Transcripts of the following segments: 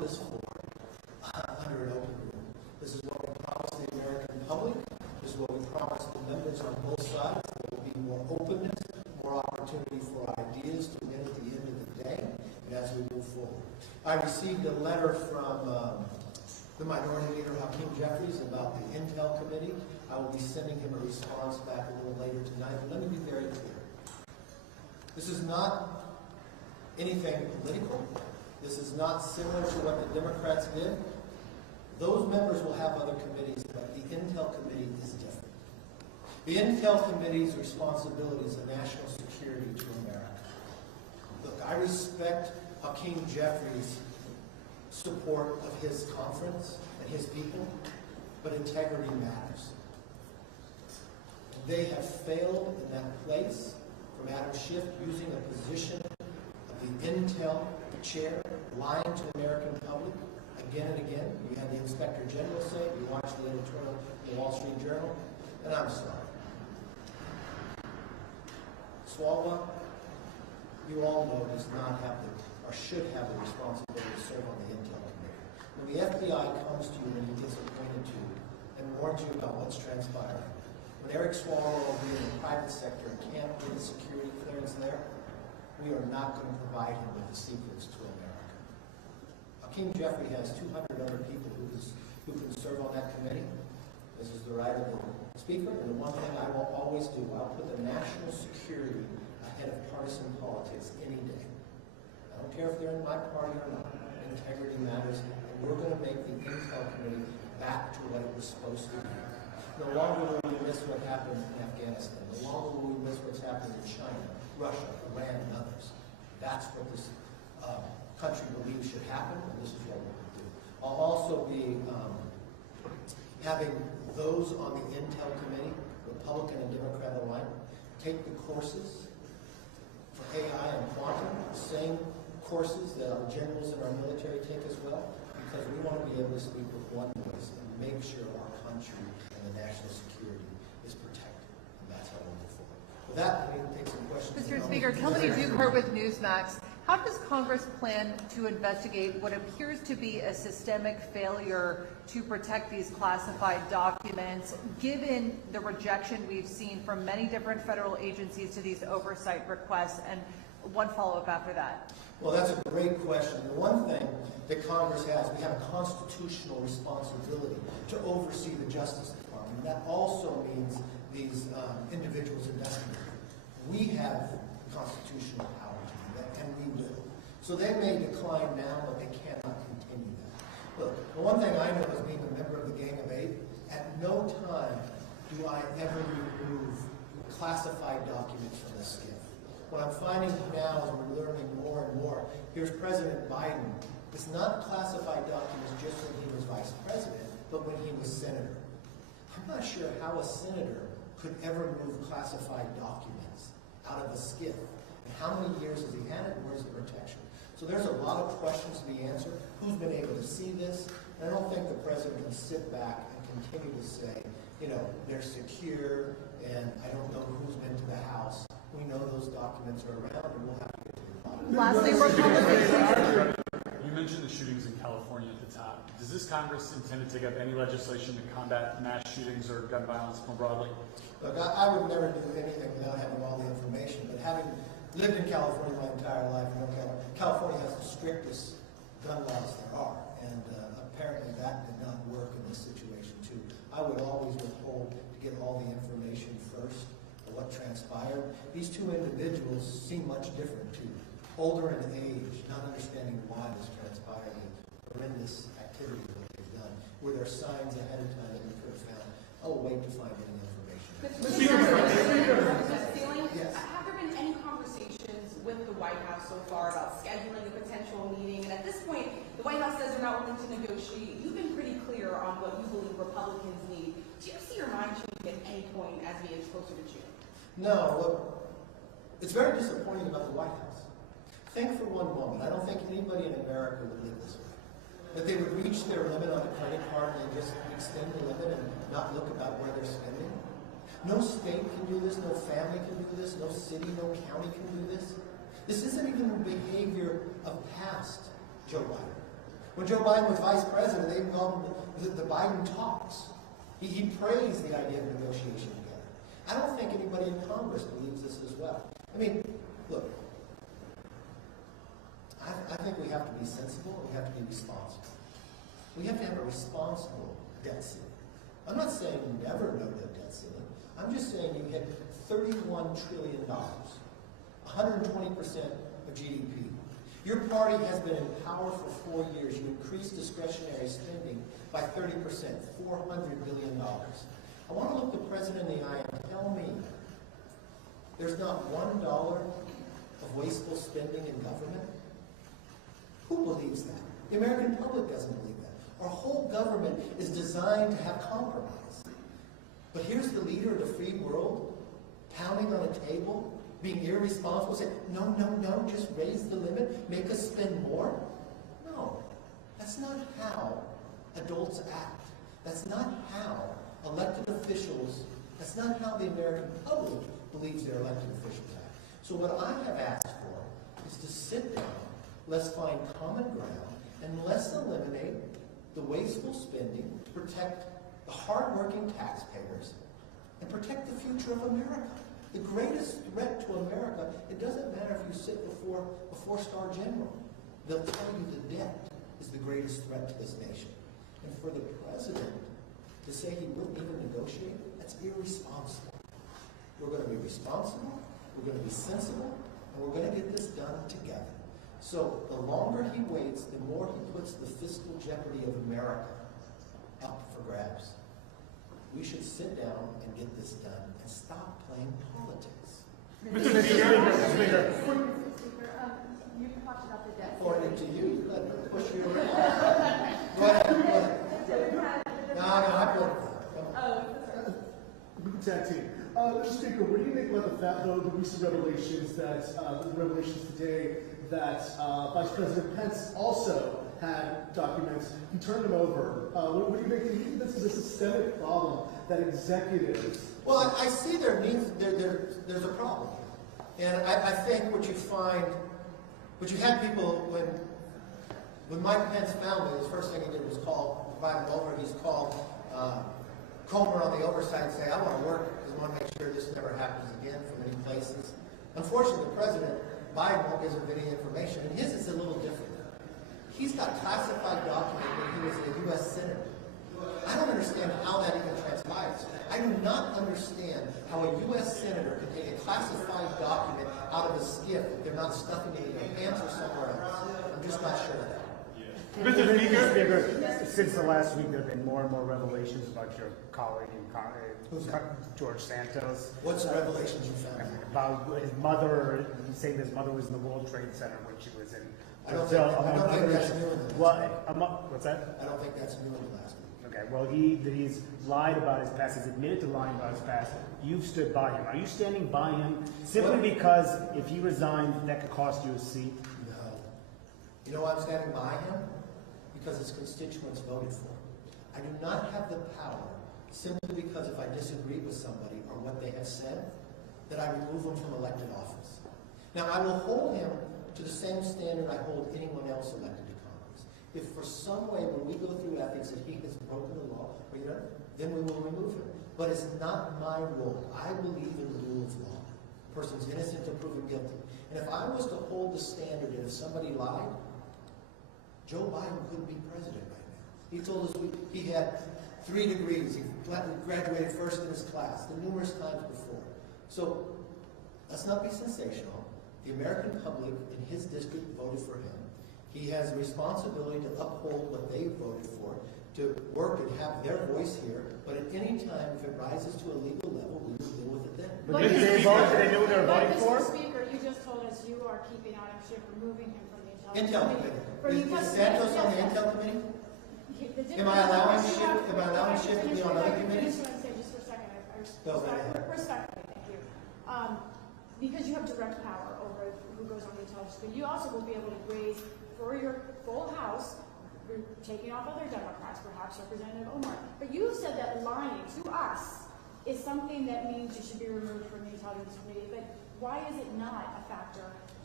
this floor under an open rule. This is what we promise the American public. This is what we promise the members on both sides. There will be more openness, more opportunity for ideas to win at the end of the day, and as we move forward. I received a letter from the Minority Leader Hakeem Jeffries about the Intel Committee. I will be sending him a response back a little later tonight, but let me be very clear. This is not anything political. This is not similar to what the Democrats did. Those members will have other committees, but the Intel Committee is different. The Intel Committee's responsibility is national security to America. Look, I respect Hakeem Jeffries' support of his conference and his people, but integrity matters. They have failed in that place from Adam Schiff using a position of the Intel chair, lying to the American public again and again. You had the Inspector General say it, you watched the editorial in the Wall Street Journal, and I'm sorry. Swalwell, you all know, does not have the, or should have the responsibility to serve on the Intel Committee. When the FBI comes to you and he gets appointed to you and warns you about what's transpiring, when Eric Swalwell being in the private sector can't get a security clearance there, we are not going to provide him with the secrets to America. Hakeem Jeffrey has 200 other people who can serve on that committee. This is the right of the Speaker, and the one thing I will always do, I'll put the national security ahead of partisan politics any day. I don't care if they're in my party or not. Integrity matters, and we're going to make the Intel Committee back to what it was supposed to be. No longer will we miss what happened in Afghanistan. No longer will we miss what's happening in China, Russia, Iran, and others. That's what this country believes should happen, and this is what we're going to do. I'll also be having those on the Intel Committee, Republican and Democrat alike, take the courses for AI and quantum, the same courses that our generals in our military take as well, because we want to be able to speak with one voice and make sure our country and the national security is protected. And that's how we'll move forward. With that, let me take some questions. Mr. Speaker, Kelly Dukert with Newsmax. How does Congress plan to investigate what appears to be a systemic failure to protect these classified documents, given the rejection we've seen from many different federal agencies to these oversight requests? And one follow-up after that. Well, that's a great question. The one thing that Congress has, we have a constitutional responsibility to oversee the Justice Department. That also means these individuals investigated. We have constitutional power to do that, and we will. So they may decline now, but they cannot continue that. Look, the one thing I know as being a member of the Gang of Eight, at no time do I ever remove classified documents from the SCIF. What I'm finding now as we're learning more and more, here's President Biden. It's not classified documents just when he was vice president, but when he was senator. I'm not sure how a senator could ever move classified documents out of a SCIF. And how many years has he had it, and where's the protection? So there's a lot of questions to be answered. Who's been able to see this? And I don't think the president can sit back and continue to say, you know, they're secure, and I don't know who's been to the House. We know those documents are around, and we'll have to get to the bottom. Lastly, you mentioned the shootings in California at the top. Does this Congress intend to take up any legislation to combat mass shootings or gun violence more broadly? Look, I would never do anything without having all the information, but having lived in California my entire life, you know, California has the strictest gun laws there are, and apparently that did not work in this situation too. I would always withhold to get all the information first of what transpired. These two individuals seem much different too. Older in age, not understanding why this transpired, and horrendous activity that they've done. Were there signs ahead of time that we could have found? I'll wait to find any information. Yes. Have there been any conversations with the White House so far about scheduling a potential meeting? And at this point, the White House says they're not willing to negotiate. You've been pretty clear on what you believe Republicans need. Do you see your mind changing at any point as we get closer to June? No, look, it's very disappointing about the White House. Think for one moment, I don't think anybody in America would live this way. That they would reach their limit on a credit card and just extend the limit and not look about where they're spending. No state can do this, no family can do this, no city, no county can do this. This isn't even the behavior of past Joe Biden. When Joe Biden was vice president, they even called him the Biden talks. He praised the idea of negotiation together. I don't think anybody in Congress believes this as well. I mean, look, I think we have to be sensible and we have to be responsible. We have to have a responsible debt ceiling. I'm not saying never no debt ceiling. I'm just saying you hit $31 trillion, 120% of GDP. Your party has been in power for 4 years. You increased discretionary spending by 30%, $400 billion. I want to look the president in the eye and tell me there's not $1 of wasteful spending in government. Who believes that? The American public doesn't believe that. Our whole government is designed to have compromise. But here's the leader of the free world pounding on a table, being irresponsible, saying, no, no, no, just raise the limit, make us spend more. No, that's not how adults act. That's not how elected officials, that's not how the American public believes their elected officials act. So what I have asked for is to sit down, let's find common ground, and let's eliminate the wasteful spending to protect the hardworking taxpayers and protect the future of America. The greatest threat to America, it doesn't matter if you sit before a four-star general. They'll tell you the debt is the greatest threat to this nation. And for the president to say he wouldn't even negotiate, that's irresponsible. We're going to be responsible, we're going to be sensible, and we're going to get this done together. So the longer he waits, the more he puts the fiscal jeopardy of America up for grabs. We should sit down and get this done and stop playing politics. Mr. Speaker, you talked about the debt. According to you, you let me push you around. Go ahead. No, I put it. We can tag team. Mr. Speaker, what do you make about the recent revelations today that Vice President Pence also had documents? He turned them over. What do you make? Do you think this is a systemic problem that executives? Well, I see there's a problem. And I think what you find, what you had people, when Mike Pence found it, the first thing he did was invite him over. He's called Comer on the Oversight and say, I want to work because I want to make sure this never happens again from any places. Unfortunately, President Biden won't give him any information, and his is a little different. He's got classified document when he was a U.S. Senator. I don't understand how that even transpires. I do not understand how a U.S. Senator can take a classified document out of a skiff if they're not stuffing it in their pants or somewhere else. I'm just not sure of that. Mr. Speaker, since the last week, there have been more and more revelations about your colleague George Santos. What's the revelations you found? About his mother, saying his mother was in the World Trade Center when she was in. I don't think that's new in the last week. What's that? I don't think that's new in the last week. Okay, well, he's lied about his past. He's admitted to lying about his past. You've stood by him. Are you standing by him simply because if he resigned, that could cost you a seat? No. You know why I'm standing by him? Because his constituents voted for him. I do not have the power, simply because if I disagree with somebody or what they have said, that I remove them from elected office. Now, I will hold him to the same standard I hold anyone else elected to Congress. If for some way, when we go through ethics, that he has broken the law, then we will remove him. But it's not my role. I believe in the rule of law. A person's innocent until proven guilty. And if I was to hold the standard that if somebody lied, Joe Biden couldn't be president right now. He told us he had 3 degrees. He graduated first in his class, the numerous times before. So let's not be sensational. The American public in his district voted for him. He has a responsibility to uphold what they voted for, to work and have their voice here. But at any time, if it rises to a legal level, we will deal with it then. But did they vote? Did they know what they were voting for? Mr. Speaker, you just told us you are keeping out of Schiff, removing him from the Intel Committee. Is Santos on the Intel Committee? Am I allowing Schiff to be on other committees? I just want to say just for a second, respectfully, thank you. Because you have direct power over who goes on the intelligence committee, you also will be able to raise for your full House, taking off other Democrats, perhaps Representative Omar. But you said that lying to us is something that means you should be removed from the intelligence committee. But why is it not a factor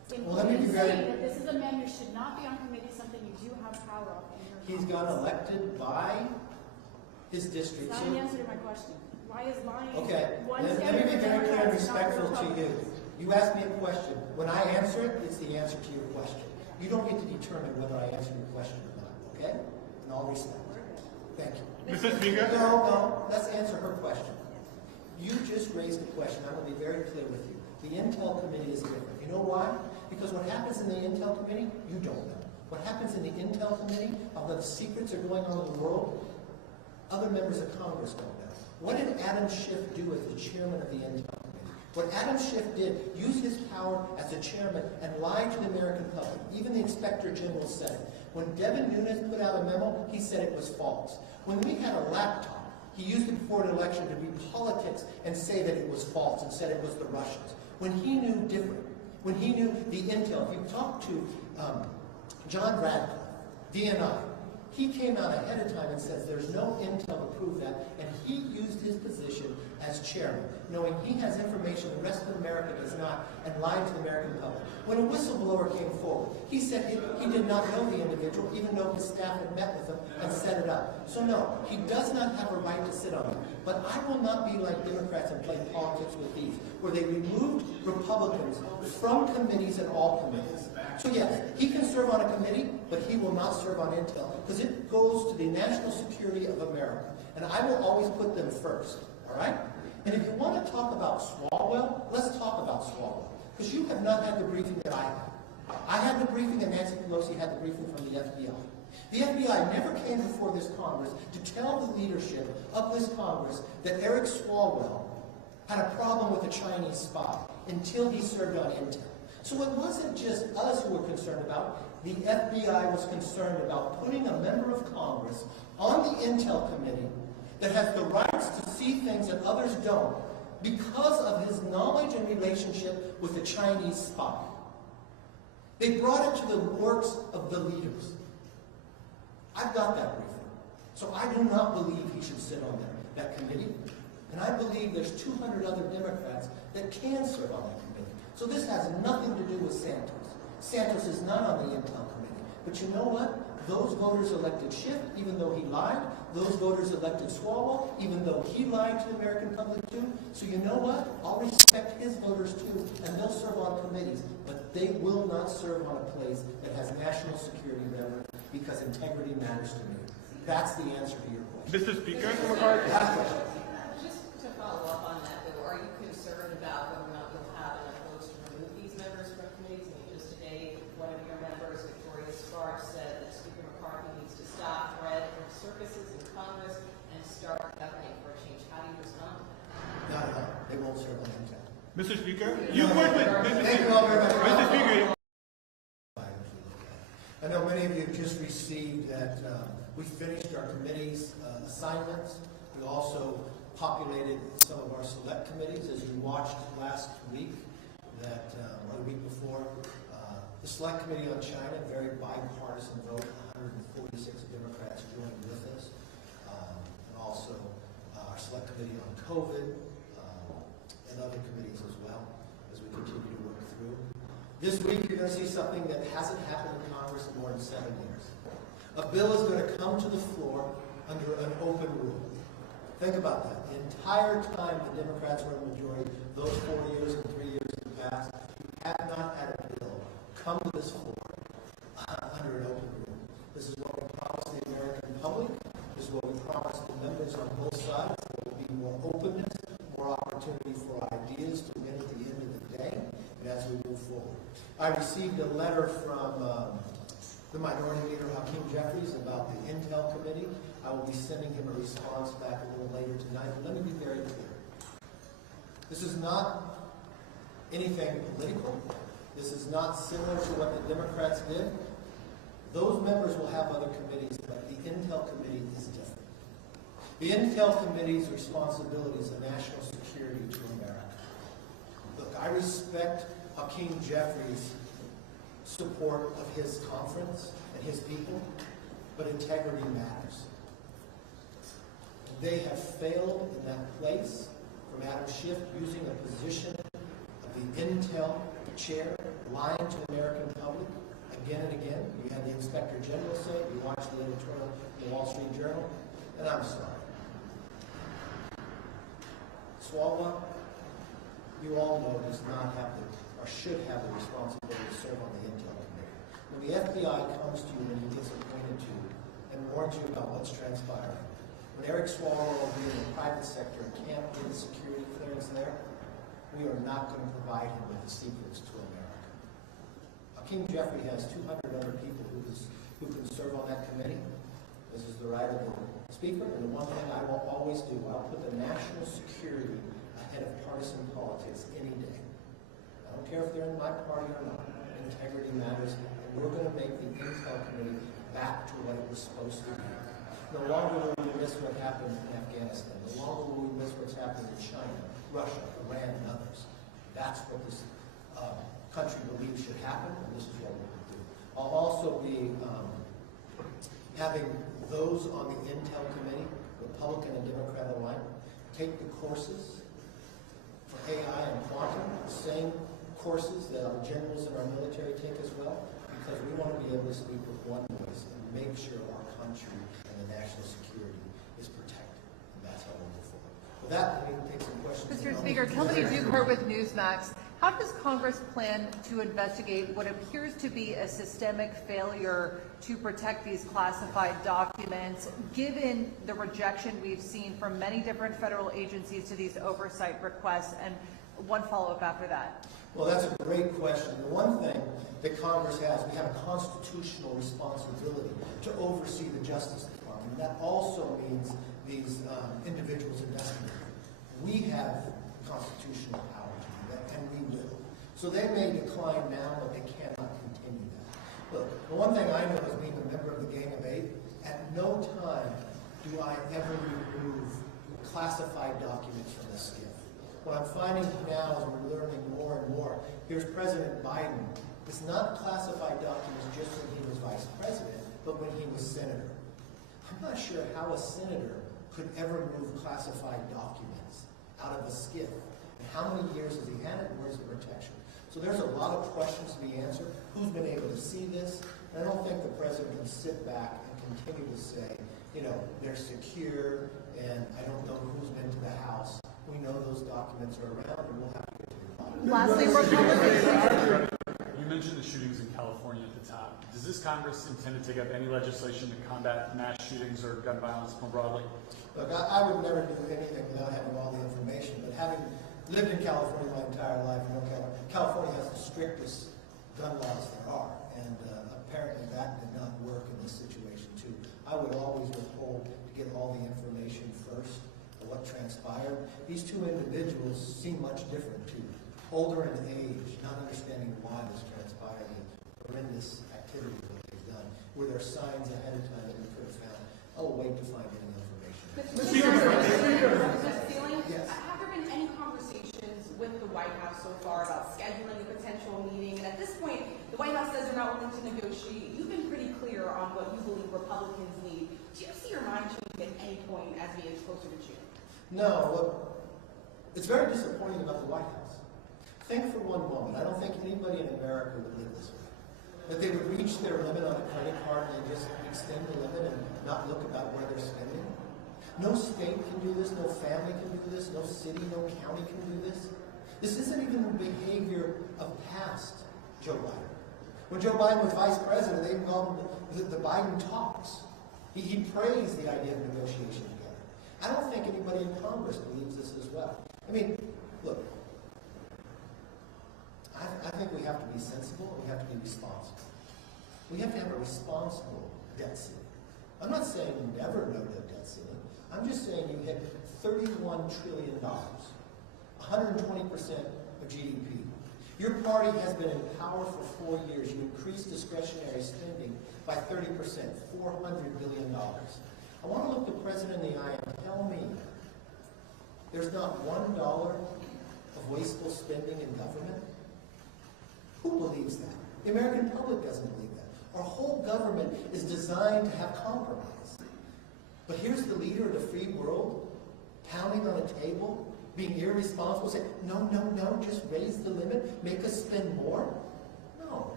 Well, let me be very- saying that this is a man who should not be on committee, something you do have power of in your He's got elected by his district. That's so- not an answer to my question. Why is lying Okay, one let me standard be for very clear and Democrats, not for respectful to you. Republicans? You asked me a question. When I answer it, it's the answer to your question. You don't get to determine whether I answer your question or not, okay? In all respect. Thank you. Mr. Speaker? No, let's answer her question. You just raised a question. I'm going to be very clear with you. The Intel Committee is different. You know why? Because what happens in the Intel Committee, you don't know. What happens in the Intel Committee, although the secrets are going on in the world, other members of Congress don't know. What did Adam Schiff do as the chairman of the Intel Committee? What Adam Schiff did, use his power as a chairman and lie to the American public. Even the Inspector General said it. When Devin Nunes put out a memo, he said it was false. When we had a laptop, he used it before an election to read politics and say that it was false and said it was the Russians. When he knew different, when he knew the intel, if you talk to John Radcliffe, DNI, he came out ahead of time and says there's no intel to prove that, and he used his position as chairman, knowing he has information the rest of America does not, and lied to the American public. When a whistleblower came forward, he said he did not know the individual, even though his staff had met with him and set it up. So no, he does not have a right to sit on it. But I will not be like Democrats and play politics with these, where they removed Republicans from committees and all committees. So yes, he can serve on a committee, but he will not serve on intel, because it goes to the national security of America. And I will always put them first, all right? And if you want to talk about Swalwell, let's talk about Swalwell, because you have not had the briefing that I had. I had the briefing and Nancy Pelosi had the briefing from the FBI. The FBI never came before this Congress to tell the leadership of this Congress that Eric Swalwell had a problem with a Chinese spy until he served on intel. So it wasn't just us who were concerned about. The FBI was concerned about putting a member of Congress on the Intel Committee that has the rights to see things that others don't because of his knowledge and relationship with the Chinese spy. They brought it to the works of the leaders. I've got that briefing. So I do not believe he should sit on that committee. And I believe there's 200 other Democrats that can serve on that committee. So this has nothing to do with Santos. Santos is not on the Intel Committee. But you know what? Those voters elected Schiff, even though he lied. Those voters elected Swalwell, even though he lied to the American public too. So you know what? I'll respect his voters too, and they'll serve on committees. But they will not serve on a place that has national security relevance, because integrity matters to me. That's the answer to your question. Mr. Speaker? Just to follow up on that, though, are you concerned about whether or not you'll have enough votes to remove these members from committees? I mean, just today, one of your members, Victoria Sparks, said that Speaker McCarthy needs to stop threat and circuses in Congress and start governing for a change. How do you respond to that? No, they won't serve on intel. Mr. Speaker? You work with Thank you all very much. Mr. Speaker. I know many of you just received that we finished our committee's assignments. We also populated some of our select committees, as you watched last week, or the week before. The Select Committee on China, very bipartisan vote, 146 Democrats joined with us. And also our Select Committee on COVID and other committees as well, as we continue to work through. This week, you're going to see something that hasn't happened in Congress in more than 7 years. A bill is going to come to the floor under an open rule. Think about that. The entire time the Democrats were in the majority, those 4 years and 3 years in the past, we have not had a bill come to this floor under an open rule. This is what we promised the American public. This is what we promised the members on both sides. There will be more openness, more opportunity for ideas to win at the end of the day, and as we move forward. I received a letter from the Minority Leader, Hakeem Jeffries, about the Intel Committee. I will be sending him a response back a little later tonight. But let me be very clear. This is not anything political. This is not similar to what the Democrats did. Those members will have other committees, but the Intel Committee is different. The Intel Committee's responsibility is a national security to America. Look, I respect Hakeem Jeffries' support of his conference and his people, but integrity matters. They have failed in that place from Adam Schiff using a position of the Intel chair lying to the American public again and again. You had the Inspector General say it, you watched the editorial in the Wall Street Journal, and I'm sorry. Swalwell, you all know, does not have the, or should have the responsibility to serve on the Intel Committee. When the FBI comes to you when he gets appointed to you and warns you about what's transpiring, when Eric Swalwell will be in the private sector and can't get a security clearance there, we are not going to provide him with the secrets to America. King Jeffrey has 200 other people who can serve on that committee. This is the right of the Speaker, and the one thing I will always do, I'll put the national security ahead of partisan politics any day. I don't care if they're in my party or not. Integrity matters, and we're going to make the Intel Committee back to what it was supposed to be. No longer will we miss what happened in Afghanistan. No longer will we miss what's happening in China, Russia, Iran, and others. That's what this country believes should happen, and this is what we're going to do. I'll also be having those on the Intel Committee, Republican and Democrat alike, take the courses for AI and quantum, the same courses that our generals in our military take as well, because we want to be able to speak with one voice and make sure our country and the national security is protected. And that's how we'll move forward. With that, we can take some questions. Mr. Speaker, Kelly Duker with Newsmax. How does Congress plan to investigate what appears to be a systemic failure to protect these classified documents, given the rejection we've seen from many different federal agencies to these oversight requests? And one follow-up after that. Well, that's a great question. The one thing that Congress has, we have a constitutional responsibility to oversee the Justice Department. That also means these individuals investigating. We have constitutional power to do that, and we will. So they may decline now, but they cannot continue that. Look, the one thing I know as being a member of the Gang of Eight, at no time do I ever remove classified documents from the SCIF. What I'm finding now as we're learning more and more, here's President Biden. It's not classified documents just when he was vice president, but when he was senator. I'm not sure how a senator could ever move classified documents out of a SCIF. And how many years has he had it? Where's the protection? So there's a lot of questions to be answered. Who's been able to see this? And I don't think the president can sit back and continue to say, you know, they're secure, and I don't know who's been to the House. We know those documents are around, and we'll have to get to the bottom. Lastly, You mentioned the shootings in California at the top. Does this Congress intend to take up any legislation to combat mass shootings or gun violence more broadly? Look, I would never do anything without having all the information, but having lived in California my entire life, you know, California has the strictest gun laws there are, and apparently that did not work in this situation too. I would always withhold to get all the information first of what transpired. These two individuals seem much different too. Older in age, not understanding why this transpired, and horrendous activities that they've done. Were there signs ahead of time that we could have found? I'll wait to find any information. Yes. Have there been any conversations with the White House so far about scheduling a potential meeting? And at this point, the White House says they're not willing to negotiate. You've been pretty clear on what you believe Republicans need. Do you see your mind changing at any point as we get closer to June? No, look, it's very disappointing about the White House. Think for one moment, I don't think anybody in America would live this way. That they would reach their limit on a credit card and just extend the limit and not look about where they're spending. No state can do this, no family can do this, no city, no county can do this. This isn't even the behavior of past Joe Biden. When Joe Biden was vice president, they called him the Biden talks. He praised the idea of negotiation together. I don't think anybody in Congress believes this as well. I mean, look, I think we have to be sensible and we have to be responsible. We have to have a responsible debt ceiling. I'm not saying never no debt ceiling. I'm just saying you hit $31 trillion, 120% of GDP. Your party has been in power for 4 years. You increased discretionary spending by 30%, $400 billion. I want to look the president in the eye and tell me there's not $1 of wasteful spending in government. Who believes that? The American public doesn't believe that. Our whole government is designed to have compromise. But here's the leader of the free world pounding on a table, being irresponsible, saying, no, just raise the limit, make us spend more.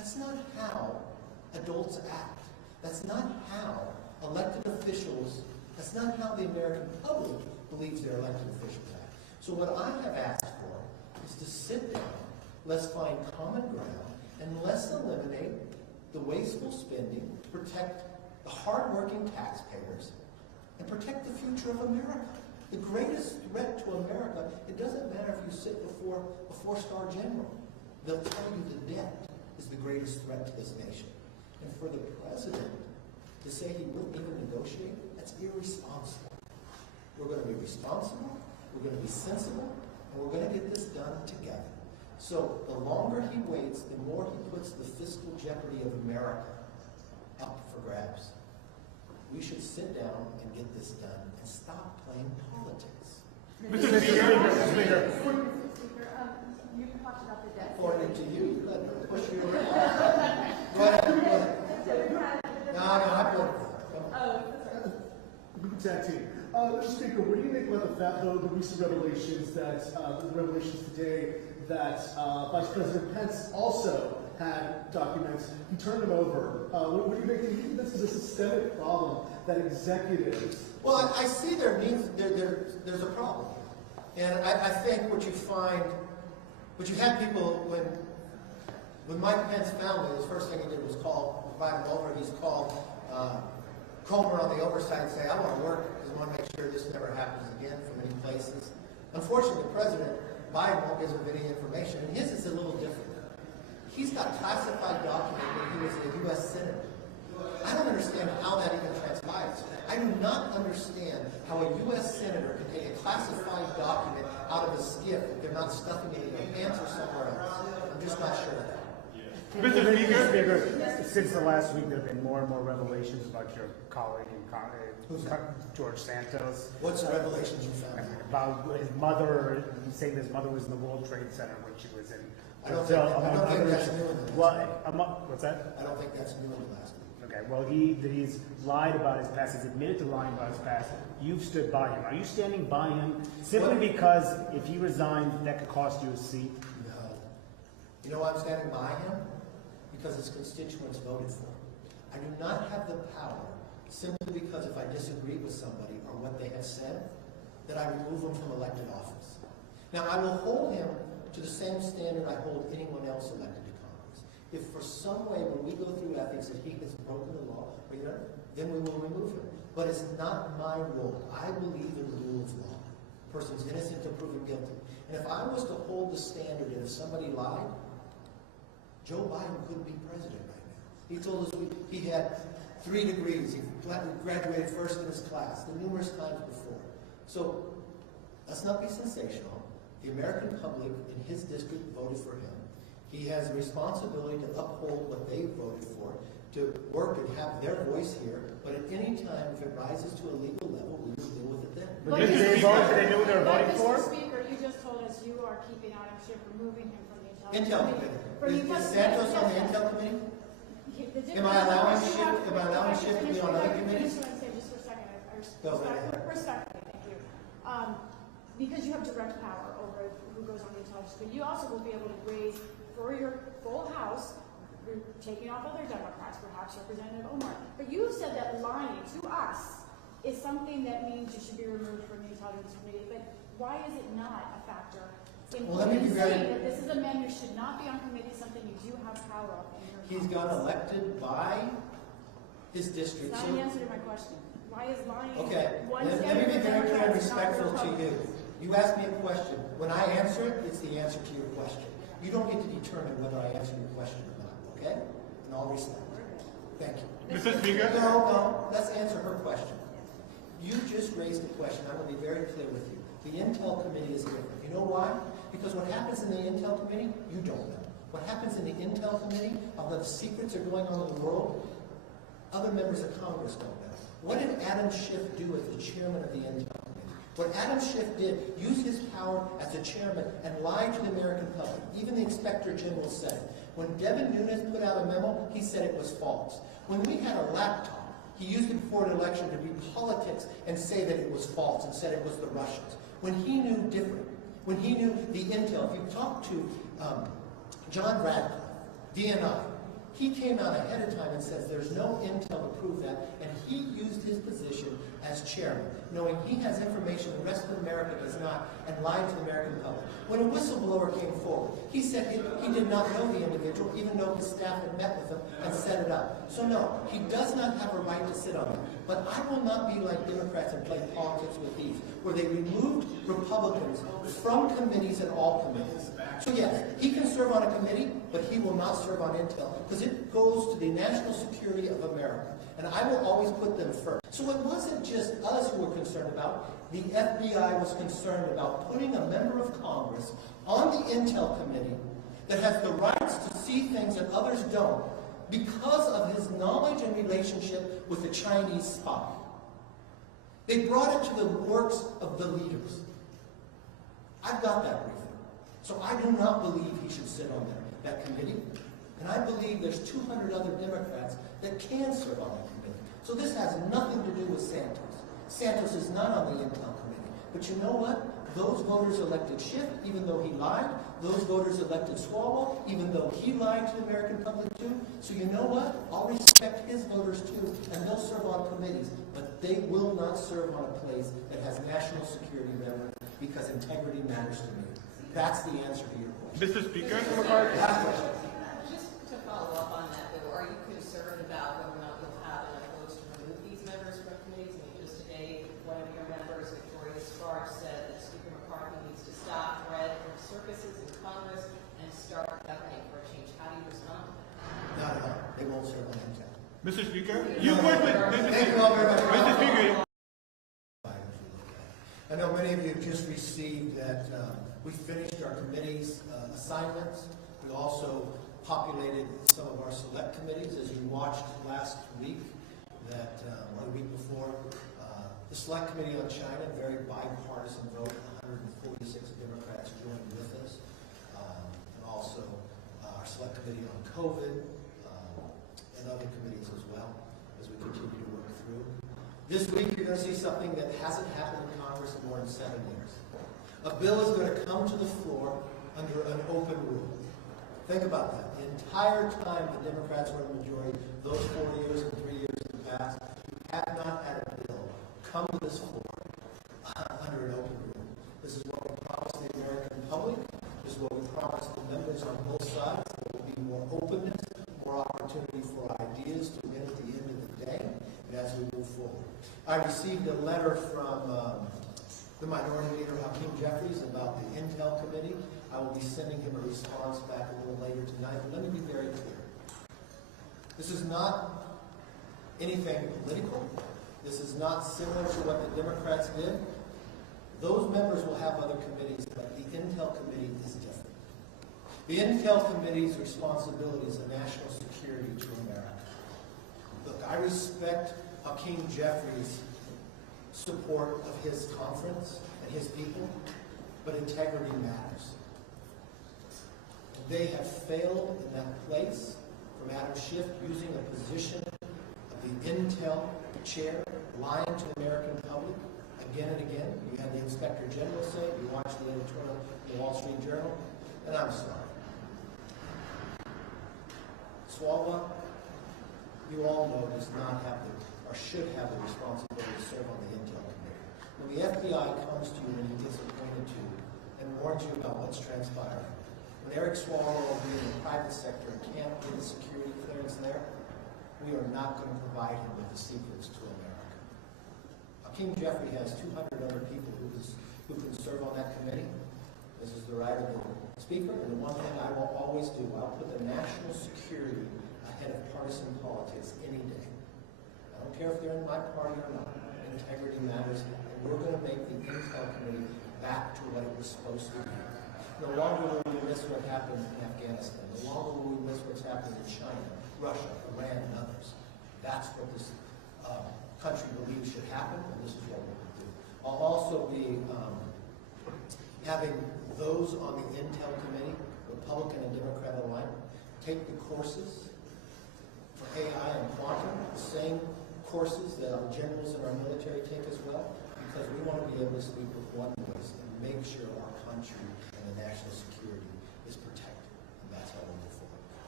That's not how adults act. That's not how elected officials, that's not how the American public believes their elected officials act. So what I have asked for is to sit down, let's find common ground, and let's eliminate the wasteful spending, protect the hardworking taxpayers, and protect the future of America. The greatest threat to America, it doesn't matter if you sit before a four-star general. They'll tell you the debt is the greatest threat to this nation. And for the president to say he wouldn't even negotiate, that's irresponsible. We're going to be responsible, we're going to be sensible, and we're going to get this done together. So the longer he waits, the more he puts the fiscal jeopardy of America up for grabs. We should sit down and get this done and stop playing politics. Mr. Speaker, you talked about the debt. According to you, you let them push you around. Go ahead. No, I voted for it. We can tag team. Mr. Speaker, what do you make about the recent revelations today that Vice President Pence also had documents? He turned them over. What do you make? Do you think this is a systemic problem that executives? Well, I see there's a problem, and I think what you find, what you had people when Mike Pence found it, the first thing he did was invite him over. He's called Comer on the Oversight and say, I want to work because I want to make sure this never happens again from any places. Unfortunately, President Biden won't give him any information, and his is a little different. He's got classified document when he was a U.S. Senator. I don't understand how that even transpires. I do not understand how a U.S. Senator can take a classified document out of a skiff if they're not stuffing it in their pants or somewhere else. I'm just not sure of that. Mr. Speaker. Since the last week, there have been more and more revelations about your colleague, George Santos. What's the revelations you found? About his mother, saying his mother was in the World Trade Center when she was in I don't Brazil, think that's new in the last week. What's that? I don't think that's new in the last week. Okay, well, he's lied about his past. He's admitted to lying about his past. You've stood by him. Are you standing by him simply because if he resigned, that could cost you a seat? No. You know why I'm standing by him? Because his constituents voted for him. I do not have the power, simply because if I disagree with somebody or what they have said, that I remove them from elected office. Now, I will hold him to the same standard I hold anyone else elected to Congress. If for some way, when we go through ethics, that he has broken the law, then we will remove him. But it's not my role. I believe in the rule of law. A person's innocent until proven guilty. And if I was to hold the standard, and if somebody lied, Joe Biden couldn't be president right now. He told us he had 3 degrees. He graduated first in his class, the numerous times before. So let's not be sensational. The American public in his district voted for him. He has a responsibility to uphold what they voted for, to work and have their voice here. But at any time, if it rises to a legal level, we will deal with it then. But did they vote? Did they know what they were voting for? Mr. Speaker, you just told us you are keeping out of Schiff, removing him from the Intel Committee. Is Santos on the Intel Committee? Am I allowing Schiff to be on other committees? Just for a second, respectfully, thank you. Because you have direct power over who goes on the intelligence committee, you also will be able to raise for your full House, you're taking off other Democrats, perhaps Representative Omar. But you have said that lying to us is something that means you should be removed from the intelligence committee. But why is it not a factor? Well, let me be very. That this is a man who should not be on committee, something you do have power of. He's got elected by his district. That's not an answer to my question. Why is lying? Okay, let me be very clear and respectful to you. You asked me a question. When I answer it, it's the answer to your question. You don't get to determine whether I answer your question or not, okay? In all respect. Thank you. Mr. Speaker? No, let's answer her question. You just raised a question. I'm going to be very clear with you. The Intel Committee is different. You know why? Because what happens in the Intel Committee, you don't know. What happens in the Intel Committee, although the secrets are going on in the world, other members of Congress don't know. What did Adam Schiff do as the chairman of the Intel Committee? What Adam Schiff did, use his power as a chairman and lie to the American public. Even the Inspector General said it. When Devin Nunes put out a memo, he said it was false. When we had a laptop, he used it before an election to read politics and say that it was false and said it was the Russians. When he knew different, when he knew the intel, if you talk to John Radcliffe, DNI, He came out ahead of time and says there's no intel to prove that, and he used his position as chairman, knowing he has information the rest of America does not, and lied to the American public. When a whistleblower came forward, he said he did not know the individual, even though his staff had met with him and set it up. So no, he does not have a right to sit on it. But I will not be like Democrats and play politics with these, where they removed Republicans from committees and all committees. So yes, he can serve on a committee, but he will not serve on intel, because it goes to the national security of America. And I will always put them first. So it wasn't just us who were concerned about. The FBI was concerned about putting a member of Congress on the intel committee that has the rights to see things that others don't because of his knowledge and relationship with the Chinese spy. They brought it to the works of the leaders. I've got that briefing. So I do not believe he should sit on that committee. And I believe there's 200 other Democrats that can serve on that committee. So this has nothing to do with Santos. Santos is not on the Intel committee. But you know what? Those voters elected Schiff, even though he lied. Those voters elected Swalwell, even though he lied to the American public too. So you know what? I'll respect his voters too, and they'll serve on committees. But they will not serve on a place that has national security members, because integrity matters to me. That's the answer to your question. Mr. Speaker? Just to follow up on that, though, are you concerned about whether or not you'll have enough votes to remove these members from committees? I mean, just today, one of your members, Victoria Sparks, said that Speaker McCarthy needs to stop threat from circuses in Congress and start governing for a change. How do you respond to that? Not at all. They won't serve on intel. Mr. Speaker? You work with Thank you all very much. Mr. Speaker. I know many of you have just received that we finished our committee's assignments. We also populated some of our select committees, as you watched last week, that or the week before. The Select Committee on China, very bipartisan vote, 146 Democrats joined with us. And also our Select Committee on COVID and other committees as well, as we continue to work through. This week, you're going to see something that hasn't happened in Congress in more than 7 years. A bill is going to come to the floor under an open rule. Think about that. The entire time the Democrats were in the majority, those 4 years and 3 years in the past, we have not had a bill come to this floor under an open rule. This is what we promised the American public. This is what we promised the members on both sides. There will be more openness, more opportunity for ideas to win at the end of the day, and as we move forward. I received a letter from the Minority Leader, Hakeem Jeffries, about the Intel Committee. I will be sending him a response back a little later tonight, but let me be very clear. This is not anything political. This is not similar to what the Democrats did. Those members will have other committees, but the Intel Committee is different. The Intel Committee's responsibility is a national security to America. Look, I respect Hakeem Jeffries' support of his conference and his people, but integrity matters. They have failed in that place, from Adam Schiff using a position of the Intel chair, lying to the American public again and again. You had the Inspector General say it, you watched the editorial in the Wall Street Journal, and I'm sorry. Swalwell, you all know, does not have the, or should have the responsibility to serve on the Intel Committee. When the FBI comes to you and he gets appointed to you and warns you about what's transpiring, when Eric Swalwell being in the private sector can't get a security clearance there, we are not going to provide him with the secrets to America. Hakeem Jeffrey has 200 other people who can serve on that committee. This is the right of the Speaker, and the one thing I will always do, I'll put the national security ahead of partisan politics any day. I don't care if they're in my party or not. Integrity matters, and we're going to make the Intel Committee back to what it was supposed to be. No longer will we miss what happened in Afghanistan. No longer will we miss what's happening in China, Russia, Iran, and others. That's what this country believes should happen, and this is what we're going to do. I'll also be having those on the Intel Committee, Republican and Democrat alike, take the courses for AI and quantum, the same courses that our generals in our military take as well, because we want to be able to speak with one voice and make sure our country and the national security is protected. And that's how we'll move forward.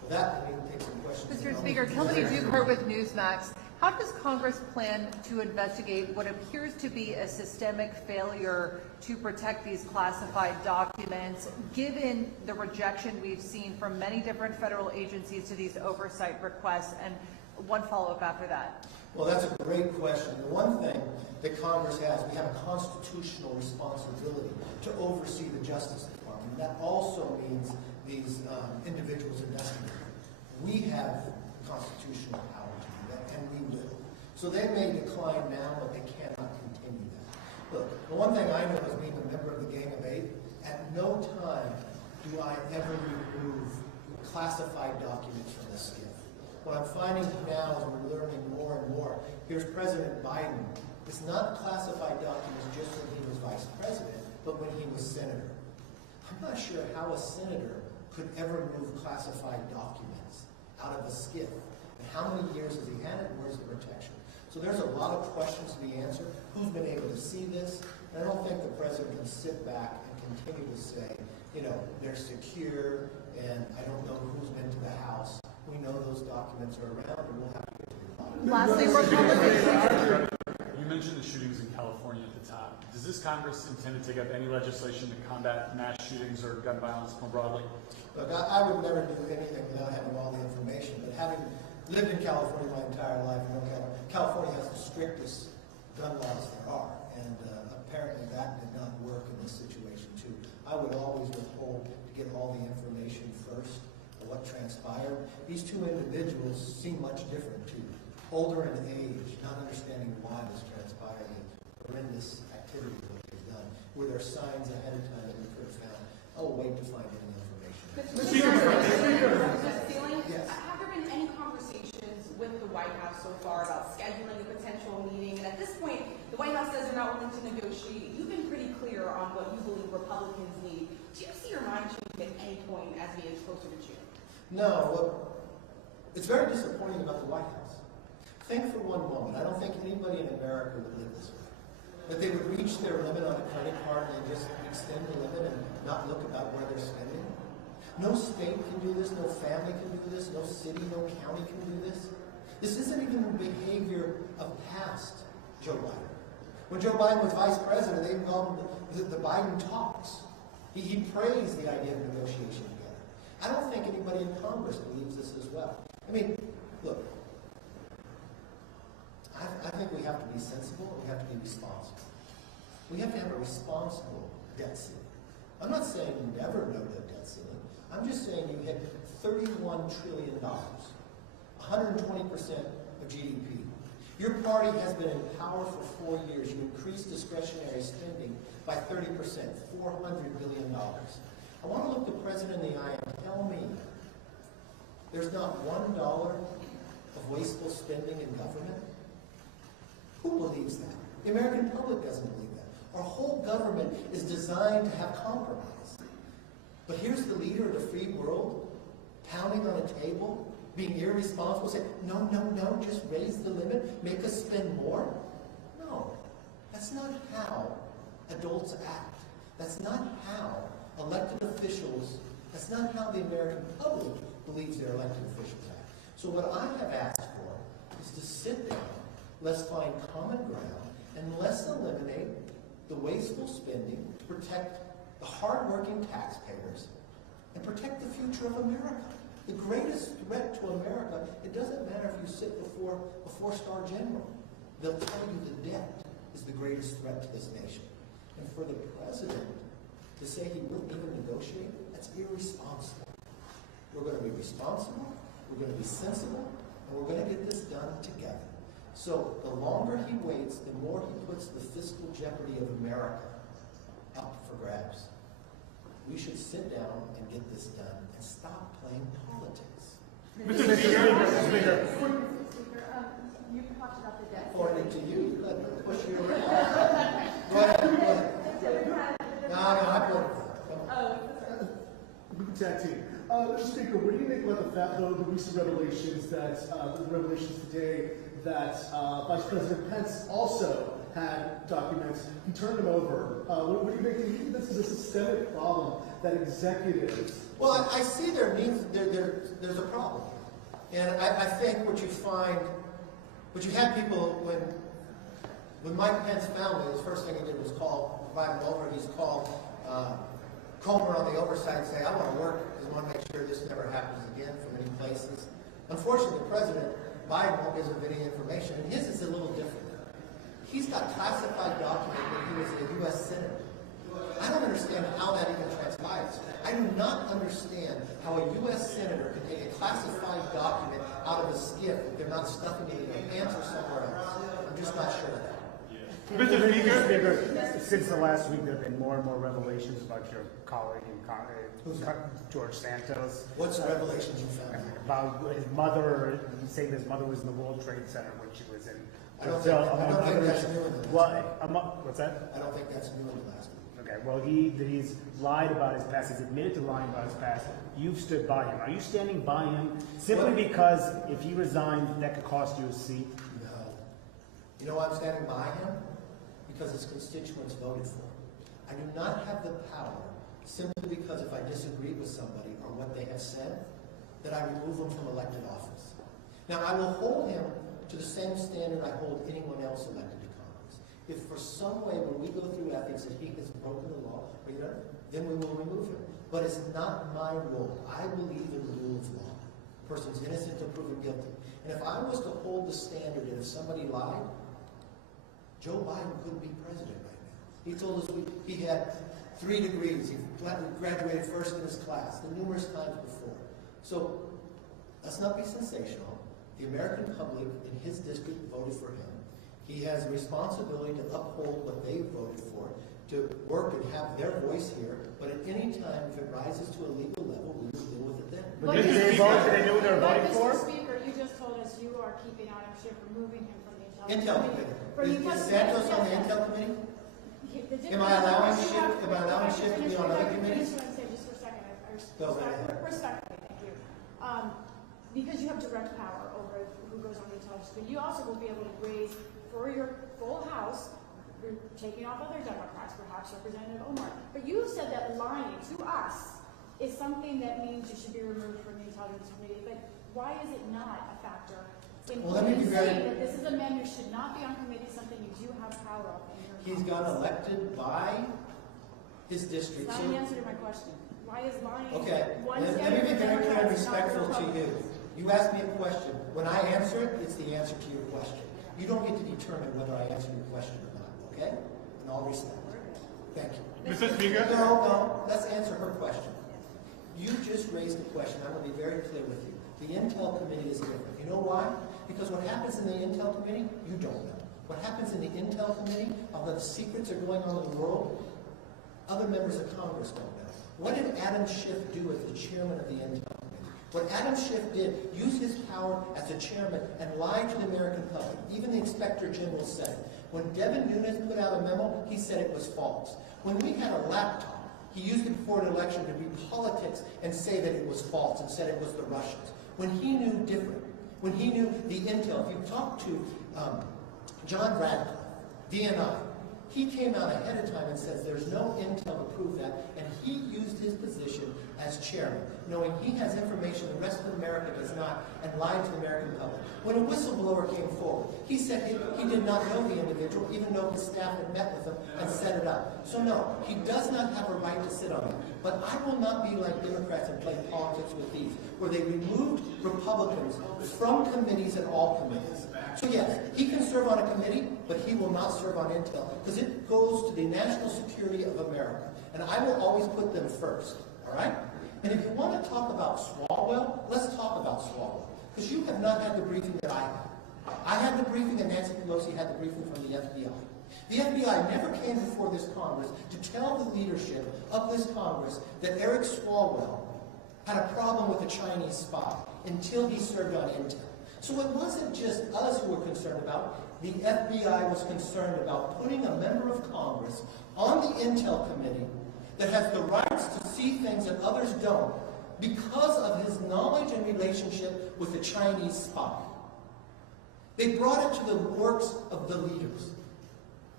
With that, we can take some questions. Mr. Speaker, Kelly Dukert with Newsmax. How does Congress plan to investigate what appears to be a systemic failure to protect these classified documents, given the rejection we've seen from many different federal agencies to these oversight requests? And one follow-up after that. Well, that's a great question. The one thing that Congress has, we have a constitutional responsibility to oversee the Justice Department. That also means these individuals investigating. We have constitutional power to do that, and we will. So they may decline now, but they cannot continue that. Look, the one thing I know as being a member of the Gang of Eight, at no time do I ever remove classified documents from the skiff. What I'm finding now as we're learning more and more, here's President Biden. It's not classified documents just when he was vice president, but when he was senator. I'm not sure how a senator could ever move classified documents out of a skiff. And how many years has he had it? Where's the protection? So there's a lot of questions to be answered. Who's been able to see this? And I don't think the president can sit back and continue to say, you know, they're secure, and I don't know who's been to the House. We know those documents are around, and we'll have to get to the bottom. Lastly, Republicans. You mentioned the shootings in California at the top. Does this Congress intend to take up any legislation to combat mass shootings or gun violence more broadly? Look, I would never do anything without having all the information, but having lived in California my entire life, you know, California has the strictest gun laws there are, and apparently that did not work in this situation too. I would always withhold to get all the information first of what transpired. These two individuals seem much different too. Older in age, not understanding why this transpired, the horrendous activity that they've done. Were there signs ahead of time that we could have found? I'll wait to find any information. Mr. Speaker, Yes. have there been any conversations with the White House so far about scheduling a potential meeting? And at this point, the White House says they're not willing to negotiate. You've been pretty clear on what you believe Republicans need. Do you see your mind changing at any point as we inch closer to June? No, look, it's very disappointing about the White House. Think for one moment, I don't think anybody in America would live this way. That they would reach their limit on a credit card and just extend the limit and not look about where they're spending. No state can do this, no family can do this, no city, no county can do this. This isn't even the behavior of past Joe Biden. When Joe Biden was vice president, they called him the Biden talks. He praised the idea of negotiation together. I don't think anybody in Congress believes this as well. I mean, look, I think we have to be sensible and we have to be responsible. We have to have a responsible debt ceiling. I'm not saying you never know the debt ceiling. I'm just saying you hit $31 trillion, 120% of GDP. Your party has been in power for 4 years. You increased discretionary spending by 30%, $400 billion. I want to look the president in the eye and tell me there's not $1 of wasteful spending in government. Who believes that? The American public doesn't believe that. Our whole government is designed to have compromise. But here's the leader of the free world pounding on a table, being irresponsible, saying, no, no, no, just raise the limit, make us spend more. No, that's not how adults act. That's not how elected officials, that's not how the American public believes their elected officials act. So what I have asked for is to sit down, let's find common ground, and let's eliminate the wasteful spending to protect the hardworking taxpayers and protect the future of America. The greatest threat to America, it doesn't matter if you sit before a four-star general. They'll tell you the debt is the greatest threat to this nation. And for the president to say he wouldn't even negotiate, that's irresponsible. We're going to be responsible, we're going to be sensible, and we're going to get this done together. So the longer he waits, the more he puts the fiscal jeopardy of America up for grabs. We should sit down and get this done and stop playing politics. Mr. Speaker, you talked about the debt. According to you, let me push you around. Go ahead, go ahead. No, I put it. We can tag team. Mr. Speaker, what do you think about the recent revelations that the revelations today that Vice President Pence also had documents. He turned them over. What do you think? Do you think this is a systemic problem that executives? Well, I see there's a problem. And I think what you find, what you had people, when Mike Pence found it, the first thing he did was invite him over. He's called Comer on the Oversight and say, I want to work because I want to make sure this never happens again from any places. Unfortunately, President Biden won't give him any information, and his is a little different. He's got classified document when he was a U.S. Senator. I don't understand how that even transpires. I do not understand how a U.S. Senator can take a classified document out of a skiff if they're not stuffing it in their pants or somewhere else. I'm just not sure of that. Mr. Speaker, since the last week, there have been more and more revelations about your colleague in George Santos. What's the revelations you found? About his mother, saying his mother was in the World Trade Center when she was in. I don't think that's new in the last week. What's that? I don't think that's new in the last week. Okay, well, he's lied about his past. He's admitted to lying about his past. You've stood by him. Are you standing by him simply because if he resigned, that could cost you a seat? No. You know why I'm standing by him? Because his constituents voted for him. I do not have the power simply because if I disagree with somebody or what they have said, that I remove them from elected office. Now, I will hold him to the same standard I hold anyone else elected to Congress. If for some way when we go through ethics that he has broken the law, then we will remove him. But it's not my role. I believe in the rule of law. A person's innocent until proven guilty. And if I was to hold the standard that if somebody lied, Joe Biden couldn't be president right now. He told us he had 3 degrees. He graduated first in his class, the numerous times before. So let's not be sensational. The American public in his district voted for him. He has a responsibility to uphold what they voted for, to work and have their voice here. But at any time, if it rises to a legal level, we will deal with it then. But did they vote? Did they know what they were voting for? Mr. Speaker, you just told us you are keeping Adam Schiff, removing him from the Intel Committee. Is Santos on the Intel Committee? Am I allowing Schiff to be on other committees? Just for a second. Respectfully, thank you. Because you have direct power over who goes on the intelligence committee, you also will be able to raise for your full House, you're taking off other Democrats, perhaps Representative Omar. But you said that lying to us is something that means you should be removed from the intelligence committee. But why is it not a factor? Well, let me be very... that this is a man who should not be on committee, something you do have power of in your He's got elected by his district. That's not an answer to my question. Why is lying? Okay, let me be very clear and respectful to you. You asked me a question. When I answer it, it's the answer to your question. You don't get to determine whether I answer your question or not, okay? In all respect. Thank you. Mr. Speaker? No, let's answer her question. You just raised a question. I'm going to be very clear with you. The Intel Committee is different. You know why? Because what happens in the Intel Committee, you don't know. What happens in the Intel Committee, although the secrets are going on in the world, other members of Congress don't know. What did Adam Schiff do as the chairman of the Intel Committee? What Adam Schiff did, use his power as a chairman and lie to the American public. Even the Inspector General said it. When Devin Nunes put out a memo, he said it was false. When we had a laptop, he used it before an election to read politics and say that it was false and said it was the Russians. When he knew different, when he knew the intel, if you talk to John Radcliffe, DNI, he came out ahead of time and says there's no intel to prove that, and he used his position as chairman, knowing he has information the rest of America does not, and lied to the American public. When a whistleblower came forward, he said he did not know the individual, even though his staff had met with him and set it up. So no, he does not have a right to sit on it. But I will not be like Democrats and play politics with these, where they removed Republicans from committees and all committees. So yes, he can serve on a committee, but he will not serve on intel, because it goes to the national security of America. And I will always put them first, all right? And if you want to talk about Swalwell, let's talk about Swalwell, because you have not had the briefing that I had. I had the briefing and Nancy Pelosi had the briefing from the FBI. The FBI never came before this Congress to tell the leadership of this Congress that Eric Swalwell had a problem with a Chinese spy until he served on intel. So it wasn't just us who were concerned about it. The FBI was concerned about putting a member of Congress on the Intel Committee that has the rights to see things that others don't because of his knowledge and relationship with the Chinese spy. They brought it to the works of the leaders.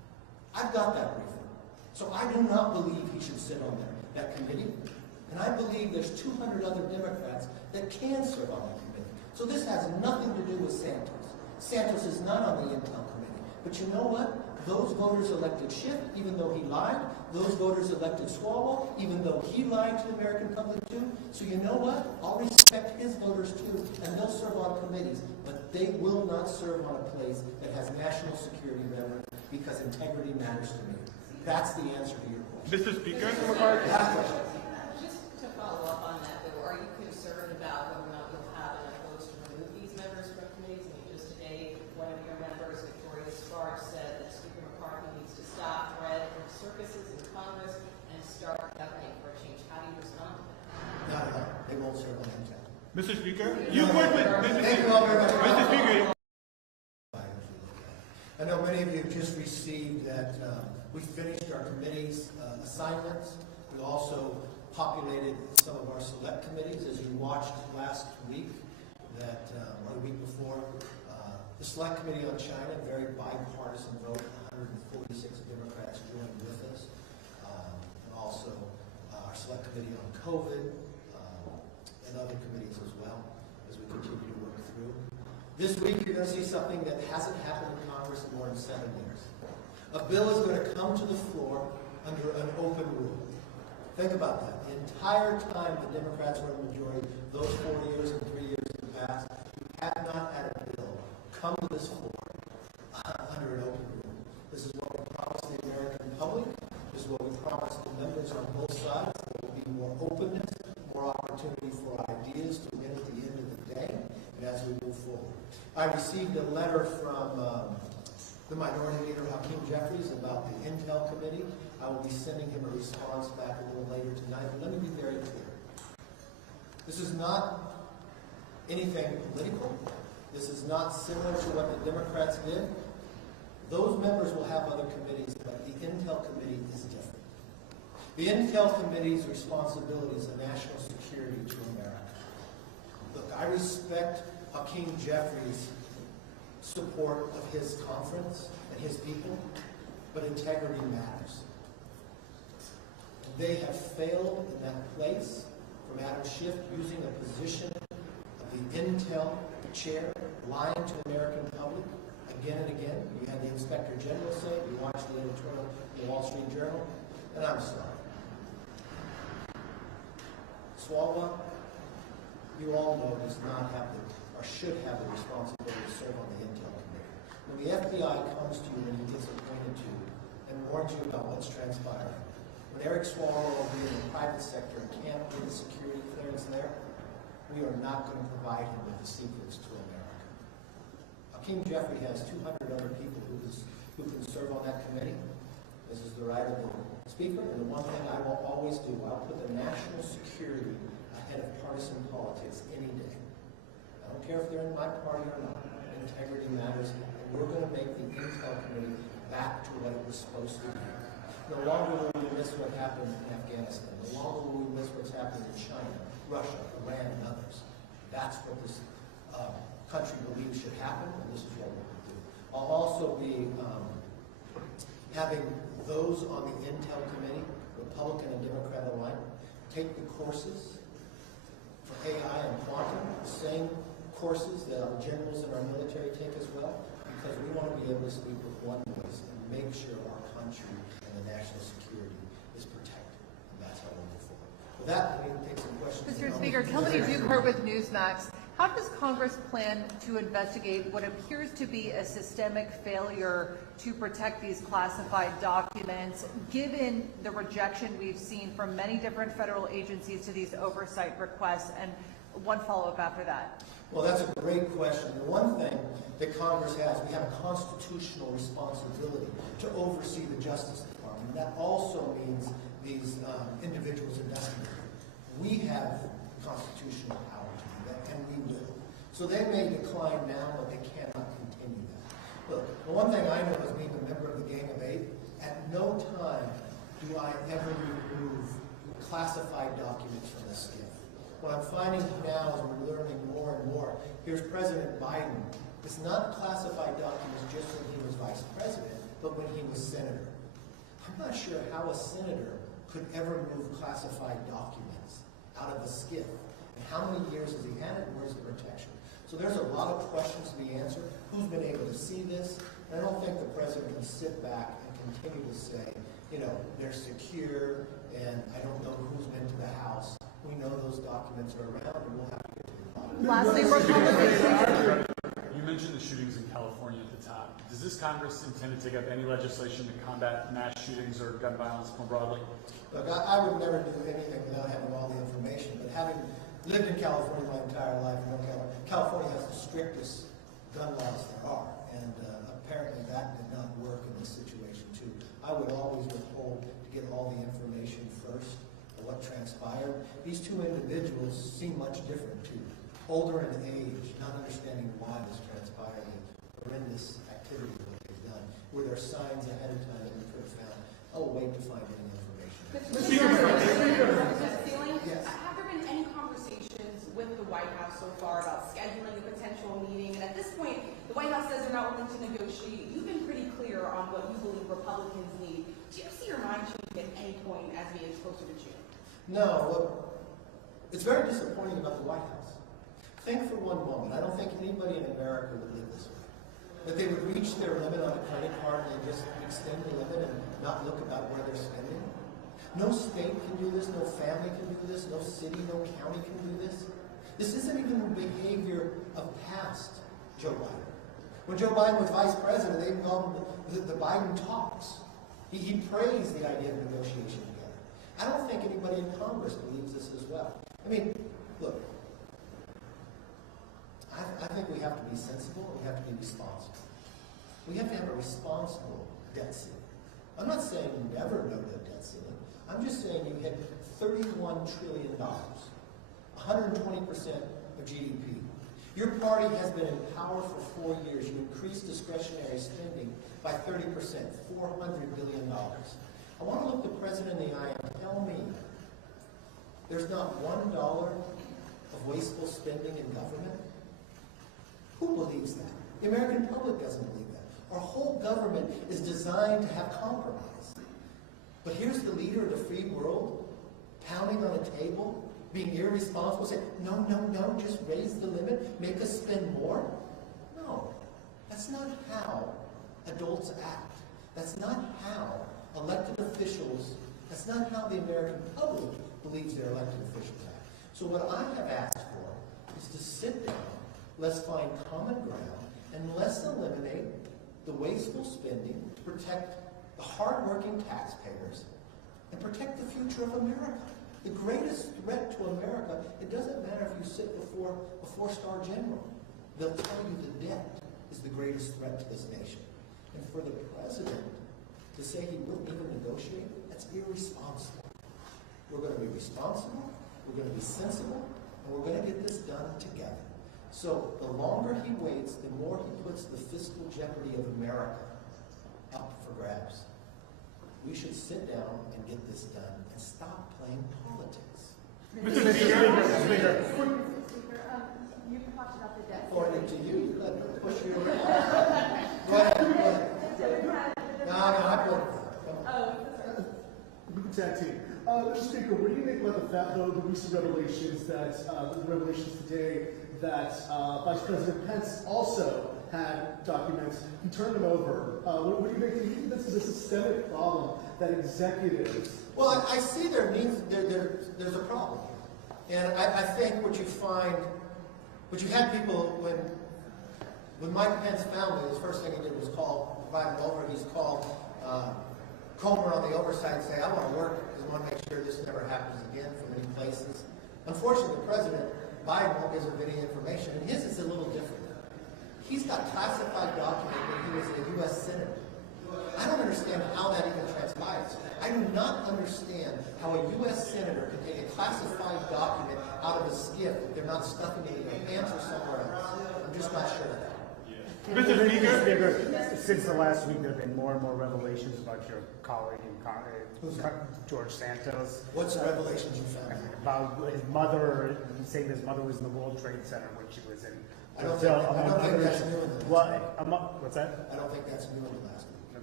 I've got that briefing. So I do not believe he should sit on that committee. And I believe there's 200 other Democrats that can serve on that committee. So this has nothing to do with Santos. Santos is not on the Intel committee. But you know what? Those voters elected Schiff, even though he lied. Those voters elected Swalwell, even though he lied to the American public too. So you know what? I'll respect his voters too, and they'll serve on committees. But they will not serve on a place that has national security relevance because integrity matters to me. That's the answer to your question. Mr. Speaker, Just to follow up on that, though, are you concerned about whether or not you'll have enough votes to remove these members from committees? I mean, just today, one of your members, Victoria Sparks, said that Speaker McCarthy needs to stop threat and circuses in Congress and start governing for a change. How do you respond to that? Not at all. They won't serve on Intel. Mr. Speaker, you work with Thank you all very much. Mr. Speaker. I know many of you have just received that we finished our committee's assignments. We also populated some of our select committees, as you watched last week, or the week before. The Select Committee on China, very bipartisan vote, 146 Democrats joined with us. And also our Select Committee on COVID and other committees as well, as we continue to work through. This week, you're going to see something that hasn't happened in Congress in more than 7 years. A bill is going to come to the floor under an open rule. Think about that. The entire time the Democrats were in the majority, those 4 years and 3 years in the past, we have not had a bill come to this floor under an open rule. This is what we promised the American public. This is what we promised the members on both sides. There will be more openness, more opportunity for ideas to win at the end of the day, and as we move forward. I received a letter from the Minority Leader, Hakeem Jeffries, about the Intel Committee. I will be sending him a response back a little later tonight. But let me be very clear. This is not anything political. This is not similar to what the Democrats did. Those members will have other committees, but the Intel Committee is different. The Intel Committee's responsibility is a national security to America. Look, I respect Hakeem Jeffries' support of his conference and his people, but integrity matters. They have failed in that place from Adam Schiff using a position of the Intel chair, lying to the American public again and again. You had the Inspector General say it. You watched the editorial in the Wall Street Journal, and I'm sorry. Swalwell, you all know, does not have or should have the responsibility to serve on the Intel Committee. When the FBI comes to you and he gets appointed to you and warns you about what's transpiring, when Eric Swalwell will be in the private sector and can't get a security clearance there, we are not going to provide him with the secrets to America. Hakeem Jeffrey has 200 other people who can serve on that committee. This is the right of the Speaker, and the one thing I will always do, I'll put the national security ahead of partisan politics any day. I don't care if they're in my party or not. Integrity matters, and we're going to make the Intel Committee back to what it was supposed to be. No longer will we miss what happened in Afghanistan. No longer will we miss what's happening in China, Russia, Iran, and others. That's what this country believes should happen, and this is what we're going to do. I'll also be having those on the Intel Committee, Republican and Democrat alike, take the courses for AI and quantum, the same courses that our generals in our military take as well, because we want to be able to speak with one voice and make sure our country and the national security is protected. And that's how we'll move forward. With that, let me take some questions. Mr. Speaker, Kelly Duker with Newsmax. How does Congress plan to investigate what appears to be a systemic failure to protect these classified documents, given the rejection we've seen from many different federal agencies to these oversight requests? And one follow-up after that. Well, that's a great question. The one thing that Congress has, we have a constitutional responsibility to oversee the Justice Department. That also means these individuals investigated. We have constitutional power to do that, and we will. So they may decline now, but they cannot continue that. Look, the one thing I know as being a member of the Gang of Eight, at no time do I ever remove classified documents from the SCIF. What I'm finding now as we're learning more and more, here's President Biden. It's not classified documents just when he was vice president, but when he was senator. I'm not sure how a senator could ever move classified documents out of a SCIF. And how many years has he had it, and where's the protection? So there's a lot of questions to be answered. Who's been able to see this? And I don't think the president can sit back and continue to say, you know, they're secure, and I don't know who's been to the House. We know those documents are around, and we'll have to get to the bottom. Lastly, Republicans. You mentioned the shootings in California at the top. Does this Congress intend to take up any legislation to combat mass shootings or gun violence more broadly? Look, I would never do anything without having all the information, but having lived in California my entire life, you know, California has the strictest gun laws there are, and apparently that did not work in this situation too. I would always withhold to get all the information first of what transpired. These two individuals seem much different too. Older in age, not understanding why this transpired, and horrendous activity that they've done. Were there signs ahead of time that we could have found? Oh, wait to find any information. Yes. Have there been any conversations with the White House so far about scheduling a potential meeting? And at this point, the White House says they're not willing to negotiate. You've been pretty clear on what you believe Republicans need. Do you see your mind changing at any point as we get closer to June? No, look, it's very disappointing about the White House. Think for one moment, I don't think anybody in America would live this way. That they would reach their limit on a credit card and just extend the limit and not look about where they're spending. No state can do this, no family can do this, no city, no county can do this. This isn't even the behavior of past Joe Biden. When Joe Biden was vice president, they called him the Biden talks. He praised the idea of negotiation together. I don't think anybody in Congress believes this as well. I mean, look, I think we have to be sensible and we have to be responsible. We have to have a responsible debt ceiling. I'm not saying never no debt ceiling. I'm just saying you hit $31 trillion, 120% of GDP. Your party has been in power for 4 years. You increased discretionary spending by 30%, $400 billion. I want to look the president in the eye and tell me there's not $1 of wasteful spending in government. Who believes that? The American public doesn't believe that. Our whole government is designed to have compromise. But here's the leader of the free world pounding on a table, being irresponsible, saying, no, no, no, just raise the limit, make us spend more. No, that's not how adults act. That's not how elected officials, that's not how the American public believes their elected officials act. So what I have asked for is to sit down, let's find common ground, and let's eliminate the wasteful spending to protect the hardworking taxpayers and protect the future of America. The greatest threat to America, it doesn't matter if you sit before a four-star general. They'll tell you the debt is the greatest threat to this nation. And for the president to say he wouldn't even negotiate, that's irresponsible. We're going to be responsible, we're going to be sensible, and we're going to get this done together. So the longer he waits, the more he puts the fiscal jeopardy of America up for grabs. We should sit down and get this done and stop playing politics. Mr. Speaker, you talked about the debt. According to you, you let them push you around. Go ahead. No, I put We can tag team. Mr. Speaker, what do you make about the recent revelations today that Vice President Pence also had documents? He turned them over. What do you make? Do you think this is a systemic problem that executives? Well, I see there's a problem. And I think what you find, what you had people, when Mike Pence found it, the first thing he did was invite him over. He's called Comer on the Oversight and say, I want to work because I want to make sure this never happens again from any places. Unfortunately, President Biden won't give him any information, and his is a little different. He's got classified document when he was a U.S. Senator. I don't understand how that even transpires. I do not understand how a U.S. Senator can take a classified document out of a SCIF if they're not stuffing it in their pants or somewhere else. I'm just not sure of that. Mr. Speaker, since the last week, there have been more and more revelations about your colleague George Santos. What's the revelations you found? About his mother, saying his mother was in the World Trade Center when she was in. I don't think that's new in the last week. What's that? I don't think that's new in the last week.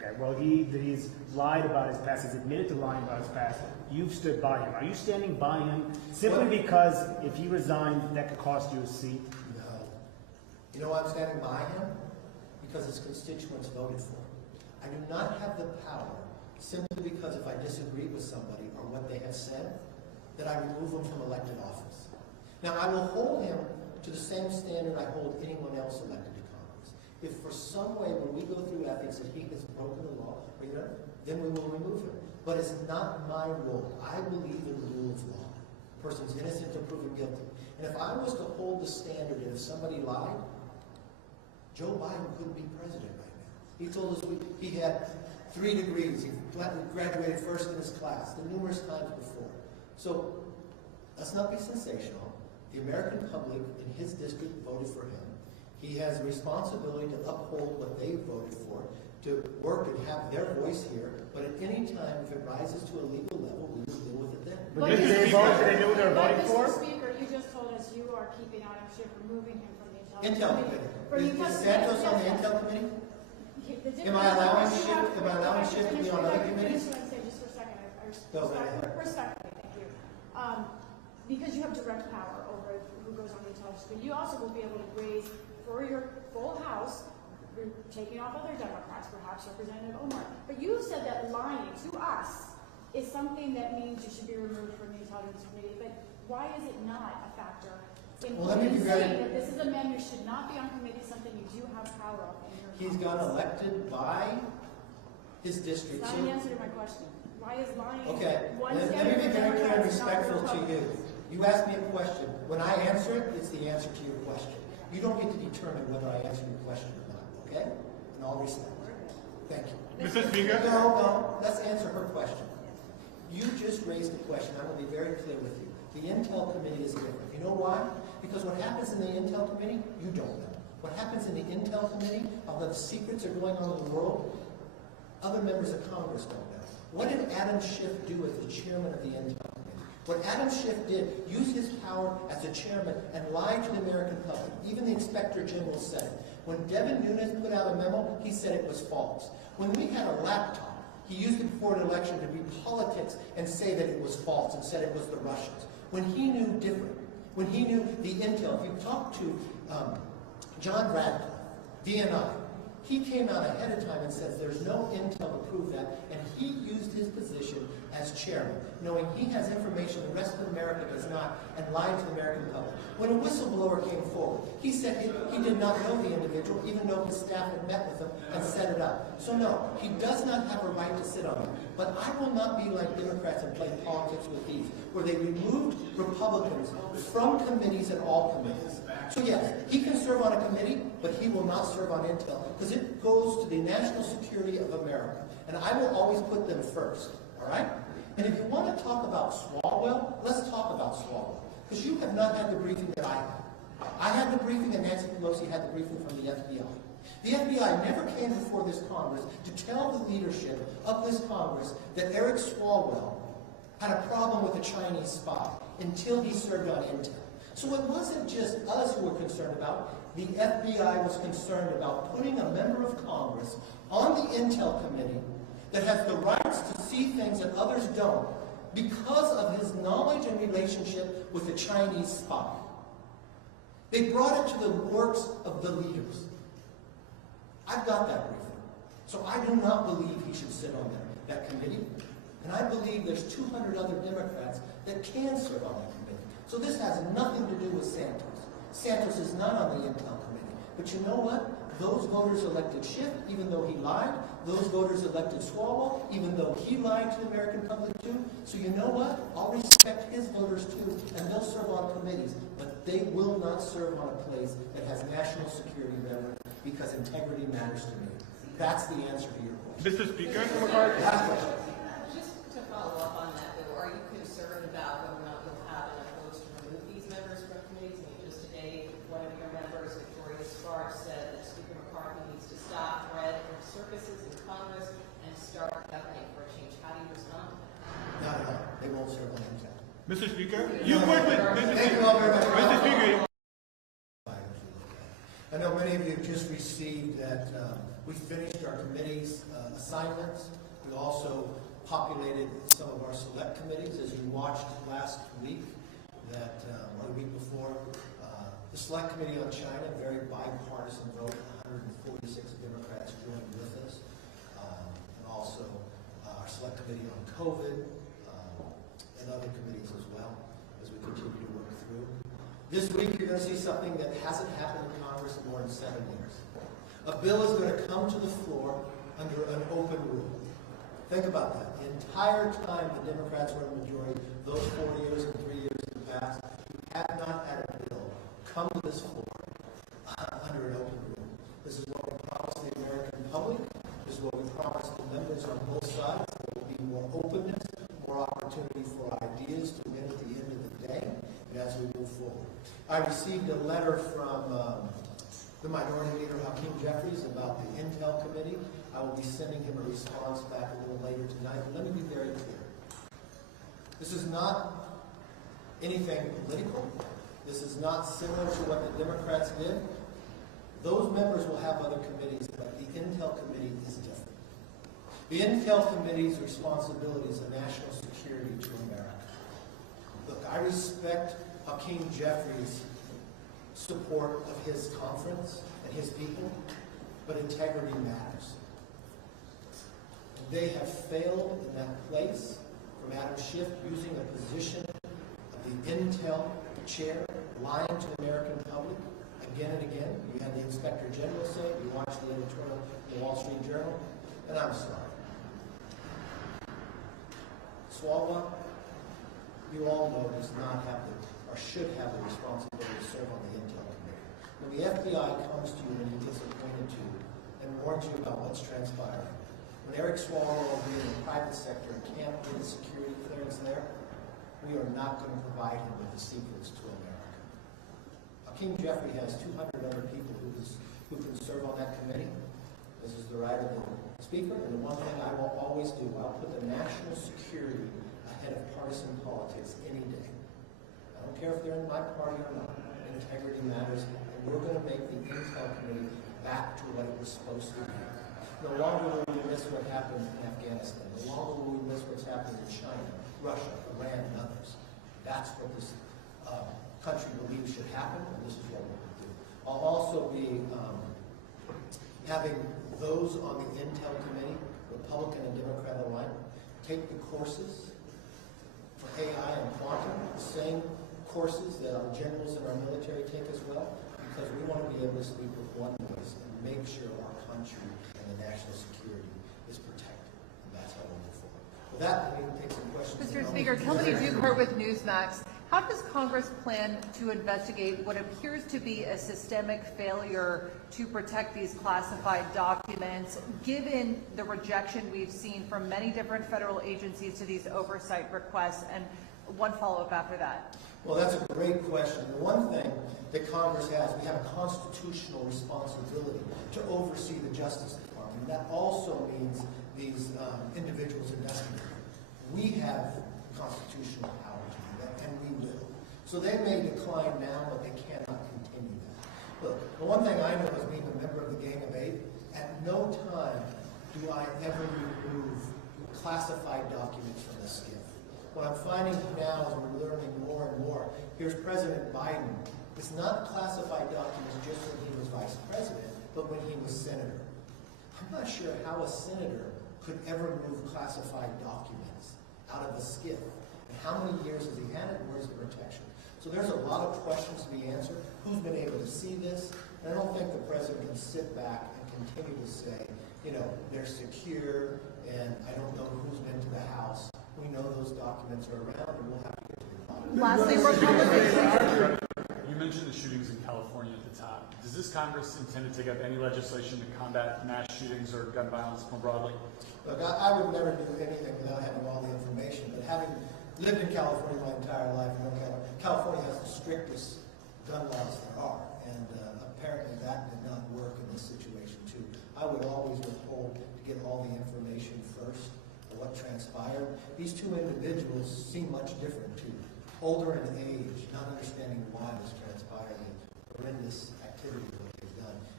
Okay, well, he's lied about his past, he's admitted to lying about his past. You've stood by him. Are you standing by him simply because if he resigned, that could cost you a seat? No. You know why I'm standing by him? Because his constituents voted for him. I do not have the power, simply because if I disagree with somebody or what they have said, that I remove them from elected office. Now, I will hold him to the same standard I hold anyone else elected to Congress. If for some way, when we go through ethics, that he has broken the law, then we will remove him. But it's not my role. I believe in the rule of law. A person's innocent until proven guilty. And if I was to hold the standard that if somebody lied, Joe Biden couldn't be president right now. He told us he had 3 degrees. He graduated first in his class, the numerous times before. So let's not be sensational. The American public in his district voted for him. He has a responsibility to uphold what they voted for, to work and have their voice here. But at any time, if it rises to a legal level, we will deal with it then. But did they vote? Did they know what they were voting for? Mr. Speaker, you just told us you are keeping on Schiff, removing him from the Intel Committee. Is Santos on the Intel Committee? Am I allowing Schiff to be on other committees? Just for a second, respectfully, thank you. Because you have direct power over who goes on the intelligence committee, you also will be able to raise for your full House, taking off other Democrats, perhaps Representative Omar. But you said that lying to us is something that means you should be removed from the intelligence committee. But why is it not a factor in saying that this is a man who should not be on committee, something you do have power of in your He's got elected by his district. It's not an answer to my question. Why is lying one let me be very clear and respectful to you. You asked me a question. When I answer it, it's the answer to your question. You don't get to determine whether I answer your question or not, okay? In all respect. Thank you. Mr. Speaker? No, let's answer her question. You just raised a question. I will be very clear with you. The Intel Committee is different. You know why? Because what happens in the Intel Committee, you don't know. What happens in the Intel Committee, although the secrets are going on in the world, other members of Congress don't know. What did Adam Schiff do as the chairman of the Intel Committee? What Adam Schiff did, use his power as a chairman and lie to the American public. Even the Inspector General said it. When Devin Nunes put out a memo, he said it was false. When we had a laptop, he used it before an election to read politics and say that it was false and said it was the Russians. When he knew different, when he knew the intel, if you talk to John Radcliffe, DNI, he came out ahead of time and says there's no intel to prove that, and he used his position as chairman, knowing he has information the rest of America does not, and lied to the American public. When a whistleblower came forward, he said he did not know the individual, even though his staff had met with him and set it up. So no, he does not have a right to sit on it. But I will not be like Democrats and play politics with these, where they removed Republicans from committees and all committees. So yes, he can serve on a committee, but he will not serve on intel, because it goes to the national security of America. And I will always put them first, all right? And if you want to talk about Swalwell, let's talk about Swalwell. Because you have not had the briefing that I had. I had the briefing and Nancy Pelosi had the briefing from the FBI. The FBI never came before this Congress to tell the leadership of this Congress that Eric Swalwell had a problem with a Chinese spy until he served on intel. So it wasn't just us who were concerned about. The FBI was concerned about putting a member of Congress on the Intel Committee that has the rights to see things that others don't because of his knowledge and relationship with the Chinese spy. They brought it to the works of the leaders. I've got that briefing. So I do not believe he should sit on that committee. And I believe there's 200 other Democrats that can serve on that committee. So this has nothing to do with Santos. Santos is not on the Intel Committee. But you know what? Those voters elected Schiff, even though he lied. Those voters elected Swalwell, even though he lied to the American public too. So you know what? I'll respect his voters too, and they'll serve on committees. But they will not serve on a place that has national security relevance, because integrity matters to me. That's the answer to your question. Mr. Speaker? Last question. Just to follow up on that, though, are you concerned about whether or not you'll have enough votes to remove these members from committees? I mean, just today, one of your members, Victoria Sparks, said that Speaker McCarthy needs to stop threat from circuses in Congress and start governing for a change. How do you respond to that? Not at all. They won't serve on intel. Mr. Speaker? You work with... Thank you all very much. Mr. Speaker... I know many of you just just received that we finished our committee's assignments. We also populated some of our select committees. As you watched last week, or the week before, the Select Committee on China, very bipartisan vote, 146 Democrats joined with us. And also our Select Committee on COVID and other committees as well, as we continue to work through. This week, you're going to see something that hasn't happened in Congress in more than 7 years. A bill is going to come to the floor under an open rule. Think about that. The entire time the Democrats were in the majority, those 4 years and 3 years in the past, we have not had a bill come to this floor under an open rule. This is what we promised the American public. This is what we promised the members on both sides. There will be more openness, more opportunity for ideas to win at the end of the day, and as we move forward. I received a letter from the Minority Leader, Hakeem Jeffries, about the Intel Committee. I will be sending him a response back a little later tonight. But let me be very clear. This is not anything political. This is not similar to what the Democrats did. Those members will have other committees, but the Intel Committee is different. The Intel Committee's responsibility is a national security to America. Look, I respect Hakeem Jeffries' support of his conference and his people, but integrity matters. And they have failed in that place, from Adam Schiff using a position of the Intel chair, lying to the American public again and again. You had the Inspector General say it, you watched the editorial in the Wall Street Journal, and I'm sorry. Swalwell, you all know, does not have or should have the responsibility to serve on the Intel Committee. When the FBI comes to you and he gets appointed to you and warns you about what's transpiring, when Eric Swalwell being in the private sector can't get a security clearance there, we are not going to provide him with the secrets to America. Hakeem Jeffrey has 200 other people who can serve on that committee. This is the right of the Speaker, and the one thing I will always do, I'll put the national security ahead of partisan politics any day. I don't care if they're in my party or not. Integrity matters, and we're going to make the Intel Committee back to what it was supposed to be. No longer will we miss what happened in Afghanistan. No longer will we miss what's happening in China, Russia, Iran, and others. That's what this country believes should happen, and this is what we're going to do. I'll also be having those on the Intel Committee, Republican and Democrat alike, take the courses for AI and quantum, the same courses that our generals and our military take as well, because we want to be able to speak with one voice and make sure our country and the national security is protected. And that's how we'll move forward. With that, we can take some questions. Mr. Speaker, Kelly Duker with Newsmax. How does Congress plan to investigate what appears to be a systemic failure to protect these classified documents, given the rejection we've seen from many different federal agencies to these oversight requests? And one follow-up after that. Well, that's a great question. The one thing that Congress has, we have a constitutional responsibility to oversee the Justice Department. That also means these individuals investigating. We have constitutional power to do that, and we will. So they may decline now, but they cannot continue that. Look, the one thing I know as being a member of the Gang of Eight, at no time do I ever remove classified documents from the SCIF. What I'm finding now as we're learning more and more, here's President Biden. It's not classified documents just when he was vice president, but when he was senator. I'm not sure how a senator could ever move classified documents out of a SCIF. And how many years has he had it? Where's the protection? So there's a lot of questions to be answered. Who's been able to see this? And I don't think the president can sit back and continue to say, you know, they're secure, and I don't know who's been to the House. We know those documents are around, and we'll have to get to the bottom. Lastly, you mentioned the shootings in California at the top. Does this Congress intend to take up any legislation to combat mass shootings or gun violence more broadly? Look, I would never do anything without having all the information, but having lived in California my entire life, you know, California has the strictest gun laws there are, and apparently that did not work in this situation too. I would always withhold to get all the information first of what transpired. These two individuals seem much different too. Older in age, not understanding why this transpired, and horrendous activity what they've done.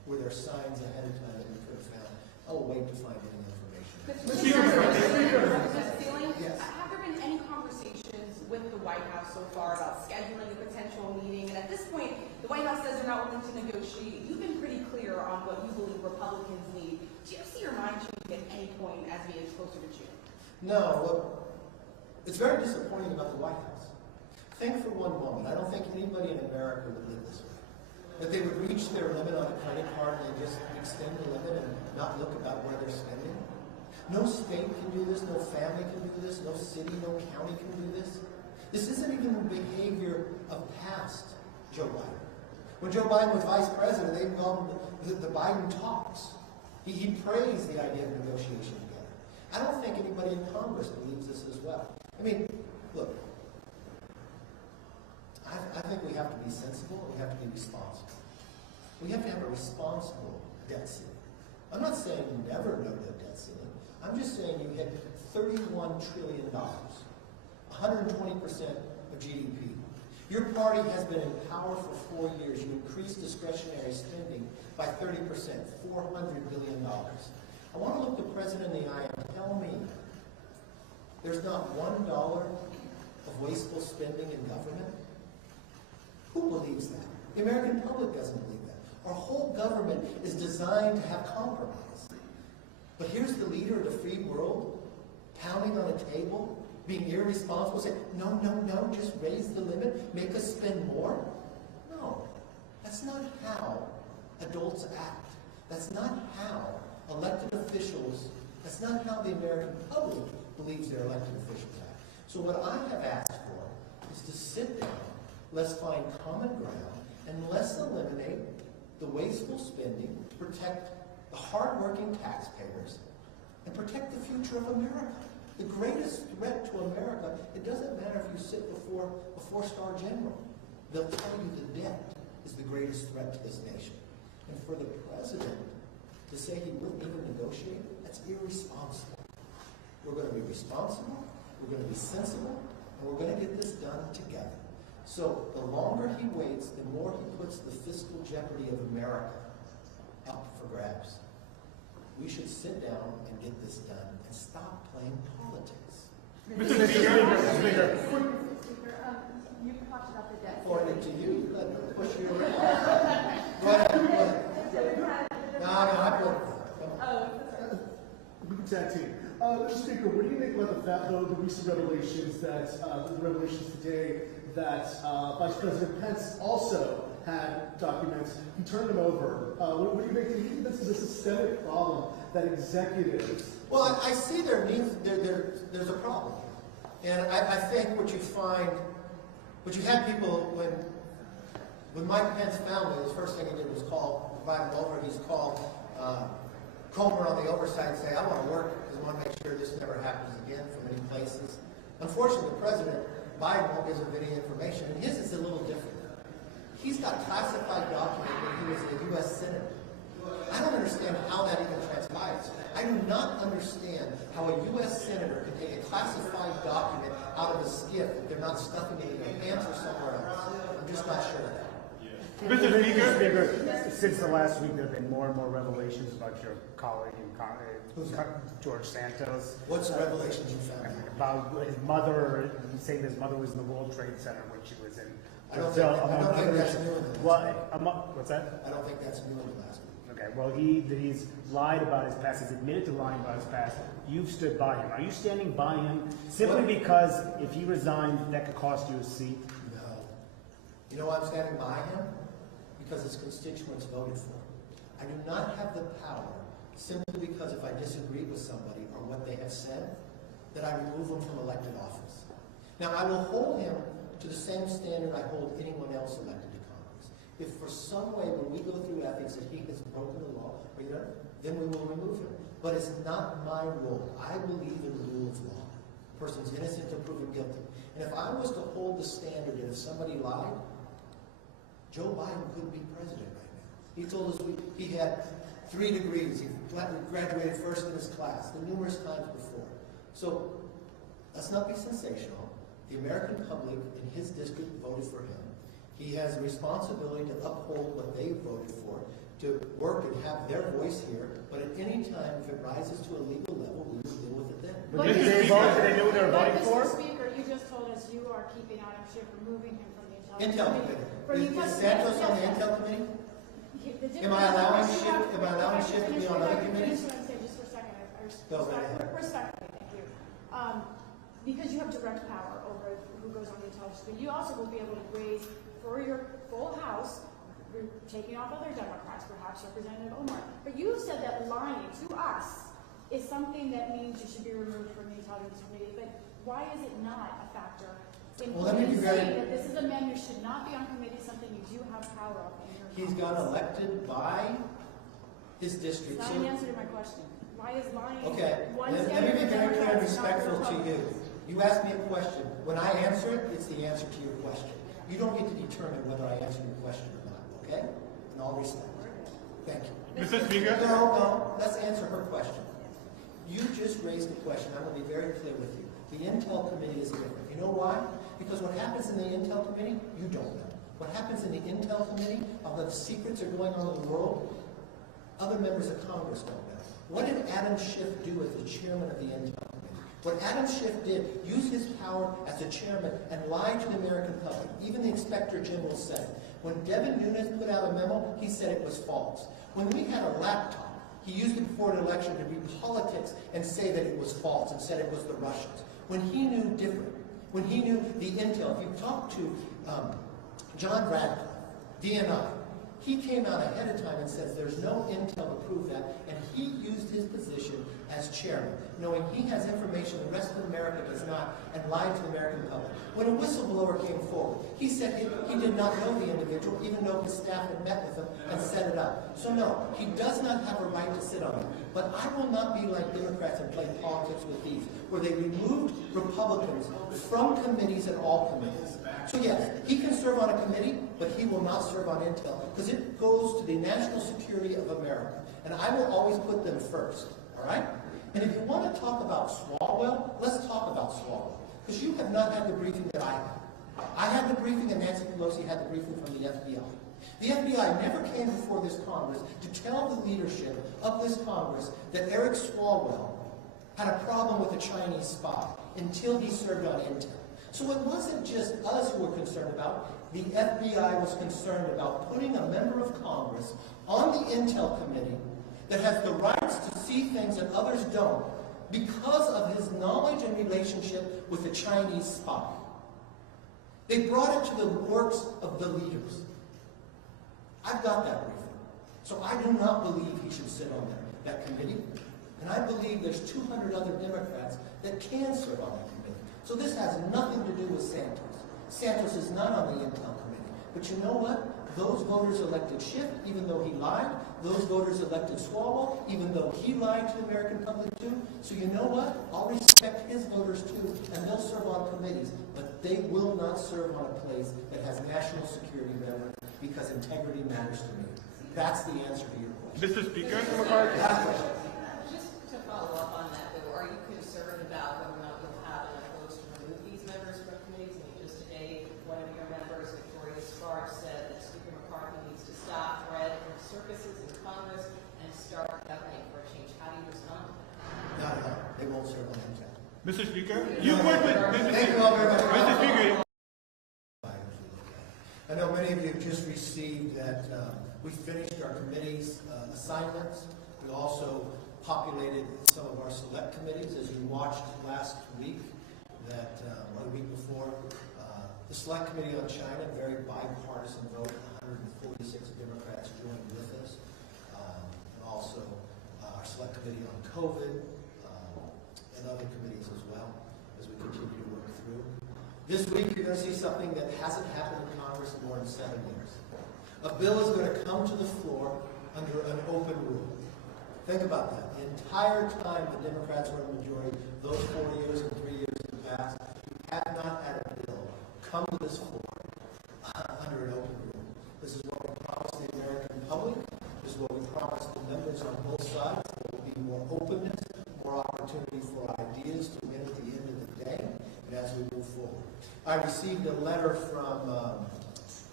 were there signs ahead of time that we could have found? Oh, wait to find any information. Mr. Feeling, Yes. have there been any conversations with the White House so far about scheduling a potential meeting? And at this point, the White House says they're not willing to negotiate. You've been pretty clear on what you believe Republicans need. Do you see your mind changing at any point as we get closer to June? No, look, it's very disappointing about the White House. Think for one moment, I don't think anybody in America would live this way. That they would reach their limit on a credit card and just extend the limit and not look about where they're spending. No state can do this, no family can do this, no city, no county can do this. This isn't even the behavior of past Joe Biden. When Joe Biden was vice president, they called him the Biden talks. He praised the idea of negotiation together. I don't think anybody in Congress believes this as well. I mean, look, I think we have to be sensible and we have to be responsible. We have to have a responsible debt ceiling. I'm not saying never no debt ceiling. I'm just saying you hit $31 trillion, 120% of GDP. Your party has been in power for 4 years. You increased discretionary spending by 30%, $400 billion. I want to look the president in the eye and tell me there's not $1 of wasteful spending in government. Who believes that? The American public doesn't believe that. Our whole government is designed to have compromise. But here's the leader of the free world pounding on a table, being irresponsible, saying, no, no, no, just raise the limit, make us spend more. No, that's not how adults act. That's not how elected officials, that's not how the American public believes their elected officials act. So what I have asked for is to sit down, let's find common ground, and let's eliminate the wasteful spending to protect the hardworking taxpayers and protect the future of America. The greatest threat to America, it doesn't matter if you sit before a four-star general. They'll tell you the debt is the greatest threat to this nation. And for the president to say he wouldn't even negotiate, that's irresponsible. We're going to be responsible, we're going to be sensible, and we're going to get this done together. So the longer he waits, the more he puts the fiscal jeopardy of America up for grabs. We should sit down and get this done and stop playing politics. Mr. Speaker, you talked about the debt. Pointing to you, let me push you around. Go ahead. No, I put it. We can tag team. Mr. Speaker, what do you think about the recent revelations today that Vice President Pence also had documents? He turned them over. What do you think? Do you think this is a systemic problem that executives? Well, I see there's a problem. And I think what you find, what you had people, when Mike Pence found it, the first thing he did was provide him over. He's called Comer on the Oversight and say, I want to work because I want to make sure this never happens again from any places. Unfortunately, President Biden won't give him any information, and his is a little different. He's got classified documents when he was a U.S. Senator. I don't understand how that even transpires. I do not understand how a U.S. Senator can take a classified document out of a skiff if they're not stuffing it in their pants or somewhere else. I'm just not sure of that. Mr. Speaker, since the last week, there have been more and more revelations about your colleague, George Santos. What's the revelations you found? About his mother, saying his mother was in the World Trade Center when she was in I don't Brazil. think that's new in the last week. What's that? I don't think that's new in the last week. Okay, well, he's lied about his past. He's admitted to lying about his past. You've stood by him. Are you standing by him simply because if he resigned, that could cost you a seat? No. You know why I'm standing by him? Because his constituents voted for him. I do not have the power simply because if I disagree with somebody or what they have said, that I remove them from elected office. Now, I will hold him to the same standard I hold anyone else elected to Congress. If for some way when we go through ethics that he has broken the law, then we will remove him. But it's not my role. I believe in the rule of law. A person's innocent until proven guilty. And if I was to hold the standard that if somebody lied, Joe Biden couldn't be president right now. He told us he had 3 degrees. He graduated first in his class, numerous times before. So let's not be sensational. The American public in his district voted for him. He has a responsibility to uphold what they voted for, to work and have their voice here, but at any time, if it rises to a legal level, we will deal with it then. But did they vote? Did they know what they were voting for? Mr. Speaker, you just told us you are keeping Adam Schiff, removing him from the Intel Committee. Is Santos on the Intel Committee? Am I allowing Schiff to be on other committees? Just for a second, Go right ahead. respectfully, thank you. Because you have direct power over who goes on the intelligence committee, you also will be able to raise for your full House, you're taking off other Democrats, perhaps Representative Omar. But you said that lying to us is something that means you should be removed from the intelligence committee. But why is it not a factor in saying that this is a man who should not be on committee, something you do have power of in your He's got elected by his district. It's not an answer to my question. Why is lying? Okay, one let me be very clear and respectful to you. You asked me a question. When I answer it, it's the answer to your question. You don't get to determine whether I answer your question or not, okay? In all respect. Thank you. Mr. Speaker? No, let's answer her question. You just raised a question. I'm going to be very clear with you. The Intel Committee is different. You know why? Because what happens in the Intel Committee, you don't know. What happens in the Intel Committee, although the secrets are going on in the world, other members of Congress don't know. What did Adam Schiff do as the chairman of the Intel Committee? What Adam Schiff did, use his power as a chairman and lie to the American public. Even the Inspector General said it. When Devin Nunes put out a memo, he said it was false. When we had a laptop, he used it before an election to read politics and say that it was false and said it was the Russians. When he knew different, when he knew the intel, if you talk to John Radcliffe, DNI, he came out ahead of time and says there's no intel to prove that, and he used his position as chairman, knowing he has information the rest of America does not, and lied to the American public. When a whistleblower came forward, he said he did not know the individual, even though his staff had met with him and set it up. So no, he does not have a right to sit on it. But I will not be like Democrats and play politics with these, where they removed Republicans from committees and all committees. So yes, he can serve on a committee, but he will not serve on intel, because it goes to the national security of America. And I will always put them first, all right? And if you want to talk about Swalwell, let's talk about Swalwell. Because you have not had the briefing that I had. I had the briefing and Nancy Pelosi had the briefing from the FBI. The FBI never came before this Congress to tell the leadership of this Congress that Eric Swalwell had a problem with a Chinese spy until he served on intel. So it wasn't just us who were concerned about. The FBI was concerned about putting a member of Congress on the Intel Committee that has the rights to see things that others don't because of his knowledge and relationship with the Chinese spy. They brought it to the works of the leaders. I've got that briefing. So I do not believe he should sit on that committee. And I believe there's 200 other Democrats that can serve on that committee. So this has nothing to do with Santos. Santos is not on the Intel Committee. But you know what? Those voters elected Schiff, even though he lied. Those voters elected Swalwell, even though he lied to the American public too. So you know what? I'll respect his voters too, and they'll serve on committees. But they will not serve on a place that has national security relevance, because integrity matters to me. That's the answer to your question. Mr. Speaker? Just to follow up on that, though, are you concerned about whether or not you'll have enough votes to remove these members from committees? I mean, just today, one of your members, Victoria Sparks, said that Speaker McCarthy needs to stop threat from circuses in Congress and start governing for a change. How do you respond to that? No, they won't serve on intel. Mr. Speaker? You work with Thank you all very much. Mr. Speaker. I know many of you have just received that we finished our committee's assignments. We also populated some of our select committees, as you watched last week, or the week before. The Select Committee on China, very bipartisan vote, 146 Democrats joined with us. And also our Select Committee on COVID and other committees as well, as we continue to work through. This week, you're going to see something that hasn't happened in Congress in more than 7 years. A bill is going to come to the floor under an open rule. Think about that. The entire time the Democrats were in the majority, those 4 years and 3 years in the past, we have not had a bill come to this floor under an open rule. This is what we promised the American public. This is what we promised the members on both sides. There will be more openness, more opportunity for ideas to win at the end of the day, and as we move forward. I received a letter from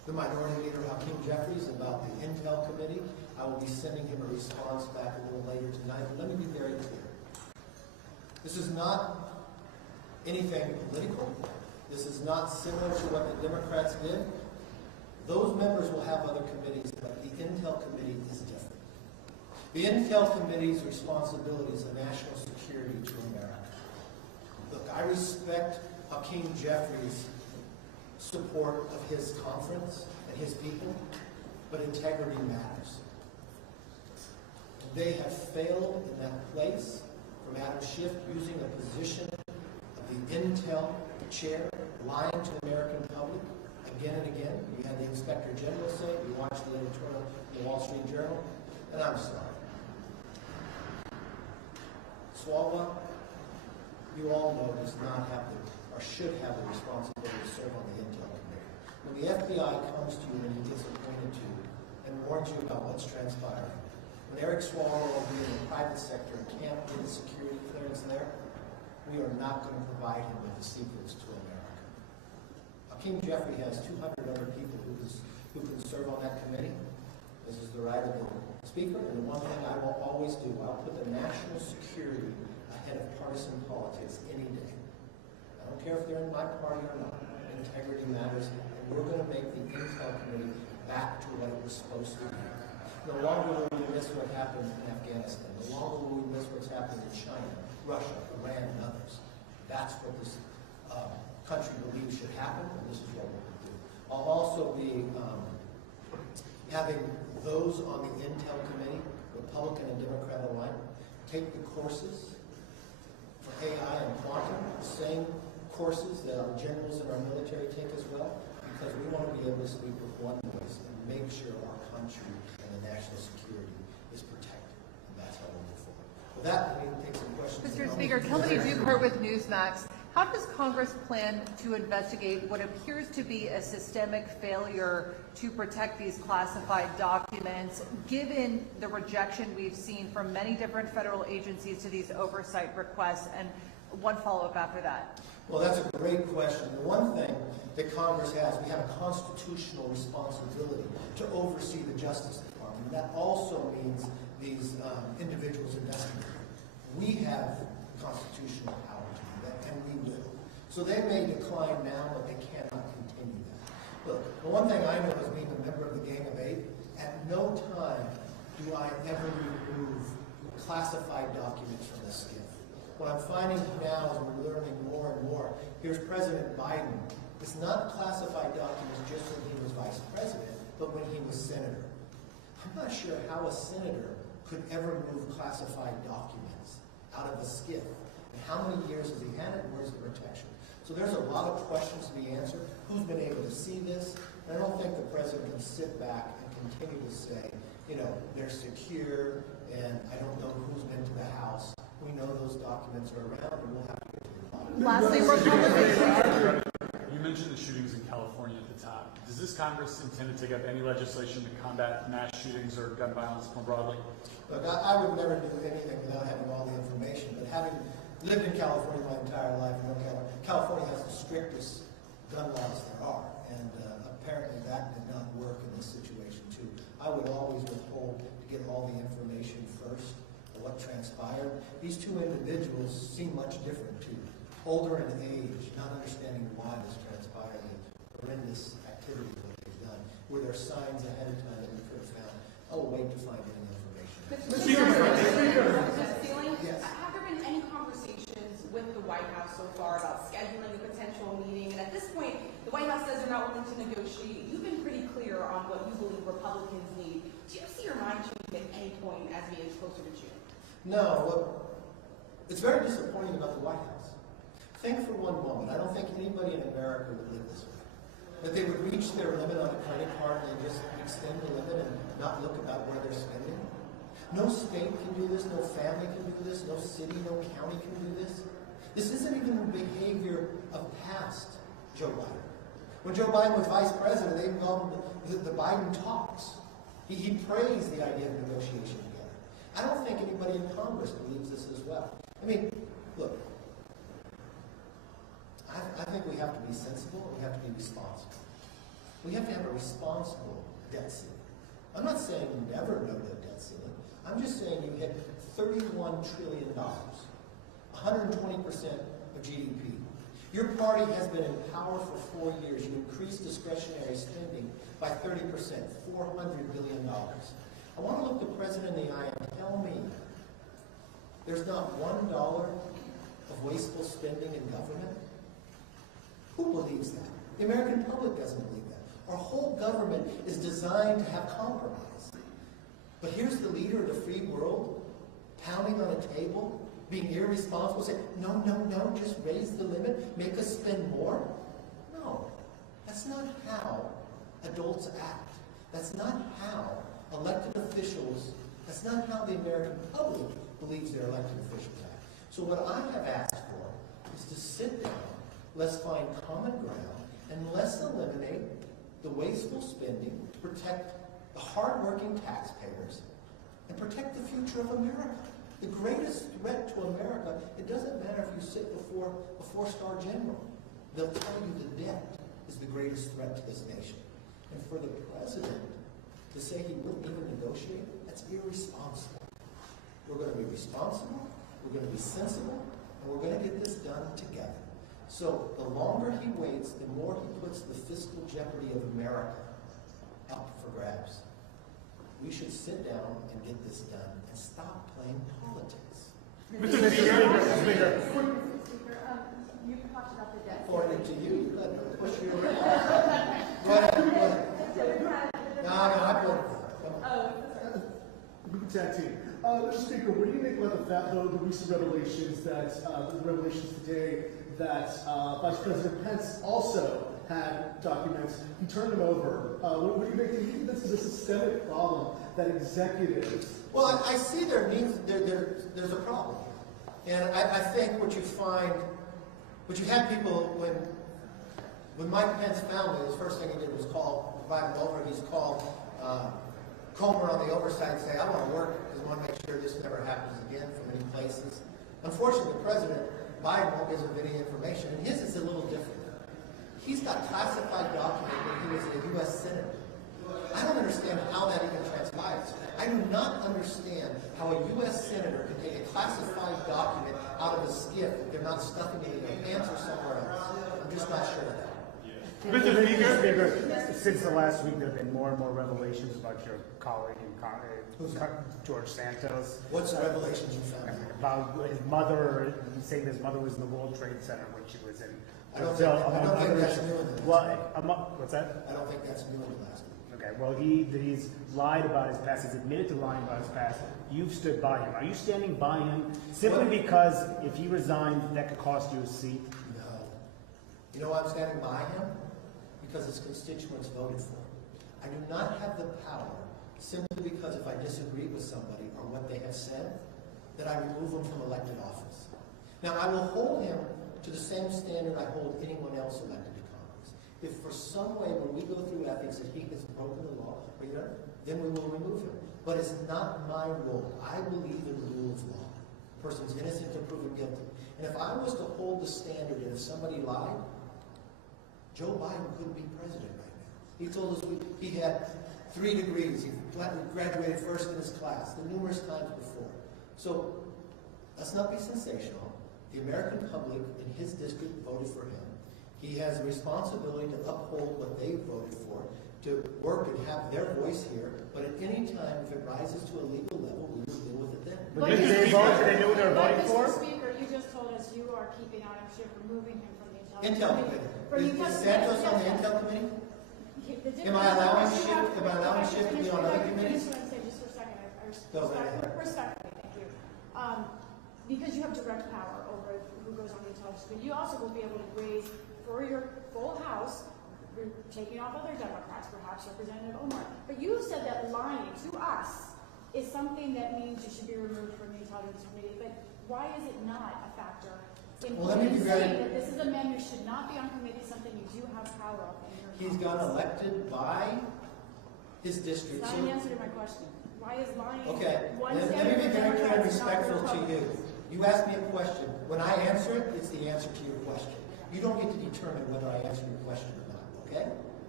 the Minority Leader Hakeem Jeffries about the Intel Committee. I will be sending him a response back a little later tonight. But let me be very clear. This is not anything political. This is not similar to what the Democrats did. Those members will have other committees, but the Intel Committee is different. The Intel Committee's responsibility is national security to America. Look, I respect Hakeem Jeffries' support of his conference and his people, but integrity matters. They have failed in that place from Adam Schiff using a position of the Intel chair, lying to the American public again and again. You had the Inspector General say it. You watched the editorial in the Wall Street Journal, and I'm sorry. Swalwell, you all know, does not have the, or should have the responsibility to serve on the Intel Committee. When the FBI comes to you and he gets appointed to you and warns you about what's transpiring, when Eric Swalwell being in the private sector can't get a security clearance there, we are not going to provide him with the secrets to America. Hakeem Jeffrey has 200 other people who can serve on that committee. This is the right of the Speaker, and the one thing I will always do, I'll put the national security ahead of partisan politics any day. I don't care if they're in my party or not. Integrity matters, and we're going to make the Intel Committee back to what it was supposed to be. No longer will we miss what happened in Afghanistan. No longer will we miss what's happening in China, Russia, Iran, and others. That's what this country believes should happen, and this is what we're going to do. I'll also be having those on the Intel Committee, Republican and Democrat alike, take the courses for AI and quantum, the same courses that our generals in our military take as well, because we want to be able to speak with one voice and make sure our country and the national security is protected. And that's how we'll move forward. With that, we can take some questions. Mr. Speaker, Kelly Duker with Newsmax. How does Congress plan to investigate what appears to be a systemic failure to protect these classified documents, given the rejection we've seen from many different federal agencies to these oversight requests? And one follow-up after that. Well, that's a great question. The one thing that Congress has, we have a constitutional responsibility to oversee the Justice Department. That also means these individuals investigating. We have constitutional power to do that, and we will. So they may decline now, but they cannot continue that. Look, the one thing I know as being a member of the Gang of Eight, at no time do I ever remove classified documents from the SCIF. What I'm finding now as we're learning more and more, here's President Biden. It's not classified documents just when he was vice president, but when he was senator. I'm not sure how a senator could ever move classified documents out of a SCIF. And how many years has he had it, and where's the protection? So there's a lot of questions to be answered. Who's been able to see this? And I don't think the president can sit back and continue to say, you know, they're secure, and I don't know who's been to the House. We know those documents are around, and we'll have to get to the bottom. Lastly, Republicans. You mentioned the shootings in California at the top. Does this Congress intend to take up any legislation to combat mass shootings or gun violence more broadly? Look, I would never do anything without having all the information, but having lived in California my entire life, you know, California has the strictest gun laws there are, and apparently that did not work in this situation too. I would always withhold to get all the information first of what transpired. These two individuals seem much different too. Older in age, not understanding why this transpired, the horrendous activity that they've done. Were there signs ahead of time that we could have found? I'll wait to find any information. Yes. Have there been any conversations with the White House so far about scheduling a potential meeting? And at this point, the White House says they're not willing to negotiate. You've been pretty clear on what you believe Republicans need. Do you see your mind changing at any point as we get closer to June? No. Look, it's very disappointing about the White House. Think for one moment. I don't think anybody in America would live this way. That they would reach their limit on a credit card and just extend the limit and not look about where they're spending. No state can do this, no family can do this, no city, no county can do this. This isn't even the behavior of past Joe Biden. When Joe Biden was vice president, they called the Biden talks. He praised the idea of negotiation together. I don't think anybody in Congress believes this as well. I mean, look, I think we have to be sensible and we have to be responsible. We have to have a responsible debt ceiling. I'm not saying never no to debt ceiling. I'm just saying you hit $31 trillion, 120% of GDP. Your party has been in power for 4 years. You increased discretionary spending by 30%, $400 billion. I want to look the president in the eye and tell me there's not $1 of wasteful spending in government? Who believes that? The American public doesn't believe that. Our whole government is designed to have compromise. But here's the leader of the free world pounding on a table, being irresponsible, saying, no, no, no, just raise the limit, make us spend more. No, that's not how adults act. That's not how elected officials, that's not how the American public believes their elected officials act. So what I have asked for is to sit down, let's find common ground, and let's eliminate the wasteful spending to protect the hardworking taxpayers and protect the future of America. The greatest threat to America, it doesn't matter if you sit before a four-star general. They'll tell you the debt is the greatest threat to this nation. And for the president to say he wouldn't even negotiate, that's irresponsible. We're going to be responsible, we're going to be sensible, and we're going to get this done together. So the longer he waits, the more he puts the fiscal jeopardy of America up for grabs. We should sit down and get this done and stop playing politics. Mr. Speaker, you talked about the debt. According to you, you let them push you around. Go ahead, go ahead. No, I voted for it. Come on. We can tag team. Mr. Speaker, what do you make about the recent revelations today that Vice President Pence also had documents? He turned them over. What do you make? Do you think this is a systemic problem that executives? Well, I see there's a problem. And I think what you find, what you had people, when Mike Pence found it, the first thing he did was invite him over. He's called Comer on the Oversight and say, I want to work because I want to make sure this never happens again from any places. Unfortunately, the President Biden won't give him any information, and his is a little different. He's got classified document when he was a U.S. Senator. I don't understand how that even transpires. I do not understand how a U.S. Senator can take a classified document out of a skiff if they're not stuffing it in their pants or somewhere else. I'm just not sure of that. Mr. Speaker, since the last week, there have been more and more revelations about your colleague, George Santos. What's the revelations you found? About his mother, saying his mother was in the World Trade Center when she was in. I don't think that's new in the last week. What's that? I don't think that's new in the last week. Okay, well, he's lied about his past. He's admitted to lying about his past. You've stood by him. Are you standing by him simply because if he resigned, that could cost you a seat? No. You know why I'm standing by him? Because his constituents voted for him. I do not have the power simply because if I disagree with somebody or what they have said, that I remove them from elected office. Now, I will hold him to the same standard I hold anyone else elected to Congress. If for some way when we go through ethics that he has broken the law, then we will remove him. But it's not my role. I believe in the rule of law. A person's innocent until proven guilty. And if I was to hold the standard and if somebody lied, Joe Biden couldn't be president right now. He told us he had 3 degrees. He graduated first in his class, the numerous times before. So let's not be sensational. The American public in his district voted for him. He has a responsibility to uphold what they voted for, to work and have their voice here. But at any time, if it rises to a legal level, we will deal with it then. But did they vote? Did they know what they were voting for? Mr. Speaker, you just told us you are keeping out of Schiff, removing him from the Intel Committee. Is Santos on the Intel Committee? Am I allowing Schiff to be on other committees? Just for a second, respectfully, thank you. Because you have direct power over who goes on the intelligence committee, you also will be able to raise for your full House, taking off other Democrats, perhaps Representative Omar. But you said that lying to us is something that means you should be removed from the intelligence committee. But why is it not a factor? Well, let me be very... that this is a man who should not be on committee, something you do have power of. He's got elected by his district. That's not an answer to my question. Why is lying? Okay, let me be very clear and respectful to you. You ask me a question. When I answer it, it's the answer to your question. You don't get to determine whether I answer your question or not, okay?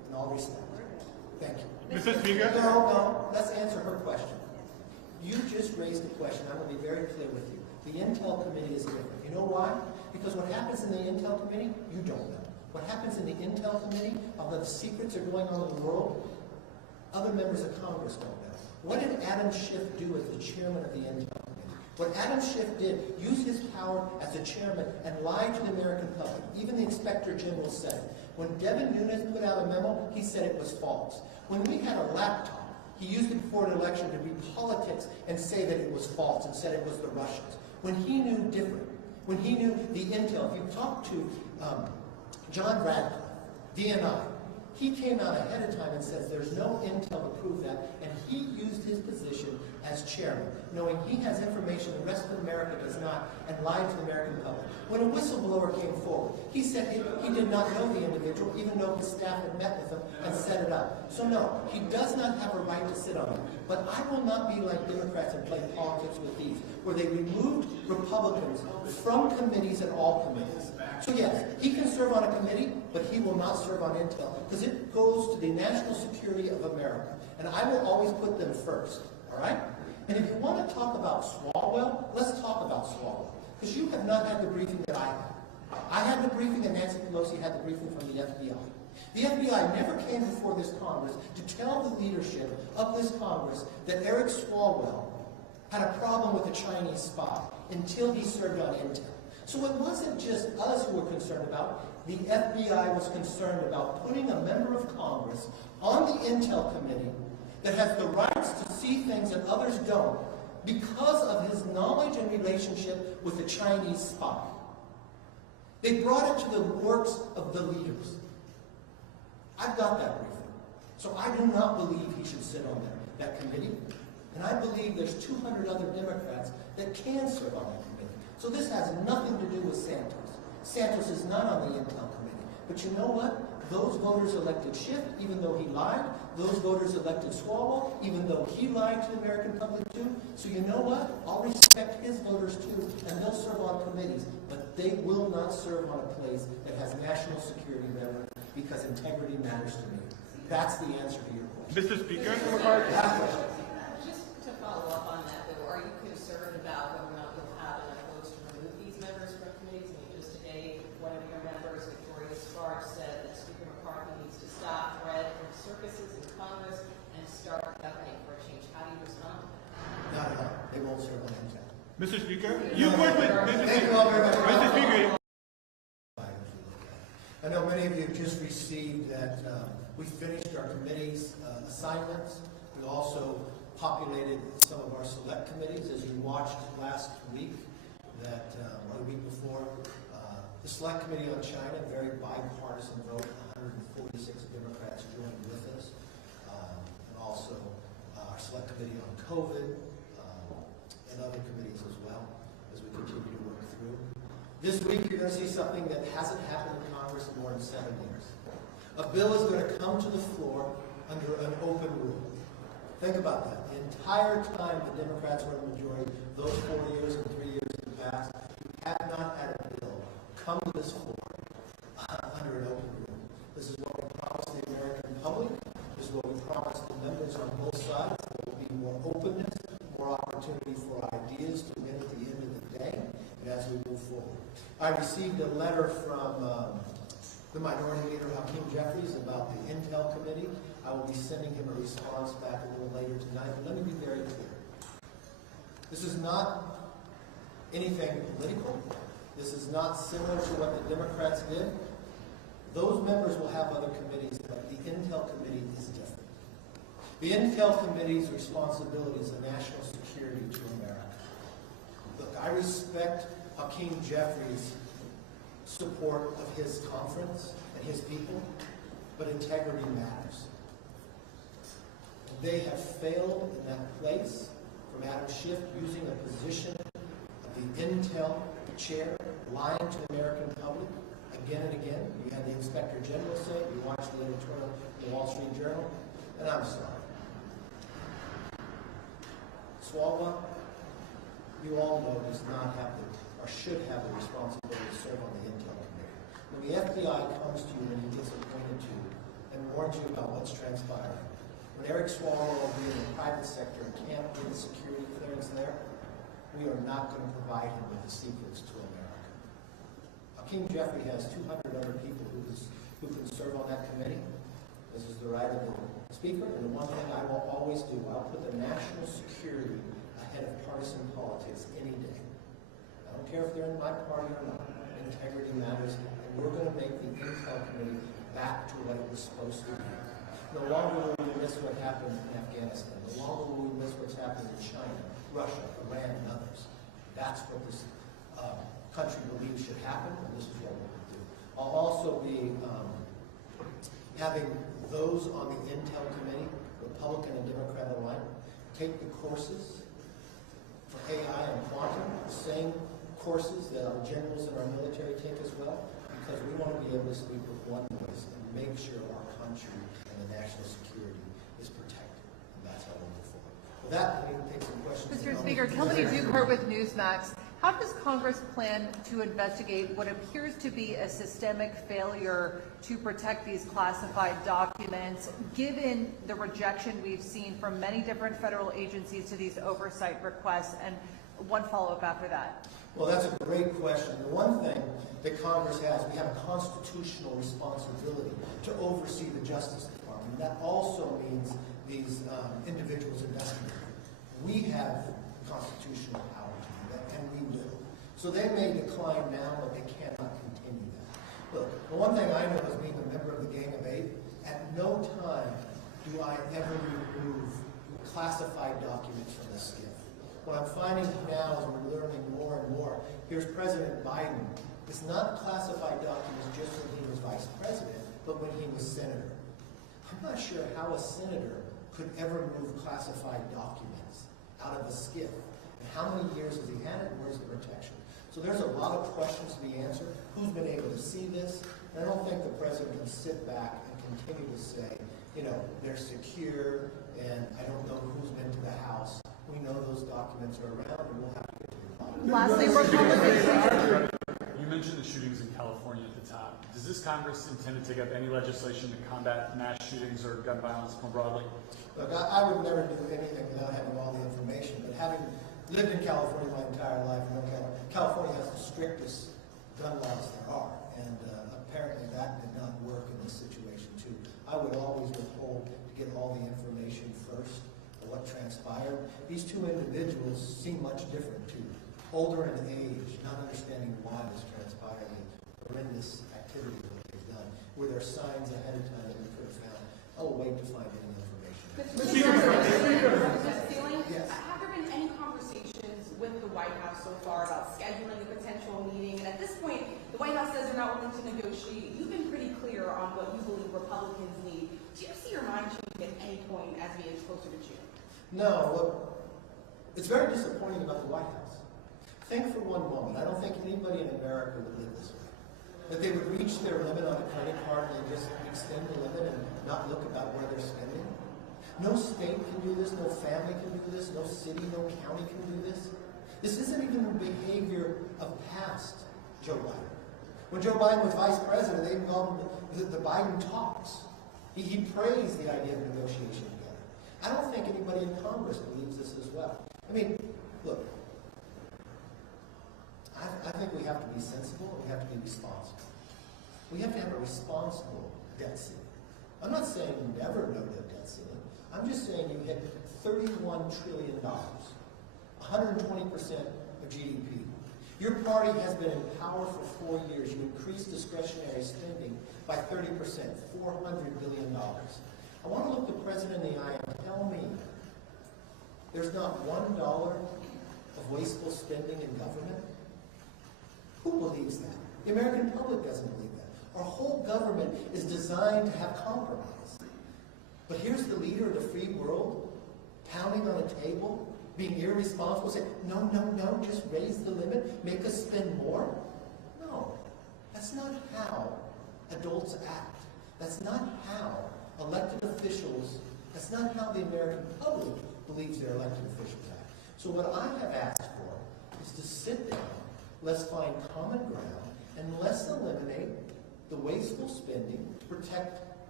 in all respect. Thank you. Mr. Speaker? No, let's answer her question. You just raised a question. I'm going to be very clear with you. The Intel Committee is different. You know why? Because what happens in the Intel Committee, you don't know. What happens in the Intel Committee, although the secrets are going on in the world, other members of Congress don't know. What did Adam Schiff do as the chairman of the Intel Committee? What Adam Schiff did, use his power as the chairman and lie to the American public. Even the Inspector General said it. When Devin Nunes put out a memo, he said it was false. When we had a laptop, he used it before an election to read politics and say that it was false and said it was the Russians. When he knew different, when he knew the intel, if you talk to John Radcliffe, DNI, he came out ahead of time and says there's no intel to prove that, and he used his position as chairman, knowing he has information the rest of America does not, and lied to the American public. When a whistleblower came forward, he said he did not know the individual, even though his staff had met with him and set it up. So no, he does not have a right to sit on it. But I will not be like Democrats and play politics with these, where they removed Republicans from committees and all committees. So yes, he can serve on a committee, but he will not serve on intel, because it goes to the national security of America. And I will always put them first, all right? And if you want to talk about Swalwell, let's talk about Swalwell, because you have not had the briefing that I had. I had the briefing and Nancy Pelosi had the briefing from the FBI. The FBI never came before this Congress to tell the leadership of this Congress that Eric Swalwell had a problem with a Chinese spy until he served on intel. So it wasn't just us who were concerned about. The FBI was concerned about putting a member of Congress on the Intel Committee that has the rights to see things that others don't because of his knowledge and relationship with the Chinese spy. They brought it to the works of the leaders. I've got that briefing. So I do not believe he should sit on that committee. And I believe there's 200 other Democrats that can serve on that committee. So this has nothing to do with Santos. Santos is not on the Intel Committee. But you know what? Those voters elected Schiff, even though he lied. Those voters elected Swalwell, even though he lied to the American public too. So you know what? I'll respect his voters too, and they'll serve on committees. But they will not serve on a place that has national security relevance, because integrity matters to me. That's the answer to your question. Mr. Speaker? Just to follow up on that, though, are you concerned about whether or not you'll have enough votes to remove these members from committees? I mean, just today, one of your members, Victoria Sparks, said that Speaker McCarthy needs to stop threat and circuses in Congress and start governing for a change. How do you respond to that? Not at all. They won't serve on intel. Mr. Speaker? You work with Thank you all very much. Mr. Speaker. I know many of you have just received that we finished our committee's assignments. We also populated some of our select committees, as you watched last week, that or the week before. The Select Committee on China, very bipartisan vote, 146 Democrats joined with us. And also our Select Committee on COVID and other committees as well, as we continue to work through. This week, you're going to see something that hasn't happened in Congress in more than 7 years. A bill is going to come to the floor under an open rule. Think about that. The entire time the Democrats were in the majority, those 4 years and 3 years in the past, we have not had a bill come to this floor under an open rule. This is what we promised the American public. This is what we promised the members on both sides. There will be more openness, more opportunity for ideas to win at the end of the day, and as we move forward. I received a letter from the Minority Leader, Hakeem Jeffries, about the Intel Committee. I will be sending him a response back a little later tonight. But let me be very clear. This is not anything political. This is not similar to what the Democrats did. Those members will have other committees, but the Intel Committee is different. The Intel Committee's responsibility is a national security to America. Look, I respect Hakeem Jeffries' support of his conference and his people, but integrity matters. And they have failed in that place, from Adam Schiff using a position of the Intel chair, lying to the American public again and again. You had the Inspector General say it, you watched the editorial in the Wall Street Journal, and I'm sorry. Swalwell, you all know, does not have the, or should have the responsibility to serve on the Intel Committee. When the FBI comes to you and he gets appointed to, and warned you about what's transpiring. When Eric Swalwell will be in the private sector and can't get a security clearance there, we are not going to provide him with the secrets to America. Hakeem Jeffrey has 200 other people who can serve on that committee. This is the right of the Speaker, and the one thing I will always do, I'll put the national security ahead of partisan politics any day. I don't care if they're in my party or not. Integrity matters, and we're going to make the Intel Committee back to what it was supposed to be. No longer will we miss what happened in Afghanistan. No longer will we miss what's happening in China, Russia, Iran, and others. That's what this country believes should happen, and this is what we're going to do. I'll also be having those on the Intel Committee, Republican and Democrat alike, take the courses for AI and quantum, the same courses that our generals and our military take as well, because we want to be able to speak with one voice and make sure our country and the national security is protected. And that's how we'll move forward. With that, we can take some questions. Mr. Speaker, Kelly Dukert with Newsmax. How does Congress plan to investigate what appears to be a systemic failure to protect these classified documents, given the rejection we've seen from many different federal agencies to these oversight requests? And one follow-up after that. Well, that's a great question. The one thing that Congress has, we have a constitutional responsibility to oversee the Justice Department. That also means these individuals investigating. We have constitutional power to do that, and we will. So they may decline now, but they cannot continue that. Look, the one thing I know as being a member of the Gang of Eight, at no time do I ever remove classified documents from the Skiff. What I'm finding now as we're learning more and more, here's President Biden. It's not classified documents just when he was vice president, but when he was senator. I'm not sure how a senator could ever move classified documents out of a Skiff. And how many years has he had it? Where's the protection? So there's a lot of questions to be answered. Who's been able to see this? And I don't think the president can sit back and continue to say, you know, they're secure, and I don't know who's been to the House. We know those documents are around, and we'll have to get to the bottom. Lastly, you mentioned the shootings in California at the top. Does this Congress intend to take up any legislation to combat mass shootings or gun violence more broadly? Look, I would never do anything without having all the information, but having lived in California my entire life, California has the strictest gun laws there are, and apparently that did not work in this situation too. I would always withhold to get all the information first of what transpired. These two individuals seem much different too. Older in age, not understanding why this transpired, and horrendous activities that they've done. Were there signs ahead of time that we could have found? I'll wait to find any information. Yes. Have there been any conversations with the White House so far about scheduling a potential meeting? And at this point, the White House says they're not willing to negotiate. You've been pretty clear on what you believe Republicans need. Do you see your mind changing at any point as we get closer to June? No, look, it's very disappointing about the White House. Think for one moment, I don't think anybody in America would live this way. That they would reach their limit on a credit card and just extend the limit and not look about where they're spending. No state can do this, no family can do this, no city, no county can do this. This isn't even the behavior of past Joe Biden. When Joe Biden was vice president, they called him the Biden talks. He praised the idea of negotiation together. I don't think anybody in Congress believes this as well. I mean, look, I think we have to be sensible and we have to be responsible. We have to have a responsible debt ceiling. I'm not saying never no debt ceiling. I'm just saying you hit $31 trillion, 120% of GDP. Your party has been in power for 4 years. You increased discretionary spending by 30%, $400 billion. I want to look the president in the eye and tell me there's not $1 of wasteful spending in government. Who believes that? The American public doesn't believe that. Our whole government is designed to have compromise. But here's the leader of the free world pounding on a table, being irresponsible, saying, no, no, no, just raise the limit, make us spend more. No, that's not how adults act. That's not how elected officials, that's not how the American public believes their elected officials act. So what I have asked for is to sit down, let's find common ground, and let's eliminate the wasteful spending to protect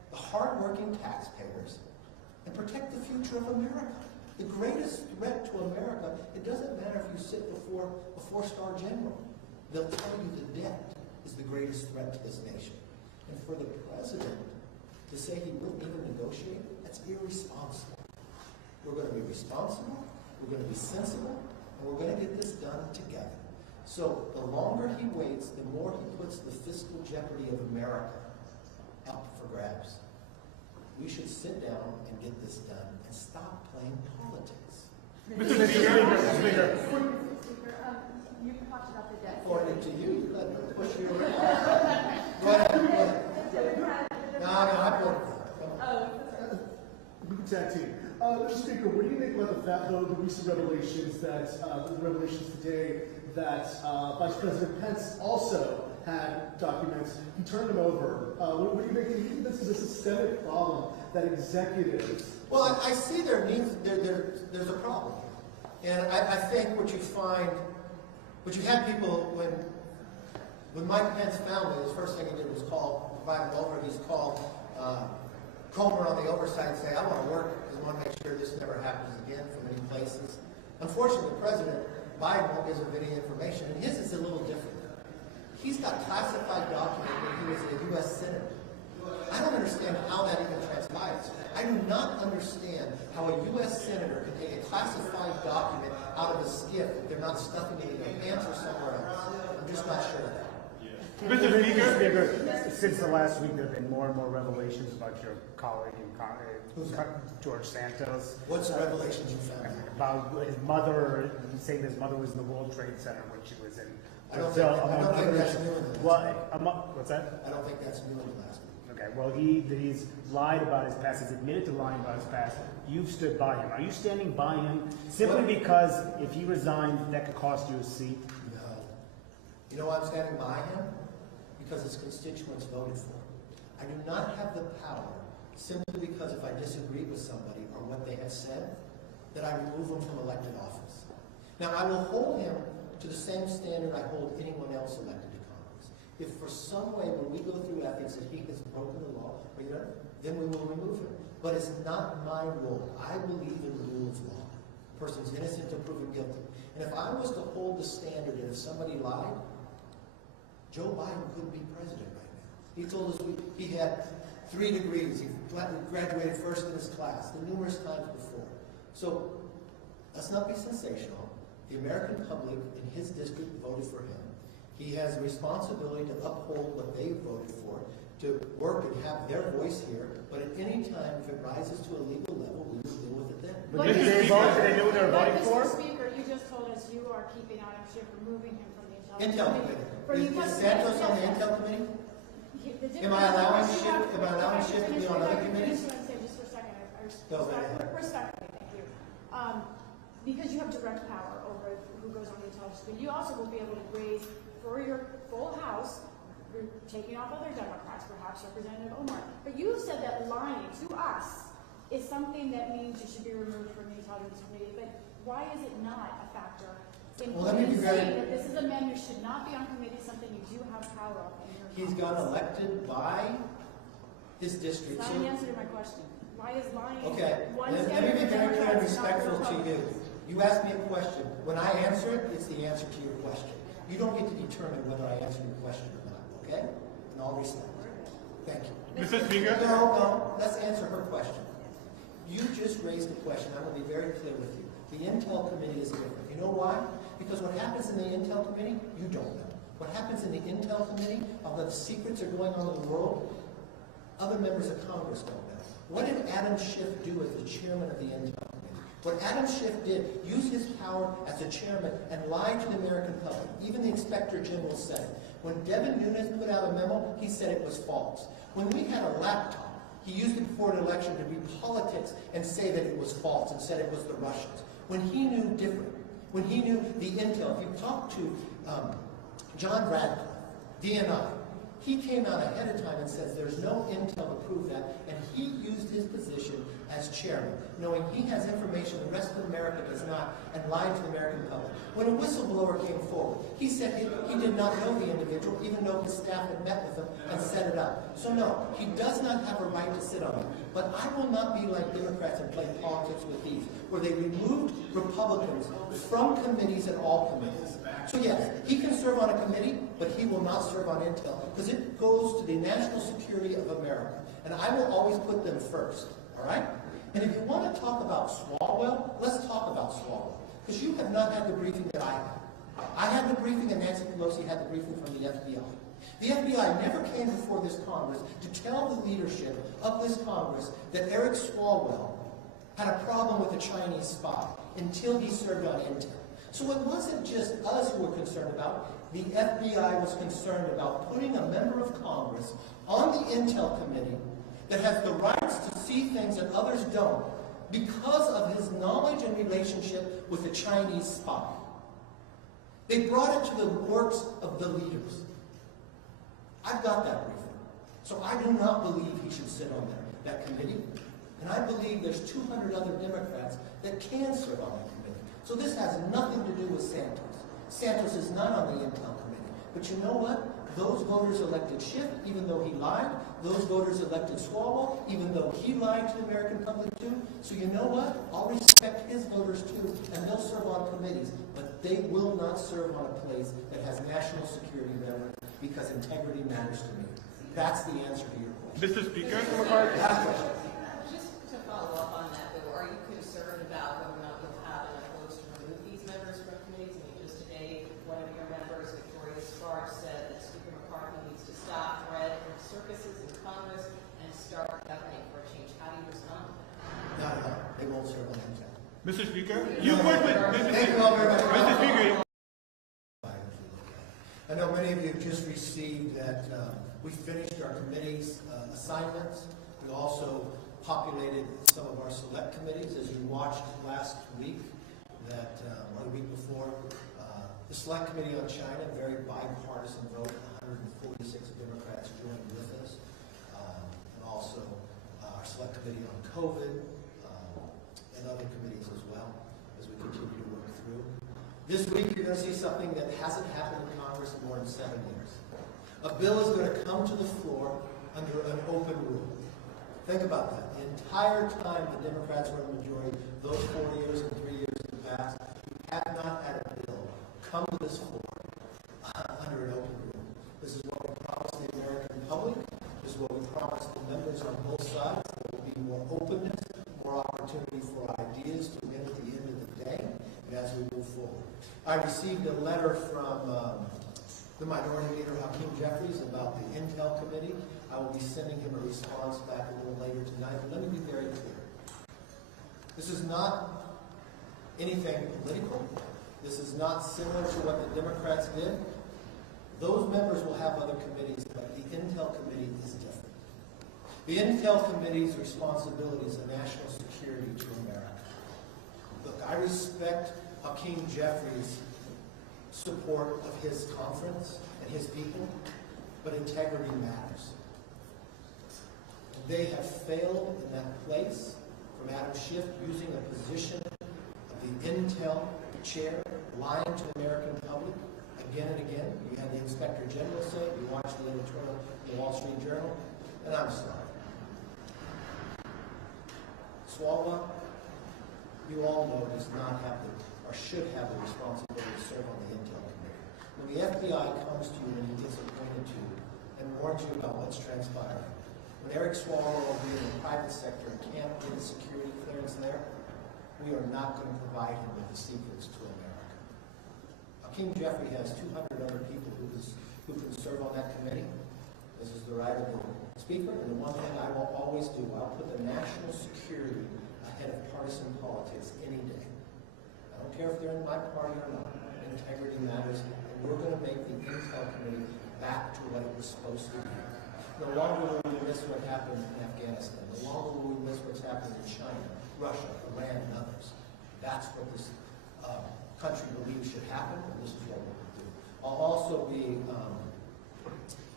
the hardworking taxpayers and protect the future of America. The greatest threat to America, it doesn't matter if you sit before a four-star general. They'll tell you the debt is the greatest threat to this nation. And for the president to say he wouldn't even negotiate, that's irresponsible. We're going to be responsible, we're going to be sensible, and we're going to get this done together. So the longer he waits, the more he puts the fiscal jeopardy of America up for grabs. We should sit down and get this done and stop playing politics. Mr. Speaker. You talked about the debt. According to you, you let them push you around. Go ahead. No, I put it. We can tag team. Mr. Speaker, what do you think about the recent revelations today that Vice President Pence also had documents? He turned them over. What do you think? Do you think this is a systemic problem that executives? Well, I see there's a problem. And I think what you find, what you had people, when Mike Pence found it, the first thing he did was provide him over. He's called Comer on the Oversight and say, I want to work because I want to make sure this never happens again from any places. Unfortunately, President Biden won't give him any information, and his is a little different. He's got classified documents when he was a U.S. Senator. I don't understand how that even transpires. I do not understand how a U.S. Senator can take a classified document out of a skiff if they're not stuffing it in their pants or somewhere else. I'm just not sure of that. Mr. Speaker. Since the last week, there have been more and more revelations about your colleague, George Santos. What's the revelations you found? About his mother, he's saying his mother was in the World Trade Center when she was in I don't Brazil. think that's new in the last week. What's that? I don't think that's new in the last week. Okay, well, he's lied about his past. He's admitted to lying about his past. You've stood by him. Are you standing by him simply because if he resigned, that could cost you a seat? No. You know why I'm standing by him? Because his constituents voted for him. I do not have the power, simply because if I disagree with somebody or what they have said, that I remove them from elected office. Now, I will hold him to the same standard I hold anyone else elected to Congress. If for some way, when we go through ethics, that he has broken the law, then we will remove him. But it's not my role. I believe in the rule of law. A person's innocent until proven guilty. And if I was to hold the standard, and if somebody lied, Joe Biden couldn't be president right now. He told us he had 3 degrees. He graduated first in his class, numerous times before. So let's not be sensational. The American public in his district voted for him. He has a responsibility to uphold what they voted for, to work and have their voice here. But at any time, if it rises to a legal level, we will deal with it then. But did they vote? Did they know what they were voting for? Mr. Speaker, you just told us you are keeping Adam Schiff, removing him from the Intel Committee. Is Santos on the Intel Committee? Am I allowing Schiff to be on other committees? Just for a second, respectfully, thank you. Because you have direct power over who goes on the intelligence committee, you also will be able to raise for your full House, you're taking off other Democrats, perhaps Representative Omar. But you said that lying to us is something that means you should be removed from the intelligence committee. But why is it not a factor? Well, let me be very... that this is a man who should not be on committee, something you do have power of in your He's got elected by his district. That's not an answer to my question. Why is lying? Okay, let me be very clear and respectful to you. You asked me a question. When I answer it, it's the answer to your question. You don't get to determine whether I answer your question or not, okay? In all respect. Thank you. Mr. Speaker. No, let's answer her question. You just raised a question. I'm going to be very clear with you. The Intel Committee is different. You know why? Because what happens in the Intel Committee, you don't know. What happens in the Intel Committee, although the secrets are going on in the world, other members of Congress don't know. What did Adam Schiff do as the chairman of the Intel Committee? What Adam Schiff did, use his power as a chairman and lie to the American public. Even the Inspector General said it. When Devin Nunes put out a memo, he said it was false. When we had a laptop, he used it before an election to read politics and say that it was false and said it was the Russians. When he knew different, when he knew the intel, if you talk to John Bradley, DNI, He came out ahead of time and says there's no intel to prove that, and he used his position as chairman, knowing he has information the rest of America does not, and lied to the American public. When a whistleblower came forward, he said he did not know the individual, even though his staff had met with him and set it up. So no, he does not have a right to sit on it. But I will not be like Democrats and play politics with these, where they removed Republicans from committees and all committees. So yes, he can serve on a committee, but he will not serve on intel, because it goes to the national security of America. And I will always put them first, all right? And if you want to talk about Swalwell, let's talk about Swalwell, because you have not had the briefing that I had. I had the briefing, and Nancy Pelosi had the briefing from the FBI. The FBI never came before this Congress to tell the leadership of this Congress that Eric Swalwell had a problem with a Chinese spy until he served on intel. So it wasn't just us who were concerned about. The FBI was concerned about putting a member of Congress on the Intel Committee that has the rights to see things that others don't because of his knowledge and relationship with the Chinese spy. They brought it to the works of the leaders. I've got that briefing. So I do not believe he should sit on that committee. And I believe there's 200 other Democrats that can serve on that committee. So this has nothing to do with Santos. Santos is not on the Intel Committee. But you know what? Those voters elected Schiff, even though he lied. Those voters elected Swalwell, even though he lied to the American public too. So you know what? I'll respect his voters too, and they'll serve on committees. But they will not serve on a place that has national security better, because integrity matters to me. That's the answer to your question. Mr. Speaker? Just to follow up on that, though, are you concerned about whether or not you'll have enough votes to remove these members from committees? I mean, just today, one of your members, Victoria Sparks, said that Speaker McCarthy needs to stop threat and circuses in Congress and start governing for a change. How do you respond to that? Not at all. They won't serve on intel. Mr. Speaker? You work with Thank you all very much. Mr. Speaker. I know many of you have just received that we finished our committee's assignments. We also populated some of our select committees, as you watched last week, that or the week before. The Select Committee on China, very bipartisan vote, 146 Democrats joined with us. And also our Select Committee on COVID and other committees as well, as we continue to work through. This week, you're going to see something that hasn't happened in Congress in more than 7 years. A bill is going to come to the floor under an open rule. Think about that. The entire time the Democrats were in the majority, those 4 years and 3 years in the past, we have not had a bill come to this floor under an open rule. This is what we promised the American public. This is what we promised the members on both sides. There will be more openness, more opportunity for ideas to win at the end of the day, and as we move forward. I received a letter from the Minority Leader, Hakeem Jeffries, about the Intel Committee. I will be sending him a response back a little later tonight. But let me be very clear. This is not anything political. This is not similar to what the Democrats did. Those members will have other committees, but the Intel Committee is different. The Intel Committee's responsibility is a national security to America. Look, I respect Hakeem Jeffries' support of his conference and his people, but integrity matters. And they have failed in that place, from Adam Schiff using a position of the Intel chair, lying to the American public again and again. You had the Inspector General say it, you watched the editorial in the Wall Street Journal, and I'm sorry. Swalwell, you all know, does not have the, or should have the responsibility to serve on the Intel Committee. When the FBI comes to you and he gets appointed to you and warns you about what's transpiring, when Eric Swalwell being in the private sector can't get a security clearance there, we are not going to provide him with the secrets to America. Hakeem Jeffrey has 200 other people who can serve on that committee. This is the right of the Speaker, and the one thing I will always do, I'll put the national security ahead of partisan politics any day. I don't care if they're in my party or not. Integrity matters, and we're going to make the Intel Committee back to what it was supposed to be. No longer will we miss what happened in Afghanistan. No longer will we miss what's happened in China, Russia, Iran, and others. That's what this country believes should happen, and this is what we're going to do. I'll also be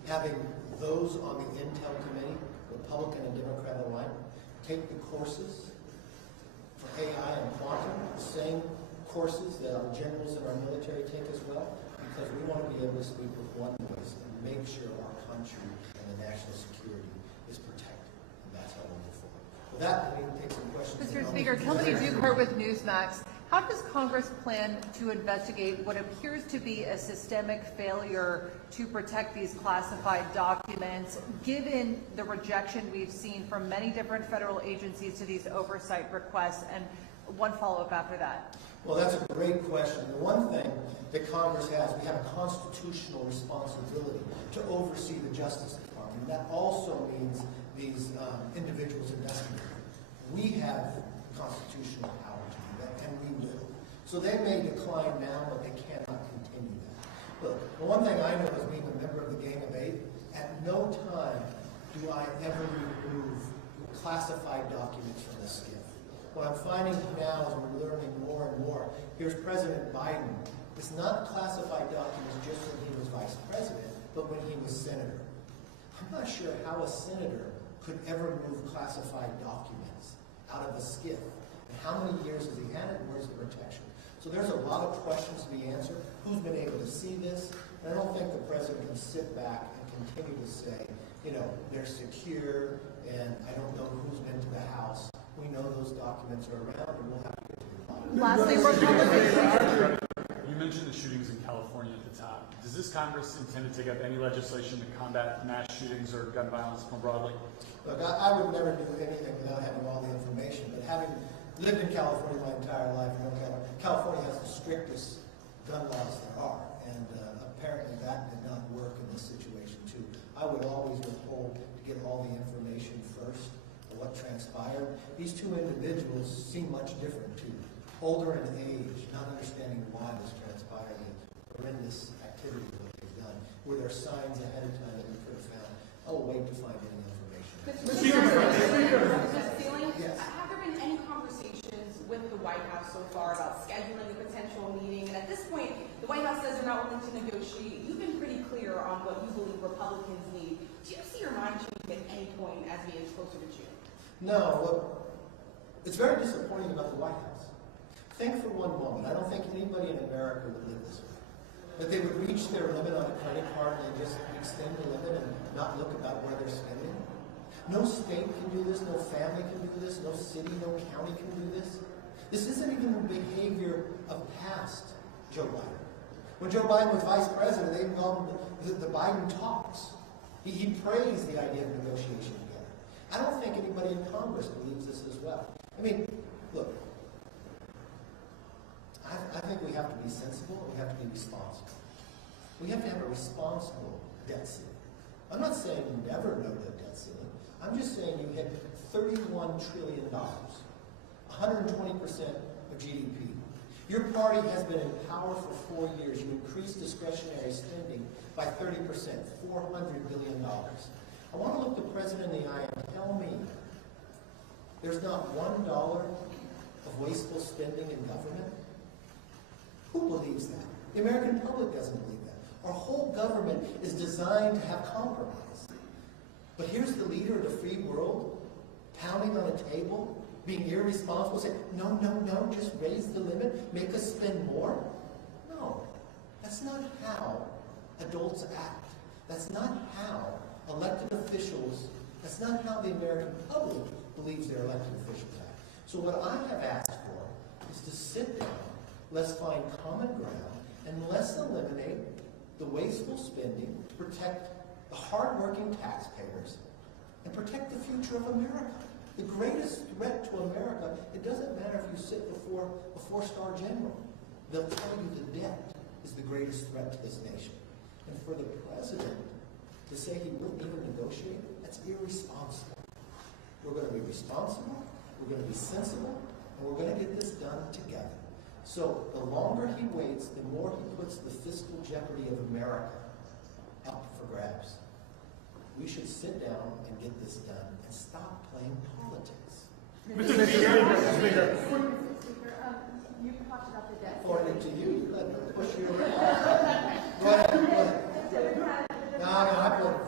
having those on the Intel Committee, Republican and Democrat alike, take the courses for AI and quantum, the same courses that our generals in our military take as well, because we want to be able to speak with one voice and make sure our country and the national security is protected. And that's how we'll move forward. With that, we can take some questions. Mr. Speaker, Kelly Dukert with Newsmax. How does Congress plan to investigate what appears to be a systemic failure to protect these classified documents, given the rejection we've seen from many different federal agencies to these oversight requests? And one follow-up after that. Well, that's a great question. The one thing that Congress has, we have a constitutional responsibility to oversee the Justice Department. That also means these individuals investigating. We have constitutional power to do that, and we will. So they may decline now, but they cannot continue that. Look, the one thing I know as being a member of the Gang of Eight, at no time do I ever remove classified documents from the skiff. What I'm finding now as we're learning more and more, here's President Biden. It's not classified documents just when he was vice president, but when he was senator. I'm not sure how a senator could ever move classified documents out of a skiff. And how many years has he had it, and where's the protection? So there's a lot of questions to be answered. Who's been able to see this? And I don't think the president can sit back and continue to say, you know, they're secure, and I don't know who's been to the House. We know those documents are around, and we'll have to get to the bottom. Lastly, Republicans. You mentioned the shootings in California at the top. Does this Congress intend to take up any legislation to combat mass shootings or gun violence more broadly? Look, I would never do anything without having all the information, but having lived in California my entire life, you know, California has the strictest gun laws there are, and apparently that did not work in this situation too. I would always withhold to get all the information first of what transpired. These two individuals seem much different too. Older in age, not understanding why this transpired, and horrendous activity that they've done. Were there signs ahead of time that we could have found? I'll wait to find any information. Mr. Speaker, yes. have there been any conversations with the White House so far about scheduling a potential meeting? And at this point, the White House says they're not willing to negotiate. You've been pretty clear on what you believe Republicans need. Do you see your mind changing at any point as we inch closer to June? No, look, it's very disappointing about the White House. Think for one moment, I don't think anybody in America would live this way. That they would reach their limit on a credit card and just extend the limit and not look about where they're spending. No state can do this, no family can do this, no city, no county can do this. This isn't even the behavior of past Joe Biden. When Joe Biden was vice president, they called him the Biden talks. He praised the idea of negotiation together. I don't think anybody in Congress believes this as well. I mean, look, I think we have to be sensible and we have to be responsible. We have to have a responsible debt ceiling. I'm not saying you never know the debt ceiling. I'm just saying you hit $31 trillion, 120% of GDP. Your party has been in power for 4 years. You increased discretionary spending by 30%, $400 billion. I want to look the president in the eye and tell me there's not $1 of wasteful spending in government. Who believes that? The American public doesn't believe that. Our whole government is designed to have compromise. But here's the leader of the free world pounding on a table, being irresponsible, saying, no, no, no, just raise the limit, make us spend more. No, that's not how adults act. That's not how elected officials, that's not how the American public believes their elected officials act. So what I have asked for is to sit down, let's find common ground, and let's eliminate the wasteful spending to protect the hardworking taxpayers and protect the future of America. The greatest threat to America, it doesn't matter if you sit before a four-star general. They'll tell you the debt is the greatest threat to this nation. And for the president to say he wouldn't even negotiate, that's irresponsible. We're going to be responsible, we're going to be sensible, and we're going to get this done together. So the longer he waits, the more he puts the fiscal jeopardy of America up for grabs. We should sit down and get this done and stop playing politics. Mr. Speaker, you talked about the debt. According to you, you let them push you around. Go ahead. No, I put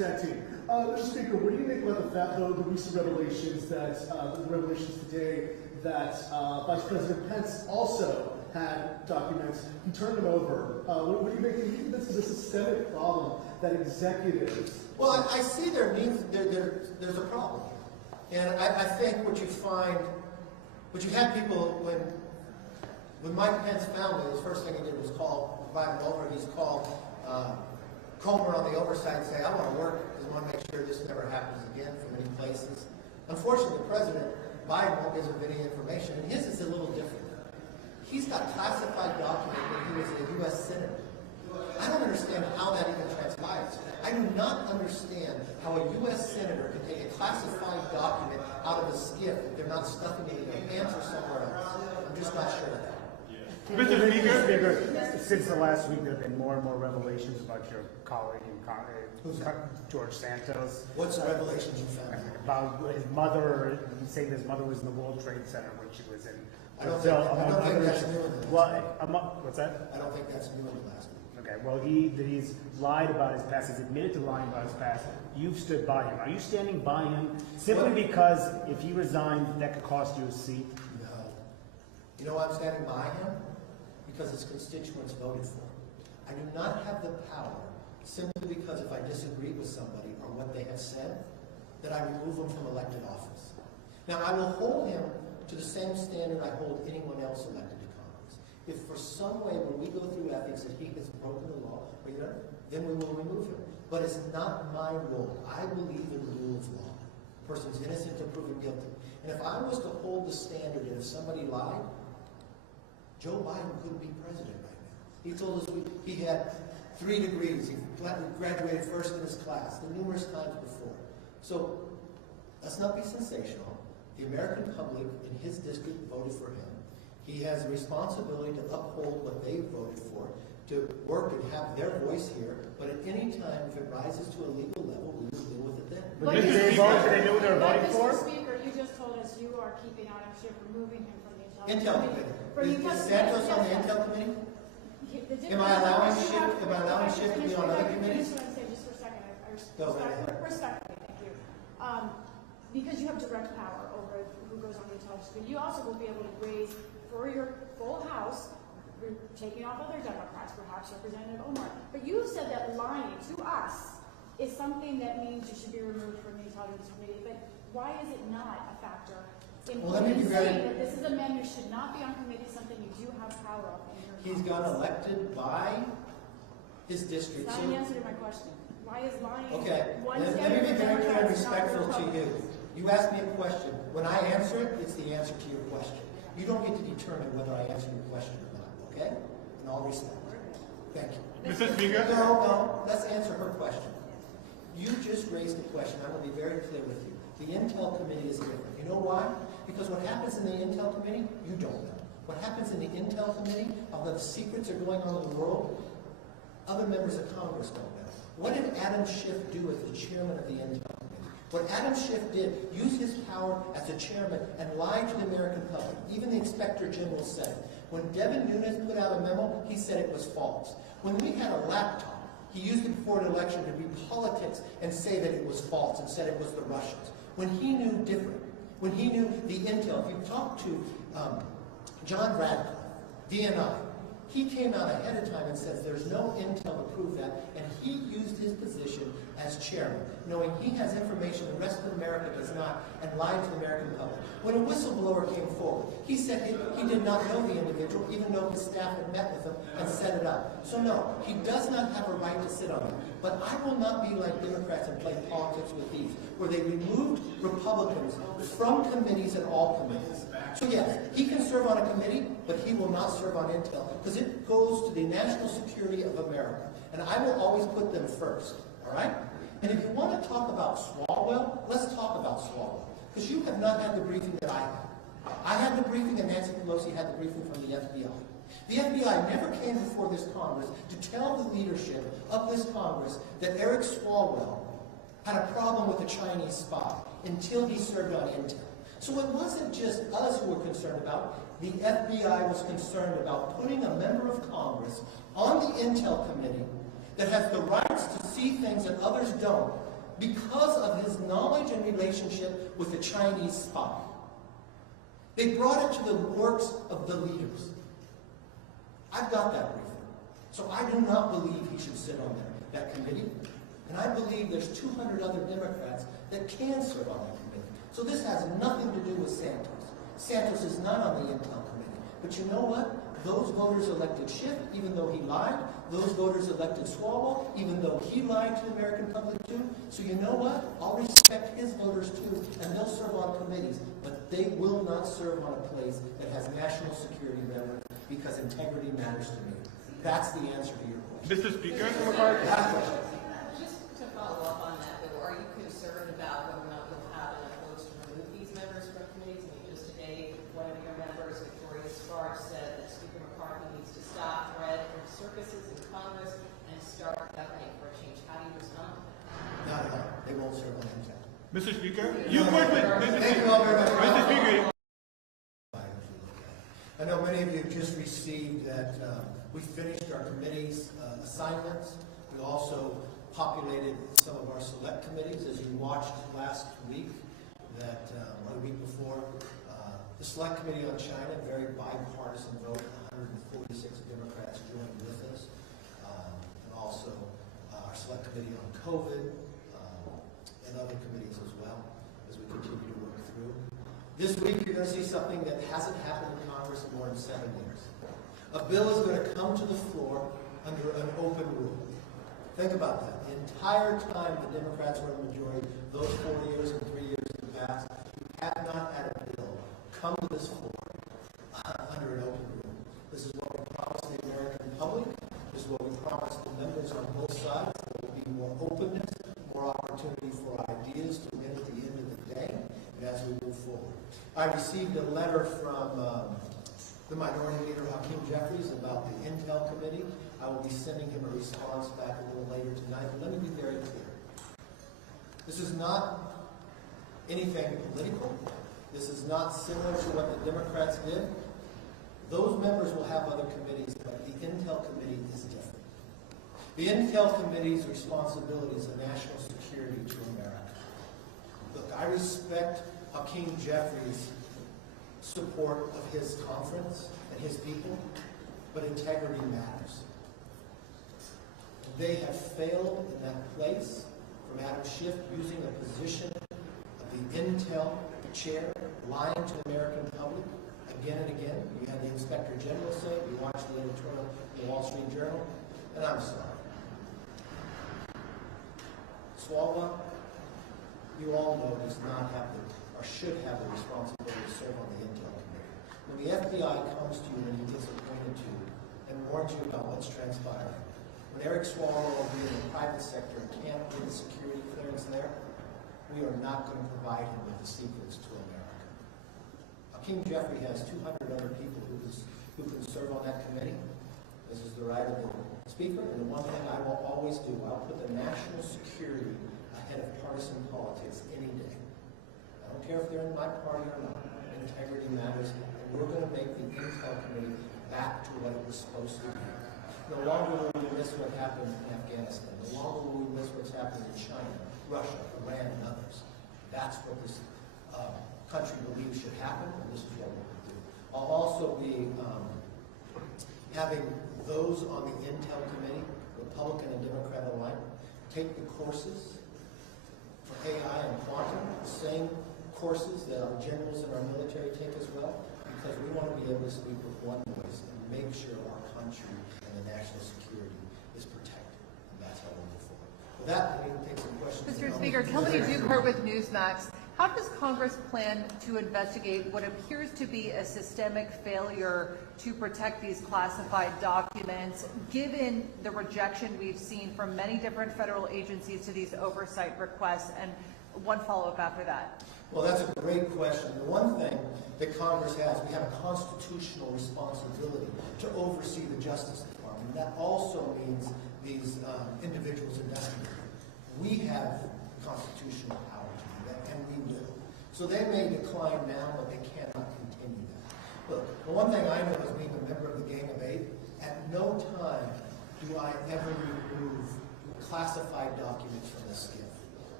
tag team. Mr. Speaker, what do you make about the recent revelations that today that Vice President Pence also had documents? He turned them over. What do you make? Do you think this is a systemic problem that executives? Well, I see there's a problem, and I think what you find, what you had people when Mike Pence found it, his first thing he did was invite him over. He's called Comer on the Oversight and say, I want to work because I want to make sure this never happens again from any places. Unfortunately, President Biden won't give him any information, and his is a little different. He's got classified documents when he was a U.S. Senator. I don't understand how that even transpires. I do not understand how a U.S. Senator can take a classified document out of a skiff if they're not stuffing it in their pants or somewhere else. I'm just not sure of that. Mr. Speaker, since the last week, there have been more and more revelations about your colleague, George Santos. What's the revelations you found? About his mother, saying his mother was in the World Trade Center when she was in. I don't think that's new in the last week. What's that? I don't think that's new in the last week. Okay, well, he's lied about his past. He's admitted to lying about his past. You've stood by him. Are you standing by him simply because if he resigned, that could cost you a seat? No. You know why I'm standing by him? Because his constituents voted for him. I do not have the power simply because if I disagree with somebody on what they have said, that I remove them from elected office. Now, I will hold him to the same standard I hold anyone else elected to Congress. If for some way when we go through ethics that he has broken the law, then we will remove him. But it's not my role. I believe in the rule of law. A person's innocent until proven guilty. And if I was to hold the standard that if somebody lied, Joe Biden couldn't be president right now. He told us he had 3 degrees. He graduated first in his class, numerous times before. So let's not be sensational. The American public in his district voted for him. He has a responsibility to uphold what they voted for, to work and have their voice here. But at any time, if it rises to a legal level, we will deal with it then. But did they vote? Did they know what they were voting for? Mr. Speaker, you just told us you are keeping Adam Schiff, removing him from the Intel Committee. Is Santos on the Intel Committee? Am I allowing Schiff to be on other committees? Just for a second. Respectfully, thank you. Because you have direct power over who goes on the intelligence committee, you also will be able to raise for your full House, taking off other Democrats, perhaps Representative Omar. But you said that lying to us is something that means you should be removed from the intelligence committee. But why is it not a factor? Well, let me be very... saying that this is a man who should not be on committee, something you do have power of. He's got elected by his district. That's not an answer to my question. Why is lying? Okay, let me be very clear and respectful to you. You asked me a question. When I answer it, it's the answer to your question. You don't get to determine whether I answer your question or not, okay? In all respect. Thank you. Mr. Speaker? No, let's answer her question. You just raised the question. I will be very clear with you. The Intel Committee is different. You know why? Because what happens in the Intel Committee, you don't know. What happens in the Intel Committee, although the secrets are going on in the world, other members of Congress don't know. What did Adam Schiff do as the chairman of the Intel Committee? What Adam Schiff did, use his power as a chairman and lie to the American public. Even the Inspector General said it. When Devin Nunes put out a memo, he said it was false. When we had a laptop, he used it before an election to read politics and say that it was false and said it was the Russians. When he knew different, when he knew the intel, if you talk to John Radcliffe, DNI, he came out ahead of time and says there's no intel to prove that, and he used his position as chairman, knowing he has information the rest of America does not, and lied to the American public. When a whistleblower came forward, he said he did not know the individual, even though his staff had met with him and set it up. So no, he does not have a right to sit on it. But I will not be like Democrats and play politics with these, where they removed Republicans from committees and all committees. So yes, he can serve on a committee, but he will not serve on intel, because it goes to the national security of America. And I will always put them first, all right? And if you want to talk about Swalwell, let's talk about Swalwell, because you have not had the briefing that I had. I had the briefing and Nancy Pelosi had the briefing from the FBI. The FBI never came before this Congress to tell the leadership of this Congress that Eric Swalwell had a problem with a Chinese spy until he served on intel. So it wasn't just us who were concerned about. The FBI was concerned about putting a member of Congress on the Intel Committee that has the rights to see things that others don't, because of his knowledge and relationship with the Chinese spy. They brought it to the works of the leaders. I've got that briefing. So I do not believe he should sit on that committee. And I believe there's 200 other Democrats that can serve on that committee. So this has nothing to do with Santos. Santos is not on the Intel committee. But you know what? Those voters elected Schiff, even though he lied. Those voters elected Swalwell, even though he lied to the American public too. So you know what? I'll respect his voters too, and they'll serve on committees. But they will not serve on a place that has national security relevance because integrity matters to me. That's the answer to your question. Mr. Speaker, Just to follow up on that, though, are you concerned about whether or not you'll have enough votes to remove these members from committees? I mean, just today, one of your members, Victoria Sparks, said that Speaker McCarthy needs to stop thread from circuses in Congress and start governing for a change. How do you respond to that? Not at all. They won't serve on Intel. Mr. Speaker, you work with Thank you all very much. Mr. Speaker. I know many of you have just received that we finished our committee's assignments. We also populated some of our select committees, as you watched last week, or the week before. The Select Committee on China, very bipartisan vote, 146 Democrats joined with us. And also our Select Committee on COVID and other committees as well, as we continue to work through. This week, you're going to see something that hasn't happened in Congress in more than 7 years. A bill is going to come to the floor under an open rule. Think about that. The entire time the Democrats were in the majority, those 4 years and 3 years in the past, we have not had a bill come to this floor under an open rule. This is what we promised the American public. This is what we promised the members on both sides. There will be more openness, more opportunity for ideas to win at the end of the day, and as we move forward. I received a letter from the Minority Leader, Hakeem Jeffries, about the Intel Committee. I will be sending him a response back a little later tonight. But let me be very clear. This is not anything political. This is not similar to what the Democrats did. Those members will have other committees, but the Intel Committee is different. The Intel Committee's responsibility is a national security to America. Look, I respect Hakeem Jeffries' support of his conference and his people, but integrity matters. They have failed in that place from Adam Schiff using a position of the Intel chair, lying to the American public again and again. You had the Inspector General say it. You watched the editorial in the Wall Street Journal, and I'm sorry. Swalwell, you all know, does not have or should have the responsibility to serve on the Intel Committee. When the FBI comes to you and he gets appointed to you and warns you about what's transpiring, when Eric Swalwell being in the private sector can't get a security clearance there, we are not going to provide him with the secrets to America. Hakeem Jeffrey has 200 other people who can serve on that committee. This is the right of the Speaker, and the one thing I will always do, I'll put the national security ahead of partisan politics any day. I don't care if they're in my party or not. Integrity matters, and we're going to make the Intel Committee back to what it was supposed to be. No longer will we miss what happened in Afghanistan. No longer will we miss what's happening in China, Russia, Iran, and others. That's what this country believes should happen, and this is what we're going to do. I'll also be having those on the Intel Committee, Republican and Democrat alike, take the courses for AI and quantum, the same courses that our generals and our military take as well, because we want to be able to speak with one voice and make sure our country and the national security is protected. And that's how we'll move forward. With that, we can take some questions. Mr. Speaker, Kelly Dukert with Newsmax. How does Congress plan to investigate what appears to be a systemic failure to protect these classified documents, given the rejection we've seen from many different federal agencies to these oversight requests? And one follow-up after that. Well, that's a great question. The one thing that Congress has, we have a constitutional responsibility to oversee the Justice Department. That also means these individuals investigating. We have constitutional power to do that, and we will. So they may decline now, but they cannot continue that. Look, the one thing I know as being a member of the Gang of Eight, at no time do I ever remove classified documents from the SCIF.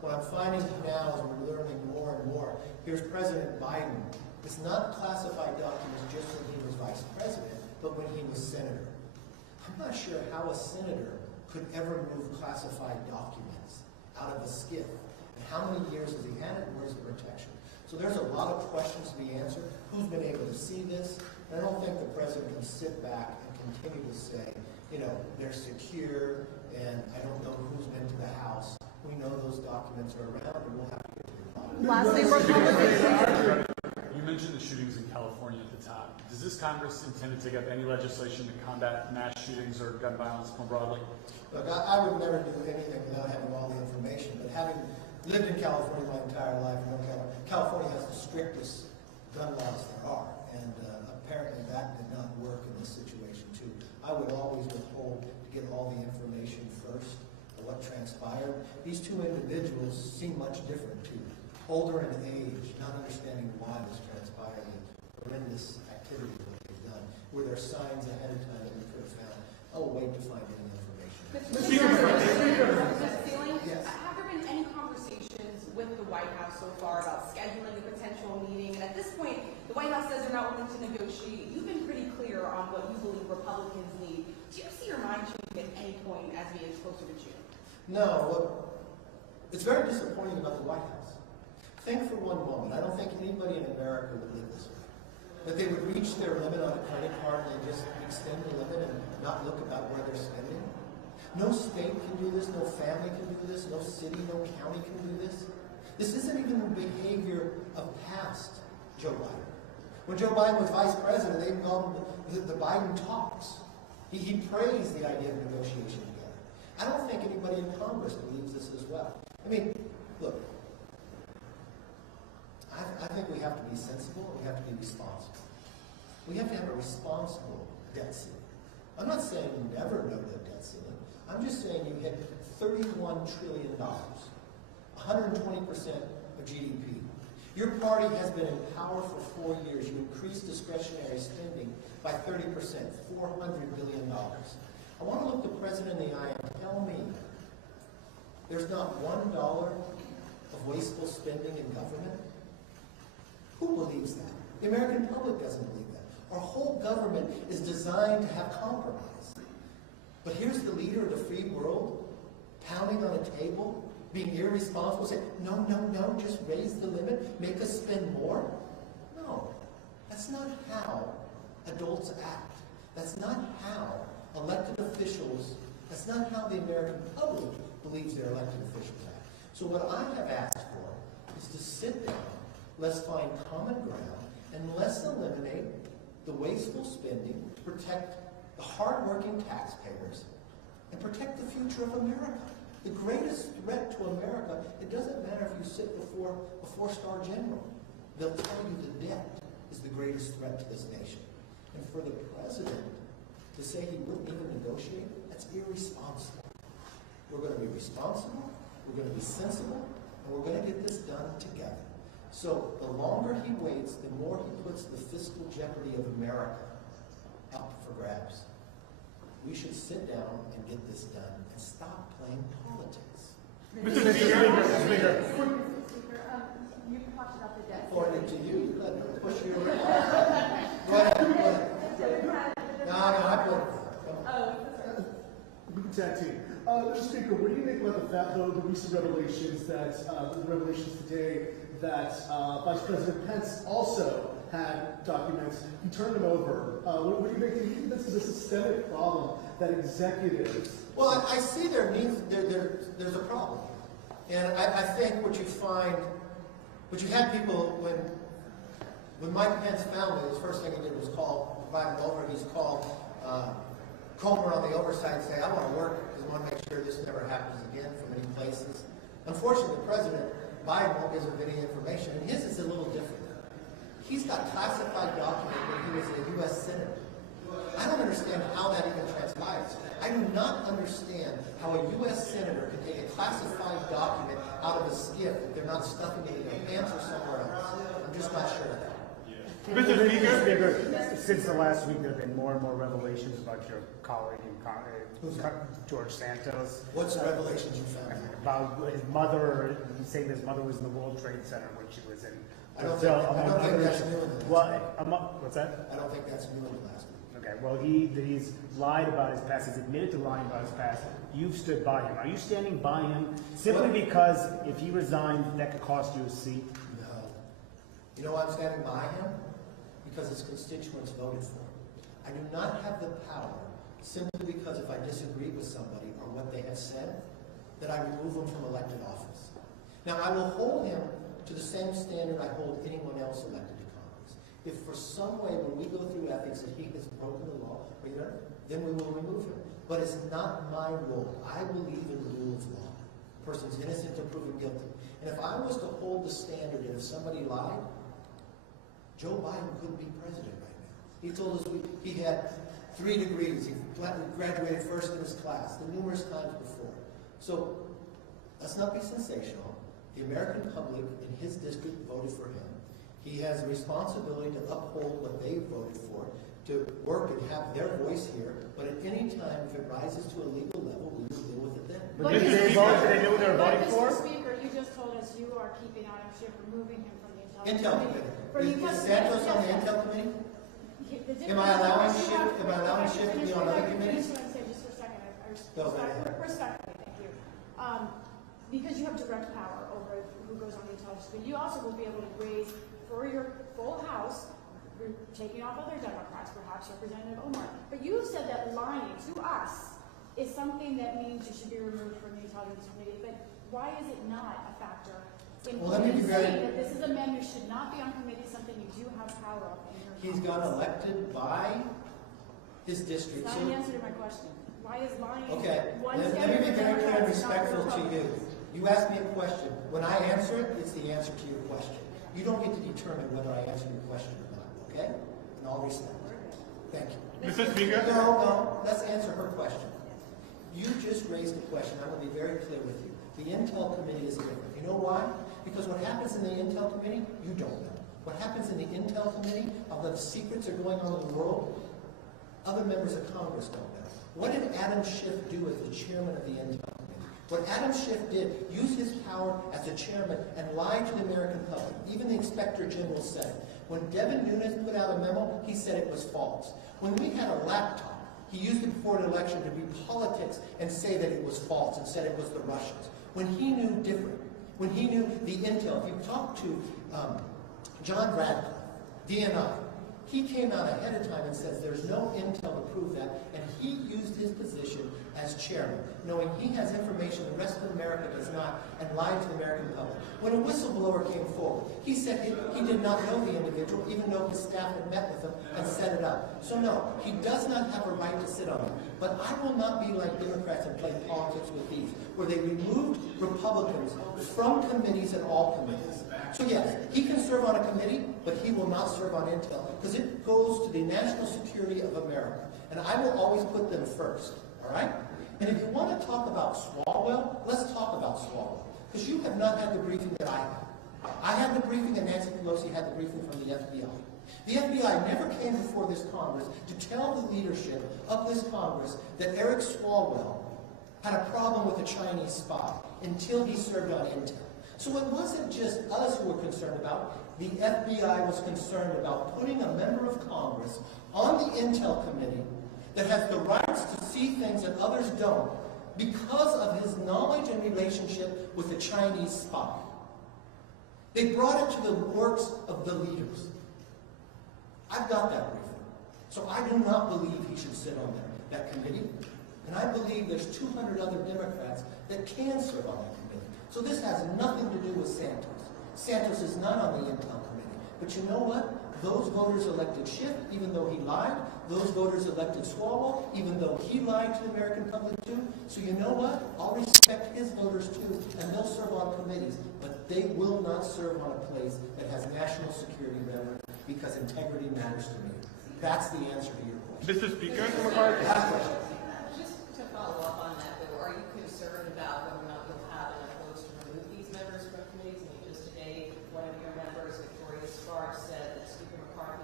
What I'm finding now as we're learning more and more, here's President Biden. It's not classified documents just when he was vice president, but when he was senator. I'm not sure how a senator could ever move classified documents out of a SCIF. And how many years has he had it, and where's the protection? So there's a lot of questions to be answered. Who's been able to see this? And I don't think the president can sit back and continue to say, you know, they're secure, and I don't know who's been to the House. We know those documents are around, and we'll have to get to the bottom. Lastly, Republicans. You mentioned the shootings in California at the top. Does this Congress intend to take up any legislation to combat mass shootings or gun violence more broadly? Look, I would never do anything without having all the information, but having lived in California my entire life, California has the strictest gun laws there are, and apparently that did not work in this situation too. I would always withhold to get all the information first of what transpired. These two individuals seem much different too. Older in age, not understanding why this transpired, and horrendous activity that they've done. Were there signs ahead of time that we could have found? I'll wait to find any information. Yes. Have there been any conversations with the White House so far about scheduling a potential meeting? And at this point, the White House says they're not willing to negotiate. You've been pretty clear on what you believe Republicans need. Do you see your mind changing at any point as we get closer to June? No. Look, it's very disappointing about the White House. Think for one moment. I don't think anybody in America would live this way. That they would reach their limit on a credit card and just extend the limit and not look about where they're spending. No state can do this, no family can do this, no city, no county can do this. This isn't even the behavior of past Joe Biden. When Joe Biden was vice president, they called him the Biden talks. He praised the idea of negotiation together. I don't think anybody in Congress believes this as well. I mean, look, I think we have to be sensible and we have to be responsible. We have to have a responsible debt ceiling. I'm not saying you never know the debt ceiling. I'm just saying you hit $31 trillion, 120% of GDP. Your party has been in power for 4 years. You increased discretionary spending by 30%, $400 billion. I want to look the president in the eye and tell me there's not $1 of wasteful spending in government. Who believes that? The American public doesn't believe that. Our whole government is designed to have compromise. But here's the leader of the free world pounding on a table, being irresponsible, saying, no, no, no, just raise the limit, make us spend more. No, that's not how adults act. That's not how elected officials, that's not how the American public believes their elected officials act. So what I have asked for is to sit down, let's find common ground, and let's eliminate the wasteful spending to protect the hardworking taxpayers and protect the future of America. The greatest threat to America, it doesn't matter if you sit before a four-star general. They'll tell you the debt is the greatest threat to this nation. And for the president to say he wouldn't even negotiate, that's irresponsible. We're going to be responsible, we're going to be sensible, and we're going to get this done together. So the longer he waits, the more he puts the fiscal jeopardy of America up for grabs. We should sit down and get this done and stop playing politics. Mr. Speaker, you talked about the debt. According to you, you let me push you around. Go ahead. No, I put it. We can tag team. Mr. Speaker, what do you make about the recent revelations today that Vice President Pence also had documents? He turned them over. What do you make? Do you think this is a systemic problem that executives? Well, I see there's a problem, and I think what you find, what you had people when Mike Pence found it, the first thing he did was invite him over. He's called Comer on the Oversight and say, I want to work because I want to make sure this never happens again from any places. Unfortunately, President Biden won't give him any information, and his is a little different. He's got classified document when he was a U.S. Senator. I don't understand how that even transpires. I do not understand how a U.S. Senator can take a classified document out of a SCIF if they're not stuffing it in their pants or somewhere else. I'm just not sure of that. Mr. Speaker. Since the last week, there have been more and more revelations about your colleague George Santos. What's the revelations you found? About his mother, he's saying his mother was in the World Trade Center when she was in. I don't think that's new in the last week. What's that? I don't think that's new in the last week. Okay, well, he's lied about his past. He's admitted to lying about his past. You've stood by him. Are you standing by him simply because if he resigned, that could cost you a seat? No. You know why I'm standing by him? Because his constituents voted for him. I do not have the power simply because if I disagree with somebody or what they have said, that I remove them from elected office. Now, I will hold him to the same standard I hold anyone else elected to Congress. If for some way when we go through ethics that he has broken the law, then we will remove him. But it's not my role. I believe in the rule of law. A person's innocent until proven guilty. And if I was to hold the standard that if somebody lied, Joe Biden couldn't be president right now. He told us he had 3 degrees. He graduated first in his class, the numerous times before. So let's not be sensational. The American public in his district voted for him. He has a responsibility to uphold what they voted for, to work and have their voice here. But at any time, if it rises to a legal level, we will deal with it then. But did they vote? Did they know what they were voting for? Mr. Speaker, you just told us you are keeping Adam Schiff, removing him from the Intel Committee. Is Santos on the Intel Committee? Am I allowing Schiff to be on other committees? Just for a second, respectfully, thank you. Because you have direct power over who goes on the intelligence committee, you also will be able to raise for your full House, taking off other Democrats, perhaps Representative Omar. But you said that lying to us is something that means you should be removed from the intelligence committee. But why is it not a factor in saying that this is a man who should not be on committee, something you do have power of in your He's got elected by his district. That's not an answer to my question. Why is lying Okay, one let me be very clear and respectful to you. You ask me a question. When I answer it, it's the answer to your question. You don't get to determine whether I answer your question or not, okay? In all respect. Thank you. Mr. Speaker. No, let's answer her question. You just raised a question. I'm going to be very clear with you. The Intel Committee is different. You know why? Because what happens in the Intel Committee, you don't know. What happens in the Intel Committee, of the secrets are going on in the world, other members of Congress don't know. What did Adam Schiff do as the chairman of the Intel Committee? What Adam Schiff did, use his power as a chairman and lie to the American public. Even the Inspector General said it. When Devin Nunes put out a memo, he said it was false. When we had a laptop, he used it before an election to read politics and say that it was false and said it was the Russians. When he knew different, when he knew the intel, if you talk to John Radcliffe, DNI, he came out ahead of time and says there's no intel to prove that, and he used his position as chairman, knowing he has information the rest of America does not, and lied to the American public. When a whistleblower came forward, he said he did not know the individual, even though his staff had met with him and set it up. So no, he does not have a right to sit on it. But I will not be like Democrats and play politics with these, where they removed Republicans from committees and all committees. So yes, he can serve on a committee, but he will not serve on intel, because it goes to the national security of America. And I will always put them first, all right? And if you want to talk about Swalwell, let's talk about Swalwell, because you have not had the briefing that I had. I had the briefing and Nancy Pelosi had the briefing from the FBI. The FBI never came before this Congress to tell the leadership of this Congress that Eric Swalwell had a problem with a Chinese spy until he served on intel. So it wasn't just us who were concerned about. The FBI was concerned about putting a member of Congress on the Intel Committee that has the rights to see things that others don't because of his knowledge and relationship with the Chinese spy. They brought it to the works of the leaders. I've got that briefing. So I do not believe he should sit on that committee. And I believe there's 200 other Democrats that can serve on that committee. So this has nothing to do with Santos. Santos is not on the Intel Committee. But you know what? Those voters elected Schiff, even though he lied. Those voters elected Swalwell, even though he lied to the American public too. So you know what? I'll respect his voters too, and they'll serve on committees. But they will not serve on a place that has national security relevance, because integrity matters to me. That's the answer to your question. Mr. Speaker. Just to follow up on that, though, are you concerned about whether or not you'll have enough votes to remove these members from committees? I mean, just today, one of your members, Victoria Sparks, said that Speaker McCarthy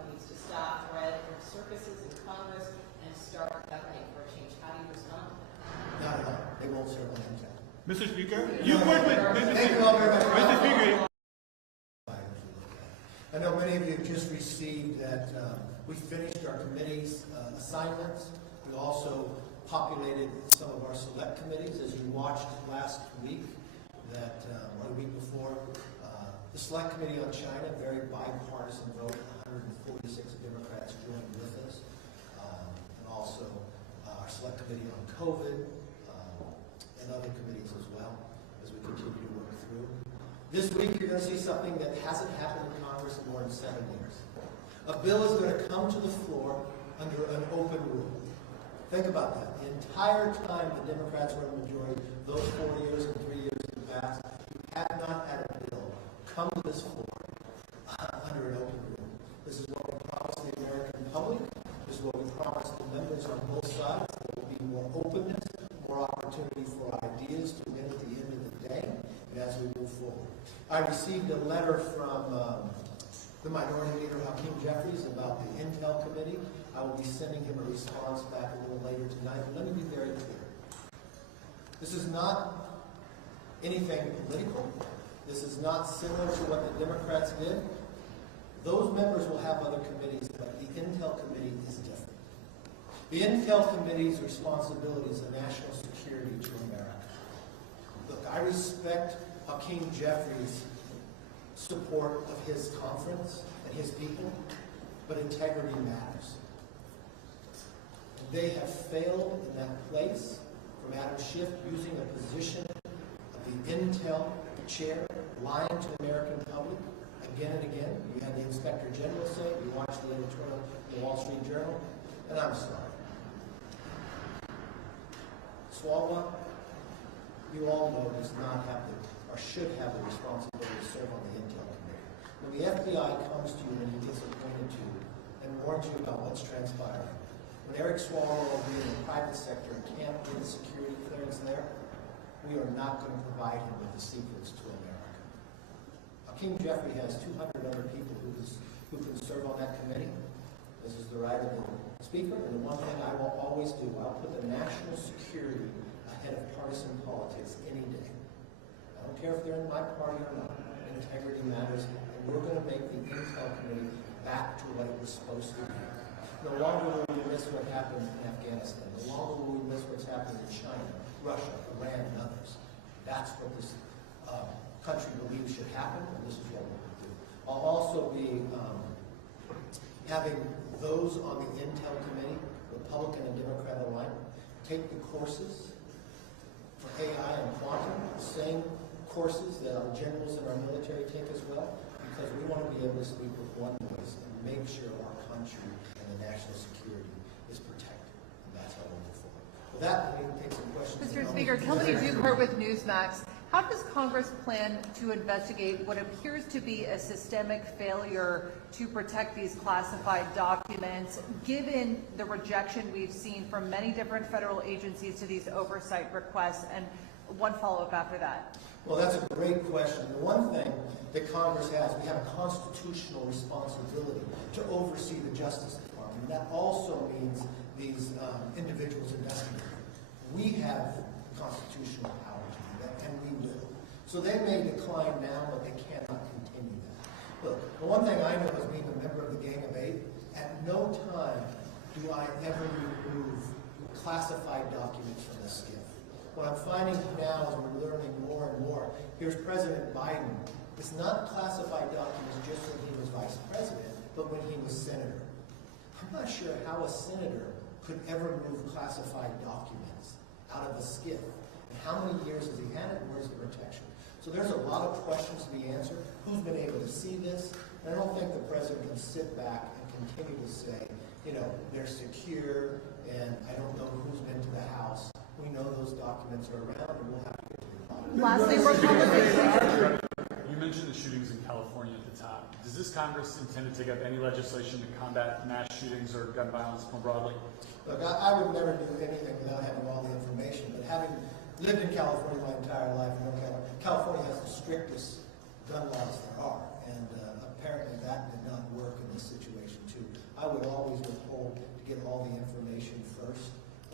happening for a change. How do you respond to that? Not at all. They won't serve on intel. Mr. Speaker, you've worked with Thank you all very much. Mr. Speaker. I know many of you have just received that we finished our committee's assignments. We also populated some of our select committees. As you watched last week, that or the week before, the Select Committee on China, very bipartisan vote, 146 Democrats joined with us, and also our Select Committee on COVID and other committees as well, as we continue to work through. This week, you're going to see something that hasn't happened in Congress in more than 7 years. A bill is going to come to the floor under an open rule. Think about that. The entire time the Democrats were in the majority, those 4 years and 3 years in the past, we have not had a bill come to this floor under an open rule. This is what we promised the American public. This is what we promised the members on both sides. There will be more openness, more opportunity for ideas to win at the end of the day, and as we move forward. I received a letter from the Minority Leader, Hakeem Jeffries, about the Intel Committee. I will be sending him a response back a little later tonight. But let me be very clear. This is not anything political. This is not similar to what the Democrats did. Those members will have other committees, but the Intel Committee is different. The Intel Committee's responsibility is the national security to America. Look, I respect Hakeem Jeffries' support of his conference and his people, but integrity matters. And they have failed in that place, from Adam Schiff using a position of the Intel chair, lying to the American public again and again. You had the Inspector General say it. You watched the editorial in the Wall Street Journal, and I'm sorry. Swalwell, you all know, does not have the, or should have the responsibility to serve on the Intel Committee. When the FBI comes to you and he gets appointed to you and warns you about what's transpiring, when Eric Swalwell will be in the private sector and can't get a security clearance there, we are not going to provide him with the secrets to America. Hakeem Jeffrey has 200 other people who can serve on that committee. This is the right of the Speaker, and the one thing I will always do, I'll put the national security ahead of partisan politics any day. I don't care if they're in my party or not. Integrity matters, and we're going to make the Intel Committee back to what it was supposed to be. No longer will we miss what happened in Afghanistan. No longer will we miss what's happening in China, Russia, Iran, and others. That's what this country believes should happen, and this is what we're going to do. I'll also be having those on the Intel Committee, Republican and Democrat alike, take the courses for AI and quantum, the same courses that our generals and our military take as well, because we want to be able to speak with one voice and make sure our country and the national security is protected. And that's how we'll move forward. With that, we can take some questions. Mr. Speaker, Kelly Dukert with Newsmax. How does Congress plan to investigate what appears to be a systemic failure to protect these classified documents, given the rejection we've seen from many different federal agencies to these oversight requests? And one follow-up after that. Well, that's a great question. The one thing that Congress has, we have a constitutional responsibility to oversee the Justice Department. That also means these individuals investigating. We have constitutional power to do that, and we will. So they may decline now, but they cannot continue that. Look, the one thing I know as being a member of the Gang of Eight, at no time do I ever remove classified documents from the SCIF. What I'm finding now as we're learning more and more, here's President Biden. It's not classified documents just when he was vice president, but when he was senator. I'm not sure how a senator could ever move classified documents out of the SCIF. And how many years has he had it? Where's the protection? So there's a lot of questions to be answered. Who's been able to see this? And I don't think the president can sit back and continue to say, you know, they're secure, and I don't know who's been to the House. We know those documents are around, and we'll have to get to the bottom. Lastly, Republicans. You mentioned the shootings in California at the top. Does this Congress intend to take up any legislation to combat mass shootings or gun violence more broadly? Look, I would never do anything without having all the information, but having lived in California my entire life, California has the strictest gun laws there are, and apparently that did not work in this situation too. I would always withhold to get all the information first,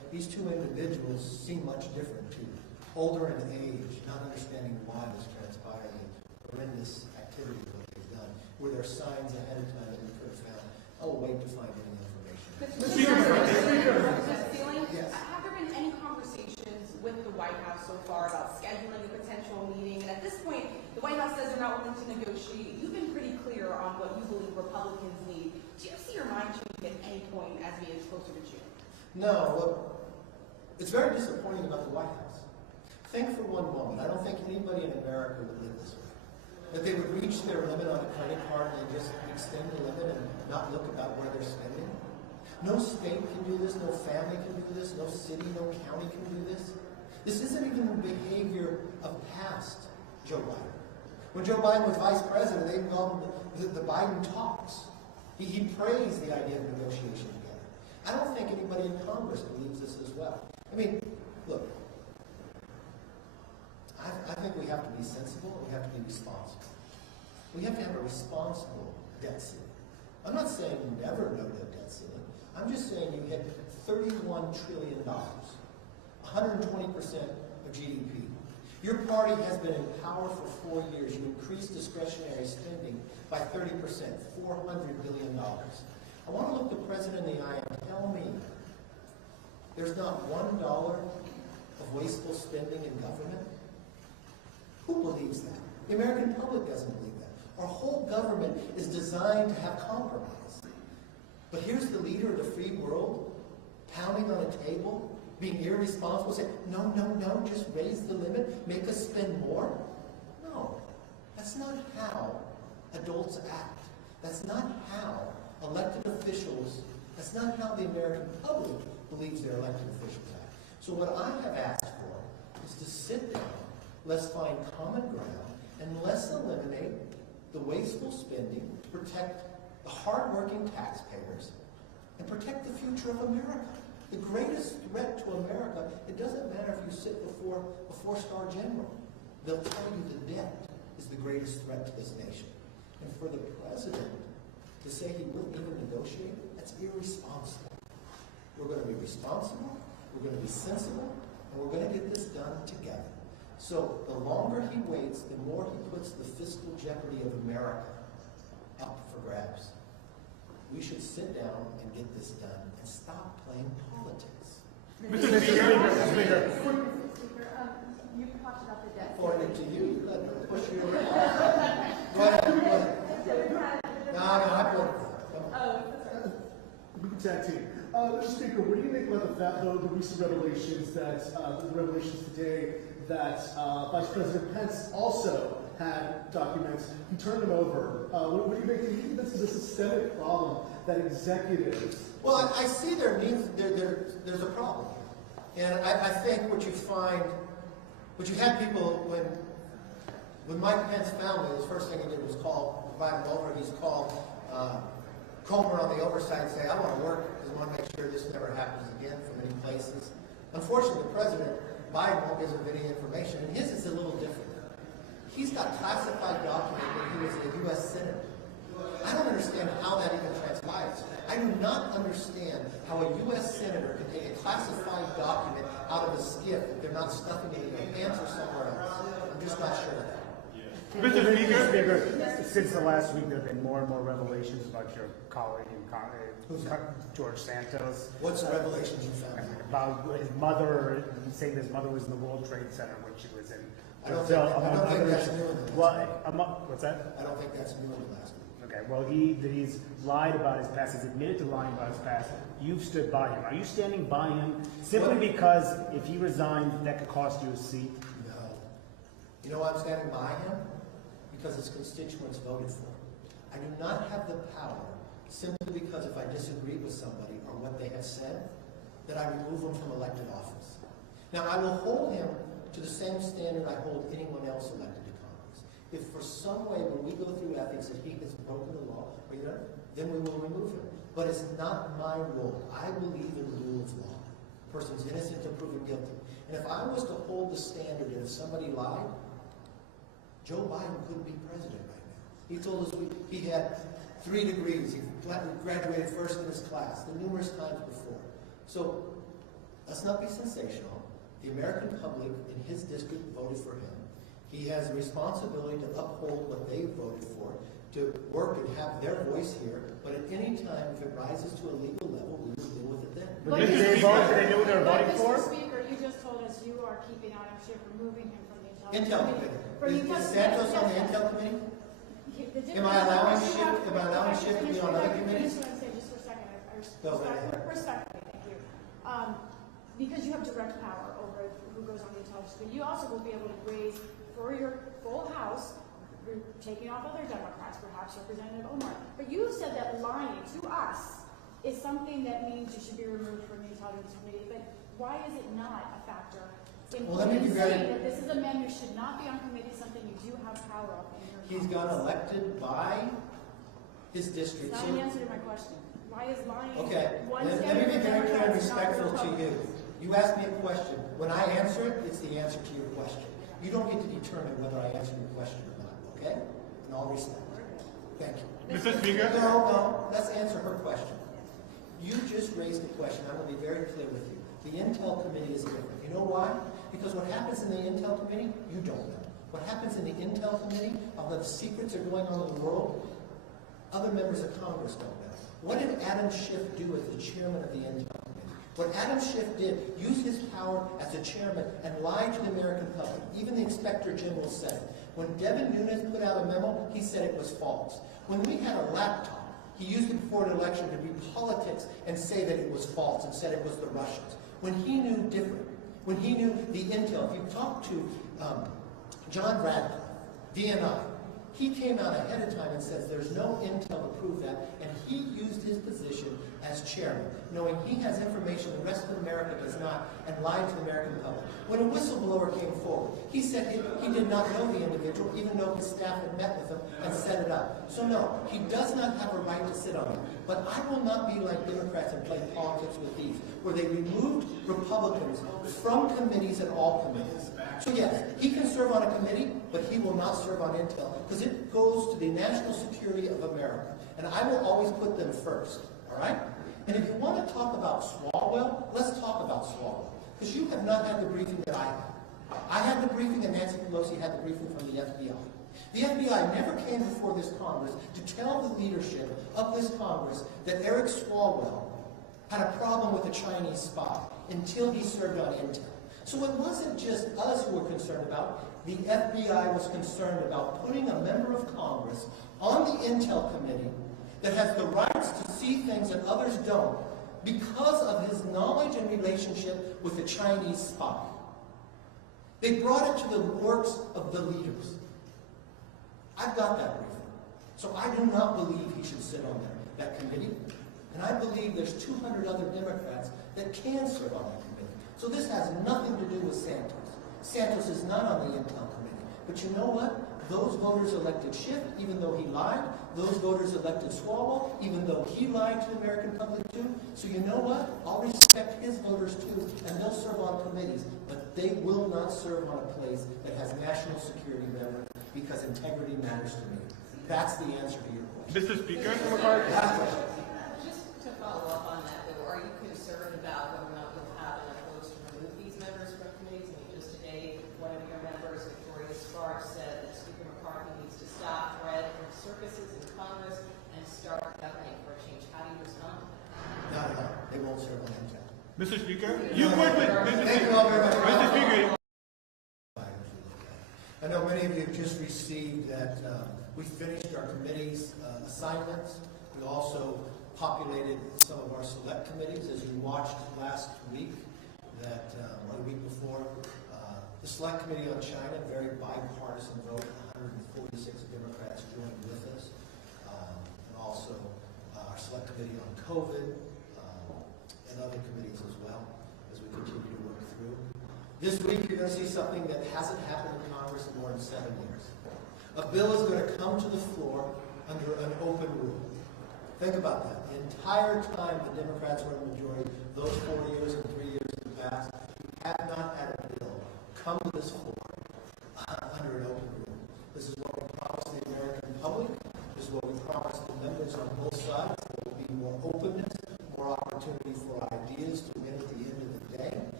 these two individuals seem much different too. Older in age, not understanding why this transpired, the horrendous activity of what they've done. Were there signs ahead of time that we could have found? Oh, wait to find any information. Yes. Have there been any conversations with the White House so far about scheduling a potential meeting? And at this point, the White House says they're not willing to negotiate. You've been pretty clear on what you believe Republicans need. Do you see your mind changing at any point as we get closer to June? No, look, it's very disappointing about the White House. Think for one moment, I don't think anybody in America would live this way. That they would reach their limit on a credit card and just extend the limit and not look about where they're spending. No state can do this, no family can do this, no city, no county can do this. This isn't even the behavior of past Joe Biden. When Joe Biden was vice president, they called him the Biden talks. He praised the idea of negotiation together. I don't think anybody in Congress believes this as well. I mean, look, I think we have to be sensible and we have to be responsible. We have to have a responsible debt ceiling. I'm not saying you never know the debt ceiling. I'm just saying you hit $31 trillion, 120% of GDP. Your party has been in power for 4 years. You increased discretionary spending by 30%, $400 billion. I want to look the president in the eye and tell me there's not $1 of wasteful spending in government? Who believes that? The American public doesn't believe that. Our whole government is designed to have compromise. But here's the leader of the free world pounding on a table, being irresponsible, saying, no, no, no, just raise the limit, make us spend more. No, that's not how adults act. That's not how elected officials, that's not how the American public believes their elected officials act. So what I have asked for is to sit down, let's find common ground, and let's eliminate the wasteful spending to protect the hardworking taxpayers and protect the future of America. The greatest threat to America, it doesn't matter if you sit before a four-star general. They'll tell you the debt is the greatest threat to this nation. And for the president to say he wouldn't even negotiate, that's irresponsible. We're going to be responsible, we're going to be sensible, and we're going to get this done together. So the longer he waits, the more he puts the fiscal jeopardy of America up for grabs. We should sit down and get this done and stop playing politics. Mr. Speaker, you talked about the debt. According to you, you let them push you around. Go ahead. No, I put. We can tag team. Mr. Speaker, what do you make about the recent revelations today that Vice President Pence also had documents? He turned them over. What do you make? Do you think this is a systemic problem that executives? Well, I see there's a problem, and I think what you had people when Mike Pence found it, the first thing he did was invite him over. He's called Comer on the Oversight and say, I want to work because I want to make sure this never happens again from any places. Unfortunately, President Biden won't give him any information, and his is a little different. He's got classified document when he was a U.S. Senator. I don't understand how that even transpires. I do not understand how a U.S. Senator can take a classified document out of a skiff if they're not stuffing it in their pants or somewhere else. I'm just not sure of that. Mr. Speaker, since the last week, there have been more and more revelations about your colleague George Santos. What's the revelations you found? About his mother, saying his mother was in the World Trade Center when she was in I don't Brazil. think that's new in the last week. What's that? I don't think that's new in the last week. Okay, well, he's lied about his past. He's admitted to lying about his past. You've stood by him. Are you standing by him simply because if he resigned, that could cost you a seat? No. You know why I'm standing by him? Because his constituents voted for him. I do not have the power, simply because if I disagree with somebody or what they have said, that I remove them from elected office. Now, I will hold him to the same standard I hold anyone else elected to Congress. If for some way, when we go through ethics, that he has broken the law, then we will remove him. But it's not my role. I believe in the rule of law. A person's innocent until proven guilty. And if I was to hold the standard and if somebody lied, Joe Biden couldn't be president right now. He told us he had 3 degrees. He graduated first in his class, the numerous times before. So Let's not be sensational. The American public in his district voted for him. He has a responsibility to uphold what they voted for, to work and have their voice here, but at any time, if it rises to a legal level, we will deal with it then. But did they vote? Did they know what they were voting for? Mr. Speaker, you just told us you are keeping Adam Schiff, removing him from the Intel Committee. Is Santos on the Intel Committee? Am I allowing Schiff to be on other committees? Just what I'm saying, just for a second. Respectfully, thank you. Because you have direct power over who goes on the intelligence committee, you also will be able to raise for your full House, taking off other Democrats, perhaps Representative Omar. But you said that lying to us is something that means you should be removed from the intelligence committee. But why is it not a factor? Well, let me be very... that this is a man who should not be on committee, something you do have power of in your He's got elected by his district. It's not an answer to my question. Why is lying? Okay, let me be very clear and respectful to you. You asked me a question. When I answer it, it's the answer to your question. You don't get to determine whether I answer your question or not, okay? In all respect. Thank you. Mr. Speaker? No, let's answer her question. You just raised a question. I'm going to be very clear with you. The Intel Committee is different. You know why? Because what happens in the Intel Committee, you don't know. What happens in the Intel Committee, although the secrets are going on in the world, other members of Congress don't know. What did Adam Schiff do as the chairman of the Intel Committee? What Adam Schiff did, use his power as a chairman and lie to the American public. Even the Inspector General said it. When Devin Nunes put out a memo, he said it was false. When we had a laptop, he used it before an election to read politics and say that it was false and said it was the Russians. When he knew different, when he knew the intel, if you talk to John Radcliffe, DNI, he came out ahead of time and says there's no intel to prove that, and he used his position as chairman, knowing he has information the rest of America does not, and lied to the American public. When a whistleblower came forward, he said he did not know the individual, even though his staff had met with him and set it up. So no, he does not have a right to sit on it. But I will not be like Democrats and play politics with these, where they removed Republicans from committees and all committees. So yes, he can serve on a committee, but he will not serve on intel, because it goes to the national security of America. And I will always put them first, all right? And if you want to talk about Swalwell, let's talk about Swalwell. Because you have not had the briefing that I had. I had the briefing and Nancy Pelosi had the briefing from the FBI. The FBI never came before this Congress to tell the leadership of this Congress that Eric Swalwell had a problem with a Chinese spy until he served on intel. So it wasn't just us who were concerned about. The FBI was concerned about putting a member of Congress on the Intel Committee that has the rights to see things that others don't because of his knowledge and relationship with the Chinese spy. They brought it to the works of the leaders. I've got that briefing. So I do not believe he should sit on that committee. And I believe there's 200 other Democrats that can serve on that committee. So this has nothing to do with Santos. Santos is not on the Intel Committee. But you know what? Those voters elected Schiff, even though he lied. Those voters elected Swalwell, even though he lied to the American public too. So you know what? I'll respect his voters too, and they'll serve on committees. But they will not serve on a place that has national security members, because integrity matters to me. That's the answer to your question. Mr. Speaker? Just to follow up on that, though, are you concerned about whether or not you'll have enough votes to remove these members from committees? I mean, just today, one of your members, Victoria Sparks, said that Speaker McCarthy needs to stop threat from circuses in Congress and start governing for a change. How do you respond to that? No, they won't serve on intel. Mr. Speaker? You work with Thank you all very much. Mr. Speaker. I know many of you have just received that we finished our committee's assignments. We also populated some of our select committees, as you watched last week, that one week before. The Select Committee on China, very bipartisan vote, 146 Democrats joined with us. And also our Select Committee on COVID and other committees as well, as we continue to work through. This week, you're going to see something that hasn't happened in Congress in more than 7 years. A bill is going to come to the floor under an open rule. Think about that. The entire time the Democrats were in the majority, those 4 years and 3 years in the past, have not had a bill come to this floor under an open rule. This is what we promised the American public. This is what we promised the members on both sides. There will be more openness, more opportunity for ideas to win at the end of the day.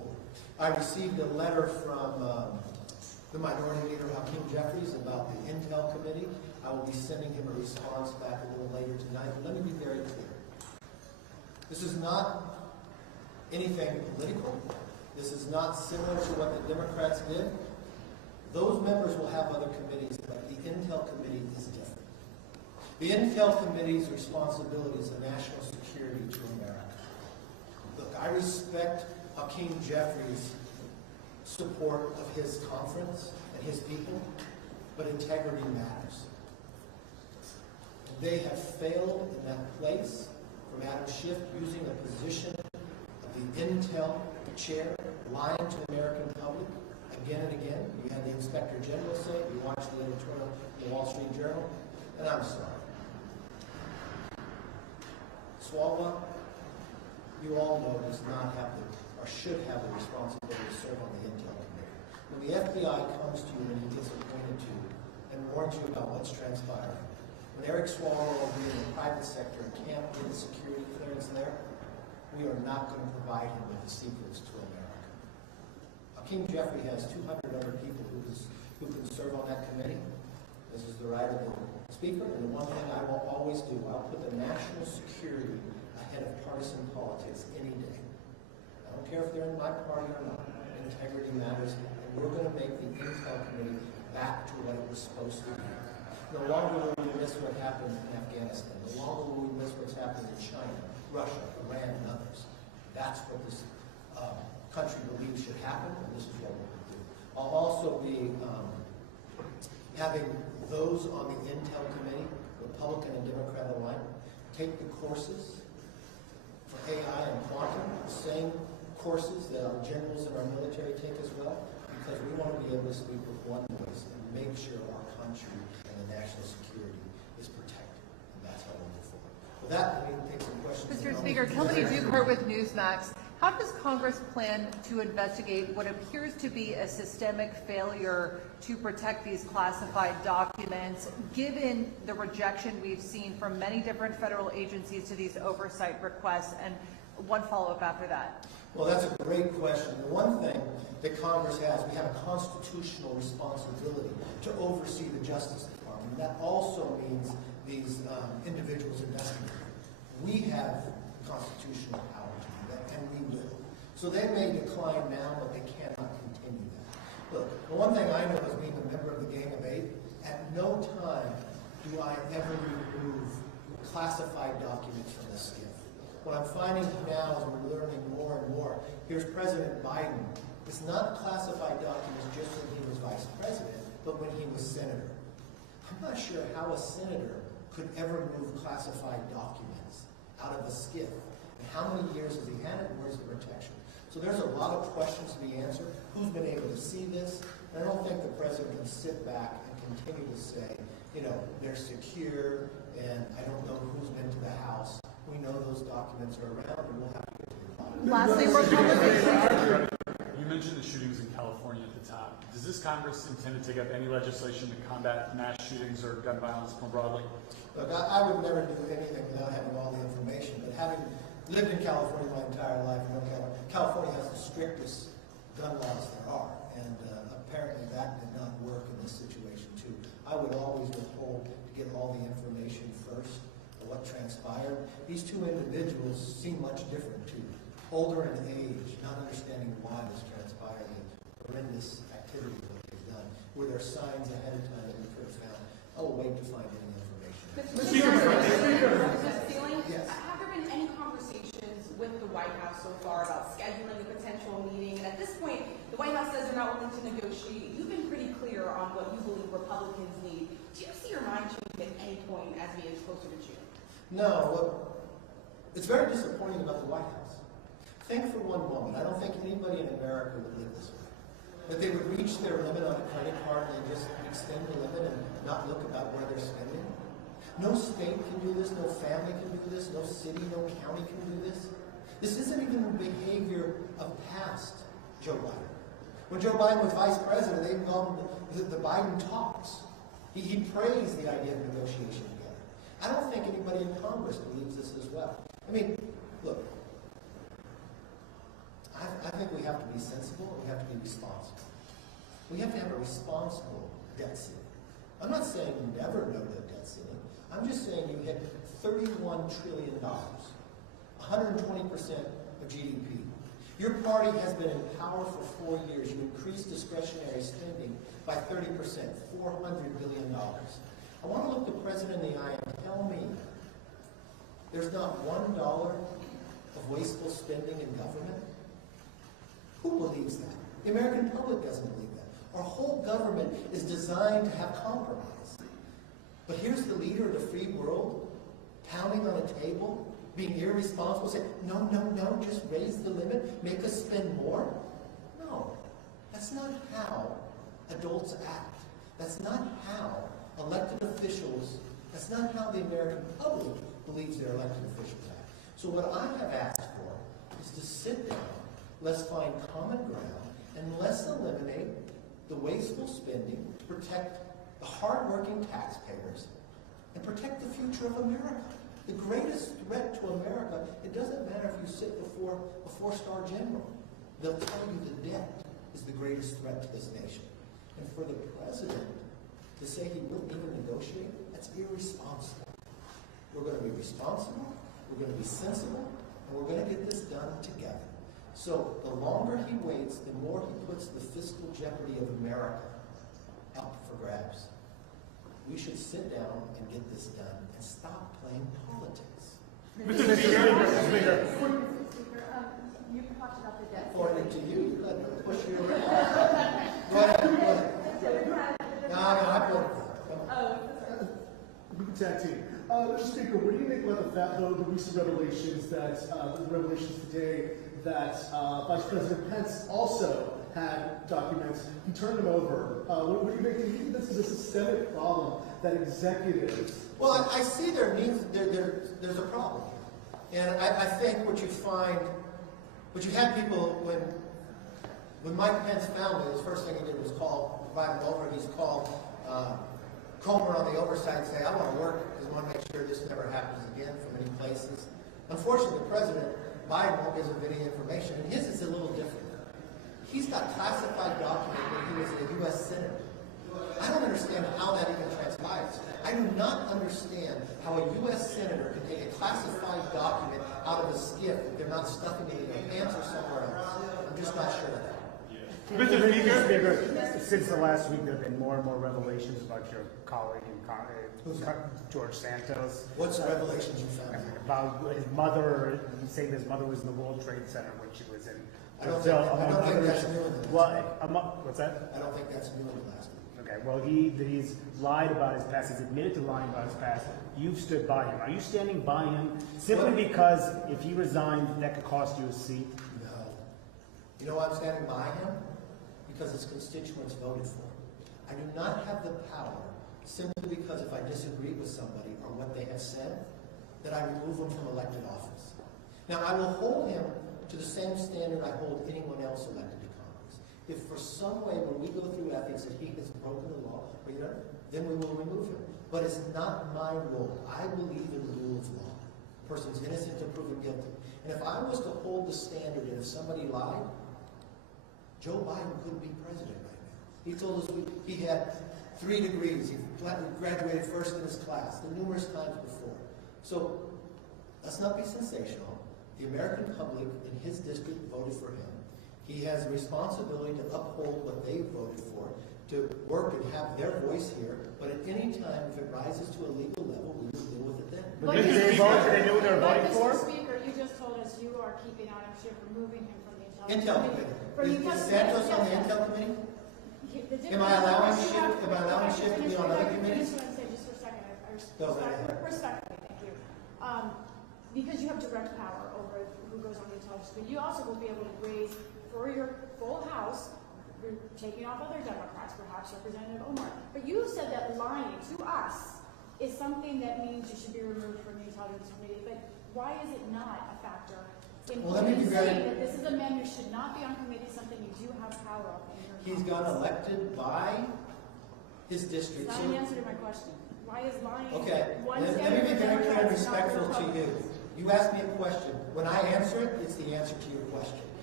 forward. I received a letter from the Minority Leader, Hakeem Jeffries, about the Intel Committee. I will be sending him a response back a little later tonight. But let me be very clear. This is not anything political. This is not similar to what the Democrats did. Those members will have other committees, but the Intel Committee is different. The Intel Committee's responsibility is the national security to America. Look, I respect Hakeem Jeffries' support of his conference and his people, but integrity matters. And they have failed in that place from Adam Schiff using a position of the Intel chair, lying to the American public again and again. You had the Inspector General say it. You watched the editorial in the Wall Street Journal, and I'm sorry. Swalwell, you all know, does not have the, or should have the responsibility to serve on the Intel Committee. When the FBI comes to you and he gets appointed to you and warns you about what's transpiring, when Eric Swalwell being in the private sector can't get a security clearance there, we are not going to provide him with the secrets to America. Hakeem Jeffrey has 200 other people who can serve on that committee. This is the right of the Speaker, and the one thing I will always do, I'll put the national security ahead of partisan politics any day. I don't care if they're in my party or not. Integrity matters, and we're going to make the Intel Committee back to what it was supposed to be. No longer will we miss what happened in Afghanistan. No longer will we miss what's happening in China, Russia, Iran, and others. That's what this country believes should happen, and this is what we're going to do. I'll also be having those on the Intel Committee, Republican and Democrat alike, take the courses for AI and quantum, the same courses that our generals and our military take as well, because we want to be able to speak with one voice and make sure our country and the national security is protected. And that's how we move forward. With that, we can take some questions. Mr. Speaker, Kelly Duker with Newsmax. How does Congress plan to investigate what appears to be a systemic failure to protect these classified documents, given the rejection we've seen from many different federal agencies to these oversight requests? And one follow-up after that. Well, that's a great question. The one thing that Congress has, we have a constitutional responsibility to oversee the Justice Department. That also means these individuals investigating. We have constitutional power to do that, and we will. So they may decline now, but they cannot continue that. Look, the one thing I know as being a member of the Gang of Eight, at no time do I ever remove classified documents from the SCIF. What I'm finding now as we're learning more and more, here's President Biden. It's not classified documents just when he was vice president, but when he was senator. I'm not sure how a senator could ever move classified documents out of a SCIF. And how many years has he had it? Where's the protection? So there's a lot of questions to be answered. Who's been able to see this? And I don't think the president can sit back and continue to say, you know, they're secure, and I don't know who's been to the House. We know those documents are around, and we'll have to get to the bottom. Lastly, You mentioned the shootings in California at the top. Does this Congress intend to take up any legislation to combat mass shootings or gun violence more broadly? Look, I would never do anything without having all the information, but having lived in California my entire life, you know, California has the strictest gun laws there are, and apparently that did not work in this situation too. I would always withhold to get all the information first of what transpired. These two individuals seem much different too. Older in age, not understanding why this transpired, and horrendous activity that they've done. Were there signs ahead of time that we could have found? I'll wait to find any information. Mr. Speaker, Yes. have there been any conversations with the White House so far about scheduling a potential meeting? And at this point, the White House says they're not willing to negotiate. You've been pretty clear on what you believe Republicans need. Do you see your mind changing at any point as we get closer to June? No, look, it's very disappointing about the White House. Think for one moment, I don't think anybody in America would live this way. That they would reach their limit on a credit card and just extend the limit and not look about where they're spending. No state can do this, no family can do this, no city, no county can do this. This isn't even the behavior of past Joe Biden. When Joe Biden was vice president, they called him the Biden talks. He praised the idea of negotiation together. I don't think anybody in Congress believes this as well. I mean, look, I think we have to be sensible and we have to be responsible. We have to have a responsible debt ceiling. I'm not saying never no debt ceiling. I'm just saying you hit $31 trillion, 120% of GDP. Your party has been in power for 4 years. You increased discretionary spending by 30%, $400 billion. I want to look the president in the eye and tell me there's not $1 of wasteful spending in government. Who believes that? The American public doesn't believe that. Our whole government is designed to have compromise. But here's the leader of the free world pounding on a table, being irresponsible, saying, no, just raise the limit, make us spend more. No, that's not how adults act. That's not how elected officials, that's not how the American public believes their elected officials act. So what I have asked for is to sit down, let's find common ground, and let's eliminate the wasteful spending to protect the hardworking taxpayers and protect the future of America. The greatest threat to America, it doesn't matter if you sit before a four-star general. They'll tell you the debt is the greatest threat to this nation. And for the president to say he wouldn't even negotiate, that's irresponsible. We're going to be responsible, we're going to be sensible, and we're going to get this done together. So the longer he waits, the more he puts the fiscal jeopardy of America up for grabs. We should sit down and get this done and stop playing politics. Mr. Speaker, you talked about the debt. According to you, you let me push you around. Go ahead. No, I'm going. We can tag team. Mr. Speaker, what do you think about the recent revelations today that Vice President Pence also had documents? He turned them over. What do you think? Do you think this is a systemic problem that executives? Well, I see there's a problem. And I think what you find, what you had people, when Mike Pence found it, his first thing he did was invite him over. He's called Comer on the Oversight and say, I want to work because I want to make sure this never happens again from any places. Unfortunately, President Biden won't give him any information, and his is a little different. He's got classified documents when he was a U.S. Senator. I don't understand how that even transpires. I do not understand how a U.S. Senator can take a classified document out of a skiff if they're not stuffing it in their pants or somewhere else. I'm just not sure of that. Mr. Speaker, since the last week, there have been more and more revelations about your colleague George Santos. What's the revelations you found? About his mother, he's saying his mother was in the World Trade Center when she was in I don't Brazil. think that's new in the last What's that? I don't think that's new in the last week. Okay, well, he's lied about his past. He's admitted to lying about his past. You've stood by him. Are you standing by him simply because if he resigned, that could cost you a seat? No. You know why I'm standing by him? Because his constituents voted for him. I do not have the power simply because if I disagree with somebody or what they have said, that I remove them from elected office. Now, I will hold him to the same standard I hold anyone else elected to Congress. If for some way when we go through ethics that he has broken the law, then we will remove him. But it's not my role. I believe in the rule of law. A person's innocent until proven guilty. And if I was to hold the standard and if somebody lied, Joe Biden couldn't be president right now. He told us he had 3 degrees. He graduated first in his class, numerous times before. So let's not be sensational. The American public in his district voted for him. He has a responsibility to uphold what they voted for, to work and have their voice here. But at any time, if it rises to a legal level, we will deal with it then. But did they vote? Did they know what they were voting for? Mr. Speaker, you just told us you are keeping Adam Schiff, removing him from the Intel Committee. Is Santos on the Intel Committee? Am I allowing Schiff to be on other committees? I just want to say just for a second, respectfully, thank you. Because you have direct power over who goes on the intelligence committee, you also will be able to raise for your full House, you're taking off other Democrats, perhaps Representative Omar. But you said that lying to us is something that means you should be removed from the intelligence committee. But why is it not a factor? Let me be very. That this is a man who should not be on committee, something you do have power of. He's got elected by his district. That's not an answer to my question. Why is lying? Okay, let me be very clear and respectful to you. You asked me a question. When I answer it, it's the answer to your question.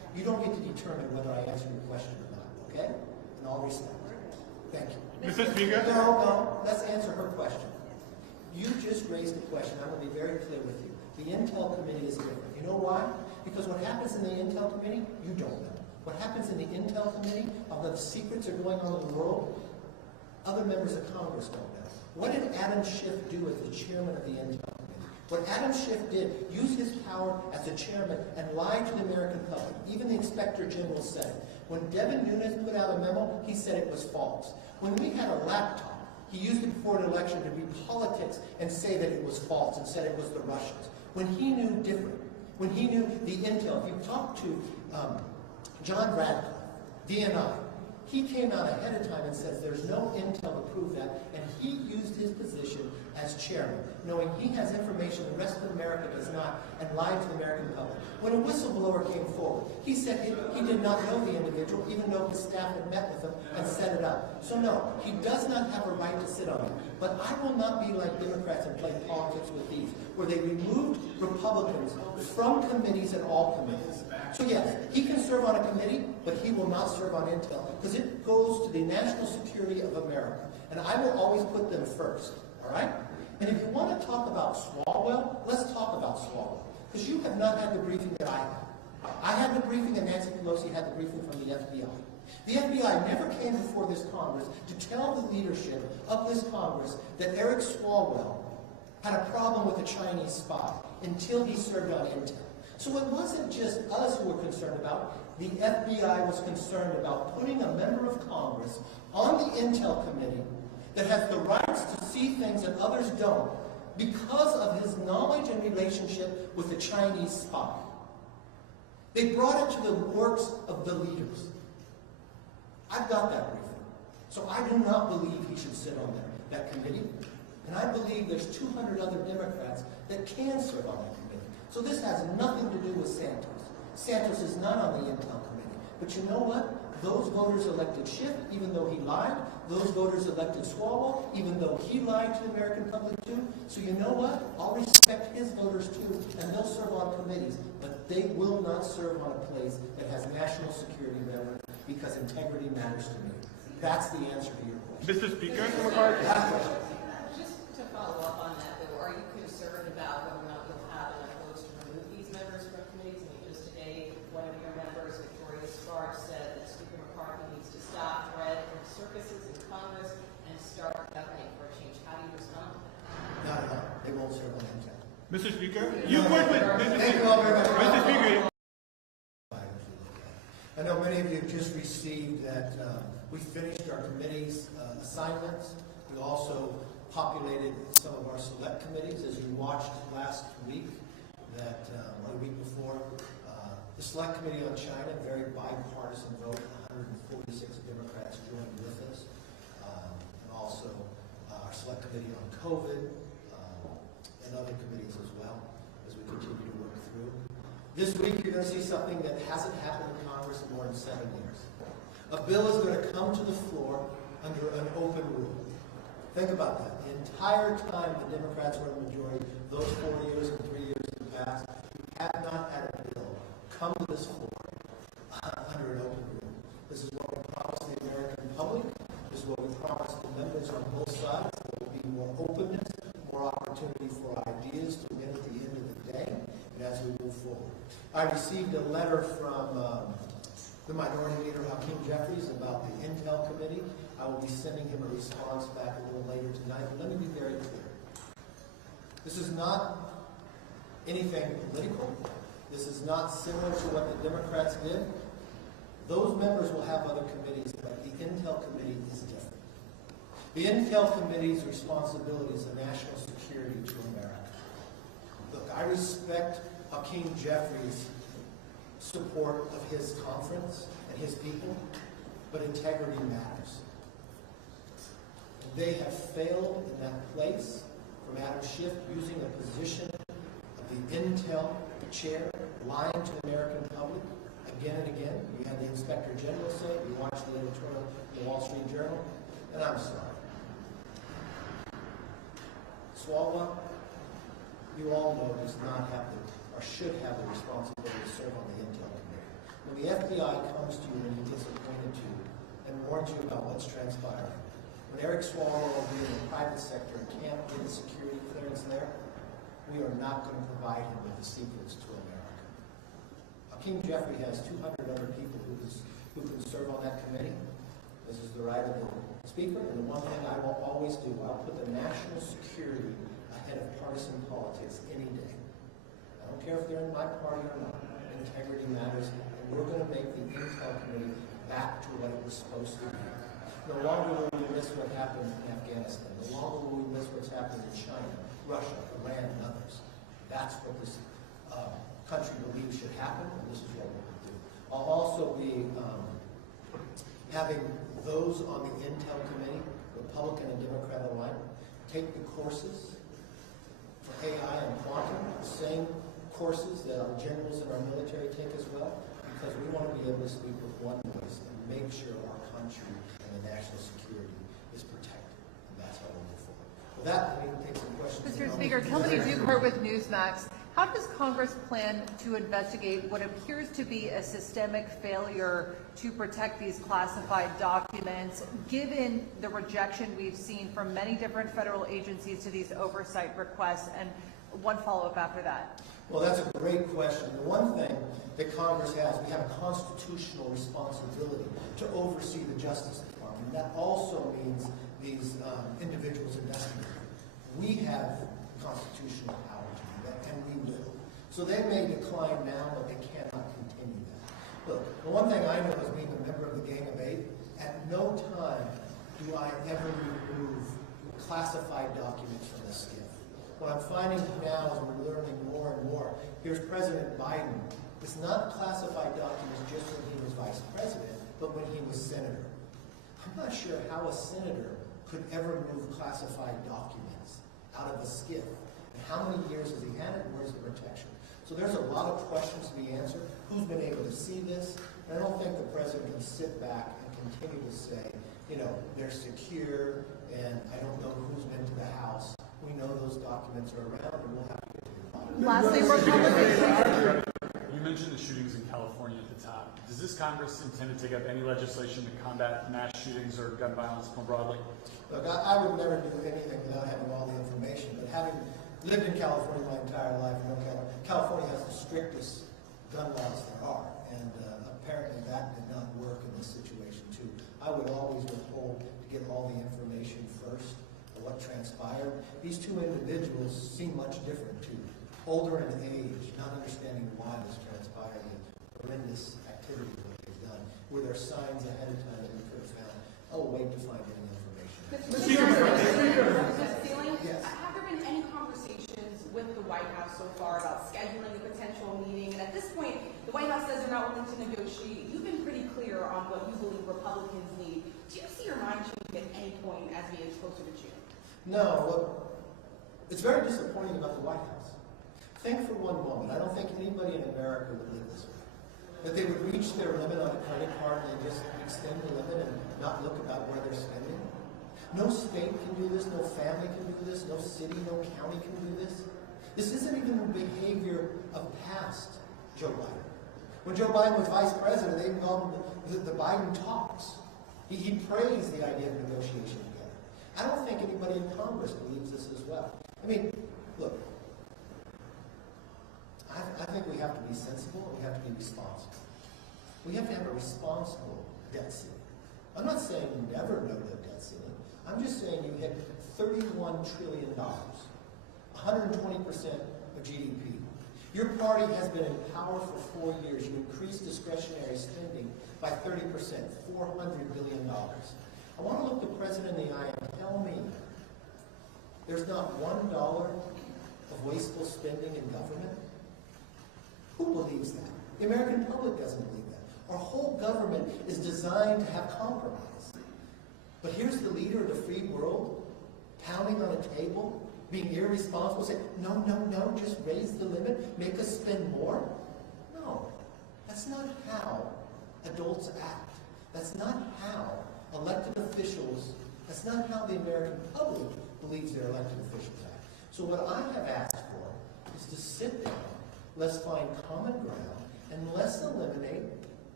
You don't get to determine whether I answer your question or not, okay? In all respect. Thank you. Mr. Speaker? No, let's answer her question. You just raised a question. I'm going to be very clear with you. The Intel Committee is different. You know why? Because what happens in the Intel Committee, you don't know. What happens in the Intel Committee, although the secrets are going on in the world, other members of Congress don't know. What did Adam Schiff do as the chairman of the Intel Committee? What Adam Schiff did, use his power as a chairman and lie to the American public. Even the Inspector General said it. When Devin Nunes put out a memo, he said it was false. When we had a laptop, he used it before an election to read politics and say that it was false and said it was the Russians. When he knew different, when he knew the intel, if you talk to John Radcliffe, DNI, he came out ahead of time and says there's no intel to prove that, and he used his position as chairman, knowing he has information the rest of America does not, and lied to the American public. When a whistleblower came forward, he said he did not know the individual, even though his staff had met with him and set it up. So no, he does not have a right to sit on it. But I will not be like Democrats and play politics with these, where they removed Republicans from committees and all committees. So yes, he can serve on a committee, but he will not serve on intel, because it goes to the national security of America. And I will always put them first, all right? And if you want to talk about Swalwell, let's talk about Swalwell. Because you have not had the briefing that I had. I had the briefing and Nancy Pelosi had the briefing from the FBI. The FBI never came before this Congress to tell the leadership of this Congress that Eric Swalwell had a problem with a Chinese spy until he served on intel. So it wasn't just us who were concerned about. The FBI was concerned about putting a member of Congress on the Intel Committee that has the rights to see things that others don't because of his knowledge and relationship with the Chinese spy. They brought it to the works of the leaders. I've got that briefing. So I do not believe he should sit on that committee. And I believe there's 200 other Democrats that can serve on that committee. So this has nothing to do with Santos. Santos is not on the Intel Committee. But you know what? Those voters elected Schiff, even though he lied. Those voters elected Swalwell, even though he lied to the American public too. So you know what? I'll respect his voters too, and they'll serve on committees. But they will not serve on a place that has national security relevance, because integrity matters to me. That's the answer to your question. Mr. Speaker? Just to follow up on that, though, are you concerned about whether or not you'll have enough votes to remove these members from committees? I mean, just today, one of your members, Victoria Sparks, said that Speaker McCarthy needs to stop threat and circuses in Congress and start governing for a change. How do you respond to that? Not at all. They won't serve on intel. Mr. Speaker? You work with Thank you all very much. Mr. Speaker. I know many of you have just received that we finished our committee's assignments. We also populated some of our select committees, as you watched last week, or the week before. The Select Committee on China, very bipartisan vote, 146 Democrats joined with us. And also our Select Committee on COVID and other committees as well, as we continue to work through. This week, you're going to see something that hasn't happened in Congress in more than 7 years. A bill is going to come to the floor under an open rule. Think about that. The entire time the Democrats were in the majority, those 4 years and 3 years in the past, we have not had a bill come to this floor under an open rule. This is what we promised the American public. This is what we promised the members on both sides. There will be more openness, more opportunity for ideas to win at the end of the day, and as we move forward. I received a letter from the Minority Leader, Hakeem Jeffries, about the Intel Committee. I will be sending him a response back a little later tonight. But let me be very clear. This is not anything political. This is not similar to what the Democrats did. Those members will have other committees, but the Intel Committee is different. The Intel Committee's responsibility is the national security to America. Look, I respect Hakeem Jeffries' support of his conference and his people, but integrity matters. And they have failed in that place, from Adam Schiff using a position of the Intel chair, lying to the American public again and again. You had the Inspector General say it. You watched the editorial in the Wall Street Journal, and I'm sorry. Swalwell, you all know, does not have the, or should have the responsibility to serve on the Intel Committee. When the FBI comes to you when he gets appointed to and warns you about what's transpiring, when Eric Swalwell in the private sector can't get a security clearance there, we are not going to provide him with the secrets to America. King Jeffrey has 200 other people who can serve on that committee. This is the right of the Speaker, and the one thing I will always do, I'll put the national security ahead of partisan politics any day. I don't care if they're in my party or not. Integrity matters, and we're going to make the Intel Committee back to what it was supposed to be. No longer will we miss what happened in Afghanistan. No longer will we miss what's happening in China, Russia, Iran, and others. That's what this country believes should happen, and this is what we're going to do. I'll also be having those on the Intel Committee, Republican and Democrat alike, take the courses for AI and quantum, the same courses that our generals in our military take as well, because we want to be able to speak with one voice and make sure our country and the national security is protected. And that's how we'll move forward. With that, we can take some questions. Mr. Speaker, Kelly Dukert with Newsmax. How does Congress plan to investigate what appears to be a systemic failure to protect these classified documents, given the rejection we've seen from many different federal agencies to these oversight requests? And one follow-up after that. Well, that's a great question. The one thing that Congress has, we have a constitutional responsibility to oversee the Justice Department. That also means these individuals investigating. We have constitutional power to do that, and we will. So they may decline now, but they cannot continue that. Look, the one thing I know as being a member of the Gang of Eight, at no time do I ever remove classified documents from the skiff. What I'm finding now as we're learning more and more, here's President Biden. It's not classified documents just when he was vice president, but when he was senator. I'm not sure how a senator could ever move classified documents out of a skiff. And how many years has he had it? Where's the protection? So there's a lot of questions to be answered. Who's been able to see this? And I don't think the president can sit back and continue to say, you know, they're secure, and I don't know who's been to the House. We know those documents are around, and we'll have to get to the bottom. Lastly, Republicans. You mentioned the shootings in California at the top. Does this Congress intend to take up any legislation to combat mass shootings or gun violence more broadly? Look, I would never do anything without having all the information, but having lived in California my entire life, you know, California has the strictest gun laws there are, and apparently that did not work in this situation too. I would always withhold to get all the information first of what transpired. These two individuals seem much different too. Older in age, not understanding why this transpired, the horrendous activity that they've done. Were there signs ahead of time that we could have found? I'll wait to find any information. Yes. Have there been any conversations with the White House so far about scheduling a potential meeting? And at this point, the White House says they're not willing to negotiate. You've been pretty clear on what you believe Republicans need. Do you see your mind changing at any point as we inch closer to June? No. Look, it's very disappointing about the White House. Think for one moment. I don't think anybody in America would live this way. That they would reach their limit on a credit card and just extend the limit and not look about where they're spending. No state can do this, no family can do this, no city, no county can do this. This isn't even the behavior of past Joe Biden. When Joe Biden was vice president, they even called him the Biden talks. He praised the idea of negotiation together. I don't think anybody in Congress believes this as well. I mean, look, I think we have to be sensible and we have to be responsible. We have to have a responsible debt ceiling. I'm not saying you never know the debt ceiling. I'm just saying you hit $31 trillion, 120% of GDP. Your party has been in power for 4 years. You increased discretionary spending by 30%, $400 billion. I want to look the president in the eye and tell me there's not $1 of wasteful spending in government. Who believes that? The American public doesn't believe that. Our whole government is designed to have compromise. But here's the leader of the free world pounding on a table, being irresponsible, saying, no, no, no, just raise the limit, make us spend more. No, that's not how adults act. That's not how elected officials, that's not how the American public believes their elected officials act. So what I have asked for is to sit down, let's find common ground, and let's eliminate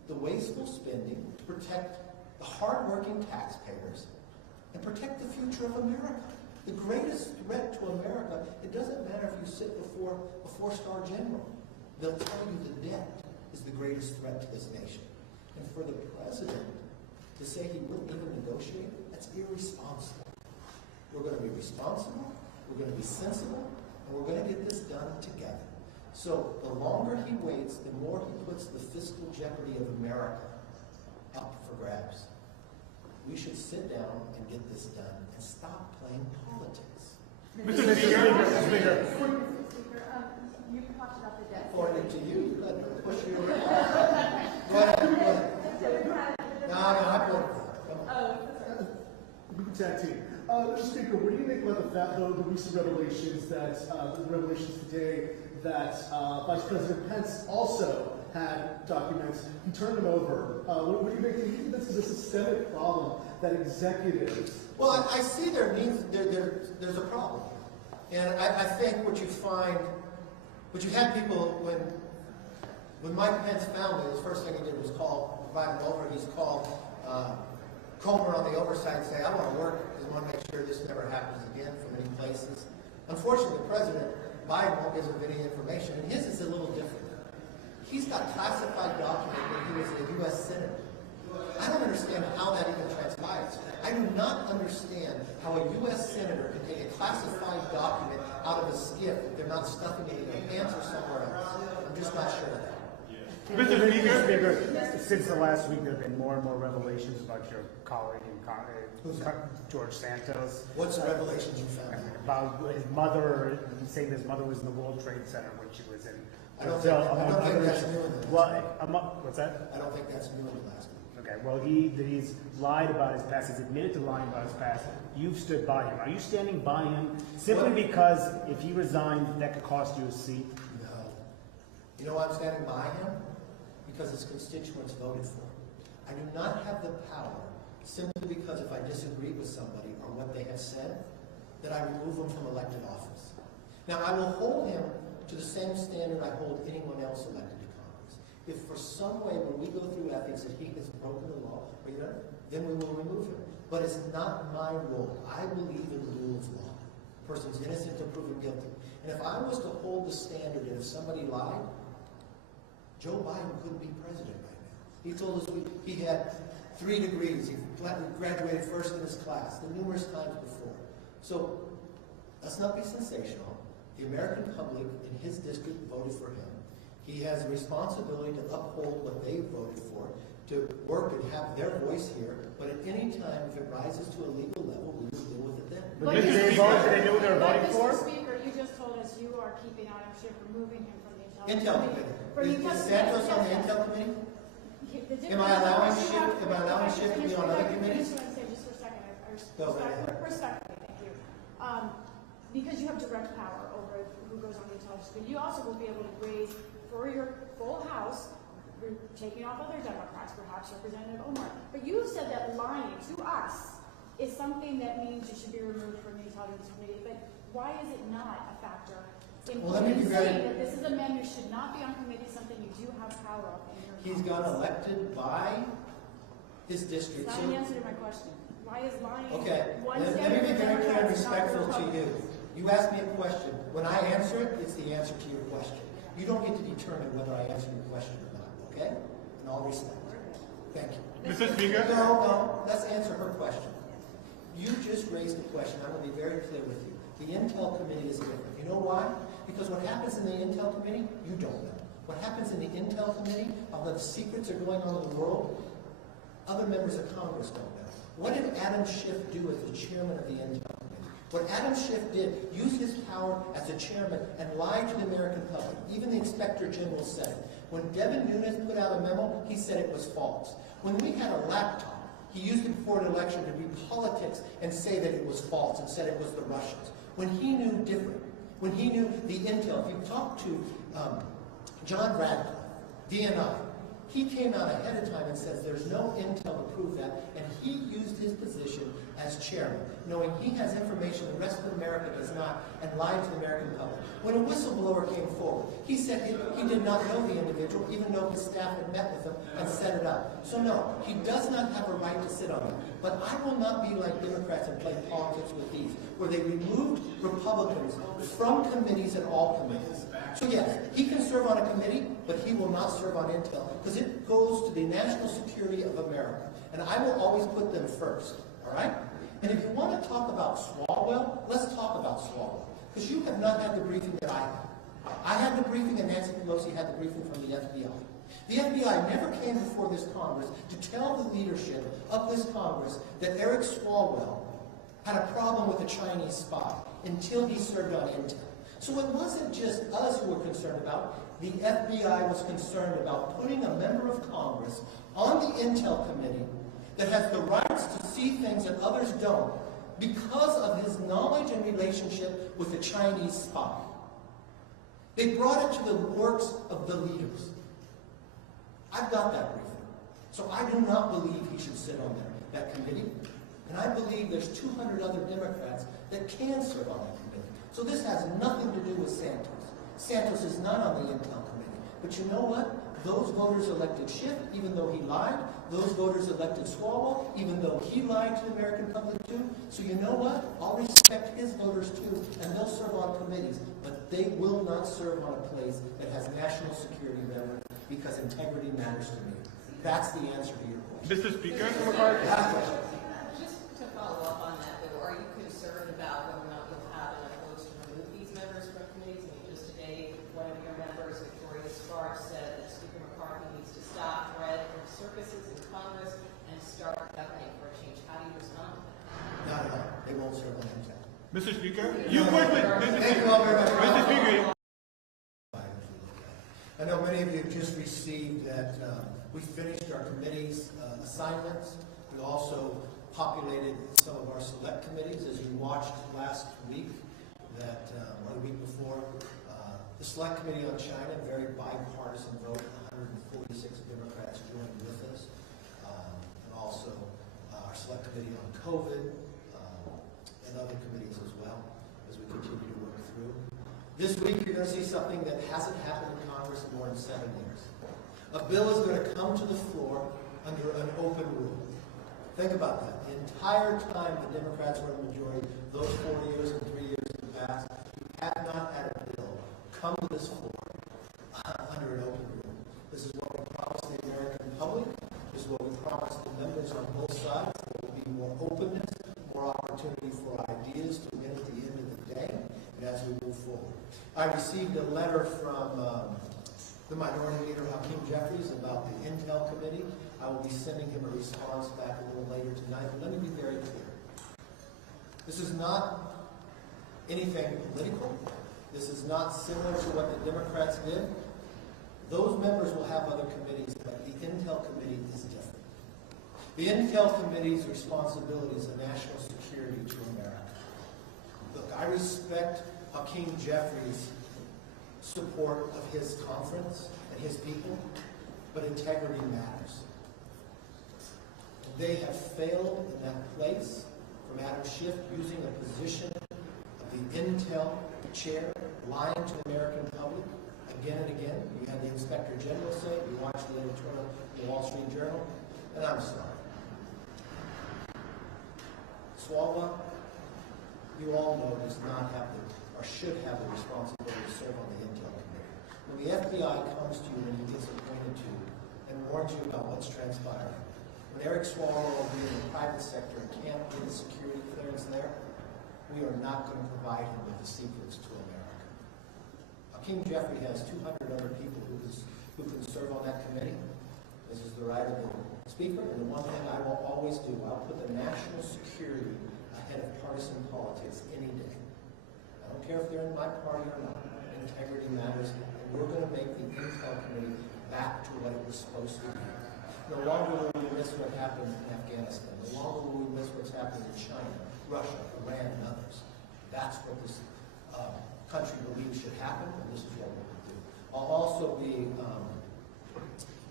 the wasteful spending, to protect the hardworking taxpayers, and protect the future of America. The greatest threat to America, it doesn't matter if you sit before a four-star general. They'll tell you the debt is the greatest threat to this nation. And for the president to say he wouldn't even negotiate, that's irresponsible. We're going to be responsible, we're going to be sensible, and we're going to get this done together. So the longer he waits, the more he puts the fiscal jeopardy of America up for grabs. We should sit down and get this done and stop playing politics. Mr. Speaker. You talked about the debt. According to you, you let them push you around. Go ahead. No, I voted for it. We can tag team. Mr. Speaker, what do you think about the recent revelations today that Vice President Pence also had documents? He turned them over. What do you think? Do you think this is a systemic problem that executives? Well, I see there's a problem. And I think what you find, what you had people, when Mike Pence found it, the first thing he did was provide him over. He's called Comer on the Oversight and say, I want to work because I want to make sure this never happens again from any places. Unfortunately, President Biden won't give him any information, and his is a little different. He's got classified documents when he was a U.S. Senator. I don't understand how that even transpires. I do not understand how a U.S. Senator can take a classified document out of a skiff if they're not stuffing it in their pants or somewhere else. I'm just not sure of that. Mr. Speaker. Since the last week, there have been more and more revelations about your colleague, George Santos. What's the revelations you found? About his mother, saying his mother was in the World Trade Center when she was in. I don't think that's new in the What's that? I don't think that's new in the last week. Okay, well, he's lied about his past. He's admitted to lying about his past. You've stood by him. Are you standing by him simply because if he resigned, that could cost you a seat? No. You know why I'm standing by him? Because his constituents voted for him. I do not have the power, simply because if I disagree with somebody on what they have said, that I remove them from elected office. Now, I will hold him to the same standard I hold anyone else elected to Congress. If for some way, when we go through ethics, that he has broken the law, then we will remove him. But it's not my role. I believe in the rule of law. A person's innocent until proven guilty. And if I was to hold the standard that if somebody lied, Joe Biden couldn't be president right now. He told us he had 3 degrees. He graduated first in his class, numerous times before. So let's not be sensational. The American public in his district voted for him. He has a responsibility to uphold what they voted for, to work and have their voice here. But at any time, if it rises to a legal level, we will deal with it then. But did they vote? Did they know what they were voting for? Mr. Speaker, you just told us you are keeping Adam Schiff, removing him from the Intel Committee. Is Santos on the Intel Committee? Am I allowing Schiff to be on other committees? I just want to say just for a second, respectfully, thank you. Because you have direct power over who goes on the intelligence committee, you also will be able to raise for your full House, taking off other Democrats, perhaps Representative Omar. But you said that lying to us is something that means you should be removed from the intelligence committee. But why is it not a factor? Well, let me be very. That this is a man who should not be on committee, something you do have power of in your He's got elected by his district. That's not an answer to my question. Why is lying? Okay, one let me be very clear and respectful to you. You ask me a question. When I answer it, it's the answer to your question. You don't get to determine whether I answer your question or not, okay? In all respect. Thank you. Mr. Speaker. No, let's answer her question. You just raised a question. I'm going to be very clear with you. The Intel Committee is different. You know why? Because what happens in the Intel Committee, you don't know. What happens in the Intel Committee, all the secrets are going on in the world, other members of Congress don't know. What did Adam Schiff do as the chairman of the Intel Committee? What Adam Schiff did, use his power as a chairman and lie to the American public. Even the Inspector General said it. When Devin Nunes put out a memo, he said it was false. When we had a laptop, he used it before an election to read politics and say that it was false and said it was the Russians. When he knew different, when he knew the intel, if you talk to John Radcliffe, DNI, He came out ahead of time and says there's no intel to prove that, and he used his position as chairman, knowing he has information the rest of America does not, and lied to the American public. When a whistleblower came forward, he said he did not know the individual, even though his staff had met with him and set it up. So no, he does not have a right to sit on it. But I will not be like Democrats and play politics with these, where they removed Republicans from committees and all committees. So yes, he can serve on a committee, but he will not serve on intel, because it goes to the national security of America. And I will always put them first, all right? And if you want to talk about Swalwell, let's talk about Swalwell, because you have not had the briefing that I had. I had the briefing, and Nancy Pelosi had the briefing from the FBI. The FBI never came before this Congress to tell the leadership of this Congress that Eric Swalwell had a problem with a Chinese spy until he served on intel. So it wasn't just us who were concerned about. The FBI was concerned about putting a member of Congress on the Intel Committee that has the rights to see things that others don't because of his knowledge and relationship with a Chinese spy. They brought it to the works of the leaders. I've got that briefing. So I do not believe he should sit on that committee. And I believe there's 200 other Democrats that can serve on that committee. So this has nothing to do with Santos. Santos is not on the Intel Committee. But you know what? Those voters elected Schiff, even though he lied. Those voters elected Swalwell, even though he lied to the American public too. So you know what? I'll respect his voters too, and they'll serve on committees. But they will not serve on a place that has national security relevance, because integrity matters to me. That's the answer to your question. Mr. Speaker, McCarthy. Just to follow up on that, though, are you concerned about whether or not you'll have enough votes to remove these members from committees? I mean, just today, one of your members, Victoria Sparks, said that Speaker McCarthy needs to stop threat from circuses in Congress and start governing for a change. How do you respond to that? Not at all. They won't serve on intel. Mr. Speaker, you work with Thank you all very much. Mr. Speaker. I know many of you have just received that we finished our committee's assignments. We also populated some of our select committees, as you watched last week, or the week before. The Select Committee on China, very bipartisan vote, 146 Democrats joined with us. And also our Select Committee on COVID and other committees as well, as we continue to work through. This week, you're going to see something that hasn't happened in Congress in more than 7 years. A bill is going to come to the floor under an open rule. Think about that. The entire time the Democrats were in the majority, those 4 years and 3 years in the past, we have not had a bill come to this floor under an open rule. This is what we promised the American public. This is what we promised the members on both sides. There will be more openness, more opportunity for ideas to win at the end of the day, and as we move forward. I received a letter from the Minority Leader, Hakeem Jeffries, about the Intel Committee. I will be sending him a response back a little later tonight. But let me be very clear. This is not anything political. This is not similar to what the Democrats did. Those members will have other committees, but the Intel Committee is different. The Intel Committee's responsibility is a national security to America. Look, I respect Hakeem Jeffries' support of his conference and his people, but integrity matters. They have failed in that place, from Adam Schiff using a position of the Intel chair, lying to the American public again and again. You had the Inspector General say it. You watched the editorial in the Wall Street Journal, and I'm sorry. Swalwell, you all know, does not have or should have the responsibility to serve on the Intel Committee. When the FBI comes to you and he gets appointed to you and warns you about what's transpiring, when Eric Swalwell being in the private sector can't get a security clearance there, we are not going to provide him with the secrets to America. Hakeem Jeffrey has 200 other people who can serve on that committee. This is the right of the Speaker, and the one thing I will always do, I'll put the national security ahead of partisan politics any day. I don't care if they're in my party or not. Integrity matters, and we're going to make the Intel Committee back to what it was supposed to be. No longer will we miss what happened in Afghanistan. No longer will we miss what's happening in China, Russia, Iran, and others. That's what this country believes should happen, and this is what we're going to do. I'll also be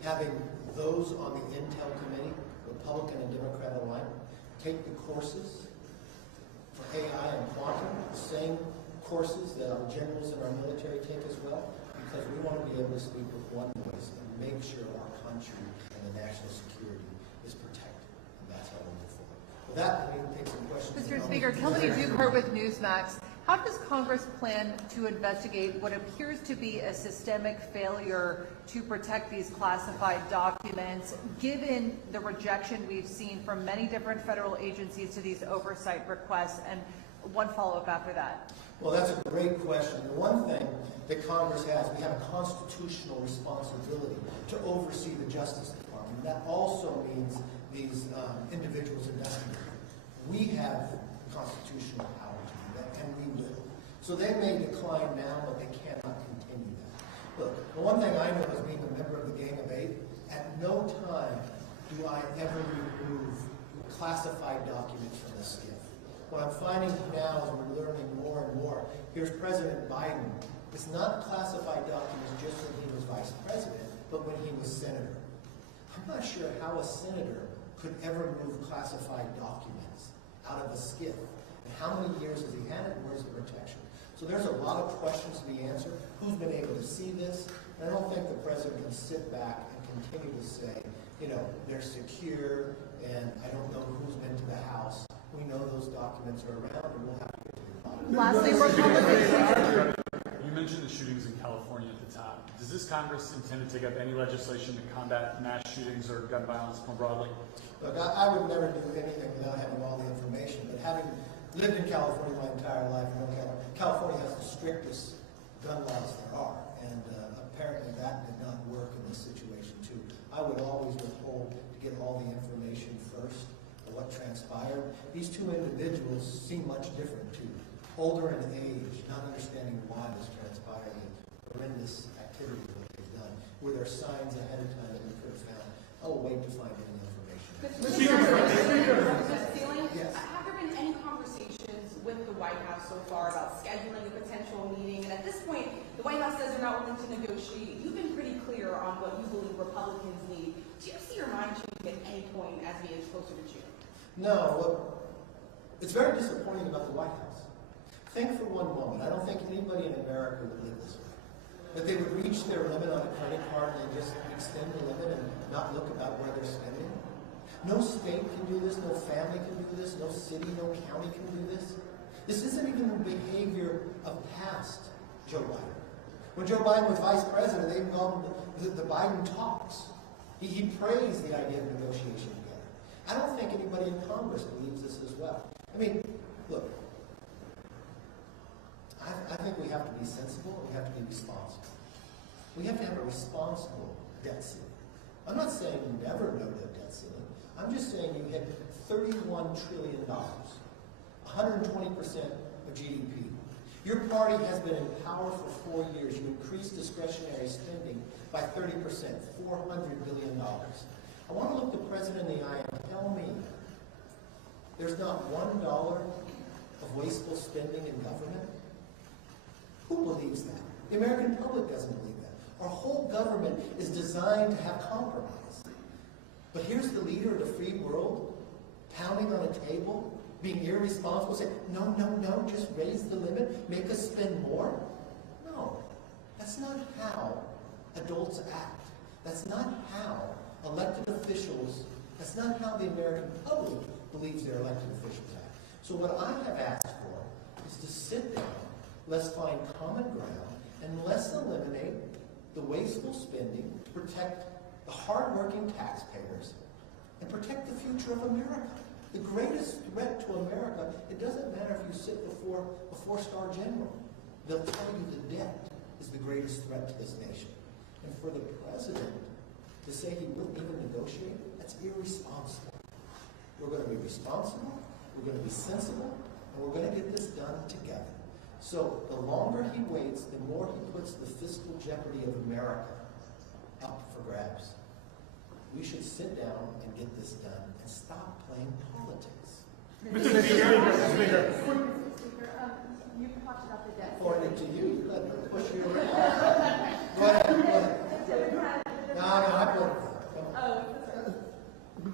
having those on the Intel committee, Republican and Democrat alike, take the courses for AI and quantum, the same courses that our generals in our military take as well, because we want to be able to speak with one voice and make sure our country and the national security is protected. And that's how we move forward. With that, we can take some questions. Mr. Speaker, Kelly Duke with Newsmax. How does Congress plan to investigate what appears to be a systemic failure to protect these classified documents, given the rejection we've seen from many different federal agencies to these oversight requests? And one follow-up after that. Well, that's a great question. The one thing that Congress has, we have a constitutional responsibility to oversee the Justice Department. That also means these individuals investigating. We have constitutional power to do that, and we will. So they may decline now, but they cannot continue that. Look, the one thing I know as being a member of the Gang of Eight, at no time do I ever remove classified documents from the Skiff. What I'm finding now as we're learning more and more, here's President Biden. It's not classified documents just when he was vice president, but when he was senator. I'm not sure how a senator could ever move classified documents out of a Skiff. And how many years has he had it, and where's the protection? So there's a lot of questions to be answered. Who's been able to see this? And I don't think the president can sit back and continue to say, you know, they're secure, and I don't know who's been to the House. We know those documents are around, and we'll have to get to the bottom. Lastly, Republicans. You mentioned the shootings in California at the top. Does this Congress intend to take up any legislation to combat mass shootings or gun violence more broadly? Look, I would never do anything without having all the information, but having lived in California my entire life, California has the strictest gun laws there are, and apparently that did not work in this situation too. I would always withhold to get all the information first of what transpired. These two individuals seem much different too. Older in age, not understanding why this transpired, and horrendous activity that they've done. Were there signs ahead of time that we could have found? I'll wait to find any information. Yes. Have there been any conversations with the White House so far about scheduling a potential meeting? And at this point, the White House says they're not willing to negotiate. You've been pretty clear on what you believe Republicans need. Do you see your mind changing at any point as we get closer to June? No, look, it's very disappointing about the White House. Think for one moment, I don't think anybody in America would live this way. That they would reach their limit on a credit card and just extend the limit and not look about where they're spending. No state can do this, no family can do this, no city, no county can do this. This isn't even the behavior of past Joe Biden. When Joe Biden was vice president, they called him the Biden talks. He praised the idea of negotiation together. I don't think anybody in Congress believes this as well. I mean, look, I think we have to be sensible and we have to be responsible. We have to have a responsible debt ceiling. I'm not saying you never know the debt ceiling. I'm just saying you hit $31 trillion, 120% of GDP. Your party has been in power for 4 years. You increased discretionary spending by 30%, $400 billion. I want to look the president in the eye and tell me there's not $1 of wasteful spending in government. Who believes that? The American public doesn't believe that. Our whole government is designed to have compromise. But here's the leader of the free world pounding on a table, being irresponsible, saying, no, no, no, just raise the limit, make us spend more. No, that's not how adults act. That's not how elected officials, that's not how the American public believes their elected officials act. So what I have asked for is to sit down, let's find common ground, and let's eliminate the wasteful spending to protect the hardworking taxpayers and protect the future of America. The greatest threat to America, it doesn't matter if you sit before a four-star general. They'll tell you the debt is the greatest threat to this nation. And for the president to say he wouldn't even negotiate, that's irresponsible. We're going to be responsible, we're going to be sensible, and we're going to get this done together. So the longer he waits, the more he puts the fiscal jeopardy of America up for grabs. We should sit down and get this done and stop playing politics. Mr. Speaker, you talked about the debt. Pointing to you, you let me push you around. Go ahead, go ahead. No, I put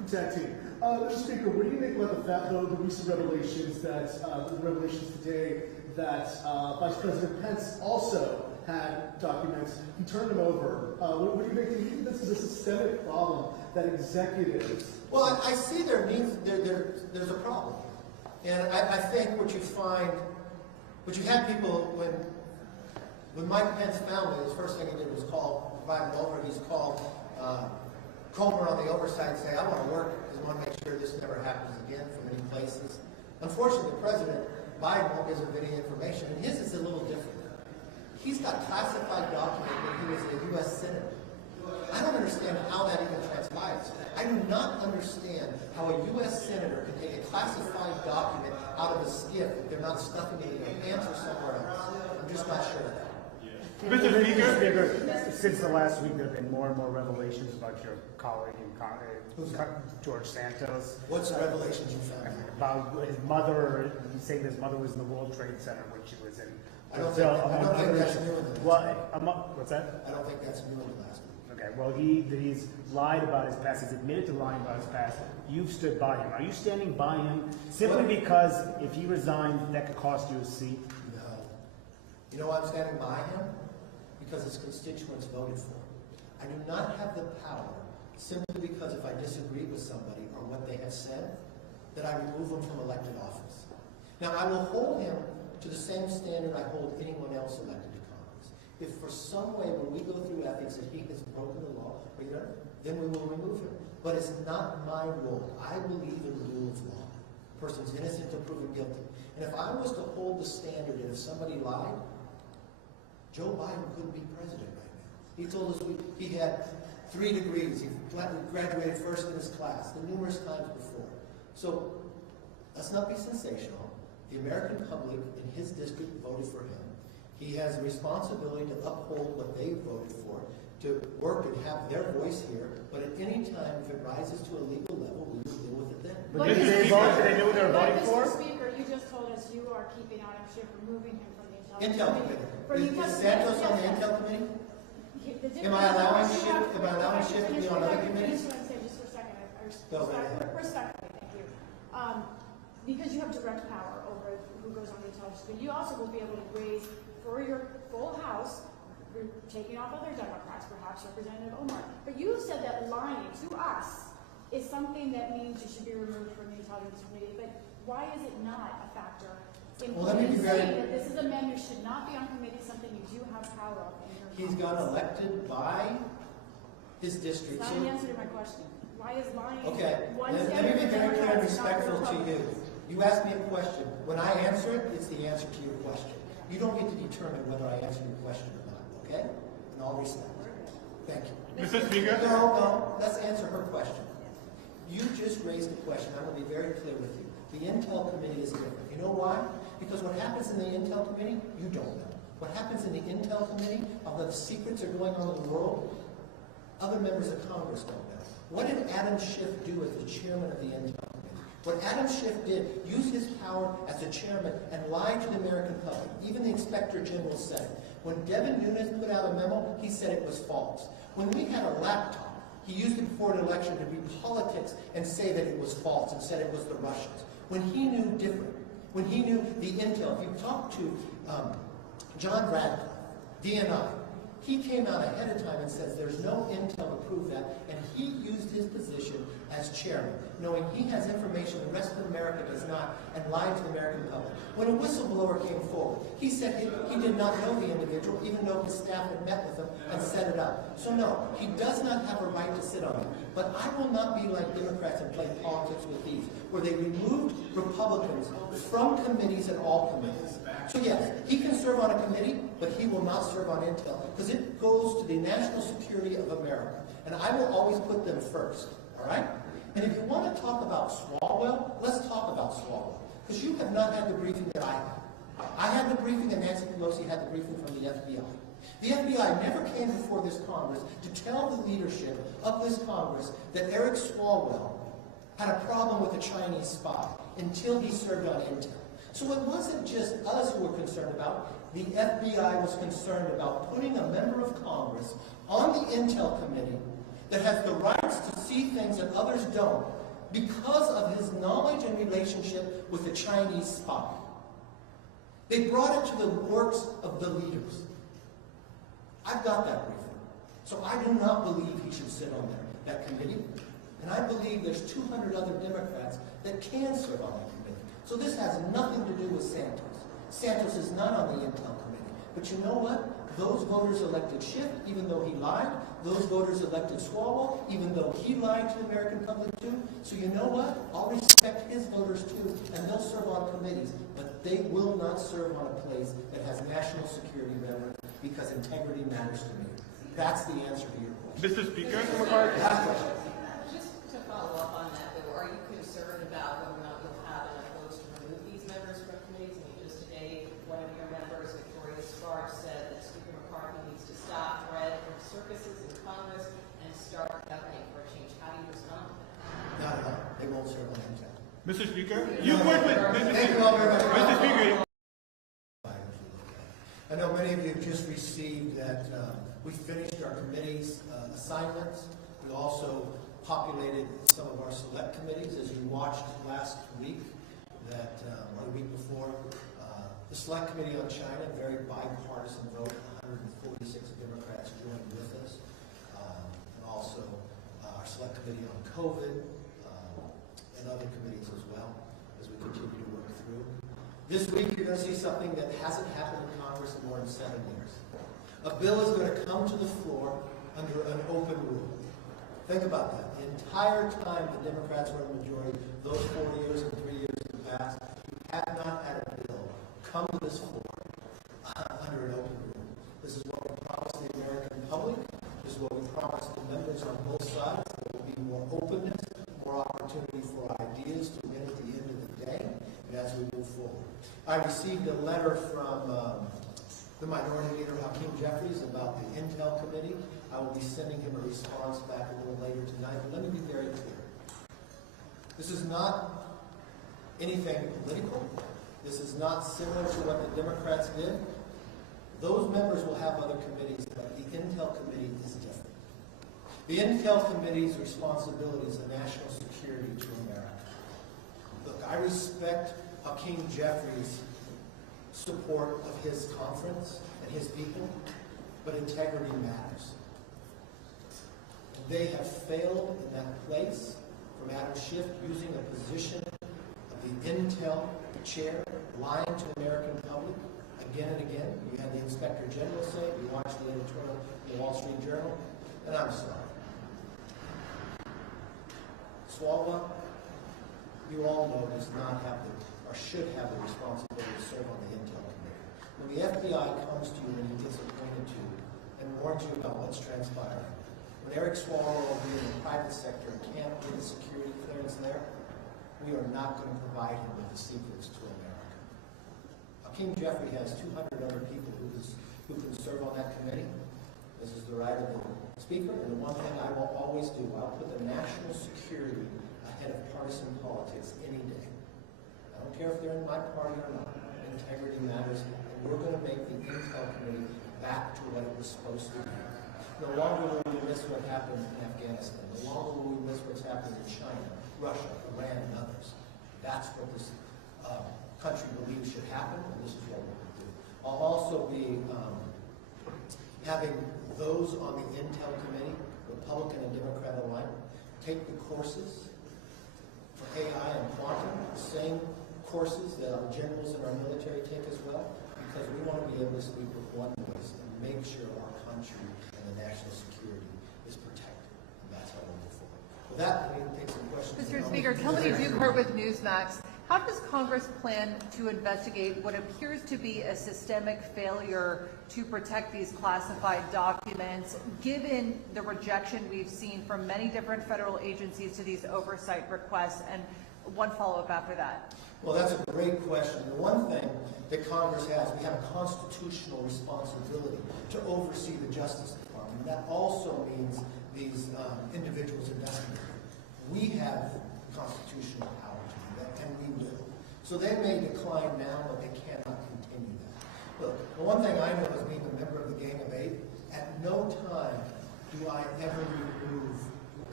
Tag team. Mr. Speaker, what do you make about the recent revelations today that Vice President Pence also had documents? He turned them over. What do you make? Do you think this is a systemic problem that executives? Well, I see there's a problem, and I think what you find, what you had people when Mike Pence found it, his first thing he did was invite him over. He's called Comer on the Oversight and say, I want to work because I want to make sure this never happens again from any places. Unfortunately, President Biden won't give him any information, and his is a little different. He's got classified document when he was a U.S. Senator. I don't understand how that even transpires. I do not understand how a U.S. Senator can take a classified document out of a skiff if they're not stuffing it in their pants or somewhere else. I'm just not sure of that. Mr. Speaker. Since the last week, there have been more and more revelations about your colleague George Santos. What's the revelations you found? About his mother. He's saying his mother was in the World Trade Center when she was in. I don't think that's new in the last week. What's that? I don't think that's new in the last week. Okay, well, he's lied about his past. He's admitted to lying about his past. You've stood by him. Are you standing by him simply because if he resigned, that could cost you a seat? No. You know why I'm standing by him? Because his constituents voted for him. I do not have the power simply because if I disagree with somebody or what they have said, that I remove them from elected office. Now, I will hold him to the same standard I hold anyone else elected to Congress. If for some way when we go through ethics that he has broken the law, then we will remove him. But it's not my role. I believe in the rule of law. A person's innocent until proven guilty. And if I was to hold the standard and if somebody lied, Joe Biden couldn't be president right now. He told us he had 3 degrees. He graduated first in his class, the numerous times before. So let's not be sensational. The American public in his district voted for him. He has a responsibility to uphold what they voted for, to work and have their voice here. But at any time, if it rises to a legal level, we will deal with it then. But did they vote? Did they know what they were voting for? Mr. Speaker, you just told us you are keeping Adam Schiff, removing him from the Intel Committee. Is Santos on the Intel Committee? Am I allowing Schiff to be on other committees? Just for a second. Respectfully, thank you. Because you have direct power over who goes on the intelligence committee, you also will be able to raise for your full House, you're taking off other Democrats, perhaps Representative Omar. But you said that lying to us is something that means you should be removed from the intelligence committee. But why is it not a factor? Well, let me be very... that this is a man who should not be on committee, something you do have power of. He's got elected by his district. That's not an answer to my question. Why is lying? Okay, let me be very clear and respectful to you. You asked me a question. When I answer it, it's the answer to your question. You don't get to determine whether I answer your question or not, okay? In all respect. Thank you. Mr. Speaker? No, let's answer her question. You just raised a question. I'm going to be very clear with you. The Intel Committee is different. You know why? Because what happens in the Intel Committee, you don't know. What happens in the Intel Committee, although the secrets are going on in the world, other members of Congress don't know. What did Adam Schiff do as the chairman of the Intel Committee? What Adam Schiff did, use his power as a chairman and lie to the American public. Even the Inspector General said it. When Devin Nunes put out a memo, he said it was false. When we had a laptop, he used it before an election to read politics and say that it was false and said it was the Russians. When he knew different, when he knew the Intel, if you talk to John Radcliffe, DNI, he came out ahead of time and says there's no intel to prove that, and he used his position as chairman, knowing he has information the rest of America does not, and lied to the American public. When a whistleblower came forward, he said he did not know the individual, even though his staff had met with him and set it up. So no, he does not have a right to sit on it. But I will not be like Democrats and play politics with these, where they removed Republicans from committees and all committees. So yes, he can serve on a committee, but he will not serve on Intel, because it goes to the national security of America. And I will always put them first, all right? And if you want to talk about Swalwell, let's talk about Swalwell, because you have not had the briefing that I had. I had the briefing and Nancy Pelosi had the briefing from the FBI. The FBI never came before this Congress to tell the leadership of this Congress that Eric Swalwell had a problem with a Chinese spy until he served on Intel. So it wasn't just us who were concerned about. The FBI was concerned about putting a member of Congress on the Intel Committee that has the rights to see things that others don't because of his knowledge and relationship with the Chinese spy. They brought it to the works of the leaders. I've got that briefing. So I do not believe he should sit on that committee. And I believe there's 200 other Democrats that can serve on that committee. So this has nothing to do with Santos. Santos is not on the Intel committee. But you know what? Those voters elected Schiff, even though he lied. Those voters elected Swalwell, even though he lied to the American public too. So you know what? I'll respect his voters too, and they'll serve on committees. But they will not serve on a place that has national security relevance because integrity matters to me. That's the answer to your question. Mr. Speaker, Just to follow up on that, though, are you concerned about whether or not you'll have enough votes to remove these members from committees? I mean, just today, one of your members, Victoria Sparks, said that Speaker McCarthy needs to stop threat from circuses in Congress and start governing for a change. How do you respond to that? Not at all. They won't serve on Intel. Mr. Speaker, you work with Thank you all very much. Mr. Speaker. I know many of you have just received that we finished our committee's assignments. We also populated some of our select committees. As you watched last week, or the week before, the Select Committee on China, very bipartisan vote, 146 Democrats joined with us. And also our Select Committee on COVID and other committees as well, as we continue to work through. This week, you're going to see something that hasn't happened in Congress in more than 7 years. A bill is going to come to the floor under an open rule. Think about that. The entire time the Democrats were in the majority, those 4 years and 3 years in the past, we have not had a bill come to this floor under an open rule. This is what we promised the American public. This is what we promised the members on both sides. There will be more openness, more opportunity for ideas to win at the end of the day, and as we move forward. I received a letter from the Minority Leader, Hakeem Jeffries, about the Intel Committee. I will be sending him a response back a little later tonight. But let me be very clear. This is not anything political. This is not similar to what the Democrats did. Those members will have other committees, but the Intel Committee is different. The Intel Committee's responsibility is a national security to America. Look, I respect Hakeem Jeffries' support of his conference and his people, but integrity matters. And they have failed in that place from Adam Schiff using a position of the Intel chair, lying to the American public again and again. You had the Inspector General say it. You watched the editorial in the Wall Street Journal, and I'm sorry. Swalwell, you all know, does not have or should have the responsibility to serve on the Intel Committee. When the FBI comes to you and he gets appointed to you and warns you about what's transpiring, when Eric Swalwell will be in the private sector and can't get a security clearance there, we are not going to provide him with the secrets to America. Hakeem Jeffrey has 200 other people who can serve on that committee. This is the right of the Speaker, and the one thing I will always do, I'll put the national security ahead of partisan politics any day. I don't care if they're in my party or not. Integrity matters, and we're going to make the Intel Committee back to what it was supposed to be. No longer will we miss what happened in Afghanistan. No longer will we miss what's happening in China, Russia, Iran, and others. That's what this country believes should happen, and this is what we're going to do. I'll also be having those on the Intel Committee, Republican and Democrat alike, take the courses for AI and quantum, the same courses that our generals and our military take as well, because we want to be able to speak with one voice and make sure our country and the national security is protected. And that's how we'll move forward. With that, let me take some questions. Mr. Speaker, Kelly Dukert with Newsmax. How does Congress plan to investigate what appears to be a systemic failure to protect these classified documents, given the rejection we've seen from many different federal agencies to these oversight requests? And one follow-up after that. Well, that's a great question. The one thing that Congress has, we have a constitutional responsibility to oversee the Justice Department. That also means these individuals investigated. We have constitutional power to do that, and we will. So they may decline now, but they cannot continue that. Look, the one thing I know as being a member of the Gang of Eight, at no time do I ever remove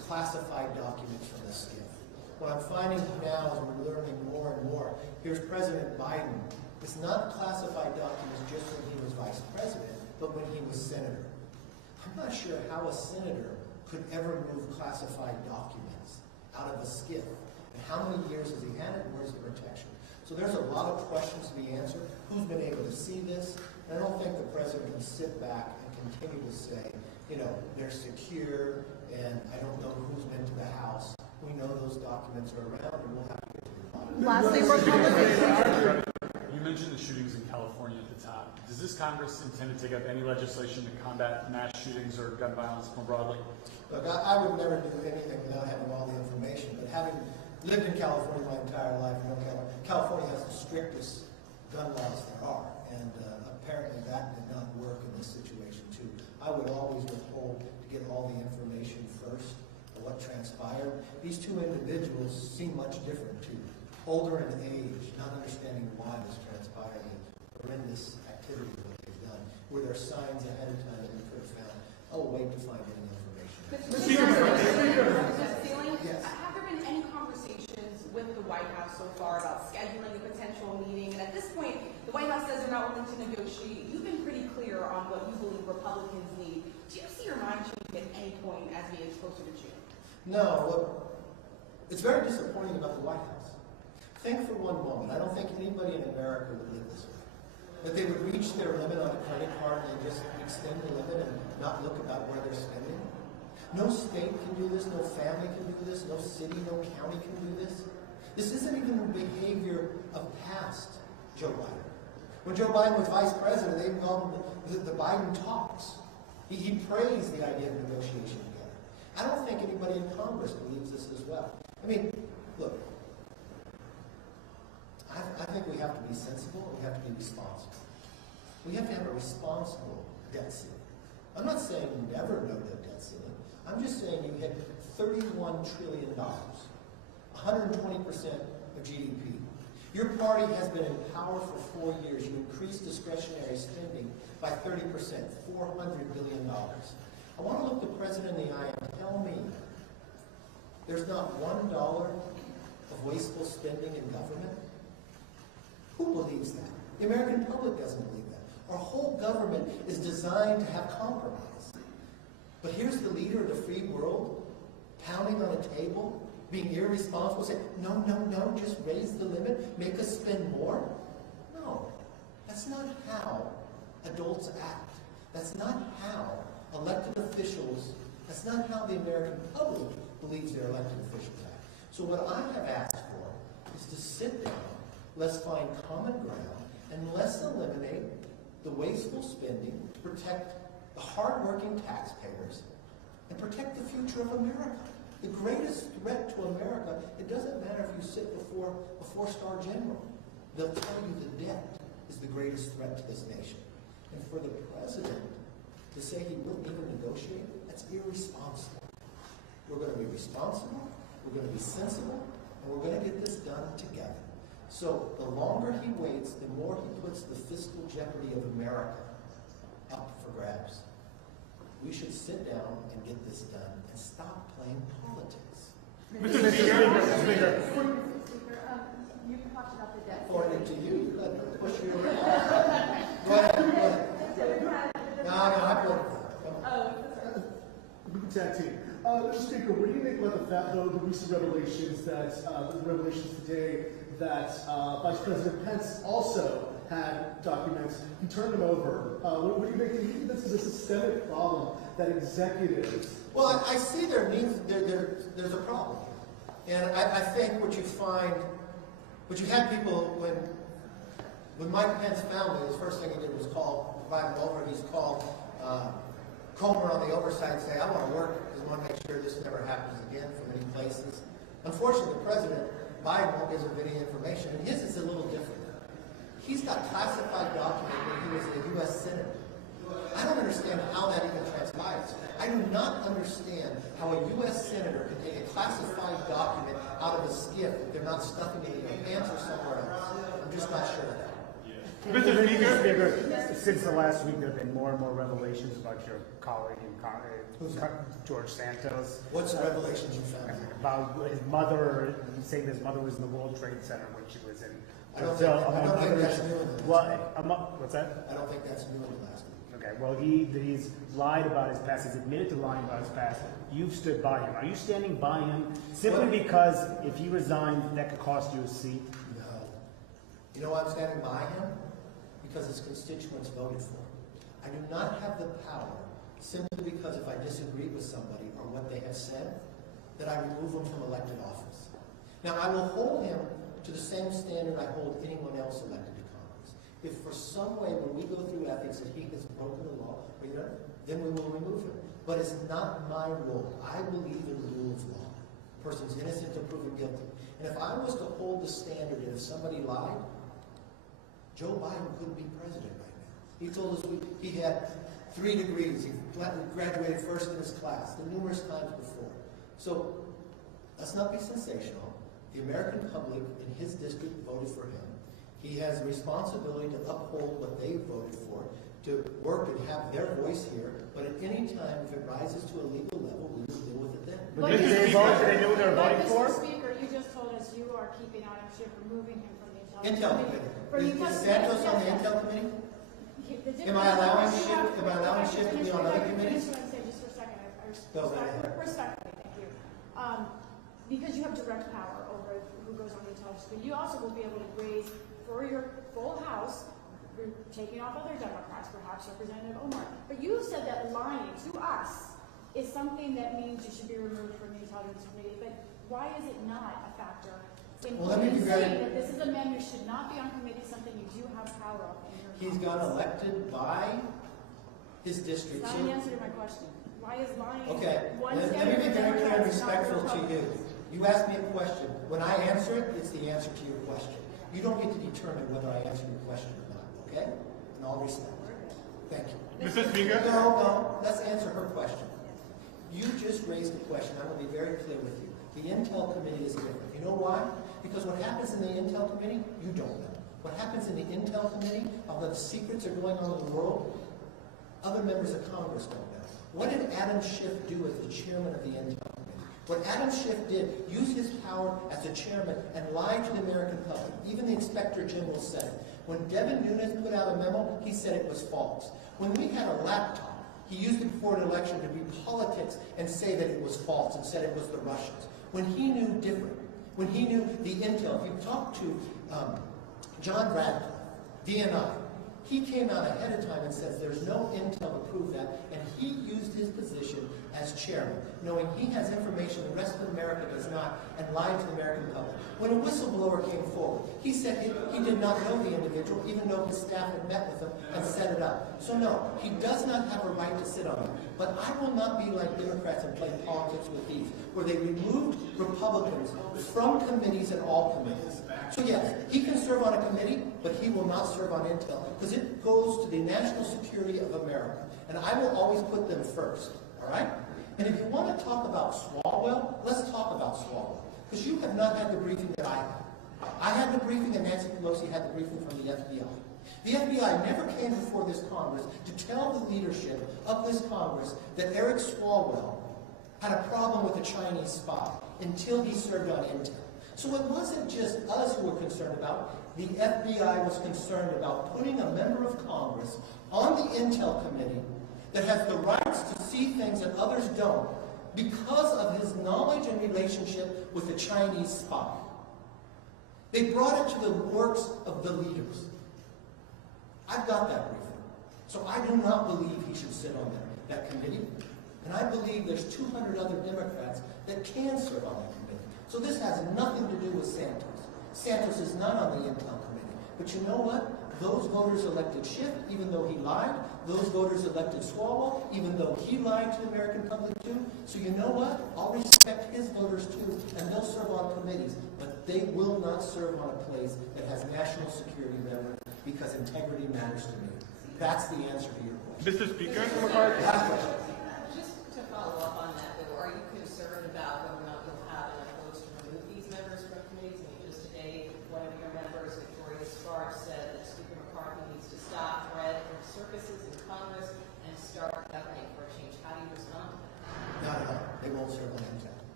classified documents from the skiff. What I'm finding now as we're learning more and more, here's President Biden. It's not classified documents just when he was vice president, but when he was senator. I'm not sure how a senator could ever move classified documents out of a skiff. And how many years has he had it, and where's the protection? So there's a lot of questions to be answered. Who's been able to see this? And I don't think the president can sit back and continue to say, you know, they're secure, and I don't know who's been to the House. We know those documents are around, and we'll have to get to the bottom. Lastly, Republicans. You mentioned the shootings in California at the top. Does this Congress intend to take up any legislation to combat mass shootings or gun violence more broadly? Look, I would never do anything without having all the information, but having lived in California my entire life, you know, California has the strictest gun laws there are, and apparently that did not work in this situation too. I would always withhold to get all the information first of what transpired. These two individuals seem much different too. Older in age, not understanding why this transpired, and horrendous activity that they've done. Were there signs ahead of time that we could have found? I'll wait to find any information. Yes. Have there been any conversations with the White House so far about scheduling a potential meeting? And at this point, the White House says they're not willing to negotiate. You've been pretty clear on what you believe Republicans need. Do you see your mind changing at any point as we get closer to June? No, look, it's very disappointing about the White House. Think for one moment, I don't think anybody in America would live this way. That they would reach their limit on a credit card and just extend the limit and not look about where they're spending. No state can do this, no family can do this, no city, no county can do this. This isn't even the behavior of past Joe Biden. When Joe Biden was vice president, they called him the Biden talks. He praised the idea of negotiation together. I don't think anybody in Congress believes this as well. I mean, look, I think we have to be sensible and we have to be responsible. We have to have a responsible debt ceiling. I'm not saying never no debt ceiling. I'm just saying you hit $31 trillion, 120% of GDP. Your party has been in power for 4 years. You increased discretionary spending by 30%, $400 billion. I want to look the president in the eye and tell me there's not $1 of wasteful spending in government. Who believes that? The American public doesn't believe that. Our whole government is designed to have compromise. But here's the leader of the free world pounding on a table, being irresponsible, saying, no, no, no, just raise the limit, make us spend more. No, that's not how adults act. That's not how elected officials, that's not how the American public believes their elected officials act. So what I have asked for is to sit down, let's find common ground, and let's eliminate the wasteful spending to protect the hardworking taxpayers and protect the future of America. The greatest threat to America, it doesn't matter if you sit before a four-star general. They'll tell you the debt is the greatest threat to this nation. And for the president to say he wouldn't even negotiate, that's irresponsible. We're going to be responsible, we're going to be sensible, and we're going to get this done together. So the longer he waits, the more he puts the fiscal jeopardy of America up for grabs. We should sit down and get this done and stop playing politics. Mr. Speaker. You talked about the debt. Forwarded to you, you let them push you around. Go ahead. No, I put it. We can tag team. Mr. Speaker, what do you think about the recent revelations today that Vice President Pence also had documents? He turned them over. What do you think? Do you think this is a systemic problem that executives? Well, I see there's a problem. And I think what you find, what you had people, when Mike Pence found it, the first thing he did was provide him over. He's called Comer on the Oversight and say, I want to work because I want to make sure this never happens again from any places. Unfortunately, the President Biden won't give him any information, and his is a little different. He's got classified documents when he was a U.S. Senator. I don't understand how that even transpires. I do not understand how a U.S. Senator can take a classified document out of a skiff if they're not stuffing it in their pants or somewhere else. I'm just not sure of that. Mr. Speaker. Since the last week, there have been more and more revelations about your colleague George Santos. What's the revelations you found? About his mother, saying his mother was in the World Trade Center when she was in I don't Brazil. think that's new in the What's that? I don't think that's new in the last week. Okay, well, he's lied about his past. He's admitted to lying about his past. You've stood by him. Are you standing by him simply because if he resigned, that could cost you a seat? No. You know why I'm standing by him? Because his constituents voted for him. I do not have the power, simply because if I disagree with somebody or what they have said, that I remove them from elected office. Now, I will hold him to the same standard I hold anyone else elected to Congress. If for some way, when we go through ethics, that he has broken the law, then we will remove him. But it's not my role. I believe in the rule of law. A person's innocent until proven guilty. And if I was to hold the standard that if somebody lied, Joe Biden couldn't be president right now. He told us he had 3 degrees. He graduated first in his class, the numerous times before. So let's not be sensational. The American public in his district voted for him. He has a responsibility to uphold what they voted for, to work and have their voice here. But at any time, if it rises to a legal level, we will deal with it then. But did they vote? Did they know what they were voting for? Mr. Speaker, you just told us you are keeping Adam Schiff, removing him from the Intel Committee. Is Santos on the Intel Committee? Am I allowing Schiff to be on other committees? Just for a second, respectfully, thank you. Because you have direct power over who goes on the intelligence committee, you also will be able to raise for your full House, you're taking off other Democrats, perhaps Representative Omar. But you said that lying to us is something that means you should be removed from the intelligence committee. But why is it not a factor in saying that this is a man who should not be on committee, something you do have power of in your He's got elected by his district. That's not an answer to my question. Why is lying Okay, one let me be very clear and respectful to you. You asked me a question. When I answer it, it's the answer to your question. You don't get to determine whether I answer your question or not, okay? In all respect. Thank you. Mr. Speaker. No, let's answer her question. You just raised a question. I'm going to be very clear with you. The Intel Committee is different. You know why? Because what happens in the Intel Committee, you don't know. What happens in the Intel Committee, although the secrets are going on in the world, other members of Congress don't know. What did Adam Schiff do as the chairman of the Intel Committee? What Adam Schiff did, use his power as a chairman and lie to the American public. Even the Inspector General said it. When Devin Nunes put out a memo, he said it was false. When we had a laptop, he used it before an election to read politics and say that it was false and said it was the Russians. When he knew different, when he knew the Intel, if you talk to John Bradley, DNI, he came out ahead of time and says there's no intel to prove that, and he used his position as chairman, knowing he has information the rest of America does not, and lied to the American public. When a whistleblower came forward, he said he did not know the individual, even though his staff had met with him and set it up. So no, he does not have a right to sit on it. But I will not be like Democrats and play politics with these, where they removed Republicans from committees and all committees. So yes, he can serve on a committee, but he will not serve on intel, because it goes to the national security of America. And I will always put them first, all right? And if you want to talk about Swalwell, let's talk about Swalwell, because you have not had the briefing that I had. I had the briefing, and Nancy Pelosi had the briefing from the FBI. The FBI never came before this Congress to tell the leadership of this Congress that Eric Swalwell had a problem with a Chinese spy until he served on intel. So it wasn't just us who were concerned about. The FBI was concerned about putting a member of Congress on the Intel Committee that has the rights to see things that others don't because of his knowledge and relationship with a Chinese spy. They brought it to the works of the leaders. I've got that briefing. So I do not believe he should sit on that committee. And I believe there's 200 other Democrats that can serve on that committee. So this has nothing to do with Santos. Santos is not on the Intel Committee. But you know what? Those voters elected Schiff, even though he lied. Those voters elected Swalwell, even though he lied to the American public too. So you know what? I'll respect his voters too, and they'll serve on committees. But they will not serve on a place that has national security there, because integrity matters to me. That's the answer to your question. Mr. Speaker. Just to follow up on that, though, are you concerned about whether or not you'll have enough votes to remove these members from committees? I mean, just today, one of your members, Victoria Sparks, said that Speaker McCarthy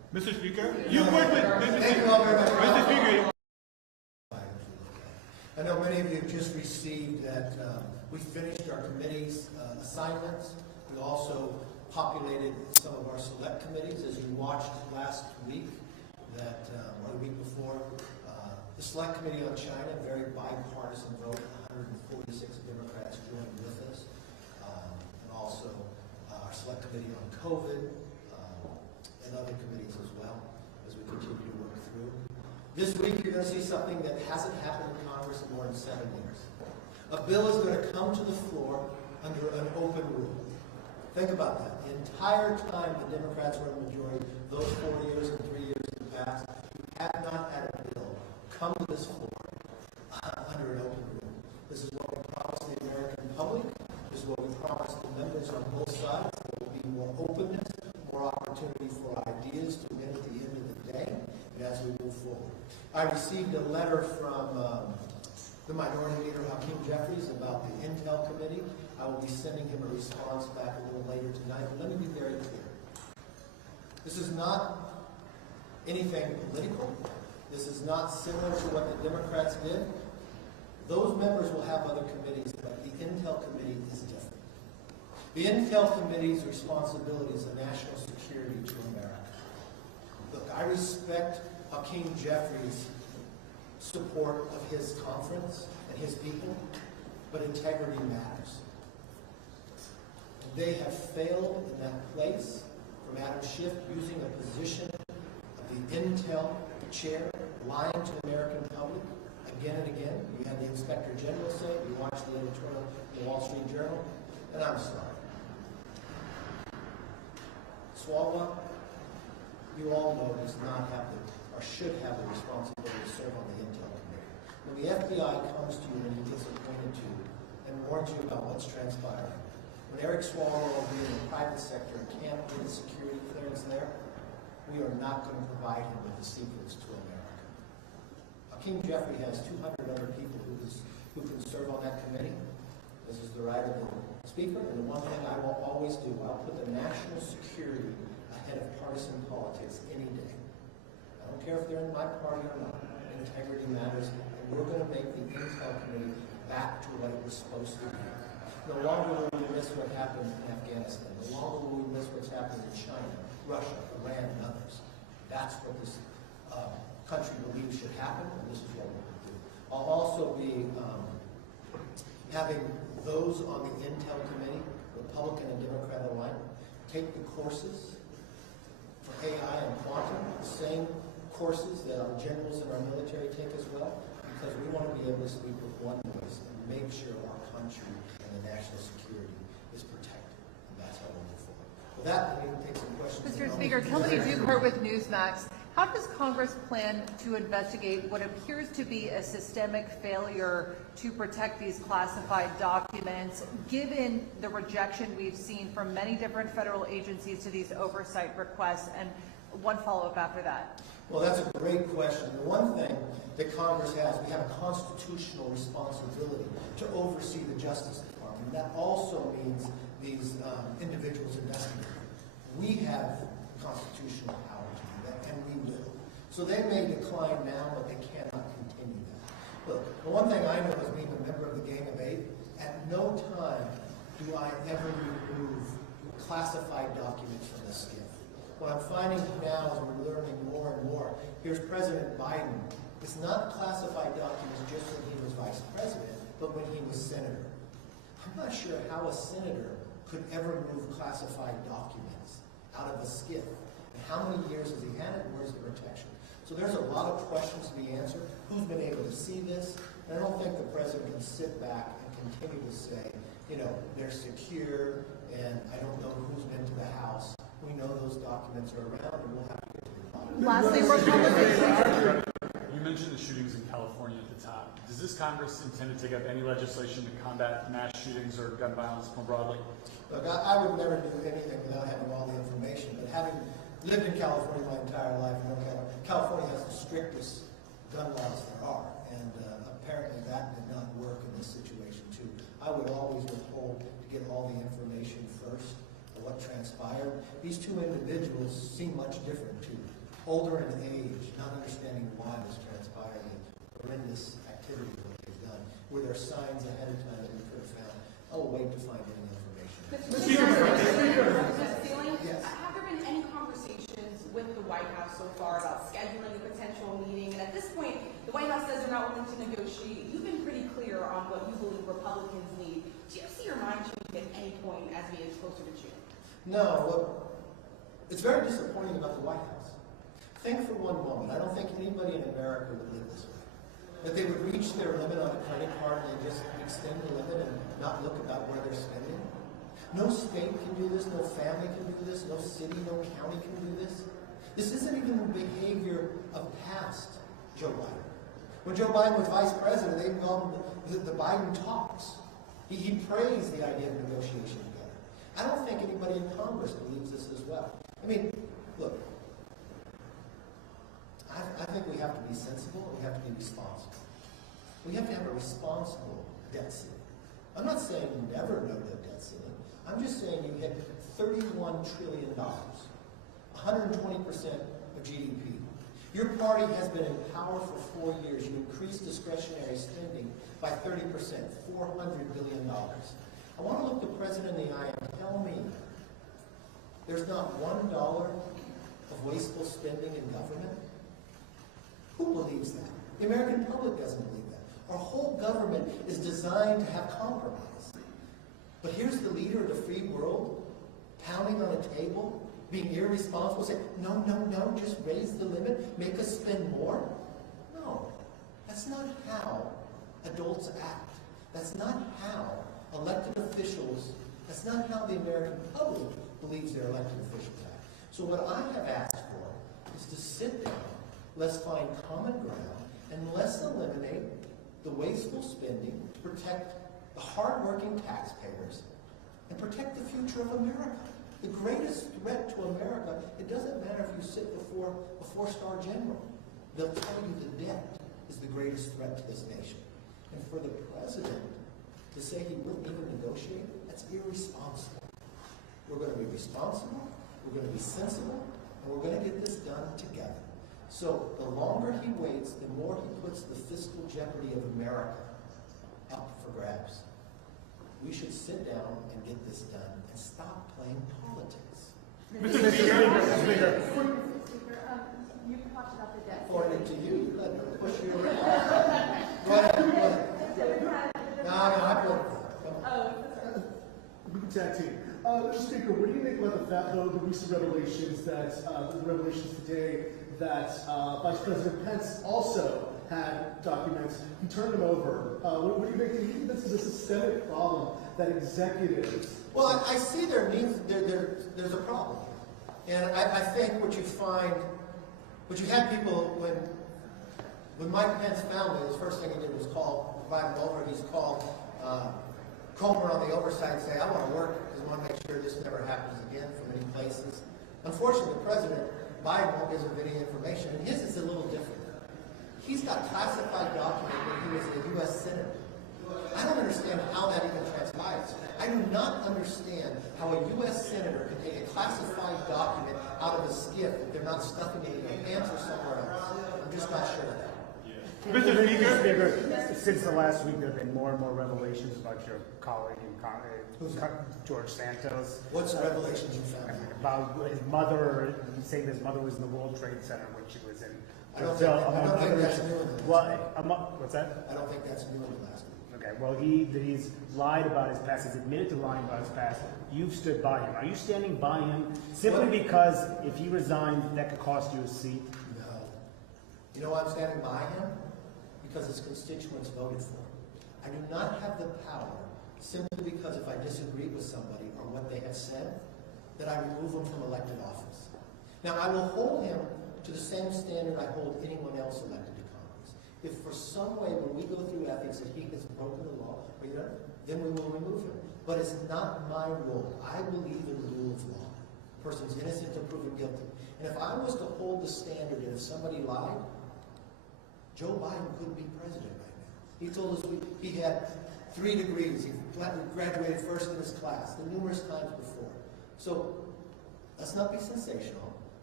Mr. Speaker, you work with Thank you all very much. Mr. Speaker. I know many of you have just received that we finished our committee's assignments. We also populated some of our select committees, as you watched last week, that or the week before. The Select Committee on China, very bipartisan vote, 146 Democrats joined with us. And also our Select Committee on COVID and other committees as well, as we continue to work through. This week, you're going to see something that hasn't happened in Congress in more than 7 years. A bill is going to come to the floor under an open rule. Think about that. The entire time the Democrats were in the majority, those 4 years and 3 years in the past, we have not had a bill come to this floor under an open rule. This is what we promised the American public. This is what we promised the members on both sides. There will be more openness, more opportunity for ideas to win at the end of the day, and as we move forward. I received a letter from the Minority Leader, Hakeem Jeffries, about the Intel Committee. I will be sending him a response back a little later tonight, but let me be very clear. This is not anything political. This is not similar to what the Democrats did. Those members will have other committees, but the Intel Committee is different. The Intel Committee's responsibility is a national security to America. Look, I respect Hakeem Jeffries' support of his conference and his people, but integrity matters. And they have failed in that place, from Adam Schiff using a position of the Intel chair, lying to the American public again and again. You had the Inspector General say it. You watched the editorial in the Wall Street Journal, and I'm sorry. Swalwell, you all know, does not have the, or should have the responsibility to serve on the Intel Committee. When the FBI comes to you and he gets appointed to you and warns you about what's transpiring, when Eric Swalwell being in the private sector can't get a security clearance there, we are not going to provide him with the secrets to America. Hakeem Jeffrey has 200 other people who can serve on that committee. This is the right of the Speaker, and the one thing I will always do, I'll put the national security ahead of partisan politics any day. I don't care if they're in my party or not. Integrity matters, and we're going to make the Intel Committee back to what it was supposed to be. No longer will we miss what happened in Afghanistan. No longer will we miss what's happening in China, Russia, Iran, and others. That's what this country believes should happen, and this is what we're going to do. I'll also be having those on the Intel Committee, Republican and Democrat alike, take the courses for AI and quantum, the same courses that our generals in our military take as well, because we want to be able to speak with one voice and make sure our country and the national security is protected. And that's how we'll move forward. With that, we can take some questions. Mr. Speaker, Kelly Dukert with Newsmax. How does Congress plan to investigate what appears to be a systemic failure to protect these classified documents, given the rejection we've seen from many different federal agencies to these oversight requests? And one follow-up after that. Well, that's a great question. The one thing that Congress has, we have a constitutional responsibility to oversee the Justice Department. That also means these individuals investigating. We have constitutional power to do that, and we will. So they may decline now, but they cannot continue that. Look, the one thing I know as being a member of the Gang of Eight, at no time do I ever remove classified documents from the skiff. What I'm finding now as we're learning more and more, here's President Biden. It's not classified documents just when he was vice president, but when he was senator. I'm not sure how a senator could ever move classified documents out of a skiff. And how many years has he had it, and where's the protection? So there's a lot of questions to be answered. Who's been able to see this? And I don't think the president can sit back and continue to say, you know, they're secure, and I don't know who's been to the House. We know those documents are around, and we'll have to get to the bottom. Lastly, Republicans. You mentioned the shootings in California at the top. Does this Congress intend to take up any legislation to combat mass shootings or gun violence more broadly? Look, I would never do anything without having all the information, but having lived in California my entire life, you know, California has the strictest gun laws there are, and apparently that did not work in this situation too. I would always withhold to get all the information first of what transpired. These two individuals seem much different too. older in age, not understanding why this transpired, and horrendous activity what they've done, were there signs ahead of time that we could have found? Oh, wait to find any information. Mr. Sealing, Yes. have there been any conversations with the White House so far about scheduling a potential meeting? And at this point, the White House says they're not willing to negotiate. You've been pretty clear on what you believe Republicans need. Do you see your mind changing at any point as we get closer to June? No, look, it's very disappointing about the White House. Think for one moment, I don't think anybody in America would live this way. That they would reach their limit on a credit card and just extend the limit and not look about where they're spending. No state can do this, no family can do this, no city, no county can do this. This isn't even the behavior of past Joe Biden. When Joe Biden was vice president, they called him the Biden talks. He praised the idea of negotiation together. I don't think anybody in Congress believes this as well. I mean, look, I think we have to be sensible, we have to be responsible. We have to have a responsible debt ceiling. I'm not saying you never know the debt ceiling. I'm just saying you hit $31 trillion, 120% of GDP. Your party has been in power for 4 years. You increased discretionary spending by 30%, $400 billion. I want to look the president in the eye and tell me there's not $1 of wasteful spending in government. Who believes that? The American public doesn't believe that. Our whole government is designed to have compromise. But here's the leader of the free world pounding on a table, being irresponsible, saying, no, no, no, just raise the limit, make us spend more. No, that's not how adults act. That's not how elected officials, that's not how the American public believes their elected officials act. So what I have asked for is to sit down, let's find common ground, and let's eliminate the wasteful spending to protect the hardworking taxpayers and protect the future of America. The greatest threat to America, it doesn't matter if you sit before a four-star general. They'll tell you the debt is the greatest threat to this nation. And for the president to say he wouldn't even negotiate, that's irresponsible. We're going to be responsible, we're going to be sensible, and we're going to get this done together. So the longer he waits, the more he puts the fiscal jeopardy of America up for grabs. We should sit down and get this done and stop playing politics. Mr. Speaker, you talked about the debt. According to you, let me push you around. Go ahead, go ahead. No, I put it. We can tag team. Mr. Speaker, what do you think about the recent revelations today that Vice President Pence also had documents? He turned them over. What do you think? Do you think this is a systemic problem that executives? Well, I see there's a problem. And I think what you find, what you had people, when Mike Pence found it, the first thing he did was invite him over. He's called Comer on the Oversight and say, I want to work because I want to make sure this never happens again from any places. Unfortunately, President Biden won't give him any information, and his is a little different. He's got classified documents when he was a U.S. Senator. I don't understand how that even transpires. I do not understand how a U.S. Senator can take a classified document out of a skiff if they're not stuffing it in their pants or somewhere else. I'm just not sure of that. Mr. Speaker. Since the last week, there have been more and more revelations about your colleague George Santos. What's the revelations you found? About his mother, saying his mother was in the World Trade Center when she was in. I don't think that's new in the last week. What's that? I don't think that's new in the last week. Okay, well, he's lied about his past. He's admitted to lying about his past. You've stood by him. Are you standing by him simply because if he resigned, that could cost you a seat? No. You know why I'm standing by him? Because his constituents voted for him. I do not have the power simply because if I disagree with somebody or what they have said, that I remove them from elected office. Now, I will hold him to the same standard I hold anyone else elected to Congress. If for some way when we go through ethics that he has broken the law, then we will remove him. But it's not my role. I believe in the rule of law. A person's innocent until proven guilty. And if I was to hold the standard and if somebody lied, Joe Biden couldn't be president right now. He told us he had 3 degrees. He graduated first in his class, the numerous times before. So let's not be sensational.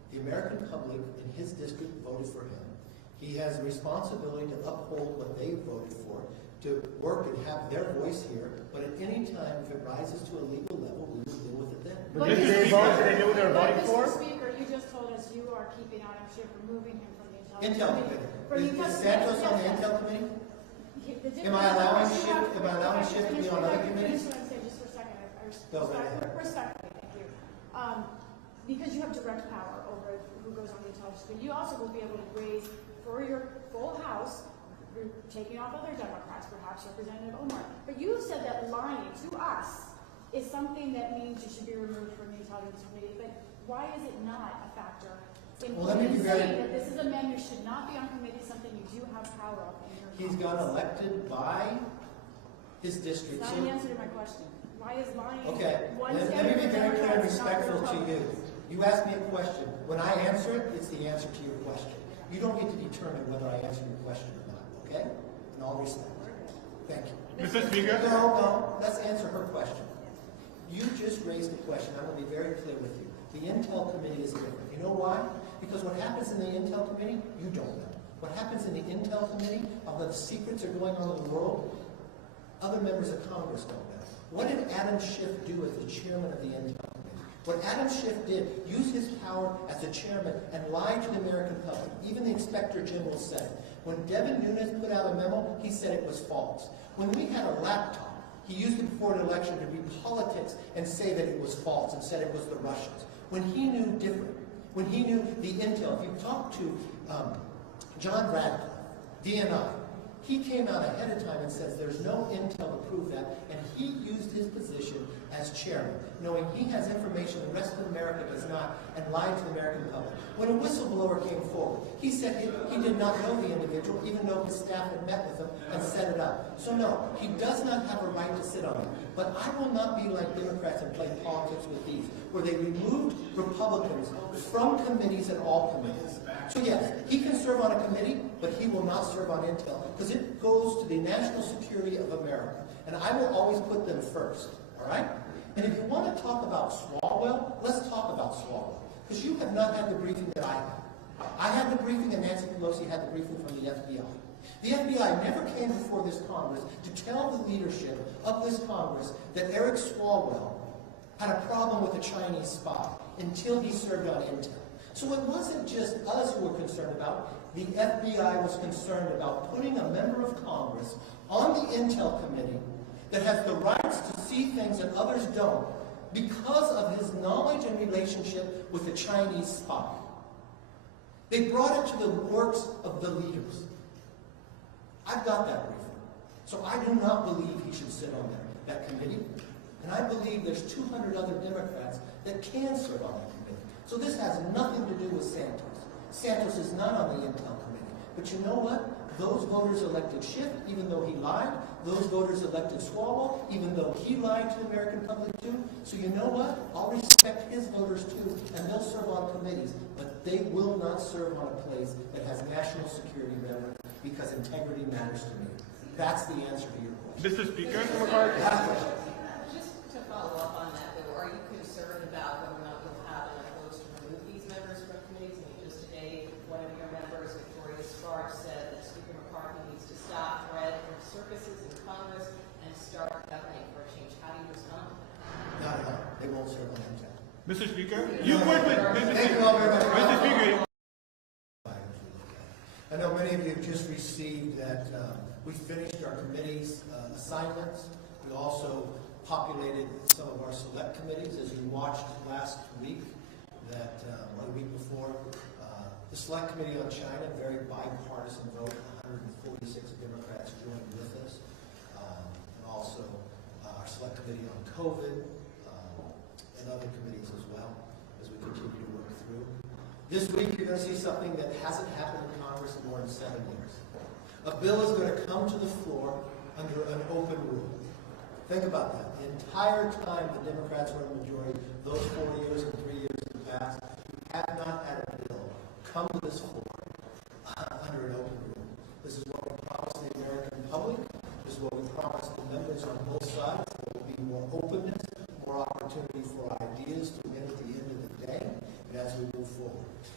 The American public in his district voted for him. He has a responsibility to uphold what they voted for, to work and have their voice here, but at any time, if it rises to a legal level, we will deal with it then. But did they vote? Did they know what they were voting for? Mr. Speaker, you just told us you are keeping Adam Schiff, removing him from the Intel Committee. Is Santos on the Intel Committee? Am I allowing Schiff to be on other committees? Just for a second, respectfully, thank you. Because you have direct power over who goes on the intelligence committee, you also will be able to raise for your full House, you're taking off other Democrats, perhaps Representative Omar. But you said that lying to us is something that means you should be removed from the intelligence committee. But why is it not a factor in saying that this is a man who should not be on committee, something you do have power of in your He's got elected by his district. That's not an answer to my question. Why is lying Okay, one let me be very clear and respectful to you. You ask me a question. When I answer it, it's the answer to your question. You don't get to determine whether I answer your question or not, okay? In all respect. Thank you. Mr. Speaker? No, let's answer her question. You just raised a question. I'm going to be very clear with you. The Intel Committee is different. You know why? Because what happens in the Intel Committee, you don't know. What happens in the Intel Committee, although the secrets are going on in the world, other members of Congress don't know. What did Adam Schiff do as the chairman of the Intel Committee? What Adam Schiff did, use his power as a chairman and lie to the American public. Even the Inspector General said it. When Devin Nunes put out a memo, he said it was false. When we had a laptop, he used it before an election to read politics and say that it was false and said it was the Russians. When he knew different, when he knew the intel, if you talk to John Radcliffe, DNI, he came out ahead of time and says there's no intel to prove that, and he used his position as chairman, knowing he has information the rest of America does not, and lied to the American public. When a whistleblower came forward, he said he did not know the individual, even though his staff had met with him and set it up. So no, he does not have a right to sit on it. But I will not be like Democrats and play politics with these, where they removed Republicans from committees and all committees. So yes, he can serve on a committee, but he will not serve on intel, because it goes to the national security of America. And I will always put them first, all right? And if you want to talk about Swalwell, let's talk about Swalwell, because you have not had the briefing that I had. I had the briefing, and Nancy Pelosi had the briefing from the FBI. The FBI never came before this Congress to tell the leadership of this Congress that Eric Swalwell had a problem with a Chinese spy until he served on intel. So it wasn't just us who were concerned about it. The FBI was concerned about putting a member of Congress on the Intel Committee that has the rights to see things that others don't because of his knowledge and relationship with a Chinese spy. They brought it to the works of the leaders. I've got that briefing. So I do not believe he should sit on that committee. And I believe there's 200 other Democrats that can serve on that committee. So this has nothing to do with Santos. Santos is not on the Intel Committee. But you know what? Those voters elected Schiff, even though he lied. Those voters elected Swalwell, even though he lied to the American public too. So you know what? I'll respect his voters too, and they'll serve on committees. But they will not serve on a place that has national security relevance, because integrity matters to me. That's the answer to your question. Mr. Speaker, McCarthy. Just to follow up on that, though, are you concerned about whether or not you'll have enough votes to remove these members from committees? I mean, just today, one of your members, Victoria Sparks, said that Speaker McCarthy needs to stop threat from circuses in Congress and start governing for a change. How do you respond to that? No, they won't serve on intel. Mr. Speaker, you work with Thank you all very much. Mr. Speaker. I know many of you have just received that we finished our committee's assignments. We also populated some of our select committees, as you watched last week, that or the week before. The Select Committee on China, very bipartisan vote, 146 Democrats joined with us. And also our Select Committee on COVID and other committees as well, as we continue to work through. This week, you're going to see something that hasn't happened in Congress in more than 7 years. A bill is going to come to the floor under an open rule. Think about that. The entire time the Democrats were in the majority, those 4 years and 3 years in the past, we have not had a bill come to this floor under an open rule. This is what we promised the American public. This is what we promised the members on both sides. There will be more openness, more opportunity for ideas to win at the end of the day, and as we move forward.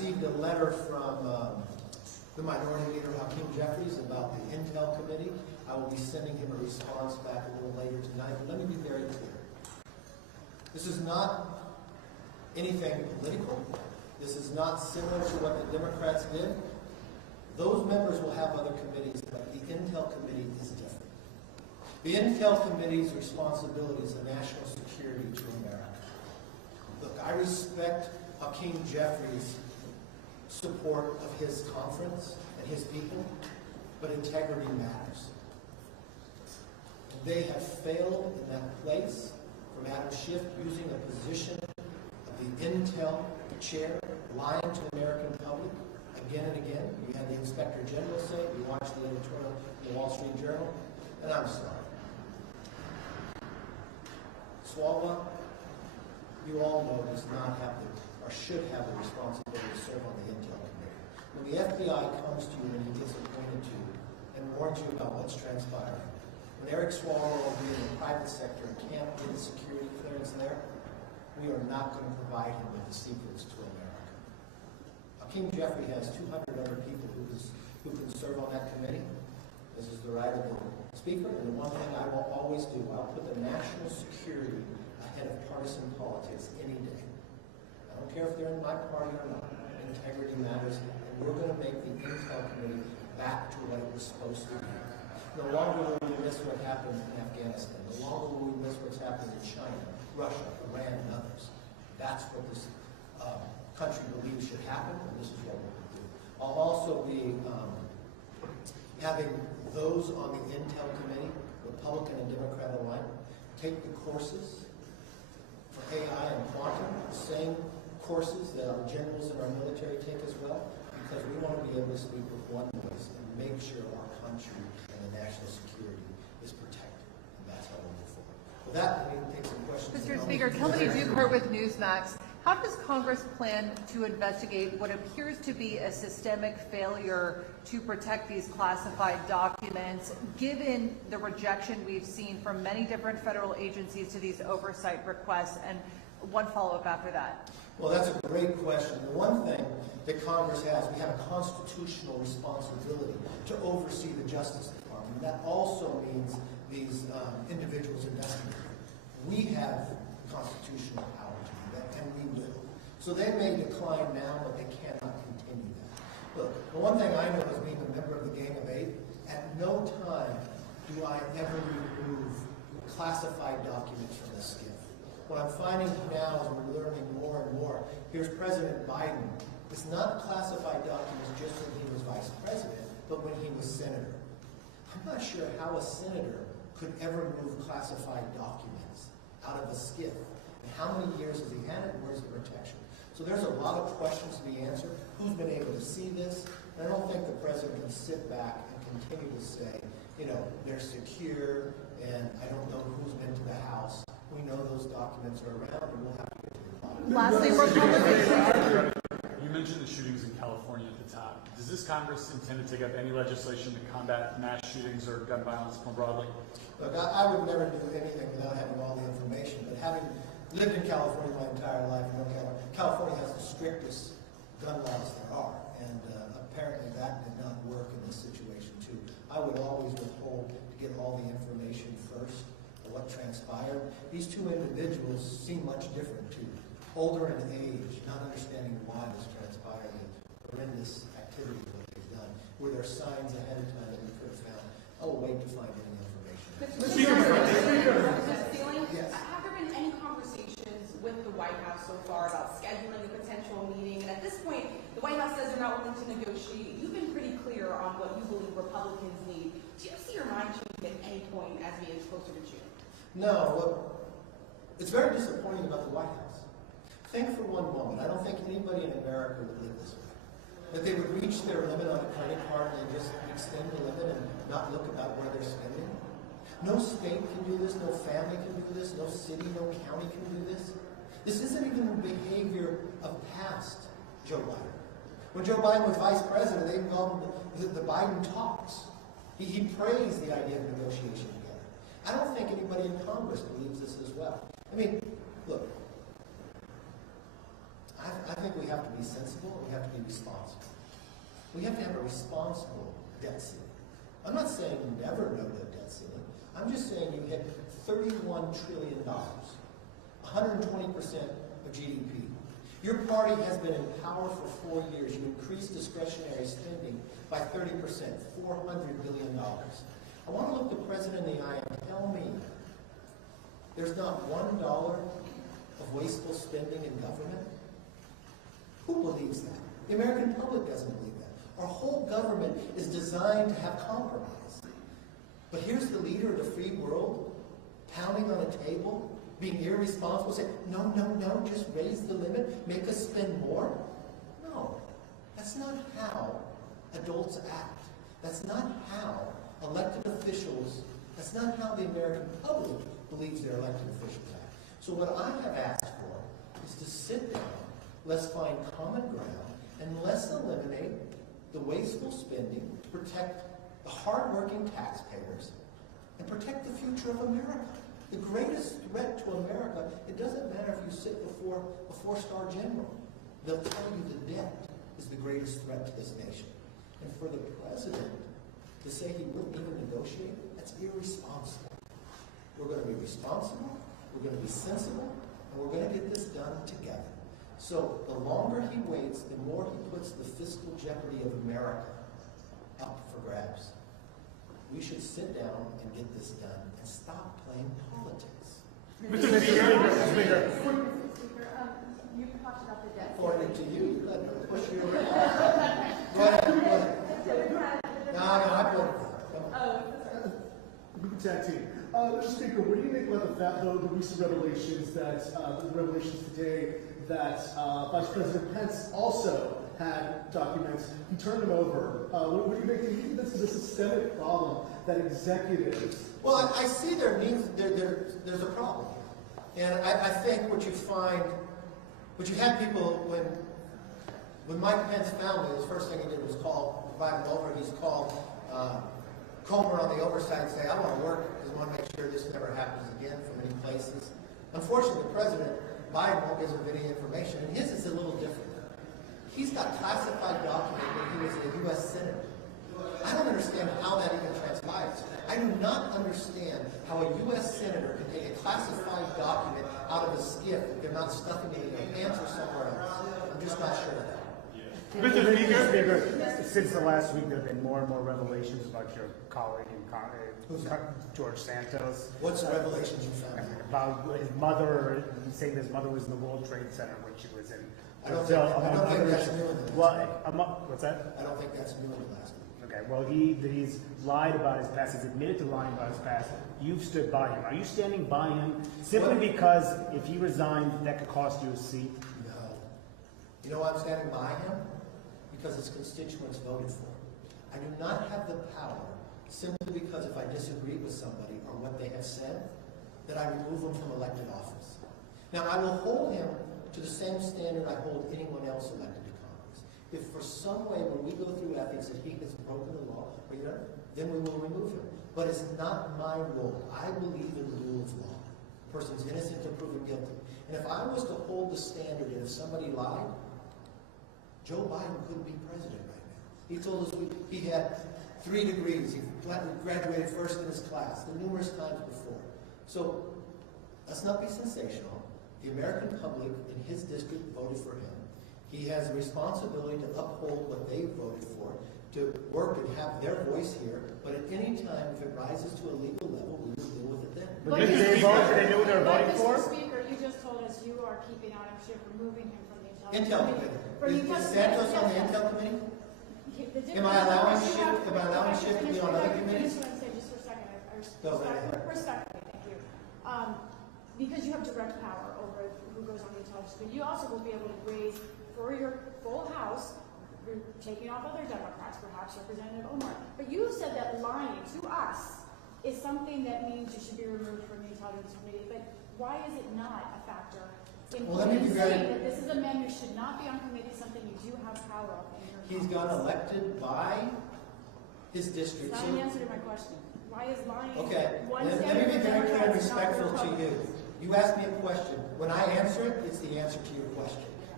received a letter from the Minority Leader Hakeem Jeffries about the Intel Committee. I will be sending him a response back a little later tonight. But let me be very clear. This is not anything political. This is not similar to what the Democrats did. Those members will have other committees, but the Intel Committee is different. The Intel Committee's responsibility is the national security to America. Look, I respect Hakeem Jeffries' support of his conference and his people, but integrity matters. They have failed in that place from Adam Schiff using a position of the Intel chair, lying to the American public again and again. You had the Inspector General say it. You watched the editorial in the Wall Street Journal, and I'm sorry. Swalwell, you all know, does not have the, or should have the responsibility to serve on the Intel Committee. When the FBI comes to you and he gets appointed to you and warns you about what's transpiring, when Eric Swalwell will be in the private sector and can't get a security clearance there, we are not going to provide him with the secrets to America. Hakeem Jeffrey has 200 other people who can serve on that committee. This is the right of the Speaker, and the one thing I will always do, I'll put the national security ahead of partisan politics any day. I don't care if they're in my party or not. Integrity matters, and we're going to make the Intel Committee back to what it was supposed to be. No longer will we miss what happened in Afghanistan. No longer will we miss what's happening in China, Russia, Iran, and others. That's what this country believes should happen, and this is what we're going to do. I'll also be having those on the Intel Committee, Republican and Democrat alike, take the courses for AI and quantum, the same courses that our generals and our military take as well, because we want to be able to speak with one voice and make sure our country and the national security is protected. And that's how we'll move forward. With that, let me take some questions. Mr. Speaker, Kelly Duke with Newsmax. How does Congress plan to investigate what appears to be a systemic failure to protect these classified documents, given the rejection we've seen from many different federal agencies to these oversight requests? And one follow-up after that. Well, that's a great question. The one thing that Congress has, we have a constitutional responsibility to oversee the Justice Department. That also means these individuals investigating. We have constitutional power to do that, and we will. So they may decline now, but they cannot continue that. Look, the one thing I know as being a member of the Gang of Eight, at no time do I ever remove classified documents from the SCIF. What I'm finding now as we're learning more and more, here's President Biden. It's not classified documents just when he was vice president, but when he was senator. I'm not sure how a senator could ever move classified documents out of a SCIF. And how many years has he had it? Where's the protection? So there's a lot of questions to be answered. Who's been able to see this? And I don't think the president can sit back and continue to say, you know, they're secure, and I don't know who's been to the House. We know those documents are around, and we'll have to get to the bottom. Lastly, Republicans. You mentioned the shootings in California at the top. Does this Congress intend to take up any legislation to combat mass shootings or gun violence more broadly? Look, I would never do anything without having all the information, but having lived in California my entire life, you know, California has the strictest gun laws there are, and apparently that did not work in this situation too. I would always withhold to get all the information first of what transpired. These two individuals seem much different too. Older in age, not understanding why this transpired, the horrendous activities that they've done. Were there signs ahead of time that we could have found? I'll wait to find any information. Yes. Have there been any conversations with the White House so far about scheduling a potential meeting? And at this point, the White House says they're not willing to negotiate. You've been pretty clear on what you believe Republicans need. Do you see your mind changing at any point as we get closer to June? No. Look, it's very disappointing about the White House. Think for one moment. I don't think anybody in America would live this way. That they would reach their limit on a credit card and just extend the limit and not look about where they're spending. No state can do this, no family can do this, no city, no county can do this. This isn't even the behavior of past Joe Biden. When Joe Biden was vice president, they called him the Biden talks. He praised the idea of negotiation together. I don't think anybody in Congress believes this as well. I mean, look, I think we have to be sensible and we have to be responsible. We have to have a responsible debt ceiling. I'm not saying never no debt ceiling. I'm just saying you hit $31 trillion, 120% of GDP. Your party has been in power for 4 years. You increased discretionary spending by 30%, $400 billion. I want to look the president in the eye and tell me there's not $1 of wasteful spending in government. Who believes that? The American public doesn't believe that. Our whole government is designed to have compromise. But here's the leader of the free world pounding on a table, being irresponsible, saying, no, no, no, just raise the limit, make us spend more. No, that's not how adults act. That's not how elected officials, that's not how the American public believes their elected officials act. So what I have asked for is to sit down, let's find common ground, and let's eliminate the wasteful spending to protect the hardworking taxpayers and protect the future of America. The greatest threat to America, it doesn't matter if you sit before a four-star general. They'll tell you the debt is the greatest threat to this nation. And for the president to say he wouldn't even negotiate, that's irresponsible. We're going to be responsible, we're going to be sensible, and we're going to get this done together. So the longer he waits, the more he puts the fiscal jeopardy of America up for grabs. We should sit down and get this done and stop playing politics. Mr. Speaker, you talked about the debt. According to you, you let them push you around. Go ahead. No, I voted for it. We can tag team. Mr. Speaker, what do you make about the recent revelations today that Vice President Pence also had documents? He turned them over. What do you make? Do you think this is a systemic problem that executives? Well, I see there's a problem. And I think what you find, what you had people, when Mike Pence found it, the first thing he did was invite him over. He's called Comer on the Oversight and say, I want to work because I want to make sure this never happens again from any places. Unfortunately, President Biden won't give him any information, and his is a little different. He's got classified document when he was a U.S. Senator. I don't understand how that even transpires. I do not understand how a U.S. Senator can take a classified document out of a skiff if they're not stuffing it in their pants or somewhere else. I'm just not sure of that. Mr. Speaker. Since the last week, there have been more and more revelations about your colleague George Santos. What's the revelations you found? About his mother, saying his mother was in the World Trade Center when she was in I don't Brazil. think that's new in the last week. What's that? I don't think that's new in the last week. Okay, well, he's lied about his past. He's admitted to lying about his past. You've stood by him. Are you standing by him simply because if he resigned, that could cost you a seat? No. You know why I'm standing by him? Because his constituents voted for him. I do not have the power, simply because if I disagree with somebody or what they have said, that I remove them from elected office. Now, I will hold him to the same standard I hold anyone else elected to Congress. If for some way, when we go through ethics, that he has broken the law, then we will remove him. But it's not my role. I believe in the rule of law. A person's innocent until proven guilty. And if I was to hold the standard, and if somebody lied, Joe Biden couldn't be president right now. He told us he had 3 degrees. He graduated first in his class, numerous times before. So let's not be sensational. The American public in his district voted for him. He has a responsibility to uphold what they voted for, to work and have their voice here. But at any time, if it rises to a legal level, we will deal with it then. But did they vote? Did they know what they were voting for? Mr. Speaker, you just told us you are keeping out of Schiff, removing him from the Intel Committee. Is Santos on the Intel Committee? Am I allowing Schiff to be on other committees? Just what I'm saying, just for a second. Respectfully, thank you. Because you have direct power over who goes on the intelligence committee, you also will be able to raise for your full House, you're taking off other Democrats, perhaps Representative Omar. But you said that lying to us is something that means you should be removed from the intelligence committee. But why is it not a factor? Well, let me be very... that this is a man who should not be on committee, something you do have power of. He's got elected by his district. That's not an answer to my question. Why is lying? Okay, one let me be very clear and Democrats, not respectful to you. You asked me a question. When I answer it, it's the answer to your question.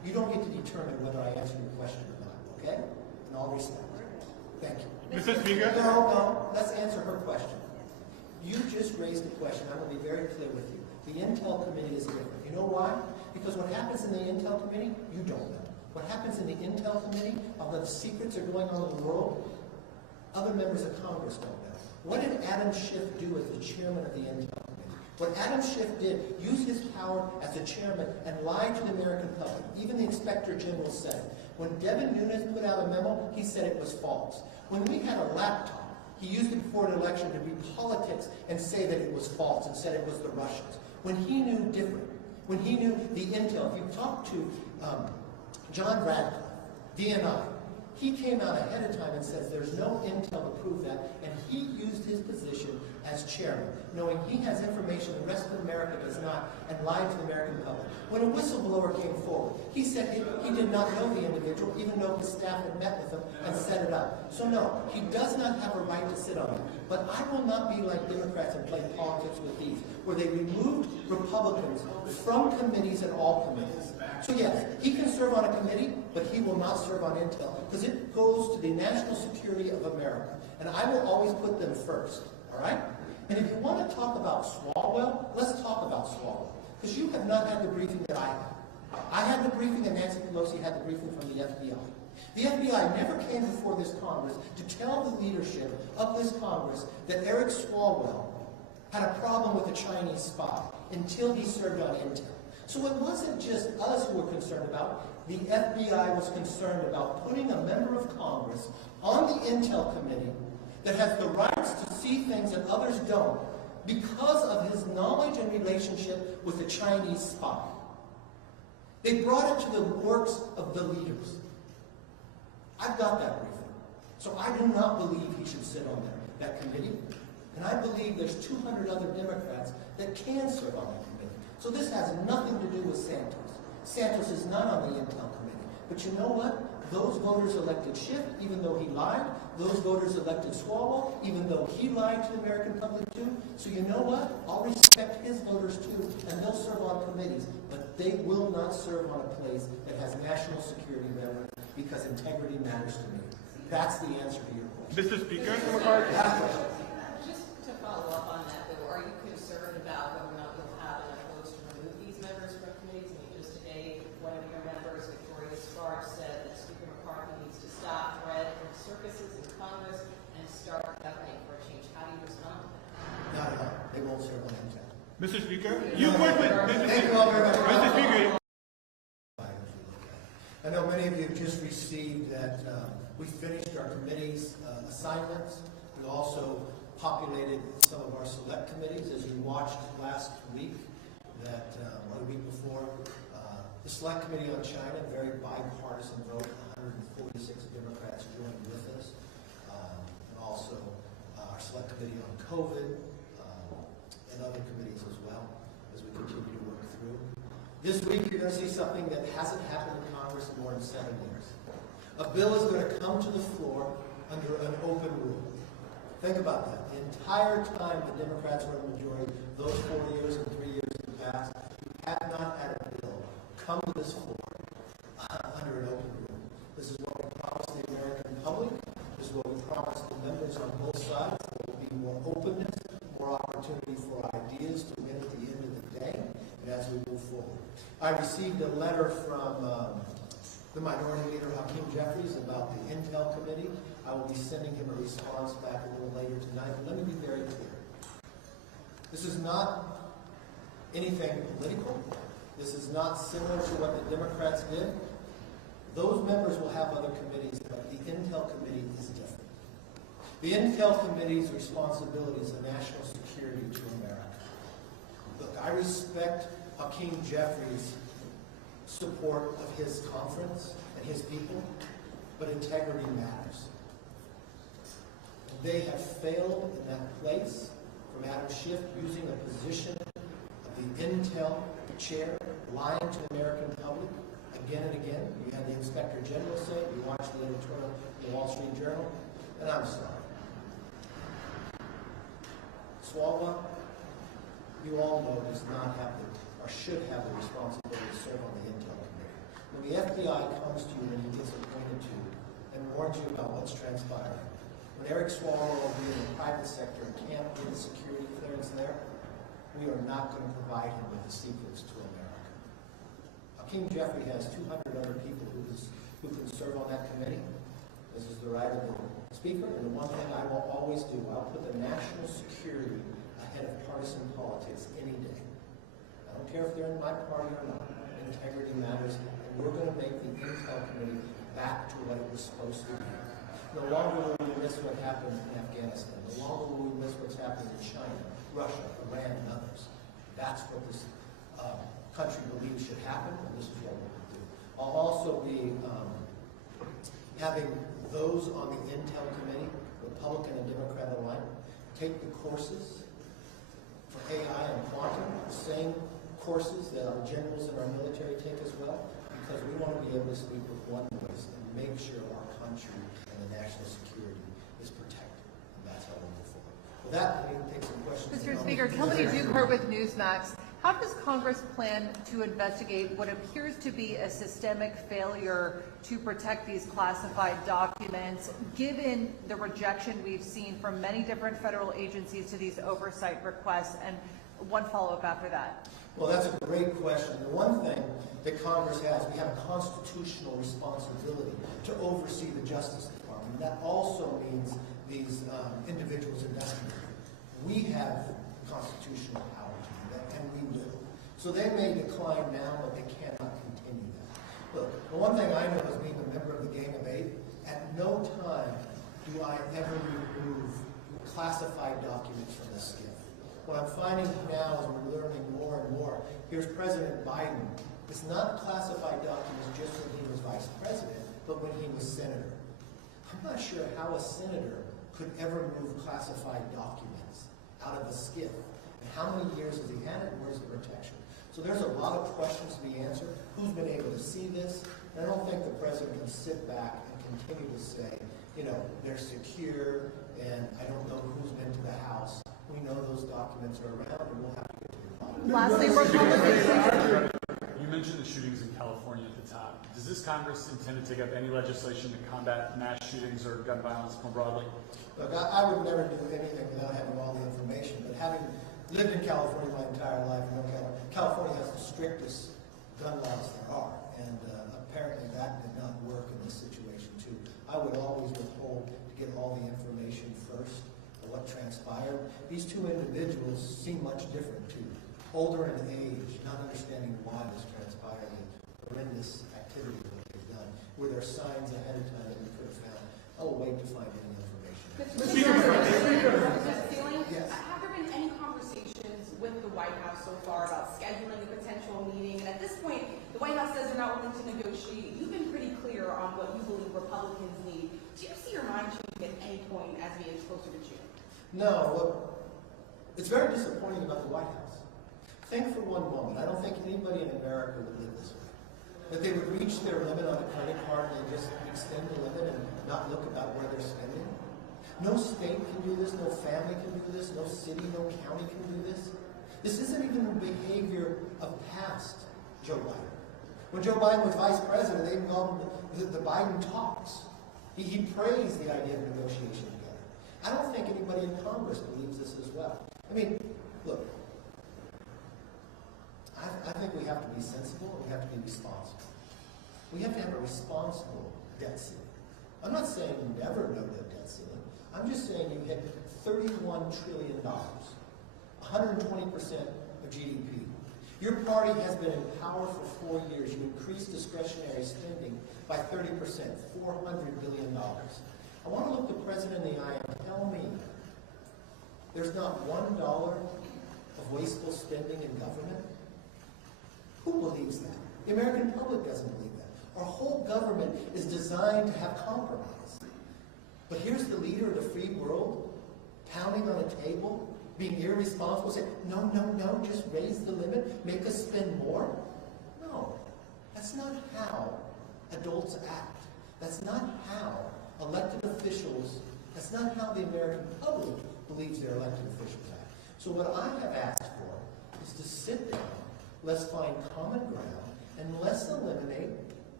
You don't get to determine whether I answer your question or not, okay? In all respect. Thank you. Mr. Speaker? No, let's answer her question. You just raised a question. I'm going to be very clear with you. The Intel Committee is different. You know why? Because what happens in the Intel Committee, you don't know. What happens in the Intel Committee, although the secrets are going on in the world, other members of Congress don't know. What did Adam Schiff do as the chairman of the Intel Committee? What Adam Schiff did, use his power as a chairman and lied to the American public. Even the Inspector General said it. When Devin Nunes put out a memo, he said it was false. When we had a laptop, he used it before an election to read politics and say that it was false and said it was the Russians. When he knew different, when he knew the intel, if you talk to John Radcliffe, DNI, he came out ahead of time and says there's no intel to prove that, and he used his position as chairman, knowing he has information the rest of America does not, and lied to the American public. When a whistleblower came forward, he said he did not know the individual, even though his staff had met with him and set it up. So no, he does not have a right to sit on it. But I will not be like Democrats and play politics with these, where they removed Republicans from committees and all committees. So yes, he can serve on a committee, but he will not serve on intel, because it goes to the national security of America. And I will always put them first, all right? And if you want to talk about Swalwell, let's talk about Swalwell. Because you have not had the briefing that I had. I had the briefing and Nancy Pelosi had the briefing from the FBI. The FBI never came before this Congress to tell the leadership of this Congress that Eric Swalwell had a problem with a Chinese spy until he served on intel. So it wasn't just us who were concerned about. The FBI was concerned about putting a member of Congress on the Intel Committee that has the rights to see things that others don't because of his knowledge and relationship with the Chinese spy. They brought it to the works of the leaders. I've got that briefing. So I do not believe he should sit on that committee. And I believe there's 200 other Democrats that can serve on that committee. So this has nothing to do with Santos. Santos is not on the Intel Committee. But you know what? Those voters elected Schiff, even though he lied. Those voters elected Swalwell, even though he lied to the American public too. So you know what? I'll respect his voters too, and they'll serve on committees. But they will not serve on a place that has national security veterans, because integrity matters to me. That's the answer to your question. Mr. Speaker? Just to follow up on that, though, are you concerned about whether or not you'll have enough votes to remove these members from committees? I mean, just today, one of your members, Victoria Sparks, said that Speaker McCarthy needs to stop threat from circuses in Congress and start governing for a change. How do you respond to that? Not at all. They won't serve on intel. Mr. Speaker? You work with Thank you all very much. Mr. Speaker. I know many of you have just received that we finished our committee's assignments. We also populated some of our select committees, as you watched last week, that or the week before. The Select Committee on China, very bipartisan vote, 146 Democrats joined with us. And also our Select Committee on COVID and other committees as well, as we continue to work through. This week, you're going to see something that hasn't happened in Congress in more than 7 years. A bill is going to come to the floor under an open rule. Think about that. The entire time the Democrats were in the majority, those 4 years and 3 years in the past, have not had a bill come to this floor under an open rule. This is what we promised the American public. This is what we promised the members on both sides. There will be more openness, more opportunity for ideas to win at the end of the day, and as we move forward. I received a letter from the Minority Leader, Hakeem Jeffries, about the Intel Committee. I will be sending him a response back a little later tonight. But let me be very clear. This is not anything political. This is not similar to what the Democrats did. Those members will have other committees, but the Intel Committee is different. The Intel Committee's responsibility is the national security to America. Look, I respect Hakeem Jeffries' support of his conference and his people, but integrity matters. And they have failed in that place, from Adam Schiff using a position of the Intel chair, lying to the American public again and again. You had the Inspector General say it, you watched the editorial in the Wall Street Journal, and I'm sorry. Swalwell, you all know, does not have the, or should have the responsibility to serve on the Intel Committee. When the FBI comes to you and he gets appointed to you and warns you about what's transpiring, when Eric Swalwell being in the private sector can't get a security clearance there, we are not going to provide him with the secrets to America. Hakeem Jeffrey has 200 other people who can serve on that committee. This is the right of the Speaker, and the one thing I will always do, I'll put the national security ahead of partisan politics any day. I don't care if they're in my party or not. Integrity matters, and we're going to make the Intel Committee back to what it was supposed to be. No longer will we miss what happened in Afghanistan. No longer will we miss what's happening in China, Russia, Iran, and others. That's what this country believes should happen, and this is what we're going to do. I'll also be having those on the Intel Committee, Republican and Democrat alike, take the courses for AI and quantum, the same courses that our generals and our military take as well, because we want to be able to speak with one voice and make sure our country and the national security is protected. And that's how we move forward. With that, we can take some questions. Mr. Speaker, Kelly Duker with Newsmax. How does Congress plan to investigate what appears to be a systemic failure to protect these classified documents, given the rejection we've seen from many different federal agencies to these oversight requests? And one follow-up after that. Well, that's a great question. The one thing that Congress has, we have a constitutional responsibility to oversee the Justice Department. That also means these individuals investigating. We have constitutional power to do that, and we will. So they may decline now, but they cannot continue that. Look, the one thing I know as being a member of the Gang of Eight, at no time do I ever remove classified documents from the SCIF. What I'm finding now as we're learning more and more, here's President Biden. It's not classified documents just when he was vice president, but when he was senator. I'm not sure how a senator could ever move classified documents out of a SCIF. And how many years has he had it? Where's the protection? So there's a lot of questions to be answered. Who's been able to see this? And I don't think the president can sit back and continue to say, you know, they're secure, and I don't know who's been to the House. We know those documents are around, and we'll have to get to the bottom. Lastly, Republicans. You mentioned the shootings in California at the top. Does this Congress intend to take up any legislation to combat mass shootings or gun violence more broadly? Look, I would never do anything without having all the information, but having lived in California my entire life, you know, California has the strictest gun laws there are, and apparently that did not work in this situation too. I would always withhold to get all the information first of what transpired. These two individuals seem much different too. Older in age, not understanding why this transpired, and horrendous activity that they've done. Were there signs ahead of time that we could have found? I'll wait to find any information. Mr. Speaker, yes. have there been any conversations with the White House so far about scheduling a potential meeting? And at this point, the White House says they're not willing to negotiate. You've been pretty clear on what you believe Republicans need. Do you see your mind changing at any point as we get closer to June? No, look, it's very disappointing about the White House. Think for one moment, I don't think anybody in America would live this way. That they would reach their limit on a credit card and just extend the limit and not look about where they're spending. No state can do this, no family can do this, no city, no county can do this. This isn't even the behavior of past Joe Biden. When Joe Biden was vice president, they even called him the Biden talks. He praised the idea of negotiation together. I don't think anybody in Congress believes this as well. I mean, look, I think we have to be sensible and we have to be responsible. We have to have a responsible debt ceiling. I'm not saying never no debt ceiling. I'm just saying you hit $31 trillion, 120% of GDP. Your party has been in power for 4 years. You increased discretionary spending by 30%, $400 billion. I want to look the president in the eye and tell me there's not $1 of wasteful spending in government. Who believes that? The American public doesn't believe that. Our whole government is designed to have compromise. But here's the leader of the free world pounding on a table, being irresponsible, saying, no, just raise the limit, make us spend more. No, that's not how adults act. That's not how elected officials, that's not how the American public believes their elected officials act. So what I have asked for is to sit down, let's find common ground, and let's eliminate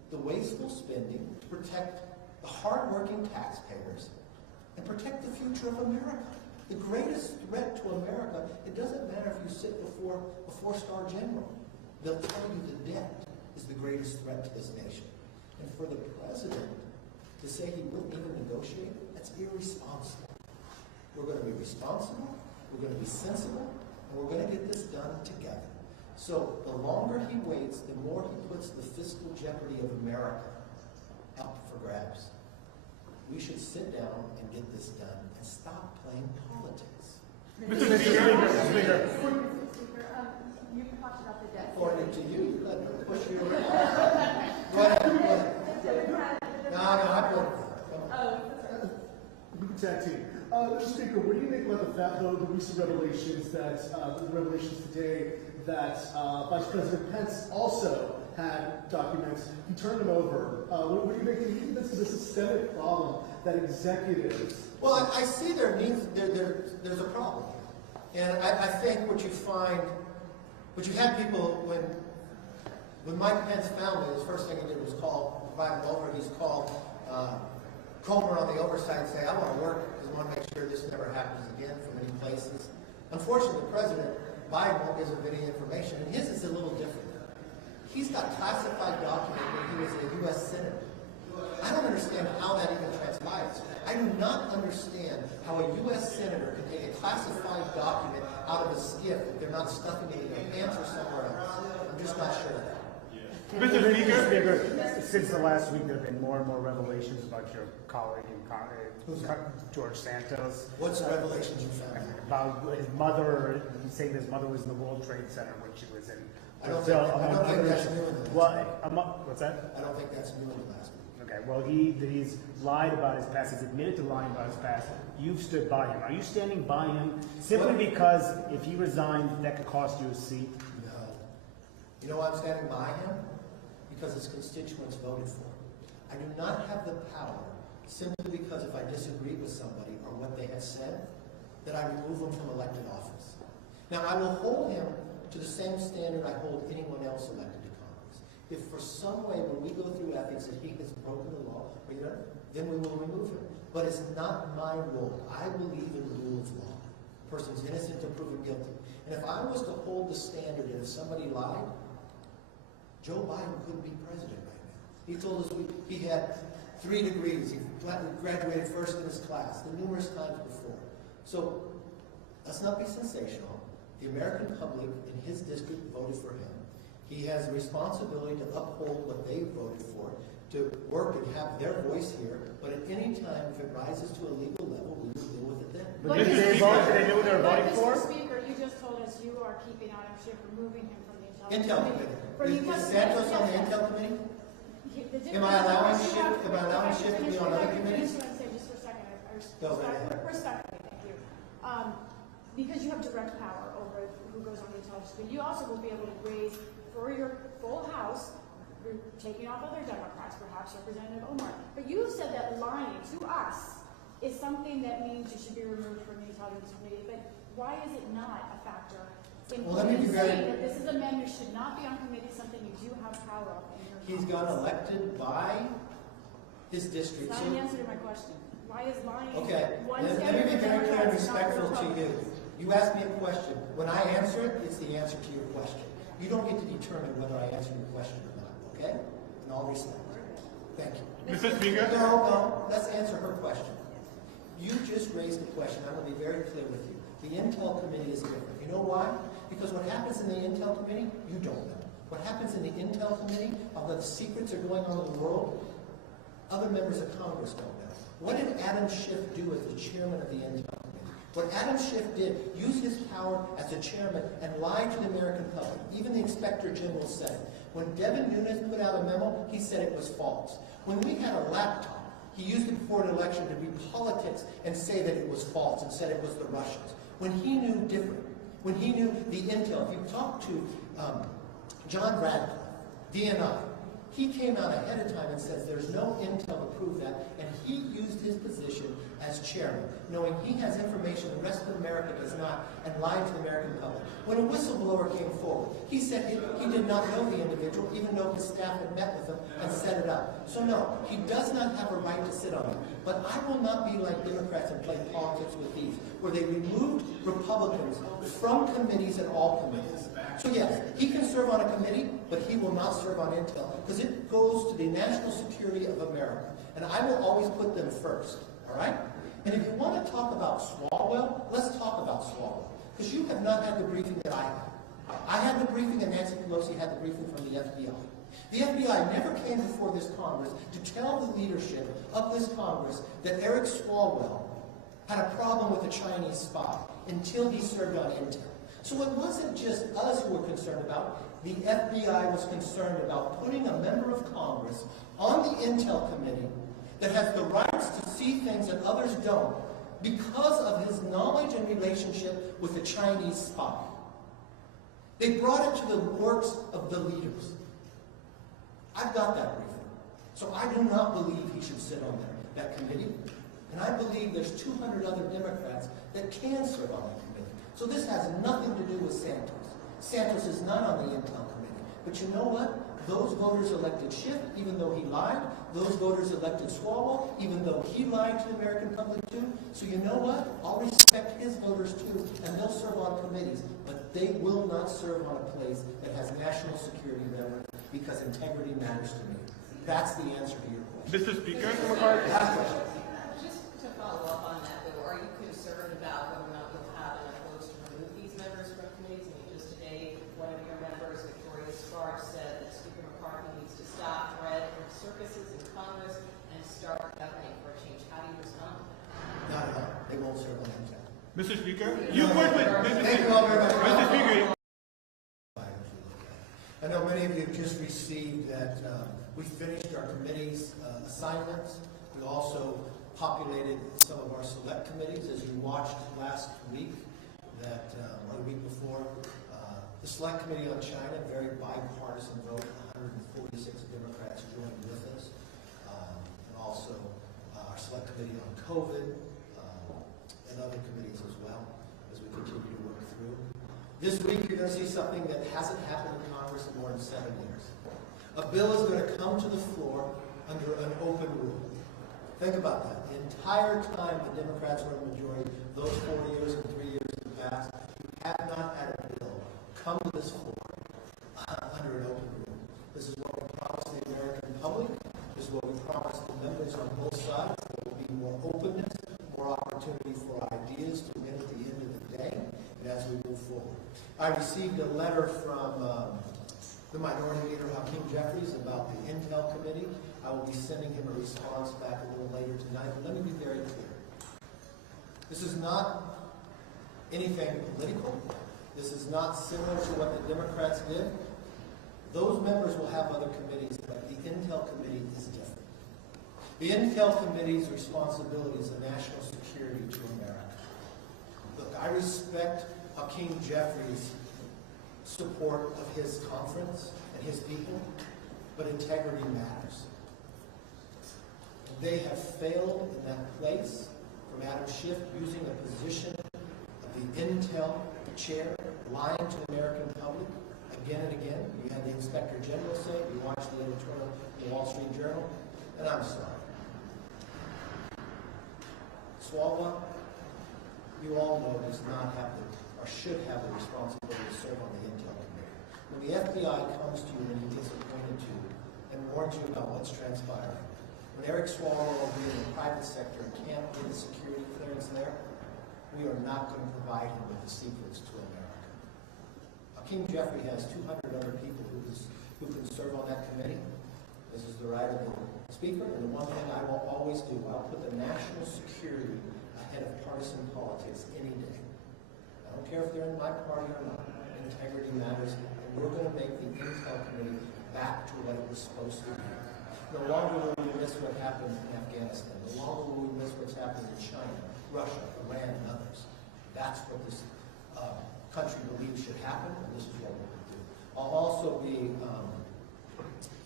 the wasteful spending, to protect the hardworking taxpayers, and protect the future of America. The greatest threat to America, it doesn't matter if you sit before a four-star general. They'll tell you the debt is the greatest threat to this nation. And for the president to say he wouldn't even negotiate, that's irresponsible. We're going to be responsible, we're going to be sensible, and we're going to get this done together. So the longer he waits, the more he puts the fiscal jeopardy of America up for grabs. We should sit down and get this done and stop playing politics. Mr. Speaker. You talked about the debt. According to you, let me push you around. Go ahead. No, I put it. We can tag team. Mr. Speaker, what do you think about the recent revelations today that Vice President Pence also had documents? He turned them over. What do you think? Do you think this is a systemic problem that executives? Well, I see there's a problem. And I think what you find, what you had people, when Mike Pence found it, his first thing he did was provide him over. He's called Comer on the Oversight and say, I want to work because I want to make sure this never happens again from any places. Unfortunately, President Biden won't give him any information, and his is a little different. He's got classified documents when he was a U.S. Senator. I don't understand how that even transpires. I do not understand how a U.S. Senator can take a classified document out of a skiff if they're not stuffing it in their pants or somewhere else. I'm just not sure of that. Mr. Speaker, since the last week, there have been more and more revelations about your colleague George Santos. What's the revelations you found? About his mother, he's saying his mother was in the World Trade Center when she was in I don't Brazil. think that's new in the last week. What's that? I don't think that's new in the last week. Okay, well, he's lied about his past. He's admitted to lying about his past. You've stood by him. Are you standing by him simply because if he resigned, that could cost you a seat? No. You know why I'm standing by him? Because his constituents voted for him. I do not have the power simply because if I disagree with somebody or what they have said, that I remove them from elected office. Now, I will hold him to the same standard I hold anyone else elected to Congress. If for some way when we go through ethics that he has broken the law, then we will remove him. But it's not my role. I believe in the rule of law. A person's innocent until proven guilty. And if I was to hold the standard and if somebody lied, Joe Biden couldn't be president right now. He told us he had 3 degrees. He graduated first in his class, the numerous times before. So let's not be sensational. The American public in his district voted for him. He has a responsibility to uphold what they voted for, to work and have their voice here. But at any time, if it rises to a legal level, we will deal with it then. But did they vote? Did they know what they were voting for? Mr. Speaker, you just told us you are keeping Adam Schiff, removing him from the Intel Committee. Is Santos on the Intel Committee? Am I allowing Schiff to be on other committees? I just want to say just for a second, respectfully, thank you. Because you have direct power over who goes on the intelligence committee, you also will be able to raise for your full House, you're taking off other Democrats, perhaps Representative Omar. But you said that lying to us is something that means you should be removed from the intelligence committee. But why is it not a factor? Well, let me be very. That this is a man who should not be on committee, something you do have power of. He's got elected by his district. That's not an answer to my question. Why is lying? Okay, let me be very clear and respectful to you. You asked me a question. When I answer it, it's the answer to your question. You don't get to determine whether I answer your question or not, okay? In all respect. Thank you. Mr. Speaker? No, let's answer her question. You just raised the question. I'm going to be very clear with you. The Intel Committee is different. You know why? Because what happens in the Intel Committee, you don't know. What happens in the Intel Committee, although the secrets are going on in the world, other members of Congress don't know. What did Adam Schiff do as the chairman of the Intel Committee? What Adam Schiff did, use his power as a chairman and lie to the American public. Even the Inspector General said it. When Devin Nunes put out a memo, he said it was false. When we had a laptop, he used it before an election to read politics and say that it was false and said it was the Russians. When he knew different, when he knew the Intel, if you talk to John Radcliffe, DNI, He came out ahead of time and says there's no intel to prove that, and he used his position as chairman, knowing he has information the rest of America does not, and lied to the American public. When a whistleblower came forward, he said he did not know the individual, even though his staff had met with him and set it up. So no, he does not have a right to sit on it. But I will not be like Democrats and play politics with these, where they removed Republicans from committees and all committees. So yes, he can serve on a committee, but he will not serve on intel, because it goes to the national security of America. And I will always put them first, all right? And if you want to talk about Swalwell, let's talk about Swalwell, because you have not had the briefing that I had. I had the briefing, and Nancy Pelosi had the briefing from the FBI. The FBI never came before this Congress to tell the leadership of this Congress that Eric Swalwell had a problem with a Chinese spy until he served on intel. So it wasn't just us who were concerned about. The FBI was concerned about putting a member of Congress on the Intel Committee that has the rights to see things that others don't because of his knowledge and relationship with the Chinese spy. They brought it to the works of the leaders. I've got that briefing. So I do not believe he should sit on that committee. And I believe there's 200 other Democrats that can serve on that committee. So this has nothing to do with Santos. Santos is not on the Intel Committee. But you know what? Those voters elected Schiff, even though he lied. Those voters elected Swalwell, even though he lied to the American public too. So you know what? I'll respect his voters too, and they'll serve on committees. But they will not serve on a place that has national security members, because integrity matters to me. That's the answer to your question. Mr. Speaker? Just to follow up on that, though, are you concerned about whether or not you'll have enough votes to remove these members from committees? I mean, just today, one of your members, Victoria Sparks, said that Speaker McCarthy needs to stop threat of circuses in Congress and start governing for a change. How do you respond to that? Not at all. They won't serve on intel. Mr. Speaker? You work with Thank you all very much. Mr. Speaker. I know many of you have just received that we finished our committee's assignments. We also populated some of our select committees, as you watched last week, or the week before. The Select Committee on China, very bipartisan vote, 146 Democrats joined with us. And also our Select Committee on COVID and other committees as well, as we continue to work through. This week, you're going to see something that hasn't happened in Congress in more than 7 years. A bill is going to come to the floor under an open rule. Think about that. The entire time the Democrats were in the majority, those 4 years and 3 years in the past, we have not had a bill come to this floor under an open rule. This is what we promised the American public. This is what we promised the members on both sides. There will be more openness, more opportunity for ideas to win at the end of the day, and as we move forward. I received a letter from the Minority Leader, Hakeem Jeffries, about the Intel Committee. I will be sending him a response back a little later tonight, but let me be very clear. This is not anything political. This is not similar to what the Democrats did. Those members will have other committees, but the Intel Committee is different. The Intel Committee's responsibility is a national security to America. Look, I respect Hakeem Jeffries' support of his conference and his people, but integrity matters. They have failed in that place, from Adam Schiff using a position of the Intel chair, lying to the American public again and again. You had the Inspector General say it. You watched the editorial in the Wall Street Journal, and I'm sorry. Swalwell, you all know, does not have or should have the responsibility to serve on the Intel Committee. When the FBI comes to you and he gets appointed to you and warns you about what's transpiring, when Eric Swalwell being in the private sector can't get a security clearance there, we are not going to provide him with the secrets to America. Hakeem Jeffrey has 200 other people who can serve on that committee. This is the right of the Speaker, and the one thing I will always do, I'll put the national security ahead of partisan politics any day. I don't care if they're in my party or not. Integrity matters, and we're going to make the Intel Committee back to what it was supposed to be. No longer will we miss what happened in Afghanistan. No longer will we miss what's happening in China, Russia, Iran, and others. That's what this country believes should happen, and this is what we're going to do. I'll also be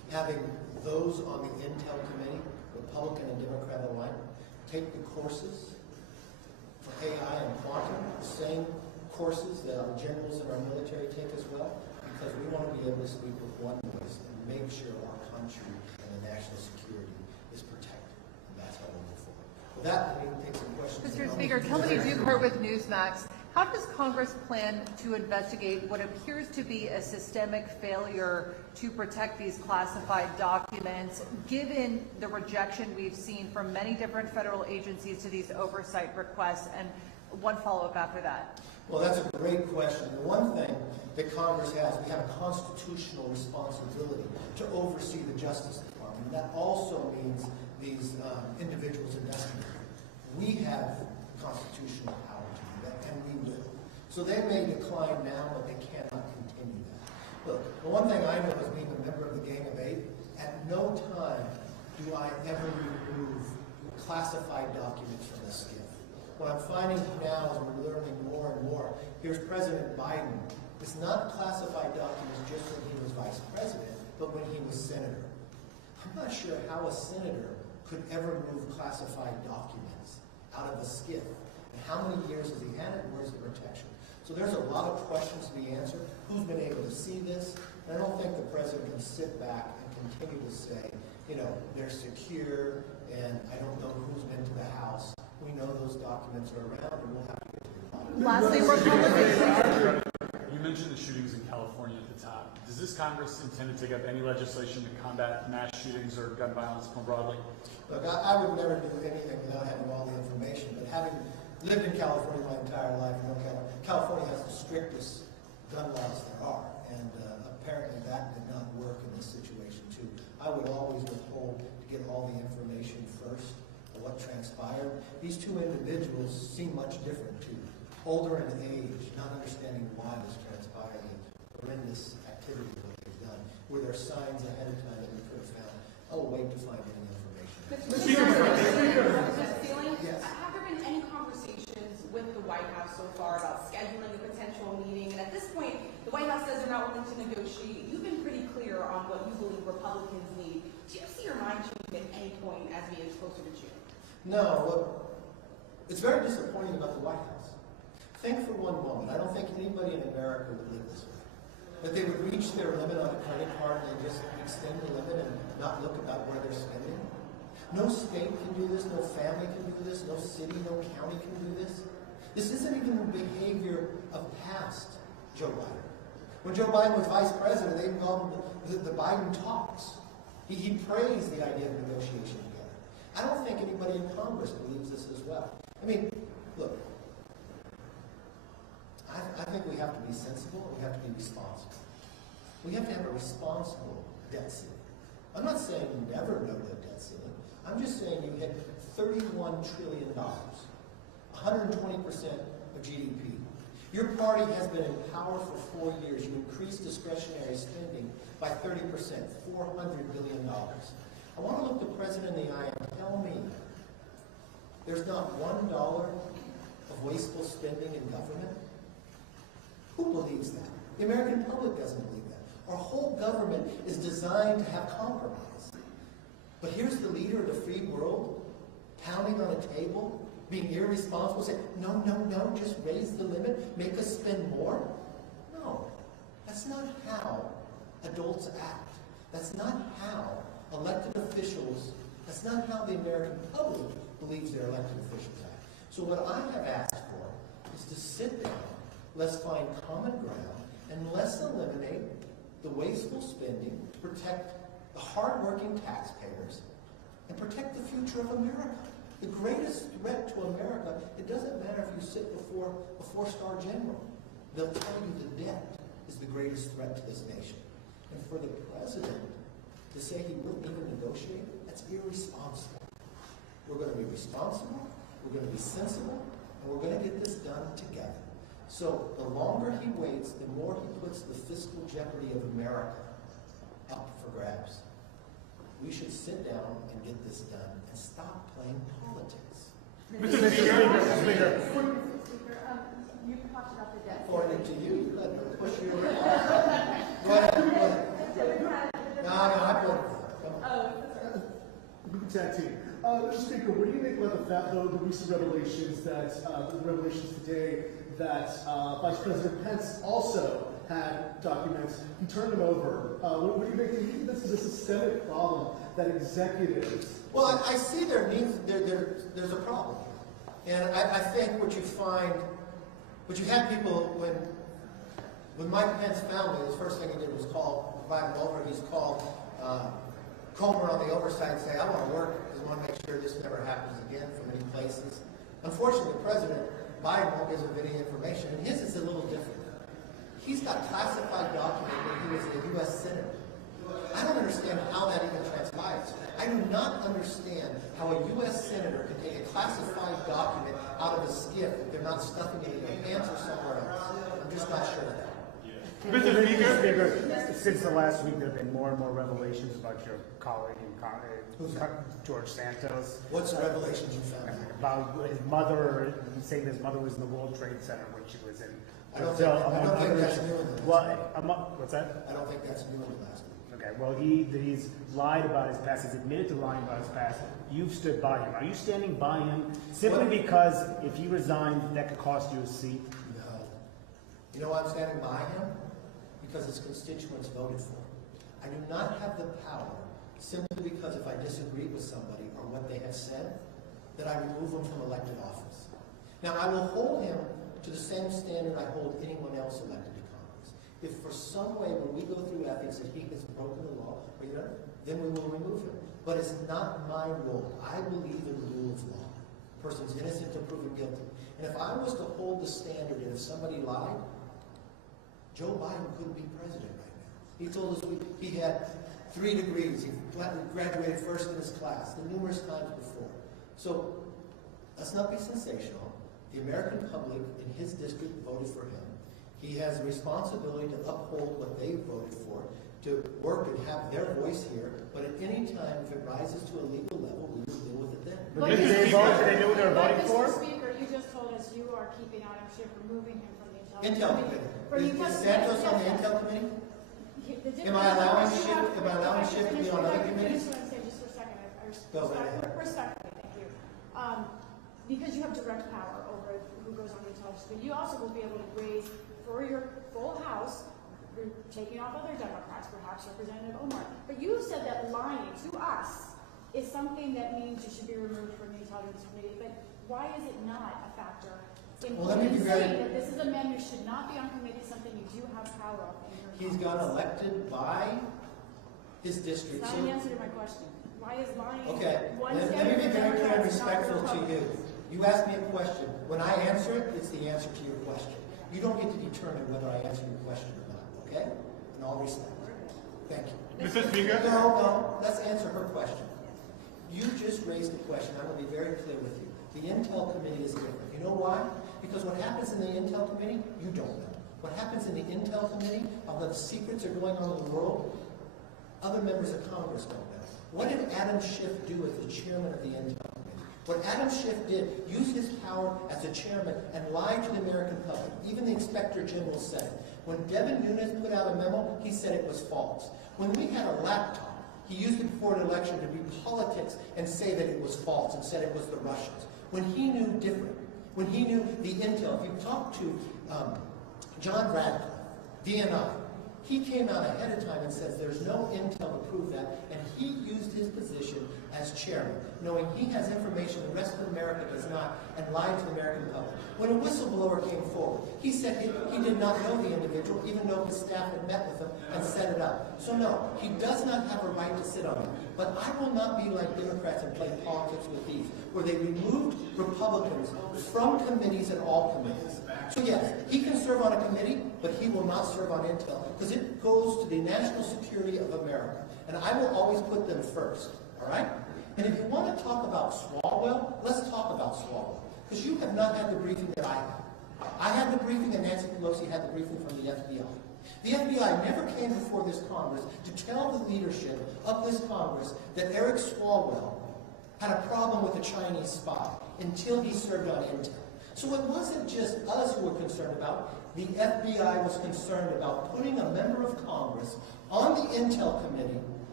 having those on the Intel committee, Republican and Democrat alike, take the courses for AI and quantum, the same courses that our generals in our military take as well, because we want to be able to speak with one voice and make sure our country and the national security is protected. And that's how we'll move forward. With that, we can take some questions. Mr. Speaker, Kelly Dukert with Newsmax. How does Congress plan to investigate what appears to be a systemic failure to protect these classified documents, given the rejection we've seen from many different federal agencies to these oversight requests? And one follow-up after that. Well, that's a great question. The one thing that Congress has, we have a constitutional responsibility to oversee the Justice Department. That also means these individuals investigating. We have constitutional power to do that, and we will. So they may decline now, but they cannot continue that. Look, the one thing I know as being a member of the Gang of Eight, at no time do I ever remove classified documents from the skiff. What I'm finding now as we're learning more and more, here's President Biden. It's not classified documents just when he was vice president, but when he was senator. I'm not sure how a senator could ever move classified documents out of a skiff. And how many years has he had it? Where's the protection? So there's a lot of questions to be answered. Who's been able to see this? And I don't think the president can sit back and continue to say, you know, they're secure, and I don't know who's been to the House. We know those documents are around, and we'll have to get to the bottom. Lastly, Republicans. You mentioned the shootings in California at the top. Does this Congress intend to take up any legislation to combat mass shootings or gun violence more broadly? Look, I would never do anything without having all the information, but having lived in California my entire life, you know, California has the strictest gun laws there are, and apparently that did not work in this situation too. I would always withhold to get all the information first of what transpired. These two individuals seem much different too. Older in age, not understanding why this transpired, the horrendous activity that they've done. Were there signs ahead of time that we could have found? I'll wait to find any information. Mr. Speaker, yes. have there been any conversations with the White House so far about scheduling a potential meeting? And at this point, the White House says they're not willing to negotiate. You've been pretty clear on what you believe Republicans need. Do you see your mind changing at any point as we inch closer to June? No, look, it's very disappointing about the White House. Think for one moment, I don't think anybody in America would live this way. That they would reach their limit on a credit card and just extend the limit and not look about where they're spending. No state can do this, no family can do this, no city, no county can do this. This isn't even the behavior of past Joe Biden. When Joe Biden was vice president, they even called him the Biden talks. He praised the idea of negotiation together. I don't think anybody in Congress believes this as well. I mean, look, I think we have to be sensible and we have to be responsible. We have to have a responsible debt ceiling. I'm not saying you never know the debt ceiling. I'm just saying you hit $31 trillion, 120% of GDP. Your party has been in power for 4 years. You increased discretionary spending by 30%, $400 billion. I want to look the president in the eye and tell me there's not $1 of wasteful spending in government. Who believes that? The American public doesn't believe that. Our whole government is designed to have compromise. But here's the leader of the free world pounding on a table, being irresponsible, saying, no, no, no, just raise the limit, make us spend more. No, that's not how adults act. That's not how elected officials, that's not how the American public believes their elected officials act. So what I have asked for is to sit down, let's find common ground, and let's eliminate the wasteful spending to protect the hardworking taxpayers and protect the future of America. The greatest threat to America, it doesn't matter if you sit before a four-star general. They'll tell you the debt is the greatest threat to this nation. And for the president to say he wouldn't even negotiate, that's irresponsible. We're going to be responsible, we're going to be sensible, and we're going to get this done together. So the longer he waits, the more he puts the fiscal jeopardy of America up for grabs. We should sit down and get this done and stop playing politics. Mr. Speaker, you talked about the debt. According to you, let me push you around. Go ahead. So we've had the No, I put it. We can tag team. Mr. Speaker, what do you make about the recent revelations today that Vice President Pence also had documents? He turned them over. What do you make? Do you think this is a systemic problem that executives? Well, I see there's a problem, and I think what you find, what you have people when Mike Pence found me, the first thing he did was invite him over. He's called Comer on the Oversight and say, I want to work because I want to make sure this never happens again from any places. Unfortunately, President Biden won't give him any information, and his is a little different. He's got classified documents when he was a U.S. Senator. I don't understand how that even transpires. I do not understand how a U.S. Senator can take a classified document out of a skiff if they're not stuffing it in their pants or somewhere else. I'm just not sure of that. Mr. Speaker, since the last week, there have been more and more revelations about your colleague, George Santos. What's the revelations you found? About his mother, saying his mother was in the World Trade Center when she was in. I don't think that's new in the last week. What's that? I don't think that's new in the last week. Okay, well, he's lied about his past. He's admitted to lying about his past. You've stood by him. Are you standing by him simply because if he resigned, that could cost you a seat? No. You know why I'm standing by him? Because his constituents voted for him. I do not have the power simply because if I disagree with somebody or what they have said, that I remove them from elected office. Now, I will hold him to the same standard I hold anyone else elected to Congress. If for some way when we go through ethics that he has broken the law, then we will remove him. But it's not my role. I believe in the rule of law. A person's innocent until proven guilty. And if I was to hold the standard and if somebody lied, Joe Biden couldn't be president right now. He told us he had 3 degrees. He graduated first in his class, numerous times before. So let's not be sensational. The American public in his district voted for him. He has a responsibility to uphold what they voted for, to work and have their voice here. But at any time, if it rises to a legal level, we will deal with it then. But did they know what they were voting for? Mr. Speaker, you just told us you are keeping Adam Schiff, removing him from the Intel Committee. Is Santos on the Intel Committee? Am I allowing Schiff to be on other committees? Just for a second. Respectfully, thank you. Because you have direct power over who goes on the intelligence committee, you also will be able to raise for your full House, you're taking off other Democrats, perhaps Representative Omar. But you said that lying to us is something that means you should be removed from the intelligence committee. But why is it not a factor? Well, let me be very... that this is a man who should not be on committee, something you do have power of in your He's got elected by his district. That's not an answer to my question. Why is lying Okay, one let standard me be for very clear and Democrats, not for respectful to you. Republicans? You asked me a question. When I answer it, it's the answer to your question. You don't get to determine whether I answer your question or not, okay? In all respect. Thank you. Mr. Speaker? No, let's answer her question. You just raised a question. I'm going to be very clear with you. The Intel Committee is different. You know why? Because what happens in the Intel Committee, you don't know. What happens in the Intel Committee, although the secrets are going on in the world, other members of Congress don't know. What did Adam Schiff do as the chairman of the Intel Committee? What Adam Schiff did, use his power as a chairman and lie to the American public. Even the Inspector General said it. When Devin Nunes put out a memo, he said it was false. When we had a laptop, he used it before an election to do politics and say that it was false and said it was the Russians. When he knew different, when he knew the intel, if you talk to John Radcliffe, DNI, he came out ahead of time and says there's no intel to prove that, and he used his position as chairman, knowing he has information the rest of America does not, and lied to the American public. When a whistleblower came forward, he said he did not know the individual, even though his staff had met with him and set it up. So no, he does not have a right to sit on it. But I will not be like Democrats and play politics with these, where they removed Republicans from committees and all committees. So yes, he can serve on a committee, but he will not serve on intel, because it goes to the national security of America. And I will always put them first, all right? And if you want to talk about Swalwell, let's talk about Swalwell, because you have not had the briefing that I had. I had the briefing and Nancy Pelosi had the briefing from the FBI. The FBI never came before this Congress to tell the leadership of this Congress that Eric Swalwell had a problem with a Chinese spy until he served on intel. So it wasn't just us who were concerned about. The FBI was concerned about putting a member of Congress on the Intel Committee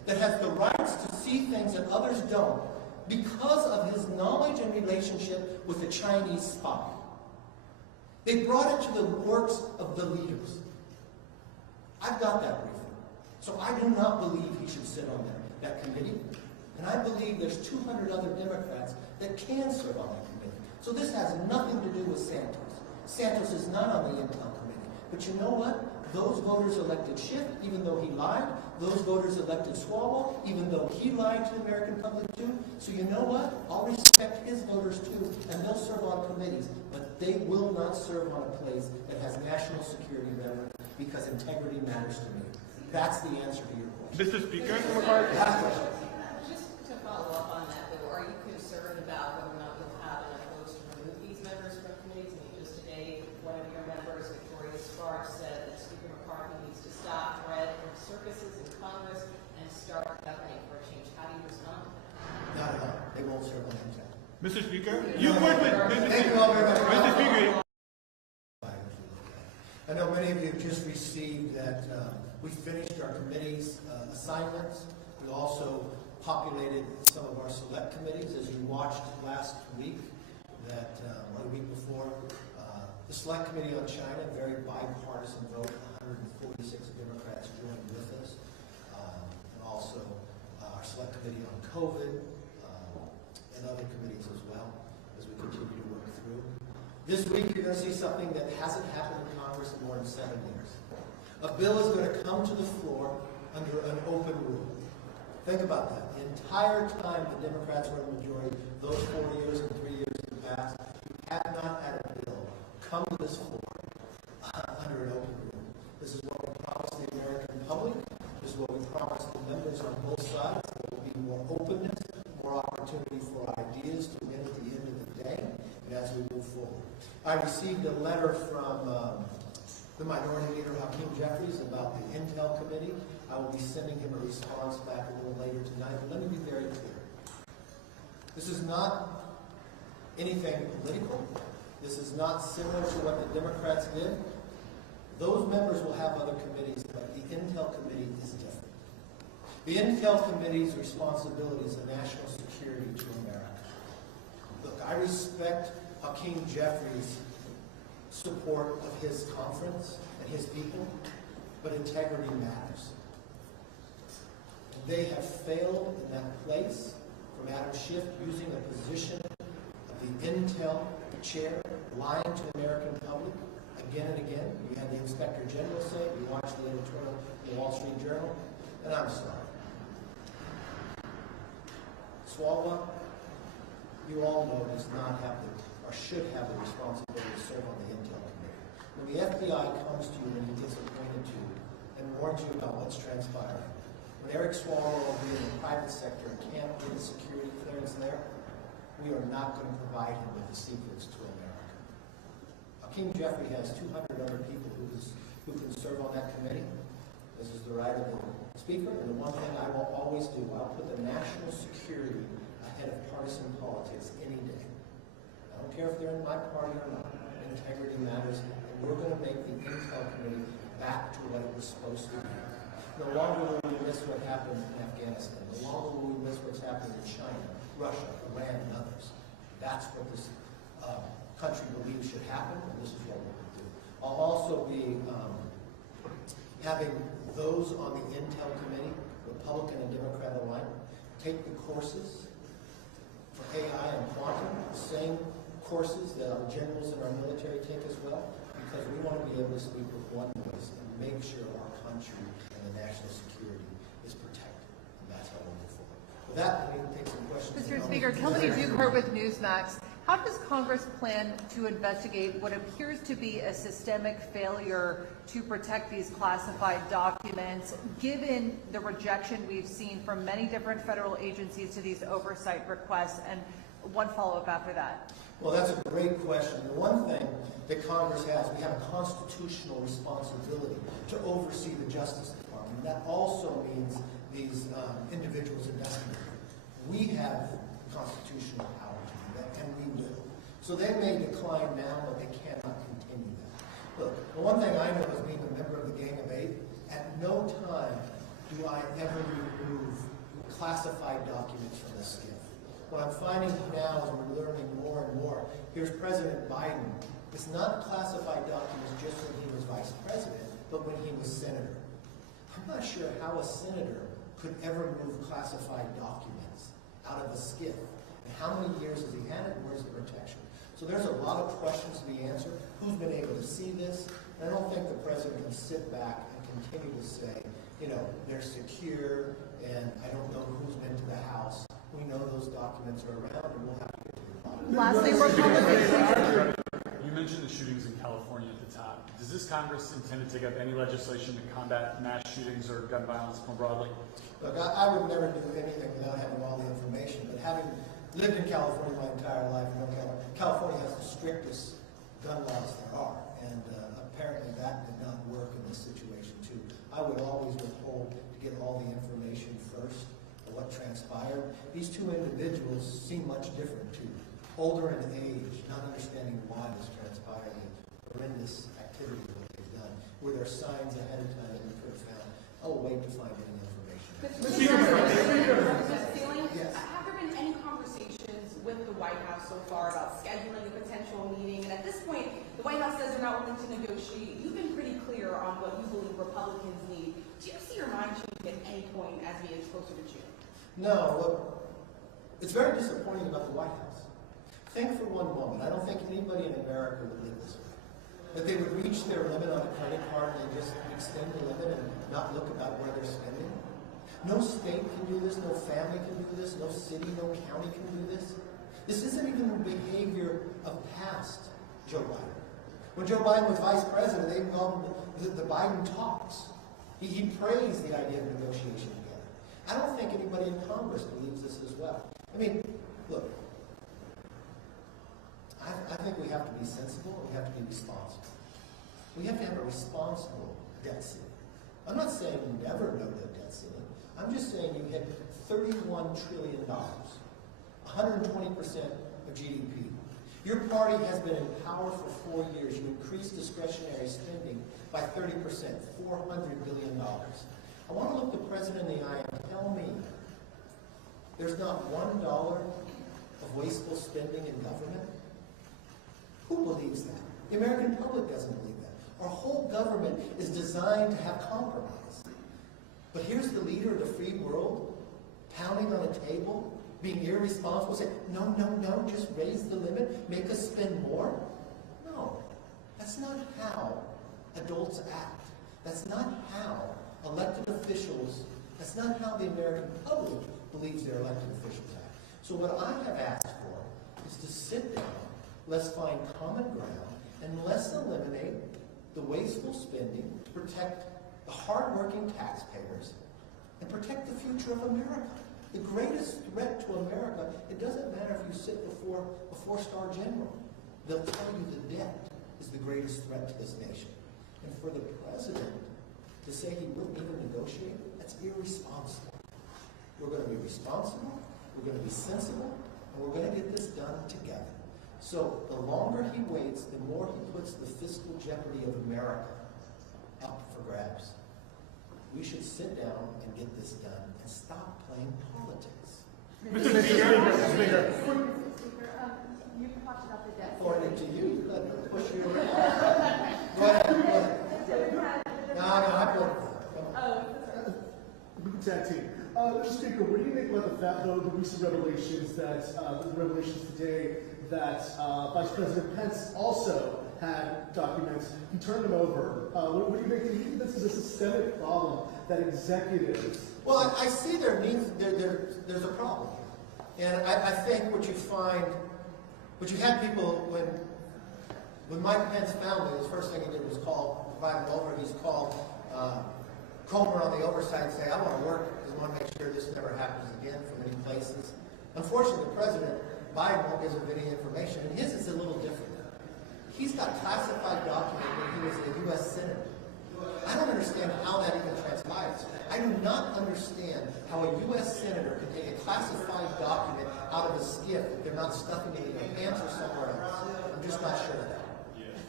that has the rights to see things that others don't because of his knowledge and relationship with the Chinese spy. They brought it to the works of the leaders. I've got that briefing. So I do not believe he should sit on that committee. And I believe there's 200 other Democrats that can serve on that committee. So this has nothing to do with Santos. Santos is not on the Intel committee. But you know what? Those voters elected Schiff, even though he lied. Those voters elected Swalwell, even though he lied to the American public too. So you know what? I'll respect his voters too, and they'll serve on committees. But they will not serve on a place that has national security relevance because integrity matters to me. That's the answer to your question. Mr. Speaker, McCarthy. Just to follow up on that, though, are you concerned about whether or not you'll have enough votes to remove these members from committees? I mean, just today, one of your members, Victoria Sparks, said that Speaker McCarthy needs to stop threat and circuses in Congress and start governing for a change. How do you respond to that? Not at all. They won't serve on Intel. Mr. Speaker, you work with Thank you all very much. Mr. Speaker. I know many of you have just received that we finished our committee's assignments. We also populated some of our select committees. As you watched last week, that or the week before, the Select Committee on China, very bipartisan vote, 146 Democrats joined with us. And also our Select Committee on COVID and other committees as well, as we continue to work through. This week, you're going to see something that hasn't happened in Congress in more than 7 years. A bill is going to come to the floor under an open rule. Think about that. The entire time the Democrats were in the majority, those 4 years and 3 years in the past, we have not had a bill come to this floor under an open rule. This is what we promised the American public. This is what we promised the members on both sides. There will be more openness, more opportunity for ideas to win at the end of the day, and as we move forward. I received a letter from the Minority Leader, Hakeem Jeffries, about the Intel Committee. I will be sending him a response back a little later tonight. But let me be very clear. This is not anything political. This is not similar to what the Democrats did. Those members will have other committees, but the Intel Committee is different. The Intel Committee's responsibility is a national security to America. Look, I respect Hakeem Jeffries' support of his conference and his people, but integrity matters. They have failed in that place from Adam Schiff using a position of the Intel chair, lying to the American public again and again. You had the Inspector General say it. You watched the editorial in the Wall Street Journal, and I'm sorry. Swalwell, you all know, does not have the, or should have the responsibility to serve on the Intel Committee. When the FBI comes to you and he gets appointed to you and warns you about what's transpiring, when Eric Swalwell will be in the private sector and can't get a security clearance there, we are not going to provide him with the secrets to America. Hakeem Jeffrey has 200 other people who can serve on that committee. This is the right of the Speaker, and the one thing I will always do, I'll put the national security ahead of partisan politics any day. I don't care if they're in my party or not. Integrity matters, and we're going to make the Intel Committee back to what it was supposed to be. No longer will we miss what happened in Afghanistan. No longer will we miss what's happening in China, Russia, Iran, and others. That's what this country believes should happen, and this is what we're going to do. I'll also be having those on the Intel Committee, Republican and Democrat alike, take the courses for AI and quantum, the same courses that our generals in our military take as well, because we want to be able to speak with one voice and make sure our country and the national security is protected. And that's how we'll move forward. With that, we can take some questions. Mr. Speaker, Kelly Duke with Newsmax. How does Congress plan to investigate what appears to be a systemic failure to protect these classified documents, given the rejection we've seen from many different federal agencies to these oversight requests? And one follow-up after that. Well, that's a great question. The one thing that Congress has, we have a constitutional responsibility to oversee the Justice Department. That also means these individuals investigating. We have constitutional power to do that, and we will. So they may decline now, but they cannot continue that. Look, the one thing I know is being a member of the Gang of Eight, at no time do I ever remove classified documents from the SCIF. What I'm finding now as we're learning more and more, here's President Biden. It's not classified documents just when he was vice president, but when he was senator. I'm not sure how a senator could ever move classified documents out of a SCIF. And how many years has he had it, and where's the protection? So there's a lot of questions to be answered. Who's been able to see this? And I don't think the president can sit back and continue to say, you know, they're secure, and I don't know who's been to the House. We know those documents are around, and we'll have to get to the bottom. Lastly, Republicans. You mentioned the shootings in California at the top. Does this Congress intend to take up any legislation to combat mass shootings or gun violence more broadly? Look, I would never do anything without having all the information, but having lived in California my entire life, you know, California has the strictest gun laws there are, and apparently that did not work in this situation too. I would always withhold to get all the information first of what transpired. These two individuals seem much different too. Older in age, not understanding why this transpired, and horrendous activity that they've done. Were there signs ahead of time that we could have found? I'll wait to find any information. Yes. Have there been any conversations with the White House so far about scheduling a potential meeting? And at this point, the White House says they're not willing to negotiate. You've been pretty clear on what you believe Republicans need. Do you see your mind changing at any point as we get closer to June? No, look, it's very disappointing about the White House. Think for one moment, I don't think anybody in America would live this way. That they would reach their limit on a credit card and just extend the limit and not look about where they're spending. No state can do this, no family can do this, no city, no county can do this. This isn't even the behavior of past Joe Biden. When Joe Biden was vice president, they called him the Biden talks. He praised the idea of negotiation together. I don't think anybody in Congress believes this as well. I mean, look, I think we have to be sensible and we have to be responsible. We have to have a responsible debt ceiling. I'm not saying you never know the debt ceiling. I'm just saying you hit $31 trillion, 120% of GDP. Your party has been in power for 4 years. You increased discretionary spending by 30%, $400 billion. I want to look the president in the eye and tell me there's not $1 of wasteful spending in government. Who believes that? The American public doesn't believe that. Our whole government is designed to have compromise. But here's the leader of the free world pounding on a table, being irresponsible, saying, no, no, no, just raise the limit, make us spend more. No, that's not how adults act. That's not how elected officials, that's not how the American public believes their elected officials act. So what I have asked for is to sit down, let's find common ground, and let's eliminate the wasteful spending to protect the hardworking taxpayers and protect the future of America. The greatest threat to America, it doesn't matter if you sit before a four-star general. They'll tell you the debt is the greatest threat to this nation. And for the president to say he wouldn't even negotiate, that's irresponsible. We're going to be responsible, we're going to be sensible, and we're going to get this done together. So the longer he waits, the more he puts the fiscal jeopardy of America up for grabs. We should sit down and get this done and stop playing politics. Mr. Speaker, you talked about the debt. According to you, you let them push you around. Go ahead. No, I put it. We can tag team. Mr. Speaker, what do you make about the recent revelations today that Vice President Pence also had documents? He turned them over. What do you make? Do you think this is a systemic problem that executives? Well, I see their needs. There's a problem, and I think what you find, what you had people when Mike Pence found it, the first thing he did was invite him over. He's called Comer on the Oversight and say, I want to work. I want to make sure this never happens again from any places. Unfortunately, President Biden won't give him any information, and his is a little different. He's got classified document when he was a U.S. Senator. I don't understand how that even transpires. I do not understand how a U.S. Senator can take a classified document out of a SCIF if they're not stuffing it in their pants or somewhere else. I'm just not sure of that.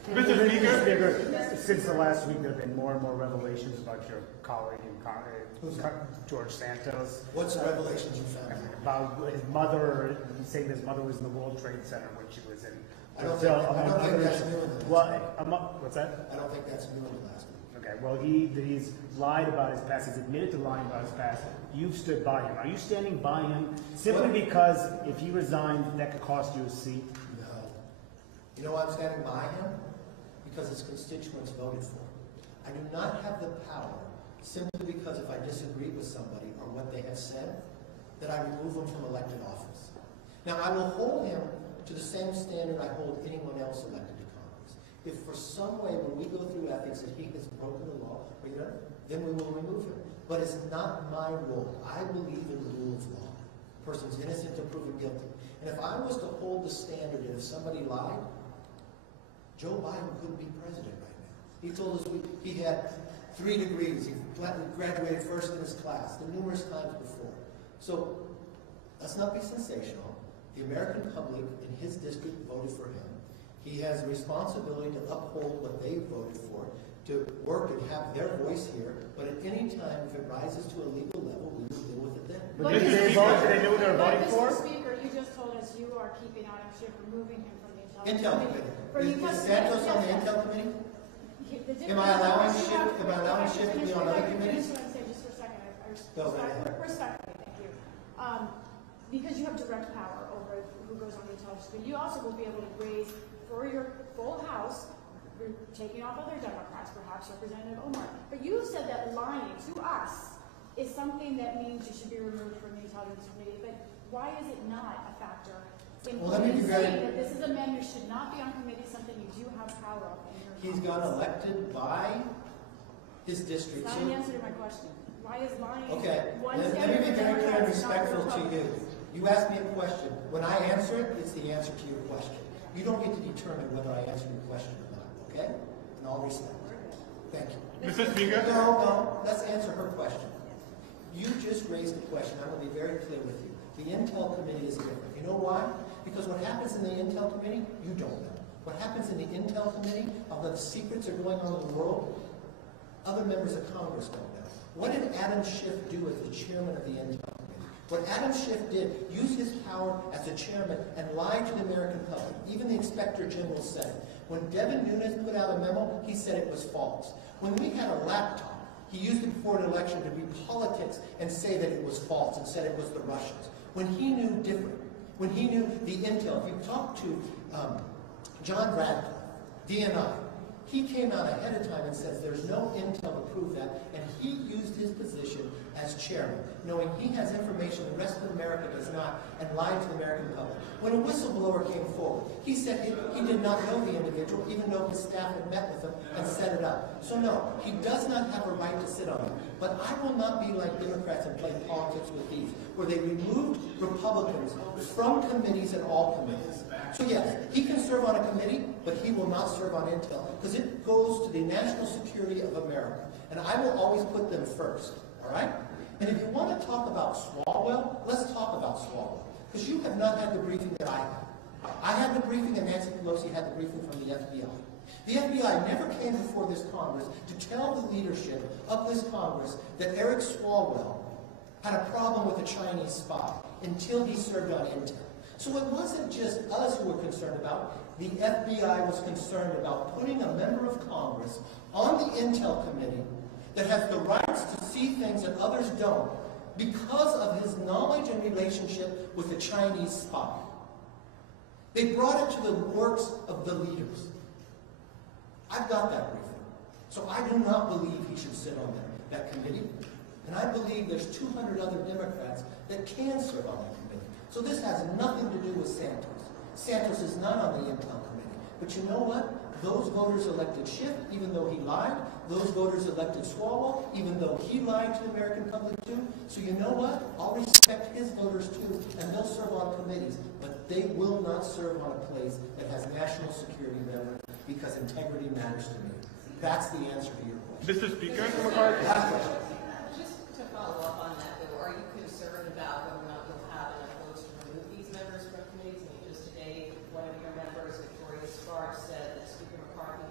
Mr. Speaker. Since the last week, there have been more and more revelations about your colleague George Santos. What's the revelations you found? About his mother, saying his mother was in the World Trade Center when she was in. I don't think that's new in the last week. What's that? I don't think that's new in the last week. Okay, well, he's lied about his past. He's admitted to lying about his past. You've stood by him. Are you standing by him simply because if he resigned, that could cost you a seat? No. You know why I'm standing by him? Because his constituents voted for him. I do not have the power, simply because if I disagree with somebody or what they have said, that I remove them from elected office. Now, I will hold him to the same standard I hold anyone else elected to Congress. If for some way, when we go through ethics, that he has broken the law, then we will remove him. But it's not my role. I believe in the rule of law. A person's innocent until proven guilty. And if I was to hold the standard that if somebody lied, Joe Biden couldn't be president right now. He told us he had 3 degrees. He graduated first in his class, the numerous times before. So let's not be sensational. The American public in his district voted for him. He has a responsibility to uphold what they voted for, to work and have their voice here. But at any time, if it rises to a legal level, we will deal with it then. But did they vote? Did they know what they were voting for? Mr. Speaker, you just told us you are keeping Adam Schiff, removing him from the Intel Committee. Is Santos on the Intel Committee? Am I allowing Schiff to be on other committees? Just for a second, respectfully, thank you. Because you have direct power over who goes on the intelligence committee, you also will be able to raise for your full House, taking off other Democrats, perhaps Representative Omar. But you said that lying to us is something that means you should be removed from the intelligence committee. But why is it not a factor in saying that this is a man who should not be on committee, something you do have power of? He's got elected by his district. That's not an answer to my question. Why is lying? Okay, one let me be very clear and respectful to you. You asked me a question. When I answer it, it's the answer to your question. You don't get to determine whether I answer your question or not, okay? In all respect. Thank you. Mr. Speaker. No, let's answer her question. You just raised a question. I'm going to be very clear with you. The Intel Committee is different. You know why? Because what happens in the Intel Committee, you don't know. What happens in the Intel Committee, although the secrets are going on in the world, other members of Congress don't know. What did Adam Schiff do as the chairman of the Intel Committee? What Adam Schiff did, use his power as a chairman and lie to the American public. Even the Inspector General said it. When Devin Nunes put out a memo, he said it was false. When we had a laptop, he used it before an election to read politics and say that it was false and said it was the Russians. When he knew different, when he knew the intel, if you talk to John Radcliffe, DNI, he came out ahead of time and says there's no intel to prove that, and he used his position as chairman, knowing he has information the rest of America does not, and lied to the American public. When a whistleblower came forward, he said he did not know the individual, even though his staff had met with him and set it up. So no, he does not have a right to sit on it. But I will not be like Democrats and play politics with these, where they removed Republicans from committees and all committees. So yes, he can serve on a committee, but he will not serve on intel, because it goes to the national security of America. And I will always put them first, all right? And if you want to talk about Swalwell, let's talk about Swalwell, because you have not had the briefing that I had. I had the briefing, and Nancy Pelosi had the briefing from the FBI. The FBI never came before this Congress to tell the leadership of this Congress that Eric Swalwell had a problem with a Chinese spy until he served on intel. So it wasn't just us who were concerned about. The FBI was concerned about putting a member of Congress on the Intel Committee that has the rights to see things that others don't because of his knowledge and relationship with the Chinese spy. They brought it to the works of the leaders. I've got that briefing. So I do not believe he should sit on that committee. And I believe there's 200 other Democrats that can serve on that committee. So this has nothing to do with Santos. Santos is not on the Intel Committee. But you know what? Those voters elected Schiff, even though he lied. Those voters elected Swalwell, even though he lied to the American public too. So you know what? I'll respect his voters too, and they'll serve on committees. But they will not serve on a place that has national security there, because integrity matters to me. That's the answer to your question. Mr. Speaker, McCarthy. Just to follow up on that, though, are you concerned about whether or not you'll have enough votes to remove these members from committees? I mean, just today, one of your members, Victoria Sparks, said that Speaker McCarthy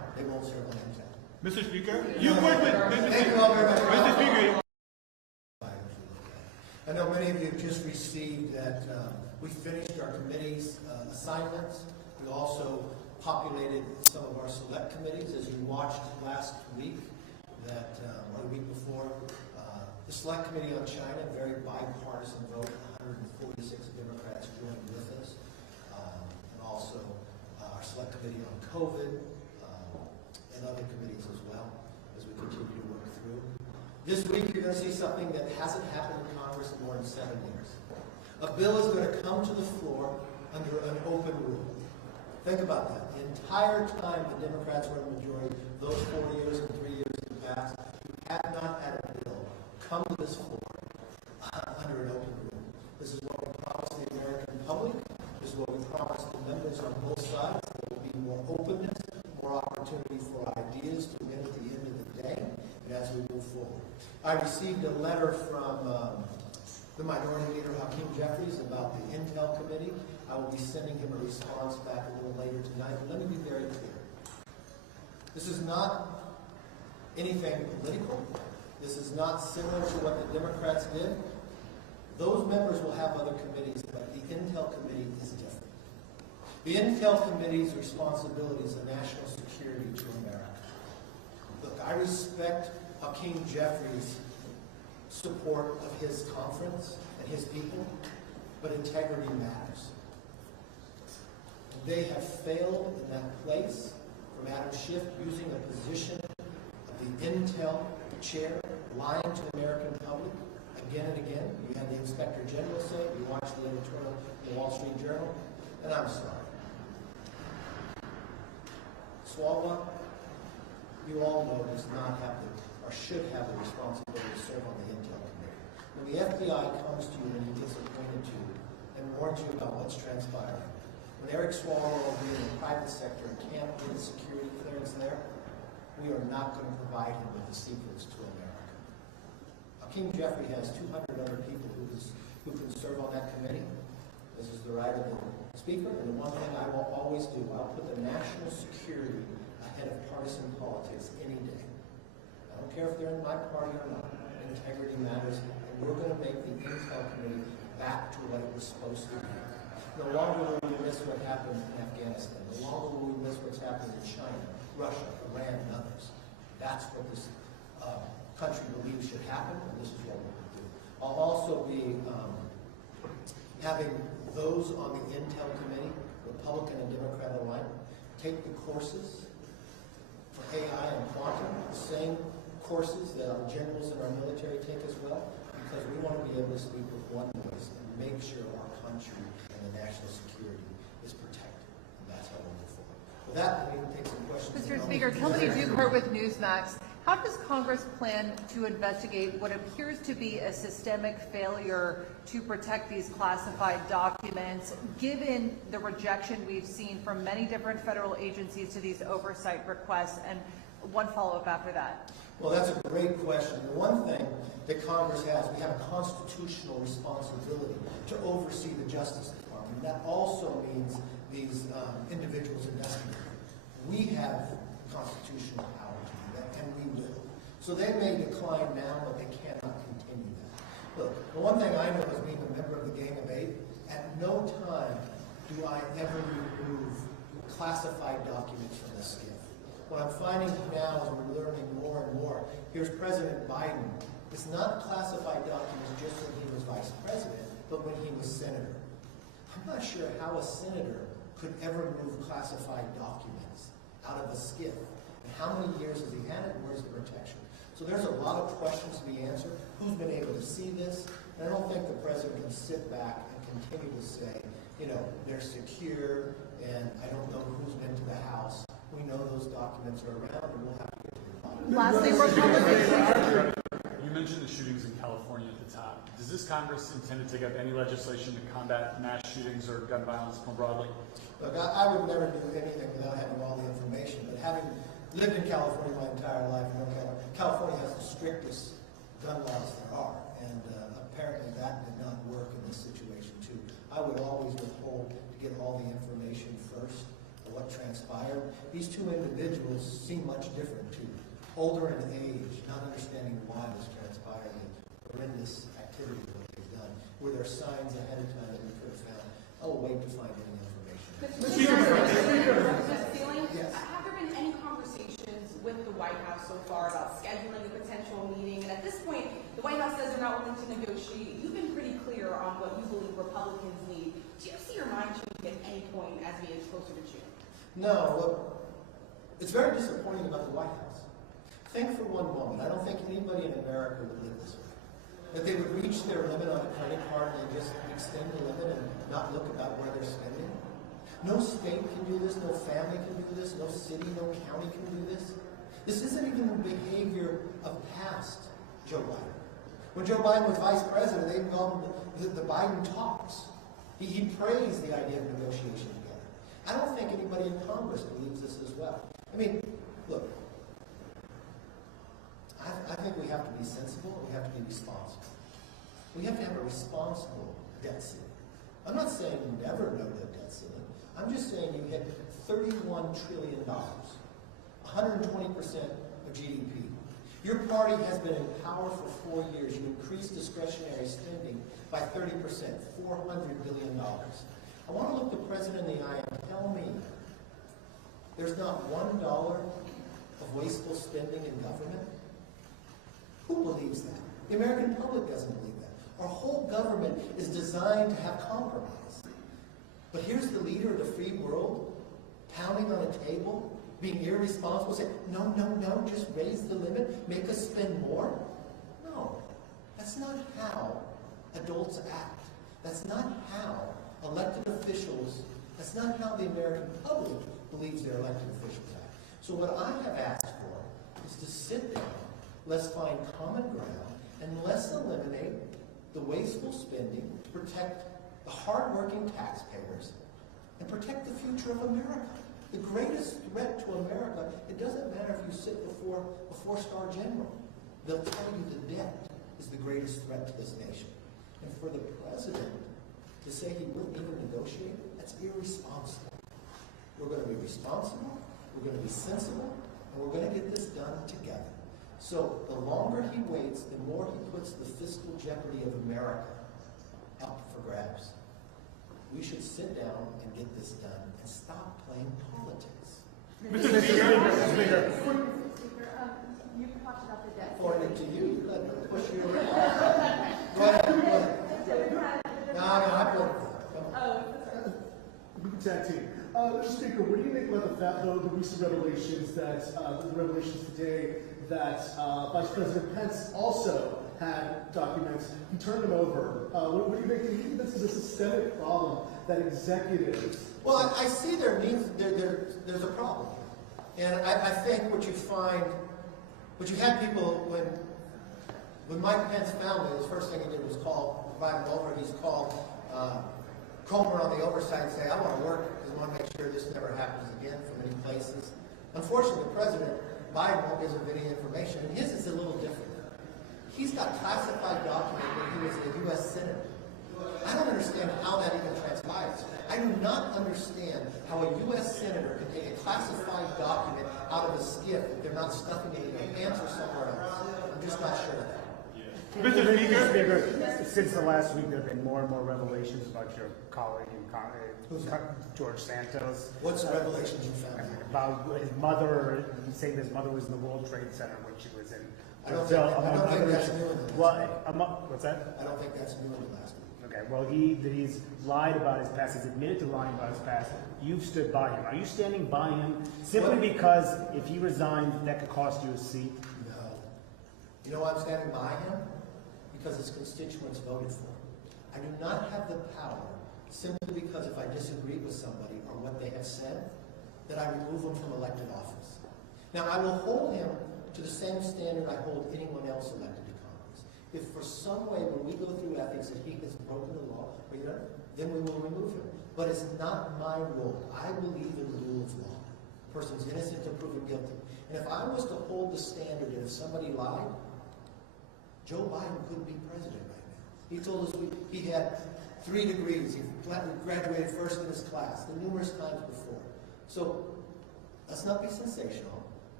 Mr. Speaker, you work with Thank you all very much. Mr. Speaker. I know many of you have just received that we finished our committee's assignments. We also populated some of our select committees. As you watched last week, that or the week before, the Select Committee on China, very bipartisan vote, 146 Democrats joined with us, and also our Select Committee on COVID and other committees as well, as we continue to work through. This week, you're going to see something that hasn't happened in Congress in more than 7 years. A bill is going to come to the floor under an open rule. Think about that. The entire time the Democrats were in the majority, those 4 years and 3 years in the past, we have not had a bill come to this floor under an open rule. This is what we promised the American public. This is what we promised the members on both sides. There will be more openness, more opportunity for ideas to win at the end of the day, and as we move forward. I received a letter from the Minority Leader, Hakeem Jeffries, about the Intel Committee. I will be sending him a response back a little later tonight. But let me be very clear. This is not anything political. This is not similar to what the Democrats did. Those members will have other committees, but the Intel Committee is different. The Intel Committee's responsibility is a national security to America. Look, I respect Hakeem Jeffries' support of his conference and his people, but integrity matters. They have failed in that place, from Adam Schiff using a position of the Intel chair, lying to the American public again and again. You had the Inspector General say it. You watched the editorial in the Wall Street Journal, and I'm sorry. Swalwell, you all know, does not have the, or should have the responsibility to serve on the Intel Committee. When the FBI comes to you and he gets appointed to you and warns you about what's transpiring, when Eric Swalwell being in the private sector can't get a security clearance there, we are not going to provide him with the secrets to America. Hakeem Jeffrey has 200 other people who can serve on that committee. This is the right of the Speaker, and the one thing I will always do, I'll put the national security ahead of partisan politics any day. I don't care if they're in my party or not. Integrity matters, and we're going to make the Intel Committee back to what it was supposed to be. No longer will we miss what happened in Afghanistan. No longer will we miss what's happening in China, Russia, Iran, and others. That's what this country believes should happen, and this is what we're going to do. I'll also be having those on the Intel Committee, Republican and Democrat alike, take the courses for AI and quantum, the same courses that our generals and our military take as well, because we want to be able to speak with one voice and make sure our country and the national security is protected. And that's how we'll move forward. With that, we can take some questions. Mr. Speaker, Kelly Dukert with Newsmax. How does Congress plan to investigate what appears to be a systemic failure to protect these classified documents, given the rejection we've seen from many different federal agencies to these oversight requests? And one follow-up after that. Well, that's a great question. The one thing that Congress has, we have a constitutional responsibility to oversee the Justice Department. That also means these individuals investigating. We have constitutional power to do that, and we will. So they may decline now, but they cannot continue that. Look, the one thing I know as being a member of the Gang of Eight, at no time do I ever remove classified documents from the SCIF. What I'm finding now as we're learning more and more, here's President Biden. It's not classified documents just when he was vice president, but when he was senator. I'm not sure how a senator could ever move classified documents out of a SCIF. And how many years has he had it? Where's the protection? So there's a lot of questions to be answered. Who's been able to see this? And I don't think the president can sit back and continue to say, you know, they're secure, and I don't know who's been to the House. We know those documents are around, and we'll have to get to the bottom. Lastly, Republicans. You mentioned the shootings in California at the top. Does this Congress intend to take up any legislation to combat mass shootings or gun violence more broadly? Look, I would never do anything without having all the information, but having lived in California my entire life, you know, California has the strictest gun laws there are, and apparently that did not work in this situation too. I would always withhold to get all the information first of what transpired. These two individuals seem much different too. older in age, not understanding why this transpired, and horrendous activity what they've done, were there signs ahead of time that we could have found? Oh, wait to find any information. Mr. Sealing, Yes. have there been any conversations with the White House so far about scheduling a potential meeting? And at this point, the White House says they're not willing to negotiate. You've been pretty clear on what you believe Republicans need. Do you see your mind changing at any point as we get closer to June? No, look, it's very disappointing about the White House. Think for one moment, I don't think anybody in America would live this way. That they would reach their limit on a credit card and just extend the limit and not look about where they're spending. No state can do this, no family can do this, no city, no county can do this. This isn't even the behavior of past Joe Biden. When Joe Biden was vice president, they called him the Biden talks. He praised the idea of negotiation together. I don't think anybody in Congress believes this as well. I mean, look, I think we have to be sensible and we have to be responsible. We have to have a responsible debt ceiling. I'm not saying never no debt ceiling. I'm just saying you hit $31 trillion, 120% of GDP. Your party has been in power for 4 years. You increased discretionary spending by 30%, $400 billion. I want to look the president in the eye and tell me there's not $1 of wasteful spending in government. Who believes that? The American public doesn't believe that. Our whole government is designed to have compromise. But here's the leader of the free world pounding on a table, being irresponsible, saying, no, no, no, just raise the limit, make us spend more. No, that's not how adults act. That's not how elected officials, that's not how the American public believes their elected officials act. So what I have asked for is to sit down, let's find common ground, and let's eliminate the wasteful spending to protect the hardworking taxpayers and protect the future of America. The greatest threat to America, it doesn't matter if you sit before a four-star general. They'll tell you the debt is the greatest threat to this nation. And for the president to say he wouldn't even negotiate, that's irresponsible. We're going to be responsible, we're going to be sensible, and we're going to get this done together. So the longer he waits, the more he puts the fiscal jeopardy of America up for grabs. We should sit down and get this done and stop playing politics. Mr. Speaker. You talked about the debt. Forwarding it to you, you let them push you around. Go ahead, go ahead. No, I put it. We can tag team. Mr. Speaker, what do you think about the recent revelations today that Vice President Pence also had documents? He turned them over. What do you think? Do you think this is a systemic problem that executives? Well, I see there's a problem. And I think what you find, what you had people, when Mike Pence found it, the first thing he did was provide him over. He's called Comer on the Oversight and say, I want to work because I want to make sure this never happens again from any places. Unfortunately, President Biden won't give him any information, and his is a little different. He's got classified documents when he was a U.S. Senator. I don't understand how that even transpires. I do not understand how a U.S. Senator can take a classified document out of a skiff if they're not stuffing it in their pants or somewhere else. I'm just not sure of that. Mr. Speaker, since the last week, there have been more and more revelations about your colleague George Santos. What's the revelations you found? About his mother, he's saying his mother was in the World Trade Center when she was in I don't Brazil. think that's new in the last week. What's that? I don't think that's new in the last week. Okay, well, he's lied about his past. He's admitted to lying about his past. You've stood by him. Are you standing by him simply because if he resigned, that could cost you a seat? No. You know why I'm standing by him? Because his constituents voted for him. I do not have the power, simply because if I disagree with somebody or what they have said, that I remove them from elected office. Now, I will hold him to the same standard I hold anyone else elected to Congress. If for some way, when we go through ethics, that he has broken the law, then we will remove him. But it's not my role. I believe in the rule of law. A person's innocent until proven guilty. And if I was to hold the standard that if somebody lied, Joe Biden couldn't be president right now. He told us he had 3 degrees. He graduated first in his class, numerous times before. So let's not be sensational.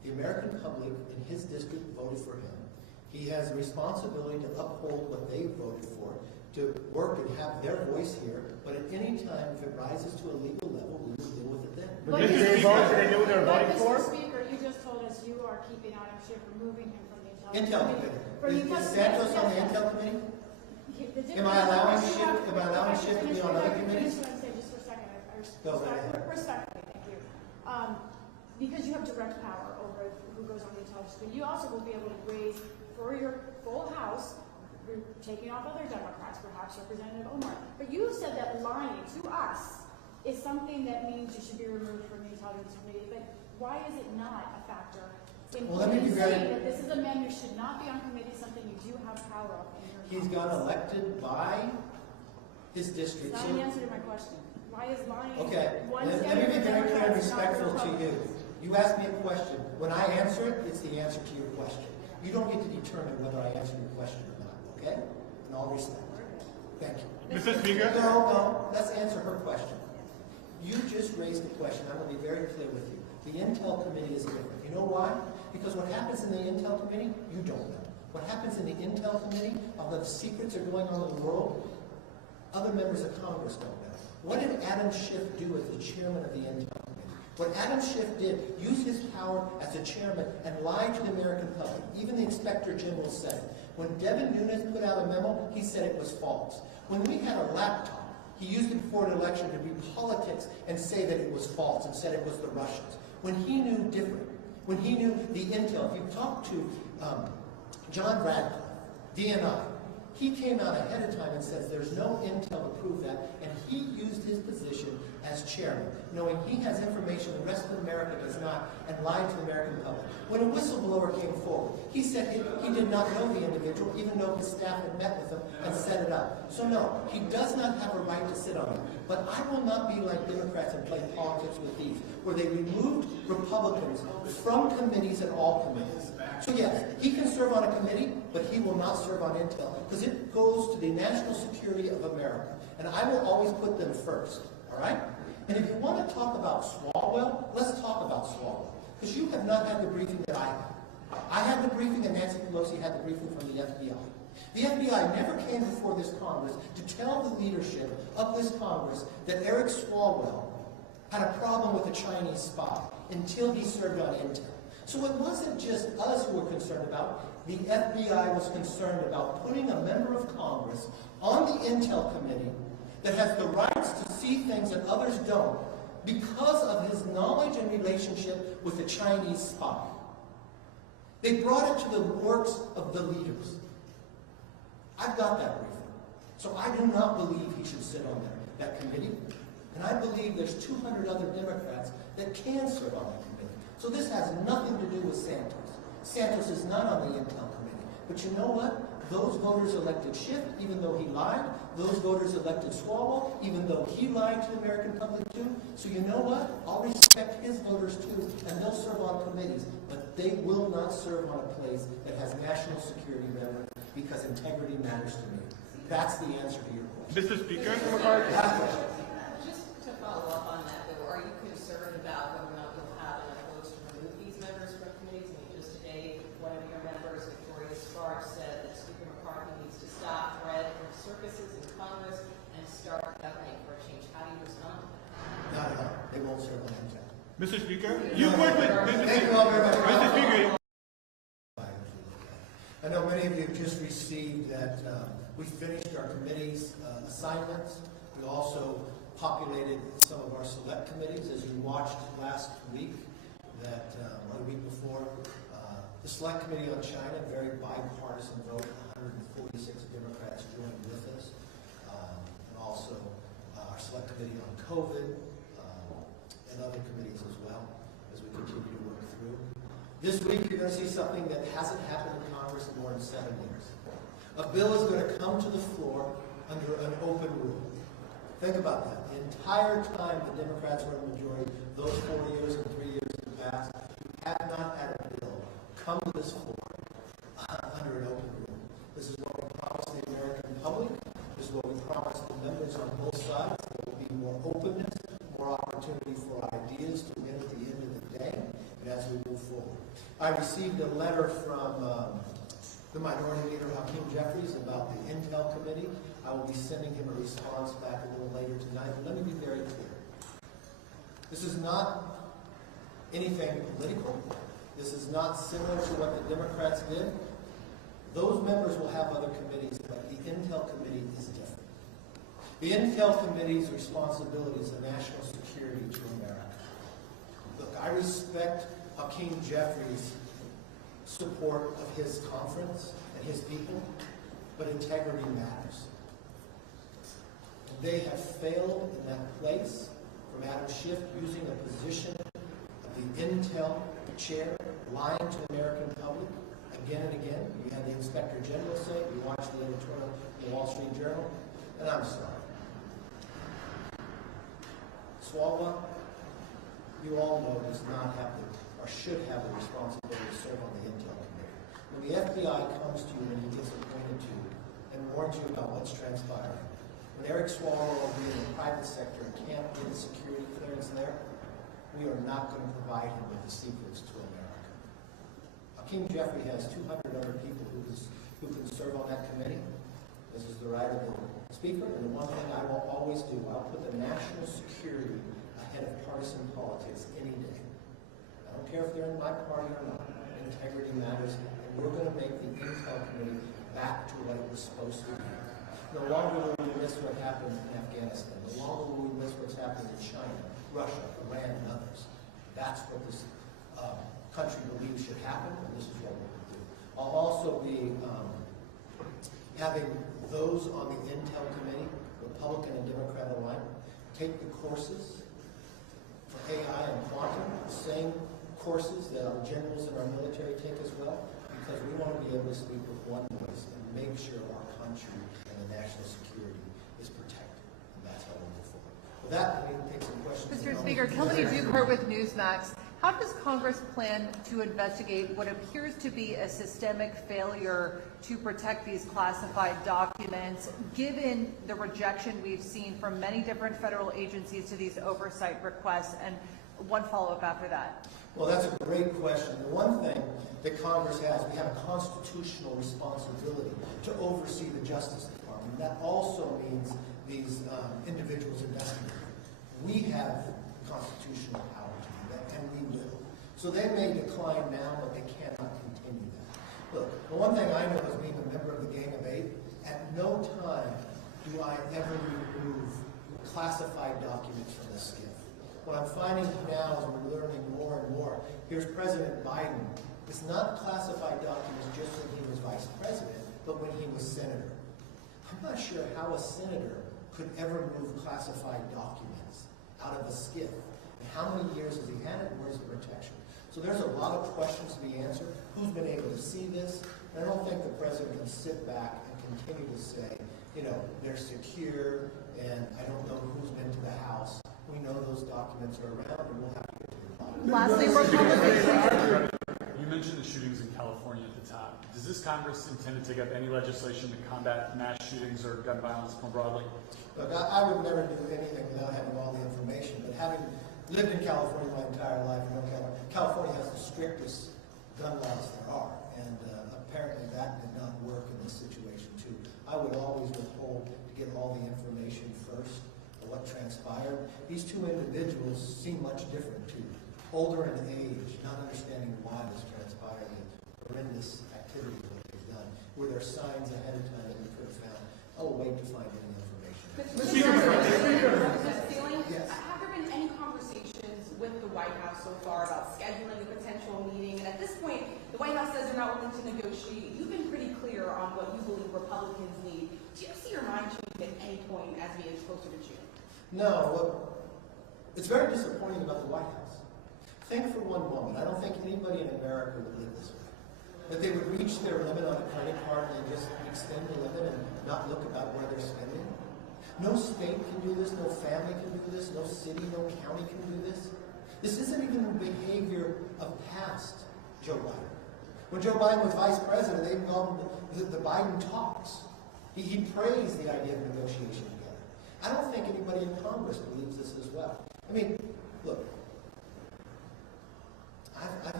The American public in his district voted for him. He has a responsibility to uphold what they voted for, to work and have their voice here, but at any time, if it rises to a legal level, we will deal with it then. But did they vote? Did they know what they were voting for? Mr. Speaker, you just told us you are keeping Adam Schiff, removing him from the Intel Committee. Is Santos on the Intel Committee? Am I allowing Schiff to be on other committees? Just for a second, respectfully, thank you. Because you have direct power over who goes on the intelligence committee, you also will be able to raise for your full House, you're taking off other Democrats, perhaps Representative Omar. But you said that lying to us is something that means you should be removed from the intelligence committee. But why is it not a factor in saying that this is a man who should not be on committee, something you do have power of in your He's got elected by his district. That's not an answer to my question. Why is lying? Okay, let me be very clear and respectful to you. You asked me a question. When I answer it, it's the answer to your question. You don't get to determine whether I answer your question or not, okay? In all respect. Thank you. Mr. Speaker? No, let's answer her question. You just raised the question. I'm going to be very clear with you. The Intel Committee is different. You know why? Because what happens in the Intel Committee, you don't know. What happens in the Intel Committee, although the secrets are going on in the world, other members of Congress don't know. What did Adam Schiff do as the chairman of the Intel Committee? What Adam Schiff did, use his power as a chairman and lie to the American public. Even the Inspector General said it. When Devin Nunes put out a memo, he said it was false. When we had a laptop, he used it before an election to do politics and say that it was false and said it was the Russians. When he knew different, when he knew the intel, if you talk to John Radcliffe, DNI, he came out ahead of time and says there's no intel to prove that, and he used his position as chairman, knowing he has information the rest of America does not, and lied to the American public. When a whistleblower came forward, he said he did not know the individual, even though his staff had met with him and set it up. So no, he does not have a right to sit on it. But I will not be like Democrats and play politics with these, where they removed Republicans from committees and all committees. So yes, he can serve on a committee, but he will not serve on intel, because it goes to the national security of America. And I will always put them first, all right? And if you want to talk about Swalwell, let's talk about Swalwell, because you have not had the briefing that I had. I had the briefing, and Nancy Pelosi had the briefing from the FBI. The FBI never came before this Congress to tell the leadership of this Congress that Eric Swalwell had a problem with a Chinese spy until he served on intel. So it wasn't just us who were concerned about. The FBI was concerned about putting a member of Congress on the Intel Committee that has the rights to see things that others don't because of his knowledge and relationship with the Chinese spy. They brought it to the works of the leaders. I've got that briefing. So I do not believe he should sit on that committee. And I believe there's 200 other Democrats that can serve on that committee. So this has nothing to do with Santos. Santos is not on the Intel Committee. But you know what? Those voters elected Schiff, even though he lied. Those voters elected Swalwell, even though he lied to the American public too. So you know what? I'll respect his voters too, and they'll serve on committees. But they will not serve on a place that has national security better, because integrity matters to me. That's the answer to your question. Mr. Speaker, McCarthy. Just to follow up on that, though, are you concerned about whether or not you'll have enough votes to remove these members from committees? I mean, just today, one of your members, Victoria Sparks, said that Speaker McCarthy needs to stop threat from circuses in Congress and start governing for a change. How do you respond to that? Not at all. They won't serve on intel. Mr. Speaker, you work with Thank you all very much. Mr. Speaker. I know many of you have just received that we finished our committee's assignments. We also populated some of our select committees, as you watched last week, that or the week before. The Select Committee on China, very bipartisan vote, 146 Democrats joined with us. And also our Select Committee on COVID and other committees as well, as we continue to work through. This week, you're going to see something that hasn't happened in Congress in more than 7 years. A bill is going to come to the floor under an open rule. Think about that. The entire time the Democrats were in the majority, those 4 years and 3 years in the past, we have not had a bill come to this floor under an open rule. This is what we promised the American public. This is what we promised the members on both sides. There will be more openness, more opportunity for ideas to win at the end of the day, and as we move forward. I received a letter from the Minority Leader, Hakeem Jeffries, about the Intel Committee. I will be sending him a response back a little later tonight. But let me be very clear. This is not anything political. This is not similar to what the Democrats did. Those members will have other committees, but the Intel Committee is different. The Intel Committee's responsibility is the national security to America. Look, I respect Hakeem Jeffries' support of his conference and his people, but integrity matters. And they have failed in that place from Adam Schiff using a position of the Intel chair, lying to the American public again and again. You had the Inspector General say it. You watched the editorial in the Wall Street Journal, and I'm sorry. Swalwell, you all know, does not have the, or should have the responsibility to serve on the Intel Committee. When the FBI comes to you and he gets appointed to you and warns you about what's transpiring, when Eric Swalwell being in the private sector can't get a security clearance there, we are not going to provide him with the secrets to America. Hakeem Jeffrey has 200 other people who can serve on that committee. This is the right of the Speaker, and the one thing I will always do, I'll put the national security ahead of partisan politics any day. I don't care if they're in my party or not. Integrity matters, and we're going to make the Intel Committee back to what it was supposed to be. No longer will we miss what happened in Afghanistan. No longer will we miss what's happening in China, Russia, Iran, and others. That's what this country believes should happen, and this is what we're going to do. I'll also be having those on the Intel Committee, Republican and Democrat alike, take the courses for AI and quantum, the same courses that our generals in our military take as well, because we want to be able to speak with one voice and make sure our country and the national security is protected. And that's how we move forward. With that, we can take some questions. Mr. Speaker, Kelly Dukert with Newsmax. How does Congress plan to investigate what appears to be a systemic failure to protect these classified documents, given the rejection we've seen from many different federal agencies to these oversight requests? And one follow-up after that. Well, that's a great question. The one thing that Congress has, we have a constitutional responsibility to oversee the Justice Department. That also means these individuals investigating. We have constitutional power to do that, and we will. So they may decline now, but they cannot continue that. Look, the one thing I know as being a member of the Gang of Eight, at no time do I ever remove classified documents from the SCIF. What I'm finding now as we're learning more and more, here's President Biden. It's not classified documents just when he was vice president, but when he was senator. I'm not sure how a senator could ever move classified documents out of a SCIF. And how many years has he had it? Where's the protection? So there's a lot of questions to be answered. Who's been able to see this? And I don't think the president can sit back and continue to say, you know, they're secure, and I don't know who's been to the House. We know those documents are around, and we'll have to get to the bottom. Lastly, Republicans. You mentioned the shootings in California at the top. Does this Congress intend to take up any legislation to combat mass shootings or gun violence more broadly? Look, I would never do anything without having all the information, but having lived in California my entire life, you know, California has the strictest gun laws there are, and apparently that did not work in this situation too. I would always withhold to get all the information first of what transpired. These two individuals seem much different too. Older in age, not understanding why this transpired, the horrendous activities that they've done. Were there signs ahead of time that we could have found? I'll wait to find any information. Yes. Have there been any conversations with the White House so far about scheduling a potential meeting? And at this point, the White House says they're not willing to negotiate. You've been pretty clear on what you believe Republicans need. Do you see your mind changing at any point as we inch closer to June? No. Look, it's very disappointing about the White House. Think for one moment. I don't think anybody in America would live this way. That they would reach their limit on a credit card and just extend the limit and not look about where they're spending. No state can do this, no family can do this, no city, no county can do this. This isn't even the behavior of past Joe Biden. When Joe Biden was vice president, they called him the Biden talks. He praised the idea of negotiation together. I don't think anybody in Congress believes this as well. I mean, look, I think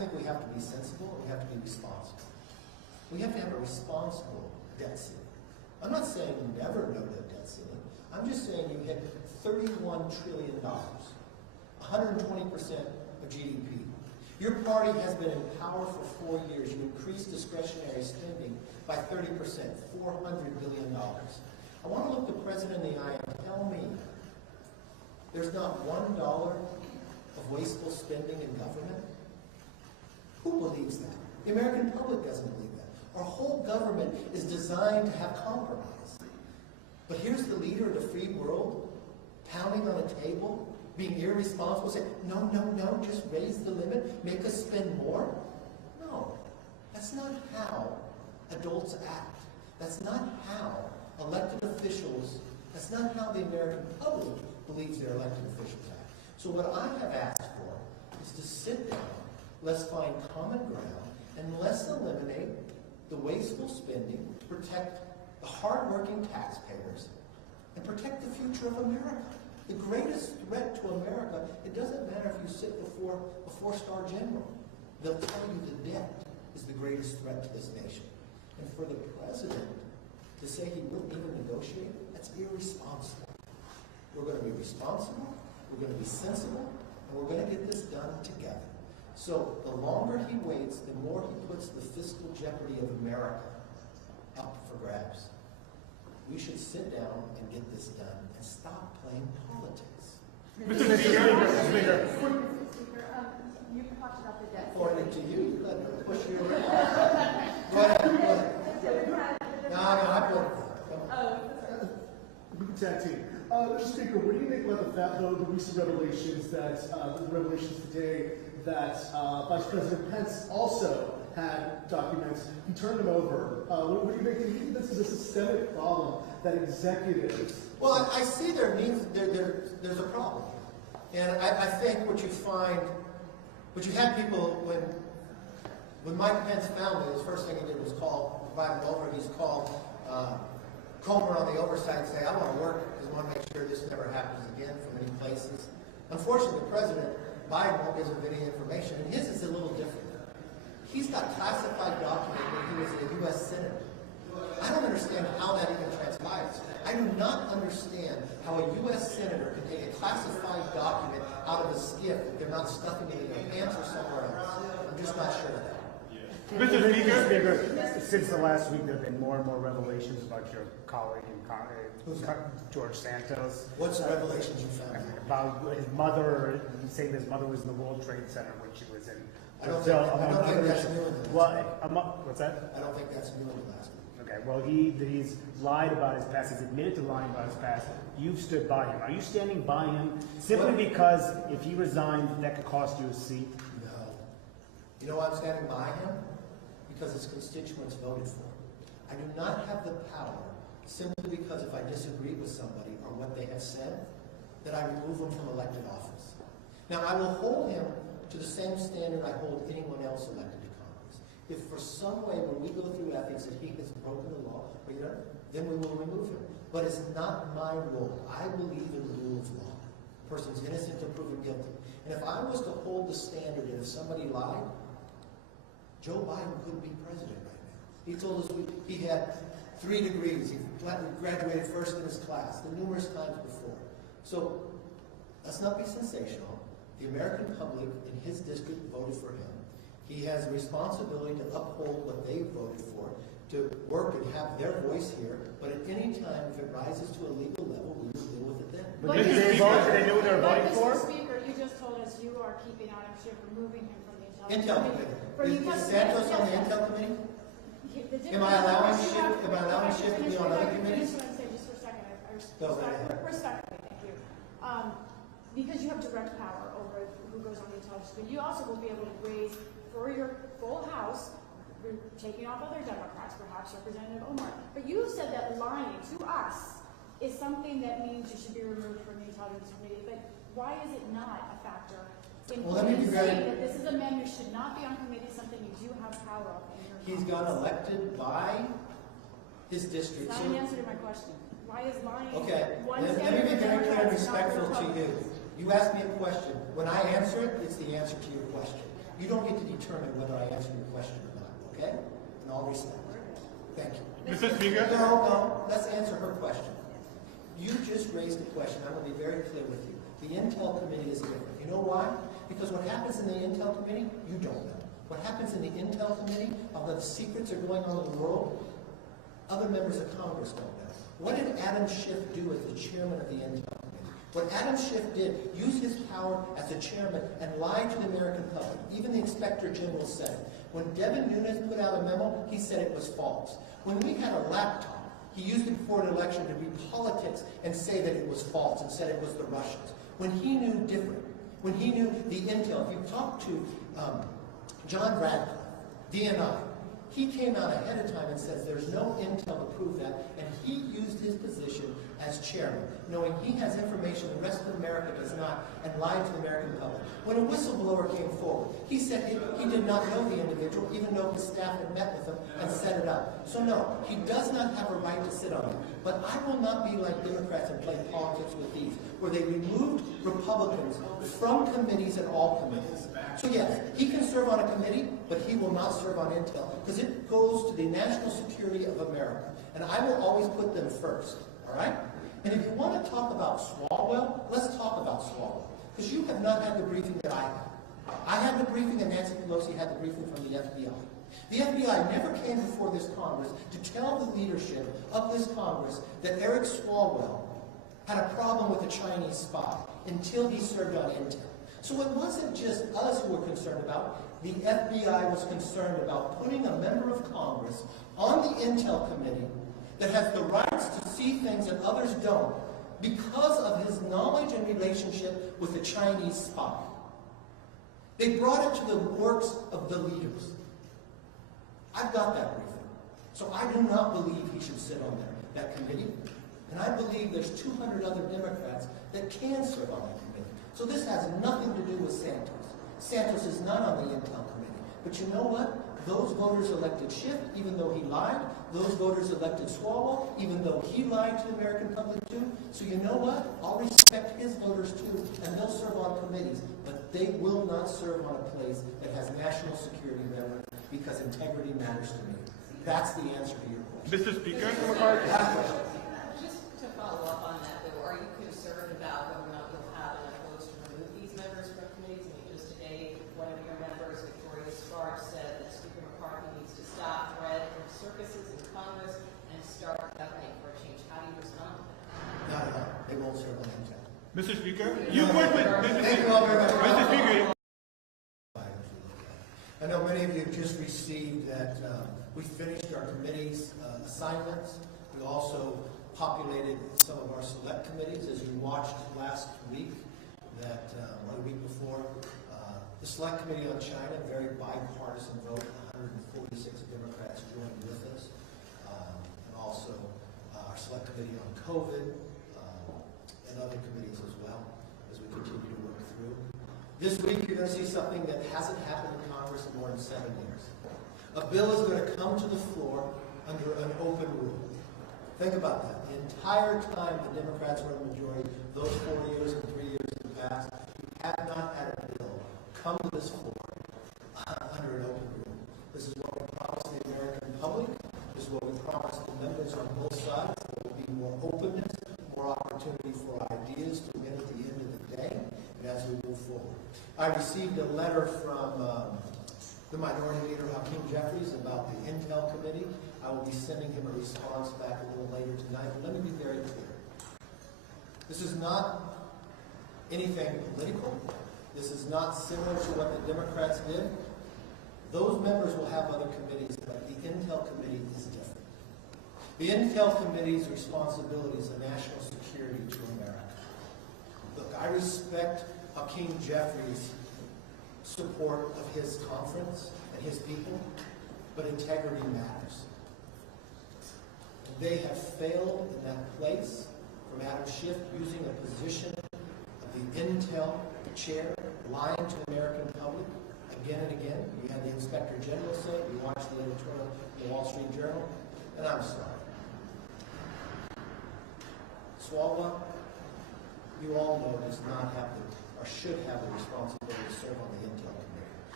think we have to be sensible and we have to be responsible. We have to have a responsible debt ceiling. I'm not saying never no debt ceiling. I'm just saying you hit $31 trillion, 120% of GDP. Your party has been in power for 4 years. You increased discretionary spending by 30%, $400 billion. I want to look the president in the eye and tell me there's not $1 of wasteful spending in government? Who believes that? The American public doesn't believe that. Our whole government is designed to have compromise. But here's the leader of the free world pounding on a table, being irresponsible, saying, no, no, no, just raise the limit, make us spend more. No, that's not how adults act. That's not how elected officials, that's not how the American public believes their elected officials act. So what I have asked for is to sit down, let's find common ground, and let's eliminate the wasteful spending to protect the hardworking taxpayers and protect the future of America. The greatest threat to America, it doesn't matter if you sit before a four-star general. They'll tell you the debt is the greatest threat to this nation. And for the president to say he wouldn't even negotiate, that's irresponsible. We're going to be responsible, we're going to be sensible, and we're going to get this done together. So the longer he waits, the more he puts the fiscal jeopardy of America up for grabs. We should sit down and get this done and stop playing politics. Mr. Speaker. You talked about the debt. Pointing to you, you let me push you around. Go ahead, go ahead. No, I put it. We can tag team. Mr. Speaker, what do you think about the recent revelations that the revelations today that Vice President Pence also had documents? He turned them over. What do you think? Do you think this is a systemic problem that executives? Well, I see there's a problem, and I think what you find, what you had people when Mike Pence found it, his first thing he did was provide him over. He's called Comer on the Oversight and say, I want to work because I want to make sure this never happens again from any places. Unfortunately, President Biden won't give him any information, and his is a little different. He's got classified document when he was a U.S. Senator. I don't understand how that even transpires. I do not understand how a U.S. Senator can take a classified document out of a skiff if they're not stuffing it in their pants or somewhere else. I'm just not sure of that. Mr. Speaker. Since the last week, there have been more and more revelations about your colleague George Santos. What's the revelations you found? About his mother, saying his mother was in the World Trade Center when she was in. I don't think that's new in the last week. What's that? I don't think that's new in the last week. Okay, well, he's lied about his past. He's admitted to lying about his past. You've stood by him. Are you standing by him simply because if he resigned, that could cost you a seat? No. You know why I'm standing by him? Because his constituents voted for him. I do not have the power simply because if I disagree with somebody or what they have said, that I remove them from elected office. Now, I will hold him to the same standard I hold anyone else elected to Congress. If for some way when we go through ethics that he has broken the law, then we will remove him. But it's not my role. I believe in the rule of law. A person's innocent until proven guilty. And if I was to hold the standard that if somebody lied, Joe Biden couldn't be president right now. He told us he had 3 degrees. He graduated first in his class, numerous times before. So let's not be sensational. The American public in his district voted for him. He has a responsibility to uphold what they voted for, to work and have their voice here. But at any time, if it rises to a legal level, we will deal with it then. But did they vote? Did they know what they were voting for? Mr. Speaker, you just told us you are keeping Adam Schiff, removing him from the Intel Committee. Is Santos on the Intel Committee? Am I allowing Schiff to be on other committees? Just for a second. Respectfully, thank you. Because you have direct power over who goes on the intelligence committee, you also will be able to raise for your full House, taking off other Democrats, perhaps Representative Omar. But you said that lying to us is something that means you should be removed from the intelligence committee. But why is it not a factor? Well, let me be very. That this is a man who should not be on committee, something you do have power of in your He's got elected by his district. That's not an answer to my question. Why is lying? Okay, one let me be very clear and respectful to you. You asked me a question. When I answer it, it's the answer to your question. You don't get to determine whether I answer your question or not, okay? In all respect. Thank you. Mr. Speaker? No, let's answer her question. You just raised a question. I'm going to be very clear with you. The Intel Committee is different. You know why? Because what happens in the Intel Committee, you don't know. What happens in the Intel Committee, although the secrets are going on in the world, other members of Congress don't know. What did Adam Schiff do as the chairman of the Intel Committee? What Adam Schiff did, use his power as a chairman and lie to the American public. Even the Inspector General said it. When Devin Nunes put out a memo, he said it was false. When we had a laptop, he used it before an election to read politics and say that it was false and said it was the Russians. When he knew different, when he knew the intel, if you talk to John Radcliffe, DNI, he came out ahead of time and says there's no intel to prove that, and he used his position as chairman, knowing he has information the rest of America does not, and lied to the American public. When a whistleblower came forward, he said he did not know the individual, even though his staff had met with him and set it up. So no, he does not have a right to sit on it. But I will not be like Democrats and play politics with these, where they removed Republicans from committees and all committees. So yes, he can serve on a committee, but he will not serve on intel, because it goes to the national security of America. And I will always put them first, all right? And if you want to talk about Swalwell, let's talk about Swalwell. Because you have not had the briefing that I had. I had the briefing and Nancy Pelosi had the briefing from the FBI. The FBI never came before this Congress to tell the leadership of this Congress that Eric Swalwell had a problem with a Chinese spy until he served on intel. So it wasn't just us who were concerned about. The FBI was concerned about putting a member of Congress on the Intel Committee that has the rights to see things that others don't because of his knowledge and relationship with a Chinese spy. They brought it to the works of the leaders. I've got that briefing. So I do not believe he should sit on that committee. And I believe there's 200 other Democrats that can serve on that committee. So this has nothing to do with Santos. Santos is not on the Intel Committee. But you know what? Those voters elected Schiff, even though he lied. Those voters elected Swalwell, even though he lied to the American public too. So you know what? I'll respect his voters too, and they'll serve on committees. But they will not serve on a place that has national security relevance, because integrity matters to me. That's the answer to your question. Mr. Speaker? Just to follow up on that, though, are you concerned about whether or not you'll have enough votes to remove these members from committees? I mean, just today, one of your members, Victoria Sparks, said that Speaker McCarthy needs to stop threat from circuses in Congress and start governing for a change. How do you respond to that? Not at all. They won't serve on intel. Mr. Speaker? You work with Thank you all very much. Mr. Speaker. I know many of you have just received that we finished our committee's assignments. We also populated some of our select committees, as you watched last week, or the week before. The Select Committee on China, very bipartisan vote, 146 Democrats joined with us. And also our Select Committee on COVID and other committees as well, as we continue to work through. This week, you're going to see something that hasn't happened in Congress in more than 7 years. A bill is going to come to the floor under an open rule. Think about that. The entire time the Democrats were in the majority, those 4 years and 3 years in the past, we have not had a bill come to this floor under an open rule. This is what we promised the American public. This is what we promised the members on both sides. There will be more openness, more opportunity for ideas to win at the end of the day, and as we move forward. I received a letter from the Minority Leader, Hakeem Jeffries, about the Intel Committee. I will be sending him a response back a little later tonight. But let me be very clear. This is not anything political. This is not similar to what the Democrats did. Those members will have other committees, but the Intel Committee is different. The Intel Committee's responsibility is a national security to America. Look, I respect Hakeem Jeffries' support of his conference and his people, but integrity matters. They have failed in that place from Adam Schiff using a position of the Intel chair, lying to the American public again and again. You had the Inspector General say it. You watched the editorial in the Wall Street Journal, and I'm sorry. Swalwell, you all know, does not have or should have the responsibility to serve on the Intel Committee.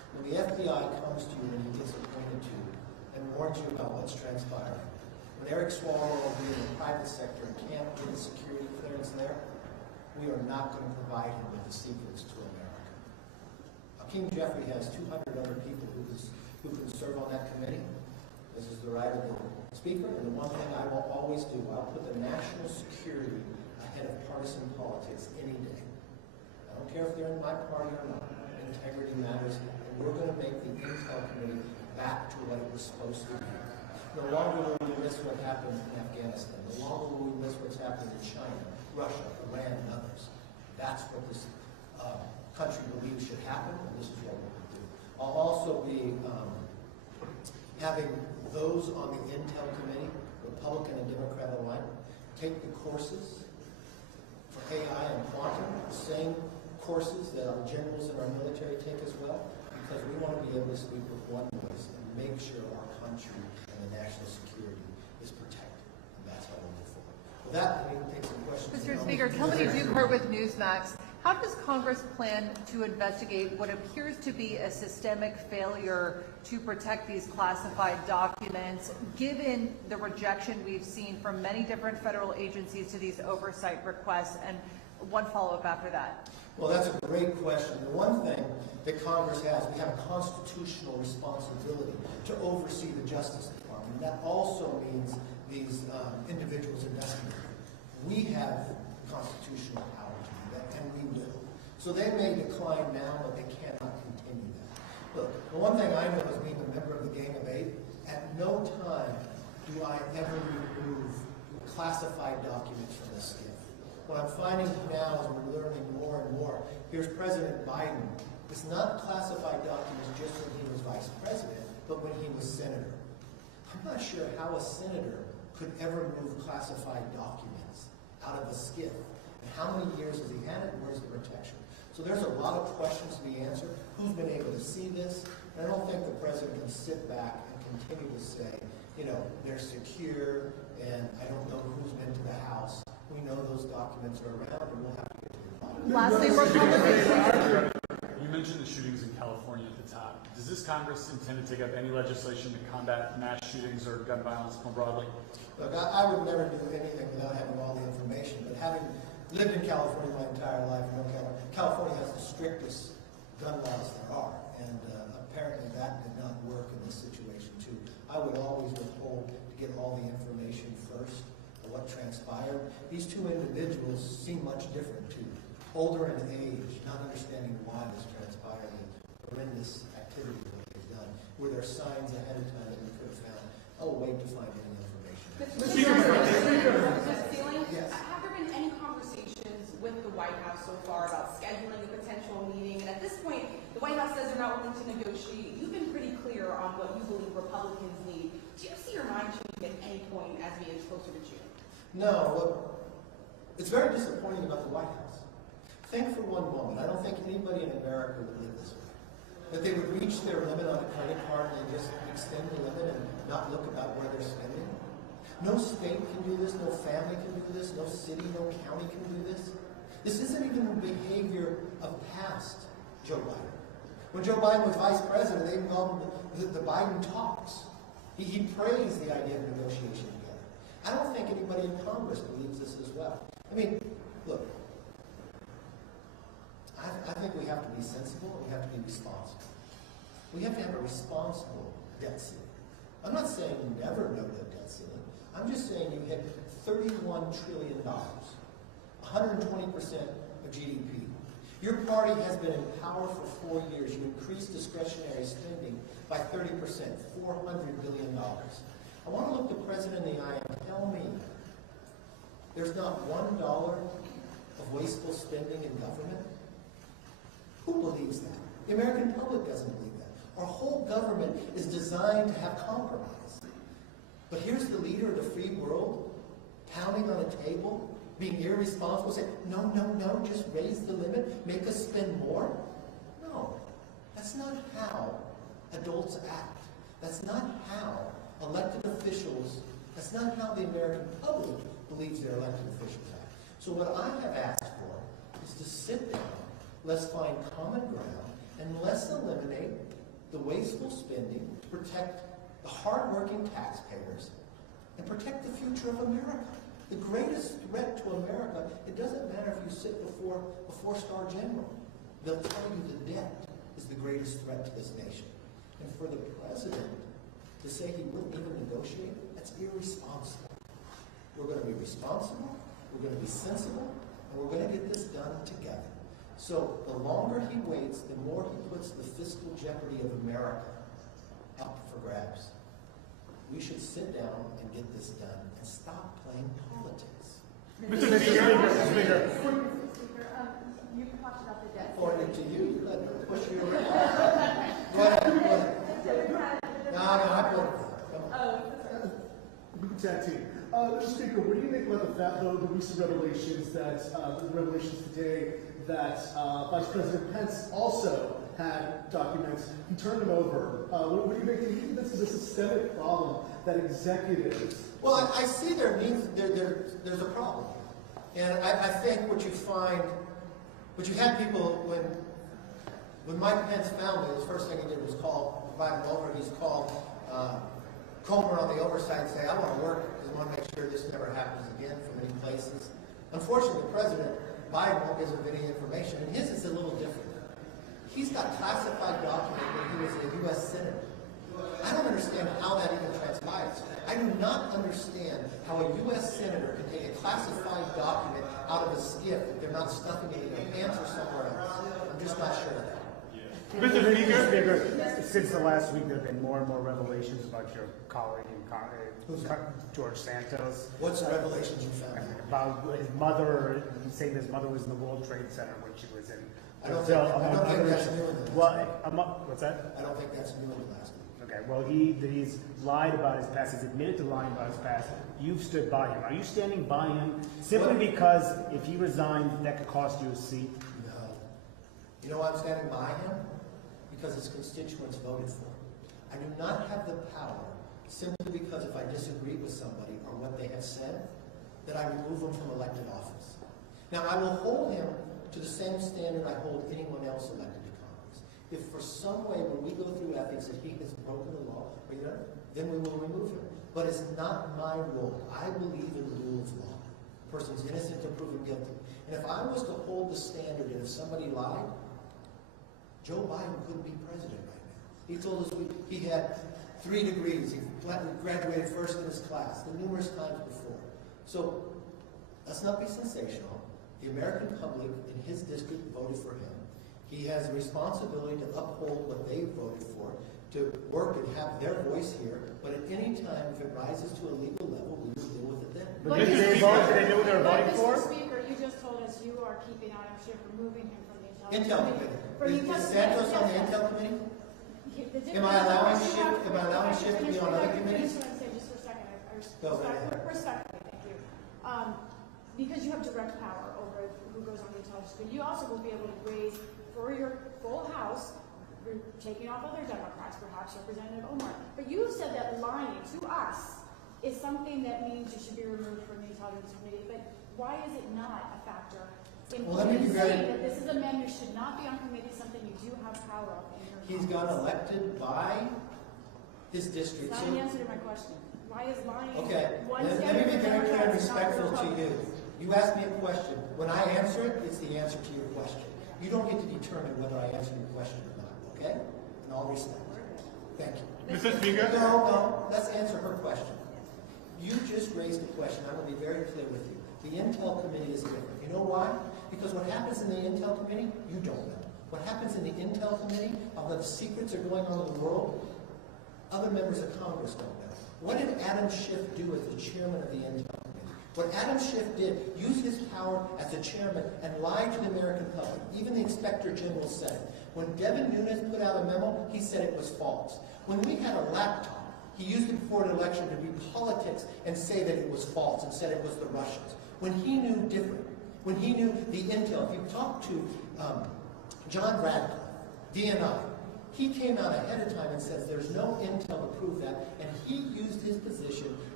When the FBI comes to you when he gets appointed to you and warns you about what's transpiring, when Eric Swalwell being in the private sector can't get a security clearance there, we are not going to provide him with the secrets to America. King Jeffrey has 200 other people who can serve on that committee. This is the right of the speaker, and the one thing I will always do, I'll put the national security ahead of partisan politics any day. I don't care if they're in my party or not. Integrity matters, and we're going to make the Intel Committee back to what it was supposed to be. No longer will we miss what happened in Afghanistan. No longer will we miss what's happening in China, Russia, Iran, and others. That's what this country believes should happen, and this is what we're going to do. I'll also be having those on the Intel Committee, Republican and Democrat alike, take the courses for AI and quantum, the same courses that our generals in our military take as well, because we want to be able to speak with one voice and make sure our country and the national security is protected. And that's how we'll move forward. With that, we can take some questions. Mr. Speaker, Kelly Duker with Newsmax. How does Congress plan to investigate what appears to be a systemic failure to protect these classified documents, given the rejection we've seen from many different federal agencies to these oversight requests? And one follow-up after that. Well, that's a great question. The one thing that Congress has, we have a constitutional responsibility to oversee the Justice Department. That also means these individuals investigating. We have constitutional power to do that, and we will. So they may decline now, but they cannot continue that. Look, the one thing I know is being a member of the Gang of Eight, at no time do I ever remove classified documents from the skiff. What I'm finding now as we're learning more and more, here's President Biden. It's not classified documents just when he was vice president, but when he was senator. I'm not sure how a senator could ever move classified documents out of a skiff. And how many years has he had it, and where's the protection? So there's a lot of questions to be answered. Who's been able to see this? And I don't think the president can sit back and continue to say, you know, they're secure, and I don't know who's been to the House. We know those documents are around, and we'll have to get to the bottom. Lastly, Republicans. You mentioned the shootings in California at the top. Does this Congress intend to take up any legislation to combat mass shootings or gun violence more broadly? Look, I would never do anything without having all the information, but having lived in California my entire life, you know, California has the strictest gun laws there are, and apparently that did not work in this situation too. I would always withhold to get all the information first of what transpired. These two individuals seem much different too. Older in age, not understanding why this transpired, and horrendous activity that they've done. Were there signs ahead of time that we could have found? I'll wait to find any information. Yes. Have there been any conversations with the White House so far about scheduling a potential meeting? And at this point, the White House says they're not willing to negotiate. You've been pretty clear on what you believe Republicans need. Do you see your mind changing at any point as we get closer to June? No. Look, it's very disappointing about the White House. Think for one moment, I don't think anybody in America would live this way. That they would reach their limit on a credit card and just extend the limit and not look about where they're spending. No state can do this, no family can do this, no city, no county can do this. This isn't even the behavior of past Joe Biden. When Joe Biden was vice president, they called him the Biden talks. He praised the idea of negotiation together. I don't think anybody in Congress believes this as well. I mean, look, I think we have to be sensible and we have to be responsible. We have to have a responsible debt ceiling. I'm not saying you never know the debt ceiling. I'm just saying you hit $31 trillion, 120% of GDP. Your party has been in power for 4 years. You increased discretionary spending by 30%, $400 billion. I want to look the president in the eye and tell me there's not $1 of wasteful spending in government. Who believes that? The American public doesn't believe that. Our whole government is designed to have compromise. But here's the leader of the free world pounding on a table, being irresponsible, saying, no, no, no, just raise the limit, make us spend more. No, that's not how adults act. That's not how elected officials, that's not how the American public believes their elected officials act. So what I have asked for is to sit down, let's find common ground, and let's eliminate the wasteful spending, protect the hardworking taxpayers, and protect the future of America. The greatest threat to America, it doesn't matter if you sit before a four-star general. They'll tell you the debt is the greatest threat to this nation. And for the president to say he wouldn't even negotiate, that's irresponsible. We're going to be responsible, we're going to be sensible, and we're going to get this done together. So the longer he waits, the more he puts the fiscal jeopardy of America up for grabs. We should sit down and get this done and stop playing politics. Mr. Speaker. You talked about the debt. According to you, let me push you around. Go ahead, go ahead. No, I put it. Come on. We can tag team. Mr. Speaker, what do you make about the recent revelations today that Vice President Pence also had documents? He turned them over. What do you make? Do you think this is a systemic problem that executives? Well, I see there's a problem, and I think what you find, what you had people when Mike Pence found it, the first thing he did was invite him over. He's called Comer on the Oversight and say, I want to work because I want to make sure this never happens again from any places. Unfortunately, President Biden won't give him any information, and his is a little different. He's got classified document when he was a U.S. Senator. I don't understand how that even transpires. I do not understand how a U.S. Senator can take a classified document out of a skiff if they're not stuffing it in their pants or somewhere else. I'm just not sure of that. Mr. Speaker. Since the last week, there have been more and more revelations about your colleague, George Santos. What's the revelations you found? About his mother, saying his mother was in the World Trade Center when she was in. I don't think that's new in the last week. What's that? I don't think that's new in the last week. Okay, well, he's lied about his past. He's admitted to lying about his past. You've stood by him. Are you standing by him simply because if he resigned, that could cost you a seat? No. You know why I'm standing by him? Because his constituents voted for him. I do not have the power, simply because if I disagree with somebody or what they have said, that I remove them from elected office. Now, I will hold him to the same standard I hold anyone else elected to Congress. If for some way, when we go through ethics, that he has broken the law, then we will remove him. But it's not my role. I believe in the rule of law. A person's innocent until proven guilty. And if I was to hold the standard, and if somebody lied, Joe Biden couldn't be president right now. He told us he had 3 degrees. He graduated first in his class, numerous times before. So let's not be sensational. The American public in his district voted for him. He has a responsibility to uphold what they voted for, to work and have their voice here. But at any time, if it rises to a legal level, we will deal with it then. But did they know what they were voting for? Mr. Speaker, you just told us you are keeping Adam Schiff, removing him from the Intel Committee. Is Santos on the Intel Committee? Am I allowing Schiff to be on other committees? I just want to say, just for a second, respectfully, thank you. Because you have direct power over who goes on the intelligence committee, you also will be able to raise for your full House, taking off other Democrats, perhaps Representative Omar. But you said that lying to us is something that means you should be removed from the intelligence committee. But why is it not a factor? Let me be very. That this is a man who should not be on committee, something you do have power of. He's got elected by his district. That's not an answer to my question. Why is lying? Okay, let me be very clear and respectful to you. You asked me a question. When I answer it, it's the answer to your question. You don't get to determine whether I answer your question or not, okay? In all respect. Thank you. Mr. Speaker. No, let's answer her question. You just raised a question. I'm going to be very clear with you. The Intel Committee is different. You know why? Because what happens in the Intel Committee, you don't know. What happens in the Intel Committee, although the secrets are going on in the world, other members of Congress don't know. What did Adam Schiff do as the chairman of the Intel Committee? What Adam Schiff did, use his power as the chairman and lie to the American public. Even the Inspector General said it. When Devin Nunes put out a memo, he said it was false. When we had a laptop, he used it before an election to read politics and say that it was false and said it was the Russians. When he knew different, when he knew the intel, if you talk to John Radcliffe, DNI, he came out ahead of time and says there's no intel to prove that, and he used his position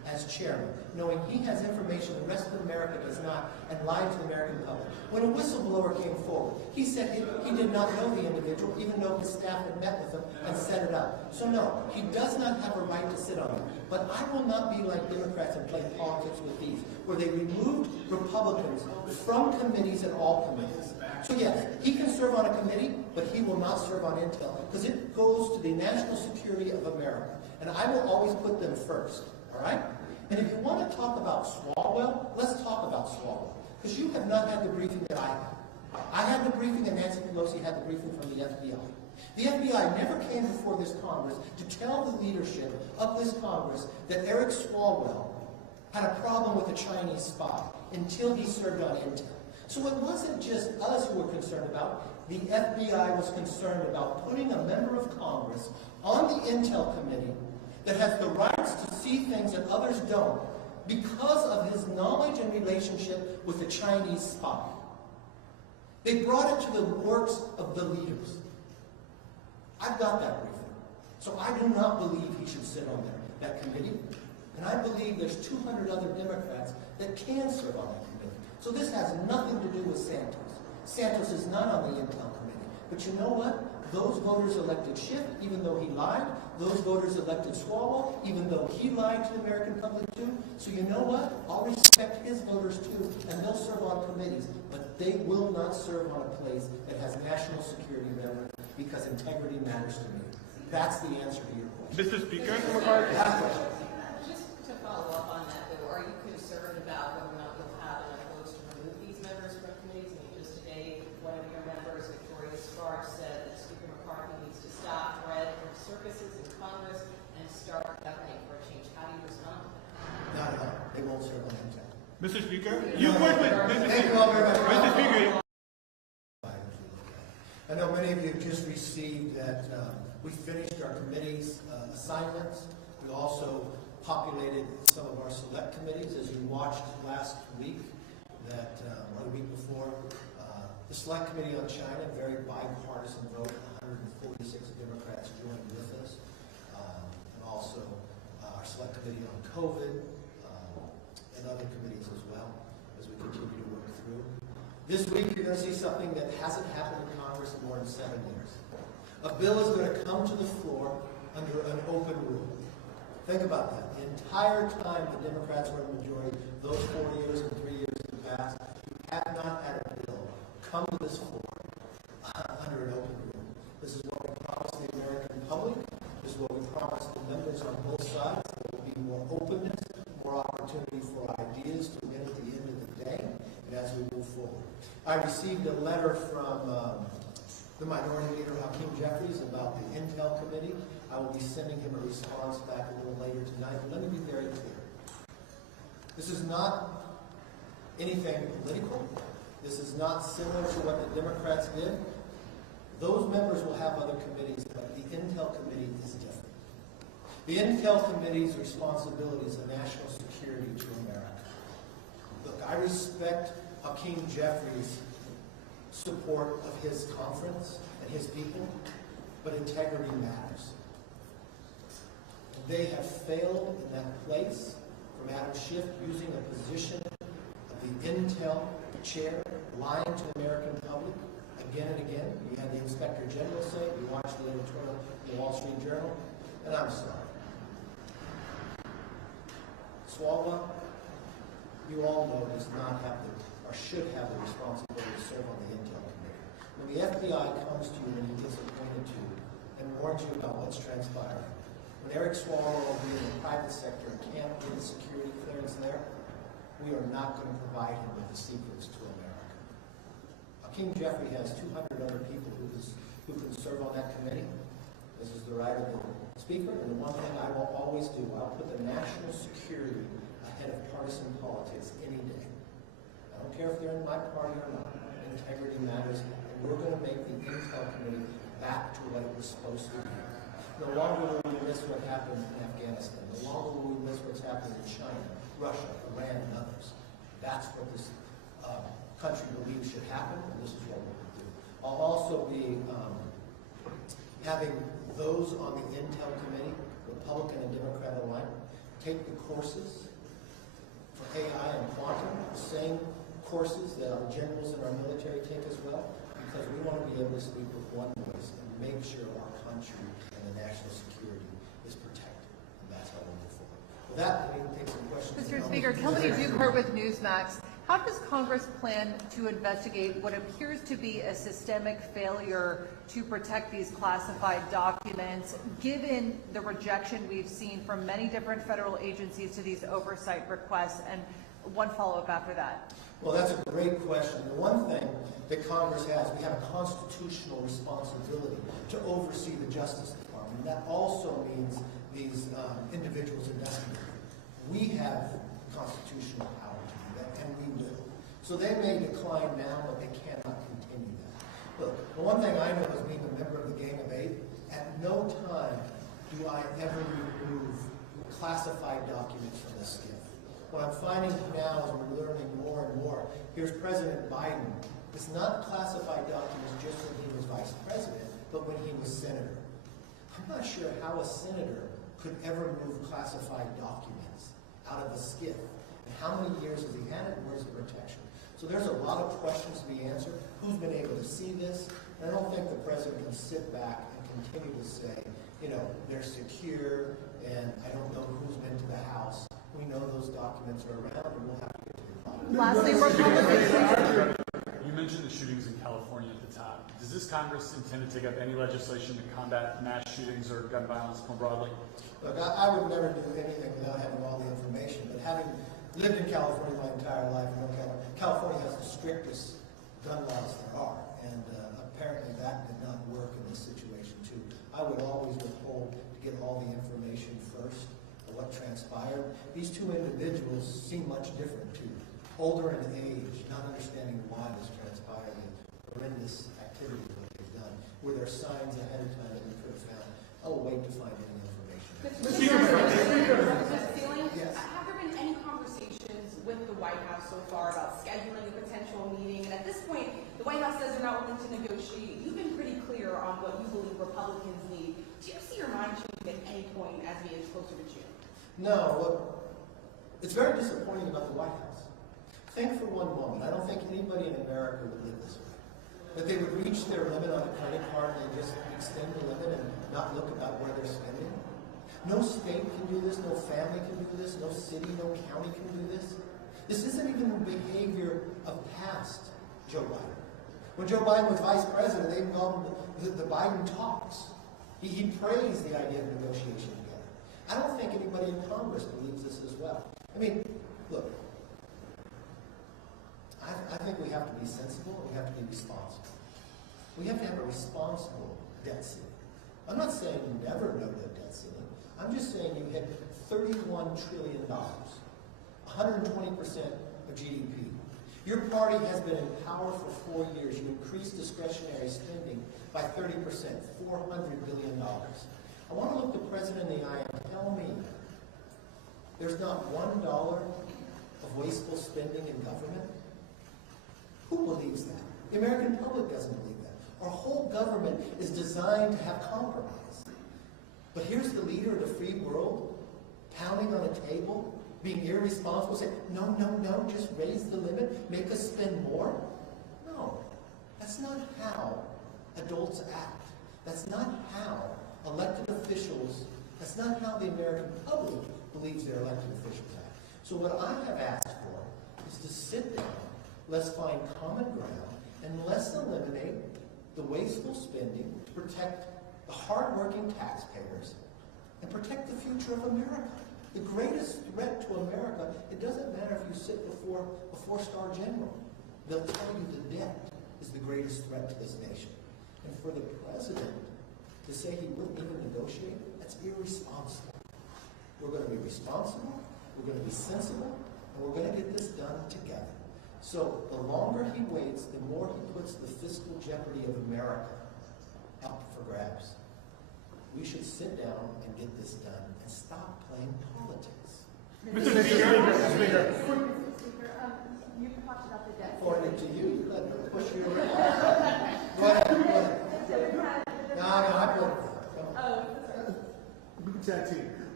as chairman, knowing he has information the rest of America does not, and lied to the American public. When a whistleblower came forward, he said he did not know the individual, even though his staff had met with him and set it up. So no, he does not have a right to sit on it. But I will not be like Democrats and play politics with these, where they removed Republicans from committees and all committees. So yes, he can serve on a committee, but he will not serve on Intel, because it goes to the national security of America. And I will always put them first, all right? And if you want to talk about Swalwell, let's talk about Swalwell, because you have not had the briefing that I had. I had the briefing, and Nancy Pelosi had the briefing from the FBI. The FBI never came before this Congress to tell the leadership of this Congress that Eric Swalwell had a problem with a Chinese spy until he served on Intel. So it wasn't just us who were concerned about. The FBI was concerned about putting a member of Congress on the Intel committee that has the rights to see things that others don't because of his knowledge and relationship with the Chinese spy. They brought it to the works of the leaders. I've got that briefing. So I do not believe he should sit on that committee. And I believe there's 200 other Democrats that can serve on that committee. So this has nothing to do with Santos. Santos is not on the Intel committee. But you know what? Those voters elected Schiff, even though he lied. Those voters elected Swalwell, even though he lied to the American public too. So you know what? I'll respect his voters too, and they'll serve on committees. But they will not serve on a place that has national security members, because integrity matters to me. That's the answer to your question. Mr. Speaker, McCarthy. Just to follow up on that, though, are you concerned about whether or not you'll have enough votes to remove these members from committees? I mean, just today, one of your members, Victoria Sparks, said that Speaker McCarthy needs to stop threat from circuses in Congress and start governing for a change. How do you respond to that? Not at all. They won't serve on Intel. Mr. Speaker, you work with Thank you all very much. Mr. Speaker. I know many of you have just received that we finished our committee's assignments. We also populated some of our select committees, as you watched last week, or the week before. The Select Committee on China, very bipartisan vote, 146 Democrats joined with us. And also our Select Committee on COVID and other committees as well, as we continue to work through. This week, you're going to see something that hasn't happened in Congress in more than 7 years. A bill is going to come to the floor under an open rule. Think about that. The entire time the Democrats were in the majority, those 4 years and 3 years in the past, you have not had a bill come to this floor under an open rule. This is what we promised the American public. This is what we promised the members on both sides. There will be more openness, more opportunity for ideas to win at the end of the day, and as we move forward. I received a letter from the Minority Leader, Hakeem Jeffries, about the Intel Committee. I will be sending him a response back a little later tonight. But let me be very clear. This is not anything political. This is not similar to what the Democrats did. Those members will have other committees, but the Intel Committee is different. The Intel Committee's responsibility is a national security to America. Look, I respect Hakeem Jeffries' support of his conference and his people, but integrity matters. They have failed in that place from Adam Schiff using a position of the Intel chair, lying to the American public again and again. You had the Inspector General say it. You watched the editorial in the Wall Street Journal, and I'm sorry. Swalwell, you all know, does not have or should have the responsibility to serve on the Intel Committee. When the FBI comes to you and he gets appointed to you and warns you about what's transpiring, when Eric Swalwell being in the private sector can't get a security clearance there, we are not going to provide him with the secrets to America. Hakeem Jeffrey has 200 other people who can serve on that committee. This is the right of the Speaker, and the one thing I will always do, I'll put the national security ahead of partisan politics any day. I don't care if they're in my party or not. Integrity matters, and we're going to make the Intel Committee back to what it was supposed to be. No longer will we miss what happened in Afghanistan. No longer will we miss what's happening in China, Russia, Iran, and others. That's what this country believes should happen, and this is what we're going to do. I'll also be having those on the Intel Committee, Republican and Democrat alike, take the courses for AI and quantum, the same courses that our generals in our military take as well, because we want to be able to speak with one voice and make sure our country and the national security is protected. And that's how we move forward. With that, we can take some questions. Mr. Speaker, Kelly Duke with Newsmax. How does Congress plan to investigate what appears to be a systemic failure to protect these classified documents, given the rejection we've seen from many different federal agencies to these oversight requests? And one follow-up after that. Well, that's a great question. The one thing that Congress has, we have a constitutional responsibility to oversee the Justice Department. That also means these individuals investigating. We have constitutional power to do that, and we will. So they may decline now, but they cannot continue that. Look, the one thing I know is being a member of the Gang of Eight, at no time do I ever remove classified documents from the skiff. What I'm finding now as we're learning more and more, here's President Biden. It's not classified documents just when he was vice president, but when he was senator. I'm not sure how a senator could ever move classified documents out of a skiff. And how many years has he had it, and where's the protection? So there's a lot of questions to be answered. Who's been able to see this? And I don't think the president can sit back and continue to say, you know, they're secure, and I don't know who's been to the House. We know those documents are around, and we'll have to get to the bottom. Lastly, Republicans. You mentioned the shootings in California at the top. Does this Congress intend to take up any legislation to combat mass shootings or gun violence more broadly? Look, I would never do anything without having all the information, but having lived in California my entire life, California has the strictest gun laws there are, and apparently that did not work in this situation too. I would always withhold to get all the information first of what transpired. These two individuals seem much different too. Older in age, not understanding why this transpired, and horrendous activity that they've done. Were there signs ahead of time that we could have found? I'll wait to find any information. Yes. Have there been any conversations with the White House so far about scheduling a potential meeting? And at this point, the White House says they're not willing to negotiate. You've been pretty clear on what you believe Republicans need. Do you see your mind changing at any point as we get closer to June? No, look, it's very disappointing about the White House. Think for one moment, I don't think anybody in America would live this way. That they would reach their limit on a credit card and just extend the limit and not look about where they're spending. No state can do this, no family can do this, no city, no county can do this. This isn't even the behavior of past Joe Biden. When Joe Biden was vice president, they called him the Biden talks. He praised the idea of negotiation together. I don't think anybody in Congress believes this as well. I mean, look, I think we have to be sensible and we have to be responsible. We have to have a responsible debt ceiling. I'm not saying you never know the debt ceiling. I'm just saying you hit $31 trillion, 120% of GDP. Your party has been in power for 4 years. You increased discretionary spending by 30%, $400 billion. I want to look the president in the eye and tell me there's not $1 of wasteful spending in government. Who believes that? The American public doesn't believe that. Our whole government is designed to have compromise. But here's the leader of the free world pounding on a table, being irresponsible, saying, no, no, no, just raise the limit, make us spend more. No, that's not how adults act. That's not how elected officials, that's not how the American public believes their elected officials act. So what I have asked for is to sit down, let's find common ground, and let's eliminate the wasteful spending to protect the hardworking taxpayers and protect the future of America. The greatest threat to America, it doesn't matter if you sit before a four-star general. They'll tell you the debt is the greatest threat to this nation. And for the president to say he wouldn't even negotiate, that's irresponsible. We're going to be responsible, we're going to be sensible, and we're going to get this done together. So the longer he waits, the more he puts the fiscal jeopardy of America up for grabs. We should sit down and get this done and stop playing politics. Mr. Speaker. You talked about the debt. According to you, you let them push you around. Go ahead, go ahead. No, I put it. We can tag team.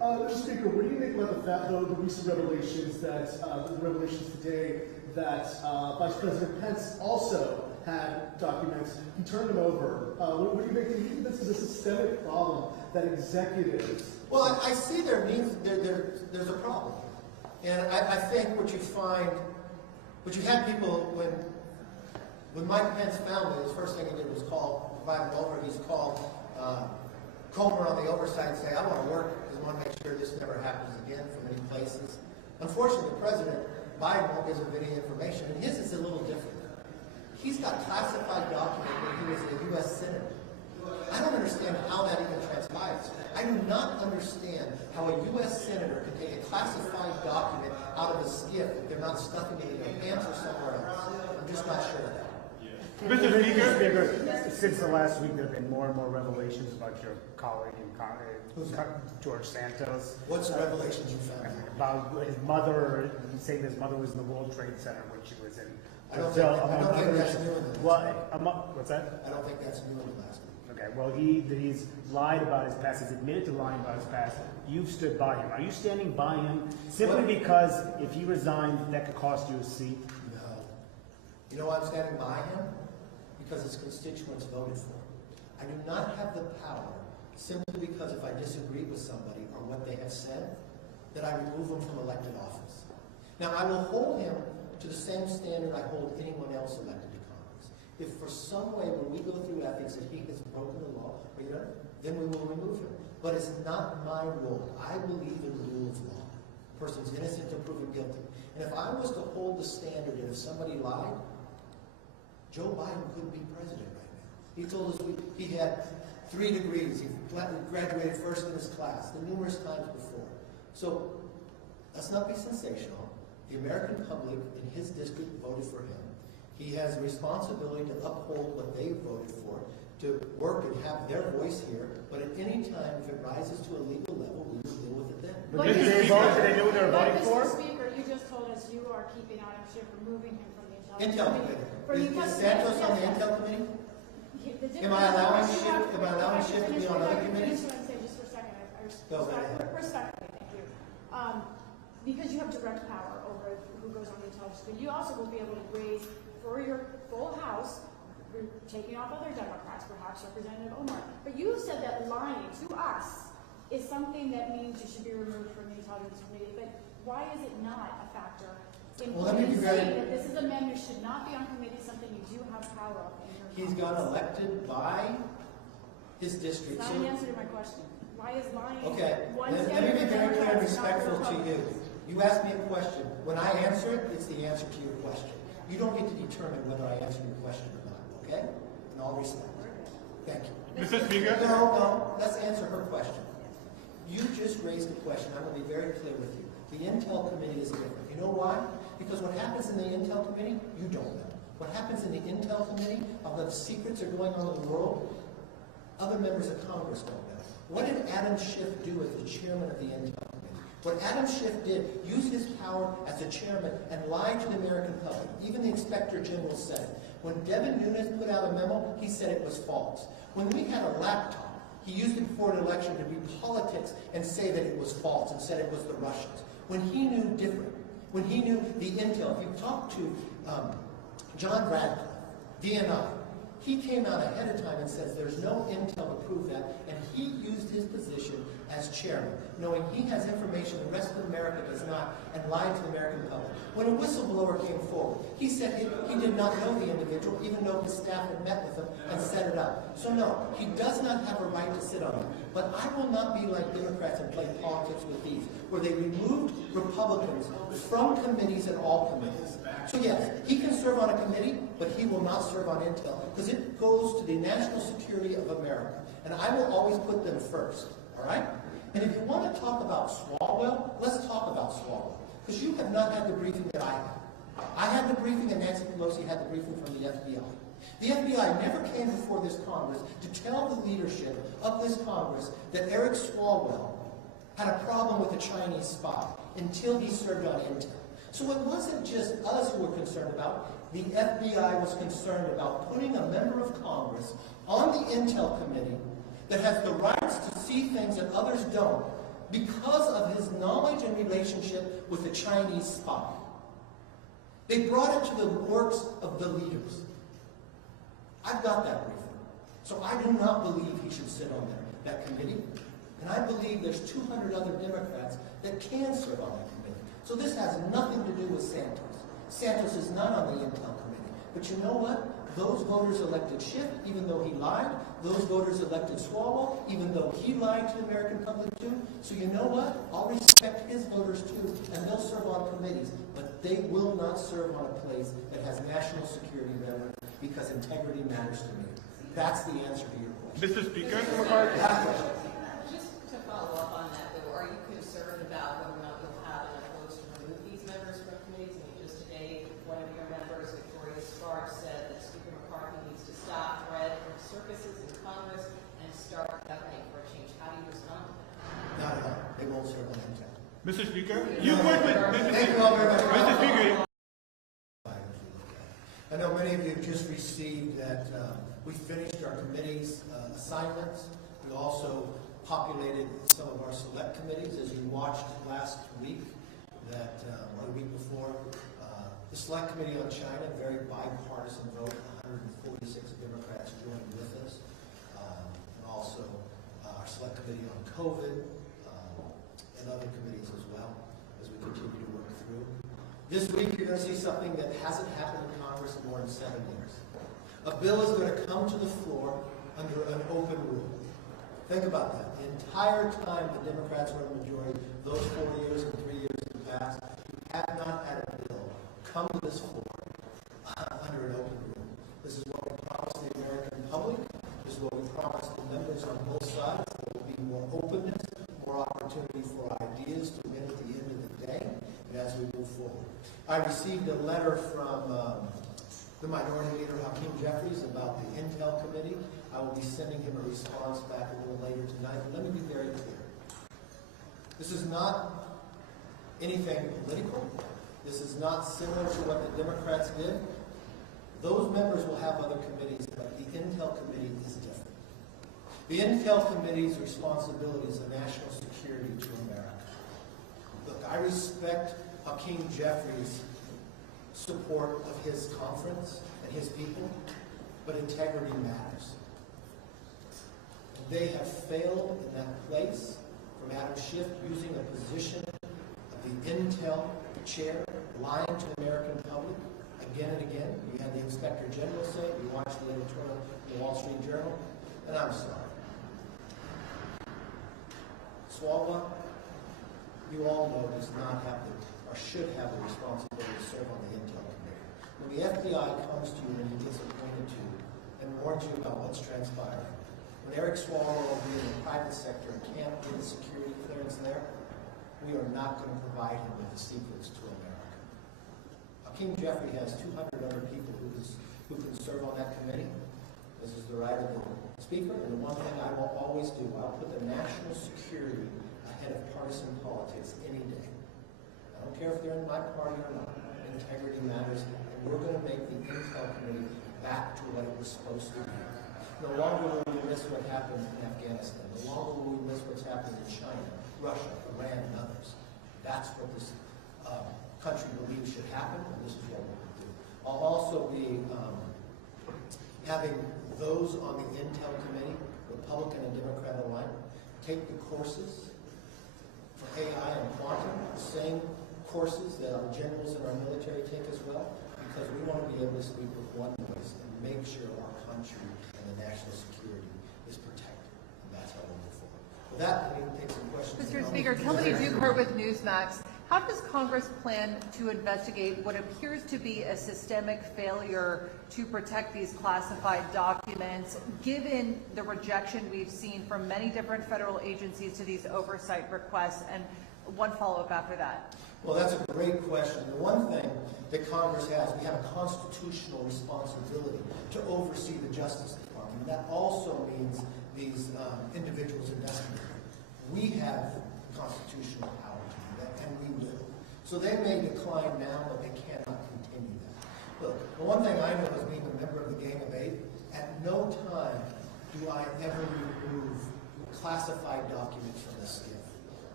Mr. Speaker, what do you make about the recent revelations today that Vice President Pence also had documents? He turned them over. What do you make? Do you think this is a systemic problem that executives? Well, I see there's a problem, and I think what you find, what you had people when Mike Pence found it, his first thing he did was provide him over. He's called Comer on the Oversight and say, I want to work because I want to make sure this never happens again from any places. Unfortunately, President Biden won't give him any information, and his is a little different. He's got classified document when he was a U.S. Senator. I don't understand how that even transpires. I do not understand how a U.S. Senator can take a classified document out of a skiff if they're not stuffing it in their pants or somewhere else. I'm just not sure of that. Mr. Speaker. Since the last week, there have been more and more revelations about your colleague George Santos. What's the revelations you found? About his mother, saying his mother was in the World Trade Center when she was in. I don't think that's new in the last week. What's that? I don't think that's new in the last week. Okay, well, he's lied about his past. He's admitted to lying about his past. You've stood by him. Are you standing by him simply because if he resigned, that could cost you a seat? No. You know why I'm standing by him? Because his constituents voted for him. I do not have the power simply because if I disagree with somebody or what they have said, that I remove them from elected office. Now, I will hold him to the same standard I hold anyone else elected to Congress. If for some way when we go through ethics that he has broken the law, then we will remove him. But it's not my role. I believe in the rule of law. A person's innocent until proven guilty. And if I was to hold the standard that if somebody lied, Joe Biden couldn't be president right now. He told us he had 3 degrees. He graduated first in his class, the numerous times before. So let's not be sensational. The American public in his district voted for him. He has a responsibility to uphold what they voted for, to work and have their voice here. But at any time, if it rises to a legal level, we will deal with it then. But did they know what they were voting for? Mr. Speaker, you just told us you are keeping out of Schiff, removing him from the Intel Committee. Is Santos on the Intel Committee? Am I allowing Schiff to be on other committees? Just for a second, respectfully, thank you. Because you have direct power over who goes on the intelligence committee, you also will be able to raise for your full House, taking off other Democrats, perhaps Representative Omar. But you said that lying to us is something that means you should be removed from the intelligence committee. But why is it not a factor? Well, let me be very... that this is a man who should not be on committee, something you do have power of. He's got elected by his district. That's not an answer to my question. Why is lying? Okay, let me be very clear and respectful to you. You asked me a question. When I answer it, it's the answer to your question. You don't get to determine whether I answer your question or not, okay? In all respect. Thank you. Mr. Speaker? No, let's answer her question. You just raised a question. I'm going to be very clear with you. The Intel Committee is different. You know why? Because what happens in the Intel Committee, you don't know. What happens in the Intel Committee, of the secrets are going on in the world, other members of Congress don't know. What did Adam Schiff do as the chairman of the Intel Committee? What Adam Schiff did, use his power as a chairman and lie to the American public. Even the Inspector General said it. When Devin Nunes put out a memo, he said it was false. When we had a laptop, he used it before an election to read politics and say that it was false and said it was the Russians. When he knew different, when he knew the Intel, if you talk to John Radcliffe, DNI, he came out ahead of time and says there's no intel to prove that, and he used his position as chairman, knowing he has information the rest of America does not, and lied to the American public. When a whistleblower came forward, he said he did not know the individual, even though his staff had met with him and set it up. So no, he does not have a right to sit on it. But I will not be like Democrats and play politics with these, where they removed Republicans from committees and all committees. So yes, he can serve on a committee, but he will not serve on Intel, because it goes to the national security of America. And I will always put them first, all right? And if you want to talk about Swalwell, let's talk about Swalwell, because you have not had the briefing that I had. I had the briefing and Nancy Pelosi had the briefing from the FBI. The FBI never came before this Congress to tell the leadership of this Congress that Eric Swalwell had a problem with a Chinese spy until he served on Intel. So it wasn't just us who were concerned about. The FBI was concerned about putting a member of Congress on the Intel Committee that has the rights to see things that others don't, because of his knowledge and relationship with the Chinese spy. They brought it to the works of the leaders. I've got that briefing. So I do not believe he should sit on that committee. And I believe there's 200 other Democrats that can serve on that committee. So this has nothing to do with Santos. Santos is not on the Intel committee. But you know what? Those voters elected Schiff, even though he lied. Those voters elected Swalwell, even though he lied to the American public too. So you know what? I'll respect his voters too, and they'll serve on committees. But they will not serve on a place that has national security relevance because integrity matters to me. That's the answer to your question. Mr. Speaker, Just to follow up on that, though, are you concerned about whether or not you'll have enough votes to remove these members from committees? I mean, just today, one of your members, Victoria Sparks, said that Speaker McCarthy needs to stop threat from circuses in Congress and start governing for a change. How do you respond to that? Not at all. They won't serve on Intel. Mr. Speaker, you work with Thank you all very much. Mr. Speaker. I know many of you have just received that we finished our committee's assignments. We also populated some of our select committees. As you watched last week, or the week before, the Select Committee on China, very bipartisan vote, 146 Democrats joined with us. And also our Select Committee on COVID and other committees as well, as we continue to work through. This week, you're going to see something that hasn't happened in Congress in more than 7 years. A bill is going to come to the floor under an open rule. Think about that. The entire time the Democrats were in the majority, those 4 years and 3 years in the past, we have not had a bill come to this floor under an open rule. This is what we promised the American public. This is what we promised the members on both sides. There will be more openness, more opportunity for ideas to win at the end of the day, and as we move forward. I received a letter from the Minority Leader, Hakeem Jeffries, about the Intel Committee. I will be sending him a response back a little later tonight. But let me be very clear. This is not anything political. This is not similar to what the Democrats did. Those members will have other committees, but the Intel Committee is different. The Intel Committee's responsibility is a national security to America. Look, I respect Hakeem Jeffries' support of his conference and his people, but integrity matters. They have failed in that place from Adam Schiff using a position of the Intel chair, lying to the American public again and again. You had the Inspector General say it. You watched the editorial in the Wall Street Journal, and I'm sorry. Swalwell, you all know, does not have or should have the responsibility to serve on the Intel Committee. When the FBI comes to you and he gets appointed to you and warns you about what's transpiring, when Eric Swalwell will be in the private sector and can't get a security clearance there, we are not going to provide him with the secrets to America. Hakeem Jeffrey has 200 other people who can serve on that committee. This is the right of the Speaker, and the one thing I will always do, I'll put the national security ahead of partisan politics any day. I don't care if they're in my party or not. Integrity matters, and we're going to make the Intel Committee back to what it was supposed to be. No longer will we miss what happened in Afghanistan. No longer will we miss what's happening in China, Russia, Iran, and others. That's what this country believes should happen, and this is what we're going to do. I'll also be having those on the Intel Committee, Republican and Democrat alike, take the courses for AI and quantum, the same courses that our generals and our military take as well, because we want to be able to speak with one voice and make sure our country and the national security is protected. And that's how we'll move forward. With that, let me take some questions. Mr. Speaker, Kelly Duker with Newsmax. How does Congress plan to investigate what appears to be a systemic failure to protect these classified documents, given the rejection we've seen from many different federal agencies to these oversight requests? And one follow-up after that. Well, that's a great question. The one thing that Congress has, we have a constitutional responsibility to oversee the Justice Department. That also means these individuals investigating. We have constitutional power to do that, and we will. So they may decline now, but they cannot continue that. Look, the one thing I know as being a member of the Gang of Eight, at no time do I ever remove classified documents from the SCIF.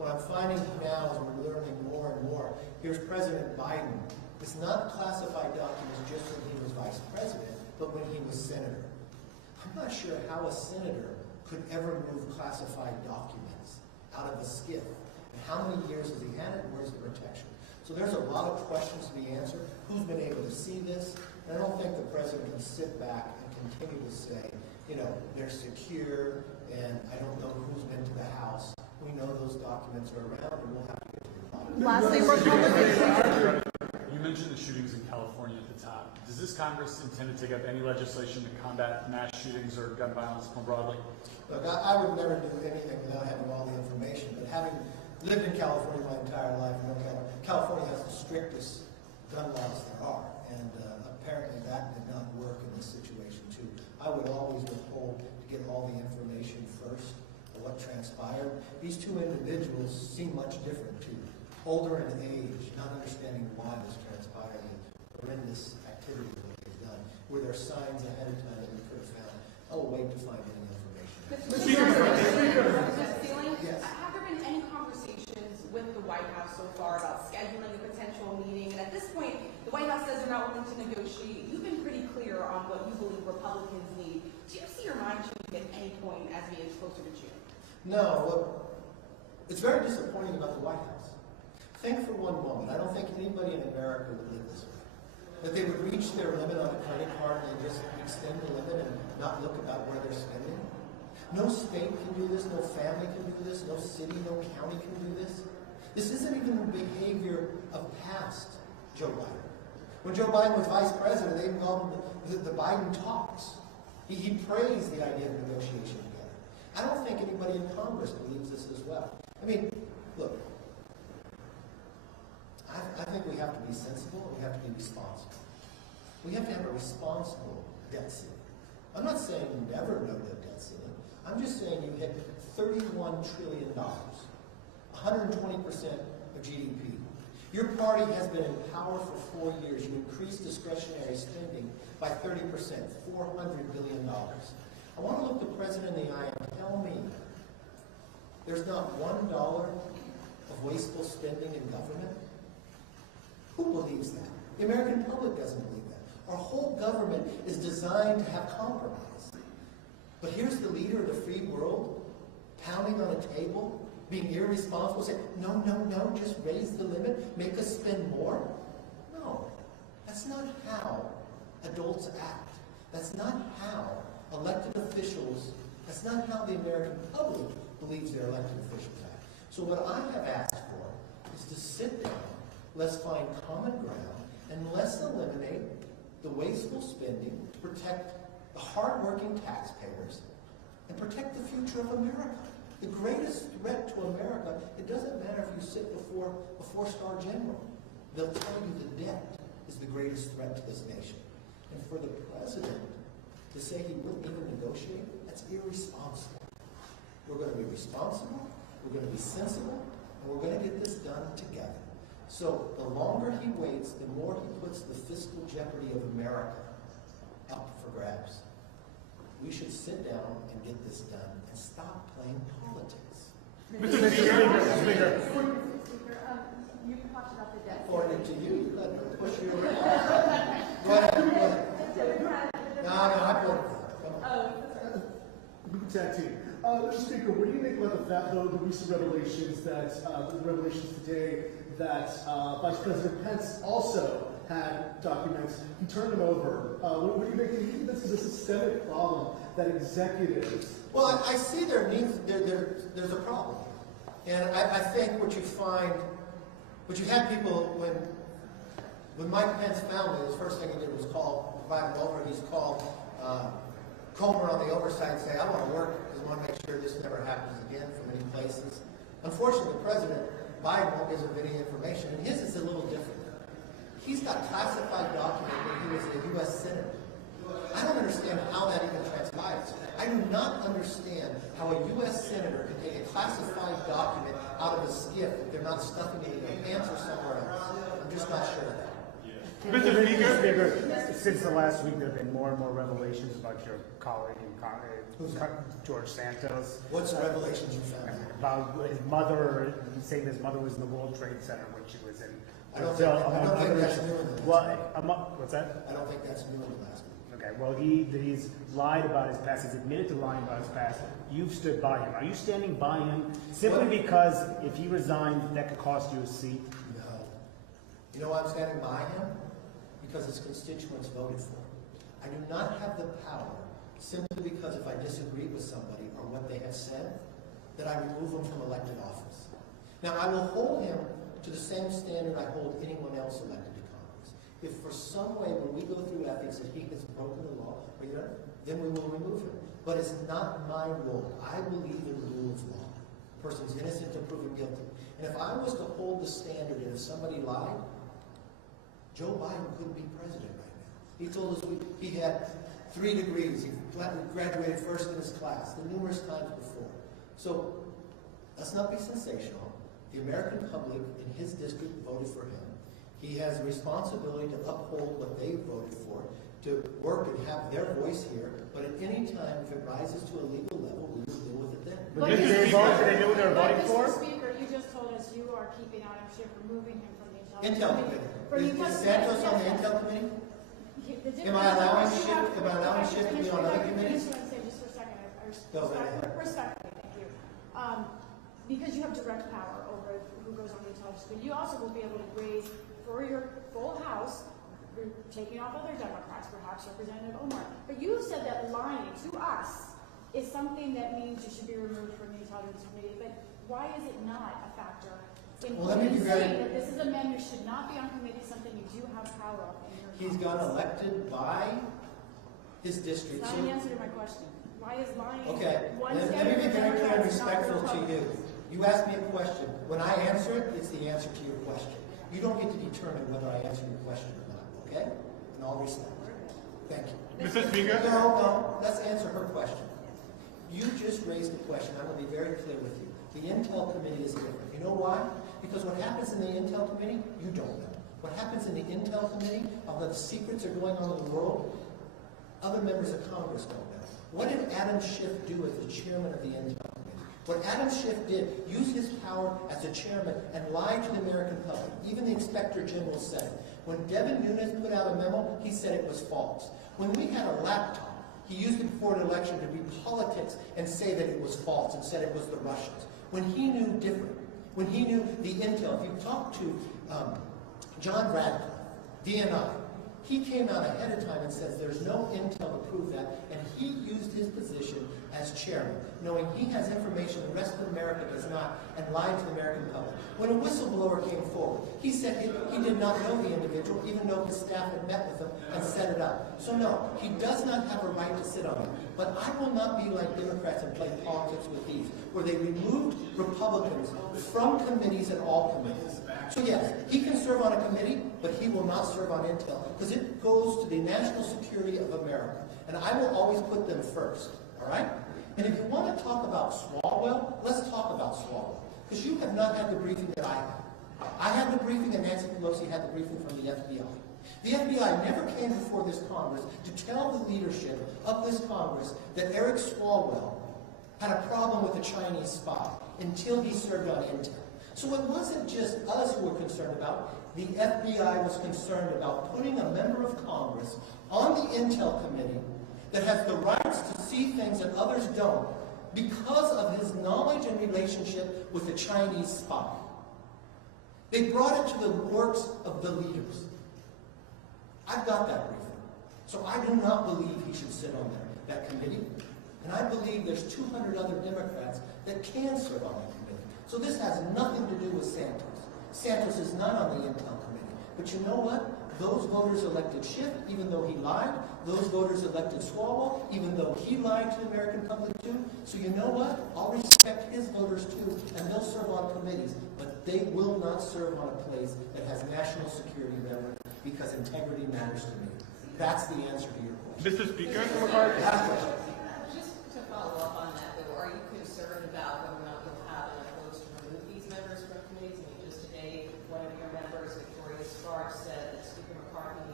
what I'm finding now is we're learning more and more. Here's President Biden. It's not classified documents just when he was vice president, but when he was senator. I'm not sure how a senator could ever move classified documents out of a SCIF. And how many years has he had it, and where's the protection? So there's a lot of questions to be answered. Who's been able to see this? And I don't think the president can sit back and continue to say, you know, they're secure, and I don't know who's been to the House. We know those documents are around, and we'll have to get to the bottom. Lastly, Republicans. You mentioned the shootings in California at the top. Does this Congress intend to take up any legislation to combat mass shootings or gun violence more broadly? Look, I would never do anything without having all the information, but having lived in California my entire life, I know California has the strictest gun laws there are, and apparently that did not work in this situation too. I would always withhold to get all the information first of what transpired. These two individuals seem much different too. Older in age, not understanding why this transpired, and horrendous activities that they've done. Were there signs ahead of time that we could have found? I'll wait to find any information. Yes. Have there been any conversations with the White House so far about scheduling a potential meeting? And at this point, the White House says they're not willing to negotiate. You've been pretty clear on what you believe Republicans need. Do you see your mind changing at any point as we get closer to June? No, look, it's very disappointing about the White House. Think for one moment, I don't think anybody in America would live this way. That they would reach their limit on a credit card and just extend the limit and not look about where they're spending. No state can do this, no family can do this, no city, no county can do this. This isn't even the behavior of past Joe Biden. When Joe Biden was vice president, they called him the Biden talks. He praised the idea of negotiation together. I don't think anybody in Congress believes this as well. I mean, look, I think we have to be sensible and we have to be responsible. We have to have a responsible debt ceiling. I'm not saying you never know the debt ceiling. I'm just saying you hit $31 trillion, 120% of GDP. Your party has been in power for 4 years. You increased discretionary spending by 30%, $400 billion. I want to look the president in the eye and tell me there's not $1 of wasteful spending in government. Who believes that? The American public doesn't believe that. Our whole government is designed to have compromise. But here's the leader of the free world pounding on a table, being irresponsible, saying, no, no, no, just raise the limit, make us spend more. No, that's not how adults act. That's not how elected officials, that's not how the American public believes their elected officials act. So what I have asked for is to sit down, let's find common ground, and let's eliminate the wasteful spending to protect the hardworking taxpayers and protect the future of America. The greatest threat to America, it doesn't matter if you sit before a four-star general. They'll tell you the debt is the greatest threat to this nation. And for the president to say he wouldn't even negotiate, that's irresponsible. We're going to be responsible, we're going to be sensible, and we're going to get this done together. So the longer he waits, the more he puts the fiscal jeopardy of America up for grabs. We should sit down and get this done and stop playing politics. Mr. Speaker, you talked about the debt. According to you, you let them push you around. Go ahead. No, I put We can tag team. Mr. Speaker, what do you make about the recent revelations today that Vice President Pence also had documents? He turned them over. What do you make? Do you think this is a systemic problem that executives? Well, I see their needs. There's a problem, and I think what you find, what you had people when Mike Pence found it, the first thing he did was provide him over. He's called Comer on the Oversight and say, I want to work because I want to make sure this never happens again from any places. Unfortunately, President Biden won't give us any information, and his is a little different. He's got classified document when he was a U.S. Senator. I don't understand how that even transpires. I do not understand how a U.S. Senator can take a classified document out of a SCIF if they're not stuffing it in their pants or somewhere else. I'm just not sure of that. Mr. Speaker. Since the last week, there have been more and more revelations about your colleague, George Santos. What's the revelations you found? About his mother, he's saying his mother was in the World Trade Center when she was in I don't Brazil. think that's new in the last week. What's that? I don't think that's new in the last week. Okay, well, he's lied about his past. He's admitted to lying about his past. You've stood by him. Are you standing by him simply because if he resigned, that could cost you a seat? No. You know why I'm standing by him? Because his constituents voted for him. I do not have the power, simply because if I disagree with somebody or what they have said, that I remove them from elected office. Now, I will hold him to the same standard I hold anyone else elected to Congress. If for some way, when we go through ethics, that he has broken the law, then we will remove him. But it's not my role. I believe in the rule of law. A person's innocent until proven guilty. And if I was to hold the standard, and if somebody lied, Joe Biden couldn't be president right now. He told us he had 3 degrees. He graduated first in his class, the numerous times before. So let's not be sensational. The American public in his district voted for him. He has a responsibility to uphold what they voted for, to work and have their voice here. But at any time, if it rises to a legal level, we will deal with it then. But did they vote? Did they know what they were voting for? Mr. Speaker, you just told us you are keeping Adam Schiff, removing him from the Intel Committee. Is Santos on the Intel Committee? Am I allowing Schiff to be on other committees? Just for a second, respectfully, thank you. Because you have direct power over who goes on the intelligence committee, you also will be able to raise for your full House, you're taking off other Democrats, perhaps Representative Omar. But you have said that lying to us is something that means you should be removed from the intelligence committee. But why is it not a factor in saying that this is a man who should not be on committee, something you do have power of in your He's got elected by his district. It's not an answer to my question. Why is lying one let me be very clear and respectful to you. You asked me a question. When I answer it, it's the answer to your question. You don't get to determine whether I answer your question or not, okay? In all respect. Thank you. Mr. Speaker? No, let's answer her question. You just raised a question. I'm going to be very clear with you. The Intel Committee is different. You know why? Because what happens in the Intel Committee, you don't know. What happens in the Intel Committee, although the secrets are going on in the world, other members of Congress don't know. What did Adam Schiff do as the chairman of the Intel Committee? What Adam Schiff did, use his power as a chairman and lie to the American public. Even the Inspector General said it. When Devin Nunes put out a memo, he said it was false. When we had a laptop, he used it before an election to read politics and say that it was false and said it was the Russians. When he knew different, when he knew the intel, if you talk to John Radcliffe, DNI, he came out ahead of time and says there's no intel to prove that, and he used his position as chairman, knowing he has information the rest of America does not, and lied to the American public. When a whistleblower came forward, he said he did not know the individual, even though his staff had met with him and set it up. So no, he does not have a right to sit on it. But I will not be like Democrats and play politics with these, where they removed Republicans from committees and all committees. So yes, he can serve on a committee, but he will not serve on intel, because it goes to the national security of America. And I will always put them first, all right? And if you want to talk about Swalwell, let's talk about Swalwell. Because you have not had the briefing that I had. I had the briefing and Nancy Pelosi had the briefing from the FBI. The FBI never came before this Congress to tell the leadership of this Congress that Eric Swalwell had a problem with a Chinese spy until he served on intel. So it wasn't just us who were concerned about. The FBI was concerned about putting a member of Congress on the Intel Committee that has the rights to see things that others don't because of his knowledge and relationship with the Chinese spy. They brought it to the works of the leaders. I've got that briefing. So I do not believe he should sit on that committee. And I believe there's 200 other Democrats that can serve on that committee. So this has nothing to do with Santos. Santos is not on the Intel Committee. But you know what? Those voters elected Schiff, even though he lied. Those voters elected Swalwell, even though he lied to the American public too. So you know what? I'll respect his voters too, and they'll serve on committees. But they will not serve on a place that has national security relevance, because integrity matters to me. That's the answer to your question. Mr. Speaker? Just to follow up on that, though, are you concerned about whether or not you'll have enough votes to remove these members from committees? I mean, just today, one of your members, Victoria Sparks, said that Speaker McCarthy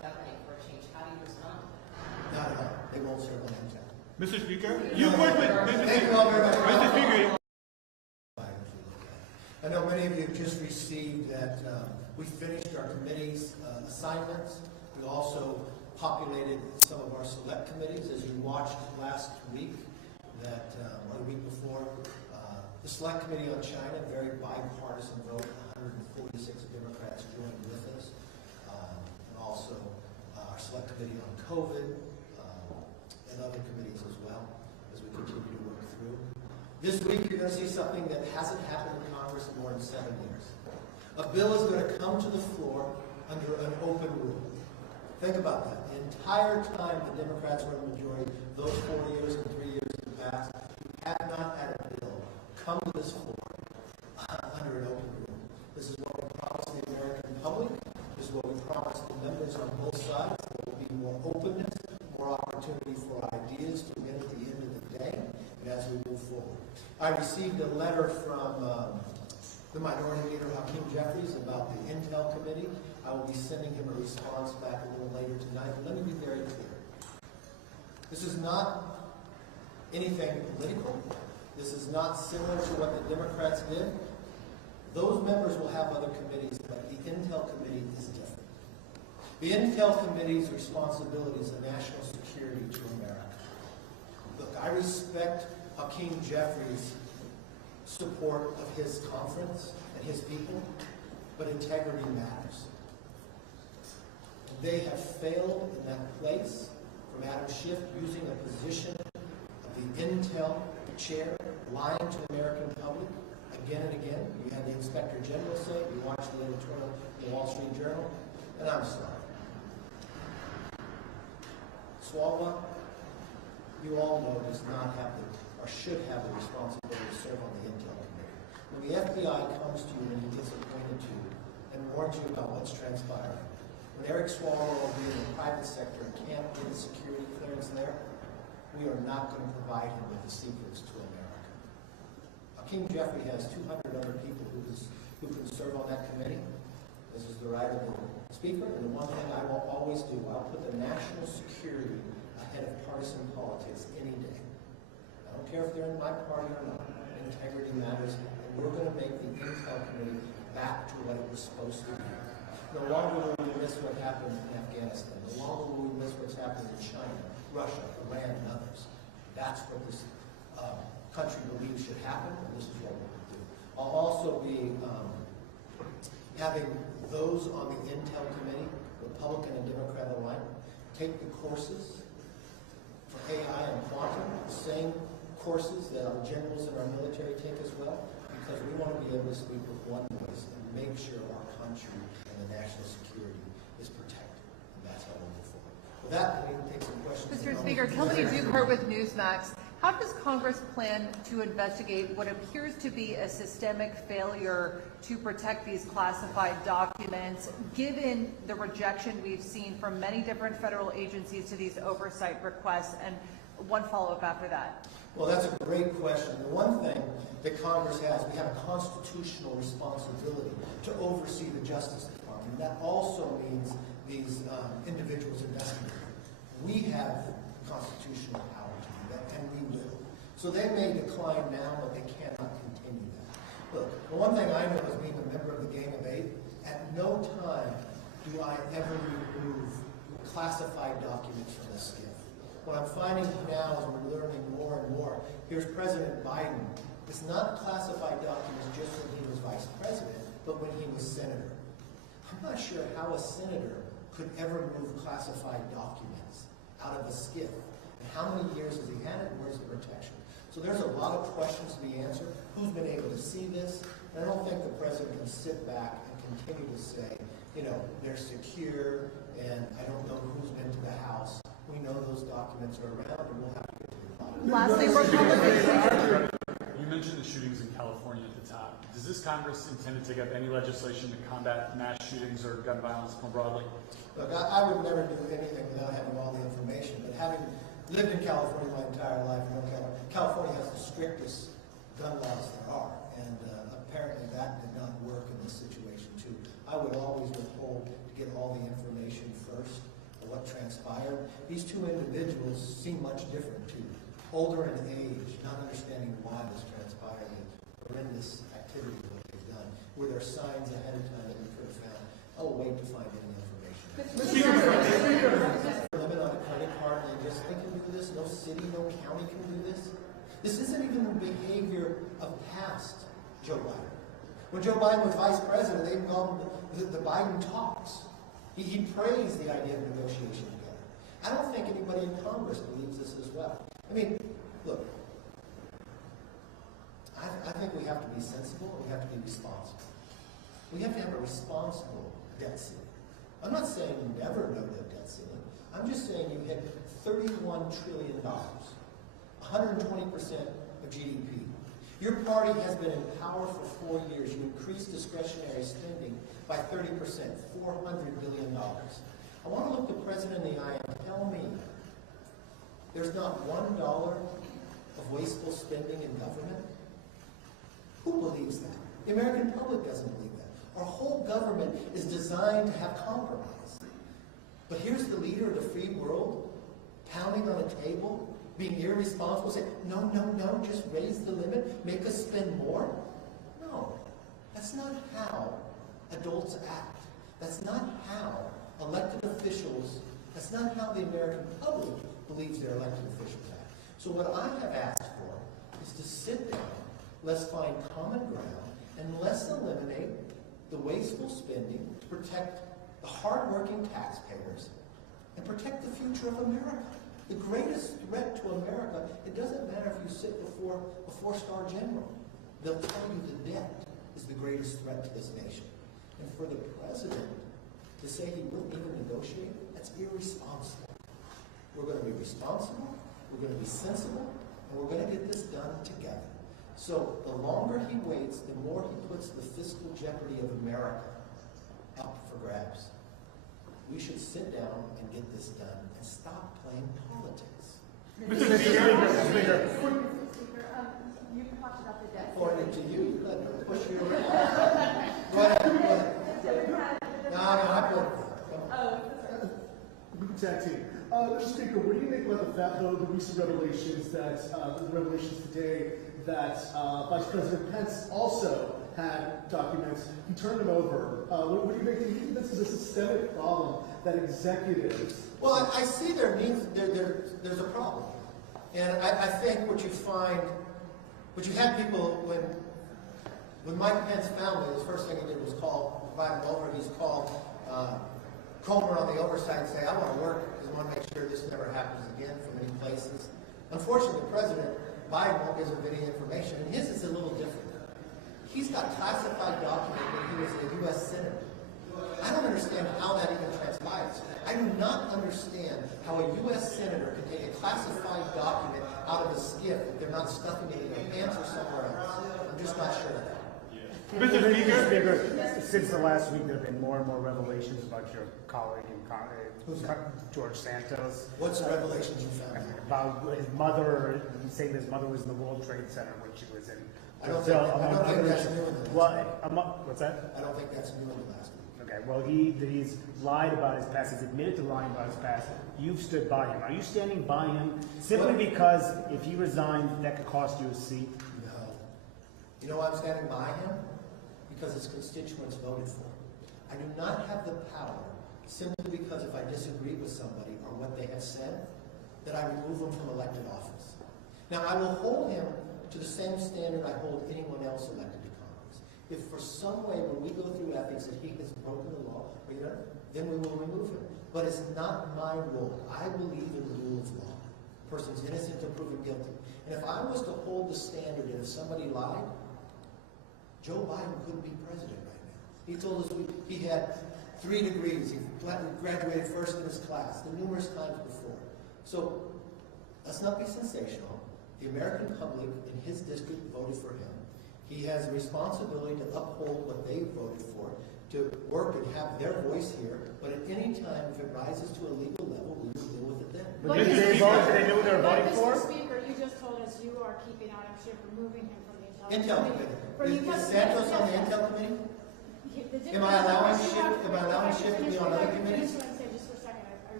won't serve on the intel. Mr. Speaker, you work with Mr. Thank you all very much. Mr. Speaker. I know many of you have just received that we finished our committee's assignments. We also populated some of our select committees. As you watched last week, that or the week before, the Select Committee on China, very bipartisan vote, 146 Democrats joined with us. And also our Select Committee on COVID and other committees as well, as we continue to work through. This week, you're going to see something that hasn't happened in Congress in more than 7 years. A bill is going to come to the floor under an open rule. Think about that. The entire time the Democrats were in the majority, those 4 years and 3 years in the past, we have not had a bill come to this floor under an open rule. This is what we promised the American public. This is what we promised the members on both sides. There will be more openness, more opportunity for ideas to win at the end of the day, and as we move forward. I received a letter from the Minority Leader, Hakeem Jeffries, about the Intel Committee. I will be sending him a response back a little later tonight. But let me be very clear. This is not anything political. This is not similar to what the Democrats did. Those members will have other committees, but the Intel Committee is different. The Intel Committee's responsibility is a national security to America. Look, I respect Hakeem Jeffries' support of his conference and his people, but integrity matters. And they have failed in that place from Adam Schiff using a position of the Intel chair, lying to the American public again and again. You had the Inspector General say it. You watched the editorial in the Wall Street Journal, and I'm sorry. Swalwell, you all know, does not have the, or should have the responsibility to serve on the Intel Committee. When the FBI comes to you and he gets appointed to you and warns you about what's transpiring, when Eric Swalwell being in the private sector can't get a security clearance there, we are not going to provide him with the secrets to America. Hakeem Jeffrey has 200 other people who can serve on that committee. This is the right of the Speaker, and the one thing I will always do, I'll put the national security ahead of partisan politics any day. I don't care if they're in my party or not. Integrity matters, and we're going to make the Intel Committee back to what it was supposed to be. No longer will we miss what happened in Afghanistan. No longer will we miss what's happened in China, Russia, Iran, and others. That's what this country believes should happen, and this is what we're going to do. I'll also be having those on the Intel Committee, Republican and Democrat alike, take the courses for AI and quantum, the same courses that our generals and our military take as well, because we want to be able to speak with one voice and make sure our country and the national security is protected. And that's how we'll move forward. With that, we can take some questions. Mr. Speaker, Kelly Dukert with Newsmax. How does Congress plan to investigate what appears to be a systemic failure to protect these classified documents, given the rejection we've seen from many different federal agencies to these oversight requests? And one follow-up after that. Well, that's a great question. The one thing that Congress has, we have a constitutional responsibility to oversee the Justice Department. That also means these individuals investigating. We have constitutional power to do that, and we will. So they may decline now, but they cannot continue that. Look, the one thing I know as being a member of the Gang of Eight, at no time do I ever remove classified documents from the SCIF. What I'm finding now as we're learning more and more, here's President Biden. It's not classified documents just when he was vice president, but when he was senator. I'm not sure how a senator could ever move classified documents out of a SCIF. And how many years has he had it? Where's the protection? So there's a lot of questions to be answered. Who's been able to see this? And I don't think the president can sit back and continue to say, you know, they're secure, and I don't know who's been to the House. We know those documents are around, and we'll have to get to the bottom. Lastly, Republicans. You mentioned the shootings in California at the top. Does this Congress intend to take up any legislation to combat mass shootings or gun violence more broadly? Look, I would never do anything without having all the information, but having lived in California my entire life, you know, California has the strictest gun laws there are, and apparently that did not work in this situation too. I would always withhold to get all the information first. what transpired. These two individuals seem much different too. Older in age, not understanding why this transpired, and horrendous activity what they've done. Were there signs ahead of time that we could have found? I'll wait to find any information. Limit on a credit card, and they just think can do this. No city, no county can do this. This isn't even the behavior of past Joe Biden. When Joe Biden was vice president, they called him the Biden talks. He praised the idea of negotiation together. I don't think anybody in Congress believes this as well. I mean, look, I think we have to be sensible and we have to be responsible. We have to have a responsible debt ceiling. I'm not saying never no debt ceiling. I'm just saying you hit $31 trillion, 120% of GDP. Your party has been in power for 4 years. You increased discretionary spending by 30%, $400 billion. I want to look the president in the eye and tell me there's not $1 of wasteful spending in government? Who believes that? The American public doesn't believe that. Our whole government is designed to have compromise. But here's the leader of the free world pounding on a table, being irresponsible, saying, no, just raise the limit, make us spend more. No, that's not how adults act. That's not how elected officials, that's not how the American public believes their elected officials act. So what I have asked for is to sit down, let's find common ground, and let's eliminate the wasteful spending to protect the hardworking taxpayers and protect the future of America. The greatest threat to America, it doesn't matter if you sit before a four-star general. They'll tell you the debt is the greatest threat to this nation. And for the president to say he wouldn't even negotiate, that's irresponsible. We're going to be responsible, we're going to be sensible, and we're going to get this done together. So the longer he waits, the more he puts the fiscal jeopardy of America up for grabs. We should sit down and get this done and stop playing politics. Mr. Speaker. You talked about the debt. Pointed to you. You let me push you around. Go ahead. No, I put it. We can tag team. Mr. Speaker, what do you make about the recent revelations today that Vice President Pence also had documents? He turned them over. What do you make? Do you think this is a systemic problem that executives? Well, I see there's a problem, and I think what you find, what you had people when Mike Pence found it, the first thing he did was invite him over. He's called Comer on the Oversight and say, I want to work because I want to make sure this never happens again from any places. Unfortunately, President Biden won't give him any information, and his is a little different. He's got classified document when he was a U.S. Senator. I don't understand how that even transpires. I do not understand how a U.S. Senator can take a classified document out of a skiff if they're not stuffing it in their pants or somewhere else. I'm just not sure of that. Mr. Speaker, since the last week, there have been more and more revelations about your colleague George Santos. What's the revelations you found? About his mother, he's saying his mother was in the World Trade Center when she was in I don't Brazil. think that's new in the last week. What's that? I don't think that's new in the last week. Okay, well, he's lied about his past. He's admitted to lying about his past. You've stood by him. Are you standing by him simply because if he resigned, that could cost you a seat? No. You know why I'm standing by him? Because his constituents voted for him. I do not have the power, simply because if I disagree with somebody or what they have said, that I remove them from elected office. Now, I will hold him to the same standard I hold anyone else elected to Congress. If for some way, when we go through ethics, that he has broken the law, then we will remove him. But it's not my role. I believe in the rule of law. A person's innocent until proven guilty. And if I was to hold the standard and if somebody lied, Joe Biden couldn't be president right now. He told us he had 3 degrees. He graduated first in his class, numerous times before. So let's not be sensational. The American public in his district voted for him. He has a responsibility to uphold what they voted for, to work and have their voice here. But at any time, if it rises to a legal level, we will deal with it then. But did they vote? Did they know what they were voting for? Mr. Speaker, you just told us you are keeping Adam Schiff, removing him from the Intel Committee. Is Santos on the Intel Committee? Am I allowing Schiff to be on other committees? Just for a second, I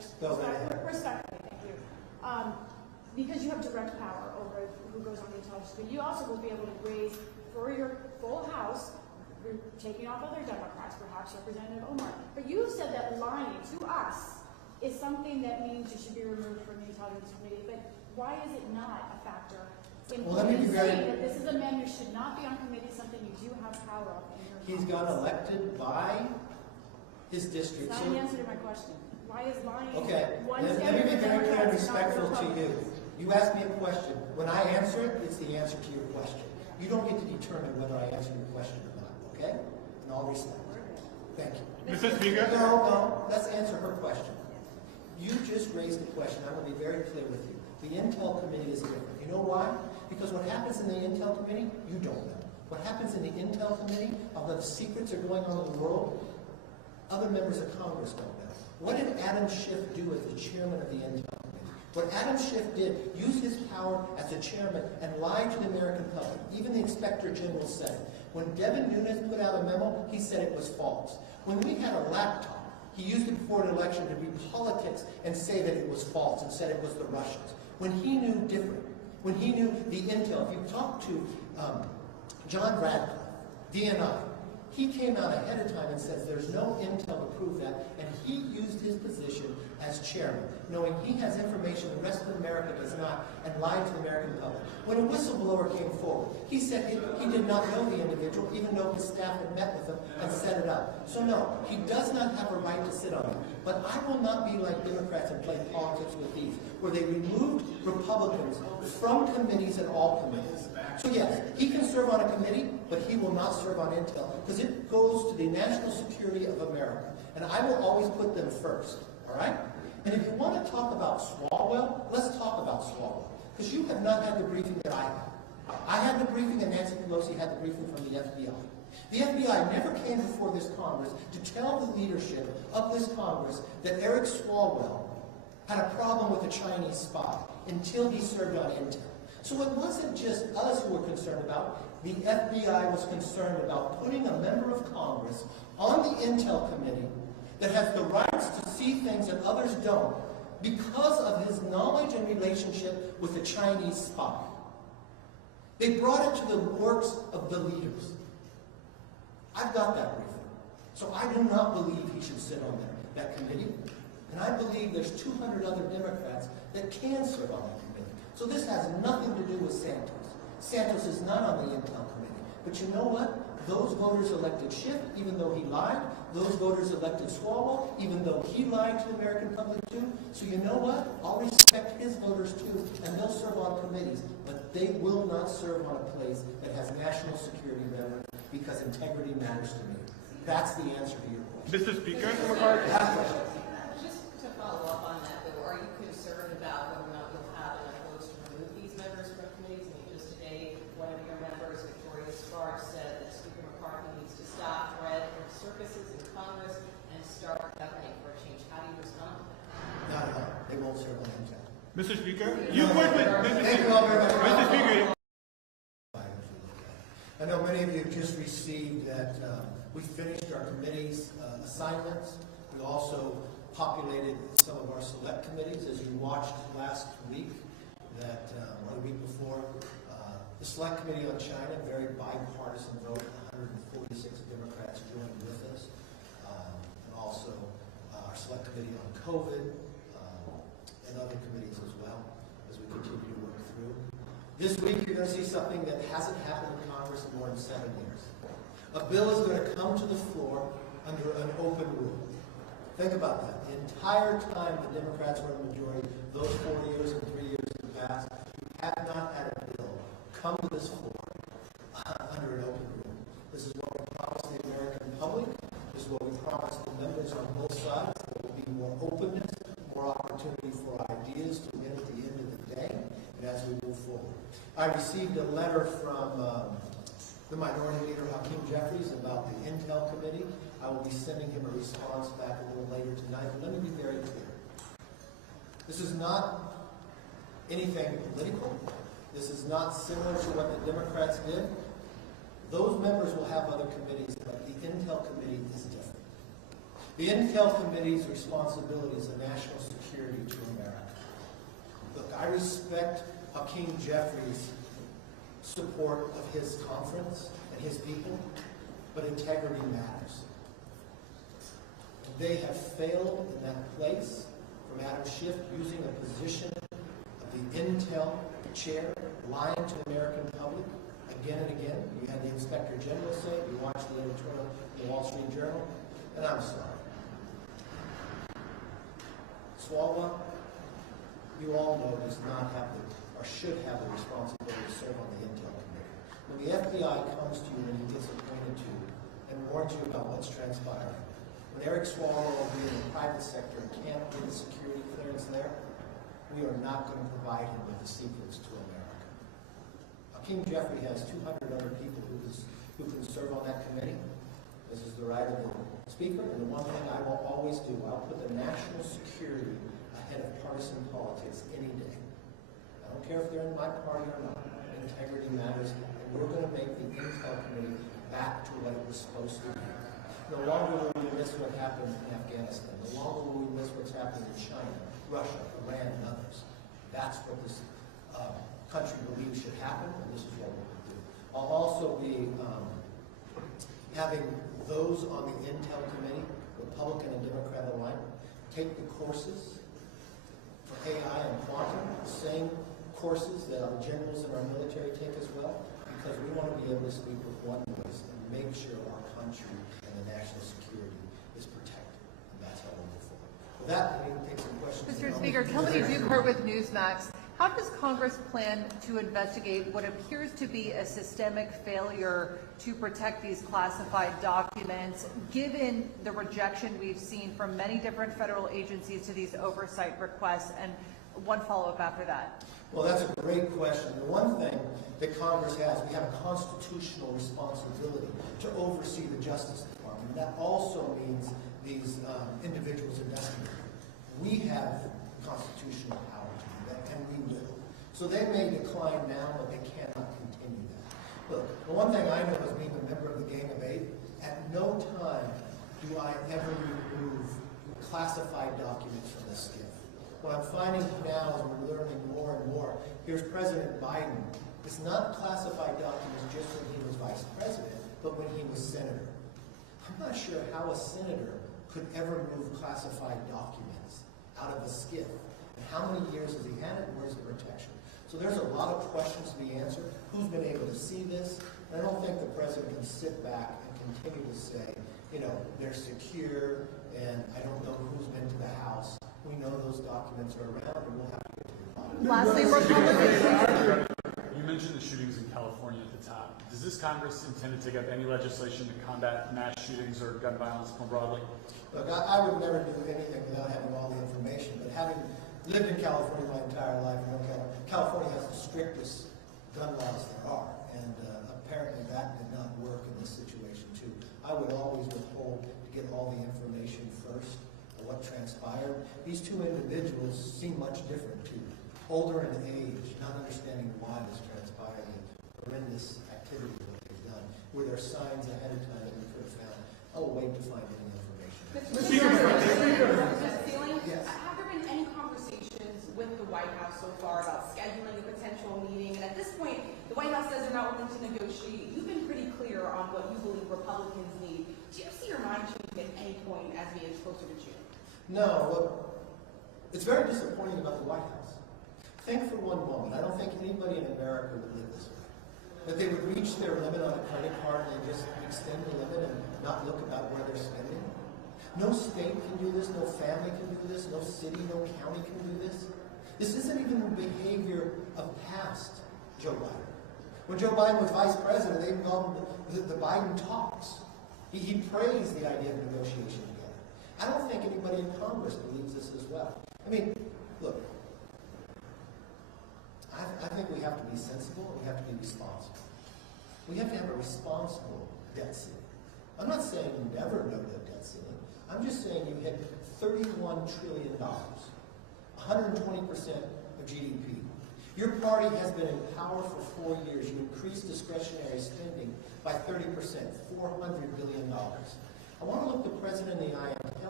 respectfully, thank you. Because you have direct power over who goes on the intelligence committee, you also will be able to raise for your full House, you're taking off other Democrats, perhaps Representative Omar. But you said that lying to us is something that means you should be removed from the intelligence committee. But why is it not a factor in saying that this is a man who should not be on committee, something you do have power of in your He's got elected by his district. That's not an answer to my question. Why is lying Okay, one let me be very clear and respectful to you. You ask me a question. When I answer it, it's the answer to your question. You don't get to determine whether I answer your question or not, okay? In all respect. Thank you. Mr. Speaker? No, let's answer her question. You just raised a question. I'm going to be very clear with you. The Intel Committee is different. You know why? Because what happens in the Intel Committee, you don't know. What happens in the Intel Committee, although the secrets are going on in the world, other members of Congress don't know. What did Adam Schiff do as the chairman of the Intel Committee? What Adam Schiff did, used his power as the chairman and lied to the American public. Even the Inspector General said it. When Devin Nunes put out a memo, he said it was false. When we had a laptop, he used it before an election to read politics and say that it was false and said it was the Russians. When he knew different, when he knew the intel, if you talk to John Radcliffe, DNI, he came out ahead of time and says there's no intel to prove that, and he used his position as chairman, knowing he has information the rest of America does not, and lied to the American public. When a whistleblower came forward, he said he did not know the individual, even though his staff had met with him and set it up. So no, he does not have a right to sit on it. But I will not be like Democrats and play politics with these, where they removed Republicans from committees and all committees. So yes, he can serve on a committee, but he will not serve on intel, because it goes to the national security of America. And I will always put them first, all right? And if you want to talk about Swalwell, let's talk about Swalwell, because you have not had the briefing that I had. I had the briefing, and Nancy Pelosi had the briefing from the FBI. The FBI never came before this Congress to tell the leadership of this Congress that Eric Swalwell had a problem with a Chinese spy until he served on intel. So it wasn't just us who were concerned about. The FBI was concerned about putting a member of Congress on the Intel Committee that has the rights to see things that others don't because of his knowledge and relationship with the Chinese spy. They brought it to the works of the leaders. I've got that briefing. So I do not believe he should sit on that committee. And I believe there's 200 other Democrats that can serve on that committee. So this has nothing to do with Santos. Santos is not on the Intel Committee. But you know what? Those voters elected Schiff, even though he lied. Those voters elected Swalwell, even though he lied to the American public too. So you know what? I'll respect his voters too, and they'll serve on committees. But they will not serve on a place that has national security relevance, because integrity matters to me. That's the answer to your question. Mr. Speaker? Just to follow up on that, though, are you concerned about whether or not you'll have enough votes to remove these members from committees? I mean, just today, one of your members, Victoria Sparks, said that Speaker McCarthy needs to stop threat of circuses in Congress and start governing for a change. How do you respond to that? Not at all. They won't serve on intel. Mr. Speaker? You work with... Thank you all very much. Mr. Speaker, I know many of you have just received that we finished our committee's assignments. We also populated some of our select committees, as you watched last week, or the week before. The Select Committee on China, very bipartisan vote, 146 Democrats joined with us. And also our Select Committee on COVID and other committees as well, as we continue to work through. This week, you're going to see something that hasn't happened in Congress in more than 7 years. A bill is going to come to the floor under an open rule. Think about that. The entire time the Democrats were in the majority, those 4 years and 3 years in the past, we have not had a bill come to this floor under an open rule. This is what we promised the American public. This is what we promised the members on both sides. There will be more openness, more opportunity for ideas to win at the end of the day, and as we move forward. I received a letter from the Minority Leader, Hakeem Jeffries, about the Intel Committee. I will be sending him a response back a little later tonight. But let me be very clear. This is not anything political. This is not similar to what the Democrats did. Those members will have other committees, but the Intel Committee is different. The Intel Committee's responsibility is a national security to America. Look, I respect Hakeem Jeffries' support of his conference and his people, but integrity matters. They have failed in that place from Adam Schiff using a position of the Intel chair, lying to the American public again and again. You had the Inspector General say it, you watched the editorial in the Wall Street Journal, and I'm sorry. Swalwell, you all know, does not have the, or should have the responsibility to serve on the Intel Committee. When the FBI comes to you and he gets appointed to you and warns you about what's transpiring, when Eric Swalwell being in the private sector can't get a security clearance there, we are not going to provide him with the secrets to America. Hakeem Jeffrey has 200 other people who can serve on that committee. This is the right of the Speaker, and the one thing I will always do, I'll put the national security ahead of partisan politics any day. I don't care if they're in my party or not. Integrity matters, and we're going to make the Intel Committee back to what it was supposed to be. No longer will we miss what happened in Afghanistan. No longer will we miss what's happening in China, Russia, Iran, and others. That's what this country believes should happen, and this is what we're going to do. I'll also be having those on the Intel Committee, Republican and Democrat alike, take the courses for AI and quantum, the same courses that our generals and our military take as well, because we want to be able to speak with one voice and make sure our country and the national security is protected. And that's how we'll move forward. With that, we can take some questions. Mr. Speaker, Kelly Duker with Newsmax. How does Congress plan to investigate what appears to be a systemic failure to protect these classified documents, given the rejection we've seen from many different federal agencies to these oversight requests? And one follow-up after that. Well, that's a great question. The one thing that Congress has, we have a constitutional responsibility to oversee the Justice Department. That also means these individuals investigating. We have constitutional power to do that, and we will. So they may decline now, but they cannot continue that. Look, the one thing I know as being a member of the Gang of Eight, at no time do I ever remove classified documents from the skiff. What I'm finding now as we're learning more and more, here's President Biden. It's not classified documents just when he was vice president, but when he was senator. I'm not sure how a senator could ever move classified documents out of a skiff. And how many years has he had it, and where's the protection? So there's a lot of questions to be answered. Who's been able to see this? And I don't think the president can sit back and continue to say, you know, they're secure, and I don't know who's been to the House. We know those documents are around, and we'll have to get to the bottom. Lastly, Republicans. You mentioned the shootings in California at the top. Does this Congress intend to take up any legislation to combat mass shootings or gun violence more broadly? Look, I would never do anything without having all the information, but having lived in California my entire life, you know, California has the strictest gun laws there are, and apparently that did not work in this situation too. I would always withhold to get all the information first of what transpired. These two individuals seem much different too. Older in age, not understanding why this transpired, the horrendous activity of what they've done. Were there signs ahead of time that we could have found? I'll wait to find any information. Yes. Have there been any conversations with the White House so far about scheduling a potential meeting? And at this point, the White House says they're not willing to negotiate. You've been pretty clear on what you believe Republicans need. Do you see your mind changing at any point as we get closer to June? No, look, it's very disappointing about the White House. Think for one moment, I don't think anybody in America would live this way. That they would reach their limit on a credit card and just extend the limit and not look about where they're spending. No state can do this, no family can do this, no city, no county can do this. This isn't even the behavior of past Joe Biden. When Joe Biden was vice president, they even called him the Biden talks. He praised the idea of negotiation together. I don't think anybody in Congress believes this as well. I mean, look, I think we have to be sensible and we have to be responsible. We have to have a responsible debt ceiling. I'm not saying you never know the debt ceiling. I'm just saying you hit $31 trillion, 120% of GDP. Your party has been in power for 4 years. You increased discretionary spending by 30%, $400 billion. I want to look the president in the eye and tell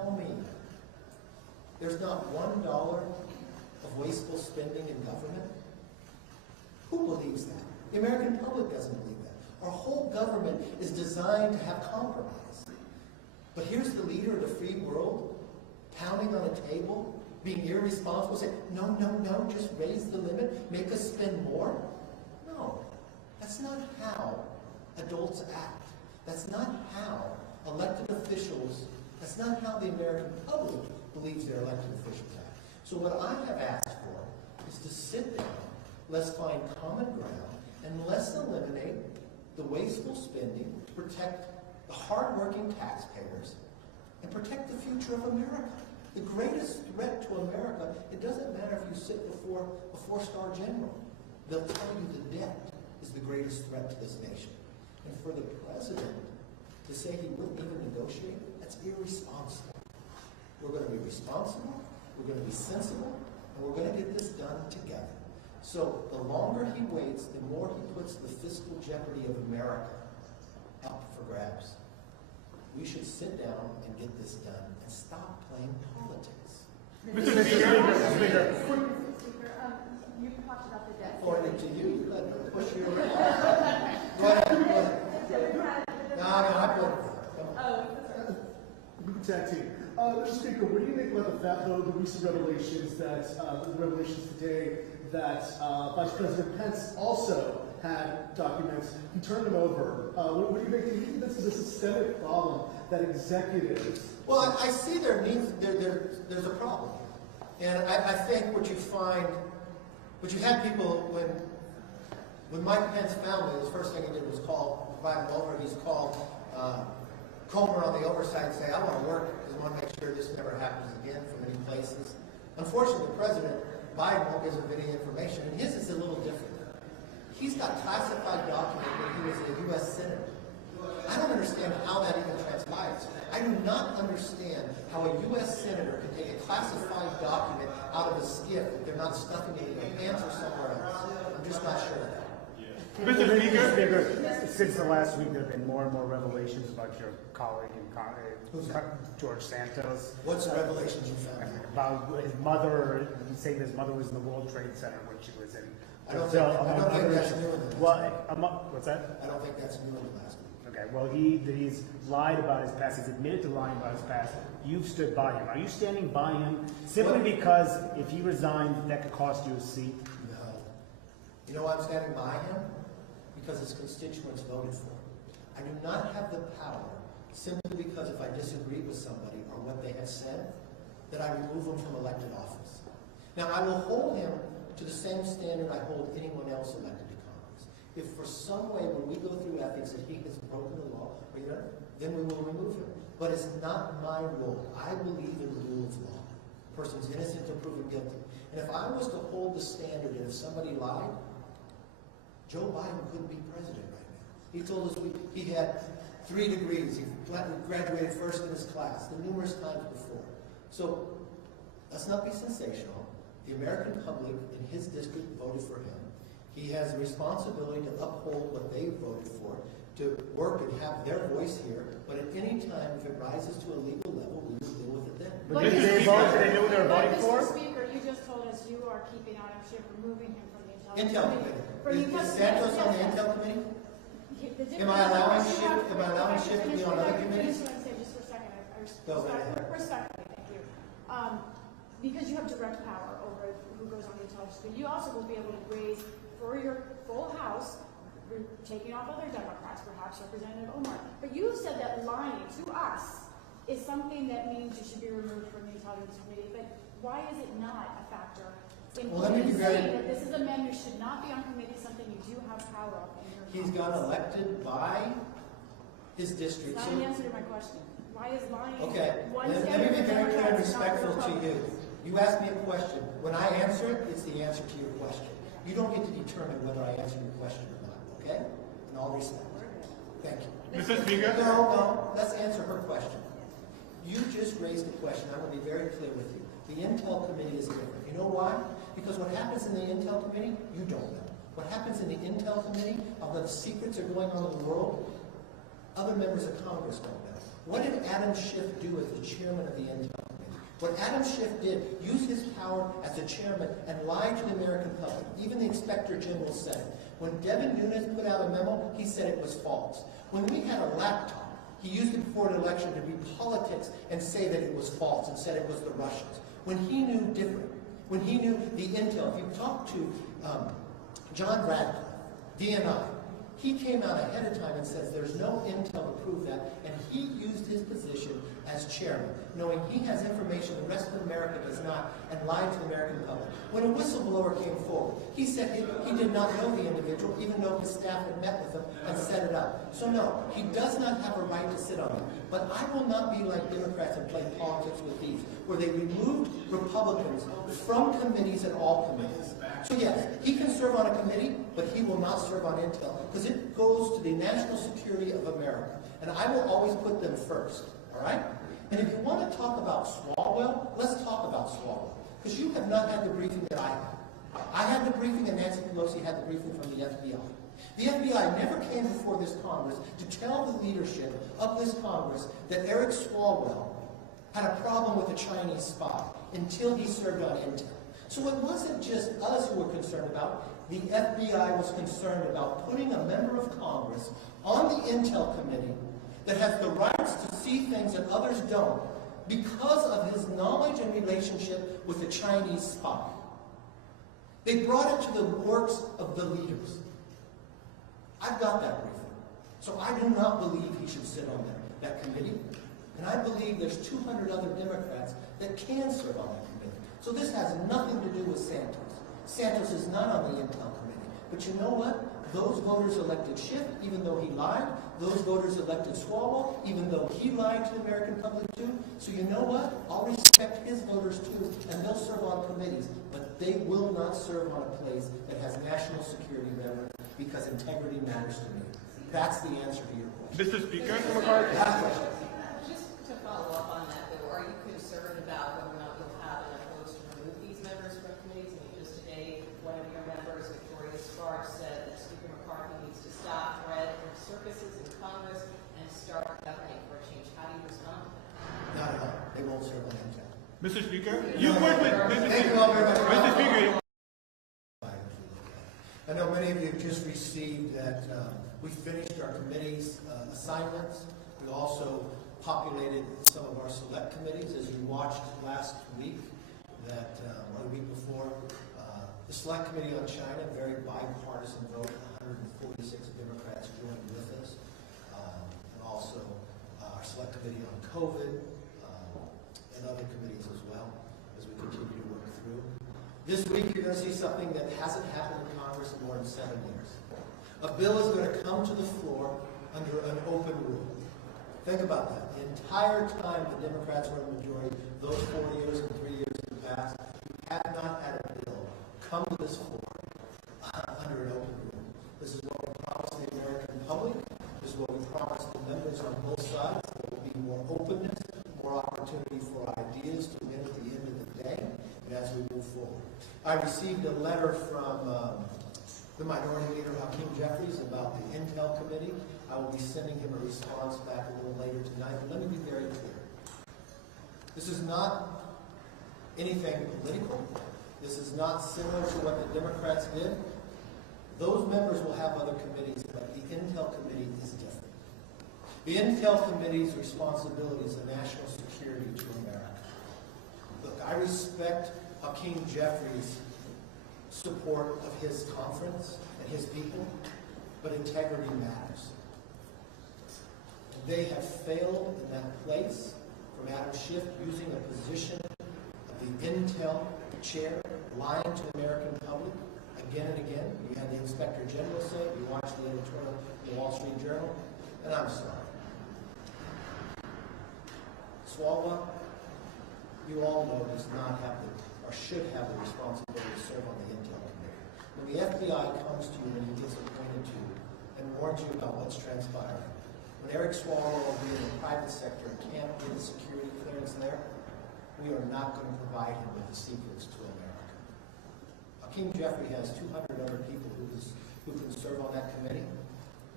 tell me there's not $1 of wasteful spending in government? Who believes that? The American public doesn't believe that. Our whole government is designed to have compromise. But here's the leader of the free world pounding on a table, being irresponsible, saying, no, no, no, just raise the limit, make us spend more. No, that's not how adults act. That's not how elected officials, that's not how the American public believes their elected officials act. So what I have asked for is to sit down, let's find common ground, and let's eliminate the wasteful spending to protect the hardworking taxpayers and protect the future of America. The greatest threat to America, it doesn't matter if you sit before a four-star general. They'll tell you the debt is the greatest threat to this nation. And for the president to say he wouldn't even negotiate, that's irresponsible. We're going to be responsible, we're going to be sensible, and we're going to get this done together. So the longer he waits, the more he puts the fiscal jeopardy of America up for grabs. We should sit down and get this done and stop playing politics. Mr. Speaker. You talked about the debt. According to you, you let them push you around. Go ahead, go ahead. No, I put it. Come on. We can tag team. Mr. Speaker, what do you make about the recent revelations today that Vice President Pence also had documents? He turned them over. What do you make? Do you think this is a systemic problem that executives? Well, I see there's a problem. And I think what you find, what you had people, when Mike Pence found me, the first thing he did was invite him over. He's called Comer on the Oversight and say, I want to work because I want to make sure this never happens again from any places. Unfortunately, President Biden won't give him any information, and his is a little different. He's got classified document when he was a U.S. Senator. I don't understand how that even transpires. I do not understand how a U.S. Senator can take a classified document out of a skiff if they're not stuffing it in their pants or somewhere else. I'm just not sure of that. Mr. Speaker, since the last week, there have been more and more revelations about your colleague George Santos. What's the revelations you found? About his mother, saying his mother was in the World Trade Center when she was in. I don't think that's new in the last week. What's that? I don't think that's new in the last week. Okay, well, he's lied about his past. He's admitted to lying about his past. You've stood by him. Are you standing by him simply because if he resigned, that could cost you a seat? No. You know why I'm standing by him? Because his constituents voted for him. I do not have the power simply because if I disagree with somebody or what they have said, that I remove them from elected office. Now, I will hold him to the same standard I hold anyone else elected to Congress. If for some way when we go through ethics that he has broken the law, then we will remove him. But it's not my role. I believe in the rule of law. A person's innocent until proven guilty. And if I was to hold the standard that if somebody lied, Joe Biden couldn't be president right now. He told us he had 3 degrees. He graduated first in his class, the numerous times before. So let's not be sensational. The American public in his district voted for him. He has a responsibility to uphold what they voted for, to work and have their voice here. But at any time, if it rises to a legal level, we will deal with it then. But did they vote? Did they know what they were voting for? Mr. Speaker, you just told us you are keeping Adam Schiff, removing him from the Intel Committee. Is Santos on the Intel Committee? Am I allowing Schiff to be on other committees? I just want to say just for a second, respectfully, thank you. Because you have direct power over who goes on the intelligence committee, you also will be able to raise for your full House, taking off other Democrats, perhaps Representative Omar. But you said that lying to us is something that means you should be removed from the intelligence committee. But why is it not a factor in saying that this is a man who should not be on committee, something you do have power of in your He's got elected by his district. That's not an answer to my question. Why is lying one let me be very clear and respectful to you. You ask me a question. When I answer it, it's the answer to your question. You don't get to determine whether I answer your question or not, okay? In all respect. Thank you. Mr. Speaker? No, let's answer her question. You just raised a question. I want to be very clear with you. The Intel Committee is different. You know why? Because what happens in the Intel Committee, you don't know. What happens in the Intel Committee, all the secrets are going on in the world, other members of Congress don't know. What did Adam Schiff do as the chairman of the Intel Committee? What Adam Schiff did, use his power as the chairman and lie to the American public. Even the Inspector General said it. When Devin Nunes put out a memo, he said it was false. When we had a laptop, he used it before an election to read politics and say that it was false and said it was the Russians. When he knew different, when he knew the intel, if you talk to John Radcliffe, DNI, he came out ahead of time and says there's no intel to prove that, and he used his position as chairman, knowing he has information the rest of America does not, and lied to the American public. When a whistleblower came forward, he said he did not know the individual, even though his staff had met with him and set it up. So no, he does not have a right to sit on it. But I will not be like Democrats and play politics with these, where they removed Republicans from committees and all committees. So yes, he can serve on a committee, but he will not serve on intel, because it goes to the national security of America. And I will always put them first, all right? And if you want to talk about Swalwell, let's talk about Swalwell, because you have not had the briefing that I had. I had the briefing, and Nancy Pelosi had the briefing from the FBI. The FBI never came before this Congress to tell the leadership of this Congress that Eric Swalwell had a problem with a Chinese spy until he served on intel. So it wasn't just us who were concerned about. The FBI was concerned about putting a member of Congress on the Intel Committee that has the rights to see things that others don't because of his knowledge and relationship with the Chinese spy. They brought it to the works of the leaders. I've got that briefing. So I do not believe he should sit on that committee. And I believe there's 200 other Democrats that can serve on that committee. So this has nothing to do with Santos. Santos is not on the Intel Committee. But you know what? Those voters elected Schiff, even though he lied. Those voters elected Swalwell, even though he lied to the American public too. So you know what? I'll respect his voters too, and they'll serve on committees. But they will not serve on a place that has national security relevance, because integrity matters to me. That's the answer to your question. Mr. Speaker, McCarthy. Just to follow up on that, though, are you concerned about whether or not you'll have enough votes to remove these members from committees? I mean, just today, one of your members, Victoria Sparks, said that Speaker McCarthy needs to stop threat and circuses in Congress and start governing for a change. How do you respond to that? Not at all. They won't serve on intel. Mr. Speaker, you work with Thank you all very much. Mr. Speaker. I know many of you have just received that we finished our committee's assignments. We also populated some of our select committees, as you watched last week, that or the week before. The Select Committee on China, very bipartisan vote, 146 Democrats joined with us. And also our Select Committee on COVID and other committees as well, as we continue to work through. This week, you're going to see something that hasn't happened in Congress in more than 7 years. A bill is going to come to the floor under an open rule. Think about that. The entire time the Democrats were in the majority, those 4 years and 3 years in the past, we have not had a bill come to this floor under an open rule. This is what we promised the American public. This is what we promised the members on both sides. There will be more openness, more opportunity for ideas to win at the end of the day, and as we move forward. I received a letter from the Minority Leader, Hakeem Jeffries, about the Intel Committee. I will be sending him a response back a little later tonight. But let me be very clear. This is not anything political. This is not similar to what the Democrats did. Those members will have other committees, but the Intel Committee is different. The Intel Committee's responsibility is the national security to America. Look, I respect Hakeem Jeffries' support of his conference and his people, but integrity matters. They have failed in that place from Adam Schiff using a position of the Intel chair, lying to the American public again and again. You had the Inspector General say it. You watched the editorial in the Wall Street Journal, and I'm sorry. Swalwell, you all know, does not have or should have the responsibility to serve on the Intel Committee. When the FBI comes to you and he gets appointed to you and warns you about what's transpiring, when Eric Swalwell will be in the private sector and can't get a security clearance there, we are not going to provide him with the secrets to America. Hakeem Jeffrey has 200 other people who can serve on that committee.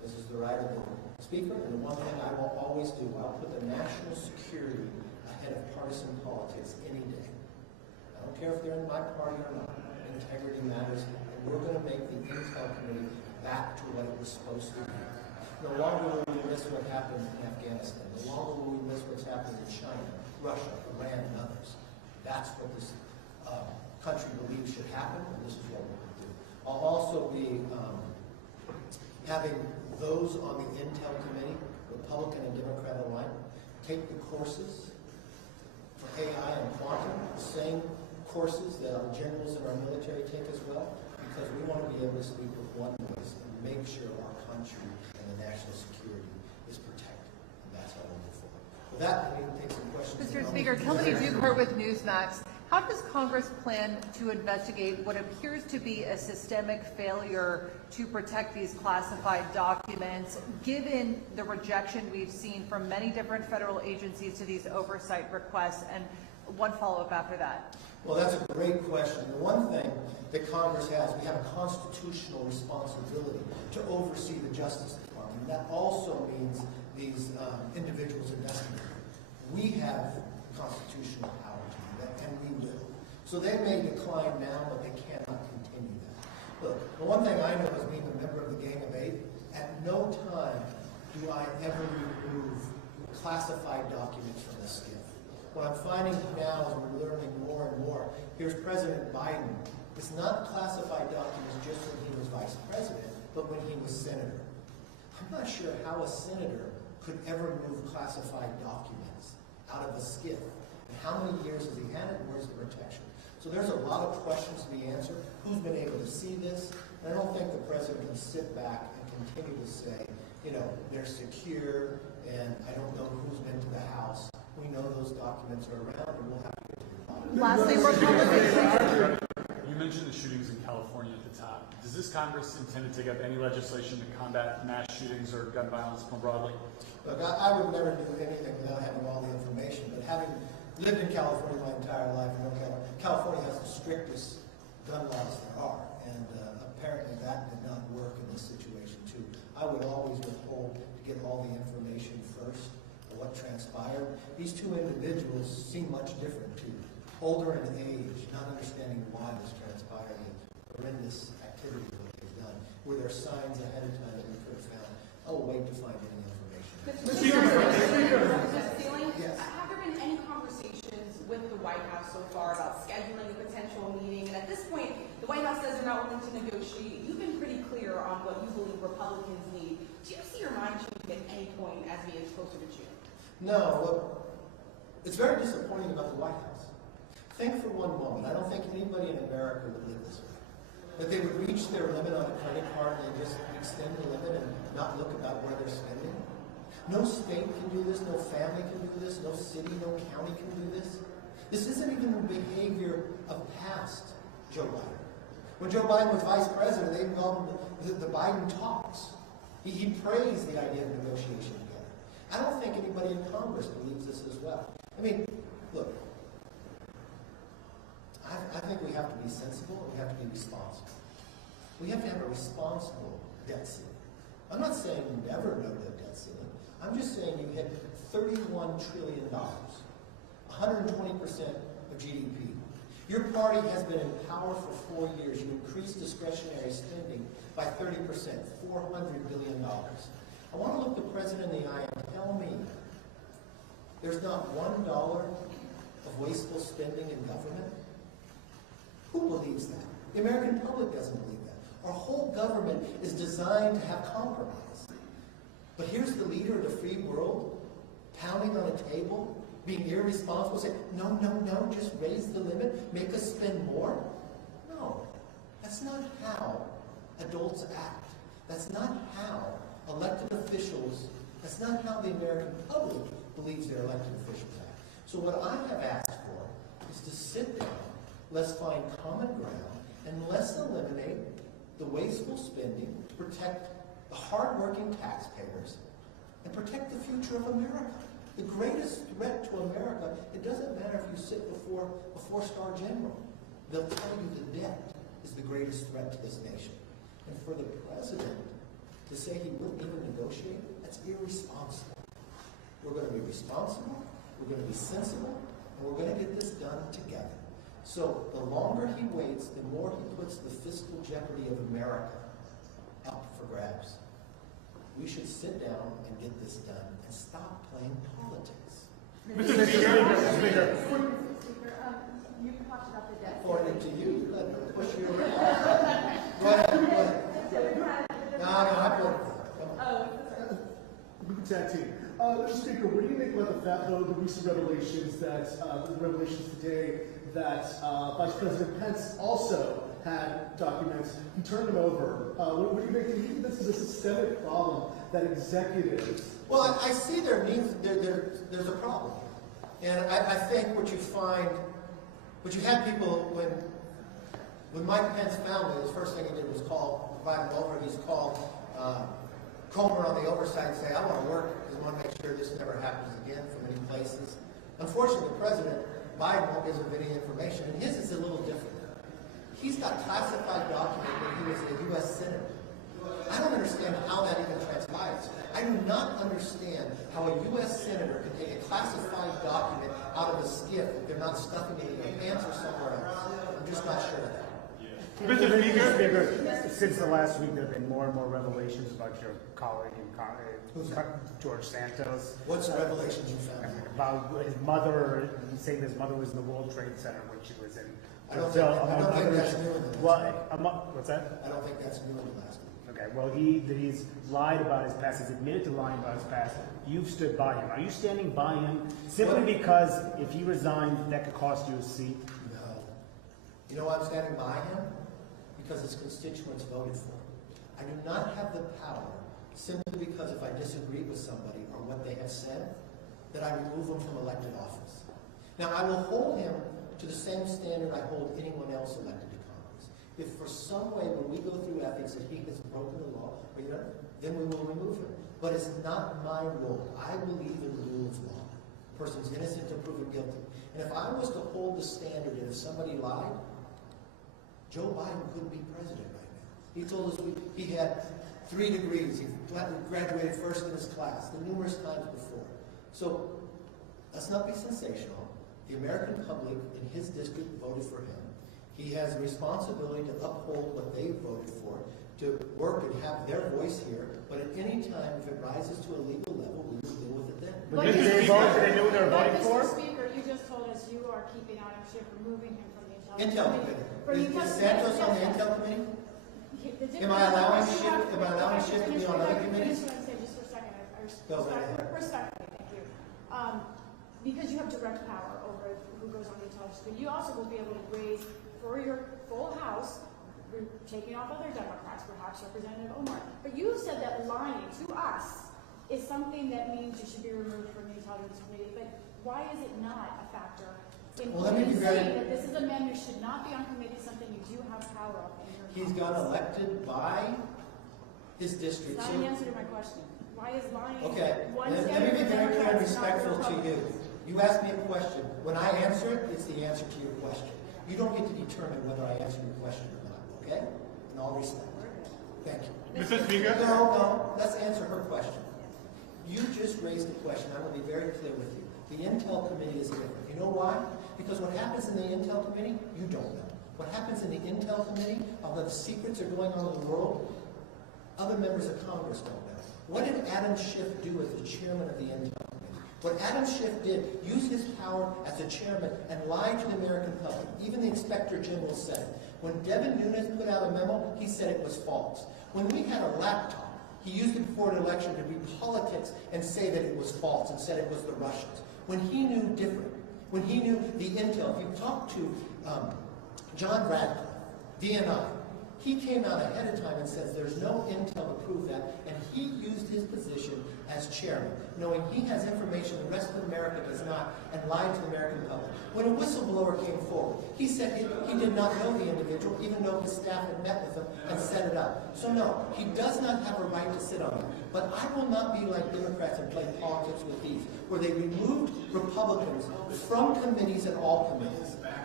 This is the right of the Speaker, and the one thing I will always do, I'll put the national security ahead of partisan politics any day. I don't care if they're in my party or not. Integrity matters, and we're going to make the Intel Committee back to what it was supposed to be. No longer will we miss what happened in Afghanistan. No longer will we miss what's happening in China, Russia, Iran, and others. That's what this country believes should happen, and this is what we're going to do. I'll also be having those on the Intel Committee, Republican and Democrat alike, take the courses for AI and quantum, the same courses that our generals in our military take as well, because we want to be able to speak with one voice and make sure our country and the national security is protected. And that's how we'll move forward. With that, we can take some questions. Mr. Speaker, Kelly Duke with Newsmax. How does Congress plan to investigate what appears to be a systemic failure to protect these classified documents, given the rejection we've seen from many different federal agencies to these oversight requests? And one follow-up after that. Well, that's a great question. The one thing that Congress has, we have a constitutional responsibility to oversee the Justice Department. And that also means these individuals investigating. We have constitutional power to do that, and we will. So they may decline now, but they cannot continue that. Look, the one thing I know as being a member of the Gang of Eight, at no time do I ever remove classified documents from the Skiff. What I'm finding now as we're learning more and more, here's President Biden. It's not classified documents just when he was vice president, but when he was senator. I'm not sure how a senator could ever move classified documents out of a Skiff. And how many years has he had it, and where's the protection? So there's a lot of questions to be answered. Who's been able to see this? And I don't think the president can sit back and continue to say, you know, they're secure, and I don't know who's been to the House. We know those documents are around, and we'll have to get to the bottom. Lastly, Republicans. You mentioned the shootings in California at the top. Does this Congress intend to take up any legislation to combat mass shootings or gun violence more broadly? Look, I would never do anything without having all the information, but having lived in California my entire life, California has the strictest gun laws there are, and apparently that did not work in this situation too. I would always withhold to get all the information first of what transpired. These two individuals seem much different too. Older in age, not understanding why this transpired, and horrendous activity that they've done. Were there signs ahead of time that we could have found? I'll wait to find any information. Yes. Have there been any conversations with the White House so far about scheduling a potential meeting? And at this point, the White House says they're not willing to negotiate. You've been pretty clear on what you believe Republicans need. Do you see your mind changing at any point as we get closer to June? No, look, it's very disappointing about the White House. Think for one moment, I don't think anybody in America would live this way. That they would reach their limit on a credit card and just extend the limit and not look about where they're spending. No state can do this, no family can do this, no city, no county can do this. This isn't even the behavior of past Joe Biden. When Joe Biden was vice president, they called him the Biden talks. He praised the idea of negotiation together. I don't think anybody in Congress believes this as well. I mean, look, I think we have to be sensible and we have to be responsible. We have to have a responsible debt ceiling. I'm not saying you never know the debt ceiling. I'm just saying you hit $31 trillion, 120% of GDP. Your party has been in power for 4 years. You increased discretionary spending by 30%, $400 billion. I want to look the president in the eye and tell me there's not $1 of wasteful spending in government. Who believes that? The American public doesn't believe that. Our whole government is designed to have compromise. But here's the leader of the free world pounding on a table, being irresponsible, saying, no, no, no, just raise the limit, make us spend more. No, that's not how adults act. That's not how elected officials, that's not how the American public believes their elected officials act. So what I have asked for is to sit down, let's find common ground, and let's eliminate the wasteful spending to protect the hardworking taxpayers and protect the future of America. The greatest threat to America, it doesn't matter if you sit before a four-star general. They'll tell you the debt is the greatest threat to this nation. And for the president to say he wouldn't even negotiate, that's irresponsible. We're going to be responsible, we're going to be sensible, and we're going to get this done together. So the longer he waits, the more he puts the fiscal jeopardy of America up for grabs. We should sit down and get this done and stop playing politics. Mr. Speaker. You talked about the debt. According to you, you let them push you around. Go ahead. No, I put it. We can tag team. Mr. Speaker, what do you make about the recent revelations today that Vice President Pence also had documents? He turned them over. What do you make? Do you think this is a systemic problem that executives? Well, I see their needs. There's a problem, and I think what you find, what you had people when Mike Pence found it, the first thing he did was invite him over. He's called Comer on the Oversight and say, I want to work because I want to make sure this never happens again from any places. Unfortunately, President Biden won't give him any information, and his is a little different. He's got classified document when he was a U.S. Senator. I don't understand how that even transpires. I do not understand how a U.S. Senator can take a classified document out of a skiff if they're not stuffing it in their pants or somewhere else. I'm just not sure of that. Mr. Speaker, since the last week, there have been more and more revelations about your colleague George Santos. What's the revelations you found? About his mother, he's saying his mother was in the World Trade Center when she was in I don't think that's new in the last week. What's that? I don't think that's new in the last week. Okay, well, he's lied about his past. He's admitted to lying about his past. You've stood by him. Are you standing by him simply because if he resigned, that could cost you a seat? No. You know why I'm standing by him? Because his constituents voted for him. I do not have the power, simply because if I disagree with somebody or what they have said, that I remove them from elected office. Now, I will hold him to the same standard I hold anyone else elected to Congress. If for some way, when we go through ethics, that he has broken the law, then we will remove him. But it's not my role. I believe in the rule of law. A person's innocent until proven guilty. And if I was to hold the standard, and if somebody lied, Joe Biden couldn't be president right now. He told us he had 3 degrees. He graduated first in his class, the numerous times before. So let's not be sensational. The American public in his district voted for him. He has a responsibility to uphold what they voted for, to work and have their voice here. But at any time, if it rises to a legal level, we will deal with it then. But did they vote? Did they know what they were voting for? Mr. Speaker, you just told us you are keeping out of Schiff, removing him from the Intel Committee. Is Santos on the Intel Committee? Am I allowing Schiff to be on other committees? Just for a second. Respectfully, thank you. Because you have direct power over who goes on the intelligence committee, you also will be able to raise for your full House, taking off other Democrats, perhaps Representative Omar. But you said that lying to us is something that means you should be removed from the intelligence committee. But why is it not a factor? Well, let me be very... that this is a man who should not be on committee, something you do have power of in your He's got elected by his district. That's not an answer to my question. Why is lying Okay, one let me be very clear and respectful to you. You asked me a question. When I answer it, it's the answer to your question. You don't get to determine whether I answer your question or not, okay? In all respect. Thank you. Mr. Speaker? No, let's answer her question. You just raised a question. I will be very clear with you. The Intel Committee is different. You know why? Because what happens in the Intel Committee, you don't know. What happens in the Intel Committee, although the secrets are going on in the world, other members of Congress don't know. What did Adam Schiff do as the chairman of the Intel Committee? What Adam Schiff did, use his power as a chairman and lie to the American public. Even the Inspector General said it. When Devin Nunes put out a memo, he said it was false. When we had a laptop, he used it before an election to read politics and say that it was false and said it was the Russians. When he knew different, when he knew the intel, if you talk to John Radcliffe, DNI, he came out ahead of time and says there's no intel to prove that, and he used his position as chairman, knowing he has information the rest of America does not, and lied to the American public. When a whistleblower came forward, he said he did not know the individual, even though his staff had met with him and set it up. So no, he does not have a right to sit on it. But I will not be like Democrats and play politics with these, where they removed Republicans from committees and all committees.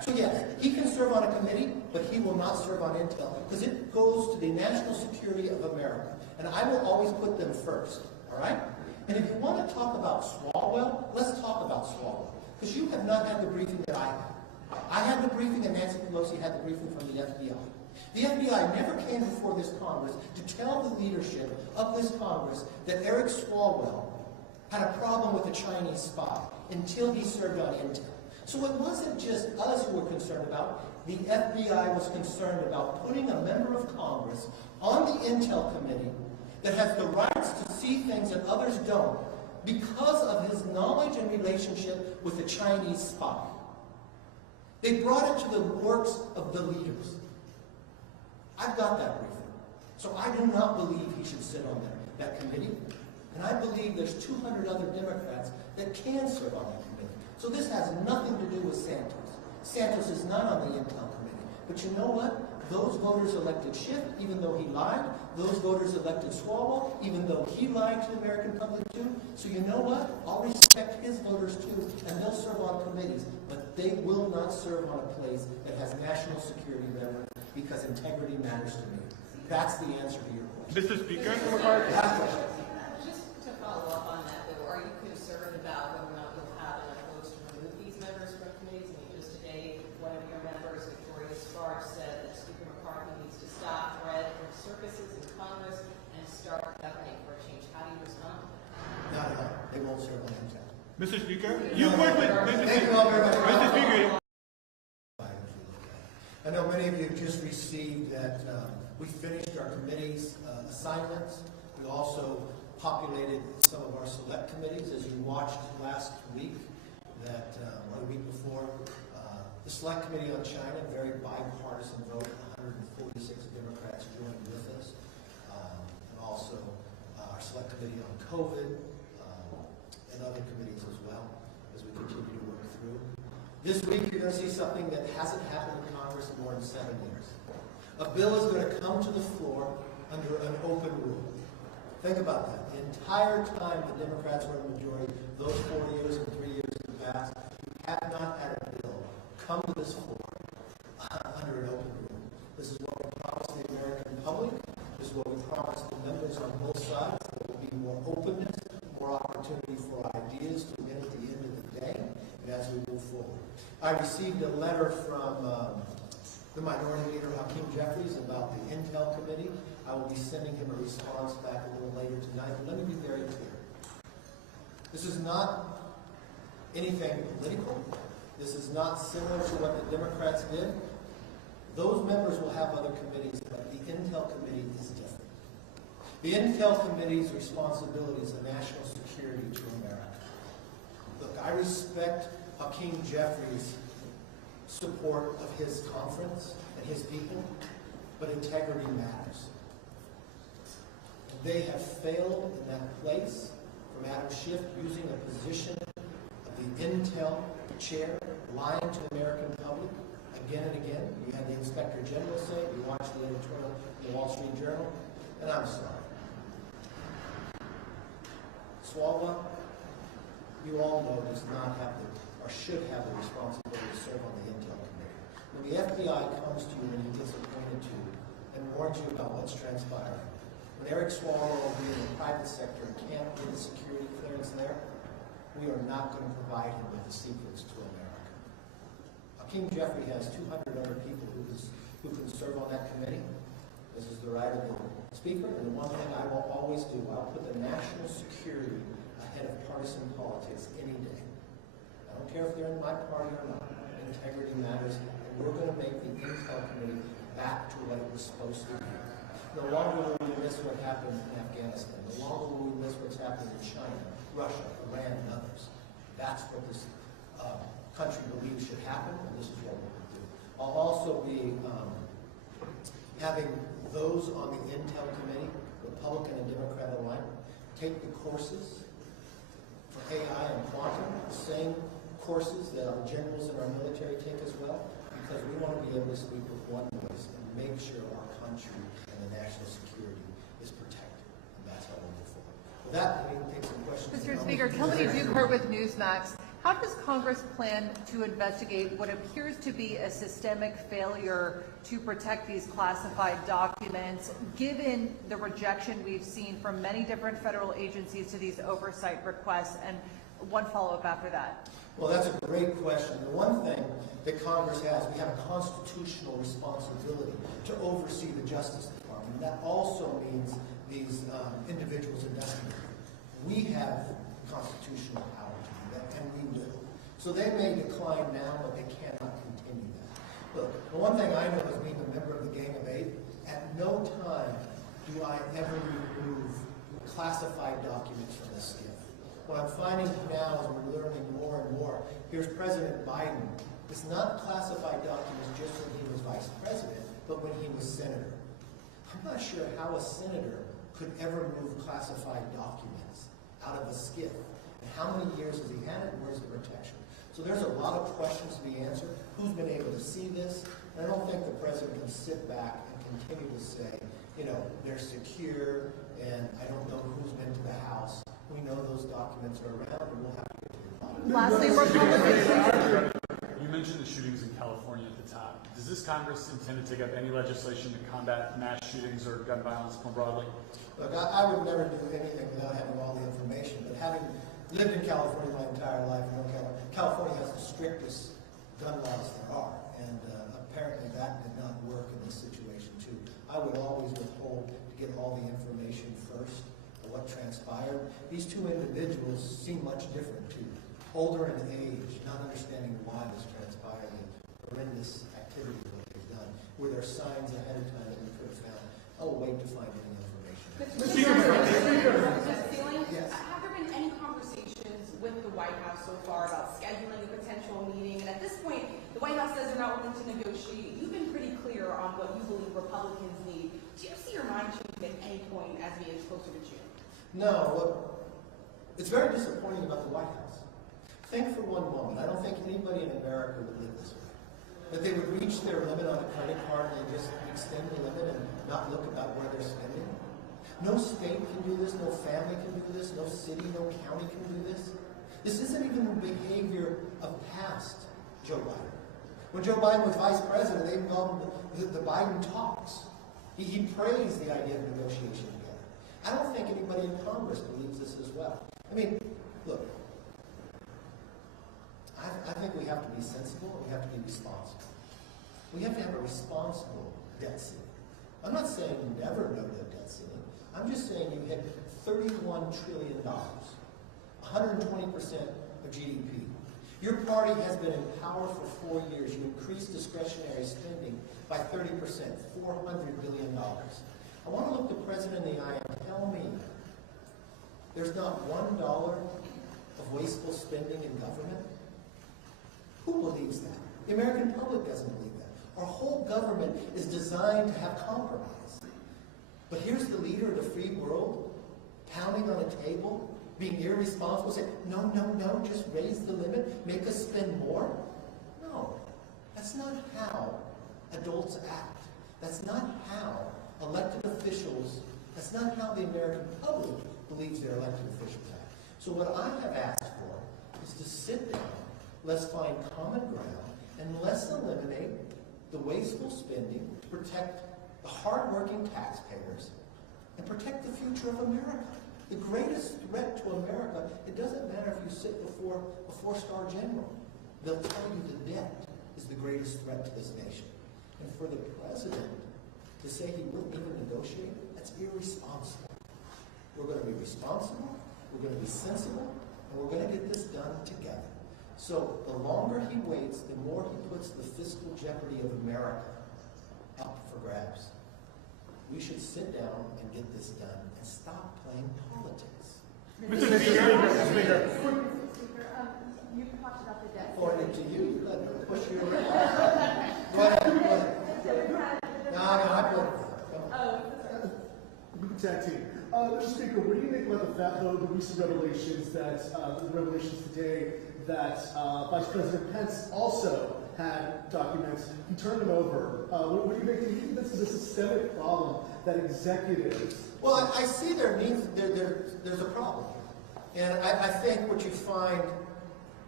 So yeah, he can serve on a committee, but he will not serve on intel because it goes to the national security of America. And I will always put them first, all right? And if you want to talk about Swalwell, let's talk about Swalwell. Because you have not had the briefing that I had. I had the briefing and Nancy Pelosi had the briefing from the FBI. The FBI never came before this Congress to tell the leadership of this Congress that Eric Swalwell had a problem with a Chinese spy until he served on intel. So it wasn't just us who were concerned about. The FBI was concerned about putting a member of Congress on the intel committee that has the rights to see things that others don't because of his knowledge and relationship with a Chinese spy. They brought it to the works of the leaders. I've got that briefing. So I do not believe he should sit on that committee. And I believe there's 200 other Democrats that can serve on that committee. So this has nothing to do with Santos. Santos is not on the Intel Committee. But you know what? Those voters elected Schiff, even though he lied. Those voters elected Swalwell, even though he lied to the American public too. So you know what? I'll respect his voters too, and they'll serve on committees. But they will not serve on a place that has national security leverage because integrity matters to me. That's the answer to your question. Mr. Speaker, McCarthy. Just to follow up on that, though, are you concerned about whether or not you'll have enough votes to remove these members from committees? I mean, just today, one of your members, Victoria Sparks, said that Speaker McCarthy needs to stop threat from circuses in Congress and start governing for a change. How do you respond? Not at all. They won't serve on intel. Mr. Speaker, you work with Thank you all very much. Mr. Speaker. I know many of you just received that we finished our committee's assignments. We also populated some of our select committees. As you watched last week, that or the week before, the Select Committee on China, very bipartisan vote, 146 Democrats joined with us. And also our Select Committee on COVID and other committees as well, as we continue to work through. This week, you're going to see something that hasn't happened in Congress in more than 7 years. A bill is going to come to the floor under an open rule. Think about that. The entire time the Democrats were in the majority, those 4 years and 3 years in the past, we have not had a bill come to this floor under an open rule. This is what we promised the American public. This is what we promised the members on both sides. There will be more openness, more opportunity for ideas to win at the end of the day, and as we move forward. I received a letter from the Minority Leader, Hakeem Jeffries, about the Intel Committee. I will be sending him a response back a little later tonight. But let me be very clear. This is not anything political. This is not similar to what the Democrats did. Those members will have other committees, but the Intel Committee is different. The Intel Committee's responsibility is the national security to America. Look, I respect Hakeem Jeffries' support of his conference and his people, but integrity matters. They have failed in that place from Adam Schiff using a position of the Intel chair, lying to the American public again and again. You had the Inspector General say it. You watched the editorial in the Wall Street Journal, and I'm sorry. Swalwell, you all know, does not have the, or should have the responsibility to serve on the Intel Committee. When the FBI comes to you and he gets appointed to you and warns you about what's transpiring, when Eric Swalwell will be in the private sector and can't get a security clearance there, we are not going to provide him with the secrets to America. Hakeem Jeffrey has 200 other people who can serve on that committee. This is the right of the Speaker, and the one thing I will always do, I'll put the national security ahead of partisan politics any day. I don't care if they're in my party or not. Integrity matters, and we're going to make the Intel Committee back to what it was supposed to be. No longer will we miss what happened in Afghanistan. No longer will we miss what's happening in China, Russia, Iran, and others. That's what this country believes should happen, and this is what we're going to do. I'll also be having those on the Intel Committee, Republican and Democrat alike, take the courses for AI and quantum, the same courses that our generals and our military take as well, because we want to be able to speak with one voice and make sure our country and the national security is protected. And that's how we'll move forward. With that, we can take some questions. Mr. Speaker, Kelly Dukert with Newsmax. How does Congress plan to investigate what appears to be a systemic failure to protect these classified documents, given the rejection we've seen from many different federal agencies to these oversight requests? And one follow-up after that. Well, that's a great question. The one thing that Congress has, we have a constitutional responsibility to oversee the Justice Department. That also means these individuals investigating. We have constitutional power to do that, and we will. So they may decline now, but they cannot continue that. Look, the one thing I know as being a member of the Gang of Eight, at no time do I ever remove classified documents from the skiff. What I'm finding now as we're learning more and more, here's President Biden. It's not classified documents just when he was vice president, but when he was senator. I'm not sure how a senator could ever move classified documents out of a skiff. And how many years has he had it? Where's the protection? So there's a lot of questions to be answered. Who's been able to see this? And I don't think the president can sit back and continue to say, you know, they're secure, and I don't know who's been to the House. We know those documents are around, and we'll have to get to the bottom. Lastly, Republicans. You mentioned the shootings in California at the top. Does this Congress intend to take up any legislation to combat mass shootings or gun violence more broadly? Look, I would never do anything without having all the information, but having lived in California my entire life, you know, California has the strictest gun laws there are, and apparently that did not work in this situation too. I would always withhold to get all the information first of what transpired. These two individuals seem much different too. Older in age, not understanding why this transpired, and horrendous activities what they've done. Were there signs ahead of time that we could have found? I'll wait to find any information. Yes. Have there been any conversations with the White House so far about scheduling a potential meeting? And at this point, the White House says they're not willing to negotiate. You've been pretty clear on what you believe Republicans need. Do you see your mind changing at any point as we get closer to June? No, look, it's very disappointing about the White House. Think for one moment, I don't think anybody in America would live this way. That they would reach their limit on a credit card and just extend the limit and not look about where they're spending. No state can do this, no family can do this, no city, no county can do this. This isn't even the behavior of past Joe Biden. When Joe Biden was vice president, they called him the Biden talks. He praised the idea of negotiation together. I don't think anybody in Congress believes this as well. I mean, look, I think we have to be sensible and we have to be responsible. We have to have a responsible debt ceiling. I'm not saying never no debt ceiling. I'm just saying you hit $31 trillion, 120% of GDP. Your party has been in power for 4 years. You increased discretionary spending by 30%, $400 billion. I want to look the president in the eye and tell me there's not $1 of wasteful spending in government. Who believes that? The American public doesn't believe that. Our whole government is designed to have compromise. But here's the leader of the free world pounding on a table, being irresponsible, saying, no, no, no, just raise the limit, make us spend more. No, that's not how adults act. That's not how elected officials, that's not how the American public believes their elected officials act. So what I have asked for is to sit down, let's find common ground, and let's eliminate the wasteful spending to protect the hardworking taxpayers and protect the future of America. The greatest threat to America, it doesn't matter if you sit before a four-star general. They'll tell you the debt is the greatest threat to this nation. And for the president to say he wouldn't even negotiate, that's irresponsible. We're going to be responsible, we're going to be sensible, and we're going to get this done together. So the longer he waits, the more he puts the fiscal jeopardy of America up for grabs. We should sit down and get this done and stop playing politics. Mr. Speaker, you talked about the debt. According to you, you let me push your Go ahead, go ahead. No, I put We can tag team. Mr. Speaker, what do you think about the recent revelations today that Vice President Pence also had documents? He turned them over. What do you think? Do you think this is a systemic problem that executives? Well, I see there's a problem. And I think what you find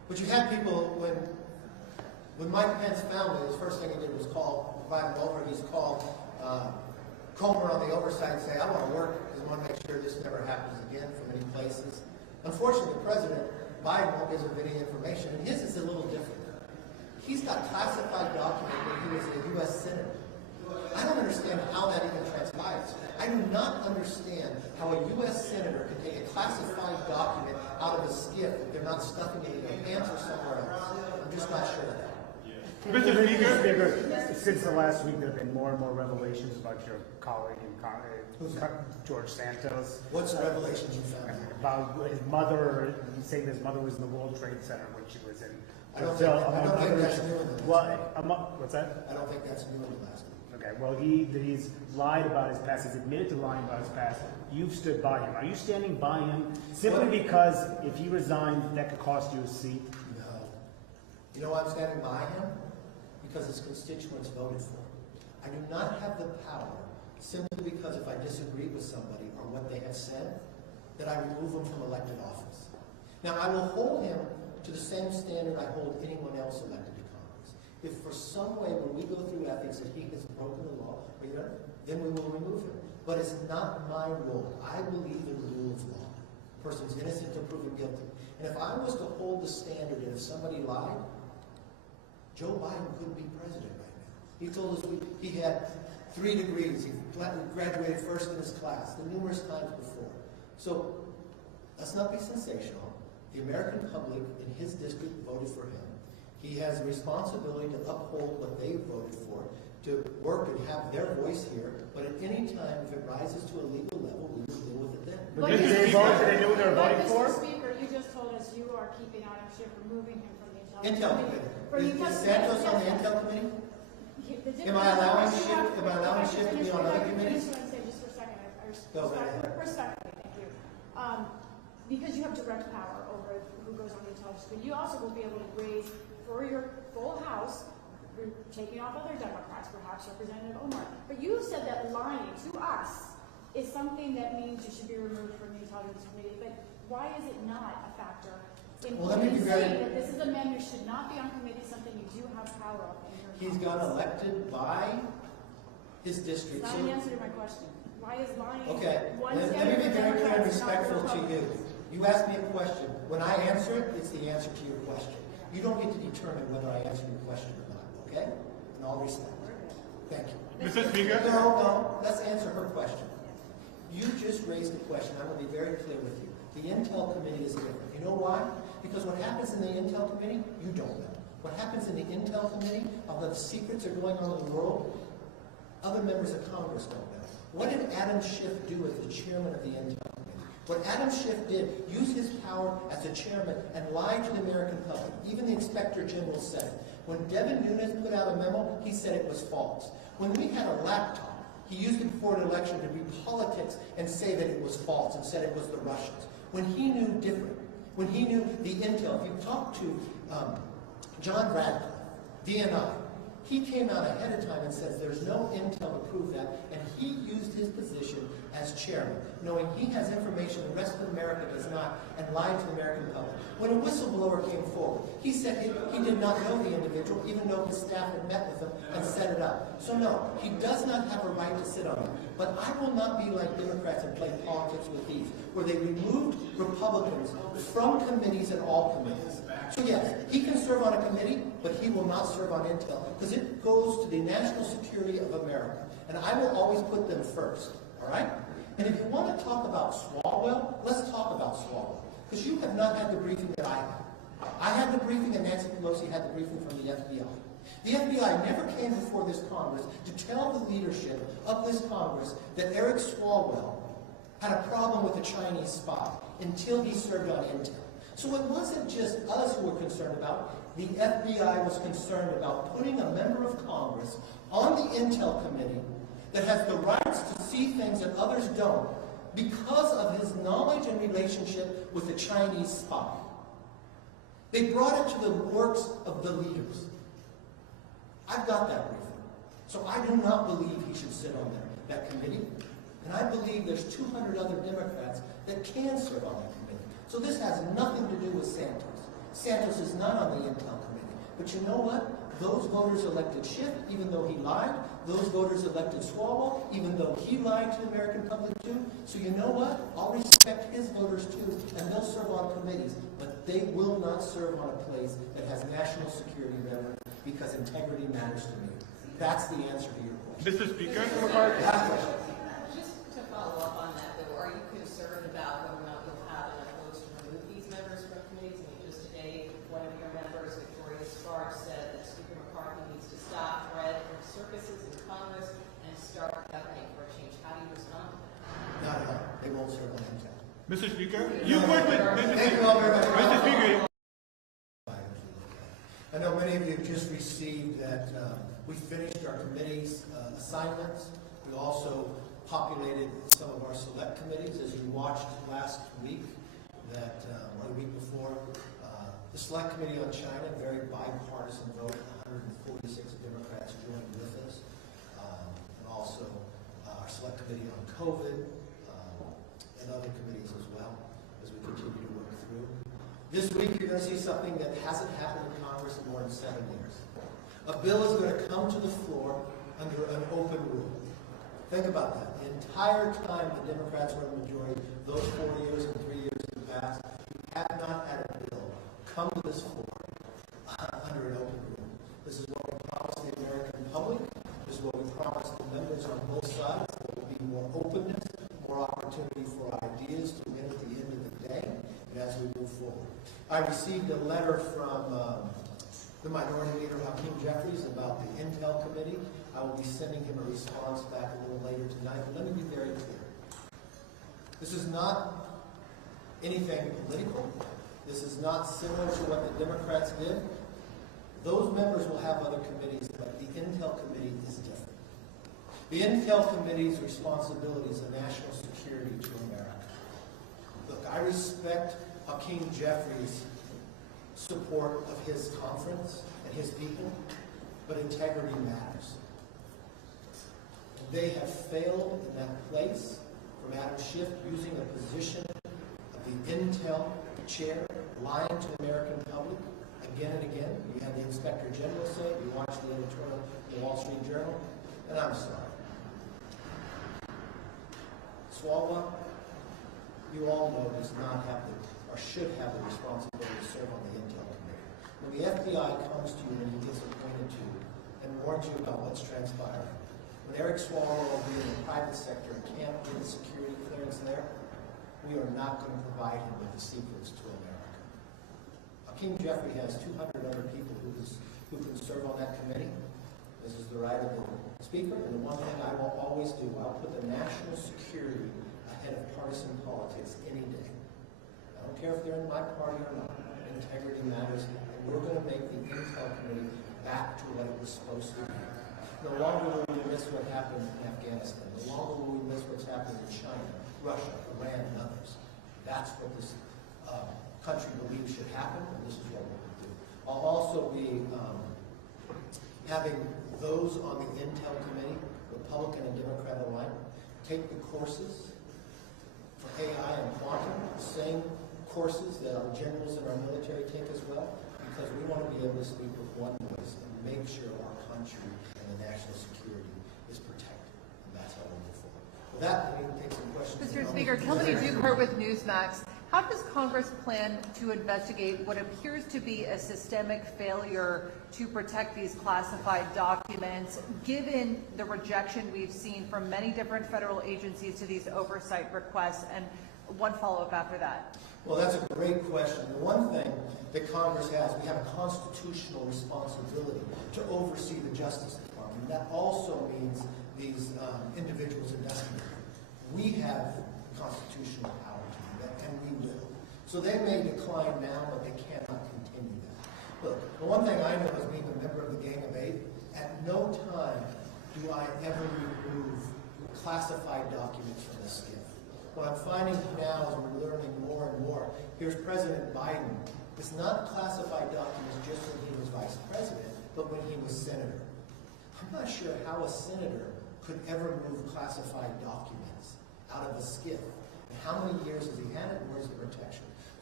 But you had people, when Mike Pence found it, his first thing he did was invite him over. He's called Comer on the Oversight and say, I want to work because I want to make sure this never happens again from any places. Unfortunately, President Biden won't give him any information, and his is a little different. He's got classified document when he was a U.S. Senator. I don't understand how that even transpires. I do not understand how a U.S. Senator can take a classified document out of a skiff if they're not stuffing it in their pants or somewhere else. I'm just not sure of that. Mr. Speaker. Since the last week, there have been more and more revelations about your colleague George Santos. What's the revelations you found? About his mother, he's saying his mother was in the World Trade Center when she was in I don't Brazil. think that's new in the last week. What's that? I don't think that's new in the last week. Okay, well, he's lied about his past. He's admitted to lying about his past. You've stood by him. Are you standing by him simply because if he resigned, that could cost you a seat? No. You know why I'm standing by him? Because his constituents voted for him. I do not have the power, simply because if I disagree with somebody or what they have said, that I remove them from elected office. Now, I will hold him to the same standard I hold anyone else elected to Congress. If for some way, when we go through ethics, that he has broken the law, then we will remove him. But it's not my role. I believe in the rule of law. A person's innocent until proven guilty. And if I was to hold the standard, and if somebody lied, Joe Biden couldn't be president right now. He told us he had 3 degrees. He graduated first in his class, the numerous times before. So let's not be sensational. The American public in his district voted for him. He has a responsibility to uphold what they voted for, to work and have their voice here. But at any time, if it rises to a legal level, we will deal with it then. But did they vote? Did they know what they were voting for? Mr. Speaker, you just told us you are keeping out of Schiff, removing him from the Intel Committee. Is Santos on the Intel Committee? Am I allowing Schiff to be on other committees? Just for a second, respectfully, thank you. Because you have direct power over who goes on the intelligence committee, you also will be able to raise for your full House, you're taking off other Democrats, perhaps Representative Omar. But you said that lying to us is something that means you should be removed from the intelligence committee. But why is it not a factor? Well, let me be saying that this is a man who should not be on committee, something you do have power of. He's got elected by his district. It's not an answer to my question. Why is lying? Okay, let me be very clear and respectful to you. You asked me a question. When I answer it, it's the answer to your question. You don't get to determine whether I answer your question or not, okay? In all respect. Thank you. Mr. Speaker. No, let's answer her question. You just raised a question. I'm going to be very clear with you. The Intel Committee is different. You know why? Because what happens in the Intel Committee, you don't know. What happens in the Intel Committee, although the secrets are going on in the world, other members of Congress don't know. What did Adam Schiff do as the chairman of the Intel Committee? What Adam Schiff did, use his power as a chairman and lie to the American public. Even the Inspector General said it. When Devin Nunes put out a memo, he said it was false. When we had a laptop, he used it before an election to read politics and say that it was false and said it was the Russians. When he knew different, when he knew the intel, if you talk to John Radcliffe, DNI, he came out ahead of time and says there's no intel to prove that, and he used his position as chairman, knowing he has information the rest of America does not, and lied to the American public. When a whistleblower came forward, he said he did not know the individual, even though his staff had met with him and set it up. So no, he does not have a right to sit on it. But I will not be like Democrats and play politics with these, where they removed Republicans from committees and all committees. So yes, he can serve on a committee, but he will not serve on intel, because it goes to the national security of America. And I will always put them first, all right? And if you want to talk about Swalwell, let's talk about Swalwell, because you have not had the briefing that I had. I had the briefing and Nancy Pelosi had the briefing from the FBI. The FBI never came before this Congress to tell the leadership of this Congress that Eric Swalwell had a problem with a Chinese spy until he served on intel. So it wasn't just us who were concerned about. The FBI was concerned about putting a member of Congress on the Intel Committee that has the rights to see things that others don't because of his knowledge and relationship with the Chinese spy. They brought it to the works of the leaders. I've got that briefing. So I do not believe he should sit on that committee. And I believe there's 200 other Democrats that can serve on that committee. So this has nothing to do with Santos. Santos is not on the Intel committee. But you know what? Those voters elected Schiff, even though he lied. Those voters elected Swalwell, even though he lied to the American public too. So you know what? I'll respect his voters too, and they'll serve on committees. But they will not serve on a place that has national security veterans because integrity matters to me. That's the answer to your question. Mr. Speaker? Just to follow up on that, though, are you concerned about whether or not you'll have enough votes to remove these members from committees? I mean, just today, one of your members, Victoria Sparks, said that Speaker McCarthy needs to stop threat from circuses in Congress and start governing for a change. How do you respond to that? Not at all. They won't serve on Intel. Mr. Speaker? You work with Thank you all very much. Mr. Speaker. I know many of you have just received that we finished our committee's assignments. We also populated some of our select committees. As you watched last week, that or the week before, the Select Committee on China, very bipartisan vote, 146 Democrats joined with us. And also our Select Committee on COVID and other committees as well, as we continue to work through. This week, you're going to see something that hasn't happened in Congress in more than 7 years. A bill is going to come to the floor under an open rule. Think about that. The entire time the Democrats were in the majority, those 4 years and 3 years in the past, we have not had a bill come to this floor under an open rule. This is what we promised the American public. This is what we promised the members on both sides. There will be more openness, more opportunity for ideas to win at the end of the day, and as we move forward. I received a letter from the Minority Leader, Hakeem Jeffries, about the Intel Committee. I will be sending him a response back a little later tonight, but let me be very clear. This is not anything political. This is not similar to what the Democrats did. Those members will have other committees, but the Intel Committee is different. The Intel Committee's responsibility is a national security to America. Look, I respect Hakeem Jeffries' support of his conference and his people, but integrity matters. They have failed in that place from Adam Schiff using a position of the Intel chair, lying to the American public again and again. You had the Inspector General say it. You watched the editorial in the Wall Street Journal, and I'm sorry. Swalwell, you all know, does not have the, or should have the responsibility to serve on the Intel Committee. When the FBI comes to you and he gets appointed to you and warns you about what's transpiring, when Eric Swalwell being in the private sector can't get a security clearance there, we are not going to provide him with the secrets to America. Hakeem Jeffrey has 200 other people who can serve on that committee. This is the right of the Speaker, and the one thing I will always do, I'll put the national security ahead of partisan politics any day. I don't care if they're in my party or not. Integrity matters, and we're going to make the Intel Committee back to what it was supposed to be. No longer will we miss what happened in Afghanistan. No longer will we miss what's happening in China, Russia, Iran, and others. That's what this country believes should happen, and this is what we're going to do. I'll also be having those on the Intel Committee, Republican and Democrat alike, take the courses for AI and quantum, the same courses that our generals in our military take as well, because we want to be able to speak with one voice and make sure our country and the national security is protected. And that's how we move forward. With that, we can take some questions. Mr. Speaker, Kelly Dukert with Newsmax. How does Congress plan to investigate what appears to be a systemic failure to protect these classified documents, given the rejection we've seen from many different federal agencies to these oversight requests? And one follow-up after that. Well, that's a great question. The one thing that Congress has, we have a constitutional responsibility to oversee the Justice Department. That also means these individuals investigated. We have constitutional power to do that, and we will. So they may decline now, but they cannot continue that. Look, the one thing I know as being a member of the Gang of Eight, at no time do I ever remove classified documents from the SCIF. What I'm finding now as we're learning more and more, here's President Biden. It's not classified documents just when he was vice president, but when he was senator. I'm not sure how a senator could ever move classified documents out of a SCIF. And how many years has he had it, and where's the protection?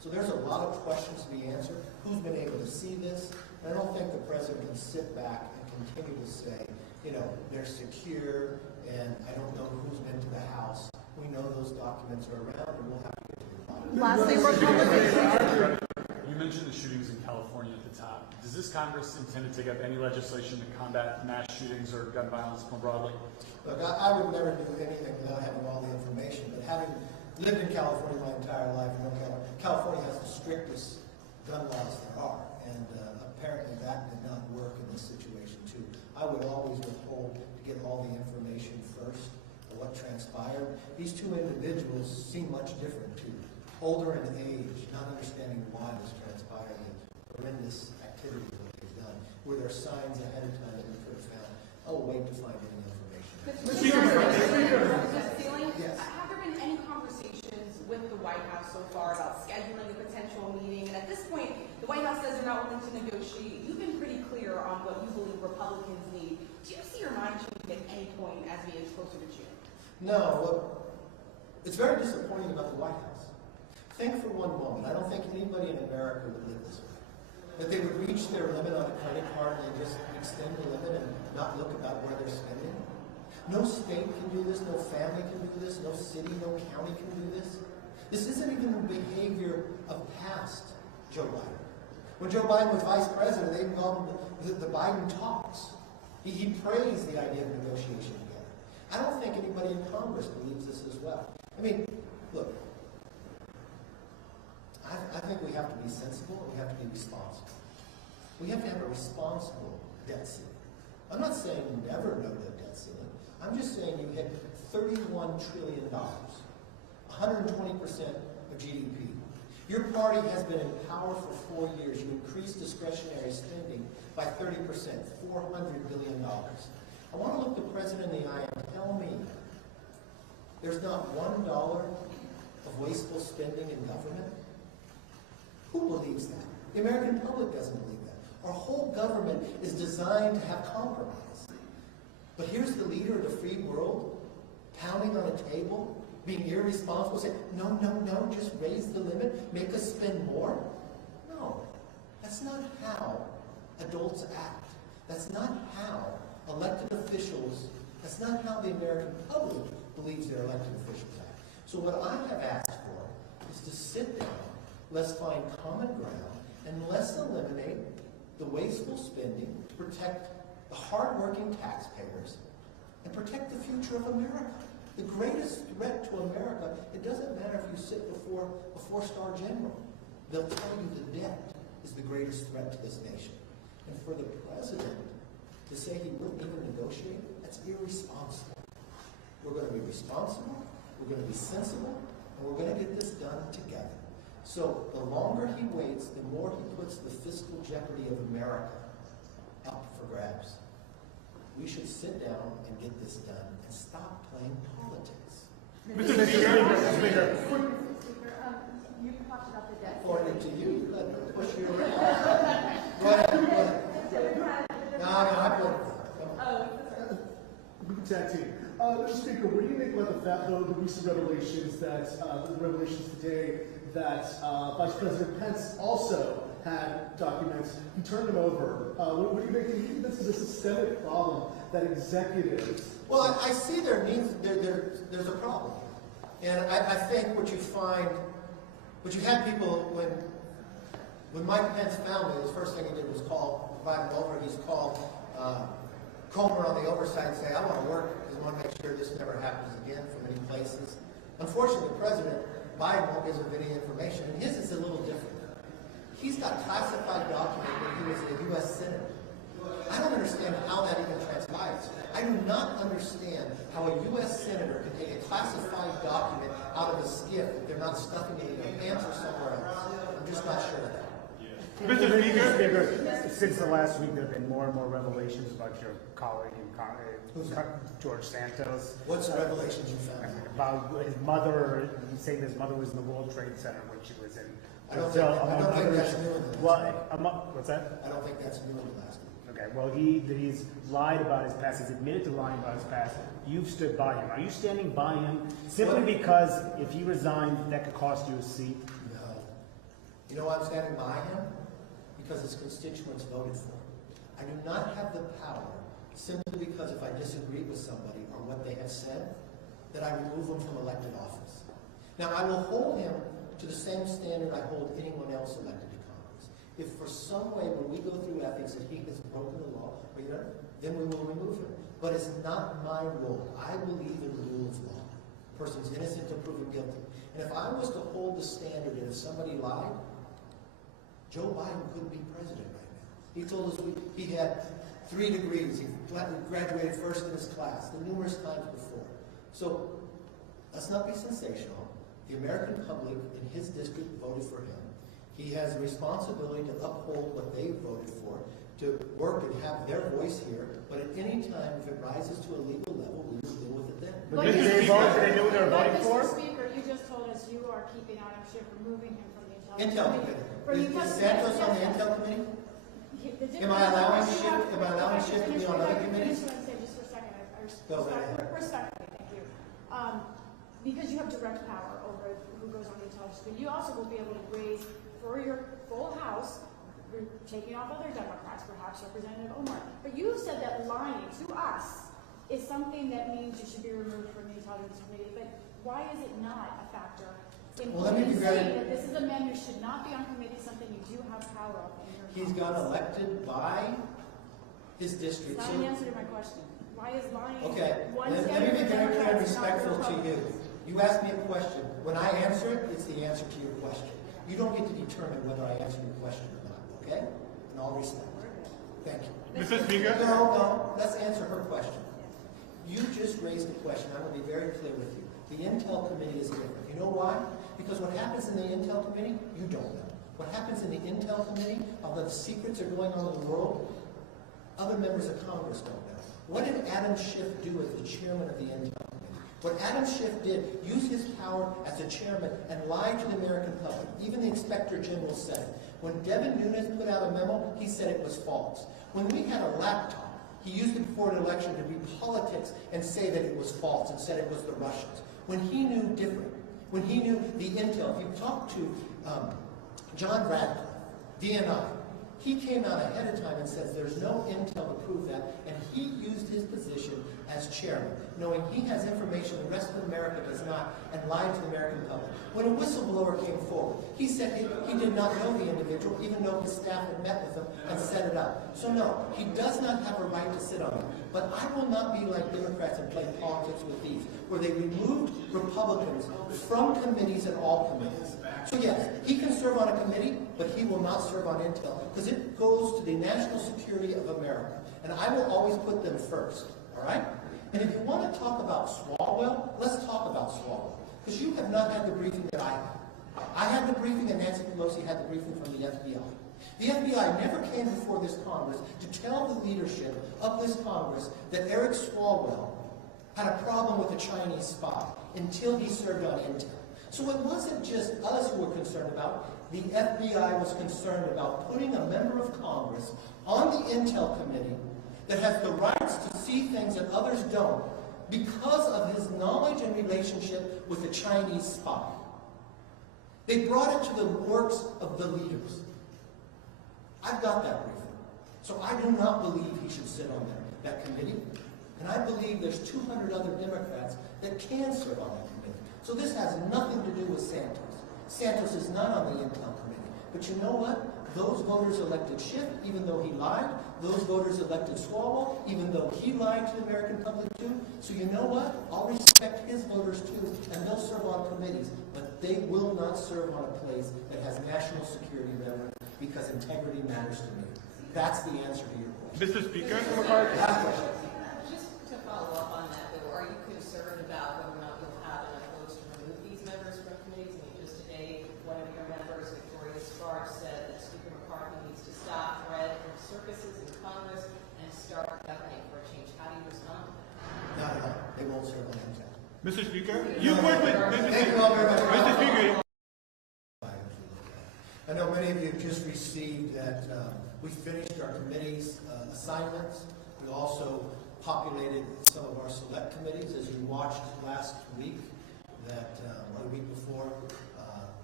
So there's a lot of questions to be answered. Who's been able to see this? And I don't think the president can sit back and continue to say, you know, they're secure, and I don't know who's been to the House. We know those documents are around, and we'll have to get to the bottom. Lastly, Republicans. You mentioned the shootings in California at the top. Does this Congress intend to take up any legislation to combat mass shootings or gun violence more broadly? Look, I would never do anything without having all the information, but having lived in California my entire life, you know, California has the strictest gun laws there are, and apparently that did not work in this situation too. I would always withhold to get all the information first of what transpired. These two individuals seem much different too. Older in age, not understanding why this transpired, and horrendous activities that they've done. Were there signs ahead of time that we could have found? I'll wait to find any information. Mr. Ceiling, Yes. have there been any conversations with the White House so far about scheduling a potential meeting? And at this point, the White House says they're not willing to negotiate. You've been pretty clear on what you believe Republicans need. Do you see your mind changing at any point as we inch closer to June? No, look, it's very disappointing about the White House. Think for one moment, I don't think anybody in America would live this way. That they would reach their limit on a credit card and just extend the limit and not look about where they're spending. No state can do this, no family can do this, no city, no county can do this. This isn't even the behavior of past Joe Biden. When Joe Biden was vice president, they called him the Biden talks. He praised the idea of negotiation together. I don't think anybody in Congress believes this as well. I mean, look, I think we have to be sensible and we have to be responsible. We have to have a responsible debt ceiling. I'm not saying never no debt ceiling. I'm just saying you hit $31 trillion, 120% of GDP. Your party has been in power for 4 years. You increased discretionary spending by 30%, $400 billion. I want to look the president in the eye and tell me there's not $1 of wasteful spending in government. Who believes that? The American public doesn't believe that. Our whole government is designed to have compromise. But here's the leader of the free world pounding on a table, being irresponsible, saying, no, no, no, just raise the limit, make us spend more. No, that's not how adults act. That's not how elected officials, that's not how the American public believes their elected officials act. So what I have asked for is to sit down, let's find common ground, and let's eliminate the wasteful spending to protect the hardworking taxpayers and protect the future of America. The greatest threat to America, it doesn't matter if you sit before a four-star general. They'll tell you the debt is the greatest threat to this nation. And for the president to say he wouldn't even negotiate, that's irresponsible. We're going to be responsible, we're going to be sensible, and we're going to get this done together. So the longer he waits, the more he puts the fiscal jeopardy of America up for grabs. We should sit down and get this done and stop playing politics. Mr. Speaker, you talked about the debt. According to you, you let them push you around. Go ahead. No, I put We can tag team. Mr. Speaker, what do you think about the recent revelations today that Vice President Pence also had documents? He turned them over. What do you think? Do you think this is a systemic problem that executives? Well, I see there's a problem. And I think what you find, what you had people, when Mike Pence found me, the first thing he did was call Biden over. He's called Comer on the Oversight and say, I want to work because I want to make sure this never happens again from any places. Unfortunately, President Biden won't give him any information, and his is a little different. He's got classified document when he was a U.S. Senator. I don't understand how that even transpires. I do not understand how a U.S. Senator can take a classified document out of a skiff if they're not stuffing it in their pants or somewhere else. I'm just not sure of that. Mr. Speaker, Since the last week, there have been more and more revelations about your colleague, George Santos. What's the revelations you found? About his mother, he's saying his mother was in the World Trade Center when she was in I don't Brazil. think that's new in the last week. What's that? I don't think that's new in the last week. Okay, well, he's lied about his past. He's admitted to lying about his past. You've stood by him. Are you standing by him simply because if he resigned, that could cost you a seat? No. You know why I'm standing by him? Because his constituents voted for him. I do not have the power, simply because if I disagree with somebody on what they have said, that I remove them from elected office. Now, I will hold him to the same standard I hold anyone else elected to Congress. If for some way, when we go through ethics, that he has broken the law, then we will remove him. But it's not my role. I believe in the rule of law. A person's innocent until proven guilty. And if I was to hold the standard that if somebody lied, Joe Biden couldn't be president right now. He told us he had 3 degrees. He graduated first in his class, numerous times before. So let's not be sensational. The American public in his district voted for him. He has a responsibility to uphold what they voted for, to work and have their voice here. But at any time, if it rises to a legal level, we will deal with it then. But did they vote? Did they know what they were voting for? Mr. Speaker, you just told us you are keeping Adam Schiff, removing him from the Intel Committee. Is Santos on the Intel Committee? Am I allowing Schiff to be on other committees? Just for a second, respectfully, thank you. Because you have direct power over who goes on the intelligence committee, you also will be able to raise for your full House, taking off other Democrats, perhaps Representative Omar. But you said that lying to us is something that means you should be removed from the intelligence committee. But why is it not a factor? Well, let me be very... that this is a man who should not be on committee, something you do have power of in your He's got elected by his district. That's not an answer to my question. Why is lying Okay, one let me be very clear and respectful to you. You asked me a question. When I answer it, it's the answer to your question. You don't get to determine whether I answer your question or not, okay? In all respect. Thank you. Mr. Speaker? No, let's answer her question. You just raised a question. I'm going to be very clear with you. The Intel Committee is different. You know why? Because what happens in the Intel Committee, you don't know. What happens in the Intel Committee, although the secrets are going on in the world, other members of Congress don't know. What did Adam Schiff do as the chairman of the Intel Committee? What Adam Schiff did, use his power as a chairman and lie to the American public. Even the Inspector General said it. When Devin Nunes put out a memo, he said it was false. When we had a laptop, he used it before an election to read politics and say that it was false and said it was the Russians. When he knew different, when he knew the intel, if you talk to John Radcliffe, DNI, he came out ahead of time and says there's no intel to prove that, and he used his position as chairman, knowing he has information the rest of America does not, and lied to the American public. When a whistleblower came forward, he said he did not know the individual, even though his staff had met with him and set it up. So no, he does not have a right to sit on it. But I will not be like Democrats and play politics with these, where they removed Republicans from committees and all committees. So yes, he can serve on a committee, but he will not serve on intel, because it goes to the national security of America. And I will always put them first, all right? And if you want to talk about Swalwell, let's talk about Swalwell. Because you have not had the briefing that I had. I had the briefing and Nancy Pelosi had the briefing from the FBI. The FBI never came before this Congress to tell the leadership of this Congress that Eric Swalwell had a problem with a Chinese spy until he served on intel. So it wasn't just us who were concerned about it. The FBI was concerned about putting a member of Congress on the Intel Committee that has the rights to see things that others don't because of his knowledge and relationship with a Chinese spy. They brought it to the works of the leaders. I've got that briefing. So I do not believe he should sit on that committee. And I believe there's 200 other Democrats that can serve on that committee. So this has nothing to do with Santos. Santos is not on the Intel Committee. But you know what? Those voters elected Schiff, even though he lied. Those voters elected Swalwell, even though he lied to the American public too. So you know what? I'll respect his voters too, and they'll serve on committees. But they will not serve on a place that has national security relevance, because integrity matters to me. That's the answer to your question. Mr. Speaker? Just to follow up on that, though, are you concerned about whether or not you'll have enough votes to remove these members from committees? I mean, just today, one of your members, Victoria Sparks, said that Speaker McCarthy needs to stop threat of circuses in Congress and start governing for a change. How do you respond to that? Not at all. They won't serve on intel. Mr. Speaker? You work with... Thank you all very much. Mr. Speaker. I know many of you have just received that we finished our committee's assignments. We also populated some of our select committees, as you watched last week, that or the week before.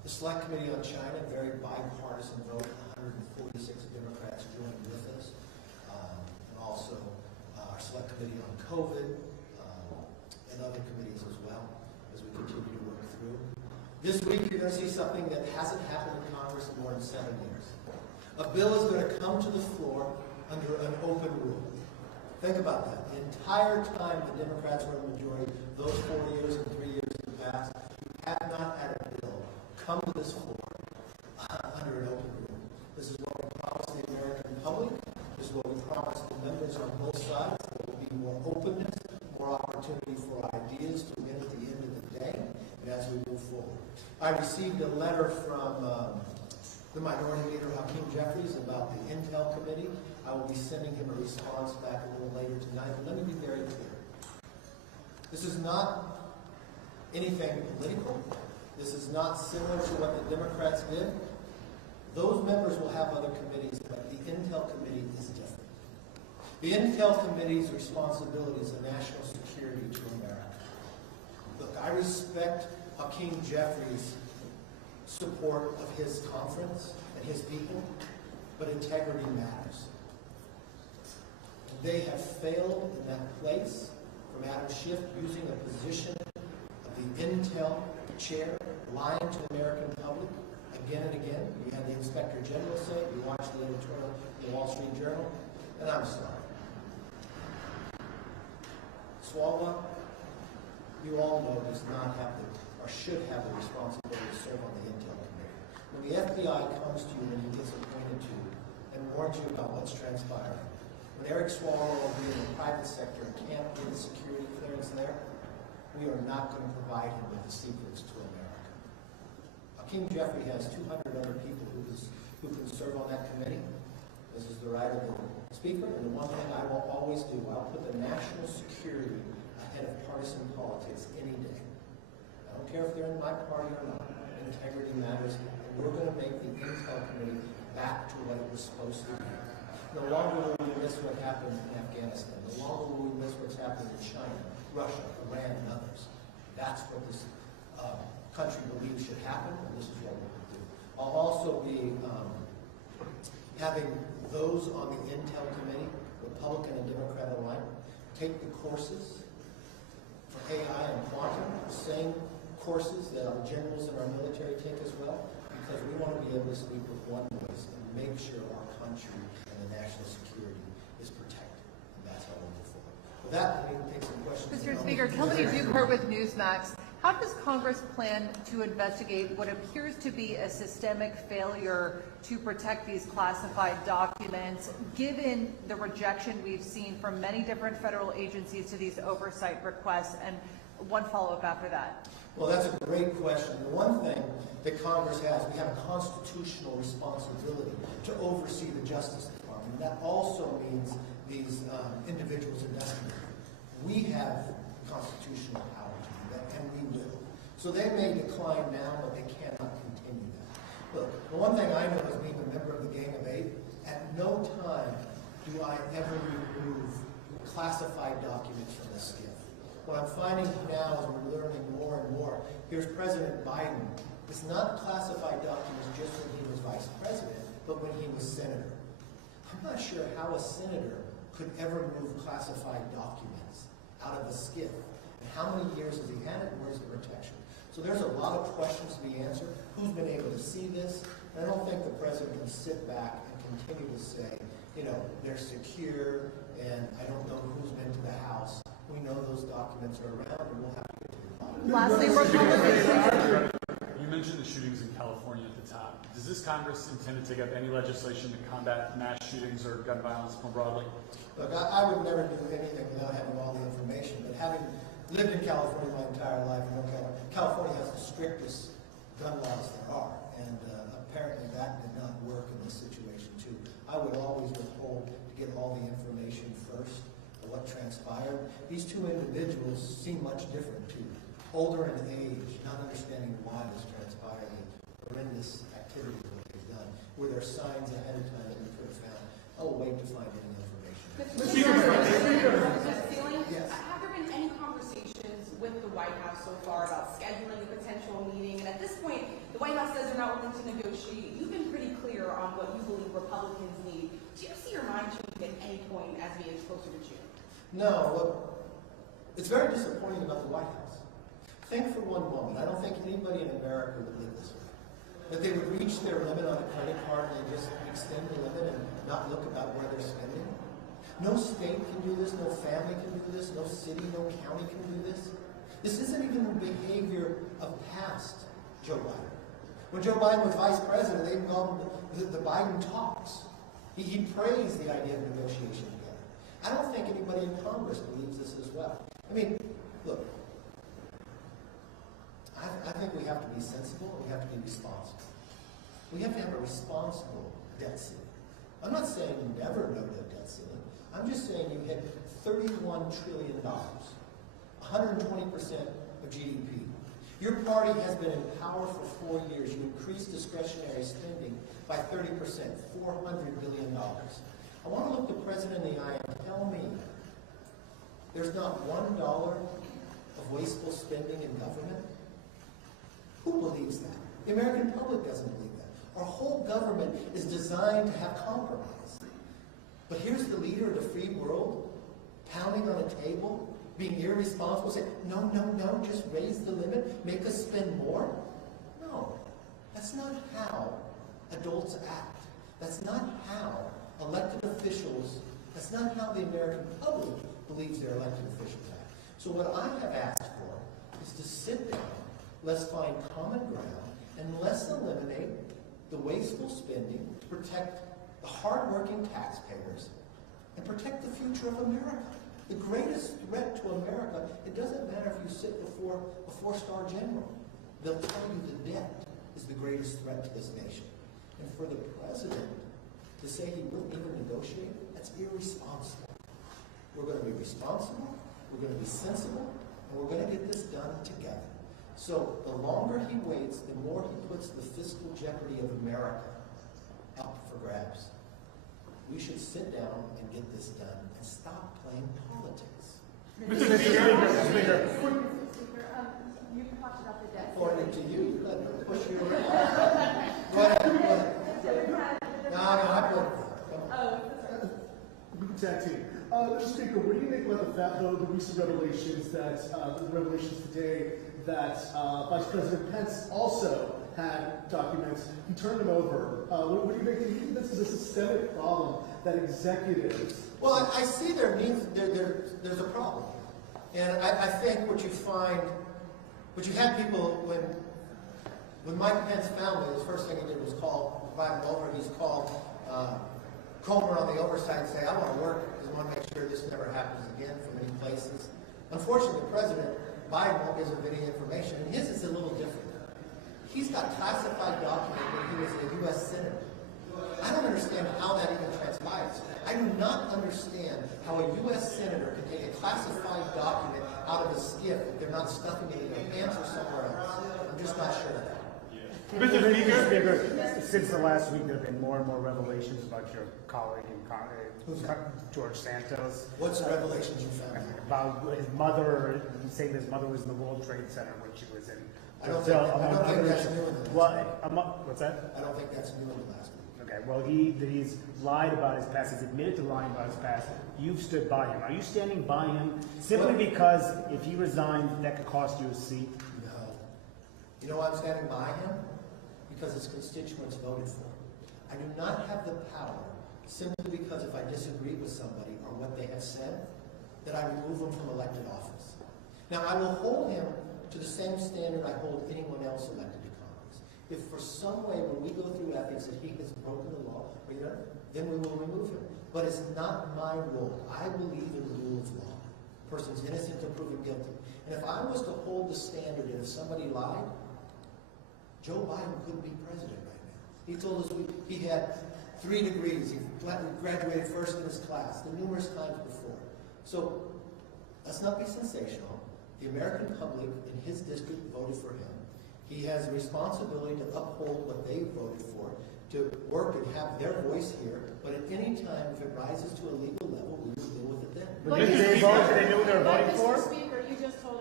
The Select Committee on China, very bipartisan vote, 146 Democrats joined with us. And also our Select Committee on COVID and other committees as well, as we continue to work through. This week you're going to see something that hasn't happened in Congress in more than 7 years. A bill is going to come to the floor under an open rule. Think about that. The entire time the Democrats were in the majority, those 4 years and 3 years in the past, we have not had a bill come to this floor under an open rule. This is what we promised the American public. This is what we promised the members on both sides. There will be more openness, more opportunity for ideas to win at the end of the day, and as we move forward. I received a letter from the Minority Leader, Hakeem Jeffries, about the Intel Committee. I will be sending him a response back a little later tonight. But let me be very clear. This is not anything political. This is not similar to what the Democrats did. Those members will have other committees, but the Intel Committee is different. The Intel Committee's responsibility is a national security to America. Look, I respect Hakeem Jeffries' support of his conference and his people, but integrity matters. They have failed in that place from Adam Schiff using a position of the Intel chair, lying to the American public again and again. You had the Inspector General say it. You watched the editorial in the Wall Street Journal, and I'm sorry. Swalwell, you all know, does not have the, or should have the responsibility to serve on the Intel Committee. When the FBI comes to you and he gets appointed to you and warns you about what's transpiring, when Eric Swalwell will be in the private sector and can't get a security clearance there, we are not going to provide him with the secrets to America. Hakeem Jeffrey has 200 other people who can serve on that committee. This is the right of the Speaker, and the one thing I will always do, I'll put the national security ahead of partisan politics any day. I don't care if they're in my party or not. Integrity matters, and we're going to make the Intel Committee back to what it was supposed to be. No longer will we miss what happened in Afghanistan. No longer will we miss what's happening in China, Russia, Iran, and others. That's what this country believes should happen, and this is what we're going to do. I'll also be having those on the Intel Committee, Republican and Democrat alike, take the courses for AI and quantum, the same courses that our generals and our military take as well, because we want to be able to speak with one voice and make sure our country and the national security is protected. And that's how we'll move forward. With that, we can take some questions. Mr. Speaker, Kelly Duker with Newsmax. How does Congress plan to investigate what appears to be a systemic failure to protect these classified documents, given the rejection we've seen from many different federal agencies to these oversight requests? And one follow-up after that. Well, that's a great question. The one thing that Congress has, we have a constitutional responsibility to oversee the Justice Department. That also means these individuals investigating. We have constitutional power to do that, and we will. So they may decline now, but they cannot continue that. Look, the one thing I know as being a member of the Gang of Eight, at no time do I ever remove classified documents from the SCIF. What I'm finding now as we're learning more and more, here's President Biden. It's not classified documents just when he was vice president, but when he was senator. I'm not sure how a senator could ever move classified documents out of the SCIF. And how many years has he had it, and where's the protection? So there's a lot of questions to be answered. Who's been able to see this? And I don't think the president can sit back and continue to say, you know, they're secure, and I don't know who's been to the House. We know those documents are around, and we'll have to get to the bottom. Lastly, Republicans. You mentioned the shootings in California at the top. Does this Congress intend to take up any legislation to combat mass shootings or gun violence more broadly? Look, I would never do anything without having all the information, but having lived in California my entire life, you know, California has the strictest gun laws there are, and apparently that did not work in this situation too. I would always withhold to get all the information first of what transpired. These two individuals seem much different too. Older in age, not understanding why this transpired, the horrendous activity that they've done. Were there signs ahead of time that we could have found? I'll wait to find any information. Mr. Speaker, Yes. have there been any conversations with with the White House so far about scheduling a potential meeting, and at this point, the White House says they're not willing to negotiate. You've been pretty clear on what you believe Republicans need. Do you see your mind changing at any point as we get closer to June? No, look, it's very disappointing about the White House. Think for one moment, I don't think anybody in America would live this way. That they would reach their limit on a credit card and just extend the limit and not look about where they're spending. No state can do this, no family can do this, no city, no county can do this. This isn't even the behavior of past Joe Biden. When Joe Biden was vice president, they called him the Biden talks. He praised the idea of negotiation together. I don't think anybody in Congress believes this as well. I mean, look, I think we have to be sensible and we have to be responsible. We have to have a responsible debt ceiling. I'm not saying you never know the debt ceiling. I'm just saying you hit $31 trillion, 120% of GDP. Your party has been in power for 4 years. You increased discretionary spending by 30%, $400 billion. I want to look the president in the eye and tell me there's not $1 of wasteful spending in government. Who believes that? The American public doesn't believe that. Our whole government is designed to have compromise. But here's the leader of the free world pounding on a table, being irresponsible, saying, no, no, no, just raise the limit, make us spend more. No, that's not how adults act. That's not how elected officials, that's not how the American public believes their elected officials act. So what I have asked for is to sit down, let's find common ground, and let's eliminate the wasteful spending to protect the hardworking taxpayers and protect the future of America. The greatest threat to America, it doesn't matter if you sit before a four-star general. They'll tell you the debt is the greatest threat to this nation. And for the president to say he wouldn't even negotiate, that's irresponsible. We're going to be responsible, we're going to be sensible, and we're going to get this done together. So the longer he waits, the more he puts the fiscal jeopardy of America up for grabs. We should sit down and get this done and stop playing politics. Mr. Speaker, you talked about the debt. According to you, you let them push you around. Go ahead. No, I put. We can tag team. Mr. Speaker, what do you make about the recent revelations today that Vice President Pence also had documents? He turned them over. What do you think? Do you think this is a systemic problem that executives? Well, I see there's a problem, and I think what you find, what you had people when Mike Pence found it, the first thing he did was invite him over. He's called Comer on the Oversight and say, I want to work because I want to make sure this never happens again from any places. Unfortunately, President Biden won't give him any information, and his is a little different. He's got classified document when he was a U.S. Senator. I don't understand how that even transpires. I do not understand how a U.S. Senator can take a classified document out of a skiff if they're not stuffing it in their pants or somewhere else. I'm just not sure of that. Mr. Speaker, since the last week, there have been more and more revelations about your colleague George Santos. What's the revelations you found? About his mother, saying his mother was in the World Trade Center when she was in. I don't think that's new in the last week. What's that? I don't think that's new in the last week. Okay, well, he's lied about his past. He's admitted to lying about his past. You've stood by him. Are you standing by him simply because if he resigned, that could cost you a seat? No. You know why I'm standing by him? Because his constituents voted for him. I do not have the power, simply because if I disagree with somebody or what they have said, that I remove them from elected office. Now, I will hold him to the same standard I hold anyone else elected to Congress. If for some way, when we go through ethics, that he has broken the law, then we will remove him. But it's not my role. I believe in the rule of law. A person's innocent until proven guilty. And if I was to hold the standard, and if somebody lied, Joe Biden couldn't be president right now. He told us he had 3 degrees. He graduated first in his class, numerous times before. So let's not be sensational. The American public in his district voted for him. He has a responsibility to uphold what they voted for, to work and have their voice here. But at any time, if it rises to a legal level, we will deal with it then. But did they know what they were voting for? Mr. Speaker, you just told us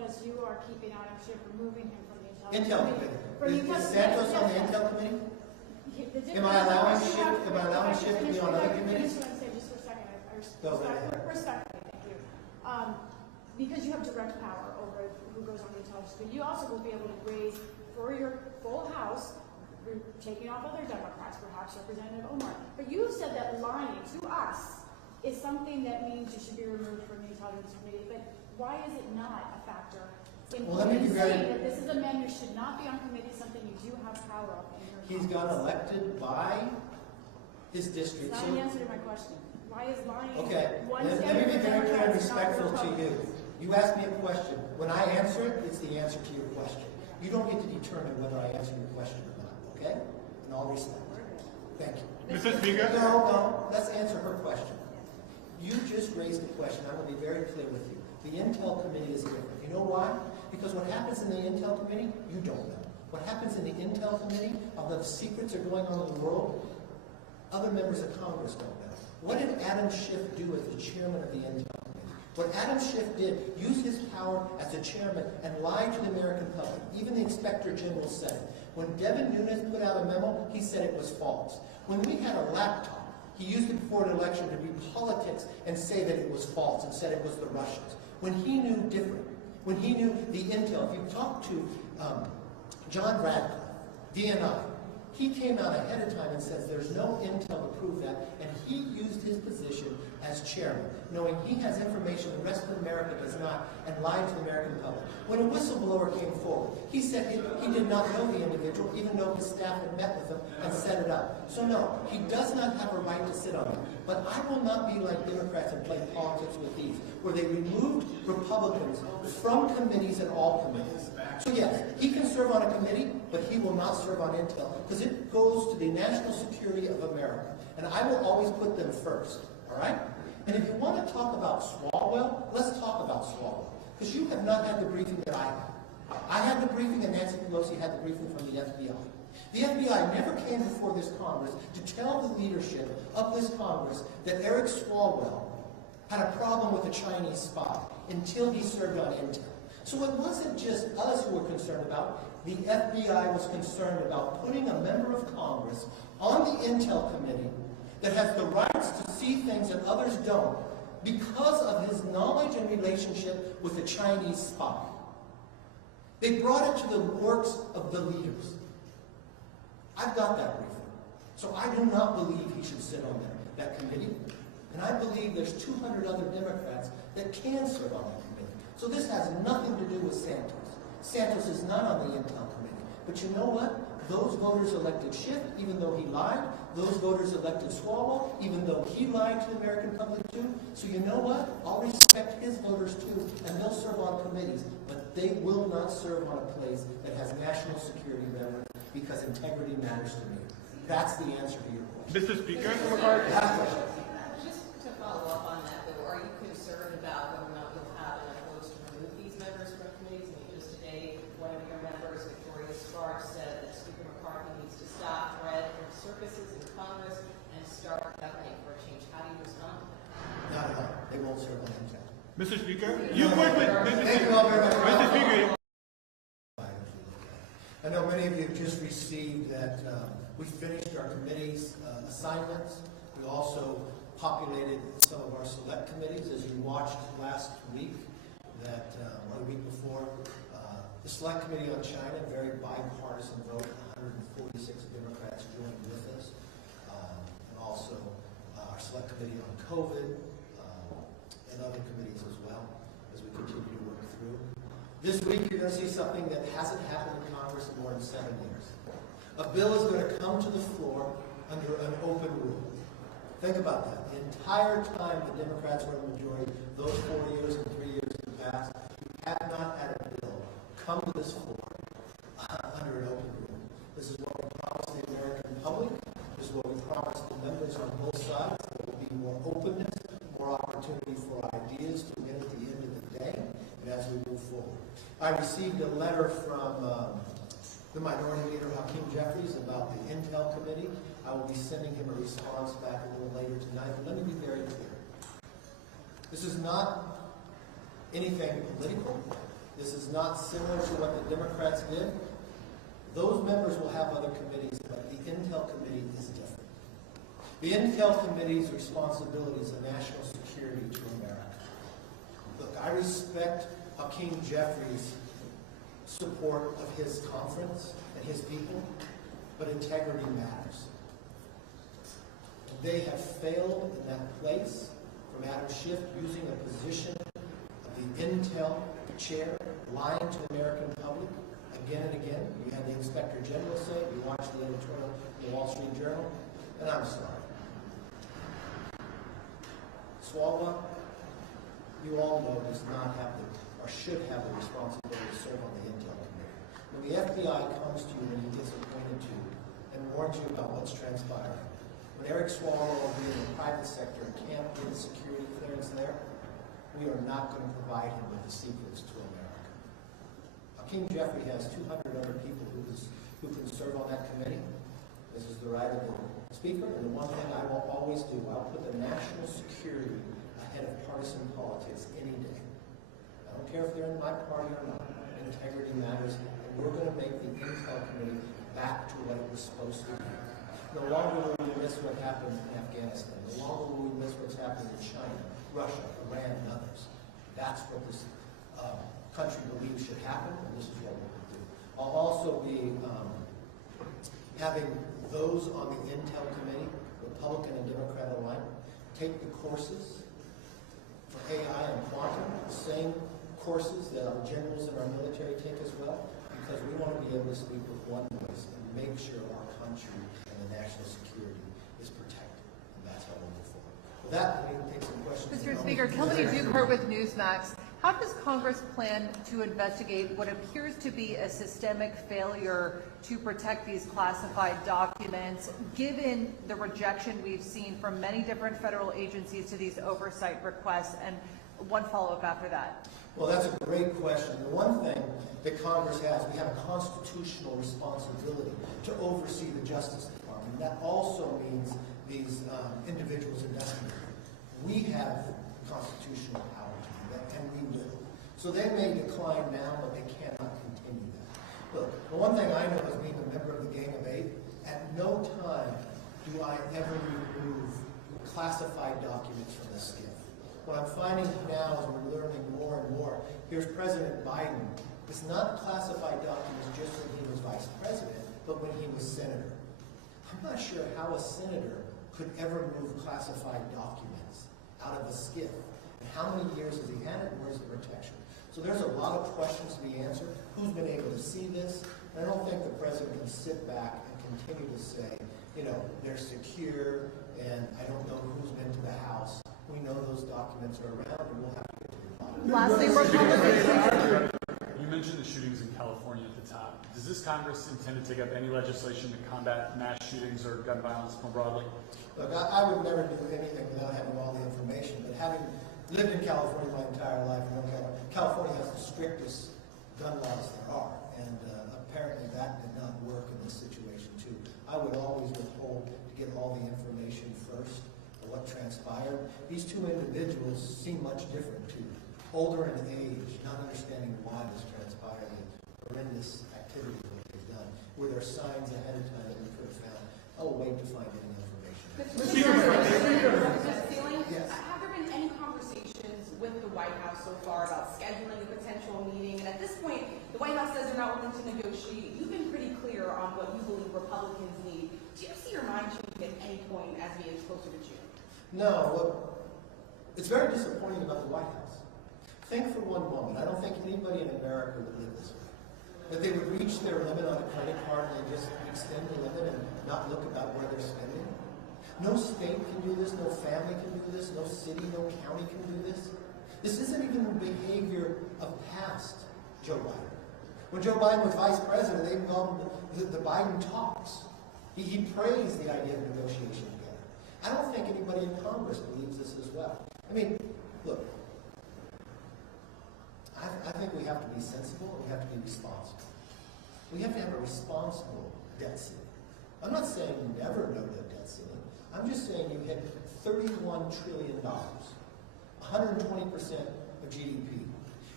because you are keeping Adam Schiff, removing him from the Intel Committee. Is Santos on the Intel Committee? Am I allowing Schiff to be on other committees? Just for a second, respectfully, thank you. Because you have direct power over who goes on the intelligence committee, you also will be able to raise for your full House, taking off other Democrats, perhaps Representative Omar. But you said that lying to us is something that means you should be removed from the intelligence committee. But why is it not a factor? Well, let me be very... that this is a man who should not be on committee, something you do have power of. He's got elected by his district. That's not the answer to my question. Why is lying? Okay, let me be very clear and respectful to you. You asked me a question. When I answer it, it's the answer to your question. You don't get to determine whether I answer your question or not, okay? In all respect. Thank you. Mr. Speaker? No, let's answer her question. You just raised a question. I will be very clear with you. The Intel Committee is different. You know why? Because what happens in the Intel Committee, you don't know. What happens in the Intel Committee, although the secrets are going on in the world, other members of Congress don't know. What did Adam Schiff do as the chairman of the Intel Committee? What Adam Schiff did, use his power as the chairman and lie to the American public. Even the Inspector General said it. When Devin Nunes put out a memo, he said it was false. When we had a laptop, he used it before an election to read politics and say that it was false and said it was the Russians. When he knew different, when he knew the intel, if you talk to John Radcliffe, DNI, he came out ahead of time and says there's no intel to prove that, and he used his position as chairman, knowing he has information the rest of America does not, and lied to the American public. When a whistleblower came forward, he said he did not know the individual, even though his staff had met with him and set it up. So no, he does not have a right to sit on it. But I will not be like Democrats and play politics with these, where they removed Republicans from committees and all committees. So yes, he can serve on a committee, but he will not serve on intel, because it goes to the national security of America. And I will always put them first, all right? And if you want to talk about Swalwell, let's talk about Swalwell, because you have not had the briefing that I had. I had the briefing, and Nancy Pelosi had the briefing from the FBI. The FBI never came before this Congress to tell the leadership of this Congress that Eric Swalwell had a problem with a Chinese spy until he served on intel. So it wasn't just us who were concerned about. The FBI was concerned about putting a member of Congress on the Intel Committee that has the rights to see things that others don't because of his knowledge and relationship with a Chinese spy. They brought it to the works of the leaders. I've got that briefing. So I do not believe he should sit on that committee. And I believe there's 200 other Democrats that can serve on that committee. So this has nothing to do with Santos. Santos is not on the Intel Committee. But you know what? Those voters elected Schiff, even though he lied. Those voters elected Swalwell, even though he lied to the American public too. So you know what? I'll respect his voters too, and they'll serve on committees. But they will not serve on a place that has national security better, because integrity matters to me. That's the answer to your question. Mr. Speaker? Just to follow up on that, though, are you concerned about whether or not you'll have enough votes to remove these members from committees? I mean, just today, one of your members, Victoria Sparks, said that Speaker McCarthy needs to stop threat from circuses in Congress and start governing for a change. How do you respond to that? Not at all. They won't serve on intel. Mr. Speaker? You work with... Thank you all very much. Mr. Speaker. I know many of you have just received that we finished our committee's assignments. We also populated some of our select committees, as you watched last week, or the week before. The Select Committee on China, very bipartisan vote, 146 Democrats joined with us. And also our Select Committee on COVID and other committees as well, as we continue to work through. This week, you're going to see something that hasn't happened in Congress in more than 7 years. A bill is going to come to the floor under an open rule. Think about that. The entire time the Democrats were in the majority, those 4 years and 3 years in the past, we have not had a bill come to this floor under an open rule. This is what we promised the American public. This is what we promised the members on both sides. There will be more openness, more opportunity for ideas to win at the end of the day, and as we move forward. I received a letter from the Minority Leader, Hakeem Jeffries, about the Intel Committee. I will be sending him a response back a little later tonight. But let me be very clear. This is not anything political. This is not similar to what the Democrats did. Those members will have other committees, but the Intel Committee is different. The Intel Committee's responsibility is a national security to America. Look, I respect Hakeem Jeffries' support of his conference and his people, but integrity matters. They have failed in that place from Adam Schiff using a position of the Intel chair, lying to the American public again and again. You had the Inspector General say it. You watched the editorial in the Wall Street Journal, and I'm sorry. Swalwell, you all know, does not have the, or should have the responsibility to serve on the Intel Committee. When the FBI comes to you and he gets appointed to you and warns you about what's transpiring, when Eric Swalwell will be in the private sector and can't get a security clearance there, we are not going to provide him with the secrets to America. Hakeem Jeffrey has 200 other people who can serve on that committee. This is the right of the Speaker, and the one thing I will always do, I'll put the national security ahead of partisan politics any day. I don't care if they're in my party or not. Integrity matters, and we're going to make the Intel Committee back to what it was supposed to be. No longer will we miss what happened in Afghanistan. No longer will we miss what's happening in China, Russia, Iran, and others. That's what this country believes should happen, and this is what we're going to do. I'll also be having those on the Intel Committee, Republican and Democrat alike, take the courses for AI and quantum, the same courses that our generals in our military take as well, because we want to be able to speak with one voice and make sure our country and the national security is protected. And that's how we'll move forward. With that, we can take some questions. Mr. Speaker, Kelly Duke with Newsmax. How does Congress plan to investigate what appears to be a systemic failure to protect these classified documents, given the rejection we've seen from many different federal agencies to these oversight requests? And one follow-up after that. Well, that's a great question. The one thing that Congress has, we have a constitutional responsibility to oversee the Justice Department. That also means these individuals investigated. We have constitutional power to do that, and we will. So they may decline now, but they cannot continue that. Look, the one thing I know as being a member of the Gang of Eight, at no time do I ever remove classified documents from the SCIF. What I'm finding now is we're learning more and more. Here's President Biden. It's not classified documents just when he was vice president, but when he was senator. I'm not sure how a senator could ever move classified documents out of a SCIF. And how many years has he had it, and where's the protection? So there's a lot of questions to be answered. Who's been able to see this? And I don't think the president can sit back and continue to say, you know, they're secure, and I don't know who's been to the House. We know those documents are around, and we'll have to get to the bottom. Lastly, Republicans. You mentioned the shootings in California at the top. Does this Congress intend to take up any legislation to combat mass shootings or gun violence more broadly? Look, I would never do anything without having all the information, but having lived in California my entire life, California has the strictest gun laws there are, and apparently that did not work in this situation too. I would always withhold to get all the information first of what transpired. These two individuals seem much different too. Older in age, not understanding why this transpired, and horrendous activities that they've done. Were there signs ahead of time that we could have found? I'll wait to find any information. Yes. Have there been any conversations with the White House so far about scheduling a potential meeting? And at this point, the White House says they're not willing to negotiate. You've been pretty clear on what you believe Republicans need. Do you see your mind changing at any point as we get closer to June? No. Look, it's very disappointing about the White House. Think for one moment. I don't think anybody in America would live this way. That they would reach their limit on a credit card and they just extend the limit and not look about where they're spending. No state can do this, no family can do this, no city, no county can do this. This isn't even the behavior of past Joe Biden. When Joe Biden was vice president, they called the Biden talks. He praised the idea of negotiation together. I don't think anybody in Congress believes this as well. I mean, look, I think we have to be sensible and we have to be responsible. We have to have a responsible debt ceiling. I'm not saying never no debt ceiling. I'm just saying you hit $31 trillion, 120% of GDP.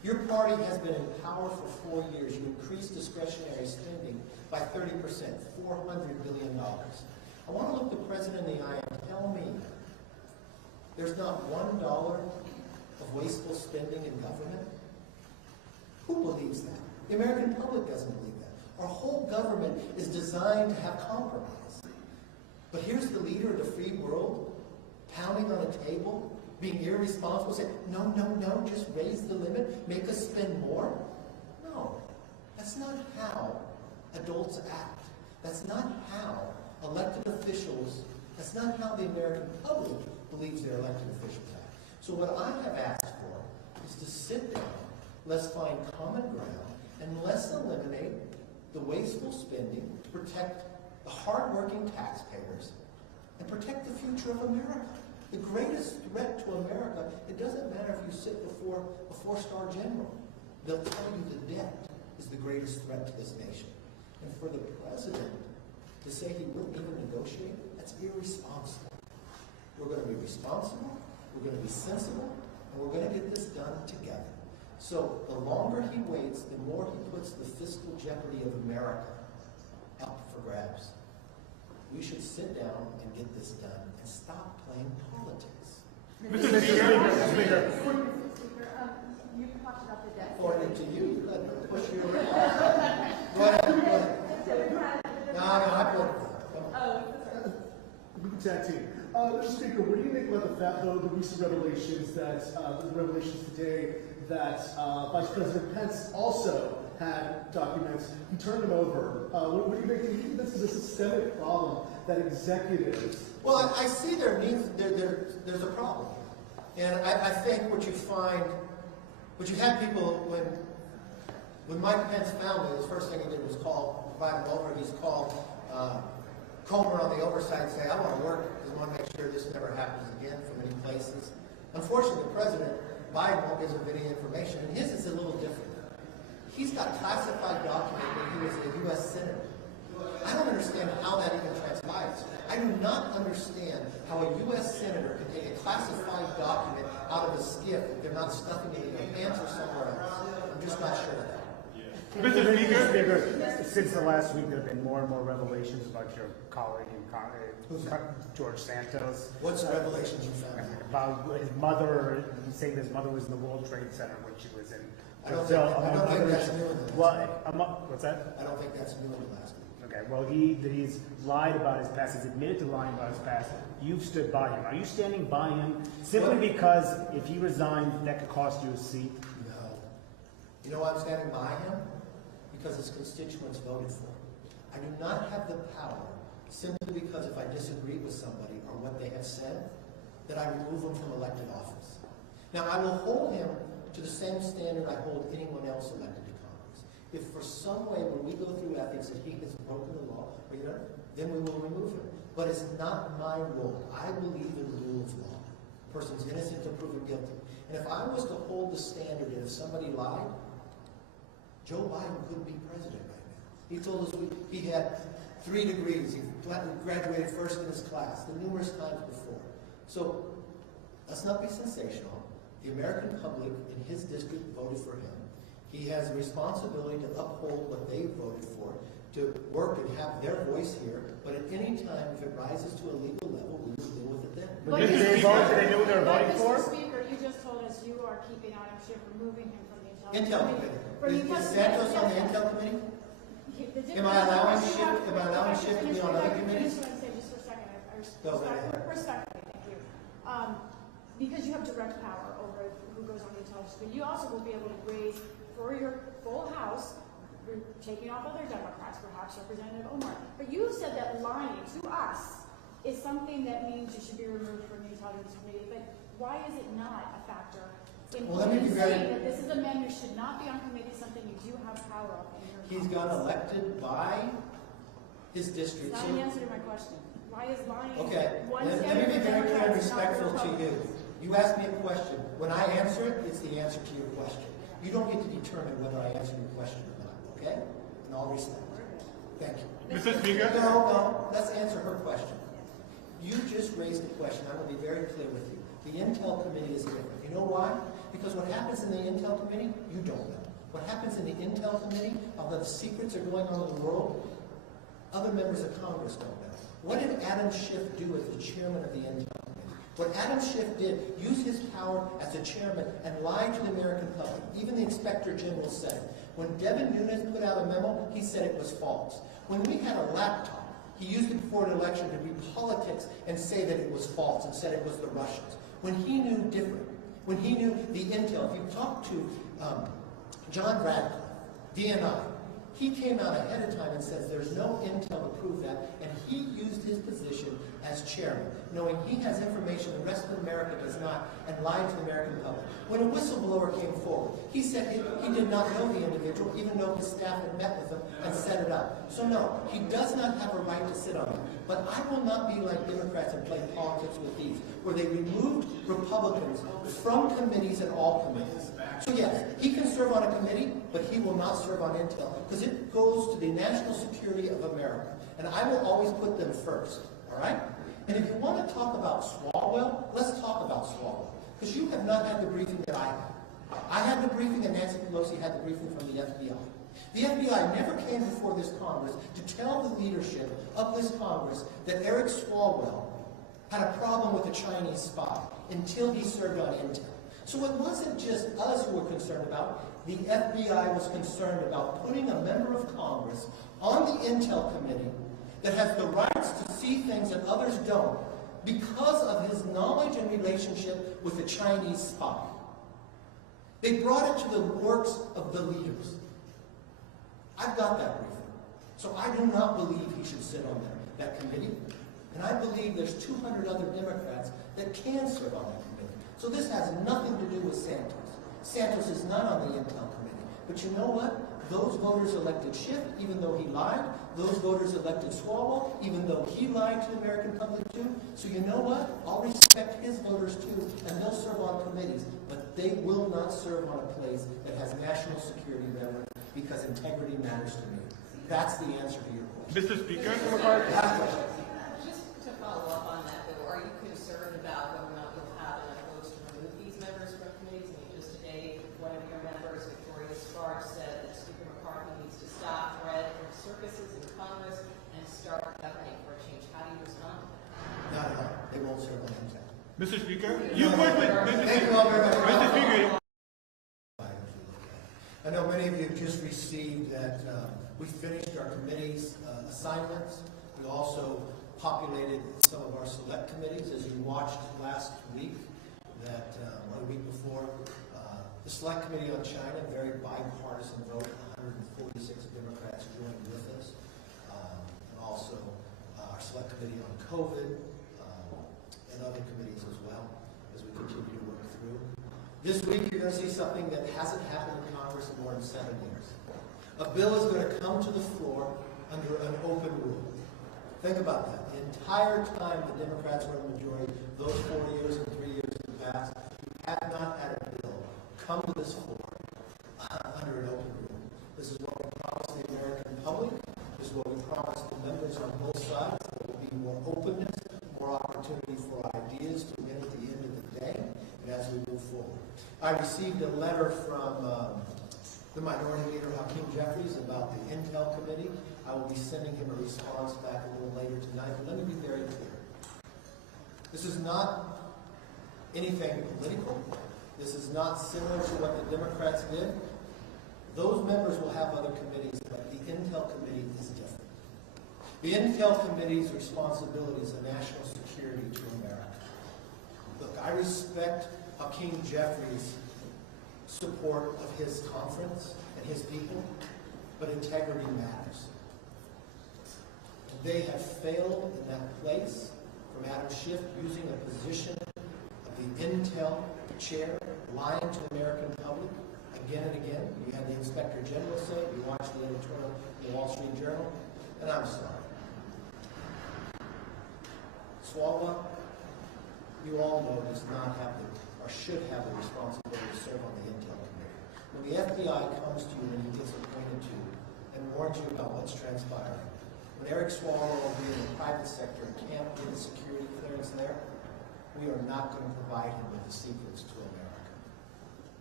Your party has been in power for 4 years. You increased discretionary spending by 30%, $400 billion. I want to look the president in the eye and tell me there's not $1 of wasteful spending in government? Who believes that? The American public doesn't believe that. Our whole government is designed to have compromise. But here's the leader of the free world pounding on a table, being irresponsible, saying, no, no, no, just raise the limit, make us spend more. No, that's not how adults act. That's not how elected officials, that's not how the American public believes their elected officials act. So what I have asked for is to sit down, let's find common ground, and let's eliminate the wasteful spending, protect the hardworking taxpayers, and protect the future of America. The greatest threat to America, it doesn't matter if you sit before a four-star general. They'll tell you the debt is the greatest threat to this nation. And for the president to say he wouldn't even negotiate, that's irresponsible. We're going to be responsible, we're going to be sensible, and we're going to get this done together. So the longer he waits, the more he puts the fiscal jeopardy of America up for grabs. We should sit down and get this done and stop playing politics. Mr. Speaker, you talked about the debt. According to you, you let them push you around. Go ahead, go ahead. No, I put We can tag team. Mr. Speaker, what do you make about the recent revelations today that Vice President Pence also had documents? He turned them over. What do you think? Do you think this is a systemic problem that executives? Well, I see there's a problem. And I think what you had people, when Mike Pence found it, the first thing he did was invite him over. He's called Comer on the Oversight and say, I want to work because I want to make sure this never happens again from any places. Unfortunately, President Biden won't give him any information, and his is a little different. He's got classified document when he was a U.S. Senator. I don't understand how that even transpires. I do not understand how a U.S. Senator can take a classified document out of a skiff if they're not stuffing it in their pants or somewhere else. I'm just not sure of that. Mr. Speaker, since the last week, there have been more and more revelations about your colleague, George Santos. What's the revelations you found? About his mother, saying his mother was in the World Trade Center when she was in I don't Brazil. think that's new in the last week. What's that? I don't think that's new in the last week. Okay, well, he's lied about his past. He's admitted to lying about his past. You've stood by him. Are you standing by him simply because if he resigned, that could cost you a seat? No. You know why I'm standing by him? Because his constituents voted for him. I do not have the power, simply because if I disagree with somebody or what they have said, that I remove them from elected office. Now, I will hold him to the same standard I hold anyone else elected to Congress. If for some way, when we go through ethics, that he has broken the law, then we will remove him. But it's not my role. I believe in the rule of law. A person's innocent until proven guilty. And if I was to hold the standard that if somebody lied, Joe Biden couldn't be president right now. He told us he had 3 degrees. He graduated first in his class, the numerous times before. So let's not be sensational. The American public in his district voted for him. He has a responsibility to uphold what they voted for, to work and have their voice here. But at any time, if it rises to a legal level, we will deal with it then. But did they vote? Did they know what they were voting for? Mr. Speaker, you just told us you are keeping on Schiff, removing him from the Intel Committee. Is Santos on the Intel Committee? Am I allowing Schiff to be on other committees? Just for a second, Go ahead. respectfully, thank you. Because you have direct power over who goes on the intelligence committee, you also will be able to raise for your full House, taking off other Democrats, perhaps Representative Omar. But you said that lying to us is something that means you should be removed from the intelligence committee. But why is it not a factor? Well, let me be very... that this is a man who should not be on committee, something you do have power of in your He's got elected by his district. That's not an answer to my question. Why is lying Okay, one let me be very clear and respectful to you. You ask me a question. When I answer it, it's the answer to your question. You don't get to determine whether I answer your question or not, okay? In all respect. Thank you. Mr. Speaker? No, let's answer her question. You just raised a question. I will be very clear with you. The Intel Committee is different. You know why? Because what happens in the Intel Committee, you don't know. What happens in the Intel Committee, although the secrets are going on in the world, other members of Congress don't know. What did Adam Schiff do as the chairman of the Intel Committee? What Adam Schiff did, use his power as a chairman and lied to the American public. Even the Inspector General said it. When Devin Nunes put out a memo, he said it was false. When we had a laptop, he used it before an election to read politics and say that it was false and said it was the Russians. When he knew different, when he knew the intel, if you talk to John Radcliffe, DNI, he came out ahead of time and says there's no intel to prove that, and he used his position as chairman, knowing he has information the rest of America does not, and lied to the American public. When a whistleblower came forward, he said he did not know the individual, even though his staff had met with him and set it up. So no, he does not have a right to sit on it. But I will not be like Democrats and play politics with these, where they removed Republicans from committees and all committees. So yes, he can serve on a committee, but he will not serve on intel, because it goes to the national security of America. And I will always put them first, all right? And if you want to talk about Swalwell, let's talk about Swalwell. Because you have not had the briefing that I had. I had the briefing and Nancy Pelosi had the briefing from the FBI. The FBI never came before this Congress to tell the leadership of this Congress that Eric Swalwell had a problem with a Chinese spy until he served on intel. So it wasn't just us who were concerned about. The FBI was concerned about putting a member of Congress on the Intel Committee that has the rights to see things that others don't because of his knowledge and relationship with a Chinese spy. They brought it to the works of the leaders. I've got that briefing. So I do not believe he should sit on that committee. And I believe there's 200 other Democrats that can serve on that committee. So this has nothing to do with Santos. Santos is not on the Intel Committee. But you know what? Those voters elected Schiff, even though he lied. Those voters elected Swalwell, even though he lied to the American public too. So you know what? I'll respect his voters too, and they'll serve on committees. But they will not serve on a place that has national security relevance, because integrity matters to me. That's the answer to your question. Mr. Speaker? Just to follow up on that, though, are you concerned about whether or not you'll have enough votes to remove these members from committees? I mean, just today, one of your members, Victoria Sparks, said that Speaker McCarthy needs to stop red circuses in Congress and start governing for a change. How do you respond to that? Not at all. They won't serve on intel. Mr. Speaker? You work with Thank you all very much. Mr. Speaker. I know many of you have just received that we finished our committee's assignments. We also populated some of our select committees. As you watched last week, that one week before, the Select Committee on China, very bipartisan vote, 146 Democrats joined with us. And also our Select Committee on COVID and other committees as well, as we continue to work through. This week, you're going to see something that hasn't happened in Congress in more than 7 years. A bill is going to come to the floor under an open rule. Think about that. The entire time the Democrats were in the majority, those 4 years and 3 years in the past, we have not had a bill come to this floor under an open rule. This is what we promised the American public. This is what we promised the members on both sides. There will be more openness, more opportunity for ideas to win at the end of the day, and as we move forward. I received a letter from the Minority Leader, Hakeem Jeffries, about the Intel Committee. I will be sending him a response back a little later tonight, but let me be very clear. This is not anything political. This is not similar to what the Democrats did. Those members will have other committees, but the Intel Committee is different. The Intel Committee's responsibility is a national security to America. Look, I respect Hakeem Jeffries' support of his conference and his people, but integrity matters. And they have failed in that place, from Adam Schiff using a position of the Intel chair, lying to the American public again and again. You had the Inspector General say it, you watched the editorial in the Wall Street Journal, and I'm sorry. Swalwell, you all know, does not have the, or should have the responsibility to serve on the Intel Committee. When the FBI comes to you and he gets appointed to you and warns you about what's transpiring, when Eric Swalwell will be in the private sector and can't get a security clearance there, we are not going to provide him with the secrets to America.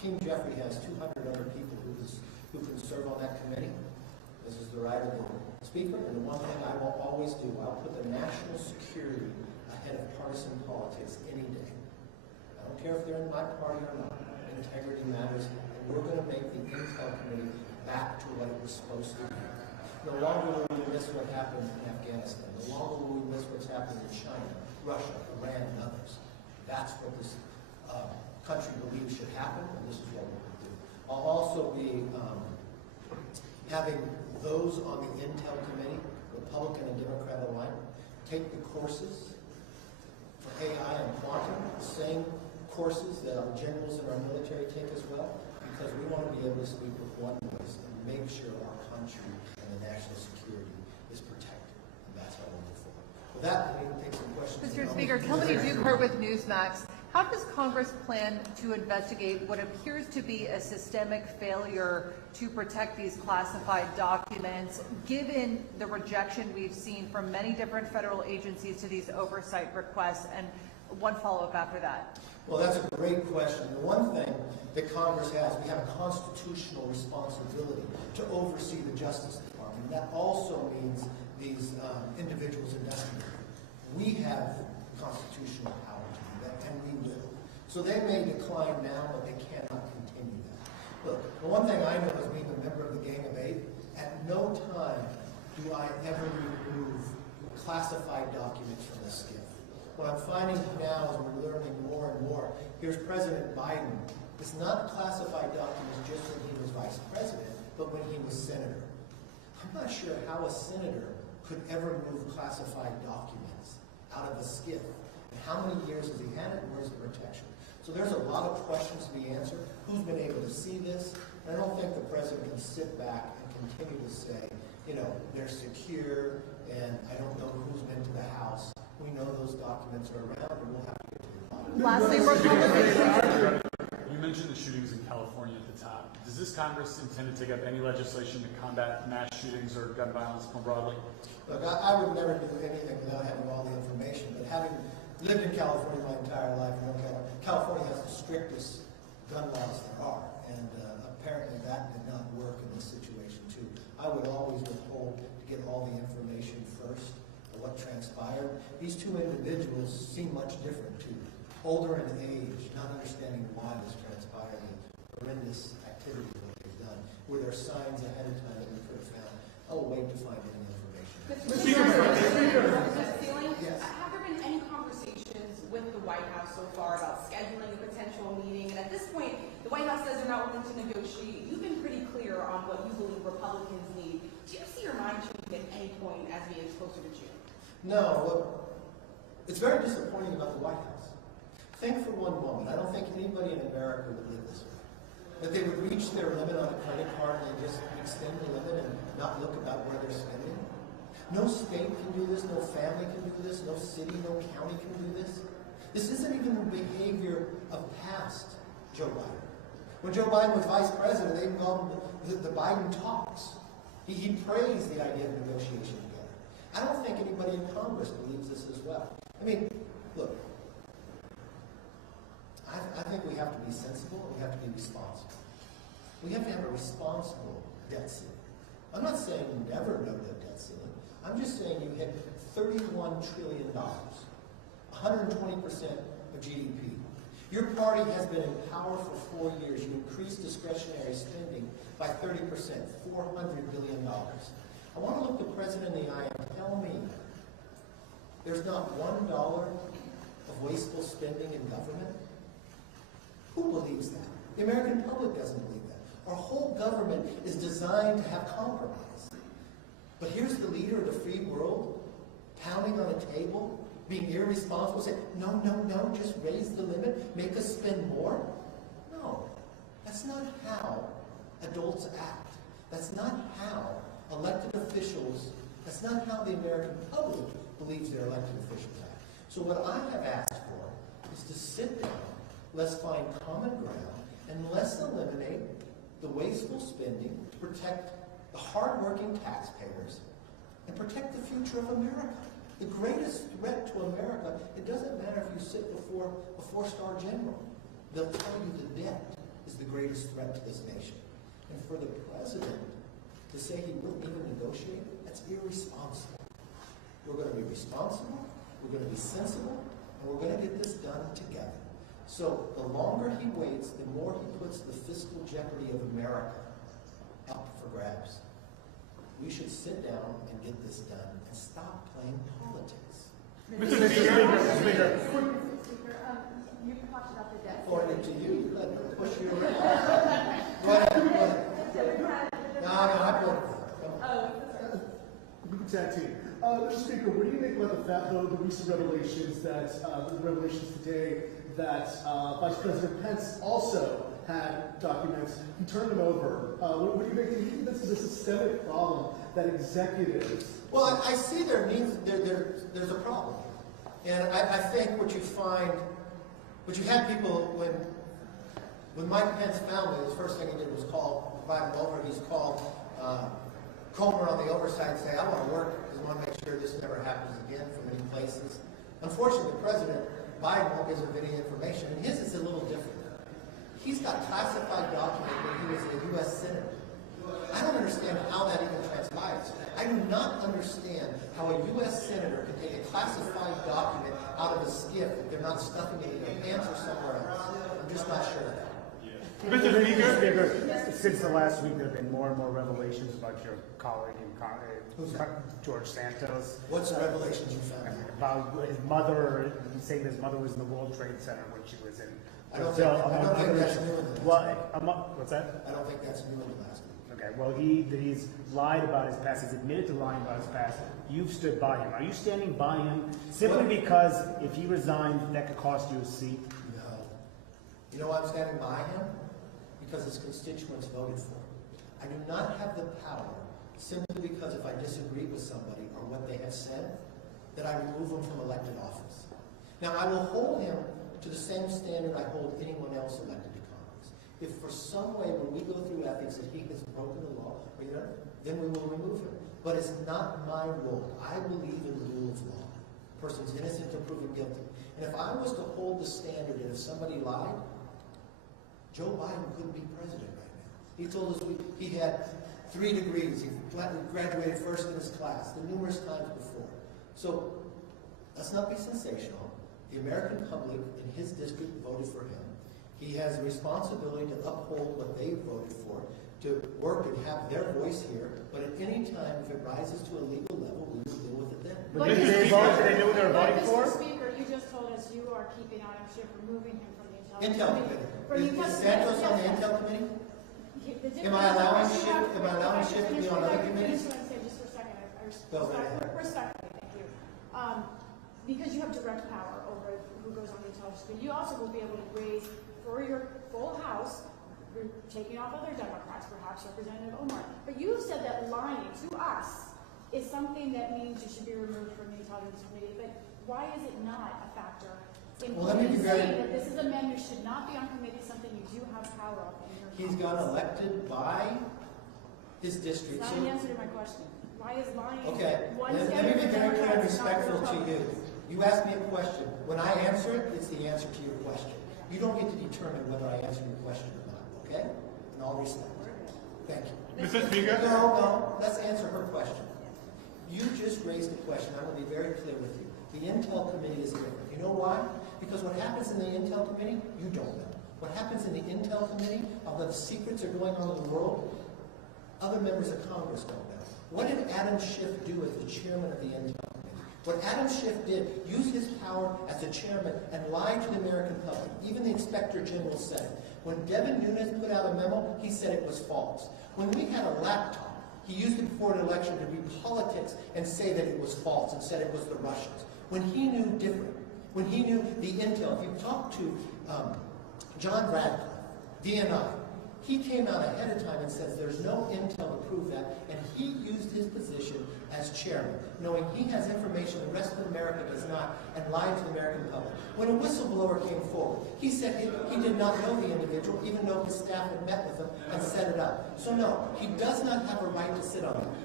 King Jeffrey has 200 other people who can serve on that committee. This is the right of the speaker, and the one thing I will always do, I'll put the national security ahead of partisan politics any day. I don't care if they're in my party or not. Integrity matters, and we're going to make the Intel Committee back to what it was supposed to be. No longer will we miss what happened in Afghanistan. No longer will we miss what's happening in China, Russia, Iran, and others. That's what this country believes should happen, and this is what we're going to do. I'll also be having those on the Intel Committee, Republican and Democrat alike, take the courses for AI and quantum, the same courses that our generals in our military take as well, because we want to be able to speak with one voice and make sure our country and the national security is protected. And that's how we'll move forward. With that, we can take some questions. Mr. Speaker, Kelly Dukert with Newsmax. How does Congress plan to investigate what appears to be a systemic failure to protect these classified documents, given the rejection we've seen from many different federal agencies to these oversight requests? And one follow-up after that. Well, that's a great question. The one thing that Congress has, we have a constitutional responsibility to oversee the Justice Department. That also means these individuals investigated. We have constitutional power to do that, and we will. So they may decline now, but they cannot continue that. Look, the one thing I know as being a member of the Gang of Eight, at no time do I ever remove classified documents from the SCIF. What I'm finding now as we're learning more and more, here's President Biden. It's not classified documents just when he was vice president, but when he was senator. I'm not sure how a senator could ever move classified documents out of a SCIF. And how many years has he had it, and where's the protection? So there's a lot of questions to be answered. Who's been able to see this? And I don't think the president can sit back and continue to say, you know, they're secure, and I don't know who's been to the House. We know those documents are around, and we'll have to get to the bottom. Lastly, You mentioned the shootings in California at the top. Does this Congress intend to take up any legislation to combat mass shootings or gun violence more broadly? Look, I would never do anything without having all the information, but having lived in California my entire life, you know, California has the strictest gun laws there are, and apparently that did not work in this situation too. I would always withhold to get all the information first, of what transpired. These two individuals seem much different too. Older in age, not understanding why this transpired, and horrendous activities that they've done. Were there signs ahead of time that we could have found? I'll wait to find any information. Yes. Have there been any conversations with the White House so far about scheduling a potential meeting? And at this point, the White House says they're not willing to negotiate. You've been pretty clear on what you believe Republicans need. Do you see your mind changing at any point as we get closer to June? No, look, it's very disappointing about the White House. Think for one moment, I don't think anybody in America would live this way. That they would reach their limit on a credit card and just extend the limit and not look about where they're spending. No state can do this, no family can do this, no city, no county can do this. This isn't even the behavior of past Joe Biden. When Joe Biden was vice president, they called him the Biden talks. He praised the idea of negotiation together. I don't think anybody in Congress believes this as well. I mean, look, I think we have to be sensible and we have to be responsible. We have to have a responsible debt ceiling. I'm not saying never no debt ceiling. I'm just saying you hit $31 trillion, 120% of GDP. Your party has been in power for 4 years. You increased discretionary spending by 30%, $400 billion. I want to look the president in the eye and tell me there's not $1 of wasteful spending in government. Who believes that? The American public doesn't believe that. Our whole government is designed to have compromise. But here's the leader of the free world pounding on a table, being irresponsible, saying, no, no, no, just raise the limit, make us spend more. No, that's not how adults act. That's not how elected officials, that's not how the American public believes their elected officials act. So what I have asked for is to sit down, let's find common ground, and let's eliminate the wasteful spending to protect the hardworking taxpayers and protect the future of America. The greatest threat to America, it doesn't matter if you sit before a four-star general. They'll tell you the debt is the greatest threat to this nation. And for the president to say he wouldn't even negotiate, that's irresponsible. We're going to be responsible, we're going to be sensible, and we're going to get this done together. So the longer he waits, the more he puts the fiscal jeopardy of America up for grabs. We should sit down and get this done and stop playing politics. Mr. Speaker. You talked about the debt. Forwarded it to you, you let them push you around. Go ahead, go ahead. No, I put We can tag team. Mr. Speaker, what do you make about the recent revelations today that Vice President Pence also had documents? He turned them over. What do you make? Do you think this is a systemic problem that executives? Well, I see there's a problem, and I think what you find, what you had people when Mike Pence found it, the first thing he did was invite him over. He's called Comer on the Oversight and say, I want to work because I want to make sure this never happens again from any places. Unfortunately, President Biden won't give him any information, and his is a little different. He's got classified document when he was a U.S. Senator. I don't understand how that even transpires. I do not understand how a U.S. Senator can take a classified document out of a skiff if they're not stuffing it in their pants or somewhere else. I'm just not sure of that. Mr. Speaker, since the last week, there have been more and more revelations about your colleague George Santos. What's the revelations you found? About his mother, he's saying his mother was in the World Trade Center when she was in I don't Brazil. think that's new in the last week. What's that? I don't think that's new in the last week. Okay, well, he's lied about his past. He's admitted to lying about his past. You've stood by him. Are you standing by him simply because if he resigned, that could cost you a seat? No. You know why I'm standing by him? Because his constituents voted for him. I do not have the power, simply because if I disagree with somebody or what they have said, that I remove them from elected office. Now, I will hold him to the same standard I hold anyone else elected to Congress. If for some way when we go through ethics that he has broken the law, then we will remove him. But it's not my role. I believe in the rule of law. A person's innocent until proven guilty. And if I was to hold the standard that if somebody lied, Joe Biden couldn't be president right now. He told us he had 3 degrees. He graduated first in his class, the numerous times before. So let's not be sensational. The American public in his district voted for him. He has a responsibility to uphold what they voted for, to work and have their voice here. But at any time, if it rises to a legal level, we will deal with it then. But did they vote? Did they know what they were voting for? Mr. Speaker, you just told us you are keeping Adam Schiff, removing him from the Intel Committee. Is Santos on the Intel Committee? Am I allowing Schiff to be on other committees? Just for a second, respectfully, thank you. Because you have direct power over who goes on the intelligence committee, you also will be able to raise for your full House, you're taking off other Democrats, perhaps Representative Omar. But you have said that lying to us is something that means you should be removed from the intelligence committee. But why is it not a factor? Well, let me be saying that this is a man who should not be on committee, something you do have power of. He's got elected by his district. It's not an answer to my question. Why is lying? Okay, let me be very clear and respectful to you. You asked me a question. When I answer it, it's the answer to your question. You don't get to determine whether I answer your question or not, okay? In all respect. Thank you. Mr. Speaker? No, let's answer her question. You just raised a question. I will be very clear with you. The Intel Committee is different. You know why? Because what happens in the Intel Committee, you don't know. What happens in the Intel Committee, although the secrets are going on in the world, other members of Congress don't know. What did Adam Schiff do as the chairman of the Intel Committee? What Adam Schiff did, use his power as a chairman and lie to the American public. Even the Inspector General said it. When Devin Nunes put out a memo, he said it was false. When we had a laptop, he used it before an election to read politics and say that it was false and said it was the Russians. When he knew different, when he knew the intel, if you talk to John Radcliffe, DNI, he came out ahead of time and says there's no intel to prove that, and he used his position as chairman, knowing he has information the rest of America does not, and lied to the American public. When a whistleblower came forward, he said he did not know the individual, even though his staff had met with him and set it up. So no, he does not have a right to sit on it.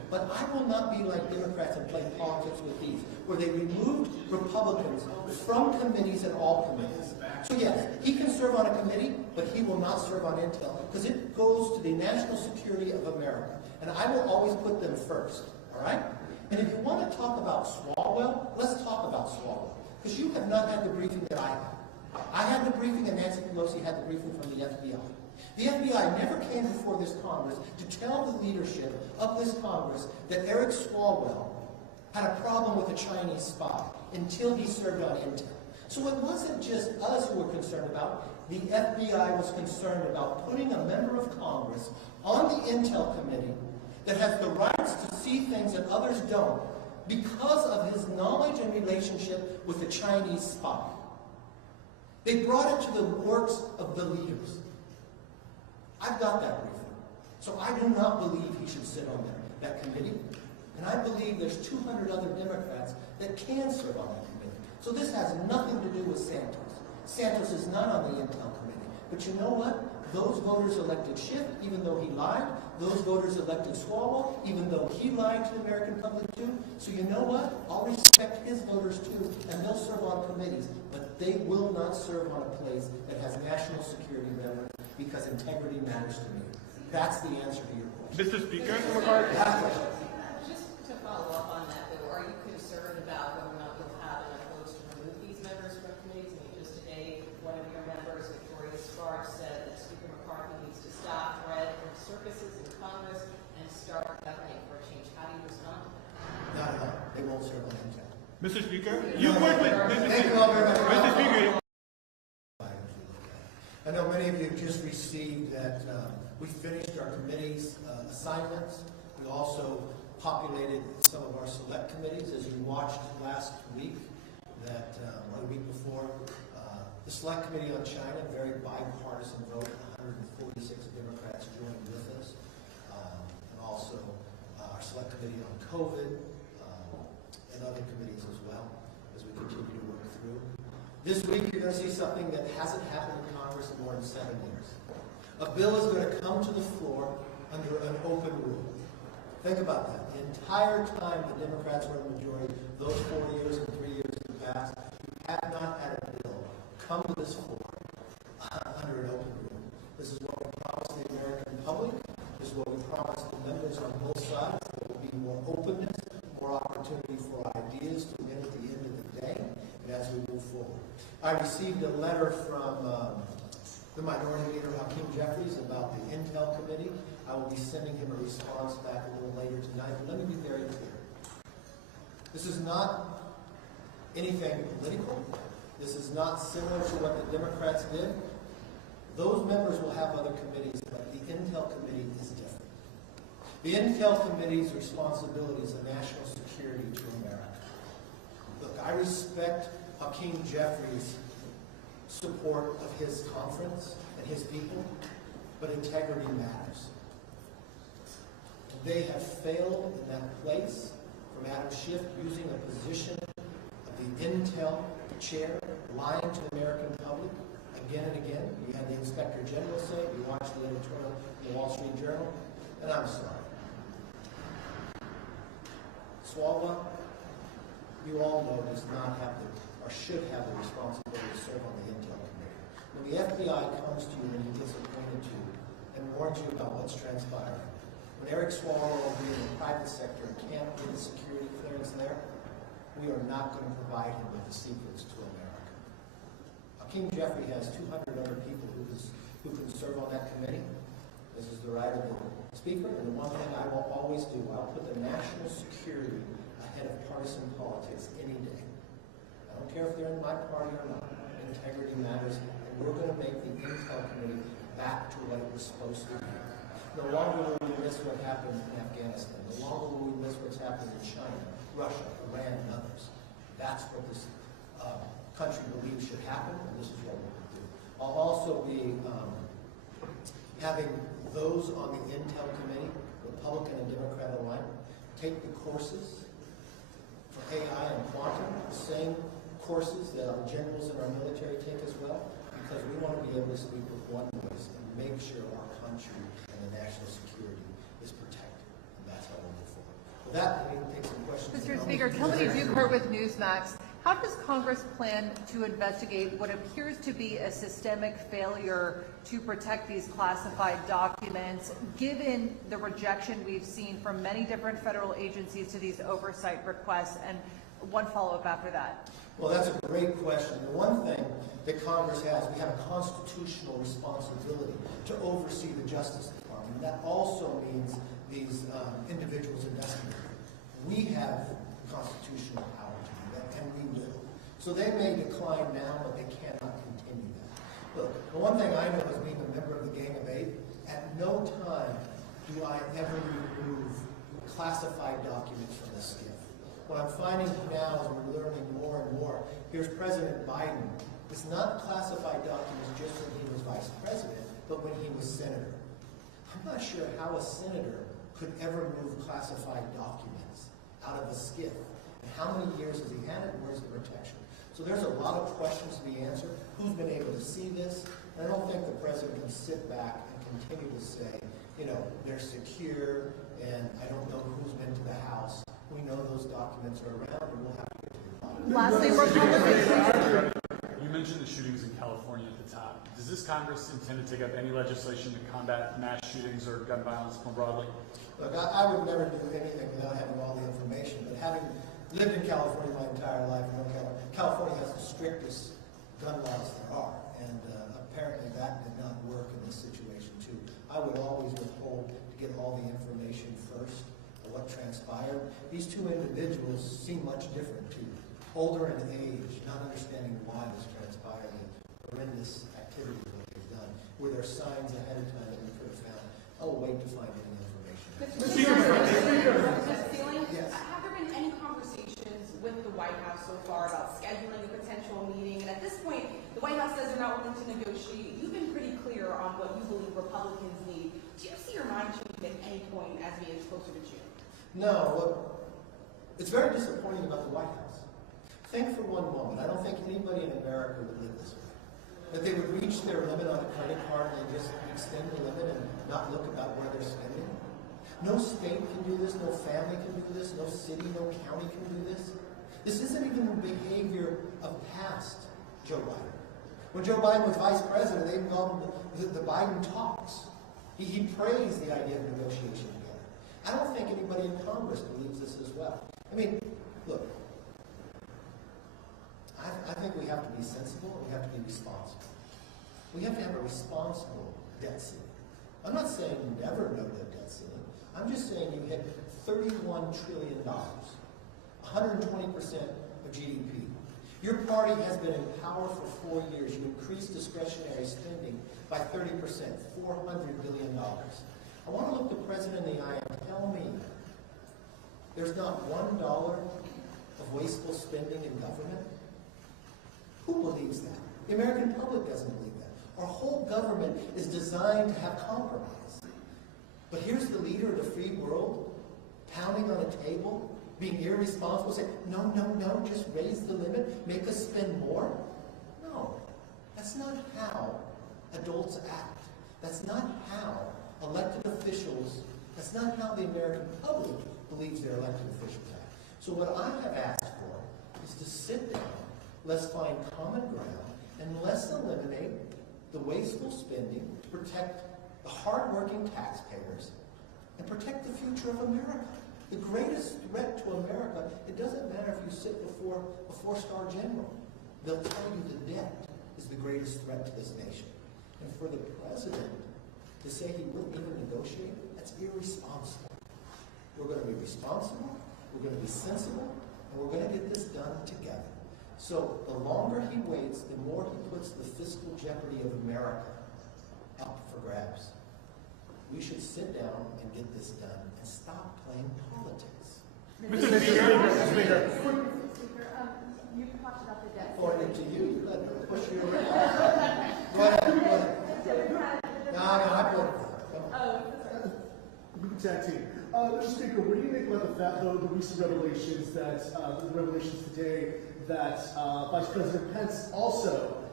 But I will not be like Democrats and play politics with these, where they removed Republicans from committees and all committees. So yes, he can serve on a committee, but he will not serve on intel, because it goes to the national security of America. And I will always put them first, all right? And if you want to talk about Swalwell, let's talk about Swalwell, because you have not had the briefing that I had. I had the briefing and Nancy Pelosi had the briefing from the FBI. The FBI never came before this Congress to tell the leadership of this Congress that Eric Swalwell had a problem with a Chinese spy until he served on intel. So it wasn't just us who were concerned about. The FBI was concerned about putting a member of Congress on the Intel Committee that has the rights to see things that others don't because of his knowledge and relationship with the Chinese spy. They brought it to the works of the leaders. I've got that briefing. So I do not believe he should sit on that committee. And I believe there's 200 other Democrats that can serve on that committee. So this has nothing to do with Santos. Santos is not on the Intel Committee. But you know what? Those voters elected Schiff, even though he lied. Those voters elected Swalwell, even though he lied to the American public too. So you know what? I'll respect his voters too, and they'll serve on committees. But they will not serve on a place that has national security relevance, because integrity matters to me. That's the answer to your question. Mr. Speaker, Just to follow up on that, though, are you concerned about whether or not you'll have enough votes to remove these members from committees? I mean, just today, one of your members, Victoria Sparks, said that Speaker McCarthy needs to stop red circuses in Congress and start governing for a change. How do you respond to that? Not at all. They won't serve on intel. Mr. Speaker, you work with Thank you all very much. Mr. Speaker. I know many of you have just received that we finished our committee's assignments. We also populated some of our select committees, as you watched last week, that or the week before. The Select Committee on China, very bipartisan vote, 146 Democrats joined with us. And also our Select Committee on COVID and other committees as well, as we continue to work through. This week, you're going to see something that hasn't happened in Congress in more than 7 years. A bill is going to come to the floor under an open rule. Think about that. The entire time the Democrats were in the majority, those 4 years and 3 years in the past, you have not had a bill come to this floor under an open rule. This is what we promised the American public. This is what we promised the members on both sides. There will be more openness, more opportunity for ideas to win at the end of the day, and as we move forward. I received a letter from the Minority Leader, Hakeem Jeffries, about the Intel Committee. I will be sending him a response back a little later tonight, but let me be very clear. This is not anything political. This is not similar to what the Democrats did. Those members will have other committees, but the Intel Committee is different. The Intel Committee's responsibility is a national security to America. Look, I respect Hakeem Jeffries' support of his conference and his people, but integrity matters. They have failed in that place, from Adam Schiff using a position of the Intel chair, lying to the American public again and again. You had the Inspector General say it. You watched the editorial in the Wall Street Journal, and I'm sorry. Swalwell, you all know, does not have the, or should have the responsibility to serve on the Intel Committee. When the FBI comes to you and he gets appointed to you and warns you about what's transpiring, when Eric Swalwell being in the private sector can't get the security clearance there, we are not going to provide him with the secrets to America. Hakeem Jeffrey has 200 other people who can serve on that committee. This is the right of the Speaker, and the one thing I will always do, I'll put the national security ahead of partisan politics any day. I don't care if they're in my party or not. Integrity matters, and we're going to make the Intel Committee back to what it was supposed to be. No longer will we miss what happened in Afghanistan. No longer will we miss what's happened in China, Russia, Iran, and others. That's what this country believes should happen, and this is what we're going to do. I'll also be having those on the Intel Committee, Republican and Democrat alike, take the courses for AI and quantum, the same courses that our generals in our military take as well, because we want to be able to speak with one voice and make sure our country and the national security is protected. And that's how we'll move forward. With that, we can take some questions. Mr. Speaker, Kelly Dukert with Newsmax. How does Congress plan to investigate what appears to be a systemic failure to protect these classified documents, given the rejection we've seen from many different federal agencies to these oversight requests? And one follow-up after that. Well, that's a great question. The one thing that Congress has, we have a constitutional responsibility to oversee the Justice Department. That also means these individuals investigating. We have constitutional power to do that, and we will. So they may decline now, but they cannot continue that. Look, the one thing I know as being a member of the Gang of Eight, at no time do I ever remove classified documents from the skiff. What I'm finding now as we're learning more and more, here's President Biden. It's not classified documents just when he was vice president, but when he was senator. I'm not sure how a senator could ever move classified documents out of a skiff. And how many years has he had it? Where's the protection? So there's a lot of questions to be answered. Who's been able to see this? And I don't think the president can sit back and continue to say, you know, they're secure, and I don't know who's been to the House. We know those documents are around, and we'll have to get to the bottom. Lastly, You mentioned the shootings in California at the top. Does this Congress intend to take up any legislation to combat mass shootings or gun violence more broadly? Look, I would never do anything without having all the information, but having lived in California my entire life, I know California has the strictest gun laws there are, and apparently that did not work in this situation too. I would always withhold to get all the information first of what transpired. These two individuals seem much different too. Older in age, not understanding why this transpired, and horrendous activities that they've done. Were there signs ahead of time that we could have found? I'll wait to find any information. Mr. Speaker, Yes. have there been any conversations with the White House so far about scheduling a potential meeting? And at this point, the White House says they're not willing to negotiate. You've been pretty clear on what you believe Republicans need. Do you see your mind changing at any point as we get closer to June? No, look, it's very disappointing about the White House. Think for one moment, I don't think anybody in America would live this way. That they would reach their limit on a credit card and they just extend the limit and not look about where they're spending. No state can do this, no family can do this, no city, no county can do this. This isn't even the behavior of past Joe Biden. When Joe Biden was vice president, they even called him the Biden talks. He praised the idea of negotiation together. I don't think anybody in Congress believes this as well. I mean, look, I think we have to be sensible and we have to be responsible. We have to have a responsible debt ceiling. I'm not saying you never know the debt ceiling. I'm just saying you hit $31 trillion, 120% of GDP. Your party has been in power for 4 years. You increased discretionary spending by 30%, $400 billion. I want to look the president in the eye and tell me there's not $1 of wasteful spending in government. Who believes that? The American public doesn't believe that. Our whole government is designed to have compromise. But here's the leader of the free world pounding on a table, being irresponsible, saying, no, no, no, just raise the limit, make us spend more. No, that's not how adults act. That's not how elected officials, that's not how the American public believes their elected officials act. So what I have asked for is to sit down, let's find common ground, and let's eliminate the wasteful spending to protect the hardworking taxpayers and protect the future of America. The greatest threat to America, it doesn't matter if you sit before a four-star general. They'll tell you the debt is the greatest threat to this nation. And for the president to say he wouldn't even negotiate, that's irresponsible. We're going to be responsible, we're going to be sensible, and we're going to get this done together. So the longer he waits, the more he puts the fiscal jeopardy of America up for grabs. We should sit down and get this done and stop playing politics. Mr. Speaker. You talked about the debt. Pointing to you, you let them push you around. Go ahead. No, I put it. We can tag team. Mr. Speaker, what do you think about the recent revelations that the revelations today that Vice President Pence also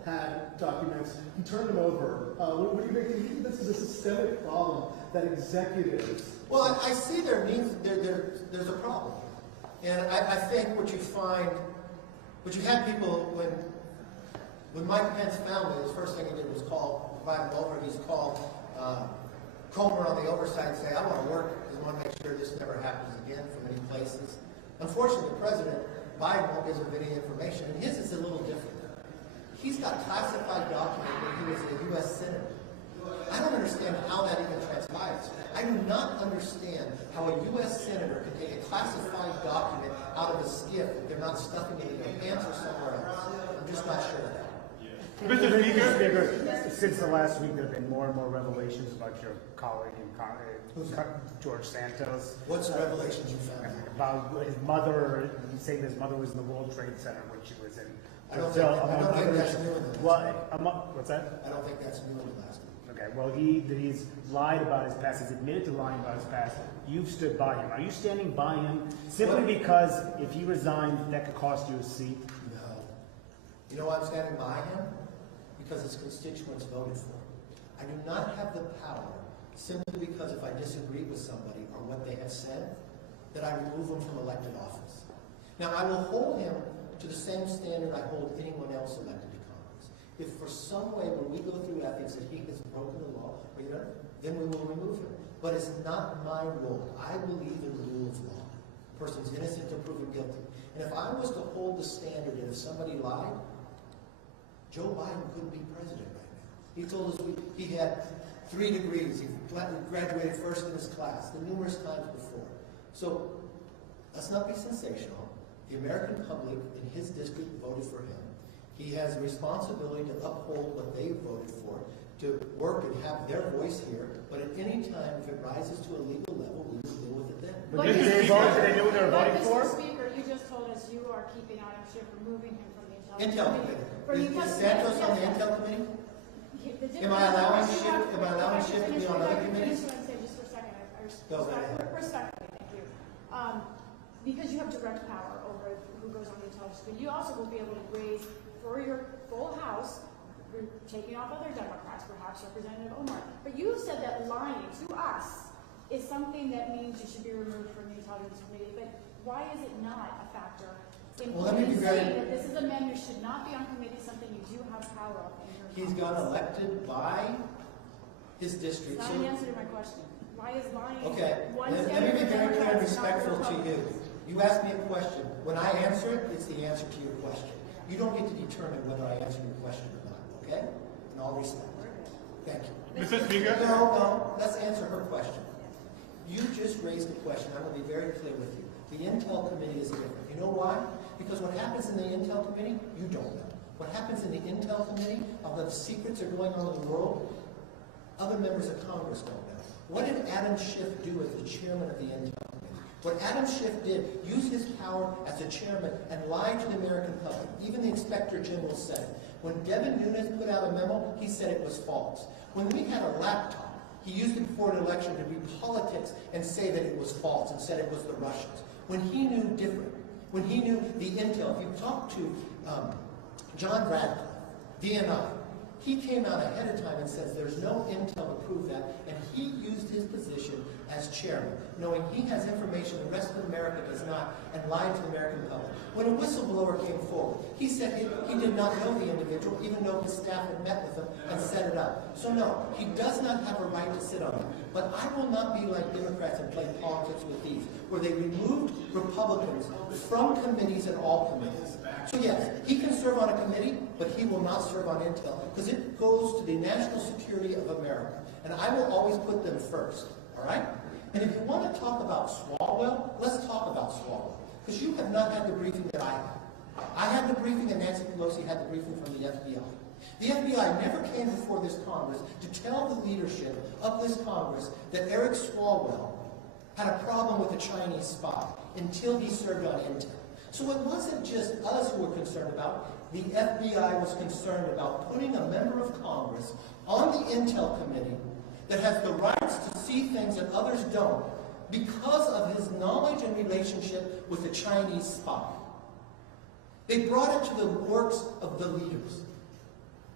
had documents. He turned them over. What do you think? Do you think this is a systemic problem that executives? Well, I see there's a problem. And I think what you find, what you had people, when Mike Pence found it, his first thing he did was invite him over. He's called Comer on the Oversight and say, I want to work because I want to make sure this never happens again from any places. Unfortunately, President Biden won't give him any information, and his is a little different. He's got classified document when he was a U.S. Senator. I don't understand how that even transpires. I do not understand how a U.S. Senator can take a classified document out of a skiff if they're not stuffing it in their pants or somewhere else. I'm just not sure of that. Mr. Speaker. Since the last week, there have been more and more revelations about your colleague in George Santos. What's the revelations you found? About his mother, saying his mother was in the World Trade Center when she was in I don't Brazil. think that's new in the What's that? I don't think that's new in the last week. Okay, well, he's lied about his past. He's admitted to lying about his past. You've stood by him. Are you standing by him simply because if he resigned, that could cost you a seat? No. You know why I'm standing by him? Because his constituents voted for him. I do not have the power simply because if I disagree with somebody or what they have said, that I remove them from elected office. Now, I will hold him to the same standard I hold anyone else elected to Congress. If for some way when we go through ethics that he has broken the law, then we will remove him. But it's not my role. I believe in the rule of law. A person's innocent until proven guilty. And if I was to hold the standard that if somebody lied, Joe Biden couldn't be president right now. He told us he had 3 degrees. He graduated first in his class, the numerous times before. So let's not be sensational. The American public in his district voted for him. He has a responsibility to uphold what they voted for, to work and have their voice here. But at any time, if it rises to a legal level, we will deal with it then. But did they vote? Did they know what they were voting for? Mr. Speaker, you just told us you are keeping Adam Schiff, removing him from the Intel Committee. Is Santos on the Intel Committee? Am I allowing Schiff to be on other committees? Just for a second. Respectfully, thank you. Because you have direct power over who goes on the intelligence committee, you also will be able to raise for your full House, you're taking off other Democrats, perhaps Representative Omar. But you said that lying to us is something that means you should be removed from the intelligence committee. But why is it not a factor in saying that this is a man who should not be on committee, something you do have power of in your He's got elected by his district. That's not an answer to my question. Why is lying Let me be very clear and respectful to you. You asked me a question. When I answer it, it's the answer to your question. You don't get to determine whether I answer your question or not, okay? In all respect. Thank you. Mr. Speaker. No, let's answer her question. You just raised a question. I'm going to be very clear with you. The Intel Committee is different. You know why? Because what happens in the Intel Committee, you don't know. What happens in the Intel Committee, of the secrets that are going on in the world, other members of Congress don't know. What did Adam Schiff do as the chairman of the Intel Committee? What Adam Schiff did, use his power as a chairman and lie to the American public. Even the Inspector General said it. When Devin Nunes put out a memo, he said it was false. When we had a laptop, he used it before an election to read politics and say that it was false and said it was the Russians. When he knew different, when he knew the intel, if you talk to John Radcliffe, DNI, he came out ahead of time and says there's no intel to prove that, and he used his position as chairman, knowing he has information the rest of America does not, and lied to the American public. When a whistleblower came forward, he said he did not know the individual, even though his staff had met with him and set it up. So no, he does not have a right to sit on it. But I will not be like Democrats and play politics with these, where they removed Republicans from committees and all committees. So yes, he can serve on a committee, but he will not serve on intel, because it goes to the national security of America. And I will always put them first, all right? And if you want to talk about Swalwell, let's talk about Swalwell. Because you have not had the briefing that I had. I had the briefing and Nancy Pelosi had the briefing from the FBI. The FBI never came before this Congress to tell the leadership of this Congress that Eric Swalwell had a problem with a Chinese spy until he served on intel. So it wasn't just us who were concerned about it. The FBI was concerned about putting a member of Congress on the Intel Committee that has the rights to see things that others don't because of his knowledge and relationship with a Chinese spy. They brought it to the works of the leaders.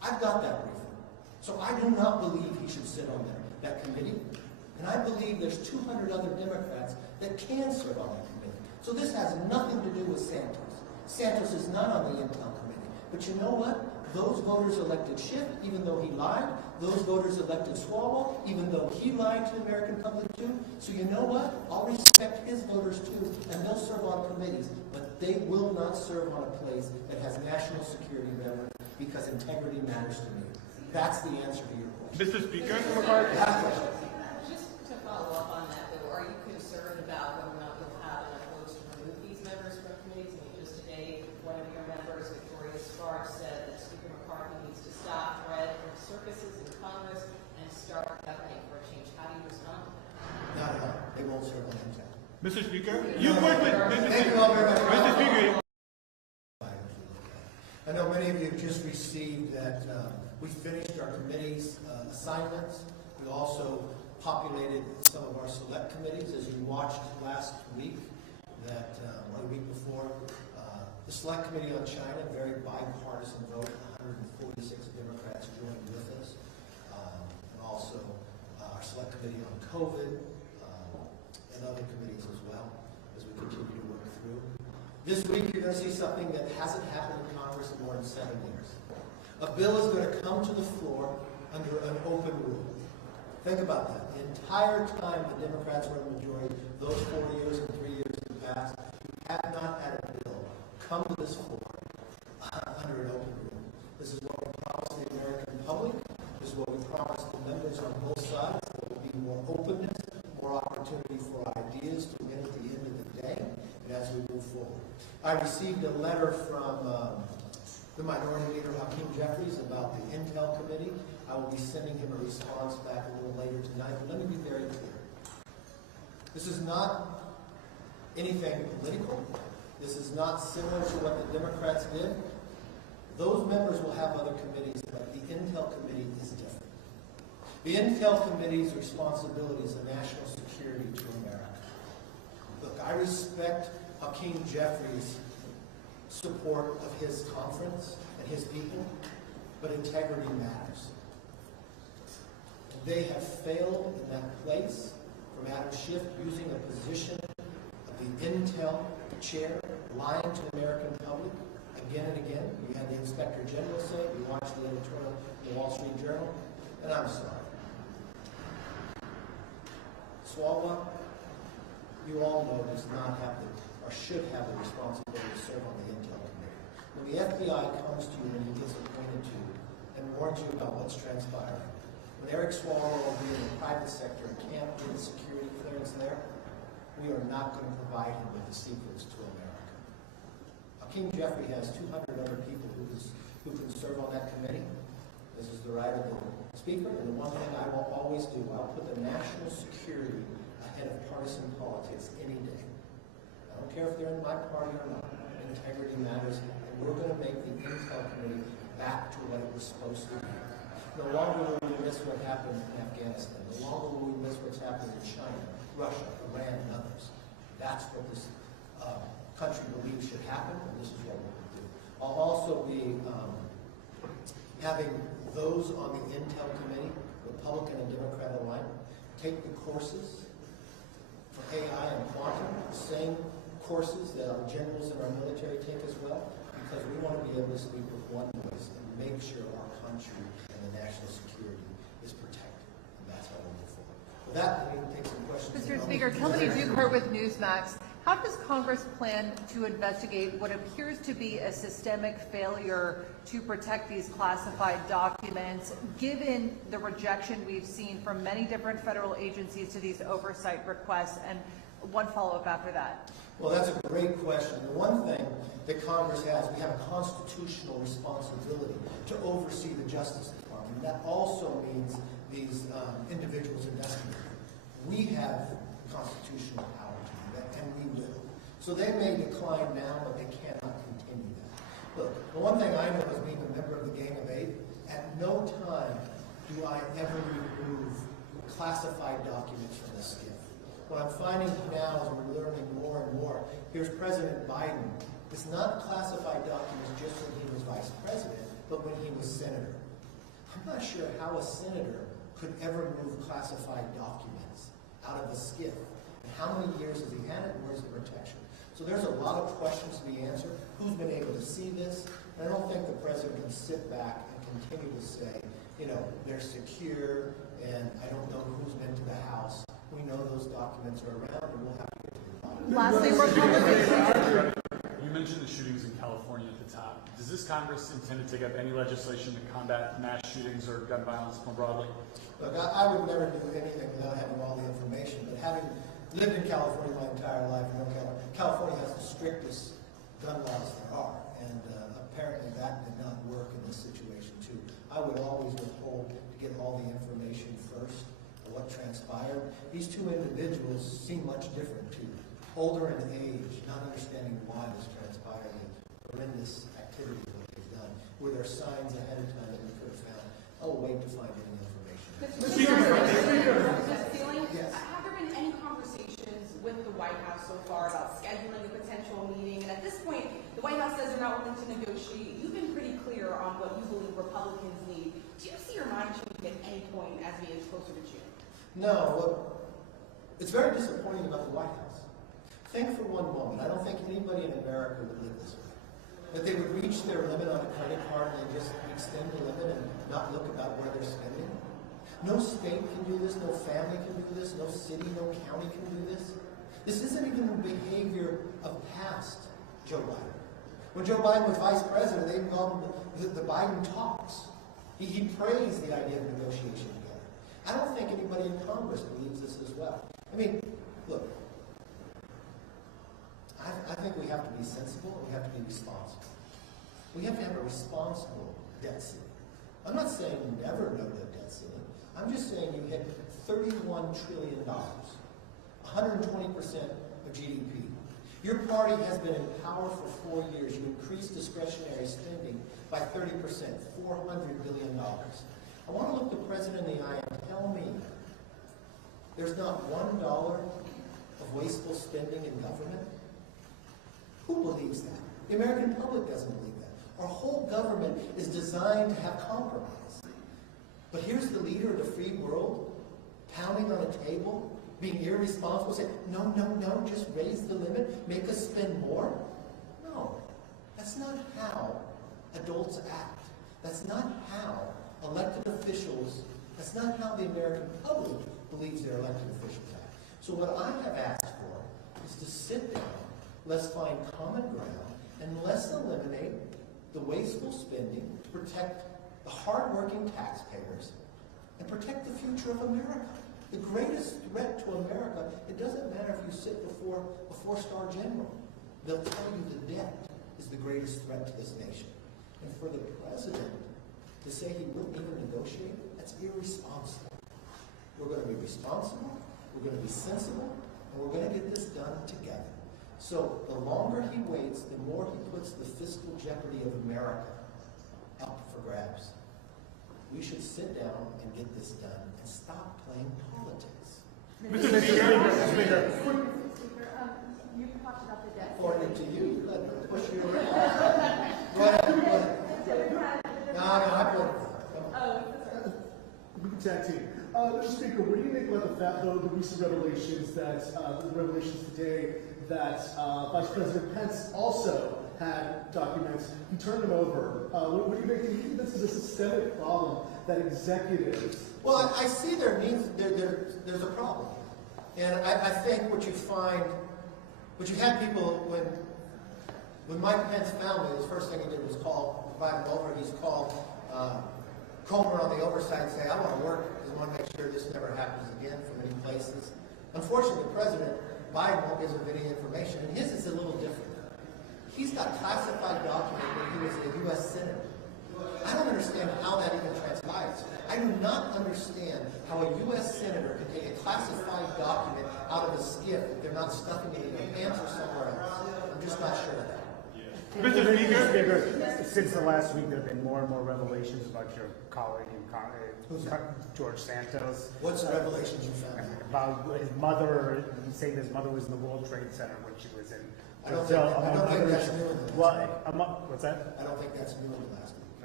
I've got that briefing. So I do not believe he should sit on that committee. And I believe there's 200 other Democrats that can serve on that committee. So this has nothing to do with Santos. Santos is not on the Intel committee. But you know what? Those voters elected Schiff, even though he lied. Those voters elected Swalwell, even though he lied to the American public too. So you know what? I'll respect his voters too, and they'll serve on committees. But they will not serve on a place that has national security relevance because integrity matters to me. That's the answer to your question. Mr. Speaker, Just to follow up on that, though, are you concerned about whether or not you'll have enough votes to remove these members from committees? I mean, just today, one of your members, Victoria Sparks, said that Speaker McCarthy needs to stop threat and circuses in Congress and start governing for a change. How do you respond to that? Not at all. They won't serve on Intel. Mr. Speaker, you work with Thank you all very much. Mr. Speaker. I know many of you have just received that we finished our committee's assignments. We also populated some of our select committees, as you watched last week, that or the week before. The Select Committee on China, very bipartisan vote, 146 Democrats joined with us. And also our Select Committee on COVID and other committees as well, as we continue to work through. This week, you're going to see something that hasn't happened in Congress in more than 7 years. A bill is going to come to the floor under an open rule. Think about that. The entire time the Democrats were in the majority, those 4 years and 3 years in the past, we have not had a bill come to this floor under an open rule. This is what we promised the American public. This is what we promised the members on both sides. There will be more openness, more opportunity for ideas to win at the end of the day, and as we move forward. I received a letter from the Minority Leader, Hakeem Jeffries, about the Intel Committee. I will be sending him a response back a little later tonight. But let me be very clear. This is not anything political. This is not similar to what the Democrats did. Those members will have other committees, but the Intel Committee is different. The Intel Committee's responsibility is the national security to America. Look, I respect Hakeem Jeffries' support of his conference and his people, but integrity matters. They have failed in that place from Adam Schiff using a position of the Intel chair, lying to the American public again and again. You had the Inspector General say it. You watched the editorial in the Wall Street Journal, and I'm sorry. Swalwell, you all know, does not have the, or should have the responsibility to serve on the Intel Committee. When the FBI comes to you and he gets appointed to you and warns you about what's transpiring, when Eric Swalwell will be in the private sector and can't get a security clearance there, we are not going to provide him with the secrets to America. Hakeem Jeffrey has 200 other people who can serve on that committee. This is the right of the Speaker, and the one thing I will always do, I'll put the national security ahead of partisan politics any day. I don't care if they're in my party or not. Integrity matters, and we're going to make the Intel Committee back to what it was supposed to be. No longer will we miss what happened in Afghanistan. No longer will we miss what's happening in China, Russia, Iran, and others. That's what this country believes should happen, and this is what we're going to do. I'll also be having those on the Intel Committee, Republican and Democrat alike, take the courses for AI and quantum, the same courses that our generals in our military take as well, because we want to be able to speak with one voice and make sure our country and the national security is protected. And that's how we'll move forward. With that, we can take some questions. Mr. Speaker, Kelly Duker with Newsmax. How does Congress plan to investigate what appears to be a systemic failure to protect these classified documents, given the rejection we've seen from many different federal agencies to these oversight requests? And one follow-up after that. Well, that's a great question. The one thing that Congress has, we have a constitutional responsibility to oversee the Justice Department. That also means these individuals investigating. We have constitutional power to do that, and we will. So they may decline now, but they cannot continue that. Look, the one thing I know as being a member of the Gang of Eight, at no time do I ever remove classified documents from the SCIF. What I'm finding now as we're learning more and more, here's President Biden. It's not classified documents just when he was vice president, but when he was senator. I'm not sure how a senator could ever move classified documents out of a SCIF. And how many years has he had it, and where's the protection? So there's a lot of questions to be answered. Who's been able to see this? And I don't think the president can sit back and continue to say, you know, they're secure, and I don't know who's been to the House. We know those documents are around, and we'll have to get to the bottom. Lastly, Republicans. You mentioned the shootings in California at the top. Does this Congress intend to take up any legislation to combat mass shootings or gun violence more broadly? Look, I would never do anything without having all the information, but having lived in California my entire life, you know, California has the strictest gun laws there are, and apparently that did not work in this situation too. I would always withhold to get all the information first of what transpired. These two individuals seem much different too. Older in age, not understanding why this transpired, and horrendous activity that they've done. Were there signs ahead of time that we could have found? Oh, wait to find any information. Yes. Have there been any conversations with the White House so far about scheduling a potential meeting? And at this point, the White House says they're not willing to negotiate. You've been pretty clear on what you believe Republicans need. Do you see your mind changing at any point as we get closer to June? No, look, it's very disappointing about the White House. Think for one moment, I don't think anybody in America would live this way. That they would reach their limit on a credit card and just extend the limit and not look about where they're spending. No state can do this, no family can do this, no city, no county can do this. This isn't even the behavior of past Joe Biden. When Joe Biden was vice president, they called him the Biden talks. He praised the idea of negotiation together. I don't think anybody in Congress believes this as well. I mean, look, I think we have to be sensible and we have to be responsible. We have to have a responsible debt ceiling. I'm not saying you never know the debt ceiling. I'm just saying you hit $31 trillion, 120% of GDP. Your party has been in power for 4 years. You increased discretionary spending by 30%, $400 billion. I want to look the president in the eye and tell me there's not $1 of wasteful spending in government. Who believes that? The American public doesn't believe that. Our whole government is designed to have compromise. But here's the leader of the free world pounding on a table, being irresponsible, saying, no, no, no, just raise the limit, make us spend more. No, that's not how adults act. That's not how elected officials, that's not how the American public believes their elected officials act. So what I have asked for is to sit down, let's find common ground, and let's eliminate the wasteful spending to protect the hardworking taxpayers and protect the future of America. The greatest threat to America, it doesn't matter if you sit before a four-star general. They'll tell you the debt is the greatest threat to this nation. And for the president to say he wouldn't even negotiate, that's irresponsible. We're going to be responsible, we're going to be sensible, and we're going to get this done together. So the longer he waits, the more he puts the fiscal jeopardy of America up for grabs. We should sit down and get this done and stop playing politics. Mr. Speaker, you talked about the debt. According to you, you let them push you around. Go ahead. No, I put. We can tag team. Mr. Speaker, what do you make about the recent revelations today that Vice President Pence also had documents? He turned them over. What do you make? Do you think this is a systemic problem that executives? Well, I see there's a problem, and I think what you had people when Mike Pence found it, the first thing he did was invite him over. He's called Comer on the Oversight and say, I want to work because I want to make sure this never happens again from any places. Unfortunately, President Biden won't give him any information, and his is a little different. He's got classified document when he was a U.S. Senator. I don't understand how that even transpires. I do not understand how a U.S. Senator can take a classified document out of a SCIF if they're not stuffing it in their pants or somewhere else. I'm just not sure of that. Mr. Speaker, since the last week, there have been more and more revelations about your colleague George Santos. What's the revelations you found? About his mother, he's saying his mother was in the World Trade Center when she was in I don't think that's new in the last week. What's that? I don't think that's new in the last week.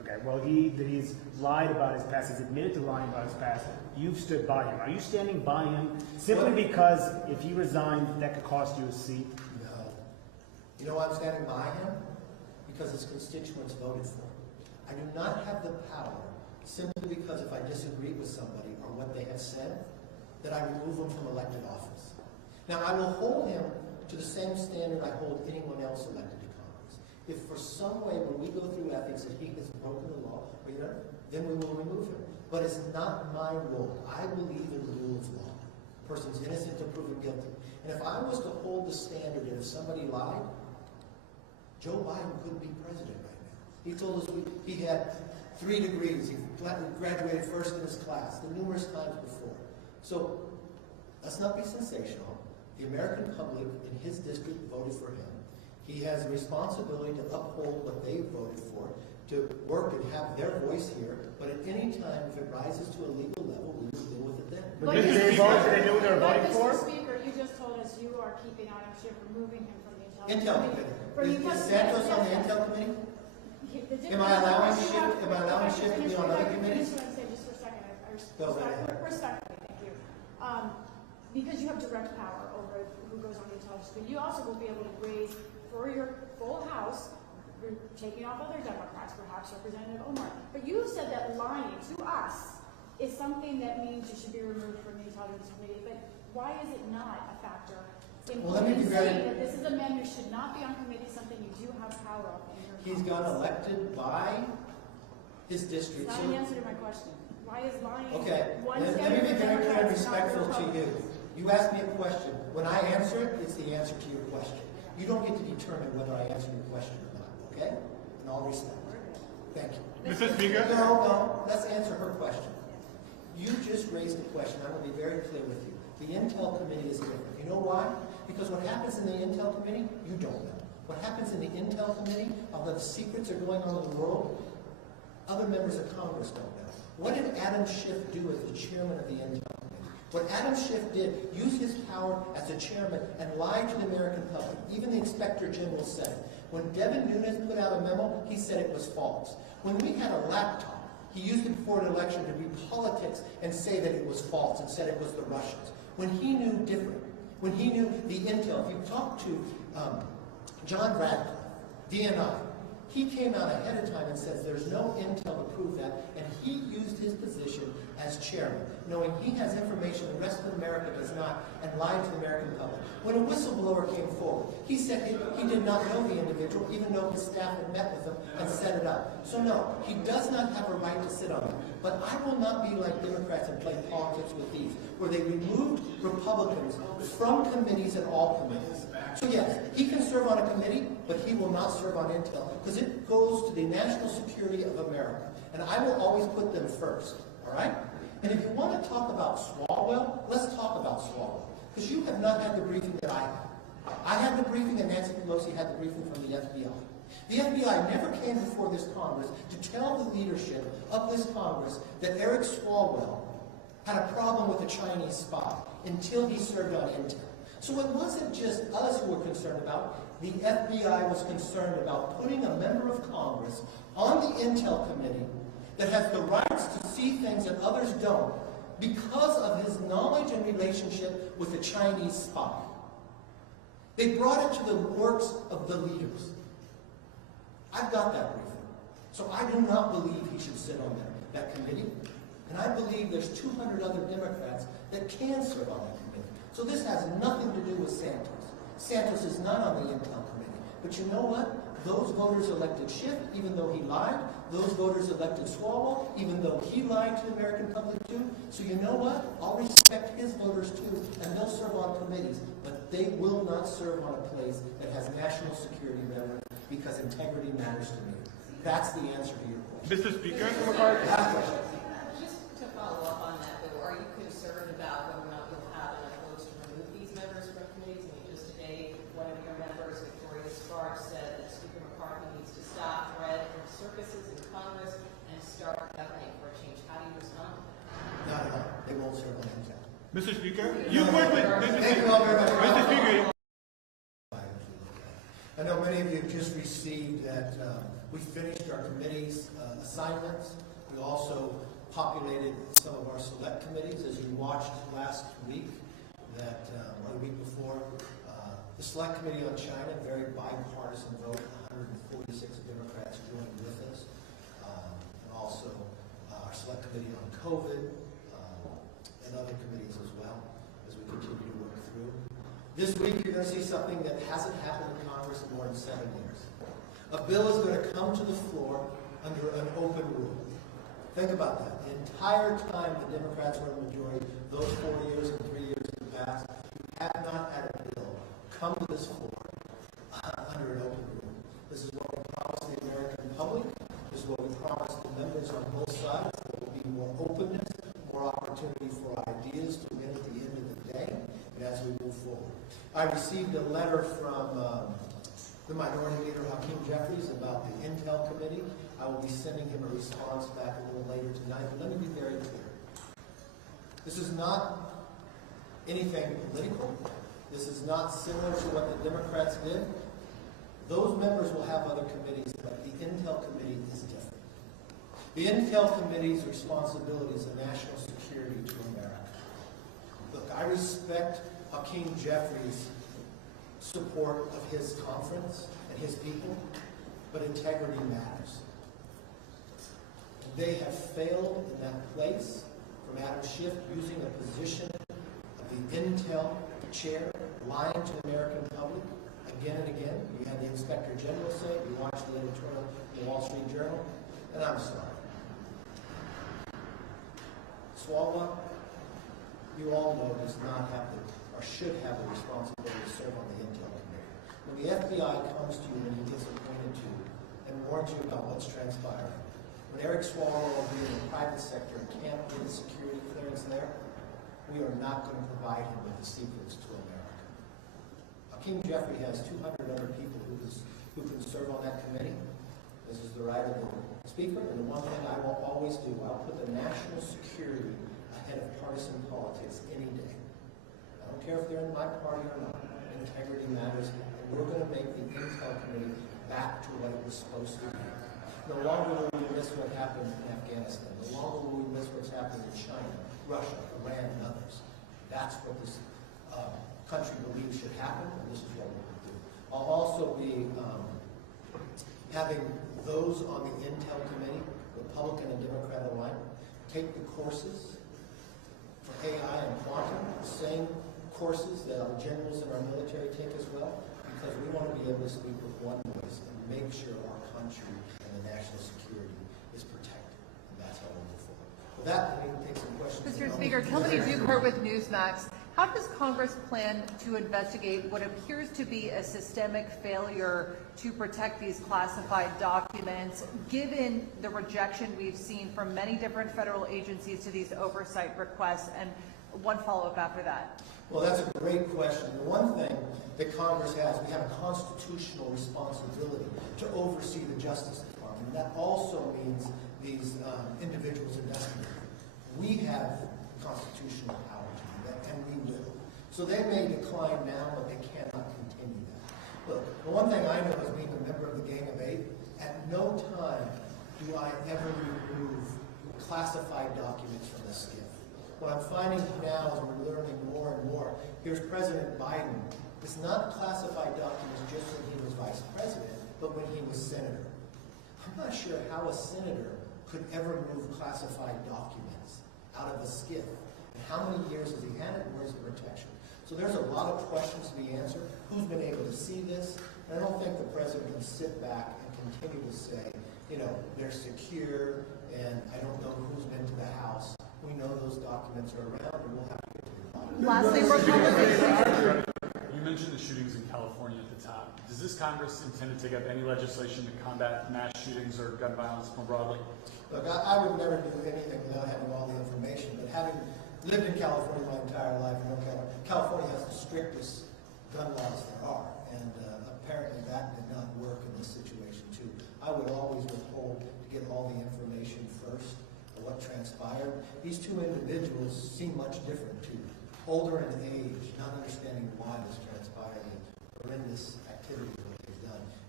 Okay, well, he's lied about his past, he's admitted to lying about his past. You've stood by him. Are you standing by him simply because if he resigned, that could cost you a seat? No. You know why I'm standing by him? Because his constituents voted for him. I do not have the power, simply because if I disagree with somebody or what they have said, that I remove them from elected office. Now, I will hold him to the same standard I hold anyone else elected to Congress. If for some way, when we go through ethics, that he has broken the law, or, then we will remove him. But it's not my role. I believe in the rule of law. A person's innocent until proven guilty. And if I was to hold the standard that if somebody lied, Joe Biden couldn't be president right now. He told us he had 3 degrees. He graduated first in his class, the numerous times before. So let's not be sensational. The American public in his district voted for him. He has a responsibility to uphold what they voted for, to work and have their voice here. But at any time, if it rises to a legal level, we will deal with it then. But did they vote? Did they know what they were voting for? Mr. Speaker, you just told us you are keeping on Schiff, removing him from the Intel Committee. Is Santos on the Intel Committee? Am I allowing Schiff to be on other committees? Just for a second, respectfully, thank you. Because you have direct power over who goes on the intelligence committee, you also will be able to raise for your full House, taking off other Democrats, perhaps Representative Omar. But you said that lying to us is something that means you should be removed from the intelligence committee. But why is it not a factor? Well, let me be very. That this is a man who should not be on committee, something you do have power of. He's got elected by his district. That's not an answer to my question. Why is lying? Okay, One let me be very clear and respectful to you. Republicans? You ask me a question. When I answer it, it's the answer to your question. You don't get to determine whether I answer your question or not, okay? In all respect. Thank you. Mr. Speaker? No, let's answer her question. You just raised a question. I'm going to be very clear with you. The Intel Committee is different. You know why? Because what happens in the Intel Committee, you don't know. What happens in the Intel Committee, although the secrets are going on in the world, other members of Congress don't know. What did Adam Schiff do as the chairman of the Intel Committee? What Adam Schiff did, use his power as a chairman and lie to the American public. Even the Inspector General said it. When Devin Nunes put out a memo, he said it was false. When we had a laptop, he used it before an election to read politics and say that it was false and said it was the Russians. When he knew different, when he knew the intel, if you talk to John Radcliffe, DNI, he came out ahead of time and says there's no intel to prove that, and he used his position as chairman, knowing he has information the rest of America does not, and lied to the American public. When a whistleblower came forward, he said he did not know the individual, even though his staff had met with him and set it up. So no, he does not have a right to sit on it. But I will not be like Democrats and play politics with these, where they removed Republicans from committees and all committees. So yes, he can serve on a committee, but he will not serve on intel, because it goes to the national security of America. And I will always put them first, all right? And if you want to talk about Swalwell, let's talk about Swalwell. Because you have not had the briefing that I had. I had the briefing and Nancy Pelosi had the briefing from the FBI. The FBI never came before this Congress to tell the leadership of this Congress that Eric Swalwell had a problem with a Chinese spy until he served on intel. So it wasn't just us who were concerned about. The FBI was concerned about putting a member of Congress on the Intel Committee that has the rights to see things that others don't because of his knowledge and relationship with a Chinese spy. They brought it to the works of the leaders. I've got that briefing. So I do not believe he should sit on that committee. And I believe there's 200 other Democrats that can serve on that committee. So this has nothing to do with Santos. Santos is not on the Intel Committee. But you know what? Those voters elected Schiff, even though he lied. Those voters elected Swalwell, even though he lied to the American public too. So you know what? I'll respect his voters too, and they'll serve on committees. But they will not serve on a place that has national security measures, because integrity matters to me. That's the answer to your question. Mr. Speaker? Just to follow up on that, though, are you concerned about whether or not you'll have enough votes to remove these members from committees? I mean, just today, one of your members, Victoria Sparks, said that Speaker McCarthy needs to stop thread and circuses in Congress and start governing for a change. How do you respond to that? Not at all. They won't serve on intel. Mr. Speaker? You work with... Thank you all very much. Mr. Speaker... I know many of you have just received that we finished our committee's assignments. We also populated some of our select committees. As you watched last week, or the week before, the Select Committee on China, very bipartisan vote, 146 Democrats joined with us. And also our Select Committee on COVID and other committees as well, as we continue to work through. This week, you're going to see something that hasn't happened in Congress in more than 7 years. A bill is going to come to the floor under an open rule. Think about that. The entire time the Democrats were in the majority, those 4 years and 3 years in the past, you have not had a bill come to this floor under an open rule. This is what we promised the American public. This is what we promised the members on both sides. There will be more openness, more opportunity for ideas to win at the end of the day, and as we move forward. I received a letter from the Minority Leader, Hakeem Jeffries, about the Intel Committee. I will be sending him a response back a little later tonight, but let me be very clear. This is not anything political. This is not similar to what the Democrats did. Those members will have other committees, but the Intel Committee is different. The Intel Committee's responsibility is a national security to America. Look, I respect Hakeem Jeffries' support of his conference and his people, but integrity matters. They have failed in that place, from Adam Schiff using a position of the Intel chair, lying to the American public again and again. You had the Inspector General say it. You watched the editorial in the Wall Street Journal, and I'm sorry. Swalwell, you all know, does not have the, or should have the responsibility to serve on the Intel Committee. When the FBI comes to you and he gets appointed to you and warns you about what's transpiring, when Eric Swalwell being in the private sector can't get a security clearance there, we are not going to provide him with the secrets to America. Hakeem Jeffrey has 200 other people who can serve on that committee. This is the right of the Speaker, and the one thing I will always do, I'll put the national security ahead of partisan politics any day. I don't care if they're in my party or not. Integrity matters, and we're going to make the Intel Committee back to what it was supposed to be. No longer will we miss what happened in Afghanistan. No longer will we miss what's happening in China, Russia, Iran, and others. That's what this country believes should happen, and this is what we're going to do. I'll also be having those on the Intel Committee, Republican and Democrat alike, take the courses for AI and quantum, the same courses that our generals in our military take as well, because we want to be able to speak with one voice and make sure our country and the national security is protected. And that's how we move forward. With that, we can take some questions. Mr. Speaker, Tony Duker with Newsmax. How does Congress plan to investigate what appears to be a systemic failure to protect these classified documents, given the rejection we've seen from many different federal agencies to these oversight requests? And one follow-up after that. Well, that's a great question. The one thing that Congress has, we have a constitutional responsibility to oversee the Justice Department. That also means these individuals investigated. We have constitutional power to do that, and we will. So they may decline now, but they cannot continue that. Look, the one thing I know as being a member of the Gang of Eight, at no time do I ever remove classified documents from the SCIF. What I'm finding now as we're learning more and more, here's President Biden. It's not classified documents just when he was vice president, but when he was senator. I'm not sure how a senator could ever move classified documents out of a SCIF. And how many years has he had it? Where's the protection? So there's a lot of questions to be answered. Who's been able to see this? And I don't think the president can sit back and continue to say, you know, they're secure, and I don't know who's been to the House. We know those documents are around, and we'll have to get to the bottom. Lastly, we're You mentioned the shootings in California at the top. Does this Congress intend to take up any legislation to combat mass shootings or gun violence more broadly? Look, I would never do anything without having all the information, but having lived in California my entire life, I know California has the strictest gun laws there are, and apparently that did not work in this situation too. I would always withhold to get all the information first of what transpired. These two individuals seem much different too. Older in age, not understanding why this transpired, and horrendous activity what they've done.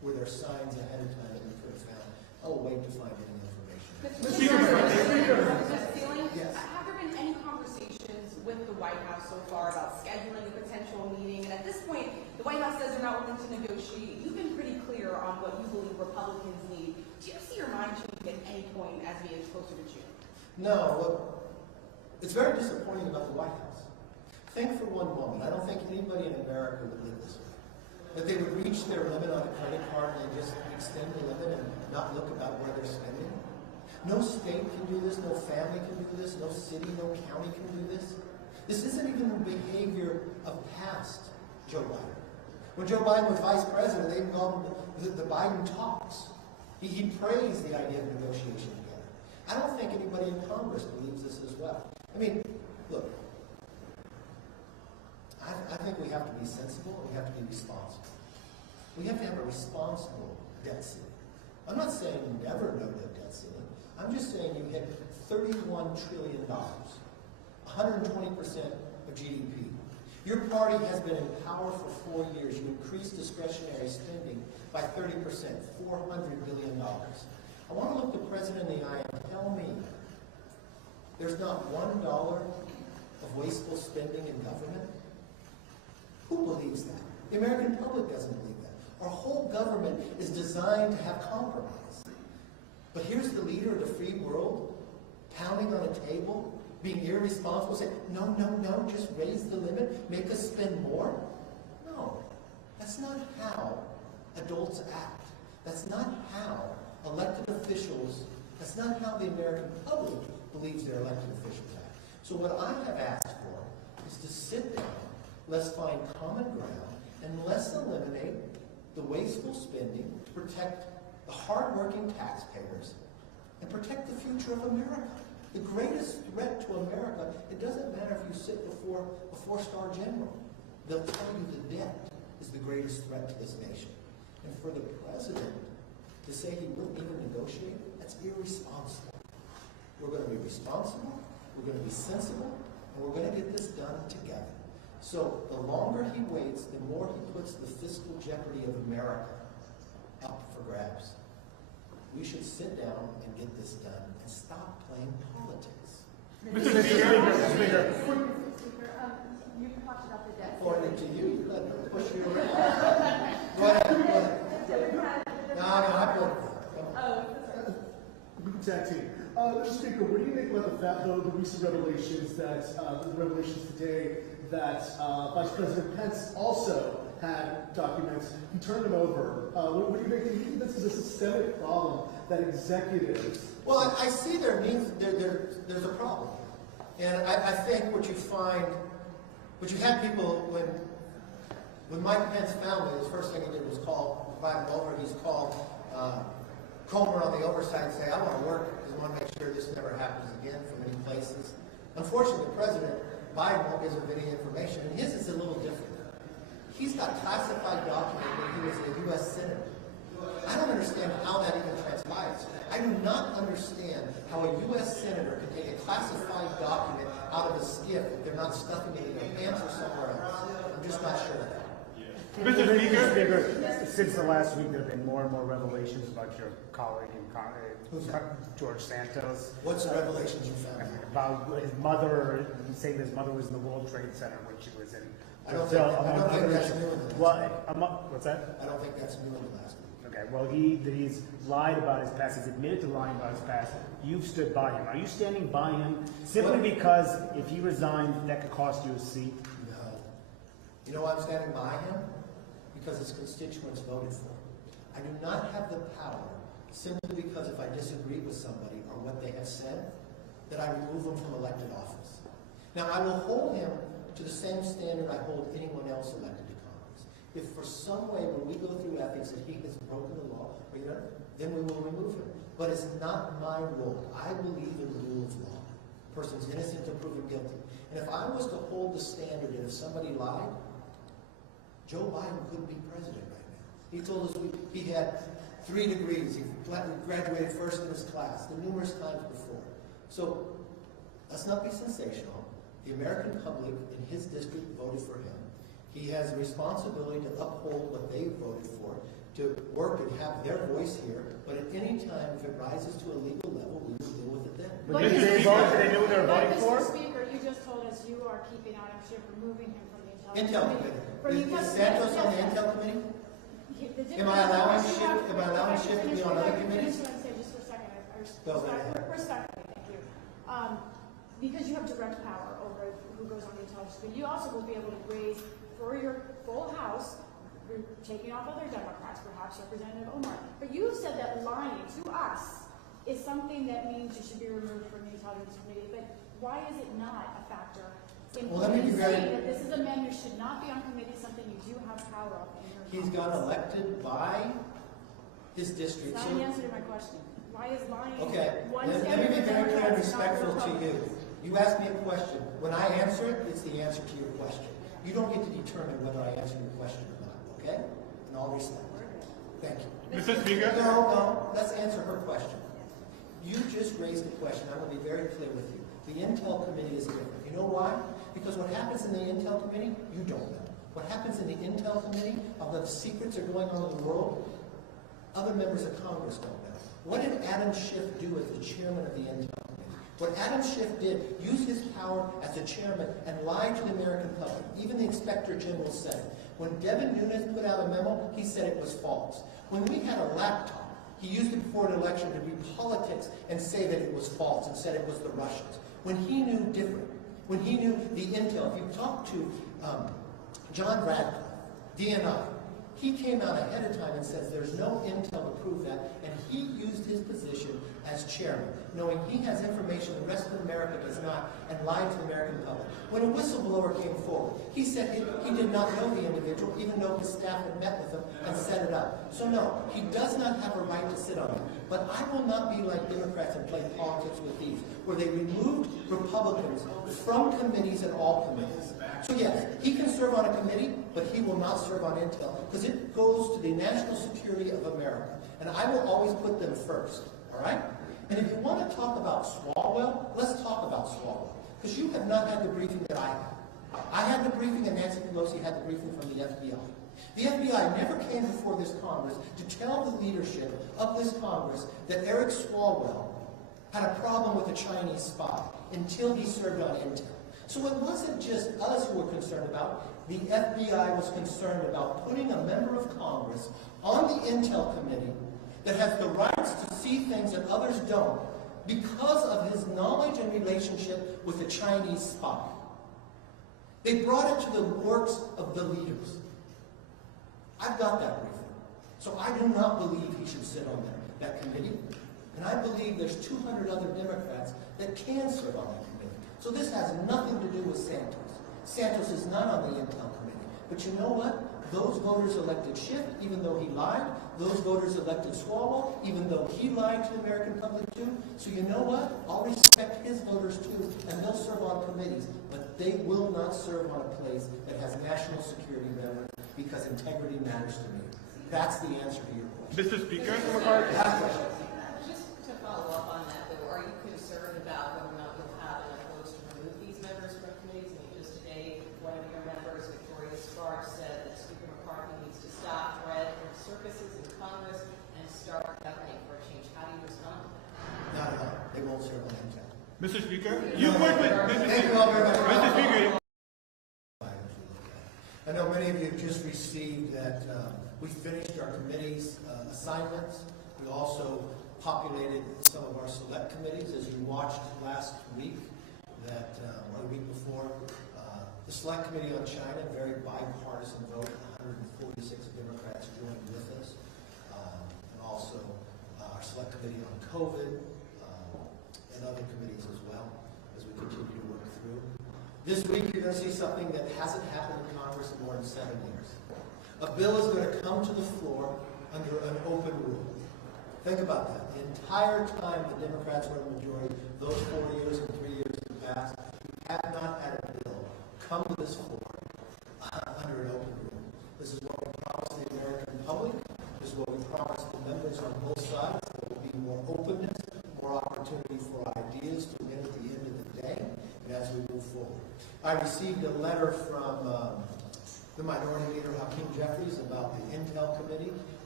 were there signs ahead of time that we could have found? Oh, wait to find any information. Mr. Feeling, Yes. have there been any conversations with the White House so far about scheduling a potential meeting? And at this point, the White House says they're not willing to negotiate. You've been pretty clear on what you believe Republicans need. Do you see your mind changing at any point as we get closer to June? No, look, it's very disappointing about the White House. Think for one moment, I don't think anybody in America would live this way. That they would reach their limit on a credit card and just extend the limit and not look about where they're spending. No state can do this, no family can do this, no city, no county can do this. This isn't even the behavior of past Joe Biden. When Joe Biden was vice president, they even called him the Biden talks. He praised the idea of negotiation together. I don't think anybody in Congress believes this as well. I mean, look, I think we have to be sensible and we have to be responsible. We have to have a responsible debt ceiling. I'm not saying never no debt ceiling. I'm just saying you hit $31 trillion, 120% of GDP. Your party has been in power for 4 years. You increased discretionary spending by 30%, $400 billion. I want to look the president in the eye and tell me there's not $1 of wasteful spending in government. Who believes that? The American public doesn't believe that. Our whole government is designed to have compromise. But here's the leader of the free world pounding on a table, being irresponsible, saying, no, no, no, just raise the limit, make us spend more. No, that's not how adults act. That's not how elected officials, that's not how the American public believes their elected officials act. So what I have asked for is to sit down, let's find common ground, and let's eliminate the wasteful spending to protect the hardworking taxpayers and protect the future of America. The greatest threat to America, it doesn't matter if you sit before a four-star general. They'll tell you the debt is the greatest threat to this nation. And for the president to say he wouldn't even negotiate, that's irresponsible. We're going to be responsible, we're going to be sensible, and we're going to get this done together. So the longer he waits, the more he puts the fiscal jeopardy of America up for grabs. We should sit down and get this done and stop playing politics. Mr. Speaker, you talked about the debt. Pointed to you, let me push you around. Go ahead. No, I put We can tag team. Mr. Speaker, what do you think about the recent revelations today that Vice President Pence also had documents? He turned them over. What do you think? Do you think this is a systemic problem that executives? Well, I see there's a problem. And I think what you find, what you had people, when Mike Pence found it, his first thing he did was invite him over. He's called Comer on the Oversight and say, I want to work because I want to make sure this never happens again from any places. Unfortunately, President Biden won't give him any information, and his is a little different. He's got classified documents when he was a U.S. Senator. I don't understand how that even transpires. I do not understand how a U.S. Senator can take a classified document out of a skiff if they're not stuffing it in their pants or somewhere else. I'm just not sure of that. Mr. Speaker, since the last week, there have been more and more revelations about your colleague George Santos. What's the revelations you found? About his mother, saying his mother was in the World Trade Center when she was in I don't Brazil. think that's new in the last week. What's that? I don't think that's new in the last week. Okay, well, he's lied about his past. He's admitted to lying about his past. You've stood by him. Are you standing by him simply because if he resigned, that could cost you a seat? No. You know why I'm standing by him? Because his constituents voted for him. I do not have the power simply because if I disagree with somebody or what they have said, that I remove them from elected office. Now, I will hold him to the same standard I hold anyone else elected to Congress. If for some way when we go through ethics that he has broken the law, then we will remove him. But it's not my role. I believe in the rule of law. A person's innocent until proven guilty. And if I was to hold the standard that if somebody lied, Joe Biden couldn't be president right now. He told us he had 3 degrees. He graduated first in his class, numerous times before. So let's not be sensational. The American public in his district voted for him. He has a responsibility to uphold what they voted for, to work and have their voice here, but at any time, if it rises to a legal level, we will deal with it then. But did they vote? Did they know what they were voting for? Mr. Speaker, you just told us you are keeping Adam Schiff, removing him from the Intel Committee. Is Santos on the Intel Committee? Am I allowing Schiff to be on other committees? Just for a second, respectfully, thank you. Because you have direct power over who goes on the intelligence committee, you also will be able to raise for your full House, you're taking off other Democrats, perhaps Representative Omar. But you said that lying to us is something that means you should be removed from the intelligence committee. But why is it not a factor in saying that this is a man who should not be on committee, something you do have power of in your He's got elected by his district. That's not an answer to my question. Why is lying Okay, one let me be very clear and respectful to you. You asked me a question. When I answer it, it's the answer to your question. You don't get to determine whether I answer your question or not, okay? In all respect. Thank you. Mr. Speaker? No, let's answer her question. You just raised a question. I'm going to be very clear with you. The Intel Committee is different. You know why? Because what happens in the Intel Committee, you don't know. What happens in the Intel Committee, although the secrets are going on in the world, other members of Congress don't know. What did Adam Schiff do as the chairman of the Intel Committee? What Adam Schiff did, use his power as a chairman and lie to the American public. Even the Inspector General said it. When Devin Nunes put out a memo, he said it was false. When we had a laptop, he used it before an election to read politics and say that it was false and said it was the Russians. When he knew different, when he knew the intel, if you talk to John Radcliffe, DNI, he came out ahead of time and says there's no intel to prove that, and he used his position as chairman, knowing he has information the rest of America does not, and lied to the American public. When a whistleblower came forward, he said he did not know the individual, even though his staff had met with him and set it up. So no, he does not have a right to sit on it. But I will not be like Democrats and play politics with these, where they removed Republicans from committees and all committees. So yes, he can serve on a committee, but he will not serve on intel, because it goes to the national security of America. And I will always put them first, all right? And if you want to talk about Swalwell, let's talk about Swalwell, because you have not had the briefing that I had. I had the briefing, and Nancy Pelosi had the briefing from the FBI. The FBI never came before this Congress to tell the leadership of this Congress that Eric Swalwell had a problem with a Chinese spy until he served on intel. So it wasn't just us who were concerned about. The FBI was concerned about putting a member of Congress on the Intel Committee that has the rights to see things that others don't because of his knowledge and relationship with a Chinese spy. They brought it to the works of the leaders. I've got that briefing. So I do not believe he should sit on that committee. And I believe there's 200 other Democrats that can serve on that committee. So this has nothing to do with Santos. Santos is not on the Intel Committee. But you know what? Those voters elected Schiff, even though he lied. Those voters elected Swalwell, even though he lied to the American public too. So you know what? I'll respect his voters too, and they'll serve on committees. But they will not serve on a place that has national security relevance, because integrity matters to me. That's the answer to your question. Mr. Speaker? Just to follow up on that, though, are you concerned about whether or not you'll have enough votes to remove these members from committees? I mean, just today, one of your members, Victoria Sparks, said that Speaker McCarthy needs to stop threat and circuses in Congress and start governing for a change. How do you respond to that? Not at all. They won't serve on intel. Mr. Speaker? You work with... Thank you all very much. Mr. Speaker, I know many of you have just received that we finished our committee's assignments. We also populated some of our select committees, as you watched last week, that or the week before. The Select Committee on China, very bipartisan vote, 146 Democrats joined with us. And also our Select Committee on COVID and other committees as well, as we continue to work through. This week, you're going to see something that hasn't happened in Congress in more than 7 years. A bill is going to come to the floor under an open rule. Think about that. The entire time the Democrats were in the majority, those 4 years and 3 years in the past, we have not had a bill come to this floor under an open rule. This is what we promised the American public. This is what we promised the members on both sides. There will be more openness, more opportunity for ideas to win at the end of the day, and as we move forward. I received a letter from the Minority Leader Hakeem Jeffries about the Intel Committee.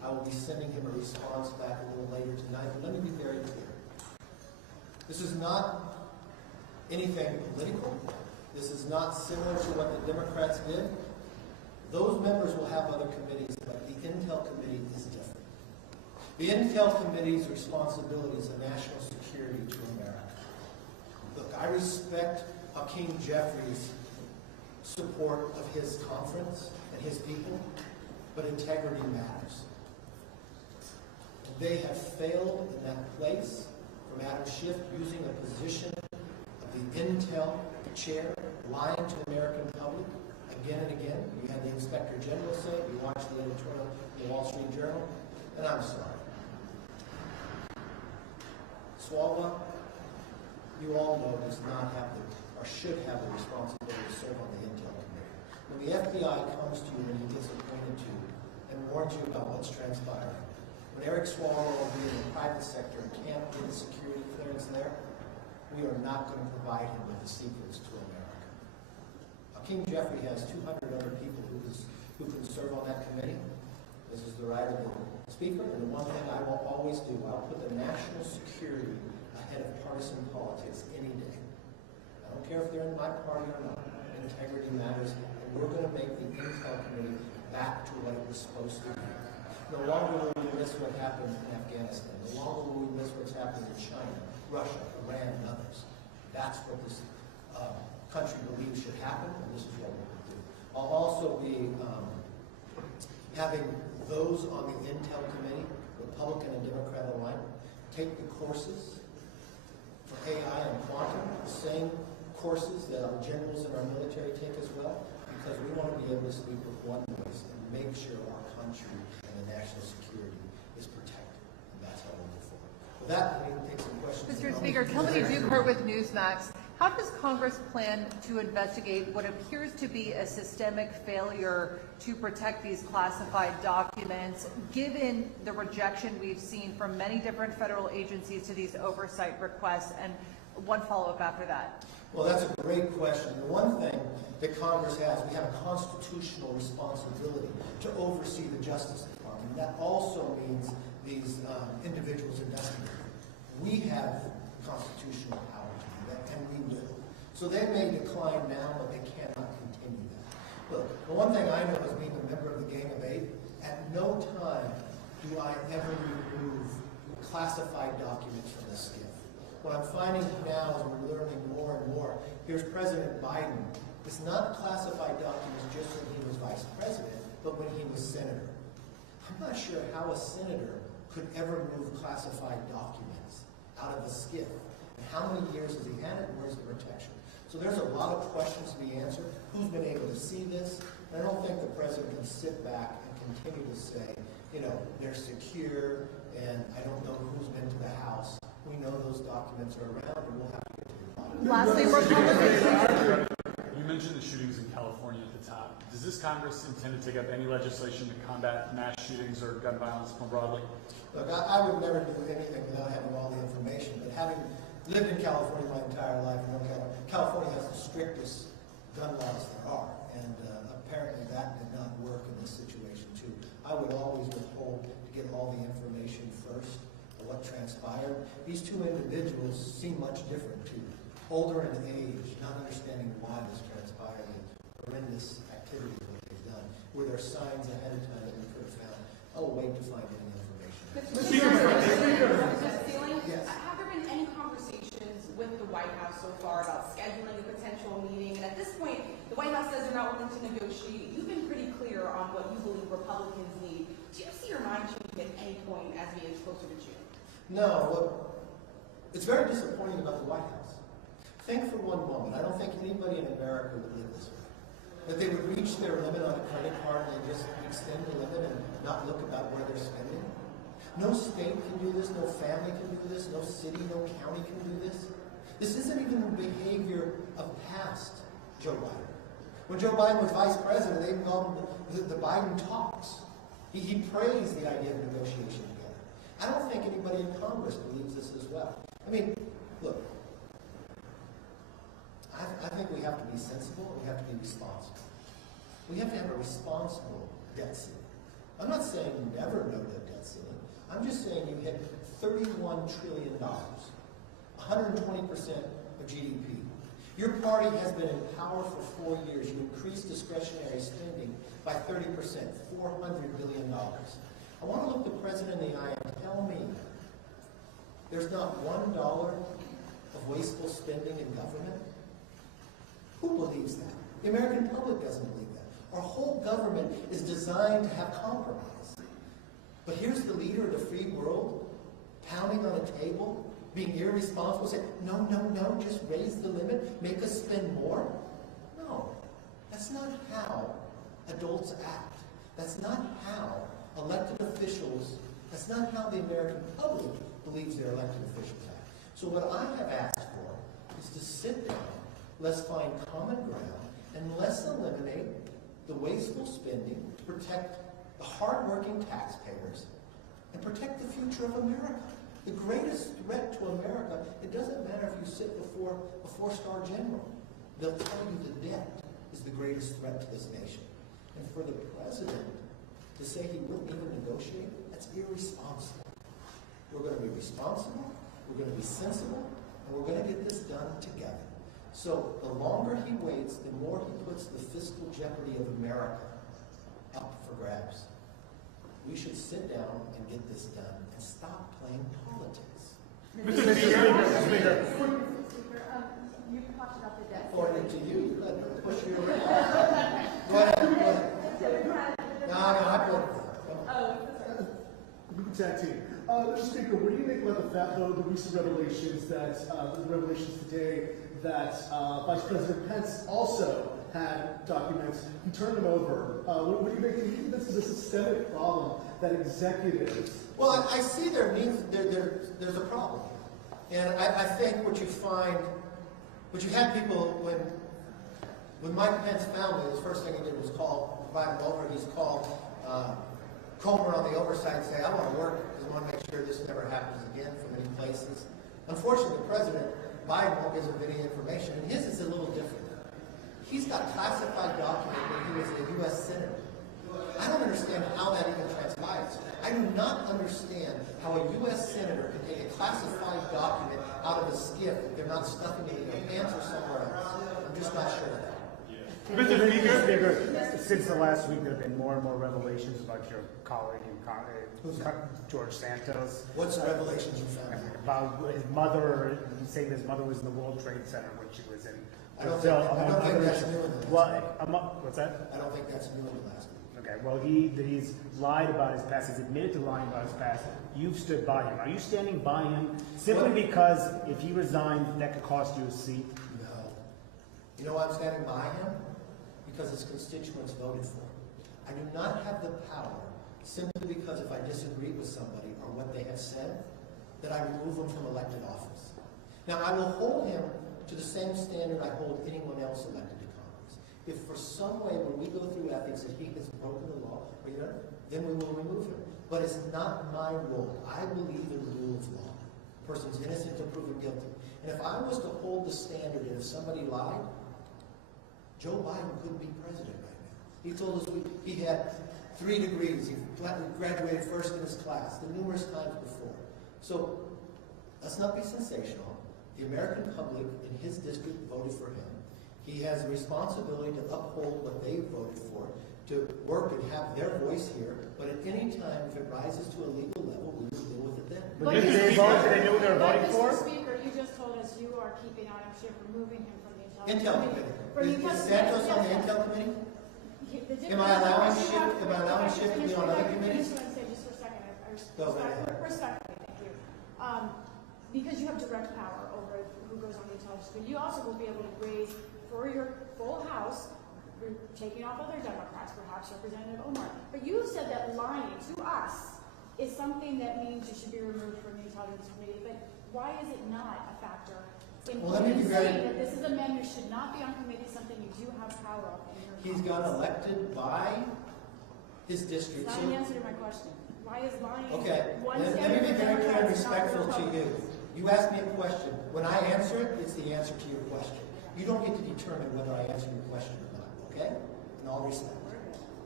I will be sending him a response back a little later tonight, but let me be very clear. This is not anything political. This is not similar to what the Democrats did. Those members will have other committees, but the Intel Committee is different. The Intel Committee's responsibility is a national security to America. Look, I respect Hakeem Jeffries' support of his conference and his people, but integrity matters. They have failed in that place from Adam Schiff using a position of the Intel chair, lying to the American public again and again. You had the Inspector General say it, you watched the editorial in the Wall Street Journal, and I'm sorry. Swalwell, you all know, does not have the, or should have the responsibility to serve on the Intel Committee. When the FBI comes to you and he gets appointed to you and warns you about what's transpiring, when Eric Swalwell being in the private sector can't get a security clearance there, we are not going to provide him with the secrets to America. Hakeem Jeffrey has 200 other people who can serve on that committee. This is the right of the Speaker, and the one thing I will always do, I'll put the national security ahead of partisan politics any day. I don't care if they're in my party or not. Integrity matters, and we're going to make the Intel Committee back to what it was supposed to be. No longer will we miss what happened in Afghanistan. No longer will we miss what's happening in China, Russia, Iran, and others. That's what this country believes should happen, and this is what we're going to do. I'll also be having those on the Intel Committee, Republican and Democrat alike, take the courses for AI and quantum, the same courses that our generals in our military take as well, because we want to be able to speak with one voice and make sure our country and the national security is protected. And that's how we'll move forward. With that, we can take some questions. Mr. Speaker, Kelly Dukert with Newsmax. How does Congress plan to investigate what appears to be a systemic failure to protect these classified documents, given the rejection we've seen from many different federal agencies to these oversight requests? And one follow-up after that. Well, that's a great question. The one thing that Congress has, we have a constitutional responsibility to oversee the Justice Department. That also means these individuals investigating. We have constitutional power to do that, and we will. So they may decline now, but they cannot continue that. Look, the one thing I know as being a member of the Gang of Eight, at no time do I ever remove classified documents from the SCIF. What I'm finding now as we're learning more and more, here's President Biden. It's not classified documents just when he was vice president, but when he was senator. I'm not sure how a senator could ever move classified documents out of a SCIF. And how many years has he had it, and where's the protection? So there's a lot of questions to be answered. Who's been able to see this? And I don't think the president can sit back and continue to say, you know, they're secure, and I don't know who's been to the House. We know those documents are around, and we'll have to get to the bottom. Lastly, you mentioned the shootings in California at the top. Does this Congress intend to take up any legislation to combat mass shootings or gun violence more broadly? Look, I would never do anything without having all the information, but having lived in California my entire life, you know, California has the strictest gun laws there are, and apparently that did not work in this situation too. I would always withhold to get all the information first of what transpired. These two individuals seem much different too. Older in age, not understanding why this transpired, and horrendous activities that they've done. Were there signs ahead of time that we could have found? I'll wait to find any information. Yes. Have there been any conversations with the White House so far about scheduling a potential meeting? And at this point, the White House says they're not willing to negotiate. You've been pretty clear on what you believe Republicans need. Do you see your mind changing at any point as we get closer to June? No. Look, it's very disappointing about the White House. Think for one moment. I don't think anybody in America would live this way. That they would reach their limit on a credit card and they just extend the limit and not look about where they're spending. No state can do this, no family can do this, no city, no county can do this. This isn't even the behavior of past Joe Biden. When Joe Biden was vice president, they even called him the Biden talks. He praised the idea of negotiation together. I don't think anybody in Congress believes this as well. I mean, look, I think we have to be sensible and we have to be responsible. We have to have a responsible debt ceiling. I'm not saying never no debt ceiling. I'm just saying you hit $31 trillion, 120% of GDP. Your party has been in power for 4 years. You increased discretionary spending by 30%, $400 billion. I want to look the president in the eye and tell me there's not $1 of wasteful spending in government? Who believes that? The American public doesn't believe that. Our whole government is designed to have compromise. But here's the leader of the free world pounding on a table, being irresponsible, saying, no, no, no, just raise the limit, make us spend more. No, that's not how adults act. That's not how elected officials, that's not how the American public believes their elected officials act. So what I have asked for is to sit down, let's find common ground, and let's eliminate the wasteful spending to protect the hardworking taxpayers and protect the future of America. The greatest threat to America, it doesn't matter if you sit before a four-star general. They'll tell you the debt is the greatest threat to this nation. And for the president to say he wouldn't even negotiate, that's irresponsible. We're going to be responsible, we're going to be sensible, and we're going to get this done together. So the longer he waits, the more he puts the fiscal jeopardy of America up for grabs. We should sit down and get this done and stop playing politics. Mr. Speaker, you talked about the debt. According to you, you let them push you around. Go ahead. No, I put We can tag team. Mr. Speaker, what do you think about the recent revelations today that Vice President Pence also had documents? He turned them over. What do you think? Do you think this is a systemic problem that executives? Well, I see there's a problem. And I think what you find, what you had people, when Mike Pence found it, the first thing he did was invite him over. He's called Comer on the Oversight and say, I want to work because I want to make sure this never happens again from any places. Unfortunately, President Biden won't give him any information, and his is a little different. He's got classified document when he was a U.S. Senator. I don't understand how that even transpires. I do not understand how a U.S. Senator can take a classified document out of a skiff if they're not stuffing it in their pants or somewhere else. I'm just not sure of that. Mr. Speaker, Since the last week, there have been more and more revelations about your colleague George Santos. What's the revelations you found? About his mother, saying his mother was in the World Trade Center when she was in I don't Brazil. think that's new in the last week. What's that? I don't think that's new in the last week. Okay, well, he's lied about his past. He's admitted to lying about his past. You've stood by him. Are you standing by him simply because if he resigned, that could cost you a seat? No. You know why I'm standing by him? Because his constituents voted for him. I do not have the power, simply because if I disagree with somebody or what they have said, that I remove them from elected office. Now, I will hold him to the same standard I hold anyone else elected to Congress. If for some way, when we go through ethics, that he has broken the law, then we will remove him. But it's not my role. I believe in the rule of law. A person's innocent until proven guilty. And if I was to hold the standard that if somebody lied, Joe Biden couldn't be president right now. He told us he had 3 degrees. He graduated first in his class, the numerous times before. So let's not be sensational. The American public in his district voted for him. He has a responsibility to uphold what they voted for, to work and have their voice here. But at any time, if it rises to a legal level, we will deal with it then. But did they vote? Did they know what they were voting for? Mr. Speaker, you just told us you are keeping Adam Schiff, removing him from the Intel Committee. Is Santos on the Intel Committee? Am I allowing Schiff to be on other committees? I just want to say just for a second, respectfully, thank you. Because you have direct power over who goes on the intelligence committee, you also will be able to raise for your full House, taking off other Democrats, perhaps Representative Omar. But you said that lying to us is something that means you should be removed from the intelligence committee. But why is it not a factor? Well, let me be very. That this is a man who should not be on committee, something you do have power of. He's got elected by his district. That's not an answer to my question. Why is lying? Okay, let me be very clear and respectful to you. You asked me a question. When I answer it, it's the answer to your question. You don't get to determine whether I answer your question or not, okay? In all respect.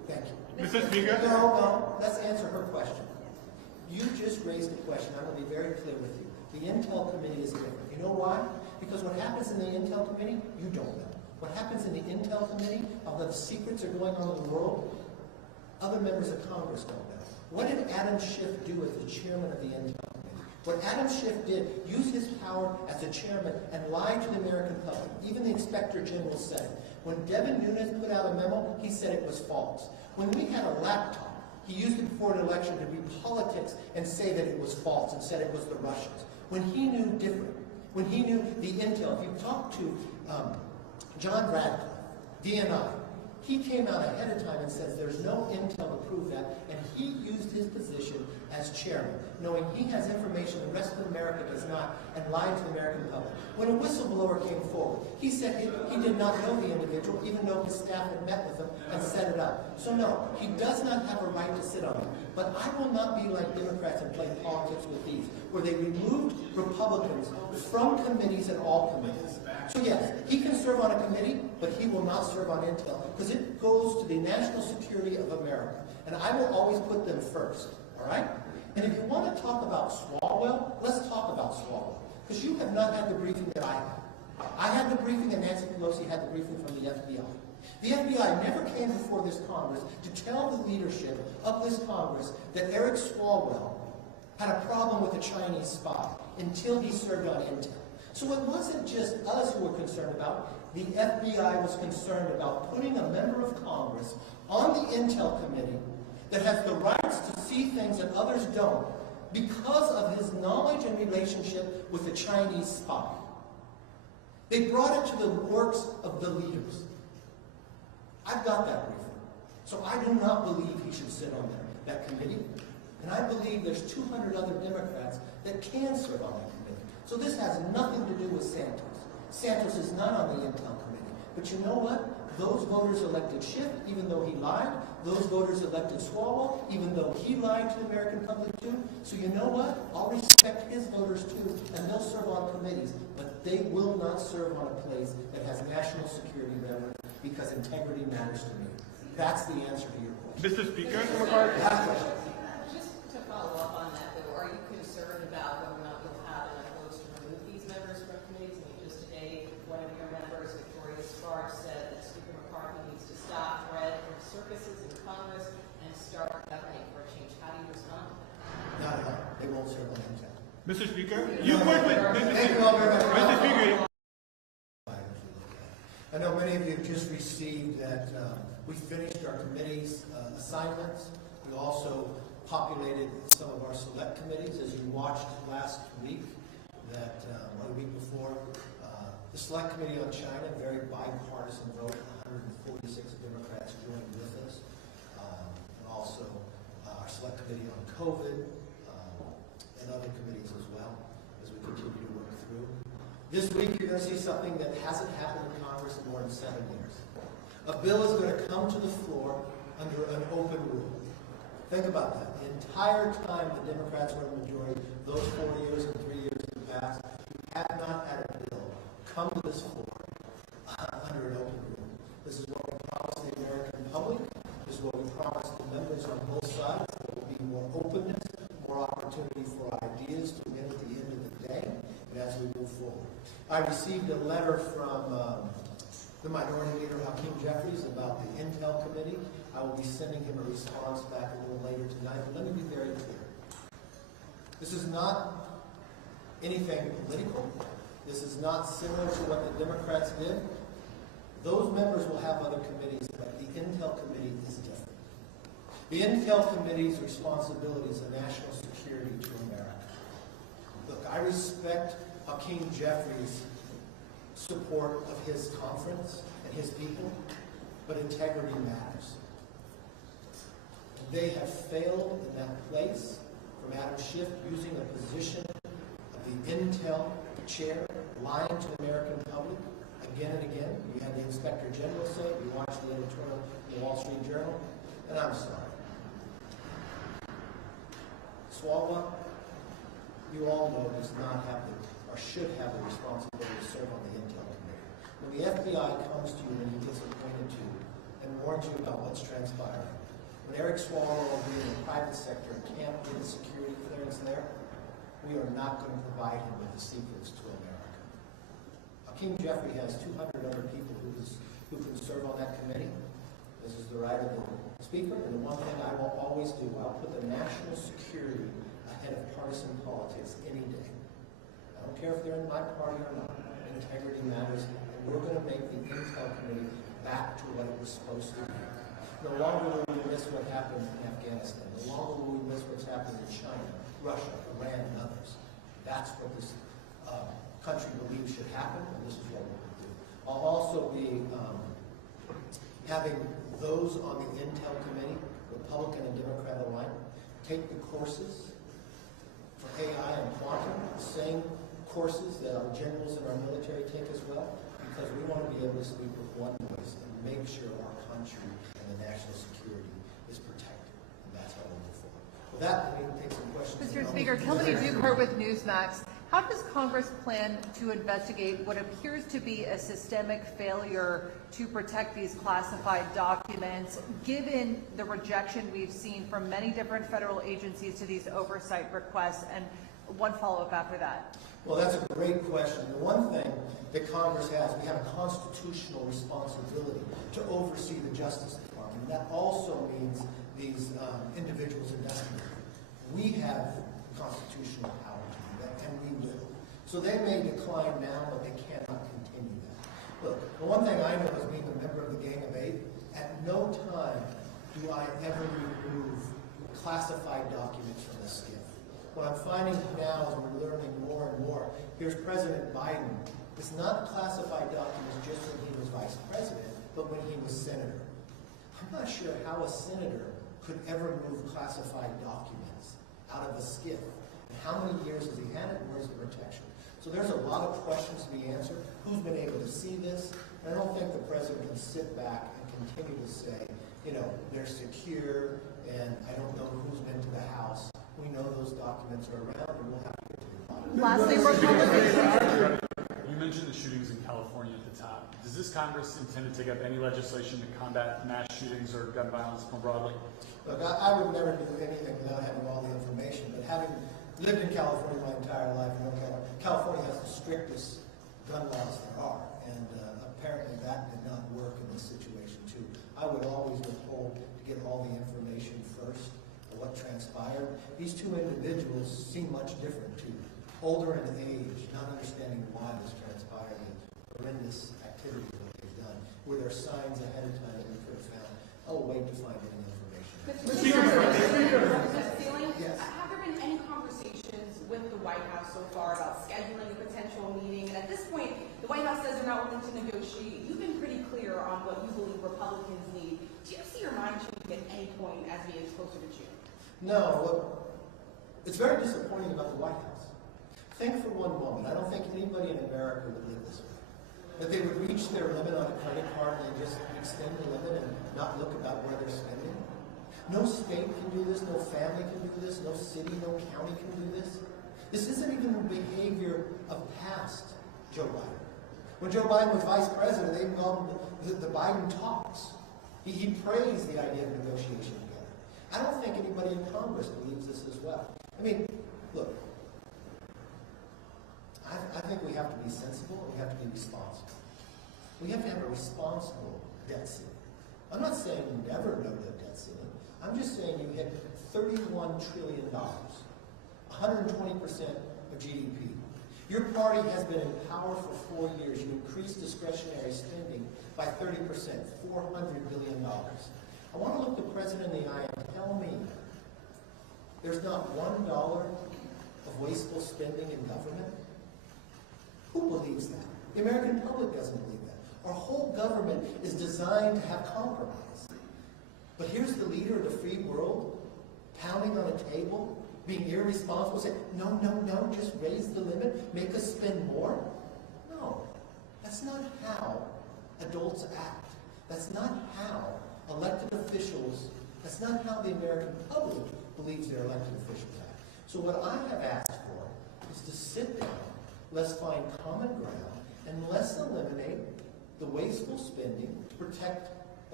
Thank you. Mr. Speaker? No, let's answer her question. You just raised a question. I'm going to be very clear with you. The Intel Committee is different. You know why? Because what happens in the Intel Committee, you don't know. What happens in the Intel Committee, although the secrets are going on in the world, other members of Congress don't know. What did Adam Schiff do as the chairman of the Intel Committee? What Adam Schiff did, use his power as a chairman and lie to the American public. Even the Inspector General said it. When Devin Nunes put out a memo, he said it was false. When we had a laptop, he used it before an election to read politics and say that it was false and said it was the Russians. When he knew different, when he knew the intel, if you talk to John Radcliffe, DNI, he came out ahead of time and says there's no intel to prove that, and he used his position as chairman, knowing he has information the rest of America does not, and lied to the American public. When a whistleblower came forward, he said he did not know the individual, even though his staff had met with him and set it up. So no, he does not have a right to sit on it. But I will not be like Democrats and play politics with these, where they removed Republicans from committees and all committees. So yes, he can serve on a committee, but he will not serve on intel, because it goes to the national security of America. And I will always put them first, all right? And if you want to talk about Swalwell, let's talk about Swalwell. Because you have not had the briefing that I had. I had the briefing and Nancy Pelosi had the briefing from the FBI. The FBI never came before this Congress to tell the leadership of this Congress that Eric Swalwell had a problem with a Chinese spy until he served on intel. So it wasn't just us who were concerned about. The FBI was concerned about putting a member of Congress on the Intel Committee that has the rights to see things that others don't because of his knowledge and relationship with a Chinese spy. They brought it to the works of the leaders. I've got that briefing. So I do not believe he should sit on that committee. And I believe there's 200 other Democrats that can serve on that committee. So this has nothing to do with Santos. Santos is not on the Intel Committee. But you know what? Those voters elected Schiff, even though he lied. Those voters elected Swalwell, even though he lied to the American public too. So you know what? I'll respect his voters too, and they'll serve on committees. But they will not serve on a place that has national security relevance, because integrity matters to me. That's the answer to your question. Mr. Speaker? Just to follow up on that, though, are you concerned about whether or not you'll have enough votes to remove these members from committees? I mean, just today, one of your members, Victoria Sparks, said that Speaker McCarthy needs to stop threat from circuses in Congress and start governing for a change. How do you respond to that? Not at all. They won't serve on intel. Mr. Speaker? You work with Thank you all very much. Mr. Speaker. I know many of you have just received that we finished our committee's assignments. We also populated some of our select committees, as you watched last week, that or the week before. The Select Committee on China, very bipartisan vote, 146 Democrats joined with us. And also our Select Committee on COVID and other committees as well, as we continue to work through. This week, you're going to see something that hasn't happened in Congress in more than 7 years. A bill is going to come to the floor under an open rule. Think about that. The entire time the Democrats were in the majority, those 4 years and 3 years in the past, we have not had a bill come to this floor under an open rule. This is what we promised the American public. This is what we promised the members on both sides. There will be more openness, more opportunity for ideas to win at the end of the day, and as we move forward. I received a letter from the Minority Leader, Hakeem Jeffries, about the Intel Committee. I will be sending him a response back a little later tonight, but let me be very clear. This is not anything political. This is not similar to what the Democrats did. Those members will have other committees, but the Intel Committee is different. The Intel Committee's responsibility is a national security to America. Look, I respect Hakeem Jeffries' support of his conference and his people, but integrity matters. They have failed in that place, from Adam Schiff using a position of the Intel chair, lying to the American public again and again. You had the Inspector General say it. You watched the editorial in the Wall Street Journal, and I'm sorry. Swalwell, you all know, does not have the, or should have the responsibility to serve on the Intel Committee. When the FBI comes to you and he gets appointed to and warned you about what's transpiring. When Eric Swalwell agreed in the private sector can't get a security clearance there, we are not going to provide him with the secrets to America. King Jeffrey has 200 other people who can serve on that committee. This is the right of the Speaker, and the one thing I will always do, I'll put the national security ahead of partisan politics any day. I don't care if they're in my party or not. Integrity matters, and we're going to make the Intel Committee back to what it was supposed to be. No longer will we miss what happened in Afghanistan. No longer will we miss what's happening in China, Russia, Iran, and others. That's what this country believes should happen, and this is what we're going to do. I'll also be having those on the Intel Committee, Republican and Democrat alike, take the courses for AI and quantum, the same courses that our generals and our military take as well, because we want to be able to speak with one voice and make sure our country and the national security is protected. And that's how we'll move forward. With that, we can take some questions. Mr. Speaker, Kelly Duker with Newsmax. How does Congress plan to investigate what appears to be a systemic failure to protect these classified documents, given the rejection we've seen from many different federal agencies to these oversight requests? And one follow-up after that. Well, that's a great question. The one thing that Congress has, we have a constitutional responsibility to oversee the Justice Department. That also means these individuals investigated. We have constitutional power to do that, and we will. So they may decline now, but they cannot continue that. Look, the one thing I know is being a member of the Gang of Eight, at no time do I ever remove classified documents from the skiff. What I'm finding now as we're learning more and more, here's President Biden. It's not classified documents just when he was vice president, but when he was senator. I'm not sure how a senator could ever move classified documents out of a skiff. And how many years has he had it, and where's the protection? So there's a lot of questions to be answered. Who's been able to see this? And I don't think the president can sit back and continue to say, you know, they're secure, and I don't know who's been to the House. We know those documents are around, and we'll have to get to the bottom. Lastly, Republicans. You mentioned the shootings in California at the top. Does this Congress intend to take up any legislation to combat mass shootings or gun violence more broadly? Look, I would never do anything without having all the information, but having lived in California my entire life, California has the strictest gun laws there are, and apparently that did not work in this situation too. I would always withhold to get all the information first of what transpired. These two individuals seem much different too. Older in age, not understanding why this transpired, and horrendous activity that they've done. Were there signs ahead of time that we could have found? I'll wait to find any information. Mr. Speaker, yes. have there been any conversations with the White House so far about scheduling a potential meeting? And at this point, the White House says they're not willing to negotiate. You've been pretty clear on what you believe Republicans need. Do you see your mind changing at any point as we get closer to June? No, look, it's very disappointing about the White House. Think for one moment, I don't think anybody in America would live this way. That they would reach their limit on a credit card and just extend the limit and not look about where they're spending. No state can do this, no family can do this, no city, no county can do this. This isn't even the behavior of past Joe Biden. When Joe Biden was vice president, they called him the Biden talks. He praised the idea of negotiation together. I don't think anybody in Congress believes this as well. I mean, look, I think we have to be sensible and we have to be responsible. We have to have a responsible debt ceiling. I'm not saying you never go to a debt ceiling. I'm just saying you hit $31 trillion, 120% of GDP. Your party has been in power for 4 years. You increased discretionary spending by 30%, $400 billion. I want to look the president in the eye and tell me there's not $1 of wasteful spending in government. Who believes that? The American public doesn't believe that. Our whole government is designed to have compromise. But here's the leader of the free world pounding on a table, being irresponsible, saying, no, no, no, just raise the limit, make us spend more. No, that's not how adults act. That's not how elected officials, that's not how the American public believes their elected officials act. So what I have asked for is to sit down, let's find common ground, and let's eliminate the wasteful spending to protect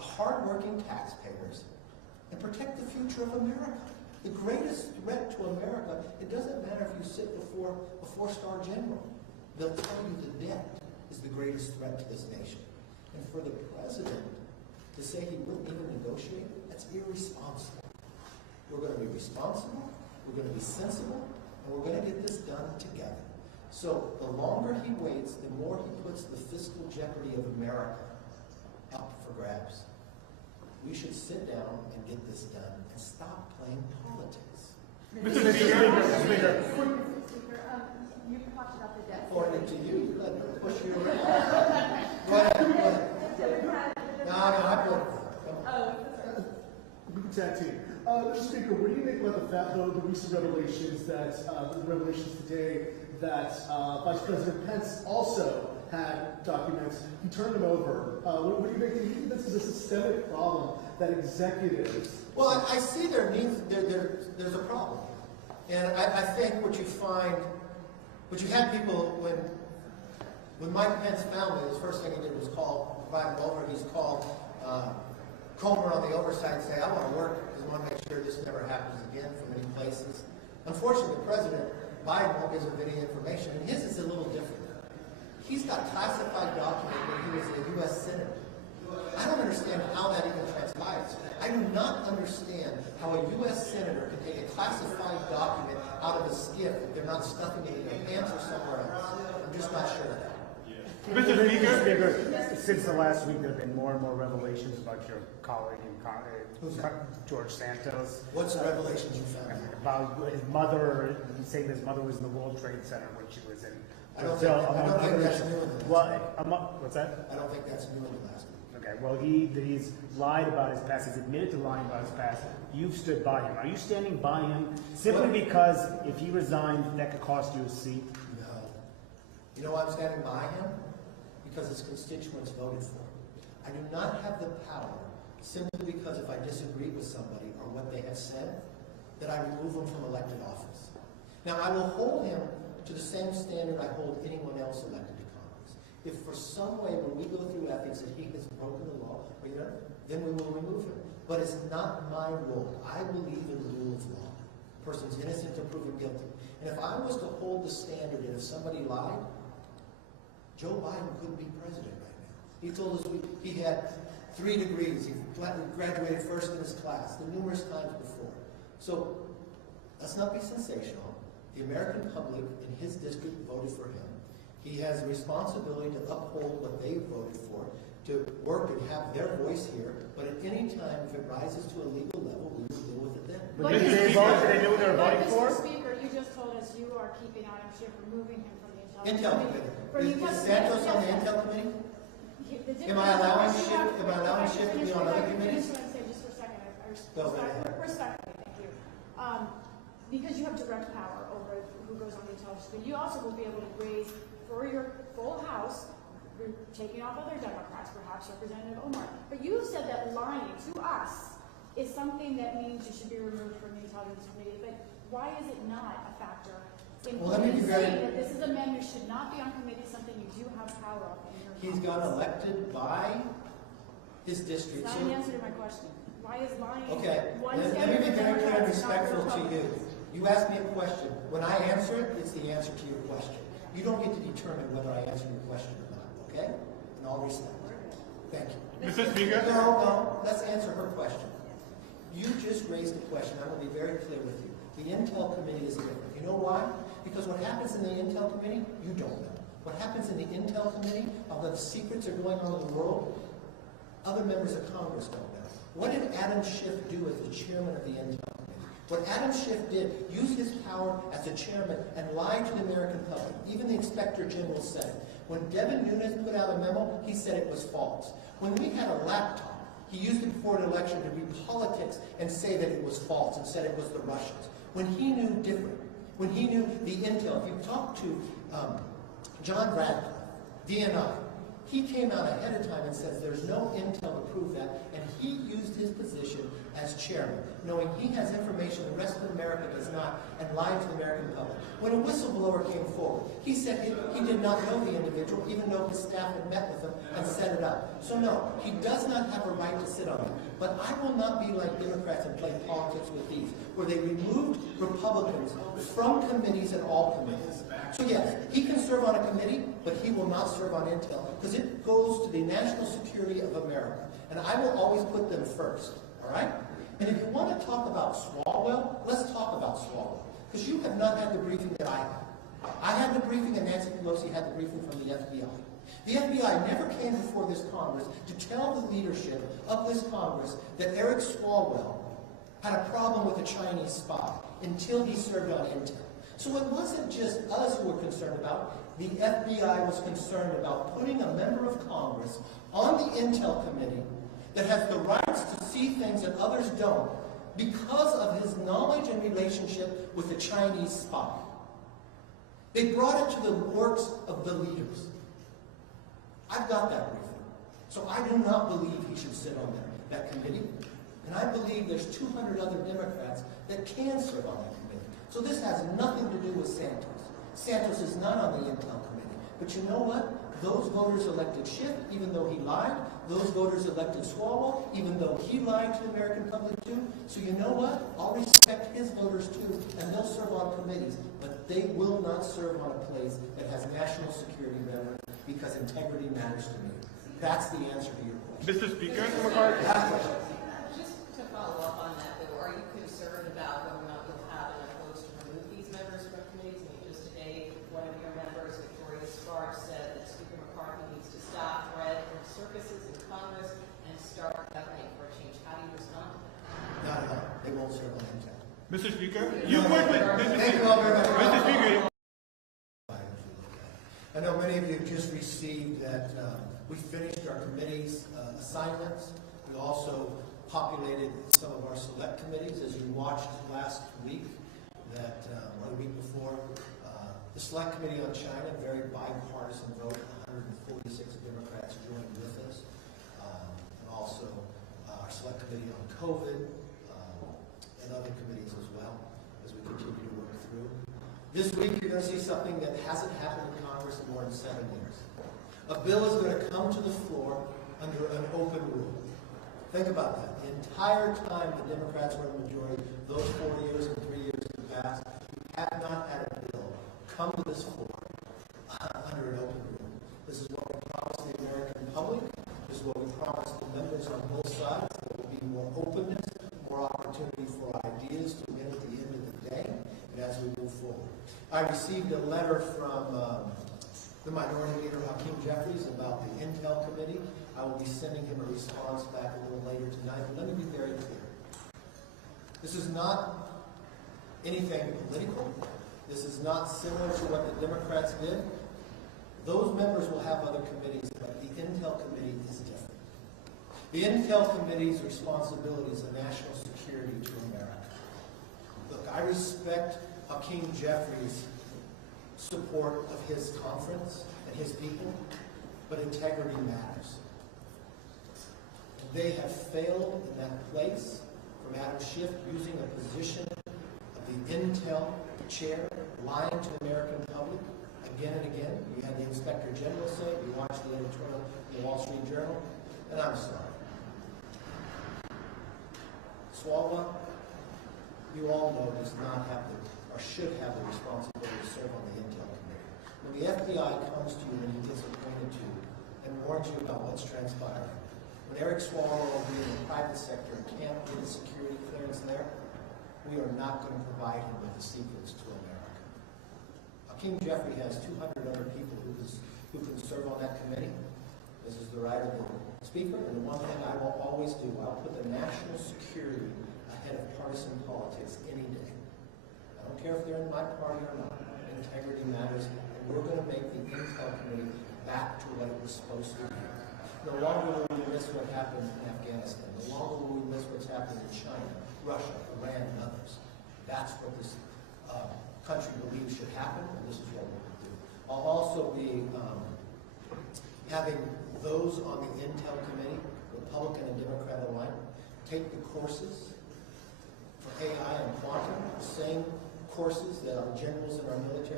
the hardworking taxpayers, and protect the future of America. The greatest threat to America, it doesn't matter if you sit before a four-star general. They'll tell you the debt is the greatest threat to this nation. And for the president to say he wouldn't even negotiate, that's irresponsible. We're going to be responsible, we're going to be sensible, and we're going to get this done together. So the longer he waits, the more he puts the fiscal jeopardy of America up for grabs. We should sit down and get this done and stop playing politics. Mr. Speaker. You talked about the debt. Pointing to you, you let them push you around. Go ahead. No, I put. We can tag team. Mr. Speaker, what do you make about the recent revelations today that Vice President Pence also had documents? He turned them over. What do you make? Do you think this is a systemic problem that executives? Well, I see there's a problem, and I think what you find, what you had people when Mike Pence found it, his first thing he did was invite him over. He's called Comer on the Oversight and say, I want to work because I want to make sure this never happens again from any places. Unfortunately, President Biden won't give him any information, and his is a little different. He's got classified document when he was a U.S. Senator. I don't understand how that even transpires. I do not understand how a U.S. Senator can take a classified document out of a skiff if they're not stuffing it in their pants or somewhere else. I'm just not sure of that. Mr. Speaker. Since the last week, there have been more and more revelations about your colleague George Santos. What's the revelations you found? About his mother, saying his mother was in the World Trade Center when she was in. I don't think that's new in the last week. What's that? I don't think that's new in the last week. Okay, well, he's lied about his past. He's admitted to lying about his past. You've stood by him. Are you standing by him simply because if he resigned, that could cost you a seat? No. You know why I'm standing by him? Because his constituents voted for him. I do not have the power, simply because if I disagree with somebody or what they have said, that I remove them from elected office. Now, I will hold him to the same standard I hold anyone else elected to Congress. If for some way, when we go through ethics, that he has broken the law, then we will remove him. But it's not my role. I believe in the rule of law. A person's innocent until proven guilty. And if I was to hold the standard that if somebody lied, Joe Biden couldn't be president right now. He told us he had 3 degrees. He graduated first in his class, the numerous times before. So let's not be sensational. The American public in his district voted for him. He has a responsibility to uphold what they voted for, to work and have their voice here. But at any time, if it rises to a legal level, we will deal with it then. But did they know what they were voting for? Mr. Speaker, you just told us you are keeping Adam Schiff, removing him from the Intel Committee. Is Santos on the Intel Committee? Am I allowing Schiff to be on other committees? I just want to say just for a second, respectfully, thank you. Because you have direct power over who goes on the intelligence committee, you also will be able to raise for your full House, taking off other Democrats, perhaps Representative Omar. But you said that lying to us is something that means you should be removed from the intelligence committee. But why is it not a factor? Well, let me be very... that this is a man who should not be on committee, something you do have power of. He's got elected by his district. That's not an answer to my question. Why is lying? Okay, let me be very clear and respectful to you. You ask me a question. When I answer it, it's the answer to your question. You don't get to determine whether I answer your question or not, okay? In all respect. Thank you. Mr. Speaker. No, let's answer her question. You just raised a question. I will be very clear with you. The Intel Committee is different. You know why? Because what happens in the Intel Committee, you don't know. What happens in the Intel Committee, although the secrets are going on in the world, other members of Congress don't know. What did Adam Schiff do as the chairman of the Intel Committee? What Adam Schiff did, use his power as the chairman and lie to the American public. Even the Inspector General said it. When Devin Nunes put out a memo, he said it was false. When we had a laptop, he used it before an election to read politics and say that it was false and said it was the Russians. When he knew different, when he knew the intel, if you talk to John Radcliffe, DNI, he came out ahead of time and says there's no intel to prove that, and he used his position as chairman, knowing he has information the rest of America does not, and lied to the American public. When a whistleblower came forward, he said he did not know the individual, even though his staff had met with him and set it up. So no, he does not have a right to sit on it. But I will not be like Democrats and play politics with these, where they removed Republicans from committees and all committees. So yes, he can serve on a committee, but he will not serve on intel, because it goes to the national security of America. And I will always put them first, all right? And if you want to talk about Swalwell, let's talk about Swalwell. Because you have not had the briefing that I had. I had the briefing and Nancy Pelosi had the briefing from the FBI. The FBI never came before this Congress to tell the leadership of this Congress that Eric Swalwell had a problem with a Chinese spy until he served on intel. So it wasn't just us who were concerned about it. The FBI was concerned about putting a member of Congress on the Intel Committee that has the rights to see things that others don't because of his knowledge and relationship with the Chinese spy. They brought it to the works of the leaders. I've got that briefing. So I do not believe he should sit on that committee. And I believe there's 200 other Democrats that can serve on that committee. So this has nothing to do with Santos. Santos is not on the Intel Committee. But you know what? Those voters elected Schiff, even though he lied. Those voters elected Swalwell, even though he lied to the American public too. So you know what? I'll respect his voters too, and they'll serve on committees. But they will not serve on a place that has national security better, because integrity matters to me. That's the answer to your question. Mr. Speaker, McCarthy. Just to follow up on that, though, are you concerned about whether or not you'll have enough votes to remove these members from committees? I mean, just today, one of your members, Victoria Sparks, said that Speaker McCarthy needs to stop threat and circuses in Congress and start governing for a change. How do you respond to that? Not at all. They won't serve on intel. Mr. Speaker, you work with Thank you all very much. Mr. Speaker. I know many of you just received that we finished our committee's assignments. We also populated some of our select committees. As you watched last week, that or the week before, the Select Committee on China, very bipartisan vote, 146 Democrats joined with us. And also our Select Committee on COVID and other committees as well, as we continue to work through. This week, you're going to see something that hasn't happened in Congress in more than 7 years. A bill is going to come to the floor under an open rule. Think about that. The entire time the Democrats were in the majority, those 4 years and 3 years in the past, we have not had a bill come to this floor under an open rule. This is what we promised the American public. This is what we promised the members on both sides. There will be more openness, more opportunity for ideas to win at the end of the day, and as we move forward. I received a letter from the Minority Leader, Hakeem Jeffries, about the Intel Committee. I will be sending him a response back a little later tonight. But let me be very clear. This is not anything political. This is not similar to what the Democrats did. Those members will have other committees, but the Intel Committee is different. The Intel Committee's responsibility is the national security to America. Look, I respect Hakeem Jeffries' support of his conference and his people, but integrity matters. And they have failed in that place, from Adam Schiff using a position of the Intel chair, lying to the American public again and again. You had the Inspector General say it. You watched the editorial in the Wall Street Journal, and I'm sorry. Swalwell, you all know, does not have the, or should have the responsibility to serve on the Intel Committee. When the FBI comes to you and he gets appointed to you and warns you about what's transpiring, when Eric Swalwell being in the private sector can't get a security clearance there, we are not going to provide him with the secrets to America. Hakeem Jeffrey has 200 other people who can serve on that committee. This is the right of the Speaker, and the one thing I will always do, I'll put the national security ahead of partisan politics any day. I don't care if they're in my party or not. Integrity matters, and we're going to make the Intel Committee back to what it was supposed to be. No longer will we miss what happened in Afghanistan. No longer will we miss what's happening in China, Russia, Iran, and others. That's what this country believes should happen, and this is what we're going to do. I'll also be having those on the Intel Committee, Republican and Democrat alike, take the courses for AI and quantum, the same courses that our generals in our military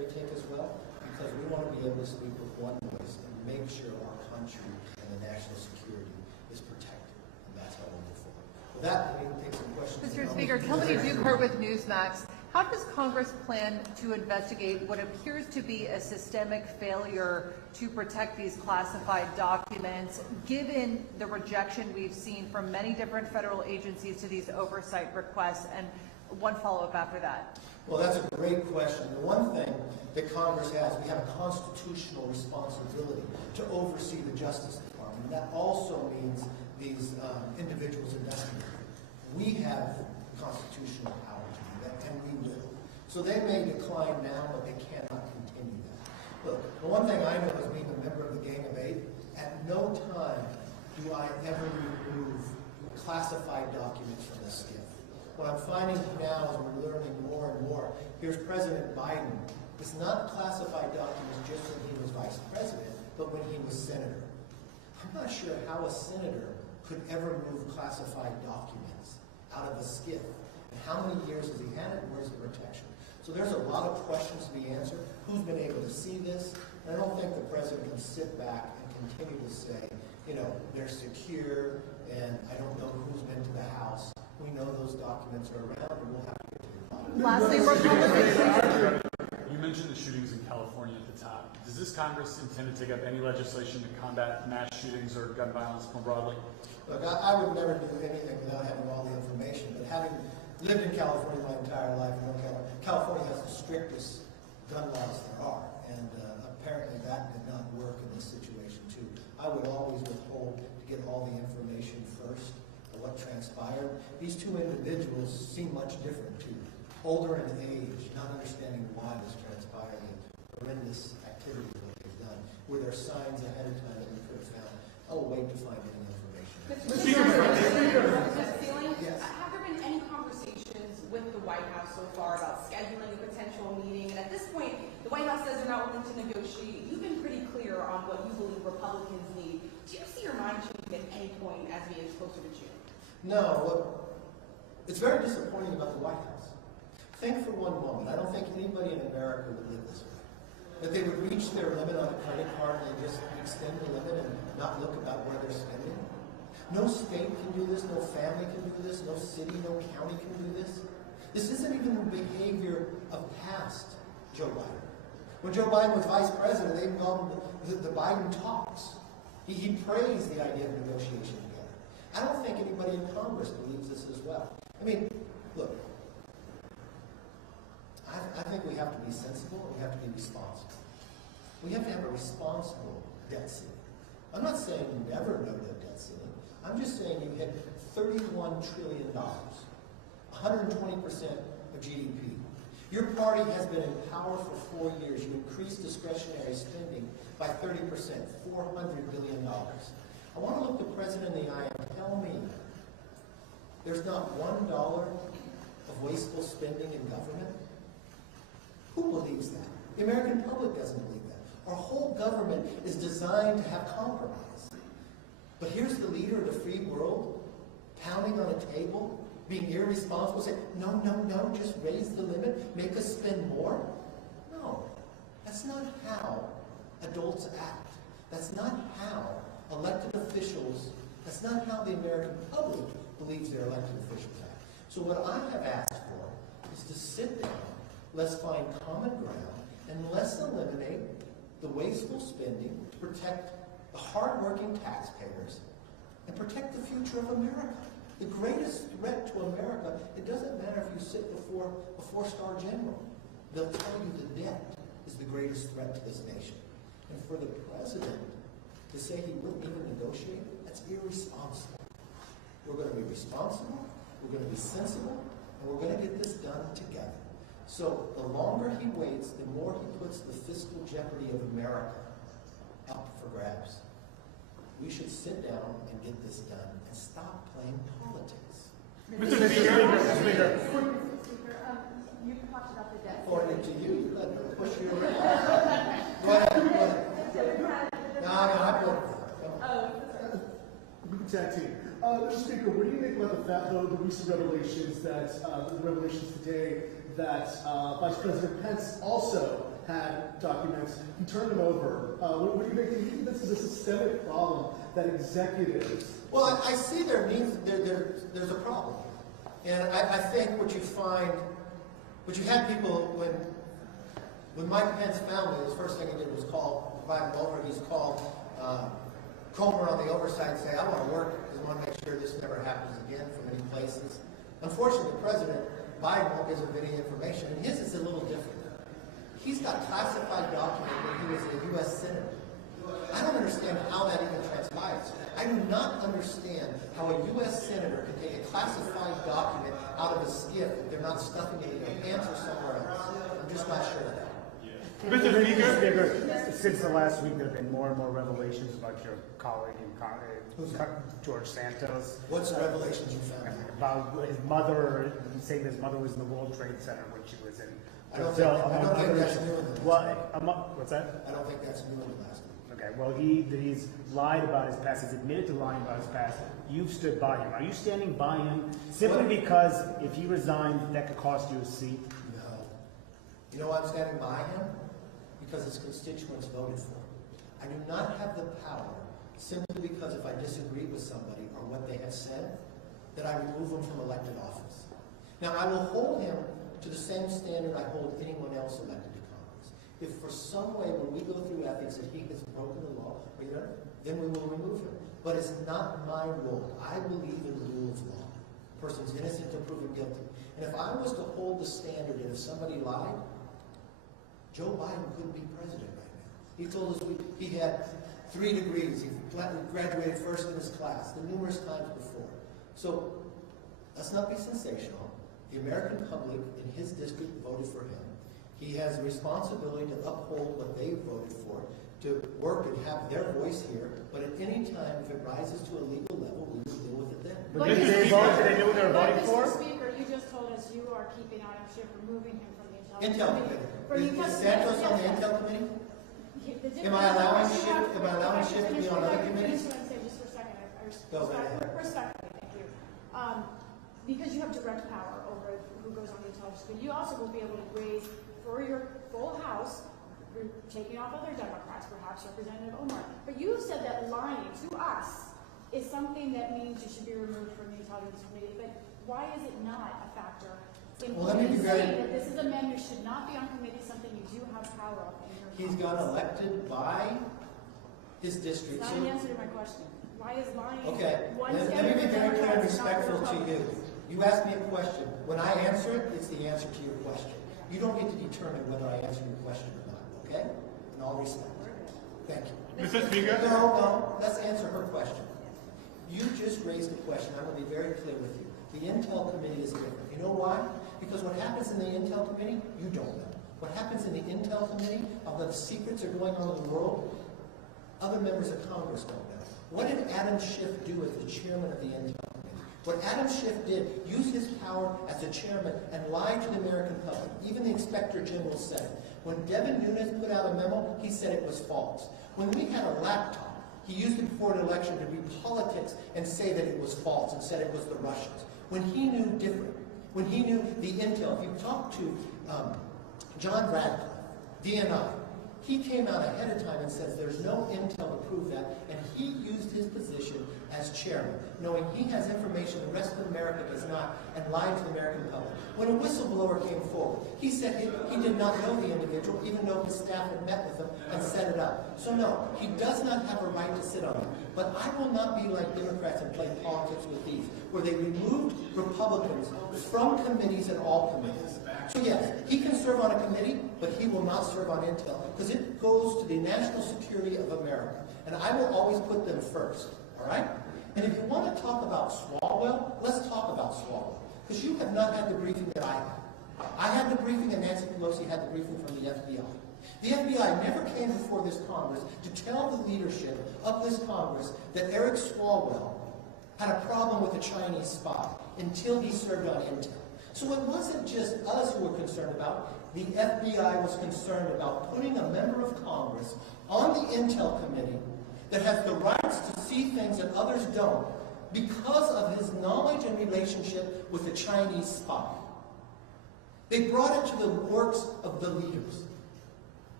want to be able to speak with one voice and make sure our country and the national security is protected. And that's how we'll move forward. With that, we can take some questions. Mr. Speaker, Kelly Dukert with Newsmax. How does Congress plan to investigate what appears to be a systemic failure to protect these classified documents, given the rejection we've seen from many different federal agencies to these oversight requests? And one follow-up after that. Well, that's a great question. The one thing that Congress has, we have a constitutional responsibility to oversee the Justice Department. That also means these individuals investigating. We have constitutional power to do that, and we will. So they may decline now, but they cannot continue that. Look, the one thing I know as being a member of the Gang of Eight, at no time do I ever remove classified documents from the SCIF. What I'm finding now as we're learning more and more, here's President Biden. It's not classified documents just when he was vice president, but when he was senator. I'm not sure how a senator could ever move classified documents out of a SCIF. And how many years has he had it? Where's the protection? So there's a lot of questions to be answered. Who's been able to see this? And I don't think the president can sit back and continue to say, you know, they're secure, and I don't know who's been to the House. We know those documents are around, and we'll have to get to the bottom. Lastly, You mentioned the shootings in California at the top. Does this Congress intend to take up any legislation to combat mass shootings or gun violence more broadly? Look, I would never do anything without having all the information, but having lived in California my entire life, you know, California has the strictest gun laws there are, and apparently that did not work in this situation too. I would always withhold to get all the information first of what transpired. These two individuals seem much different too. Older in age, not understanding why this transpired, and horrendous activities that they've done. Were there signs ahead of time that we could have found? I'll wait to find any information. Yes. Have there been any conversations with the White House so far about scheduling a potential meeting? And at this point, the White House says they're not willing to negotiate. You've been pretty clear on what you believe Republicans need. Do you see your mind changing at any point as we get closer to June? No, look, it's very disappointing about the White House. Think for one moment, I don't think anybody in America would live this way. That they would reach their limit on a credit card and just extend the limit and not look about where they're spending. No state can do this, no family can do this, no city, no county can do this. This isn't even the behavior of past Joe Biden. When Joe Biden was vice president, they called him the Biden talks. He praised the idea of negotiation together. I don't think anybody in Congress believes this as well. I mean, look, I think we have to be sensible and we have to be responsible. We have to have a responsible debt ceiling. I'm not saying never no debt ceiling. I'm just saying you hit $31 trillion, 120% of GDP. Your party has been in power for 4 years. You increased discretionary spending by 30%, $400 billion. I want to look the president in the eye and tell me there's not $1 of wasteful spending in government. Who believes that? The American public doesn't believe that. Our whole government is designed to have compromise. But here's the leader of the free world pounding on a table, being irresponsible, saying, no, no, no, just raise the limit, make us spend more. No, that's not how adults act. That's not how elected officials, that's not how the American public believes their elected officials act. So what I have asked for is to sit down, let's find common ground, and let's eliminate the wasteful spending to protect the hardworking taxpayers and protect the future of America. The greatest threat to America, it doesn't matter if you sit before a four-star general. They'll tell you the debt is the greatest threat to this nation. And for the president to say he wouldn't even negotiate, that's irresponsible. We're going to be responsible, we're going to be sensible, and we're going to get this done together. So the longer he waits, the more he puts the fiscal jeopardy of America up for grabs. We should sit down and get this done and stop playing politics. Mr. Speaker, you talked about the debt. According to you, you let them push you around. Go ahead. No, I put We can tag team. Mr. Speaker, what do you think about the recent revelations that the revelations today that Vice President Pence also had documents, he turned them over. What do you think this is a systemic problem that executives? Well, I see there's a problem. And I think what you had people, when Mike Pence found it, his first thing he did was invite him over. He's called Comer on the Oversight and say, I want to work because I want to make sure this never happens again from any places. Unfortunately, President Biden won't give him any information, and his is a little different. He's got classified document when he was a U.S. Senator. I don't understand how that even transpires. I do not understand how a U.S. Senator can take a classified document out of a skiff if they're not stuffing it in their pants or somewhere else. I'm just not sure of that. Mr. Speaker. Since the last week, there have been more and more revelations about your colleague George Santos. What's the revelations you found? About his mother, saying his mother was in the World Trade Center when she was in I don't Brazil. think that's new in the last week. What's that? I don't think that's new in the last week. Okay, well, he's lied about his past. He's admitted to lying about his past. You've stood by him. Are you standing by him simply because if he resigned, that could cost you a seat? No. You know why I'm standing by him? Because his constituents voted for him. I do not have the power, simply because if I disagree with somebody or what they have said, that I remove them from elected office. Now, I will hold him to the same standard I hold anyone else elected to Congress. If for some way, when we go through ethics, that he has broken the law, then we will remove him. But it's not my role. I believe in the rule of law. A person's innocent until proven guilty. And if I was to hold the standard that if somebody lied, Joe Biden couldn't be president right now. He told us he had 3 degrees. He graduated first in his class, the numerous times before. So let's not be sensational. The American public in his district voted for him. He has a responsibility to uphold what they voted for, to work and have their voice here. But at any time, if it rises to a legal level, we will deal with it then. But did they vote? Did they know what they were voting for? Mr. Speaker, you just told us you are keeping Adam Schiff, removing him from the Intel Committee. Is Santos on the Intel Committee? Am I allowing Schiff to be on other committees? Just for a second, respectfully, thank you. Because you have direct power over who goes on the intelligence committee, you also will be able to raise for your full House, you're taking off other Democrats, perhaps Representative Omar. But you have said that lying to us is something that means you should be removed from the intelligence committee. But why is it not a factor? Well, let me be saying that this is a man who should not be on committee, something you do have power of. He's got elected by his district. That's not an answer to my question. Why is lying? Okay, let me be very clear and respectful to you. You asked me a question. When I answer it, it's the answer to your question. You don't get to determine whether I answer your question or not, okay? In all respect. Thank you. Mr. Speaker. No, let's answer her question. You just raised a question. I'm going to be very clear with you. The Intel Committee is different. You know why? Because what happens in the Intel Committee, you don't know. What happens in the Intel Committee, although the secrets are going on in the world, other members of Congress don't know. What did Adam Schiff do as the chairman of the Intel Committee? What Adam Schiff did, use his power as a chairman and lie to the American public. Even the Inspector General said it. When Devin Nunes put out a memo, he said it was false. When we had a laptop, he used it before an election to read politics and say that it was false and said it was the Russians. When he knew different, when he knew the intel, if you talk to John Radcliffe, DNI, he came out ahead of time and says there's no intel to prove that, and he used his position as chairman, knowing he has information the rest of America does not, and lied to the American public. When a whistleblower came forward, he said he did not know the individual, even though his staff had met with him and set it up. So no, he does not have a right to sit on it. But I will not be like Democrats and play politics with these, where they removed Republicans from committees and all committees. So yes, he can serve on a committee, but he will not serve on intel, because it goes to the national security of America. And I will always put them first, all right? And if you want to talk about Swalwell, let's talk about Swalwell, because you have not had the briefing that I had. I had the briefing and Nancy Pelosi had the briefing from the FBI. The FBI never came before this Congress to tell the leadership of this Congress that Eric Swalwell had a problem with a Chinese spy until he served on intel. So it wasn't just us who were concerned about. The FBI was concerned about putting a member of Congress on the Intel Committee that has the rights to see things that others don't because of his knowledge and relationship with the Chinese spy. They brought it to the works of the leaders.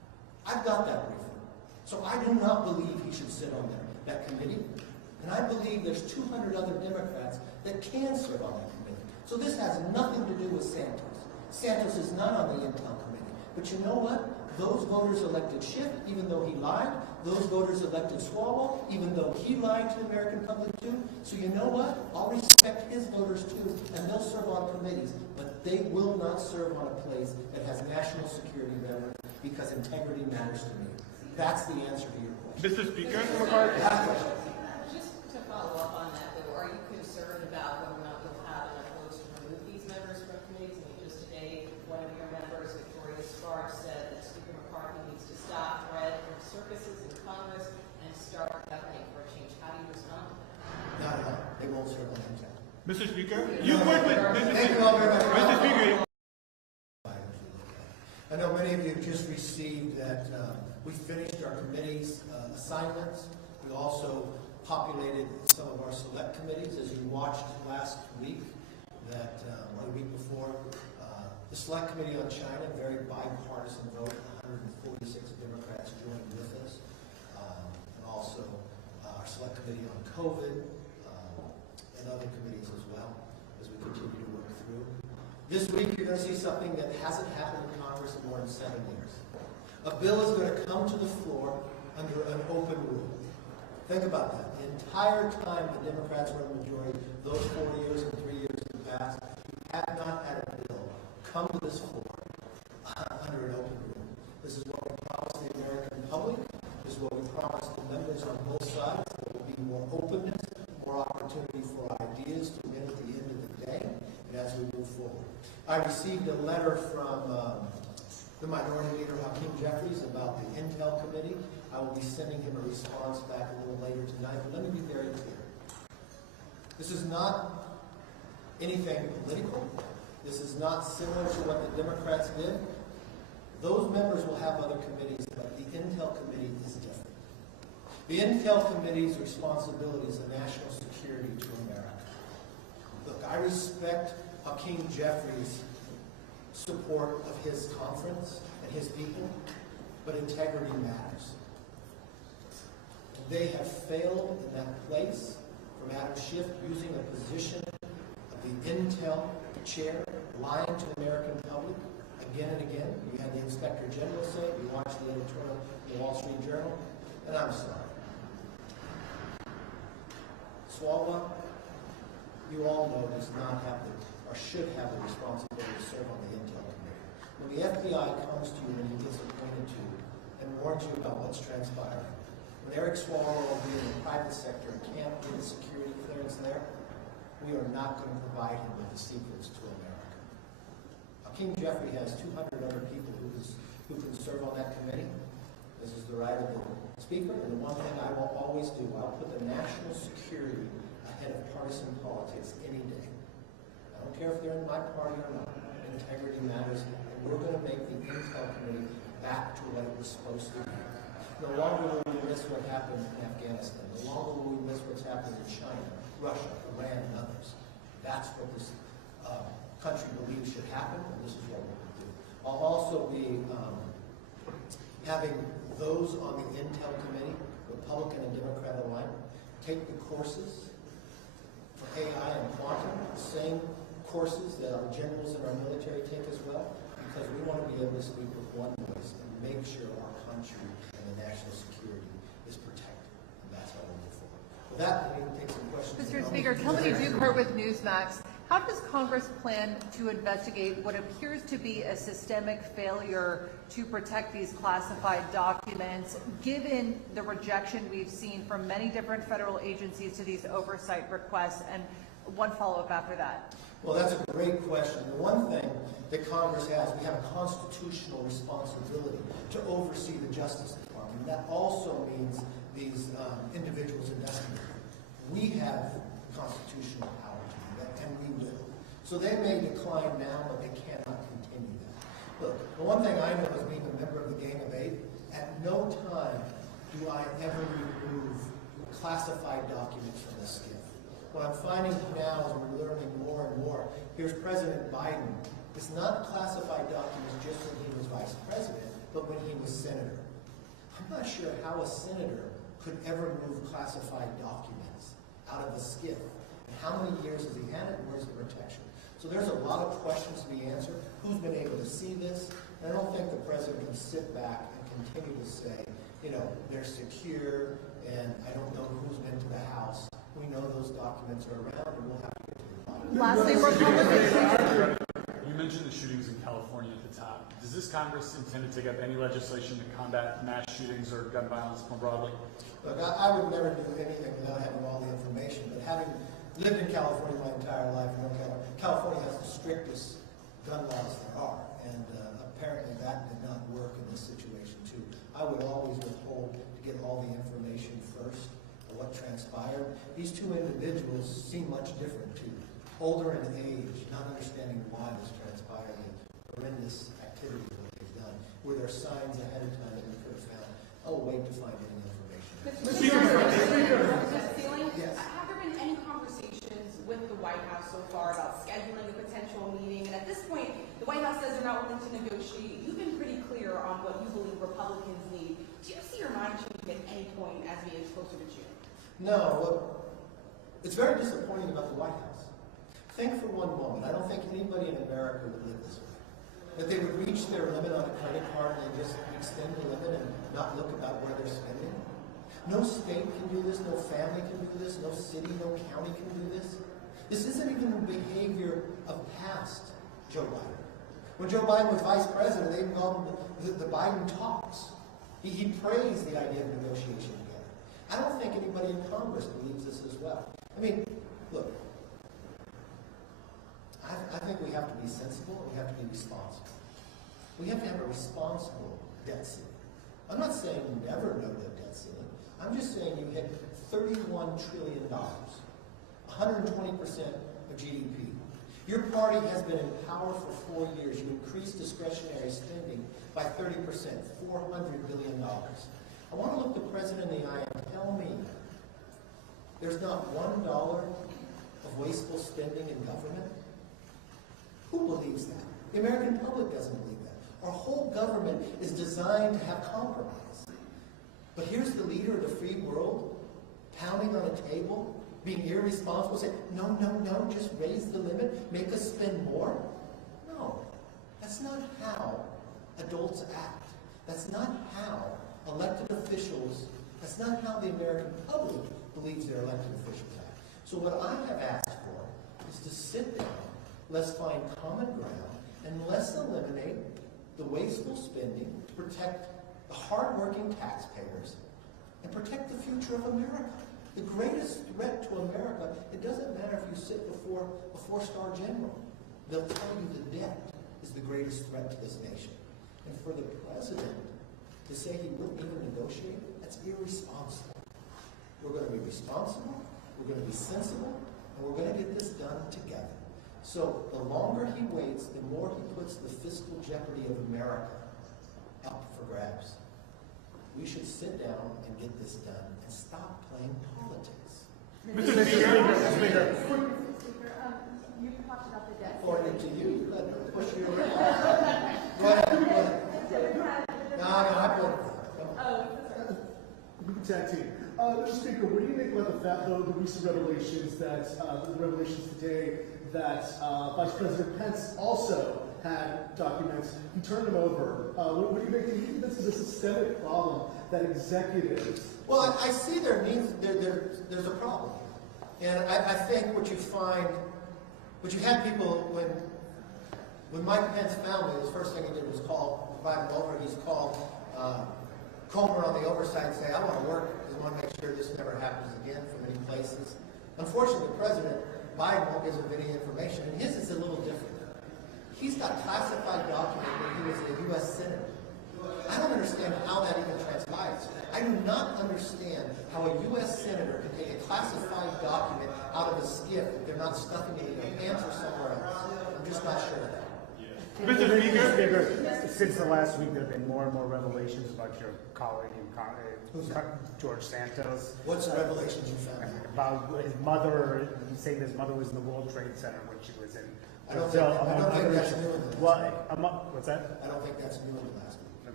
I've got that briefing. So I do not believe he should sit on that committee. And I believe there's 200 other Democrats that can serve on that committee. So this has nothing to do with Santos. Santos is not on the Intel committee. But you know what? Those voters elected Schiff, even though he lied. Those voters elected Swalwell, even though he lied to the American public too. So you know what? I'll respect his voters too, and they'll serve on committees. But they will not serve on a place that has national security better, because integrity matters to me. That's the answer to your question. Mr. Speaker, Just to follow up on that, though, are you concerned about whether or not you'll have enough votes to remove these members from committees? I mean, just today, one of your members, Victoria Sparks, said that Speaker McCarthy needs to stop red from circuses in Congress and start governing for a change. How do you respond to that? Not at all. They won't serve on Intel. Mr. Speaker, you work with Thank you all very much. Mr. Speaker. I know many of you have just received that we finished our committee's assignments. We also populated some of our select committees, as you watched last week, that or the week before. The Select Committee on China, very bipartisan vote, 146 Democrats joined with us. And also our Select Committee on COVID and other committees as well, as we continue to work through. This week, you're going to see something that hasn't happened in Congress in more than 7 years. A bill is going to come to the floor under an open rule. Think about that. The entire time the Democrats were in the majority, those 4 years and 3 years in the past, we have not had a bill come to this floor under an open rule. This is what we promised the American public. This is what we promised the members on both sides. There will be more openness, more opportunity for ideas to win at the end of the day, and as we move forward. I received a letter from the Minority Leader, Hakeem Jeffries, about the Intel Committee. I will be sending him a response back a little later tonight, but let me be very clear. This is not anything political. This is not similar to what the Democrats did. Those members will have other committees, but the Intel Committee is different. The Intel Committee's responsibility is a national security to America. Look, I respect Hakeem Jeffries' support of his conference and his people, but integrity matters. They have failed in that place, from Adam Schiff using a position of the Intel chair, lying to the American public again and again. You had the Inspector General say it. You watched the editorial in the Wall Street Journal, and I'm sorry. Swalwell, you all know, does not have the, or should have the responsibility to serve on the Intel Committee. When the FBI comes to you and he gets appointed to you and warns you about what's transpiring, when Eric Swalwell being in the private sector can't get a security clearance there, we are not going to provide him with the secrets to America. Hakeem Jeffrey has 200 other people who can serve on that committee. This is the right of the Speaker, and the one thing I will always do, I'll put the national security ahead of partisan politics any day. I don't care if they're in my party or not. Integrity matters, and we're going to make the Intel Committee back to what it was supposed to be. No longer will we miss what happened in Afghanistan. No longer will we miss what's happening in China, Russia, Iran, and others. That's what this country believes should happen, and this is what we're going to do. I'll also be having those on the Intel Committee, Republican and Democrat alike, take the courses for AI and quantum, the same courses that our generals in our military take as well, because we want to be able to speak with one voice and make sure our country and the national security is protected. And that's how we move forward. With that, we can take some questions. Mr. Speaker, Kelly Duker with Newsmax. How does Congress plan to investigate what appears to be a systemic failure to protect these classified documents, given the rejection we've seen from many different federal agencies to these oversight requests? And one follow-up after that. Well, that's a great question. The one thing that Congress has, we have a constitutional responsibility to oversee the Justice Department. That also means these individuals investigated. We have constitutional power to do that, and we will. So they may decline now, but they cannot continue that. Look, the one thing I know as being a member of the Gang of Eight, at no time do I ever remove classified documents from the SCIF. What I'm finding now as we're learning more and more, here's President Biden. It's not classified documents just when he was vice president, but when he was senator. I'm not sure how a senator could ever move classified documents out of a SCIF. And how many years has he had it, and where's the protection? So there's a lot of questions to be answered. Who's been able to see this? And I don't think the president can sit back and continue to say, you know, they're secure, and I don't know who's been to the House. We know those documents are around, and we'll have to get to the bottom. Lastly, Republicans. You mentioned the shootings in California at the top. Does this Congress intend to take up any legislation to combat mass shootings or gun violence more broadly? Look, I would never do anything without having all the information, but having lived in California my entire life, you know, California has the strictest gun laws there are, and apparently that did not work in this situation too. I would always withhold to get all the information first of what transpired. These two individuals seem much different too. Older in age, not understanding why this transpired, and horrendous activity that they've done. Were there signs ahead of time that we could have found? I'll wait to find any information. Mr. Sealing, Yes. have there been any conversations with the White House so far about scheduling a potential meeting? And at this point, the White House says they're not willing to negotiate. You've been pretty clear on what you believe Republicans need. Do you see your mind changing at any point as we inch closer to June? No, look, it's very disappointing about the White House. Think for one moment, I don't think anybody in America would live this way. That they would reach their limit on a credit card and just extend the limit and not look about where they're spending. No state can do this, no family can do this, no city, no county can do this. This isn't even the behavior of past Joe Biden. When Joe Biden was vice president, they even called him the Biden talks. He praised the idea of negotiation together. I don't think anybody in Congress believes this as well. I mean, look, I think we have to be sensible and we have to be responsible. We have to have a responsible debt ceiling. I'm not saying you never know the debt ceiling. I'm just saying you hit $31 trillion, 120% of GDP. Your party has been in power for 4 years. You increased discretionary spending by 30%, $400 billion. I want to look the president in the eye and tell me there's not $1 of wasteful spending in government. Who believes that? The American public doesn't believe that. Our whole government is designed to have compromise. But here's the leader of the free world pounding on a table, being irresponsible, saying, no, no, no, just raise the limit, make us spend more. No, that's not how adults act. That's not how elected officials, that's not how the American public believes their elected officials act. So what I have asked for is to sit down, let's find common ground, and let's eliminate the wasteful spending to protect the hardworking taxpayers and protect the future of America. The greatest threat to America, it doesn't matter if you sit before a four-star general. They'll tell you the debt is the greatest threat to this nation. And for the president to say he wouldn't even negotiate, that's irresponsible. We're going to be responsible, we're going to be sensible, and we're going to get this done together. So the longer he waits, the more he puts the fiscal jeopardy of America up for grabs. We should sit down and get this done and stop playing politics. Mr. Speaker, you talked about the debt. According to you, you let them push you around. Go ahead. No, I put it. We can tag team. Mr. Speaker, what do you think about the recent revelations today that Vice President Pence also had documents? He turned them over. What do you think? Do you think this is a systemic problem that executives? Well, I see there's a problem. And I think what you find, what you had people, when Mike Pence found it, the first thing he did was invite him over. He's called Comer on the Oversight and say, I want to work. I want to make sure this never happens again from any places. Unfortunately, President Biden won't give him any information, and his is a little different. He's got classified document when he was a U.S. Senator. I don't understand how that even transpires. I do not understand how a U.S. Senator can take a classified document out of a SCIF if they're not stuffing it in their pants or somewhere else. I'm just not sure of that. Mr. Speaker, Since the last week, there have been more and more revelations about your colleague, George Santos. What's the revelations you found? About his mother, he's saying his mother was in the World Trade Center when she was in I don't Brazil. think that's new in the last week. What's that? I don't think that's new in the last week. Okay.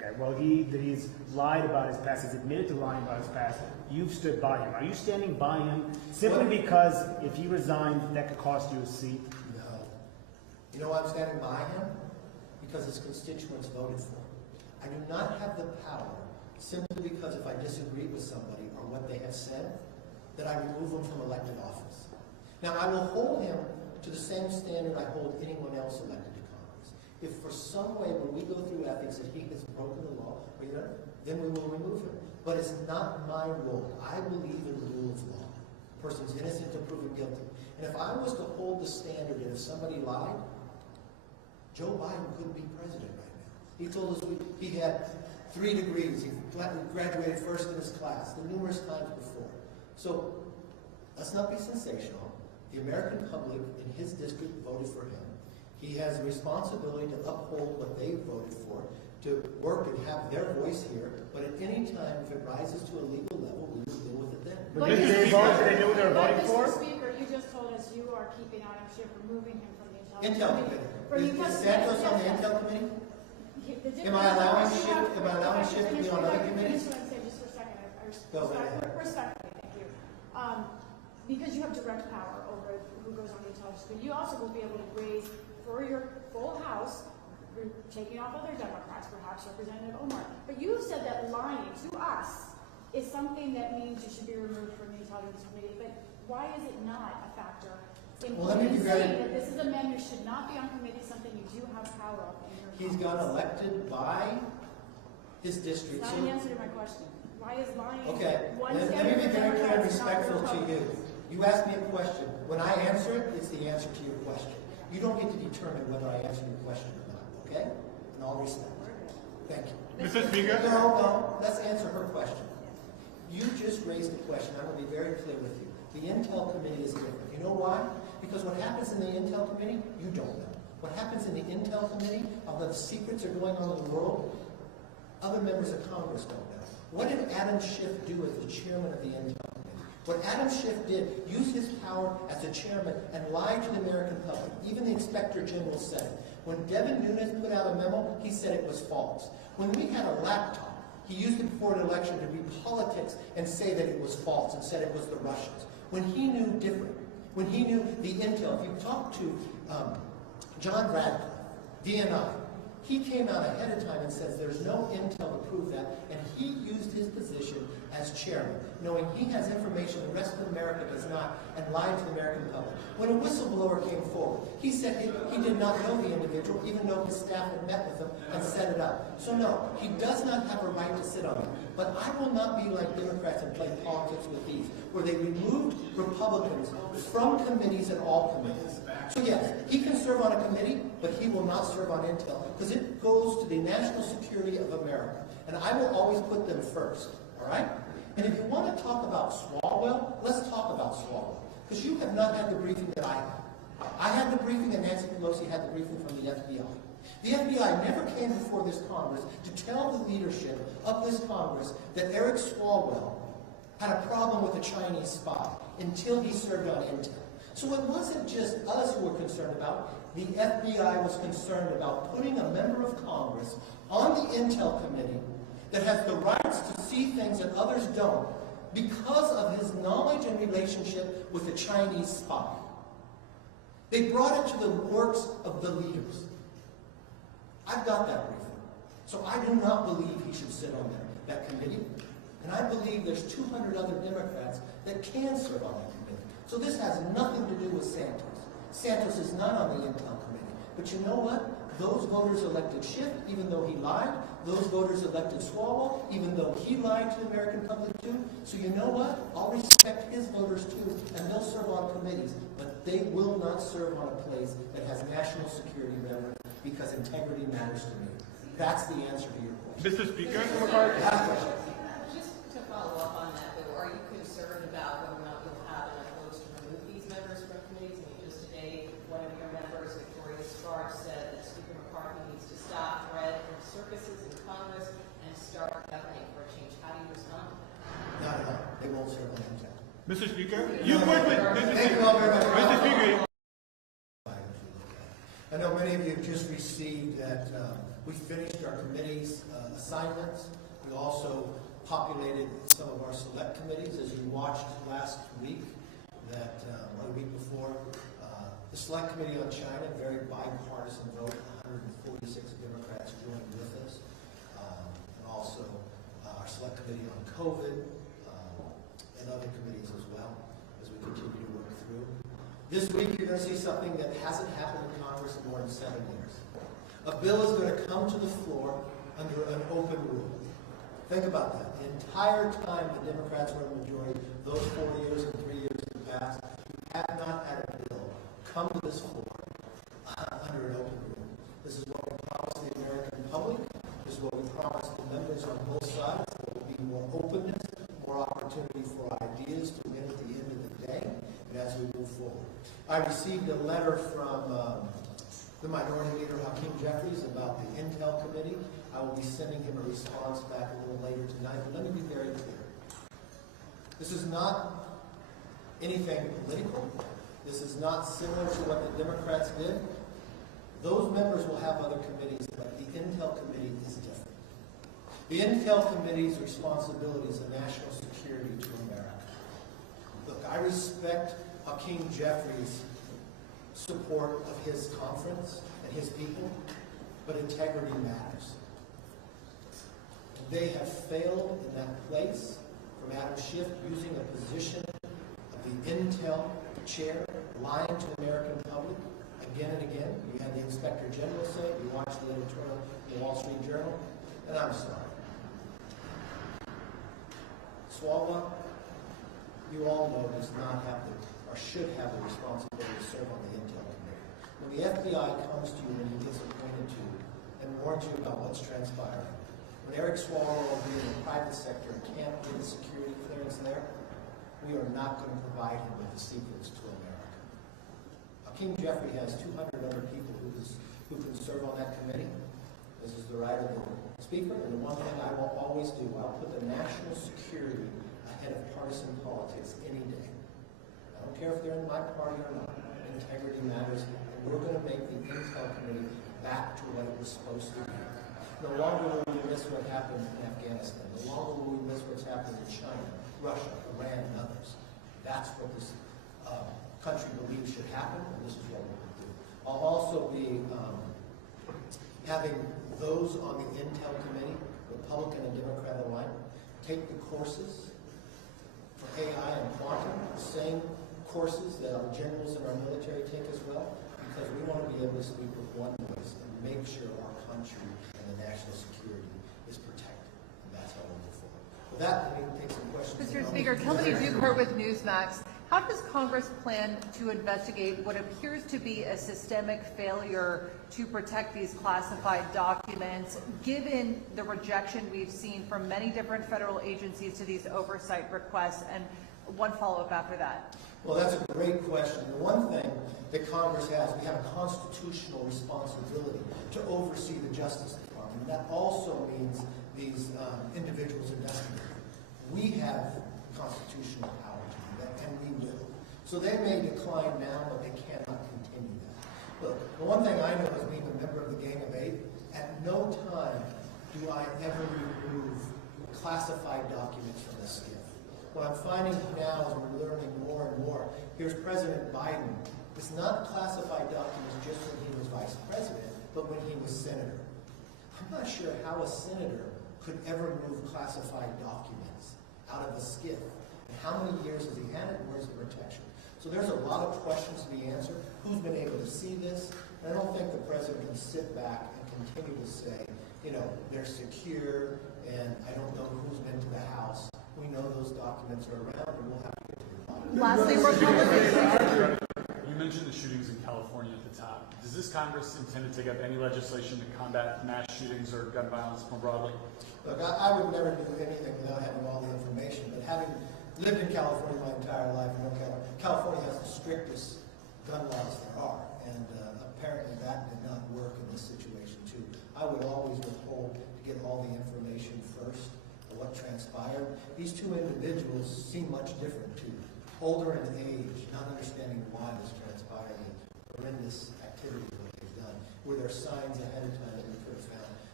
Okay, well, he's lied about his past, he's admitted to lying about his past. You've stood by him. Are you standing by him simply because if he resigned, that could cost you a seat? No. You know why I'm standing by him? Because his constituents voted for him. I do not have the power, simply because if I disagree with somebody or what they have said, that I remove them from elected office. Now, I will hold him to the same standard I hold anyone else elected to Congress. If for some way, when we go through ethics, that he has broken the law, then we will remove him. But it's not my role. I believe in the rule of law. A person's innocent until proven guilty. And if I was to hold the standard that if somebody lied, Joe Biden couldn't be president right now. He told us he had 3 degrees. He graduated first in his class, the numerous times before. So let's not be sensational. The American public in his district voted for him. He has a responsibility to uphold what they voted for, to work and have their voice here. But at any time, if it rises to a legal level, we will deal with it then. But did they vote? Did they know what they were voting for? Mr. Speaker, you just told us you are keeping Adam Schiff, removing him from the Intel Committee. Is Santos on the Intel Committee? Am I allowing Schiff to be on other committees? Just for a second. Go ahead. Respectfully, thank you. Because you have direct power over who goes on the intelligence committee, you also will be able to raise for your full House, taking off other Democrats, perhaps Representative Omar. But you said that lying to us is something that means you should be removed from the intelligence committee. But why is it not a factor in saying that this is a man who should not be on committee, something you do have power of in your He's got elected by his district. That's not an answer to my question. Why is lying one let me standard be for very clear and Democrats and not respectful to you. Republicans? You asked me a question. When I answer it, it's the answer to your question. You don't get to determine whether I answer your question or not, okay? In all respect. Thank you. Mr. Speaker? No, let's answer her question. You just raised a question. I'm going to be very clear with you. The Intel Committee is different. You know why? Because what happens in the Intel Committee, you don't know. What happens in the Intel Committee, although the secrets are going on in the world, other members of Congress don't know. What did Adam Schiff do as the chairman of the Intel Committee? What Adam Schiff did, use his power as the chairman and lie to the American public. Even the Inspector General said it. When Devin Nunes put out a memo, he said it was false. When we had a laptop, he used it before an election to read politics and say that it was false and said it was the Russians. When he knew different, when he knew the intel, if you talk to John Radcliffe, DNI, he came out ahead of time and says there's no intel to prove that, and he used his position as chairman, knowing he has information the rest of America does not, and lied to the American public. When a whistleblower came forward, he said he did not know the individual, even though his staff had met with him and set it up. So no, he does not have a right to sit on it. But I will not be like Democrats and play politics with these, where they removed Republicans from committees and all committees. So yes, he can serve on a committee, but he will not serve on intel, because it goes to the national security of America. And I will always put them first, all right? And if you want to talk about Swalwell, let's talk about Swalwell, because you have not had the briefing that I had. I had the briefing and Nancy Pelosi had the briefing from the FBI. The FBI never came before this Congress to tell the leadership of this Congress that Eric Swalwell had a problem with a Chinese spy until he served on intel. So it wasn't just us who were concerned about. The FBI was concerned about putting a member of Congress on the Intel Committee that has the rights to see things that others don't because of his knowledge and relationship with a Chinese spy. They brought it to the works of the leaders. I've got that briefing. So I do not believe he should sit on that committee. And I believe there's 200 other Democrats that can serve on that committee. So this has nothing to do with Santos. Santos is not on the Intel Committee. But you know what? Those voters elected Schiff, even though he lied. Those voters elected Swalwell, even though he lied to the American public too. So you know what? I'll respect his voters too, and they'll serve on committees. But they will not serve on a place that has national security relevance, because integrity matters to me. That's the answer to your question. Mr. Speaker? Just to follow up on that, though, are you concerned about whether or not you'll have enough votes to remove these members from committees? I mean, just today, one of your members, Victoria Sparks, said that Speaker McCarthy needs to stop threat and circuses in Congress and start governing for a change. How do you respond to that? Not at all. They won't serve on intel. Mr. Speaker? You work with... Thank you all very much. Mr. Speaker... I know many of you have just received that We finished our committee's assignments. We also populated some of our select committees, as you watched last week, or the week before. The Select Committee on China, very bipartisan vote, 146 Democrats joined with us. And also our Select Committee on COVID and other committees as well, as we continue to work through. This week, you're going to see something that hasn't happened in Congress in more than 7 years. A bill is going to come to the floor under an open rule. Think about that. The entire time the Democrats were in the majority, those 4 years and 3 years in the past, we have not had a bill come to this floor under an open rule. This is what we promised the American public. This is what we promised the members on both sides. There will be more openness, more opportunity for ideas to win at the end of the day, and as we move forward. I received a letter from the Minority Leader, Hakeem Jeffries, about the Intel Committee. I will be sending him a response back a little later tonight, but let me be very clear. This is not anything political. This is not similar to what the Democrats did. Those members will have other committees, but the Intel Committee is different. The Intel Committee's responsibility is a national security to America. Look, I respect Hakeem Jeffries' support of his conference and his people, but integrity matters. They have failed in that place from Adam Schiff using a position of the Intel chair, lying to the American public again and again. You had the Inspector General say it. You watched the editorial in the Wall Street Journal, and I'm sorry. Swalwell, you all know, does not have or should have the responsibility to serve on the Intel Committee. When the FBI comes to you and he gets appointed to you and warns you about what's transpiring, when Eric Swalwell will be in the private sector and can't get a security clearance there, we are not going to provide him with the secrets to America. Hakeem Jeffrey has 200 other people who can serve on that committee. This is the right of the Speaker, and the one thing I will always do, I'll put the national security ahead of partisan politics any day. I don't care if they're in my party or not. Integrity matters, and we're going to make the Intel Committee back to what it was supposed to be. No longer will we miss what happened in Afghanistan. No longer will we miss what's happening in China, Russia, Iran, and others. That's what this country believes should happen, and this is what we're going to do. I'll also be having those on the Intel Committee, Republican and Democrat alike, take the courses for AI and quantum, the same courses that our generals in our military take as well, because we want to be able to speak with one voice and make sure our country and the national security is protected. And that's how we'll move forward. With that, we can take some questions. Mr. Speaker, Kelly Duker with Newsmax. How does Congress plan to investigate what appears to be a systemic failure to protect these classified documents, given the rejection we've seen from many different federal agencies to these oversight requests? And one follow-up after that. Well, that's a great question. The one thing that Congress has, we have a constitutional responsibility to oversee the Justice Department. That also means these individuals investigating. We have constitutional power to do that, and we will. So they may decline now, but they cannot continue that. Look, the one thing I know as being a member of the Gang of Eight, at no time do I ever remove classified documents from the SCIF. What I'm finding now as we're learning more and more, here's President Biden. It's not classified documents just when he was vice president, but when he was senator. I'm not sure how a senator could ever move classified documents out of the SCIF. And how many years has he had it? Where's the protection? So there's a lot of questions to be answered. Who's been able to see this? And I don't think the president can sit back and continue to say, you know, they're secure, and I don't know who's been to the House. We know those documents are around, and we'll have to get to the bottom. Lastly, You mentioned the shootings in California at the top. Does this Congress intend to take up any legislation to combat mass shootings or gun violence more broadly? Look, I would never do anything without having all the information, but having lived in California my entire life, California has the strictest gun laws there are, and apparently that did not work in this situation too. I would always withhold to get all the information first of what transpired. These two individuals seem much different too. Older in age, not understanding why this transpired, and horrendous activity that they've done. Were there signs ahead of time that we could have found?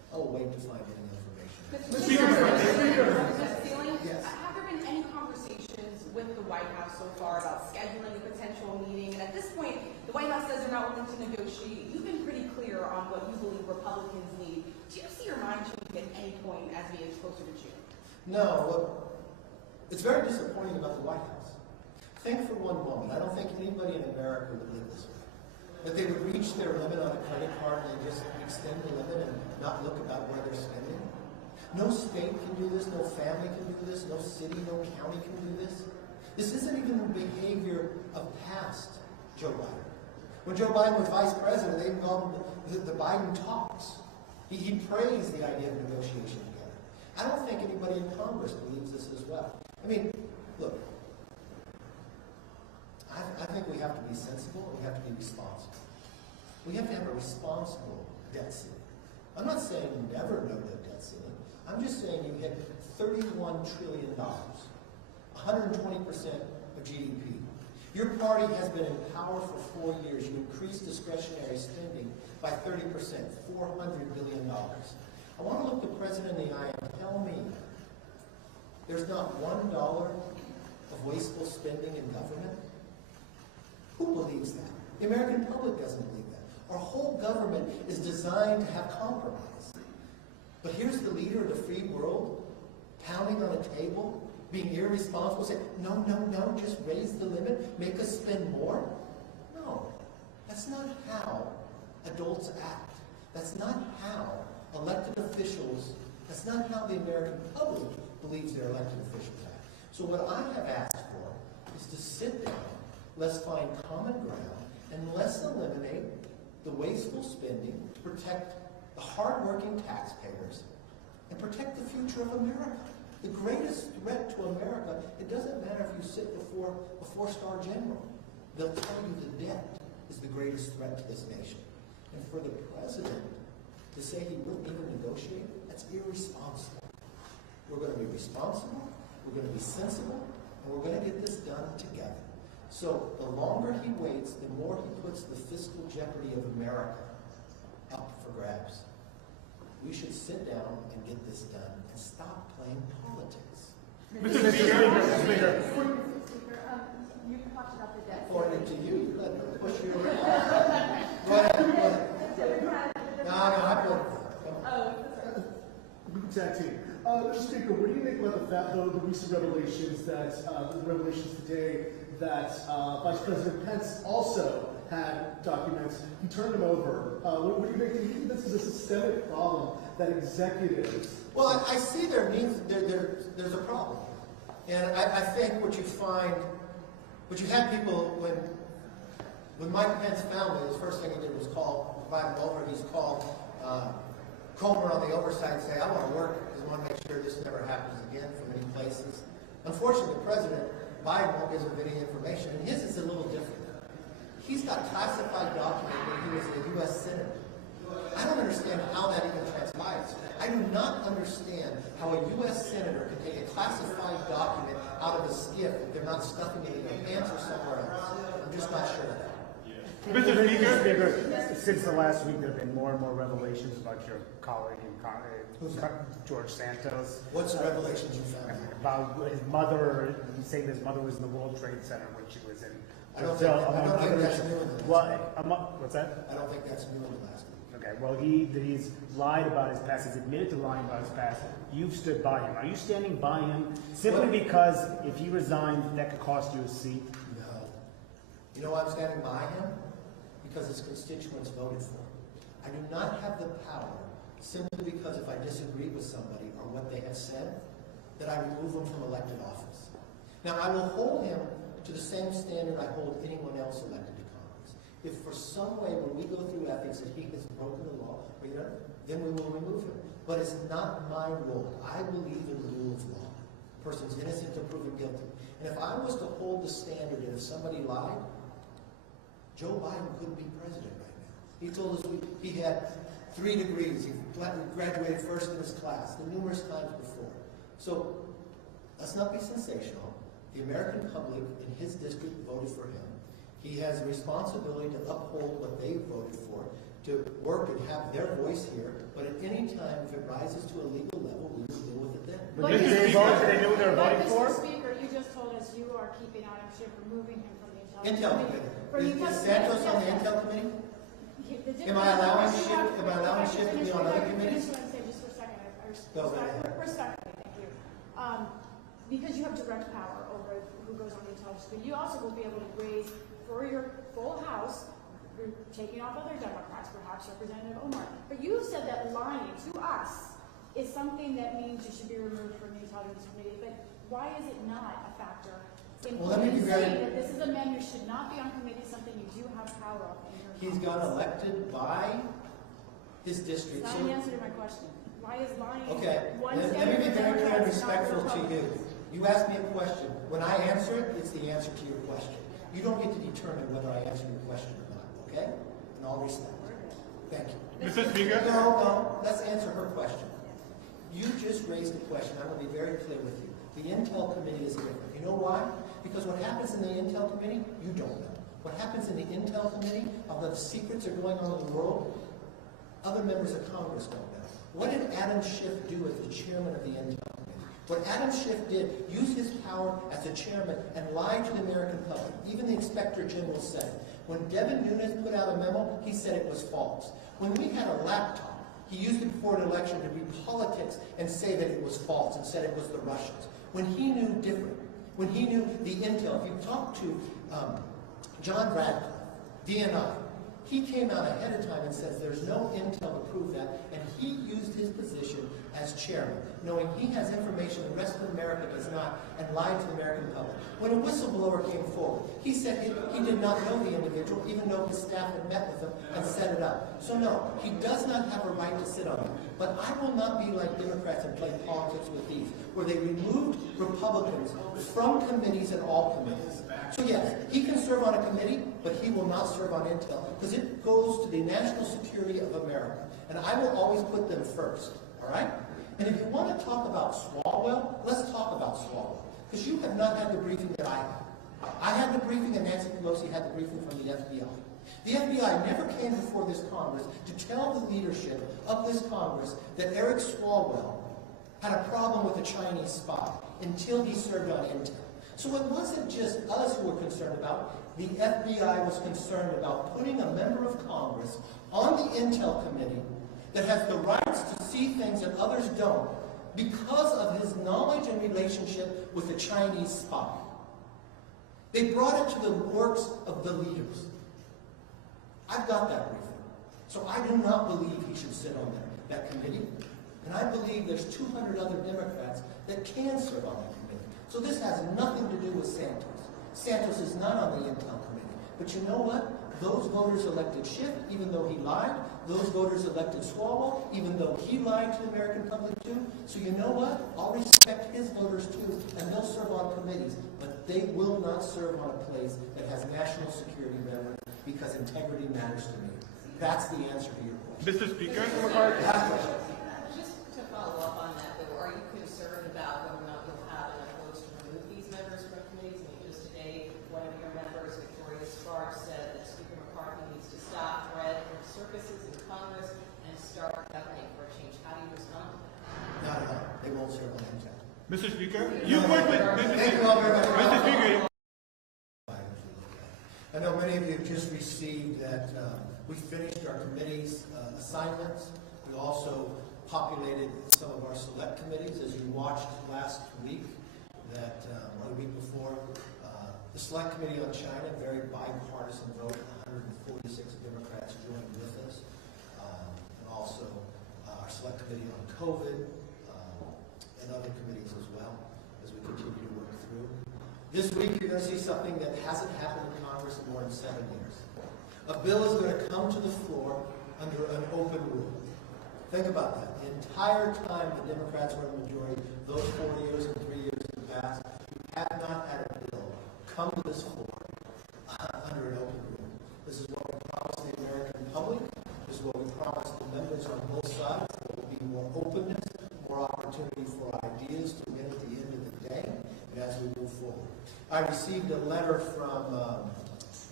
I'll wait to find any information. Mr. Ceiling, Yes. have there been any conversations with the White House so far about scheduling a potential meeting? And at this point, the White House says they're not willing to negotiate. You've been pretty clear on what you believe Republicans need. Do you see your mind changing at any point as we get closer to June? No, look, it's very disappointing about the White House. Think for one moment, I don't think anybody in America would live this way. That they would reach their limit on a credit card and just extend the limit and not look about where they're spending. No state can do this, no family can do this, no city, no county can do this. This isn't even the behavior of past Joe Biden. When Joe Biden was vice president, they called him the Biden talks. He praised the idea of negotiation together. I don't think anybody in Congress believes this as well. I mean, look, I think we have to be sensible and we have to be responsible. We have to have a responsible debt ceiling. I'm not saying never no debt ceiling. I'm just saying you hit $31 trillion, 120% of GDP. Your party has been in power for 4 years. You increased discretionary spending by 30%, $400 billion. I want to look the president in the eye and tell me there's not $1 of wasteful spending in government. Who believes that? The American public doesn't believe that. Our whole government is designed to have compromise. But here's the leader of the free world pounding on a table, being irresponsible, saying, no, no, no, just raise the limit, make us spend more. No, that's not how adults act. That's not how elected officials, that's not how the American public believes their elected officials act. So what I have asked for is to sit down, let's find common ground, and let's eliminate the wasteful spending to protect the hardworking taxpayers and protect the future of America. The greatest threat to America, it doesn't matter if you sit before a four-star general. They'll tell you the debt is the greatest threat to this nation. And for the president to say he wouldn't even negotiate, that's irresponsible. We're going to be responsible, we're going to be sensible, and we're going to get this done together. So the longer he waits, the more he puts the fiscal jeopardy of America up for grabs. We should sit down and get this done and stop playing politics. Mr. Speaker, you talked about the debt. According to you, you let them push you around. Go ahead. No, I put. We can tag team. Mr. Speaker, what do you make about the recent revelations today that Vice President Pence also had documents? He turned them over. What do you make? Do you think this is a systemic problem that executives? Well, I see there's a problem, and I think what you find, what you had people when Mike Pence found it, the first thing he did was invite him over. He's called Comer on the Oversight and say, I want to work because I want to make sure this never happens again from any places. Unfortunately, President Biden won't give him any information, and his is a little different. He's got classified document when he was a U.S. Senator. I don't understand how that even transpires. I do not understand how a U.S. Senator can take a classified document out of a skiff if they're not stuffing it in their pants or somewhere else. I'm just not sure of that. Mr. Speaker, since the last week, there have been more and more revelations about your colleague George Santos. What's the revelations you found? About his mother, saying his mother was in the World Trade Center when she was in I don't Brazil. think that's new in the last week. What's that? I don't think that's new in the last week. Okay, well, he's lied about his past. He's admitted to lying about his past. You've stood by him. Are you standing by him simply because if he resigned, that could cost you a seat? No. You know why I'm standing by him? Because his constituents voted for him. I do not have the power, simply because if I disagree with somebody or what they have said, that I remove them from elected office. Now, I will hold him to the same standard I hold anyone else elected to Congress. If for some way, when we go through ethics, that he has broken the law, then we will remove him. But it's not my role. I believe in the rule of law. A person's innocent until proven guilty. And if I was to hold the standard that if somebody lied, Joe Biden couldn't be president right now. He told us he had 3 degrees. He graduated first in his class, numerous times before. So let's not be sensational. The American public in his district voted for him. He has a responsibility to uphold what they voted for. to work and have their voice here, but at any time, if it rises to a legal level, we will deal with it then. But did they vote? Did they know what they were voting for? Mr. Speaker, you just told us you are keeping Adam Schiff, removing him from the Intel Committee. Is Santos on the Intel Committee? Am I allowing Schiff to be on other committees? Just for a second, respectfully, thank you. Because you have direct power over who goes on the intelligence committee, you also will be able to raise for your full House, you're taking off other Democrats, perhaps Representative Omar. But you said that lying to us is something that means you should be removed from the intelligence committee. But why is it not a factor? Well, let me be very... that this is a man who should not be on committee, something you do have power of. He's got elected by his district. That's not an answer to my question. Why is lying? Okay, let me be very clear and respectful to you. You asked me a question. When I answer it, it's the answer to your question. You don't get to determine whether I answer your question or not, okay? In all respect. Thank you. Mr. Speaker? No, let's answer her question. You just raised a question. I will be very clear with you. The Intel Committee is different. You know why? Because what happens in the Intel Committee, you don't know. What happens in the Intel Committee, although the secrets are going on in the world, other members of Congress don't know. What did Adam Schiff do as the chairman of the Intel Committee? What Adam Schiff did, use his power as a chairman and lie to the American public. Even the Inspector General said it. When Devin Nunes put out a memo, he said it was false. When we had a laptop, he used it before an election to read politics and say that it was false and said it was the Russians. When he knew different, when he knew the intel, if you talk to John Radcliffe, DNI, he came out ahead of time and says there's no intel to prove that, and he used his position as chairman, knowing he has information the rest of America does not, and lied to the American public. When a whistleblower came forward, he said he did not know the individual, even though his staff had met with him and set it up. So no, he does not have a right to sit on it. But I will not be like Democrats and play politics with these, where they removed Republicans from committees and all committees. So yes, he can serve on a committee, but he will not serve on intel, because it goes to the national security of America. And I will always put them first, all right? And if you want to talk about Swalwell, let's talk about Swalwell, because you have not had the briefing that I had. I had the briefing and Nancy Pelosi had the briefing from the FBI. The FBI never came before this Congress to tell the leadership of this Congress that Eric Swalwell had a problem with a Chinese spy until he served on intel. So it wasn't just us who were concerned about. The FBI was concerned about putting a member of Congress on the Intel Committee that has the rights to see things that others don't because of his knowledge and relationship with a Chinese spy. They brought it to the works of the leaders. I've got that briefing. So I do not believe he should sit on that committee. And I believe there's 200 other Democrats that can serve on that committee. So this has nothing to do with Santos. Santos is not on the Intel Committee. But you know what? Those voters elected Schiff, even though he lied. Those voters elected Swalwell, even though he lied to the American public too. So you know what? I'll respect his voters too, and they'll serve on committees. But they will not serve on a place that has national security better, because integrity matters to me. That's the answer to your question. Mr. Speaker? Just to follow up on that, though, are you concerned about whether or not you'll have enough votes to remove these members from committees? I mean, just today, one of your members, Victoria Sparks, said that Speaker McCarthy needs to stop threat from circuses in Congress and start governing for a change. How do you respond to that? Not at all. They won't serve on intel. Mr. Speaker? You work with Thank you all very much. Mr. Speaker. I know many of you have just received that we finished our committee's assignments. We also populated some of our select committees, as you watched last week, that or the week before. The Select Committee on China, very bipartisan vote, 146 Democrats joined with us. And also our Select Committee on COVID and other committees as well, as we continue to work through. This week, you're going to see something that hasn't happened in Congress in more than 7 years. A bill is going to come to the floor under an open rule. Think about that. The entire time the Democrats were in the majority, those 4 years and 3 years in the past, we have not had a bill come to this floor under an open rule. This is what we promised the American public. This is what we promised the members on both sides. There will be more openness, more opportunity for ideas to win at the end of the day, and as we move forward. I received a letter from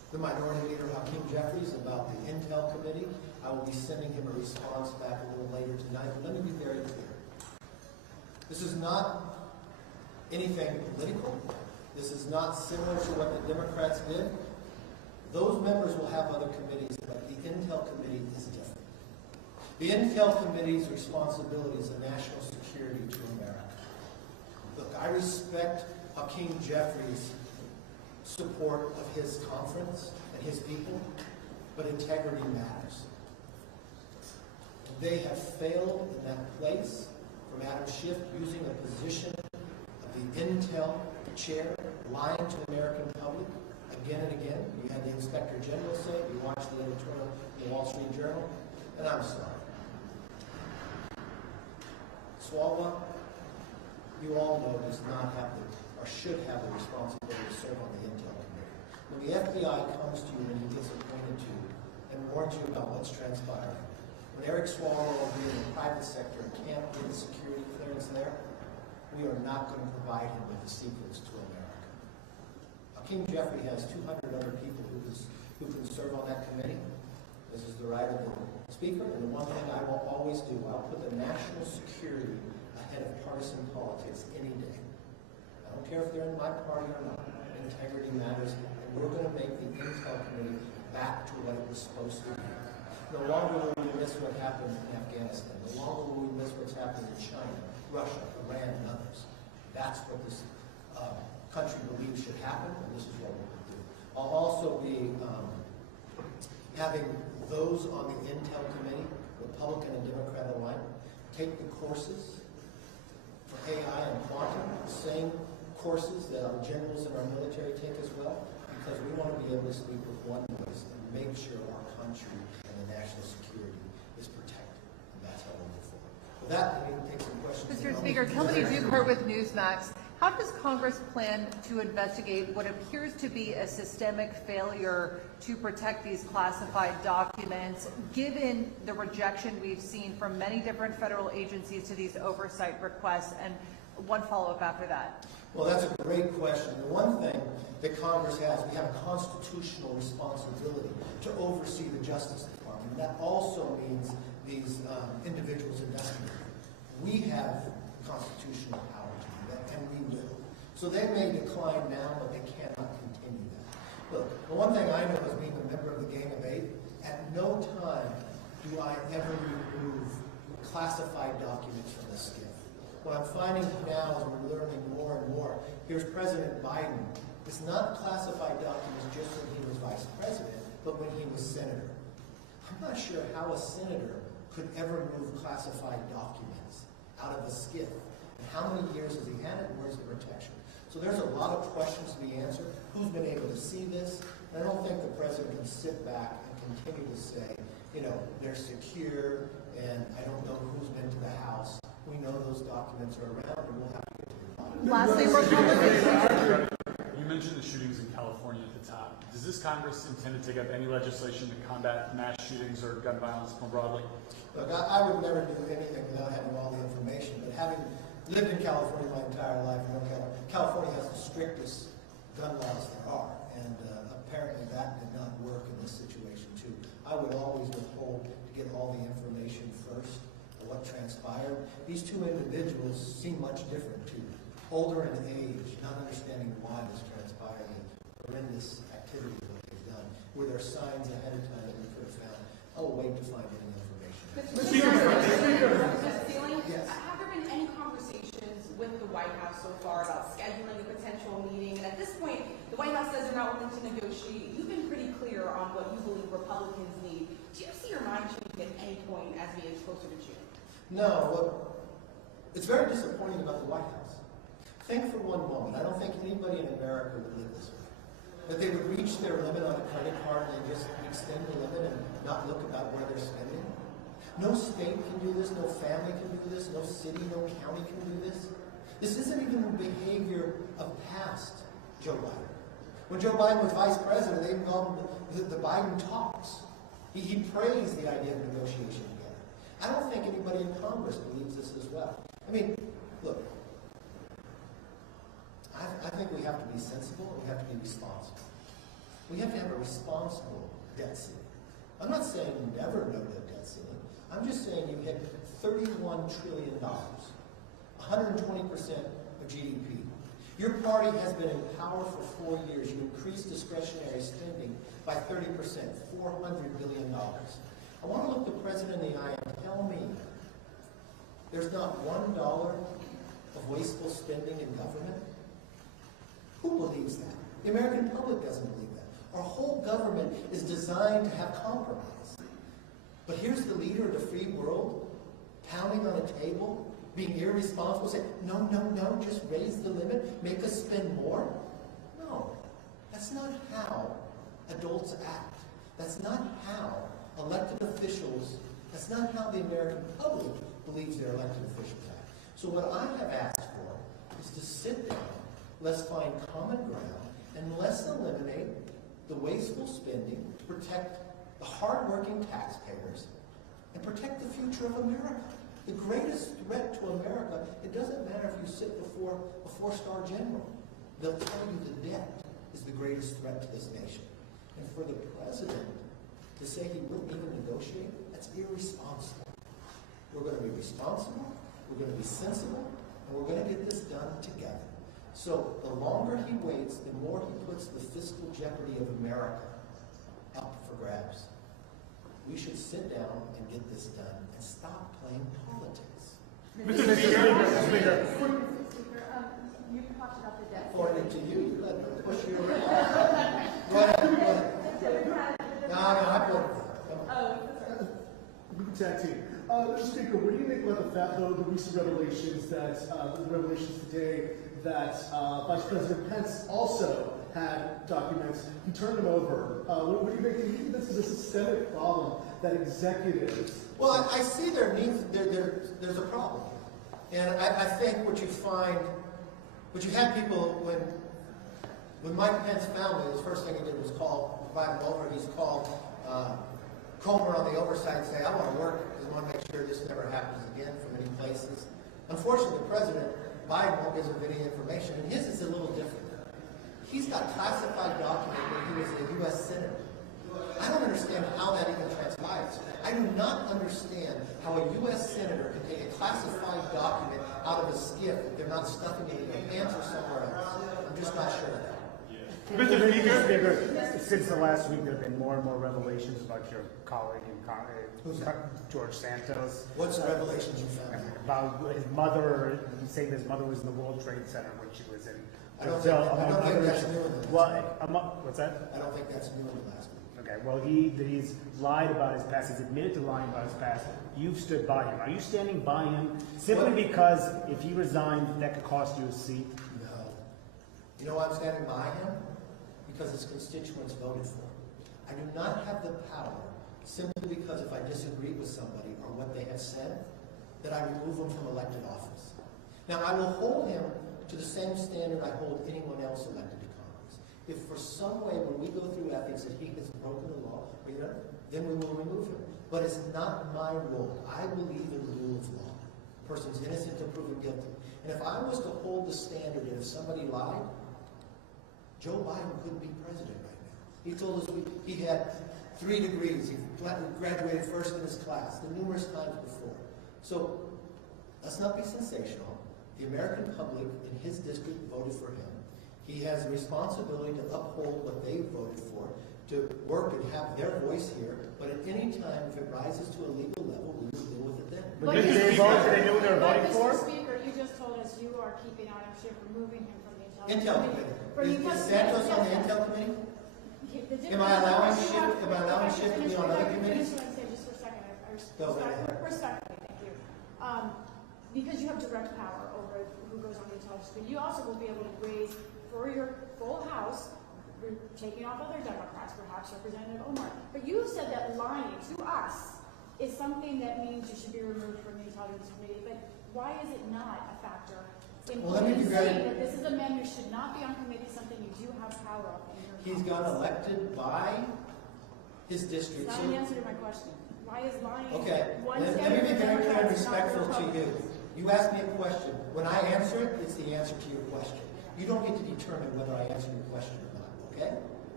the Minority Leader Hakeem Jeffries about the Intel Committee. I will be sending him a response back a little later tonight. But let me be very clear. This is not anything political. This is not similar to what the Democrats did. Those members will have other committees, but the Intel Committee is different. The Intel Committee's responsibility is a national security to America. Look, I respect Hakeem Jeffries' support of his conference and his people, but integrity matters. They have failed in that place from Adam Schiff using a position of the Intel chair, lying to the American public again and again. You had the Inspector General say it, you watched the editorial in the Wall Street Journal, and I'm sorry. Swalwell, you all know, does not have the, or should have the responsibility to serve on the Intel Committee. When the FBI comes to you and he gets appointed to you and warns you about what's transpiring, when Eric Swalwell being in the private sector can't get a security clearance there, we are not going to provide him with the secrets to America. Hakeem Jeffrey has 200 other people who can serve on that committee. This is the right of the Speaker, and the one thing I will always do, I'll put the national security ahead of partisan politics any day. I don't care if they're in my party or not. Integrity matters, and we're going to make the Intel Committee back to what it was supposed to be. No longer will we miss what happened in Afghanistan. No longer will we miss what's happened in China, Russia, Iran, and others. That's what this country believes should happen, and this is what we're going to do. I'll also be having those on the Intel Committee, Republican and Democrat alike, take the courses for AI and quantum, the same courses that our generals and our military take as well, because we want to be able to speak with one voice and make sure our country and the national security is protected. And that's how we'll move forward. With that, we can take some questions. Mr. Speaker, Kelly Duker with Newsmax. How does Congress plan to investigate what appears to be a systemic failure to protect these classified documents, given the rejection we've seen from many different federal agencies to these oversight requests? And one follow-up after that. Well, that's a great question. The one thing that Congress has, we have a constitutional responsibility to oversee the Justice Department. That also means these individuals investigating. We have constitutional power to do that, and we will. So they may decline now, but they cannot continue that. Look, the one thing I know as being a member of the Gang of Eight, at no time do I ever remove classified documents from the SCIF. What I'm finding now as we're learning more and more, here's President Biden. It's not classified documents just when he was vice president, but when he was senator. I'm not sure how a senator could ever move classified documents out of a SCIF. And how many years has he had it, and where's the protection? So there's a lot of questions to be answered. Who's been able to see this? And I don't think the president can sit back and continue to say, you know, they're secure, and I don't know who's been to the House. We know those documents are around, and we'll have to get to the bottom. Lastly, You mentioned the shootings in California at the top. Does this Congress intend to take up any legislation to combat mass shootings or gun violence more broadly? Look, I would never do anything without having all the information, but having lived in California my entire life, I know California has the strictest gun laws there are, and apparently that did not work in this situation too. I would always withhold to get all the information first of what transpired. These two individuals seem much different too. Older in age, not understanding why this transpired, and horrendous activity that they've done. Were there signs ahead of time that we could have found? I'll wait to find any information. Mr. Speaker, Yes. have there been any conversations with the White House so far about scheduling a potential meeting? And at this point, the White House says they're not willing to negotiate. You've been pretty clear on what you believe Republicans need. Do you see your mind changing at any point as we get closer to June? No, look, it's very disappointing about the White House. Think for one moment, I don't think anybody in America would live this way. That they would reach their limit on a credit card and they just extend the limit and not look about where they're spending. No state can do this, no family can do this, no city, no county can do this. This isn't even the behavior of past Joe Biden. When Joe Biden was vice president, they even called him the Biden talks. He praised the idea of negotiation together. I don't think anybody in Congress believes this as well. I mean, look, I think we have to be sensible and we have to be responsible. We have to have a responsible debt ceiling. I'm not saying never no debt ceiling. I'm just saying you hit $31 trillion, 120% of GDP. Your party has been in power for 4 years. You increased discretionary spending by 30%, $400 billion. I want to look the president in the eye and tell me there's not $1 of wasteful spending in government? Who believes that? The American public doesn't believe that. Our whole government is designed to have compromise. But here's the leader of the free world pounding on a table, being irresponsible, saying, no, no, no, just raise the limit, make us spend more. No, that's not how adults act. That's not how elected officials, that's not how the American public believes their elected officials act. So what I have asked for is to sit down, let's find common ground, and let's eliminate the wasteful spending to protect the hardworking taxpayers and protect the future of America. The greatest threat to America, it doesn't matter if you sit before a four-star general. They'll tell you the debt is the greatest threat to this nation. And for the president to say he wouldn't even negotiate, that's irresponsible. We're going to be responsible, we're going to be sensible, and we're going to get this done together. So the longer he waits, the more he puts the fiscal jeopardy of America up for grabs. We should sit down and get this done and stop playing politics. Mr. Speaker. You talked about the debt. Pointing to you, you let me push you around. Go ahead, go ahead. No, I put We can tag team. Mr. Speaker, what do you think about the recent revelations today that Vice President Pence also had documents? He turned them over. What do you think? Do you think this is a systemic problem that executives? Well, I see there's a problem. And I think what you find, what you had people, when Mike Pence found it, his first thing he did was call Biden over. He's called Comer on the Oversight and say, I want to work, because I want to make sure this never happens again from any places. Unfortunately, President Biden won't give him any information, and his is a little different. He's got classified document when he was a U.S. Senator. I don't understand how that even transpires. I do not understand how a U.S. Senator can take a classified document out of a skiff if they're not stuffing it in their pants or somewhere else. I'm just not sure of that. Mr. Speaker. Since the last week, there have been more and more revelations about your colleague in George Santos. What's the revelations you found? About his mother, he's saying his mother was in the World Trade Center when she was in I don't Brazil. think that's new in the last week. What's that? I don't think that's new in the last week. Okay, well, he's lied about his past. He's admitted to lying about his past. You've stood by him. Are you standing by him simply because if he resigned, that could cost you a seat? No. You know why I'm standing by him? Because his constituents voted for him. I do not have the power, simply because if I disagree with somebody or what they have said, that I remove them from elected office. Now, I will hold him to the same standard I hold anyone else elected to Congress. If for some way, when we go through ethics, that he has broken the law, then we will remove him. But it's not my role. I believe in the rule of law. A person's innocent until proven guilty. And if I was to hold the standard that if somebody lied, Joe Biden couldn't be president right now. He told us he had 3 degrees. He graduated first in his class, the numerous times before. So let's not be sensational. The American public in his district voted for him. He has a responsibility to uphold what they voted for, to work and have their voice here. But at any time, if it rises to a legal level, we will deal with it then. But did they vote? Did they know what they were voting for? Mr. Speaker, you just told us you are keeping Adam Schiff, removing him from the Intel Committee. Is Santos on the Intel Committee? Am I allowing Schiff to be on other committees? Just for a second. Respectfully, thank you. Because you have direct power over who goes on the intelligence committee, you also will be able to raise for your full House, you're taking off other Democrats, perhaps Representative Omar. But you have said that lying to us is something that means you should be removed from the intelligence committee. But why is it not a factor? Well, let me be very... that this is a man who should not be on committee, something you do have power of. He's got elected by his district. That's not an answer to my question. Why is lying? Okay, let me be very clear and respectful to you. You asked me a question. When I answer it, it's the answer to your question. You don't get to determine whether I answer your question or not, okay?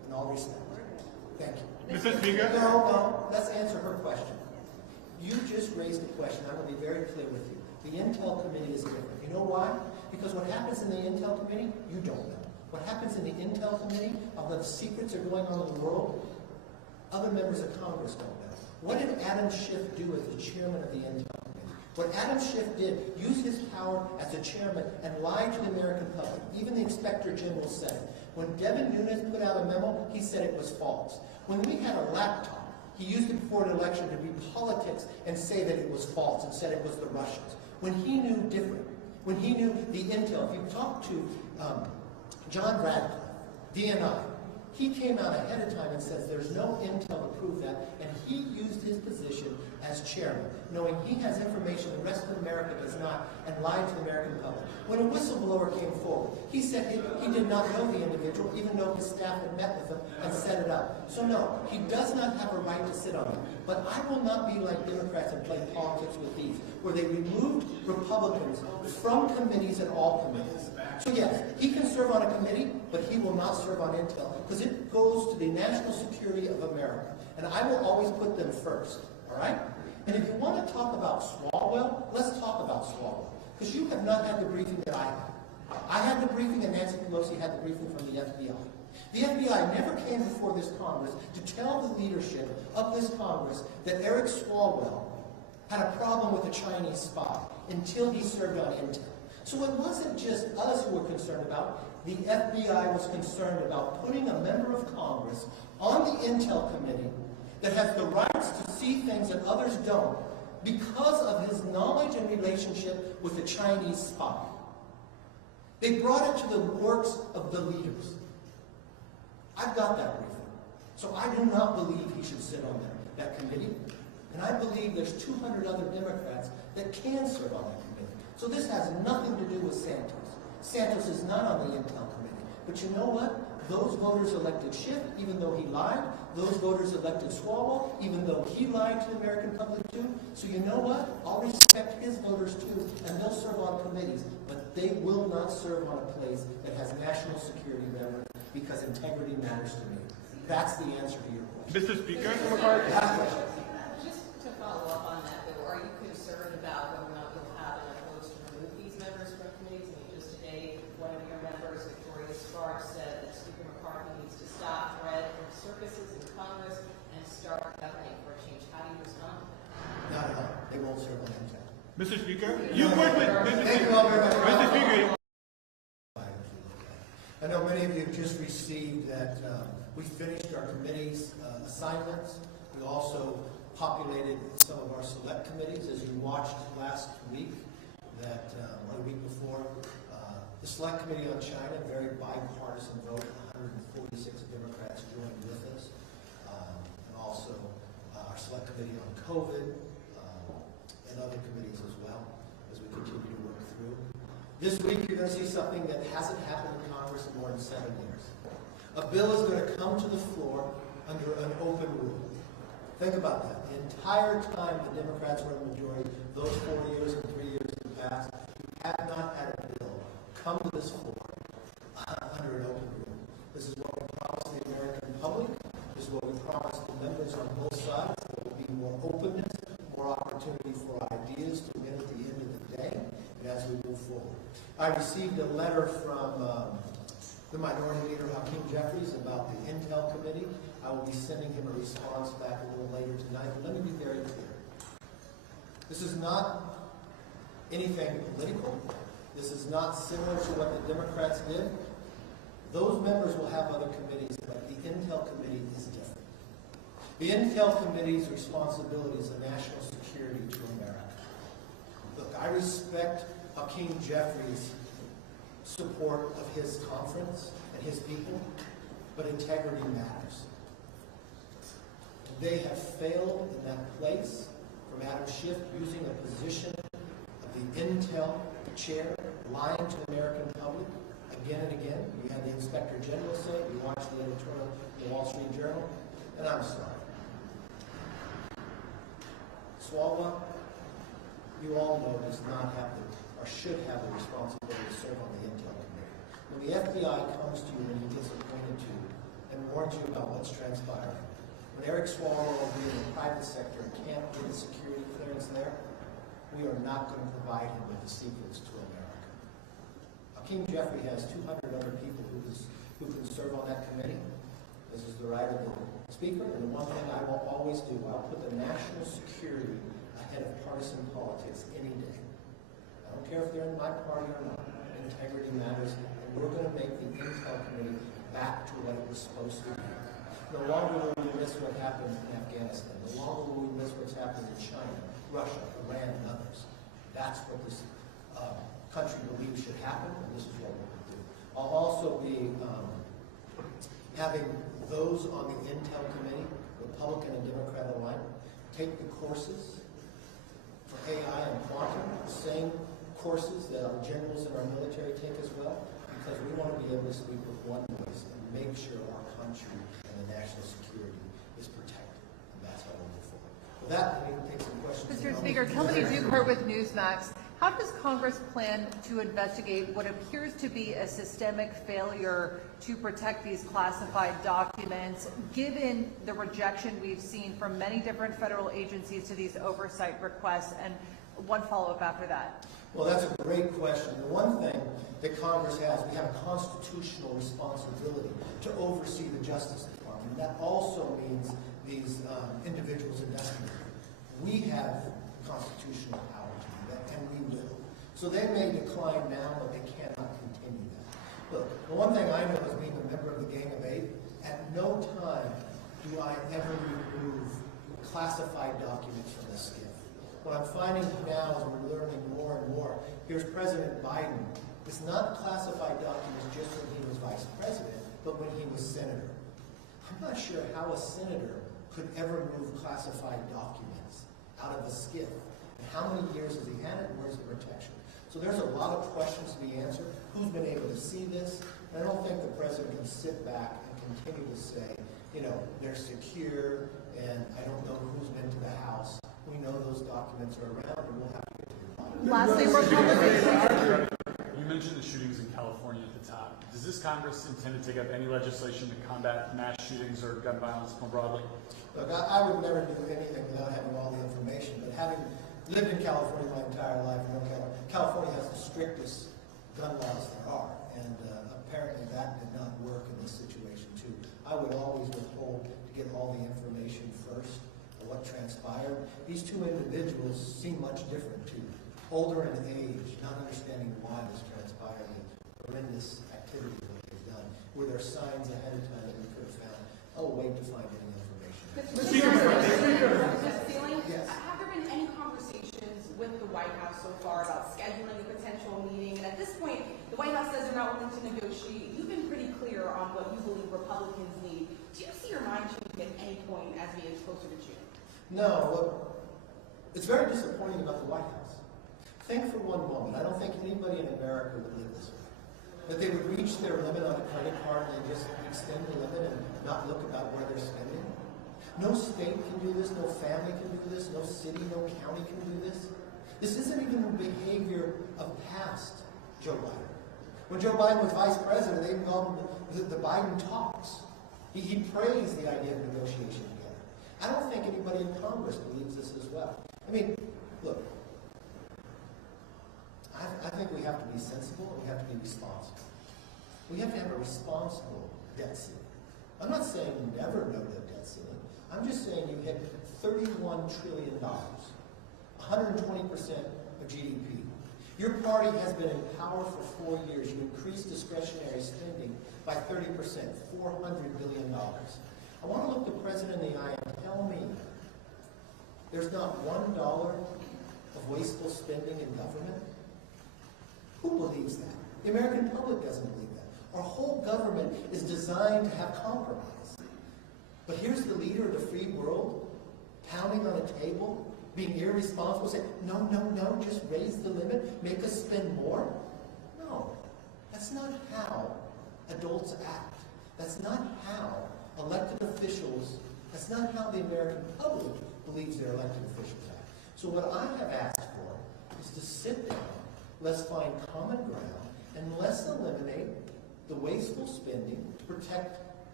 in all respect. Thank you. Mr. Speaker? No, let's answer her question. You just raised a question. I'm going to be very clear with you. The Intel Committee is different. You know why? Because what happens in the Intel Committee, you don't know. What happens in the Intel Committee, although the secrets are going on in the world, other members of Congress don't know. What did Adam Schiff do as the chairman of the Intel Committee? What Adam Schiff did, use his power as a chairman and lie to the American public. Even the Inspector General said it. When Devin Nunes put out a memo, he said it was false. When we had a laptop, he used it before an election to be politics and say that it was false and said it was the Russians. When he knew different, when he knew the intel, if you talk to John Radcliffe, DNI, he came out ahead of time and says there's no intel to prove that, and he used his position as chairman, knowing he has information the rest of America does not, and lied to the American public. When a whistleblower came forward, he said he did not know the individual, even though his staff had met with him and set it up. So no, he does not have a right to sit on it. But I will not be like Democrats and play politics with these, where they removed Republicans from committees and all committees. So yes, he can serve on a committee, but he will not serve on intel, because it goes to the national security of America. And I will always put them first, all right? And if you want to talk about Swalwell, let's talk about Swalwell, because you have not had the briefing that I had. I had the briefing and Nancy Pelosi had the briefing from the FBI. The FBI never came before this Congress to tell the leadership of this Congress that Eric Swalwell had a problem with a Chinese spy until he served on intel. So it wasn't just us who were concerned about. The FBI was concerned about putting a member of Congress on the Intel Committee that has the rights to see things that others don't because of his knowledge and relationship with the Chinese spy. They brought it to the works of the leaders. I've got that briefing. So I do not believe he should sit on that committee. And I believe there's 200 other Democrats that can serve on that committee. So this has nothing to do with Santos. Santos is not on the Intel Committee. But you know what? Those voters elected Schiff, even though he lied. Those voters elected Swalwell, even though he lied to the American public too. So you know what? I'll respect his voters too, and they'll serve on committees. But they will not serve on a place that has national security members, because integrity matters to me. That's the answer to your question. Mr. Speaker? Just to follow up on that, though, are you concerned about whether or not you'll have enough votes to remove these members from committees? I mean, just today, one of your members, Victoria Sparks, said that Speaker McCarthy needs to stop threat from circuses in Congress and start governing for a change. How do you respond to that? Not at all. They won't serve on intel. Mr. Speaker? You work with Thank you all very much. Mr. Speaker. I know many of you have just received that we finished our committee's assignments. We also populated some of our select committees, as you watched last week, or the week before. The Select Committee on China, very bipartisan vote, 146 Democrats joined with us. And also our Select Committee on COVID and other committees as well, as we continue to work through. This week you're going to see something that hasn't happened in Congress in more than 7 years. A bill is going to come to the floor under an open rule. Think about that. The entire time the Democrats were in the majority, those 4 years and 3 years in the past, we have not had a bill come to this floor under an open rule. This is what we promised the American public. This is what we promised the members on both sides. There will be more openness, more opportunity for ideas to win at the end of the day, and as we move forward. I received a letter from the Minority Leader, Hakeem Jeffries, about the Intel Committee. I will be sending him a response back a little later tonight. But let me be very clear. This is not anything political. This is not similar to what the Democrats did. Those members will have other committees, but the Intel Committee is different. The Intel Committee's responsibility is a national security to America. Look, I respect Hakeem Jeffries' support of his conference and his people, but integrity matters. They have failed in that place, from Adam Schiff using a position of the Intel chair, lying to the American public again and again. You had the Inspector General say it. You watched the editorial in the Wall Street Journal, and I'm sorry. Swalwell, you all know, does not have or should have the responsibility to serve on the Intel Committee. When the FBI comes to you and he gets appointed to and warned you about what's transpiring. When Eric Swalwell being in the private sector can't get a security clearance there, we are not going to provide him with the secrets to America. King Jeffrey has 200 other people who can serve on that committee. This is the right of the Speaker, and the one thing I will always do, I'll put the national security ahead of partisan politics any day. I don't care if they're in my party or not. Integrity matters, and we're going to make the Intel Committee back to what it was supposed to be. No longer will we miss what happened in Afghanistan. No longer will we miss what's happening in China, Russia, Iran, and others. That's what this country believes should happen, and this is what we're going to do. I'll also be having those on the Intel Committee, Republican and Democrat alike, take the courses for AI and quantum, the same courses that our generals in our military take as well, because we want to be able to speak with one voice and make sure our country and the national security is protected. And that's how we'll move forward. With that, we can take some questions. Mr. Speaker, Kelly Duker with Newsmax. How does Congress plan to investigate what appears to be a systemic failure to protect these classified documents, given the rejection we've seen from many different federal agencies to these oversight requests? And one follow-up after that. Well, that's a great question. The one thing that Congress has, we have a constitutional responsibility to oversee the Justice Department. That also means these individuals investigating. We have constitutional power to do that, and we will. So they may decline now, but they cannot continue that. Look, the one thing I know as being a member of the Gang of Eight, at no time do I ever remove classified documents from the SCIF. What I'm finding now as we're learning more and more, here's President Biden. It's not classified documents just when he was vice president, but when he was senator. I'm not sure how a senator could ever move classified documents out of a SCIF. And how many years has he had it, and where's the protection? So there's a lot of questions to be answered. Who's been able to see this? And I don't think the president can sit back and continue to say, you know, they're secure, and I don't know who's been to the House. We know those documents are around, and we'll have to get to the bottom. Lastly, Republicans. You mentioned the shootings in California at the top. Does this Congress intend to take up any legislation to combat mass shootings or gun violence more broadly? Look, I would never do anything without having all the information, but having lived in California my entire life, California has the strictest gun laws there are, and apparently that did not work in this situation too. I would always withhold to get all the information first of what transpired. These two individuals seem much different too. Older in age, not understanding why this transpired, the horrendous activity that they've done. Were there signs ahead of time that we could have found? I'll wait to find any information. Yes. Have there been any conversations with the White House so far about scheduling a potential meeting? And at this point, the White House says they're not willing to negotiate. You've been pretty clear on what you believe Republicans need. Do you see your mind changing at any point as we get closer to June? No, look, it's very disappointing about the White House. Think for one moment, I don't think anybody in America would live this way. That they would reach their limit on a credit card and just extend the limit and not look about where they're spending. No state can do this, no family can do this, no city, no county can do this. This isn't even the behavior of past Joe Biden. When Joe Biden was vice president, they even called him the Biden talks. He praised the idea of negotiation together. I don't think anybody in Congress believes this as well. I mean, look, I think we have to be sensible and we have to be responsible. We have to have a responsible debt ceiling. I'm not saying you never know the debt ceiling. I'm just saying you hit $31 trillion, 120% of GDP. Your party has been in power for 4 years. You increased discretionary spending by 30%, $400 billion. I want to look the president in the eye and tell me there's not $1 of wasteful spending in government. Who believes that? The American public doesn't believe that. Our whole government is designed to have compromise. But here's the leader of the free world pounding on a table, being irresponsible, saying, no, no, no, just raise the limit, make us spend more. No, that's not how adults act. That's not how elected officials, that's not how the American public believes their elected officials act. So what I have asked for is to sit down, let's find common ground, and let's eliminate the wasteful spending to protect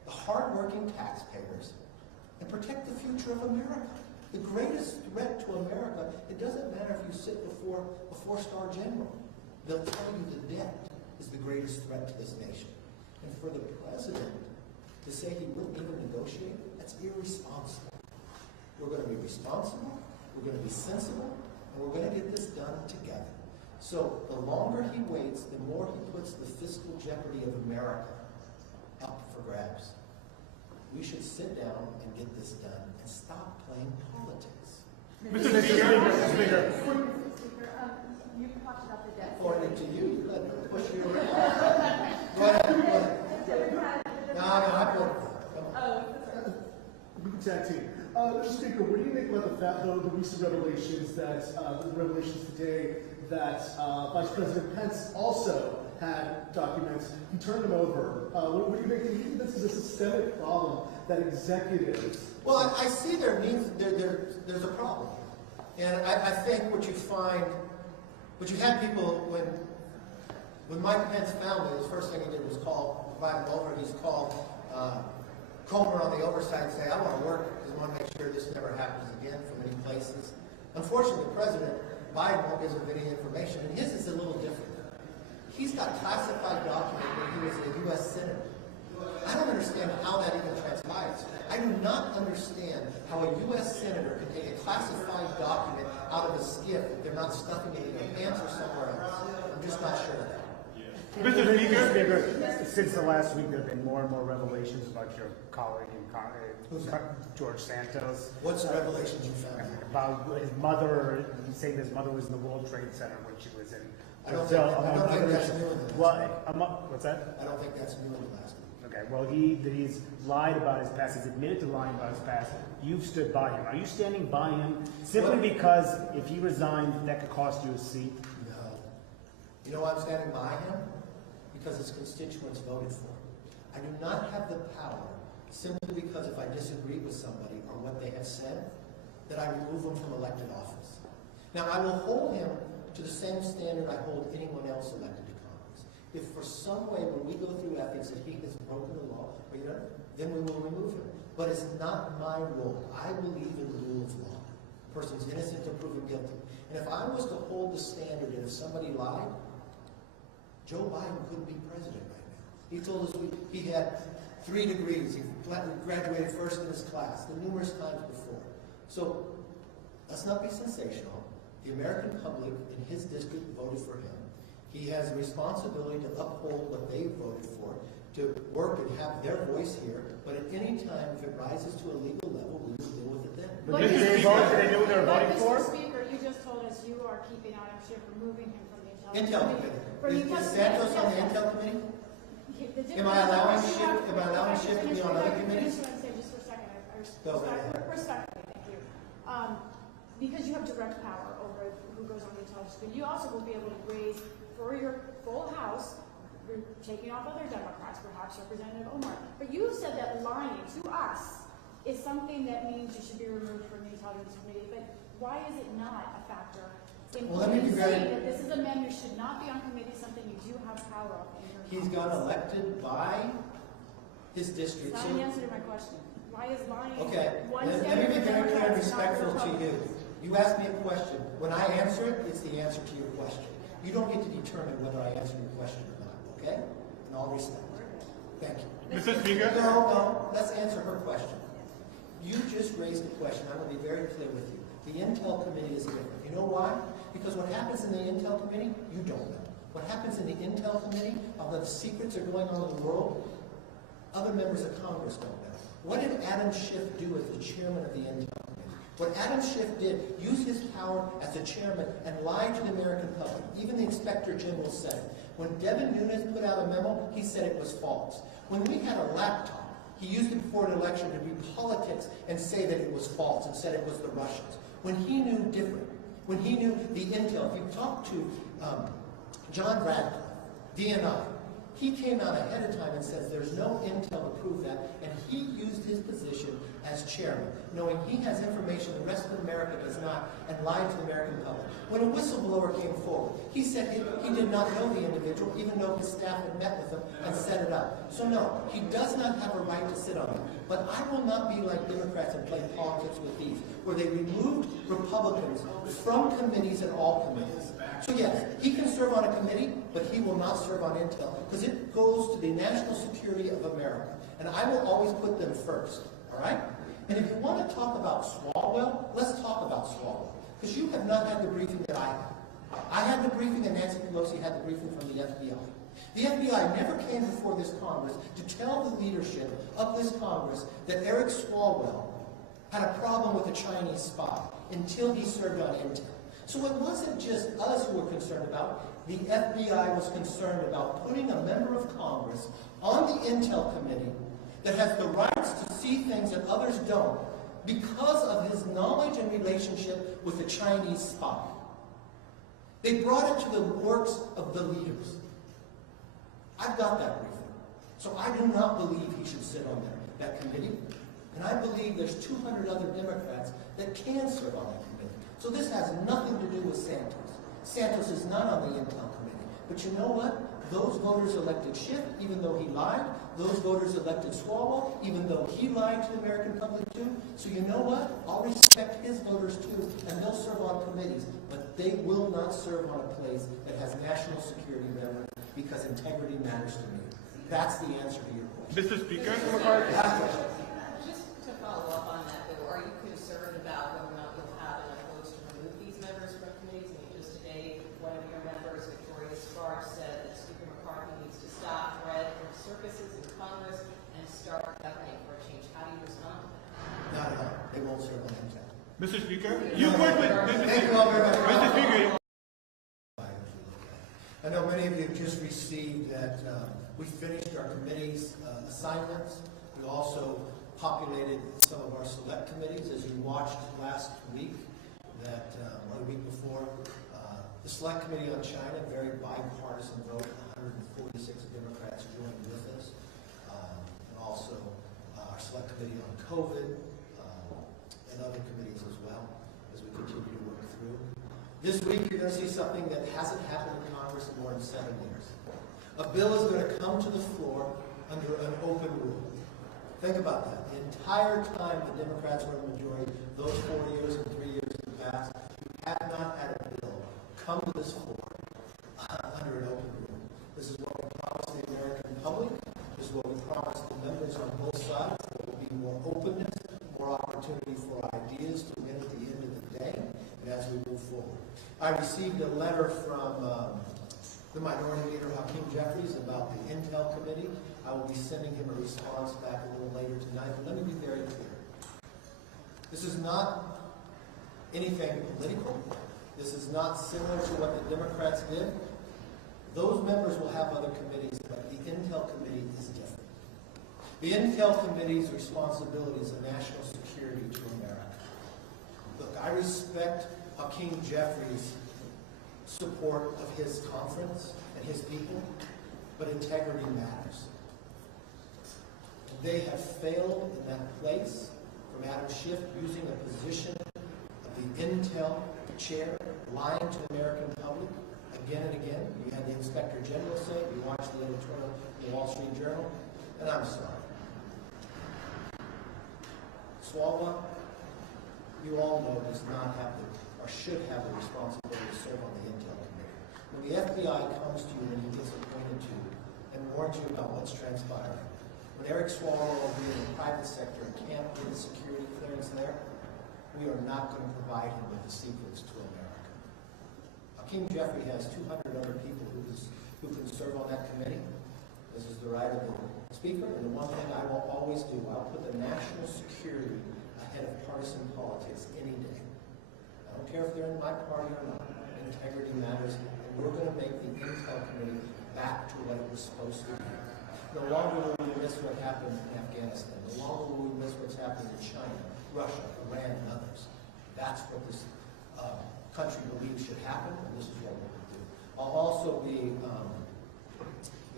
the hardworking taxpayers, and protect the future of America. The greatest threat to America, it doesn't matter if you sit before a four-star general. They'll tell you the debt is the greatest threat to this nation. And for the president to say he wouldn't even negotiate, that's irresponsible. We're going to be responsible, we're going to be sensible, and we're going to get this done together. So the longer he waits, the more he puts the fiscal jeopardy of America up for grabs. We should sit down and get this done and stop playing politics. Mr. Speaker. You talked about the debt. According to you, you let them push you around. Go ahead. No, I put it. Come on. We can tag team. Mr. Speaker, what do you make about the recent revelations today that Vice President Pence also had documents? He turned them over. What do you make? Do you think this is a systemic problem that executives? Well, I see there's a problem. And I think what you find, what you had people, when Mike Pence found it, the first thing he did was invite him over. He's called Comer on the Oversight and say, I want to work because I want to make sure this never happens again from any places. Unfortunately, President Biden won't give him any information, and his is a little different. He's got classified document when he was a U.S. Senator. I don't understand how that even transpires. I do not understand how a U.S. Senator can take a classified document out of a skiff if they're not stuffing it in their pants or somewhere else. I'm just not sure of that. Mr. Speaker. Since the last week, there have been more and more revelations about your colleague George Santos. What's the revelations you found? About his mother, saying his mother was in the World Trade Center when she was in. I don't think that's new in the last week. What's that? I don't think that's new in the last week. Okay, well, he's lied about his past. He's admitted to lying about his past. You've stood by him. Are you standing by him simply because if he resigned, that could cost you a seat? No. You know why I'm standing by him? Because his constituents voted for him. I do not have the power simply because if I disagree with somebody or what they have said, that I remove them from elected office. Now, I will hold him to the same standard I hold anyone else elected to Congress. If for some way when we go through ethics that he has broken the law, then we will remove him. But it's not my role. I believe in the rule of law. A person's innocent until proven guilty. And if I was to hold the standard that if somebody lied, Joe Biden couldn't be president right now. He told us he had 3 degrees. He graduated first in his class, the numerous times before. So let's not be sensational. The American public in his district voted for him. He has a responsibility to uphold what they voted for, to work and have their voice here. But at any time, if it rises to a legal level, we will deal with it then. But did they know what they were voting for? Mr. Speaker, you just told us you are keeping Adam Schiff, removing him from the Intel Committee. Is Santos on the Intel Committee? Am I allowing Schiff to be on other committees? Just for a second. Respectfully, thank you. Because you have direct power over who goes on the intelligence committee, you also will be able to raise for your full House, taking off other Democrats, perhaps Representative Omar. But you said that lying to us is something that means you should be removed from the intelligence committee. But why is it not a factor? Well, let me be very. That this is a man who should not be on committee, something you do have power of. He's got elected by his district. That's not an answer to my question. Why is lying? Okay, let me be very clear and respectful to you. You asked me a question. When I answer it, it's the answer to your question. You don't get to determine whether I answer your question or not, okay? In all respect. Thank you. Mr. Speaker? No, let's answer her question. You just raised a question. I want to be very clear with you. The Intel Committee is different. You know why? Because what happens in the Intel Committee, you don't know. What happens in the Intel Committee, although the secrets are going on in the world, other members of Congress don't know. What did Adam Schiff do as the chairman of the Intel Committee? What Adam Schiff did, use his power as the chairman and lie to the American public. Even the Inspector General said it. When Devin Nunes put out a memo, he said it was false. When we had a laptop, he used it before an election to do politics and say that it was false and said it was the Russians. When he knew different, when he knew the intel, if you talk to John Radcliffe, DNI, He came out ahead of time and says there's no intel to prove that, and he used his position as chairman, knowing he has information the rest of America does not, and lied to the American public. When a whistleblower came forward, he said he did not know the individual, even though his staff had met with him and set it up. So no, he does not have a right to sit on it. But I will not be like Democrats and play politics with these, where they removed Republicans from committees and all committees. So yes, he can serve on a committee, but he will not serve on intel, because it goes to the national security of America. And I will always put them first, all right? And if you want to talk about Swalwell, let's talk about Swalwell, because you have not had the briefing that I had. I had the briefing, and Nancy Pelosi had the briefing from the FBI. The FBI never came before this Congress to tell the leadership of this Congress that Eric Swalwell had a problem with a Chinese spy until he served on intel. So it wasn't just us who were concerned about. The FBI was concerned about putting a member of Congress on the Intel Committee that has the rights to see things that others don't because of his knowledge and relationship with the Chinese spy. They brought it to the works of the leaders. I've got that briefing. So I do not believe he should sit on that committee. And I believe there's 200 other Democrats that can serve on that committee. So this has nothing to do with Santos. Santos is not on the Intel Committee. But you know what? Those voters elected Schiff, even though he lied. Those voters elected Swalwell, even though he lied to the American public too. So you know what? I'll respect his voters too, and they'll serve on committees. But they will not serve on a place that has national security better, because integrity matters to me. That's the answer to your question. Mr. Speaker, McCarthy. Just to follow up on that, though, are you concerned about whether or not you'll have enough votes to remove these members from committees? I mean, just today, one of your members, Victoria Sparks, said that Speaker McCarthy needs to stop threat from circuses in Congress and start governing for a change. How do you respond to that? Not at all. They won't serve on intel. Mr. Speaker, you work with Thank you all very much. Mr. Speaker. I know many of you have just received that we finished our committee's assignments. We also populated some of our select committees. As you watched last week, that or the week before, the Select Committee on China, very bipartisan vote, 146 Democrats joined with us. And also our Select Committee on COVID and other committees as well, as we continue to work through. This week, you're going to see something that hasn't happened in Congress in more than 7 years. A bill is going to come to the floor under an open rule. Think about that. The entire time the Democrats were in the majority, those 4 years and 3 years in the past, we have not had a bill come to this floor under an open rule. This is what we promised the American public. This is what we promised the members on both sides. There will be more openness, more opportunity for ideas to win at the end of the day, and as we move forward. I received a letter from the Minority Leader, Hakeem Jeffries, about the Intel Committee. I will be sending him a response back a little later tonight. But let me be very clear. This is not anything political. This is not similar to what the Democrats did. Those members will have other committees, but the Intel Committee is different. The Intel Committee's responsibility is a national security to America. Look, I respect Hakeem Jeffries' support of his conference and his people, but integrity matters. They have failed in that place, from Adam Schiff using a position of the Intel chair, lying to the American public again and again. You had the Inspector General say it, you watched the editorial in the Wall Street Journal, and I'm sorry. Swalwell, you all know, does not have the, or should have the responsibility to serve on the Intel Committee. When the FBI comes to you and he gets appointed to you and warns you about what's transpiring, when Eric Swalwell will be in the private sector and can't get a security clearance there, we are not going to provide him with the secrets to America. Hakeem Jeffrey has 200 other people who can serve on that committee. This is the right of the Speaker, and the one thing I will always do, I'll put the national security ahead of partisan politics any day. I don't care if they're in my party or not. Integrity matters, and we're going to make the Intel Committee back to what it was supposed to be. No longer will we miss what happened in Afghanistan. No longer will we miss what's happening in China, Russia, Iran, and others. That's what this country believes should happen, and this is what we're going to do. I'll also be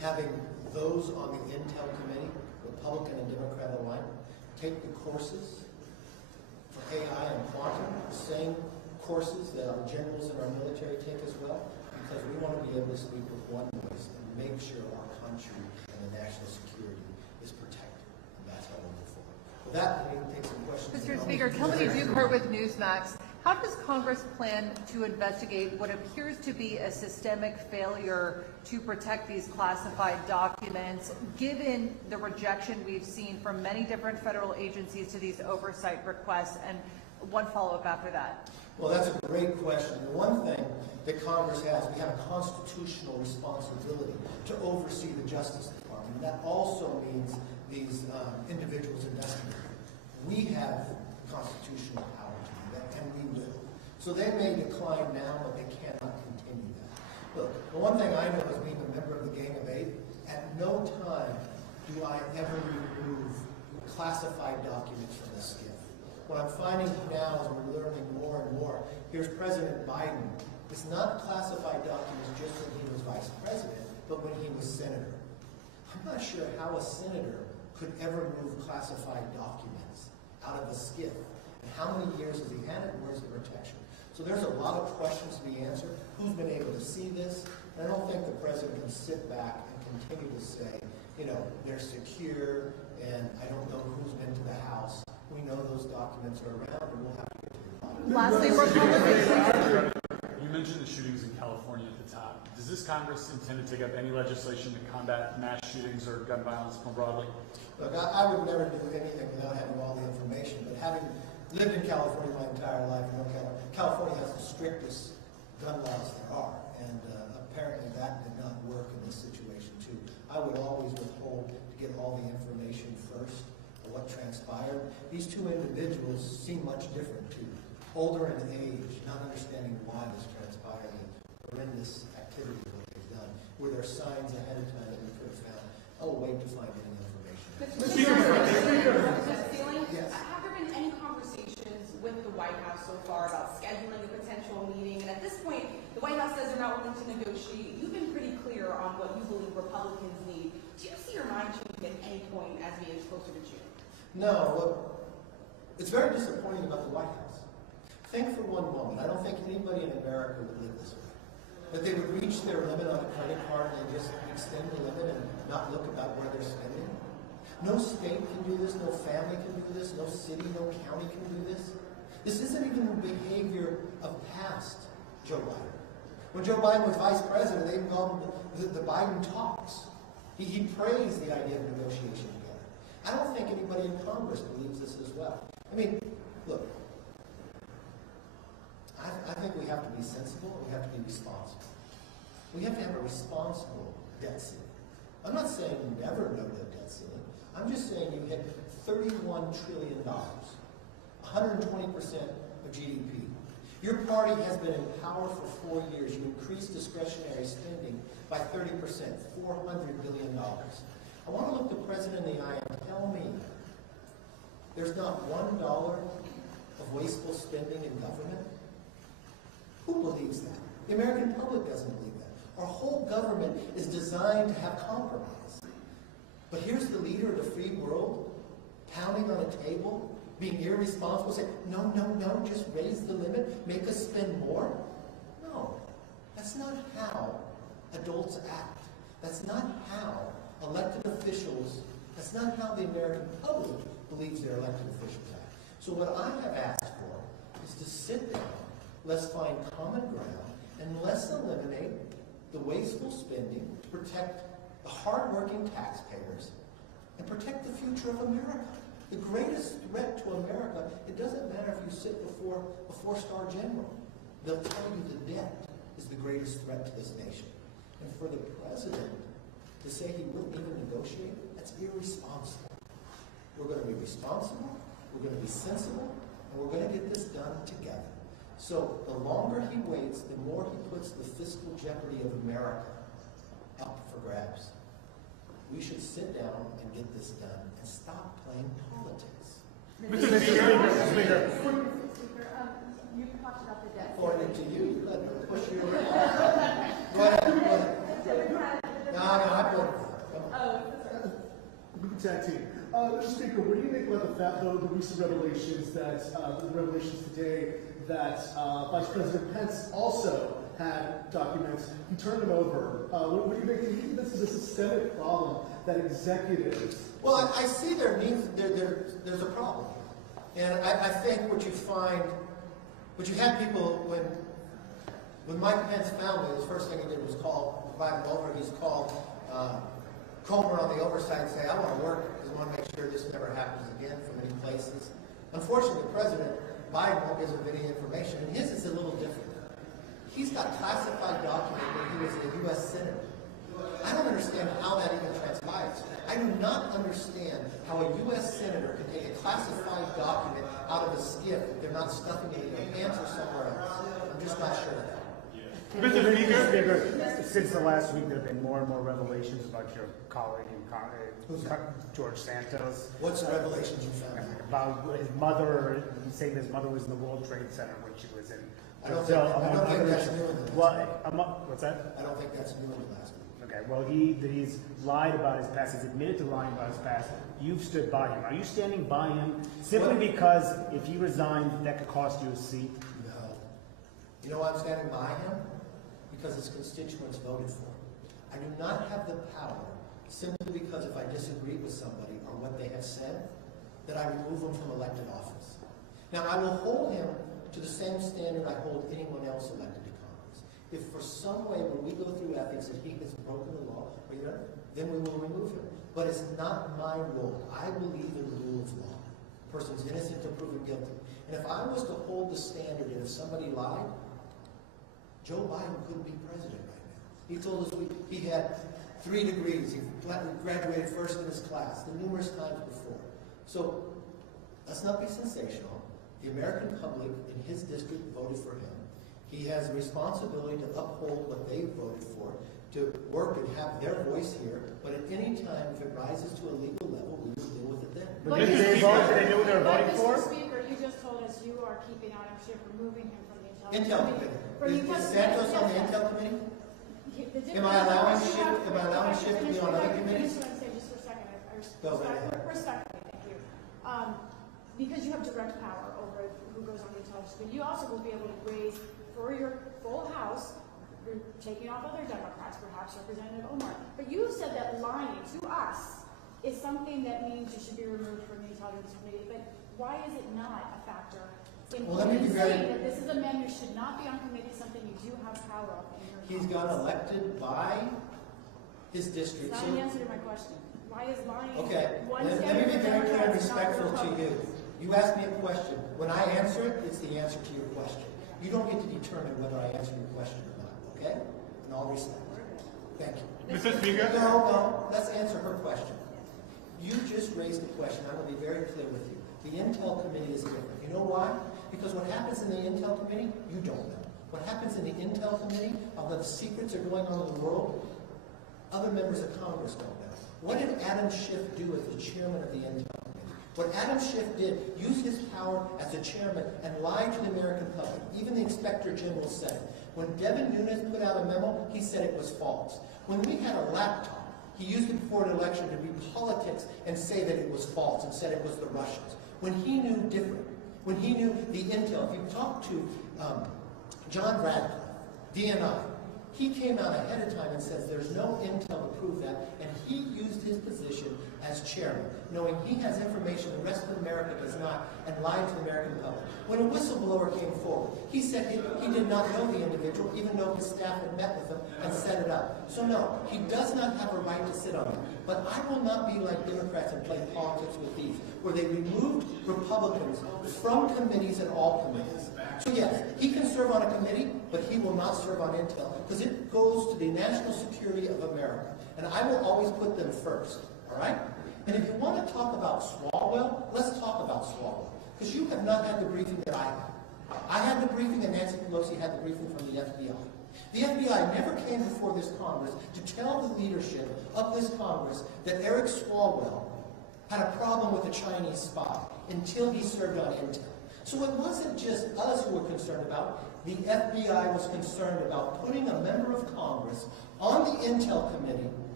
having those on the Intel committee, Republican and Democrat alike, take the courses for AI and quantum, the same courses that our generals in our military take as well, because we want to be able to speak with one voice and make sure our country and the national security is protected. And that's how we'll move forward. With that, we can take some questions. Mr. Speaker, Kelly Dukert with Newsmax. How does Congress plan to investigate what appears to be a systemic failure to protect these classified documents, given the rejection we've seen from many different federal agencies to these oversight requests? And one follow-up after that. Well, that's a great question. The one thing that Congress has, we have a constitutional responsibility to oversee the Justice Department. And that also means these individuals investigating. We have constitutional power to do that, and we will. So they may decline now, but they cannot continue that. Look, the one thing I know as being a member of the Gang of Eight, at no time do I ever remove classified documents from the SCIF. What I'm finding now as we're learning more and more, here's President Biden. It's not classified documents just when he was vice president, but when he was senator. I'm not sure how a senator could ever move classified documents out of a SCIF. And how many years has he had it? Where's the protection? So there's a lot of questions to be answered. Who's been able to see this? And I don't think the president can sit back and continue to say, you know, they're secure, and I don't know who's been to the House. We know those documents are around, and we'll have to get to the bottom. Lastly, You mentioned the shootings in California at the top. Does this Congress intend to take up any legislation to combat mass shootings or gun violence more broadly? Look, I would never do anything without having all the information, but having lived in California my entire life, you know, California has the strictest gun laws there are, and apparently that did not work in this situation too. I would always withhold to get all the information first of what transpired. These two individuals seem much different too. Older in age, not understanding why this transpired, and horrendous activity that they've done. Were there signs ahead of time that we could have found? I'll wait to find any information. Mr. Feeling, Yes. have there been any conversations with the White House so far about scheduling a potential meeting? And at this point, the White House says they're not willing to negotiate. You've been pretty clear on what you believe Republicans need. Do you see your mind changing at any point as we get closer to June? No, look, it's very disappointing about the White House. Think for one moment, I don't think anybody in America would live this way. That they would reach their limit on a credit card and just extend the limit and not look about where they're spending. No state can do this, no family can do this, no city, no county can do this. This isn't even the behavior of past Joe Biden. When Joe Biden was vice president, they even called him the Biden talks. He praised the idea of negotiation together. I don't think anybody in Congress believes this as well. I mean, look, I think we have to be sensible and we have to be responsible. We have to have a responsible debt ceiling. I'm not saying you never know the debt ceiling. I'm just saying you hit $31 trillion, 120% of GDP. Your party has been in power for 4 years. You increased discretionary spending by 30%, $400 billion. I want to look the president in the eye and tell me there's not $1 of wasteful spending in government. Who believes that? The American public doesn't believe that. Our whole government is designed to have compromise. But here's the leader of the free world pounding on a table, being irresponsible, saying, no, no, no, just raise the limit, make us spend more. No, that's not how adults act. That's not how elected officials, that's not how the American public believes their elected officials act. So what I have asked for is to sit down, let's find common ground, and let's eliminate the wasteful spending to protect the hardworking taxpayers and protect the future of America. The greatest threat to America, it doesn't matter if you sit before a four-star general. They'll tell you the debt is the greatest threat to this nation. And for the president to say he wouldn't even negotiate, that's irresponsible. We're going to be responsible, we're going to be sensible, and we're going to get this done together. So the longer he waits, the more he puts the fiscal jeopardy of America up for grabs. We should sit down and get this done and stop playing politics. Mr. Speaker. You talked about the debt. According to you, you let them push you around. Go ahead. Democrat I put it. We can tag team. Mr. Speaker, what do you think about the recent revelations today that Vice President Pence also had documents? He turned them over. What do you think? Do you think this is a systemic problem that executives? Well, I see there's a problem, and I think what you had people when Mike Pence found it, the first thing he did was invite him over. He's called Comer on the Oversight and say, I want to work because I want to make sure this never happens again from any places. Unfortunately, President Biden won't give him any information, and his is a little different. He's got classified document when he was a U.S. Senator. I don't understand how that even transpires. I do not understand how a U.S. Senator can take a classified document out of a skiff if they're not stuffing it in their pants or somewhere else. I'm just not sure of that. Mr. Speaker. Since the last week, there have been more and more revelations about your colleague George Santos. What's the revelations you found? About his mother, he's saying his mother was in the World Trade Center when she was in I don't Brazil. think that's new in the last week. What's that? I don't think that's new in the last week. Okay, well, he's lied about his past. He's admitted to lying about his past. You've stood by him. Are you standing by him simply because if he resigned, that could cost you a seat? No. You know why I'm standing by him? Because his constituents voted for him. I do not have the power, simply because if I disagree with somebody or what they have said, that I remove them from elected office. Now, I will hold him to the same standard I hold anyone else elected to Congress. If for some way when we go through ethics that he has broken the law, then we will remove him. But it's not my role. I believe in the rule of law. A person's innocent until proven guilty. And if I was to hold the standard and if somebody lied, Joe Biden couldn't be president right now. He told us he had 3 degrees. He graduated first in his class, the numerous times before. So let's not be sensational. The American public in his district voted for him. He has a responsibility to uphold what they voted for, to work and have their voice here. But at any time, if it rises to a legal level, we will deal with it then. But did they vote? Did they know what they were voting for? Mr. Speaker, you just told us you are keeping Adam Schiff, removing him from the Intel Committee. Is Santos on the Intel Committee? Am I allowing Schiff to be on other committees? Just for a second, respectfully, thank you. Because you have direct power over who goes on the intelligence committee, you also will be able to raise for your full House, you're taking off other Democrats, perhaps Representative Omar. But you have said that lying to us is something that means you should be removed from the intelligence committee. But why is it not a factor? Well, let me be saying that this is a man who should not be on committee, something you do have power of. He's got elected by his district. That's not an answer to my question. Why is lying? Okay, let me be very clear and respectful to you. You asked me a question. When I answer it, it's the answer to your question. You don't get to determine whether I answer your question or not, okay? In all respect. Thank you. Mr. Speaker? No, let's answer her question. You just raised a question. I will be very clear with you. The Intel Committee is different. You know why? Because what happens in the Intel Committee, you don't know. What happens in the Intel Committee, although the secrets are going on in the world, other members of Congress don't know. What did Adam Schiff do as the chairman of the Intel Committee? What Adam Schiff did, use his power as a chairman and lie to the American public. Even the Inspector General said it. When Devin Nunes put out a memo, he said it was false. When we had a laptop, he used it before an election to read politics and say that it was false and said it was the Russians. When he knew different, when he knew the intel, if you talk to John Radcliffe, DNI, he came out ahead of time and says there's no intel to prove that, and he used his position as chairman, knowing he has information the rest of America does not, and lied to the American public. When a whistleblower came forward, he said he did not know the individual, even though his staff had met with him and set it up. So no, he does not have a right to sit on it. But I will not be like Democrats and play politics with these, where they removed Republicans from committees and all committees. So yes, he can serve on a committee, but he will not serve on intel, because it goes to the national security of America. And I will always put them first, all right? And if you want to talk about Swalwell, let's talk about Swalwell, because you have not had the briefing that I had. I had the briefing and Nancy Pelosi had the briefing from the FBI. The FBI never came before this Congress to tell the leadership of this Congress that Eric Swalwell had a problem with a Chinese spy until he served on intel. So it wasn't just us who were concerned about. The FBI was concerned about putting a member of Congress on the Intel Committee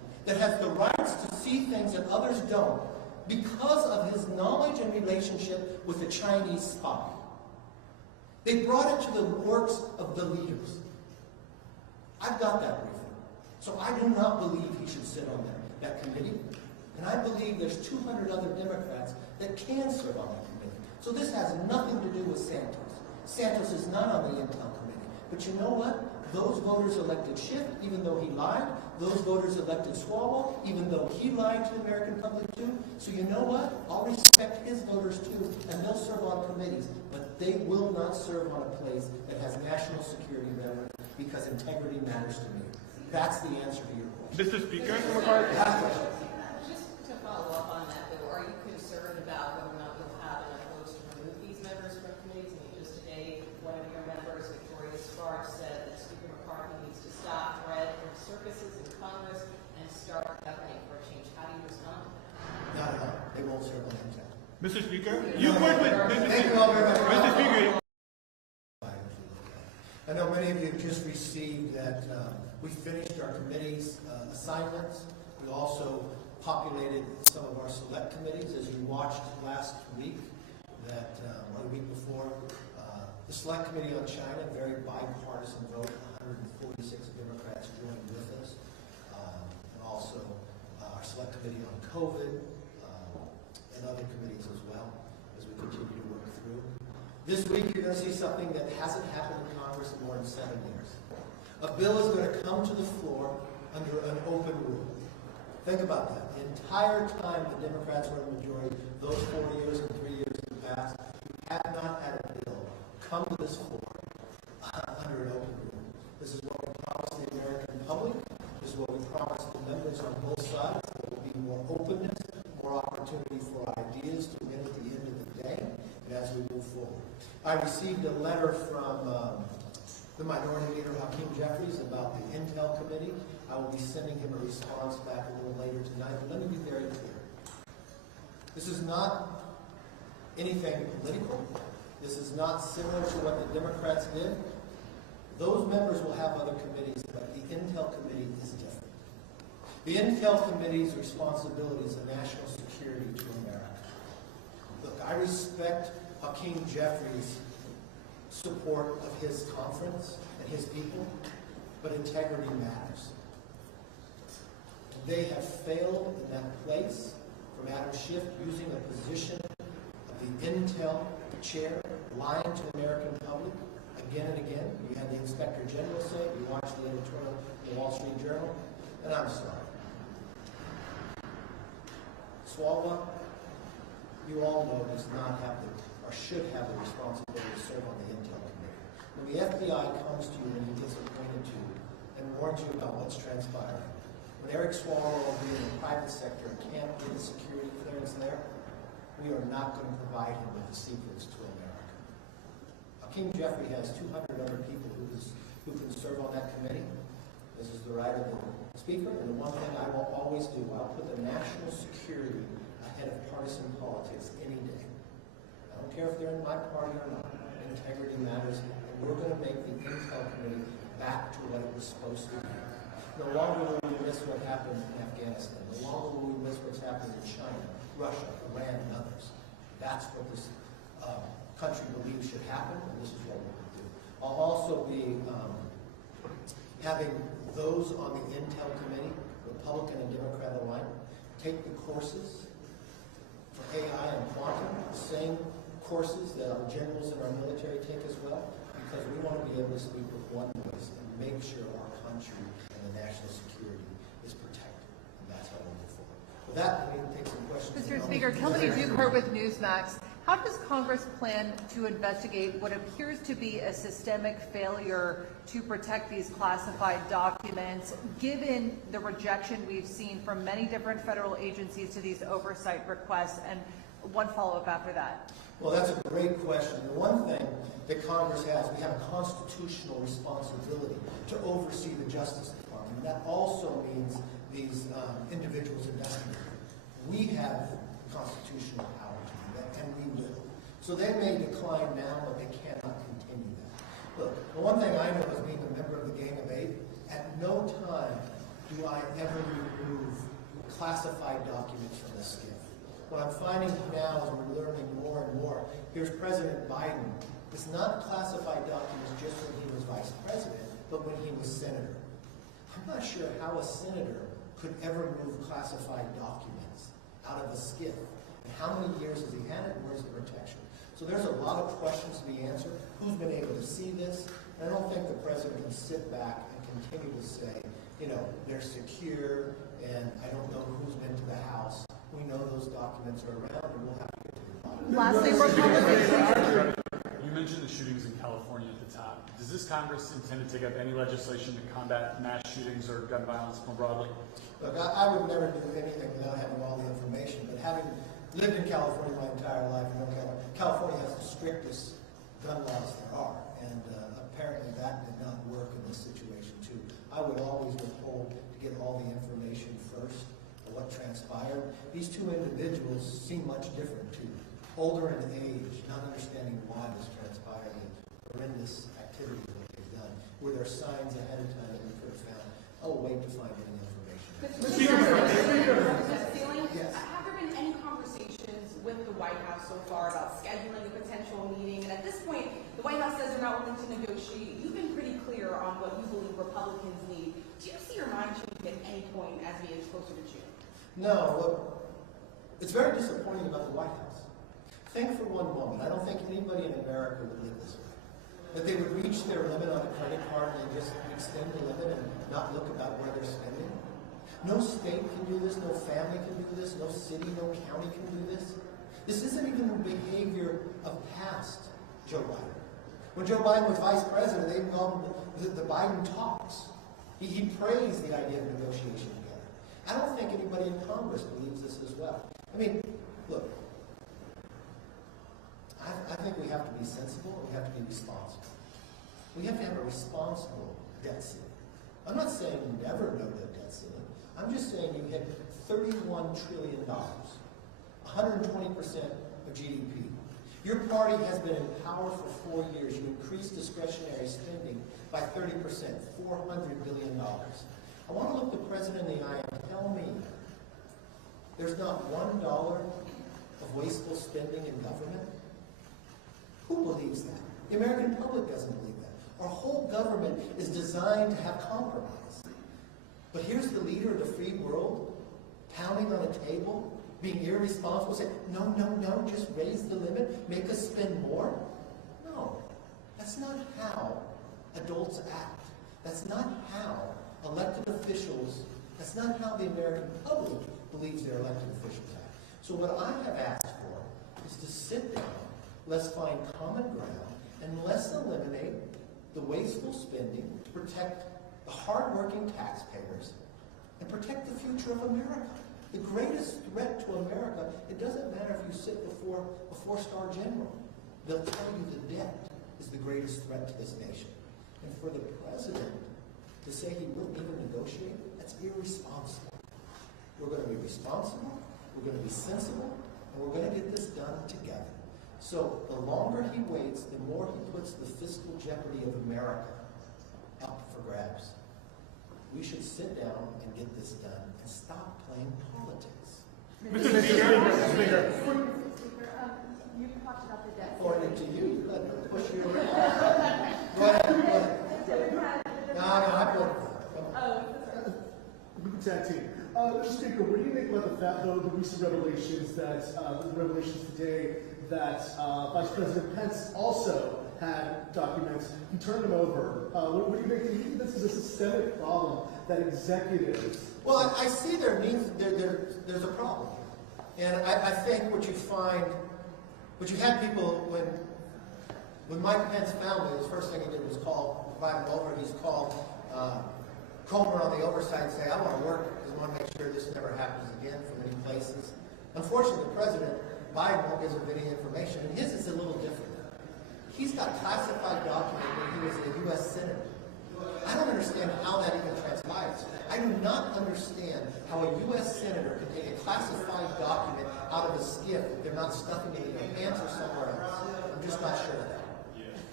that has the rights to see things that others don't because of his knowledge and relationship with the Chinese spy. They brought it to the works of the leaders. I've got that briefing. So I do not believe he should sit on that committee. And I believe there's 200 other Democrats that can serve on that committee. So this has nothing to do with Santos. Santos is not on the Intel committee. But you know what? Those voters elected Schiff, even though he lied. Those voters elected Swalwell, even though he lied to the American public too. So you know what? I'll respect his voters too, and they'll serve on committees. But they will not serve on a place that has national security better because integrity matters to me. That's the answer to your question. Mr. Speaker? Just to follow up on that, though, are you concerned about whether or not you'll have enough votes to remove these members from committees? I mean, just today, one of your members, Victoria Sparks, said that Speaker McCarthy needs to stop threat from circuses in Congress and start governing for a change. How do you respond to that? Not at all. They won't serve on Intel. Mr. Speaker? You work with Thank you all very much. Mr. Speaker. I know many of you have just received that we finished our committee's assignments. We also populated some of our select committees. As you watched last week, that one week before, the Select Committee on China, very bipartisan vote, 146 Democrats joined with us. And also our Select Committee on COVID and other committees as well, as we continue to work through. This week, you're going to see something that hasn't happened in Congress in more than 7 years. A bill is going to come to the floor under an open rule. Think about that. The entire time the Democrats were in the majority, those 4 years and 3 years in the past, we have not had a bill come to this floor under an open rule. This is what we promised the American public. This is what we promised the members on both sides. There will be more openness, more opportunity for ideas to win at the end of the day, and as we move forward. I received a letter from the Minority Leader, Hakeem Jeffries, about the Intel Committee. I will be sending him a response back a little later tonight. But let me be very clear. This is not anything political. This is not similar to what the Democrats did. Those members will have other committees, but the Intel Committee is different. The Intel Committee's responsibility is a national security to America. Look, I respect Hakeem Jeffries' support of his conference and his people, but integrity matters. They have failed in that place from Adam Schiff using a position of the Intel chair, lying to the American public again and again. You had the Inspector General say it. You watched the editorial in the Wall Street Journal, and I'm sorry. Swalwell, you all know, does not have the, or should have the responsibility to serve on the Intel Committee. When the FBI comes to you and he gets appointed to you and warns you about what's transpiring, when Eric Swalwell being in the private sector can't get a security clearance there, we are not going to provide him with the secrets to America. Hakeem Jeffrey has 200 other people who can serve on that committee. This is the right of the Speaker, and the one thing I will always do, I'll put the national security ahead of partisan politics any day. I don't care if they're in my party or not. Integrity matters, and we're going to make the Intel Committee back to what it was supposed to be. No longer will we miss what happened in Afghanistan. No longer will we miss what's happened in China, Russia, Iran, and others. That's what this country believes should happen, and this is what we're going to do. I'll also be having those on the Intel Committee, Republican and Democrat alike, take the courses for AI and quantum, the same courses that our generals and our military take as well, because we want to be able to speak with one voice and make sure our country and the national security is protected. And that's how we move forward. With that, we can take some questions. Mr. Speaker, Kelly Duker with Newsmax. How does Congress plan to investigate what appears to be a systemic failure to protect these classified documents, given the rejection we've seen from many different federal agencies to these oversight requests? And one follow-up after that. Well, that's a great question. The one thing that Congress has, we have a constitutional responsibility to oversee the Justice Department. That also means these individuals investigated. We have constitutional power to do that, and we will. So they may decline now, but they cannot continue that. Look, the one thing I know as being a member of the Gang of Eight, at no time do I ever remove classified documents from the SCIF. What I'm finding now as we're learning more and more, here's President Biden. It's not classified documents just when he was vice president, but when he was senator. I'm not sure how a senator could ever move classified documents out of a SCIF. And how many years has he had it, and where's the protection? So there's a lot of questions to be answered. Who's been able to see this? And I don't think the president can sit back and continue to say, you know, they're secure, and I don't know who's been to the House. We know those documents are around, and we'll have to get to the bottom. Lastly, Republicans. You mentioned the shootings in California at the top. Does this Congress intend to take up any legislation to combat mass shootings or gun violence more broadly? Look, I would never do anything without having all the information, but having lived in California my entire life, I know California has the strictest gun laws there are, and apparently that did not work in this situation too. I would always withhold to get all the information first of what transpired. These two individuals seem much different too. Older in age, not understanding why this transpired, and horrendous activities that they've done. Were there signs ahead of time that we could have found? I'll wait to find any information. Mr. Feeling, Yes. have there been any conversations with the White House so far about scheduling a potential meeting? And at this point, the White House says they're not willing to negotiate. You've been pretty clear on what you believe Republicans need. Do you see your mind changing at any point as we get closer to June? No, look, it's very disappointing about the White House. Think for one moment, I don't think anybody in America would live this way. That they would reach their limit on a credit card and just extend the limit and not look about where they're spending. No state can do this, no family can do this, no city, no county can do this. This isn't even the behavior of past Joe Biden. When Joe Biden was vice president, they called him the Biden talks. He praised the idea of negotiation together. I don't think anybody in Congress believes this as well. I mean, look, I think we have to be sensible and we have to be responsible. We have to have a responsible debt ceiling. I'm not saying never no debt ceiling. I'm just saying you hit $31 trillion, 120% of GDP. Your party has been in power for 4 years. You increased discretionary spending by 30%, $400 billion. I want to look the president in the eye and tell me there's not $1 of wasteful spending in government. Who believes that? The American public doesn't believe that. Our whole government is designed to have compromise. But here's the leader of the free world pounding on a table, being irresponsible, saying, no, no, no, just raise the limit, make us spend more. No, that's not how adults act. That's not how elected officials, that's not how the American public believes their elected officials act. So what I have asked for is to sit down, let's find common ground, and let's eliminate the wasteful spending to protect the hardworking taxpayers and protect the future of America. The greatest threat to America, it doesn't matter if you sit before a four-star general. They'll tell you the debt is the greatest threat to this nation. And for the president to say he wouldn't even negotiate, that's irresponsible. We're going to be responsible, we're going to be sensible, and we're going to get this done together. So the longer he waits, the more he puts the fiscal jeopardy of America up for grabs. We should sit down and get this done and stop playing politics. Mr. Speaker, you talked about the debt. According to you, you let them push you around. Go ahead. No, I put. We can tag team. Mr. Speaker, what do you think about the recent revelations today that Vice President Pence also had documents? He turned them over. What do you think? Do you think this is a systemic problem that executives? Well, I see there's a problem, and I think what you find, what you had people when Mike Pence found it, the first thing he did was invite him over. He's called Comer on the Oversight and say, I want to work. I want to make sure this never happens again from any places. Unfortunately, President Biden won't give him any information, and his is a little different. He's got classified documents when he was a U.S. Senator. I don't understand how that even transpires. I do not understand how a U.S. Senator can take a classified document out of a SCIF if they're not stuffing it in their pants or somewhere else. I'm just not sure of that.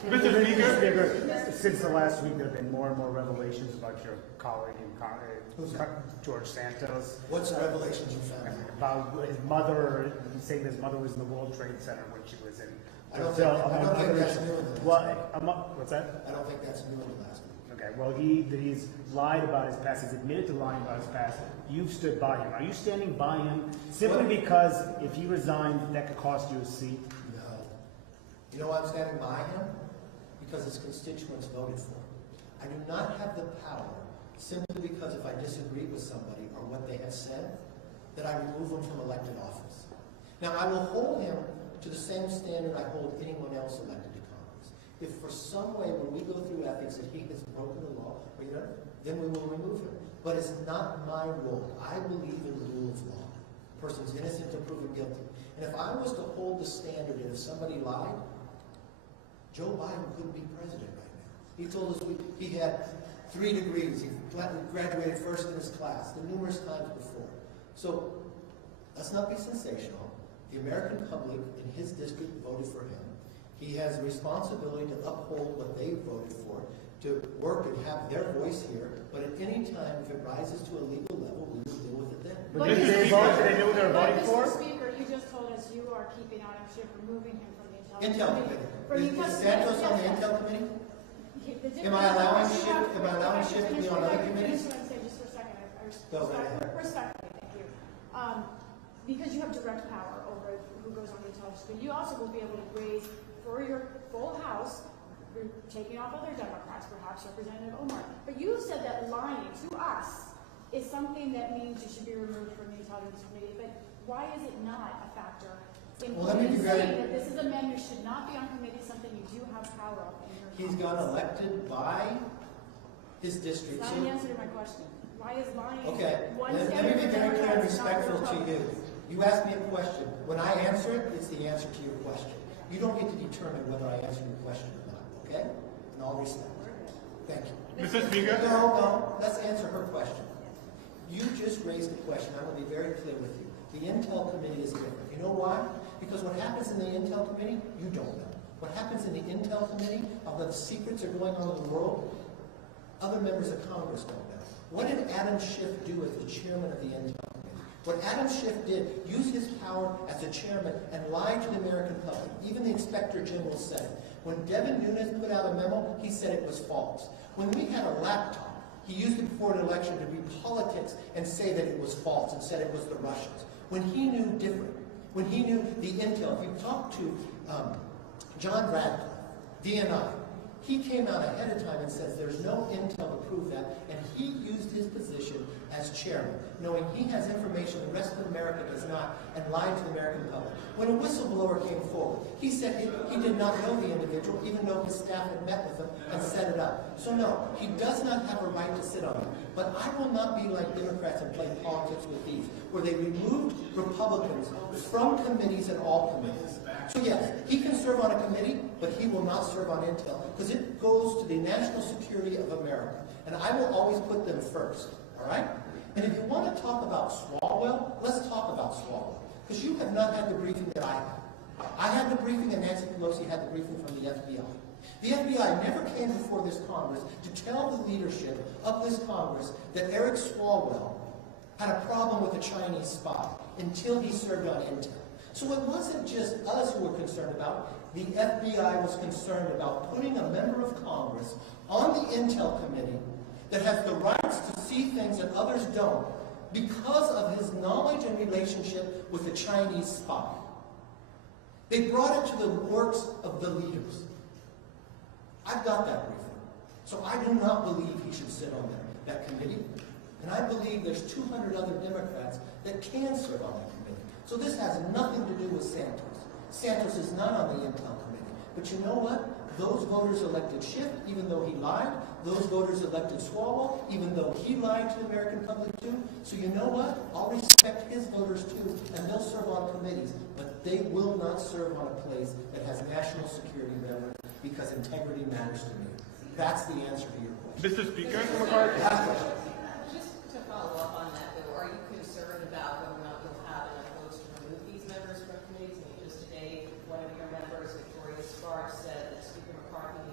Mr. Speaker. Since the last week, there have been more and more revelations about your colleague George Santos. What's the revelations you found? About his mother, he's saying his mother was in the World Trade Center when she was in I don't Brazil. think that's new in the last week. What's that? I don't think that's new in the last week. Okay, well, he's lied about his past. He's admitted to lying about his past. You've stood by him. Are you standing by him simply because if he resigned, that could cost you a seat? No. You know why I'm standing by him? Because his constituents voted for him. I do not have the power, simply because if I disagree with somebody or what they have said, that I remove them from elected office. Now, I will hold him to the same standard I hold anyone else elected to Congress. If for some way when we go through ethics that he has broken the law, then we will remove him. But it's not my role. I believe in the rule of law. A person's innocent until proven guilty. And if I was to hold the standard that if somebody lied, Joe Biden couldn't be president right now. He told us he had 3 degrees. He graduated first in his class, the numerous times before. So let's not be sensational. The American public in his district voted for him. He has a responsibility to uphold what they voted for, to work and have their voice here. But at any time, if it rises to a legal level, we will deal with it then. But did they vote? Did they know what they were voting for? Mr. Speaker, you just told us you are keeping on him, removing him from the Intel Committee. Is Santos on the Intel Committee? Am I allowing Schiff to be on other committees? Just for a second, Go ahead. respectfully, thank you. Because you have direct power over who goes on the intelligence committee, you also will be able to raise for your full House, you're taking off other Democrats, perhaps Representative Omar. But you said that lying to us is something that means you should be removed from the intelligence committee. But why is it not a factor? Well, let me be very... that this is a man who should not be on committee, something you do have power of. He's got elected by his district. That's not an answer to my question. Why is lying? Okay, let me be very clear and respectful to you. You asked me a question. When I answer it, it's the answer to your question. You don't get to determine whether I answer your question or not, okay? In all respect. Thank you. Mr. Speaker. No, let's answer her question. You just raised a question. I will be very clear with you. The Intel Committee is different. You know why? Because what happens in the Intel Committee, you don't know. What happens in the Intel Committee, although the secrets are going on in the world, other members of Congress don't know. What did Adam Schiff do as the chairman of the Intel Committee? What Adam Schiff did, use his power as a chairman and lie to the American public. Even the Inspector General said it. When Devin Nunes put out a memo, he said it was false. When we had a laptop, he used it before an election to read politics and say that it was false and said it was the Russians. When he knew different, when he knew the intel, if you talk to John Radcliffe, DNI, he came out ahead of time and says there's no intel to prove that, and he used his position as chairman, knowing he has information the rest of America does not, and lied to the American public. When a whistleblower came forward, he said he did not know the individual, even though his staff had met with him and set it up. So no, he does not have a right to sit on it. But I will not be like Democrats and play politics with these, where they removed Republicans from committees and all committees. So yes, he can serve on a committee, but he will not serve on intel, because it goes to the national security of America. And I will always put them first, all right? And if you want to talk about Swalwell, let's talk about Swalwell, because you have not had the briefing that I had. I had the briefing, and Nancy Pelosi had the briefing from the FBI. The FBI never came before this Congress to tell the leadership of this Congress that Eric Swalwell had a problem with a Chinese spy until he served on intel. So it wasn't just us who were concerned about it. The FBI was concerned about putting a member of Congress on the Intel Committee that has the rights to see things that others don't because of his knowledge and relationship with the Chinese spy. They brought it to the works of the leaders. I've got that briefing. So I do not believe he should sit on that committee. And I believe there's 200 other Democrats that can serve on that committee. So this has nothing to do with Santos. Santos is not on the Intel Committee. But you know what? Those voters elected Schiff, even though he lied. Those voters elected Swalwell, even though he lied to the American public too. So you know what? I'll respect his voters too, and they'll serve on committees. But they will not serve on a place that has national security relevance, because integrity matters to me. That's the answer to your question. Mr. Speaker. Just to follow up on that, though, are you concerned about whether or not you'll have enough votes to remove these members from committees? I mean, just today, one of your members, Victoria Sparks, said that Speaker McCarthy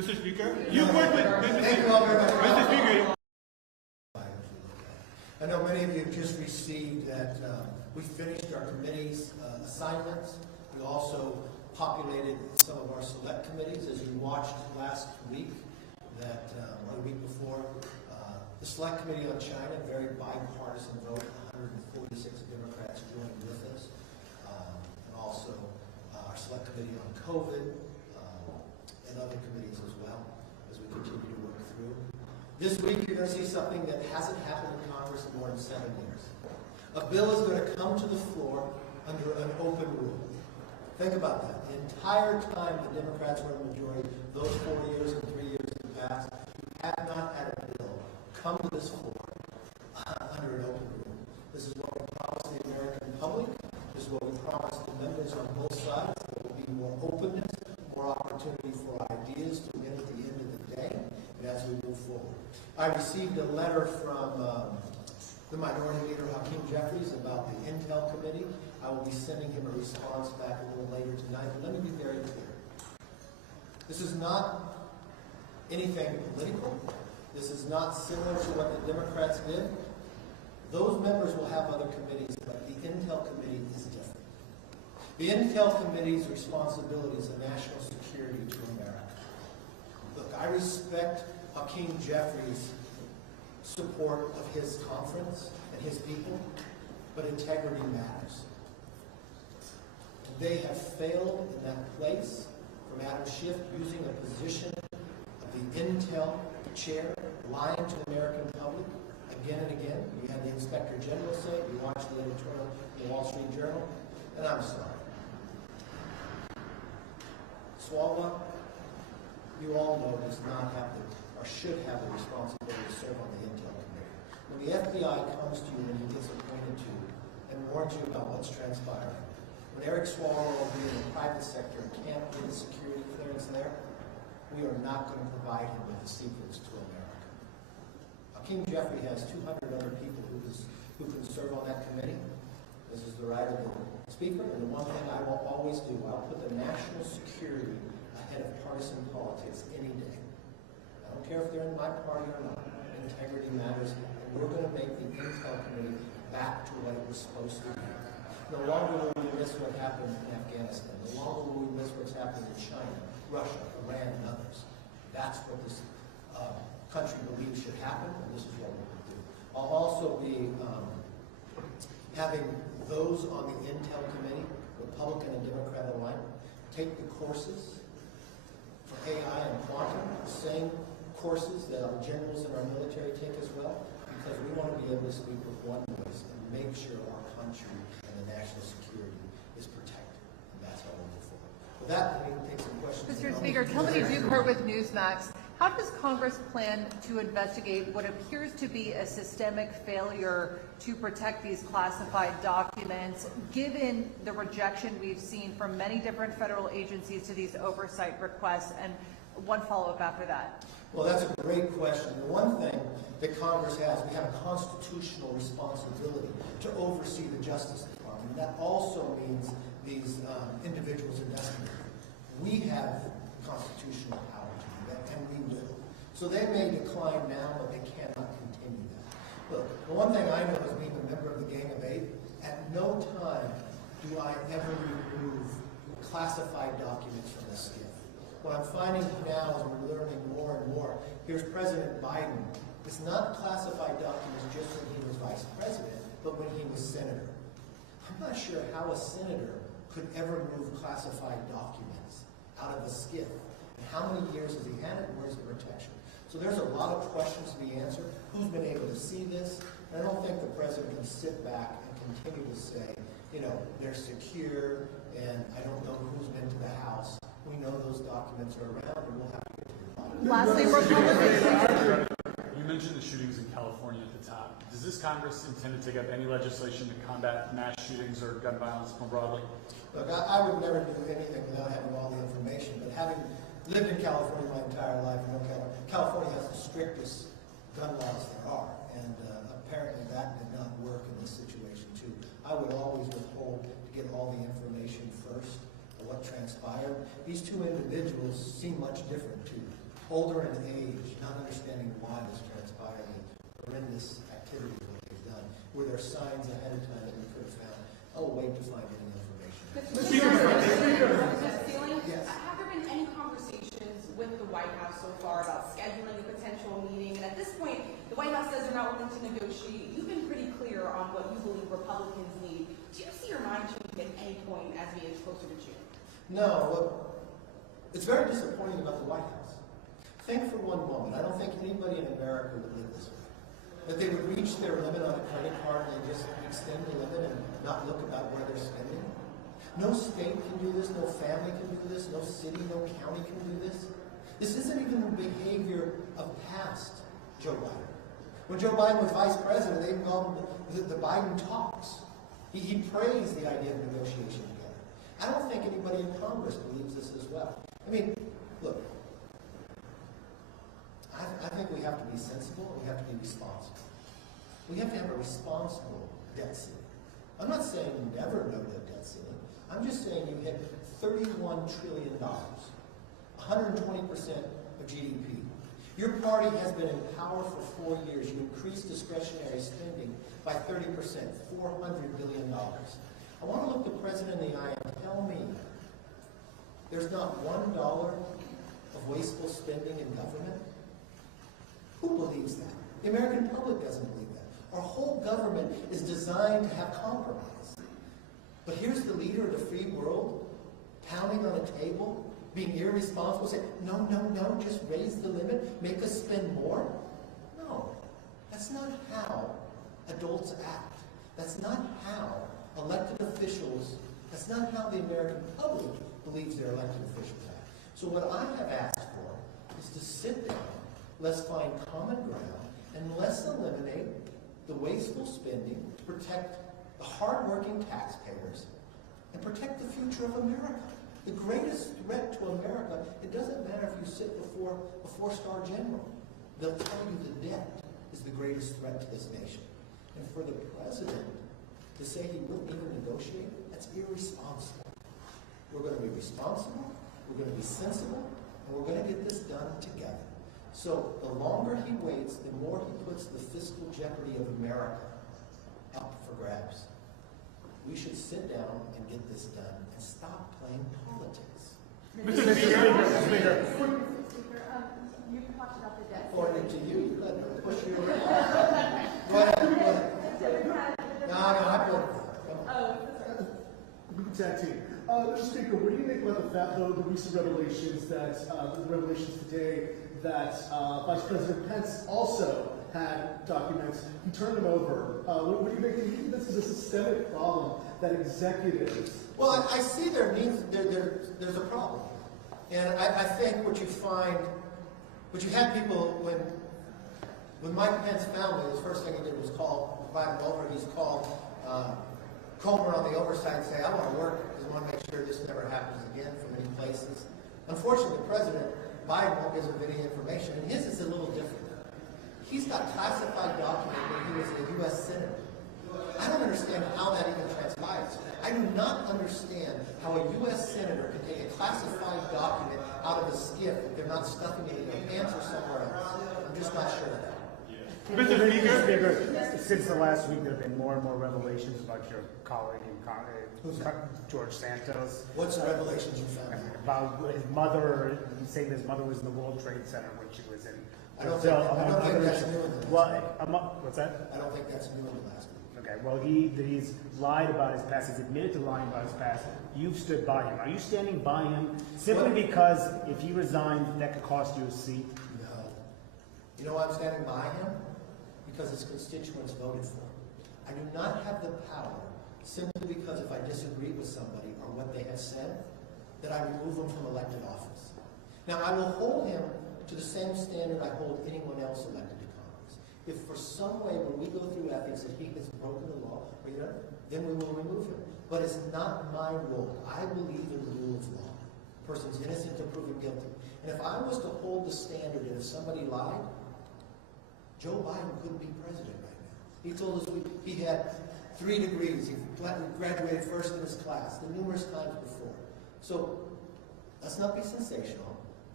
Mr. Speaker, you work with Thank you all very much. Mr. Speaker. I know many of you have just received that we finished our committee's assignments. We also populated some of our select committees, as you watched last week, or the week before. The Select Committee on China, very bipartisan vote, 146 Democrats joined with us. And also our Select Committee on COVID and other committees as well, as we continue to work through. This week, you're going to see something that hasn't happened in Congress in more than 7 years. A bill is going to come to the floor under an open rule. Think about that. The entire time the Democrats were in the majority, those 4 years and 3 years in the past, we have not had a bill come to this floor under an open rule. This is what we promised the American public. This is what we promised the members on both sides. There will be more openness, more opportunity for ideas to win at the end of the day, and as we move forward. I received a letter from the Minority Leader, Hakeem Jeffries, about the Intel Committee. I will be sending him a response back a little later tonight, but let me be very clear. This is not anything political. This is not similar to what the Democrats did. Those members will have other committees, but the Intel Committee is different. The Intel Committee's responsibility is a national security to America. Look, I respect Hakeem Jeffries' support of his conference and his people, but integrity matters. They have failed in that place, from Adam Schiff using a position of the Intel chair, lying to the American public again and again. You had the Inspector General say it. You watched the editorial in the Wall Street Journal, and I'm sorry. Swalwell, you all know, does not have the, or should have the responsibility to serve on the Intel Committee. When the FBI comes to you and he gets appointed to you and warns you about what's transpiring, when Eric Swalwell being in the private sector can't get a security clearance there, we are not going to provide him with the secrets to America. Hakeem Jeffrey has 200 other people who can serve on that committee. This is the right of the Speaker, and the one thing I will always do, I'll put the national security ahead of partisan politics any day. I don't care if they're in my party or not. Integrity matters, and we're going to make the Intel Committee back to what it was supposed to be. No longer will we miss what happened in Afghanistan. No longer will we miss what's happening in China, Russia, Iran, and others. That's what this country believes should happen, and this is what we're going to do. I'll also be having those on the Intel Committee, Republican and Democrat alike, take the courses for AI and quantum, the same courses that our generals in our military take as well, because we want to be able to speak with one voice and make sure our country and the national security is protected. And that's how we'll move forward. With that, we can take some questions. Mr. Speaker, Kelly Duker with Newsmax. How does Congress plan to investigate what appears to be a systemic failure to protect these classified documents, given the rejection we've seen from many different federal agencies to these oversight requests? And one follow-up after that. Well, that's a great question. The one thing that Congress has, we have a constitutional responsibility to oversee the Justice Department. That also means these individuals investigating. We have constitutional power to do that, and we will. So they may decline now, but they cannot continue that. Look, the one thing I know as being a member of the Gang of Eight, at no time do I ever remove classified documents from the skiff. What I'm finding now as we're learning more and more, here's President Biden. It's not classified documents just when he was vice president, but when he was senator. I'm not sure how a senator could ever move classified documents out of a skiff. And how many years has he had it? Where's the protection? So there's a lot of questions to be answered. Who's been able to see this? And I don't think the president can sit back and continue to say, you know, they're secure, and I don't know who's been to the House. We know those documents are around, and we'll have to get to the bottom. Lastly, Republicans. You mentioned the shootings in California at the top. Does this Congress intend to take up any legislation to combat mass shootings or gun violence more broadly? Look, I would never do anything without having all the information, but having lived in California my entire life, you know, California has the strictest gun laws there are, and apparently that did not work in this situation too. I would always withhold to get all the information first of what transpired. These two individuals seem much different too. older in age, not understanding why this transpired, and horrendous activities that they've done. Were there signs ahead of time that we could have found? Oh, wait to find any information. Yes. Have there been any conversations with the White House so far about scheduling a potential meeting? And at this point, the White House says they're not willing to negotiate. You've been pretty clear on what you believe Republicans need. Do you see your mind changing at any point as we inch closer to June? No, well, it's very disappointing about the White House. Think for one moment, I don't think anybody in America would live this way. That they would reach their limit on a credit card and they just extend the limit and not look about where they're spending. No state can do this, no family can do this, no city, no county can do this. This isn't even the behavior of past Joe Biden. When Joe Biden was vice president, they even called him the Biden talks. He praised the idea of negotiation together. I don't think anybody in Congress believes this as well. I mean, look, I think we have to be sensible and we have to be responsible. We have to have a responsible debt ceiling. I'm not saying never no debt ceiling. I'm just saying you hit $31 trillion, 120% of GDP. Your party has been in power for 4 years. You increased discretionary spending by 30%, $400 billion. I want to look the president in the eye and tell me there's not $1 of wasteful spending in government. Who believes that? The American public doesn't believe that. Our whole government is designed to have compromise. But here's the leader of the free world pounding on a table, being irresponsible, saying, no, no, no, just raise the limit, make us spend more. No, that's not how adults act. That's not how elected officials, that's not how the American public believes their elected officials act. So what I have asked for is to sit down, let's find common ground, and let's eliminate the wasteful spending to protect the hardworking taxpayers and protect the future of America. The greatest threat to America, it doesn't matter if you sit before a four-star general. They'll tell you the debt is the greatest threat to this nation. And for the president to say he wouldn't even negotiate, that's irresponsible. We're going to be responsible, we're going to be sensible, and we're going to get this done together. So the longer he waits, the more he puts the fiscal jeopardy of America up for grabs. We should sit down and get this done and stop playing politics. Mr. Speaker, you talked about the debt. According to you, you let them push you around. Go ahead. No, I put We can tag team. Mr. Speaker, what do you think about the recent revelations today that Vice President Pence also had documents? He turned them over. What do you think? Do you think this is a systemic problem that executives? Well, I see there's a problem. And I think what you find, what you had people, when Mike Pence found it, the first thing he did was invite him over. He's called Comer on the Oversight and say, I want to work because I want to make sure this never happens again from any places. Unfortunately, President Biden won't give him any information, and his is a little different. He's got classified documents when he was a U.S. Senator. I don't understand how that even transpires. I do not understand how a U.S. Senator can take a classified document out of a skiff if they're not stuffing it in their pants or somewhere else. I'm just not sure of that. Mr. Speaker, Since the last week, there have been more and more revelations about your colleague in George Santos. What's the revelations you found? About his mother, saying his mother was in the World Trade Center when she was in. I don't think that's new in the last week. What's that? I don't think that's new in the last week. Okay, well, he's lied about his past. He's admitted to lying about his past. You've stood by him. Are you standing by him simply because if he resigned, that could cost you a seat? No. You know why I'm standing by him? Because his constituents voted for him. I do not have the power simply because if I disagree with somebody or what they have said, that I remove them from elected office. Now, I will hold him to the same standard I hold anyone else elected to Congress. If for some way when we go through ethics that he has broken the law, then we will remove him. But it's not my role. I believe in the rule of law. A person's innocent until proven guilty. And if I was to hold the standard that if somebody lied, Joe Biden couldn't be president right now. He told us he had 3 degrees. He graduated first in his class, the numerous times before. So let's not be sensational.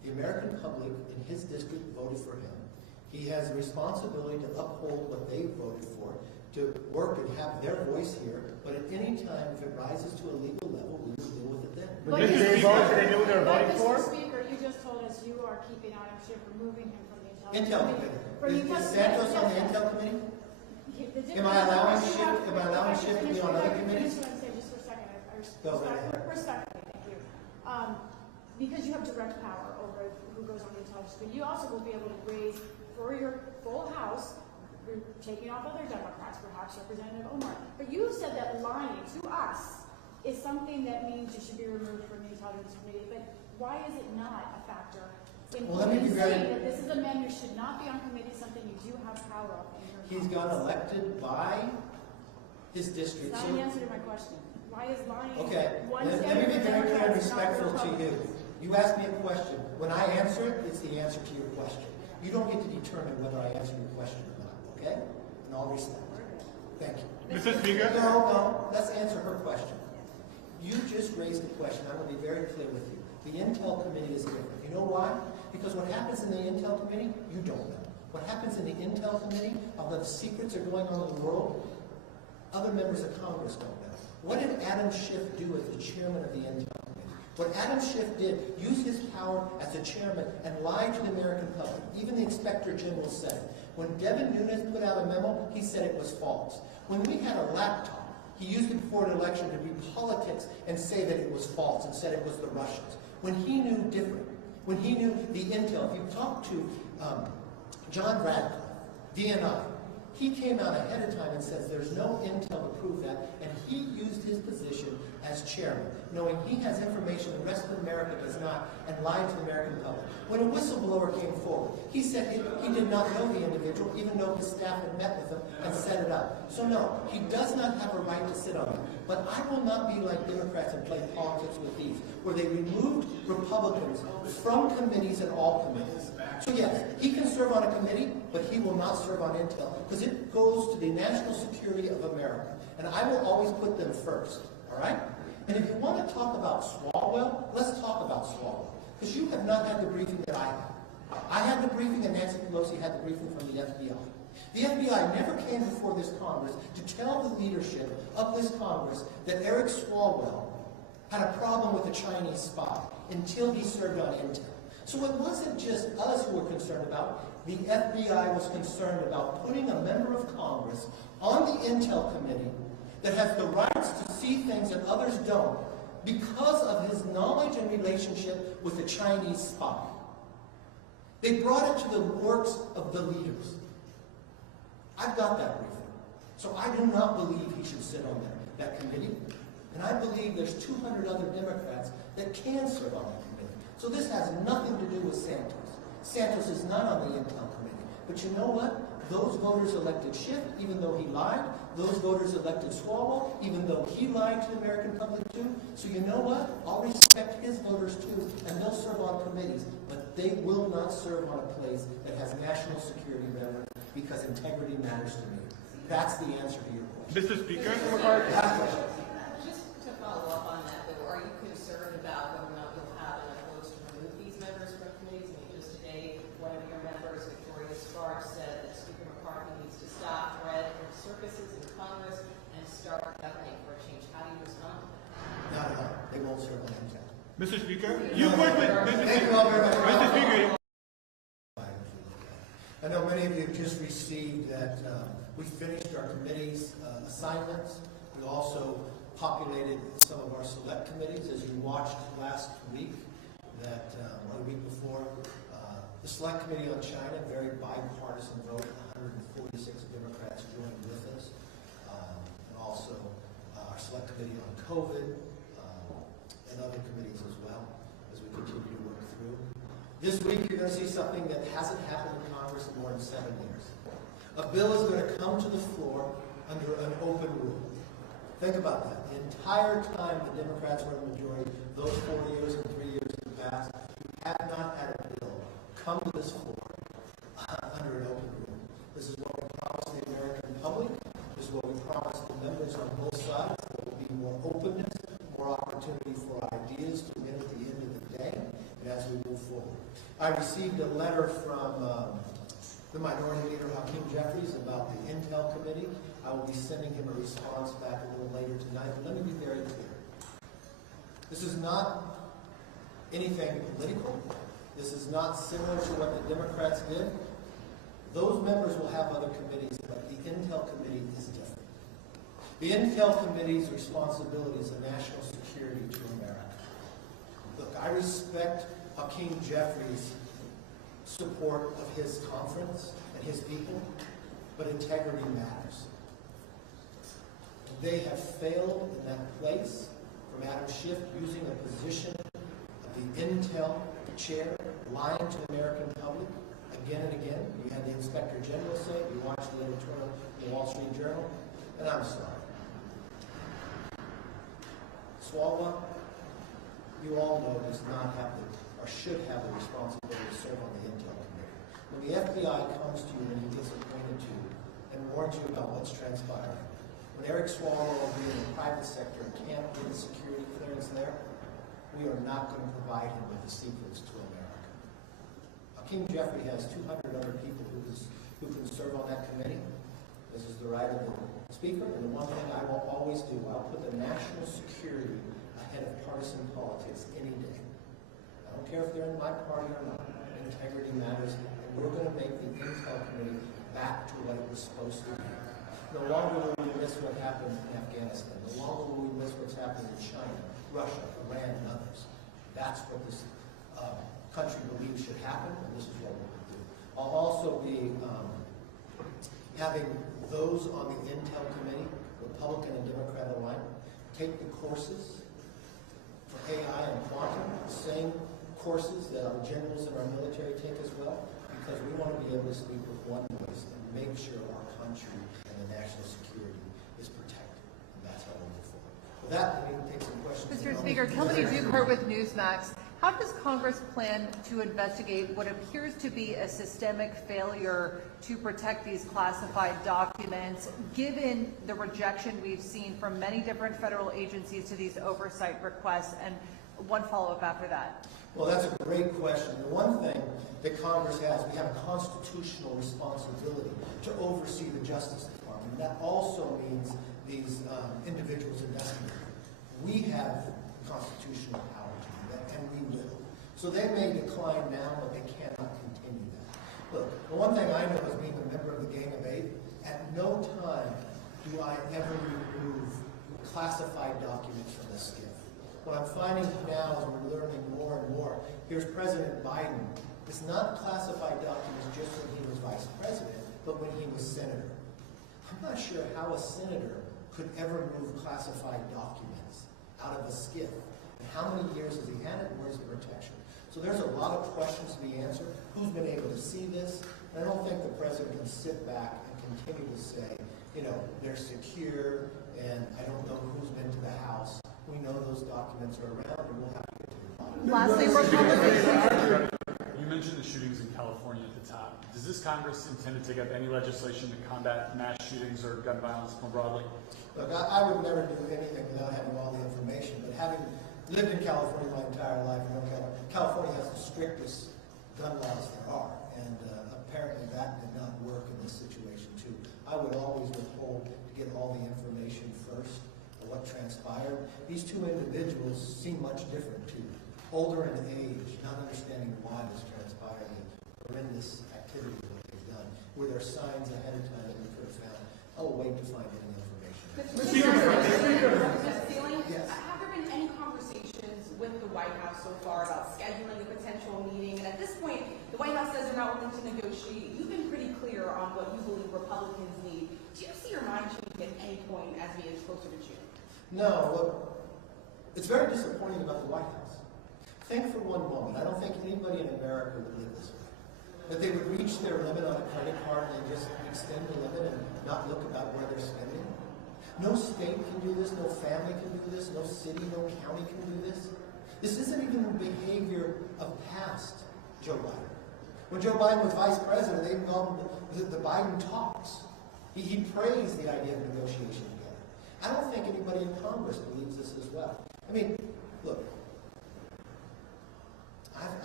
The American public in his district voted for him. He has a responsibility to uphold what they voted for, to work and have their voice here, but at any time, if it rises to a legal level, we will deal with it then. But did they vote? Did they know what they were voting for? Mr. Speaker, you just told us you are keeping Adam Schiff, removing him from the Intel Committee. Is Santos on the Intel Committee? Am I allowing Schiff to be on other committees? Just for a second, respectfully, thank you. Because you have direct power over who goes on the intelligence committee, you also will be able to raise for your full House, you're taking off other Democrats, perhaps Representative Omar. But you said that lying to us is something that means you should be removed from the intelligence committee. But why is it not a factor in saying that this is a man who should not be on committee, something you do have power of in your He's got elected by his district. That's not an answer to my question. Why is lying Okay, one let step me be for very clear and Democrats, not respectful to you. Republicans? You asked me a question. When I answer it, it's the answer to your question. You don't get to determine whether I answer your question or not, okay? In all respect. Thank you. Mr. Speaker? No, let's answer her question. You just raised a question. I'm going to be very clear with you. The Intel Committee is different. You know why? Because what happens in the Intel Committee, you don't know. What happens in the Intel Committee, although the secrets are going on in the world, other members of Congress don't know. What did Adam Schiff do as the chairman of the Intel Committee? What Adam Schiff did, use his power as the chairman and lie to the American public. Even the Inspector General said it. When Devin Nunes put out a memo, he said it was false. When we had a laptop, he used it before an election to read politics and say that it was false and said it was the Russians. When he knew different, when he knew the intel, if you talk to John Radcliffe, DNI, he came out ahead of time and says there's no intel to prove that, and he used his position as chairman, knowing he has information the rest of America does not, and lied to the American public. When a whistleblower came forward, he said he did not know the individual, even though his staff had met with him and set it up. So no, he does not have a right to sit on it. But I will not be like Democrats and play politics with these, where they removed Republicans from committees and all committees. So yes, he can serve on a committee, but he will not serve on intel, because it goes to the national security of America. And I will always put them first, all right? And if you want to talk about Swalwell, let's talk about Swalwell, because you have not had the briefing that I had. I had the briefing and Nancy Pelosi had the briefing from the FBI. The FBI never came before this Congress to tell the leadership of this Congress that Eric Swalwell had a problem with a Chinese spy until he served on intel. So it wasn't just us who were concerned about. The FBI was concerned about putting a member of Congress on the Intel Committee that has the rights to see things that others don't because of his knowledge and relationship with a Chinese spy. They brought it to the works of the leaders. I've got that briefing. So I do not believe he should sit on that committee. And I believe there's 200 other Democrats that can serve on that committee. So this has nothing to do with Santos. Santos is not on the Intel Committee. But you know what? Those voters elected Schiff, even though he lied. Those voters elected Swalwell, even though he lied to the American public too. So you know what? I'll respect his voters too, and they'll serve on committees. But they will not serve on a place that has national security relevance, because integrity matters to me. That's the answer to your question. Mr. Speaker? Just to follow up on that, though, are you concerned about whether or not you'll have enough votes to remove these members from committees? I mean, just today, one of your members, Victoria Sparks, said that Speaker McCarthy needs to stop red circuses in Congress and start governing for a change. How do you respond to that? Not at all. They won't serve on intel. Mr. Speaker? You work with Thank you all very much. Mr. Speaker. I know many of you have just received that we finished our committee's assignments. We also populated some of our select committees, as you watched last week, that or the week before. The Select Committee on China, very bipartisan vote, 146 Democrats joined with us. And also our Select Committee on COVID and other committees as well, as we continue to work through. This week you're going to see something that hasn't happened in Congress in more than 7 years. A bill is going to come to the floor under an open rule. Think about that. The entire time the Democrats were in the majority, those 4 years and 3 years in the past, we have not had a bill come to this floor under an open rule. This is what we promised the American public. This is what we promised the members on both sides. There will be more openness, more opportunity for ideas to win at the end of the day, and as we move forward. I received a letter from the Minority Leader Hakeem Jeffries about the Intel Committee. I will be sending him a response back a little later tonight. But let me be very clear. This is not anything political. This is not similar to what the Democrats did. Those members will have other committees, but the Intel Committee is different. The Intel Committee's responsibility is a national security to America. Look, I respect Hakeem Jeffries' support of his conference and his people, but integrity matters. They have failed in that place from Adam Schiff using a position of the Intel chair, lying to the American public again and again. You had the Inspector General say it, you watched the editorial in the Wall Street Journal, and I'm sorry. Swalwell, you all know, does not have the, or should have the responsibility to serve on the Intel Committee. When the FBI comes to you and he gets appointed to you and warns you about what's transpiring, when Eric Swalwell will be in the private sector and can't get a security clearance there, we are not going to provide him with the secrets to America. Hakeem Jeffrey has 200 other people who can serve on that committee. This is the right of the Speaker, and the one thing I will always do, I'll put the national security ahead of partisan politics any day. I don't care if they're in my party or not. Integrity matters, and we're going to make the Intel Committee back to what it was supposed to be. No longer will we miss what happened in Afghanistan. No longer will we miss what's happening in China, Russia, Iran, and others. That's what this country believes should happen, and this is what we're going to do. I'll also be having those on the Intel Committee, Republican and Democrat alike, take the courses for AI and quantum, the same courses that our generals and our military take as well, because we want to be able to speak with one voice and make sure our country and the national security is protected. And that's how we'll move forward. With that, we can take some questions. Mr. Speaker, Kelly Duke with Newsmax. How does Congress plan to investigate what appears to be a systemic failure to protect these classified documents, given the rejection we've seen from many different federal agencies to these oversight requests? And one follow-up after that. Well, that's a great question. The one thing that Congress has, we have a constitutional responsibility to oversee the Justice Department. That also means these individuals investigating. We have constitutional power to do that, and we will. So they may decline now, but they cannot continue that. Look, the one thing I know as being a member of the Gang of Eight, at no time do I ever remove classified documents from the SCIF. What I'm finding now as we're learning more and more, here's President Biden. It's not classified documents just when he was vice president, but when he was senator. I'm not sure how a senator could ever move classified documents out of a SCIF. And how many years has he had it, and where's the protection? So there's a lot of questions to be answered. Who's been able to see this? And I don't think the president can sit back and continue to say, you know, they're secure, and I don't know who's been to the House. We know those documents are around, and we'll have to get to the bottom. Lastly, You mentioned the shootings in California at the top. Does this Congress intend to take up any legislation to combat mass shootings or gun violence more broadly? Look, I would never do anything without having all the information, but having lived in California my entire life, I know California has the strictest gun laws there are, and apparently that did not work in this situation too. I would always withhold to get all the information first of what transpired. These two individuals seem much different too. Older in age, not understanding why this transpired, the horrendous activity that they've done. Were there signs ahead of time that we could have found? I'll wait to find any information. Mr. Ceiling, Yes. have there been any conversations with the White House so far about scheduling a potential meeting? And at this point, the White House says they're not willing to negotiate. You've been pretty clear on what you believe Republicans need. Do you see your mind changing at any point as we get closer to June? No, look, it's very disappointing about the White House. Think for one moment, I don't think anybody in America would live this way. That they would reach their limit on a credit card and just extend the limit and not look about where they're spending. No state can do this, no family can do this, no city, no county can do this. This isn't even the behavior of past Joe Biden. When Joe Biden was vice president, they called the Biden talks. He praised the idea of negotiation together. I don't think anybody in Congress believes this as well. I mean, look,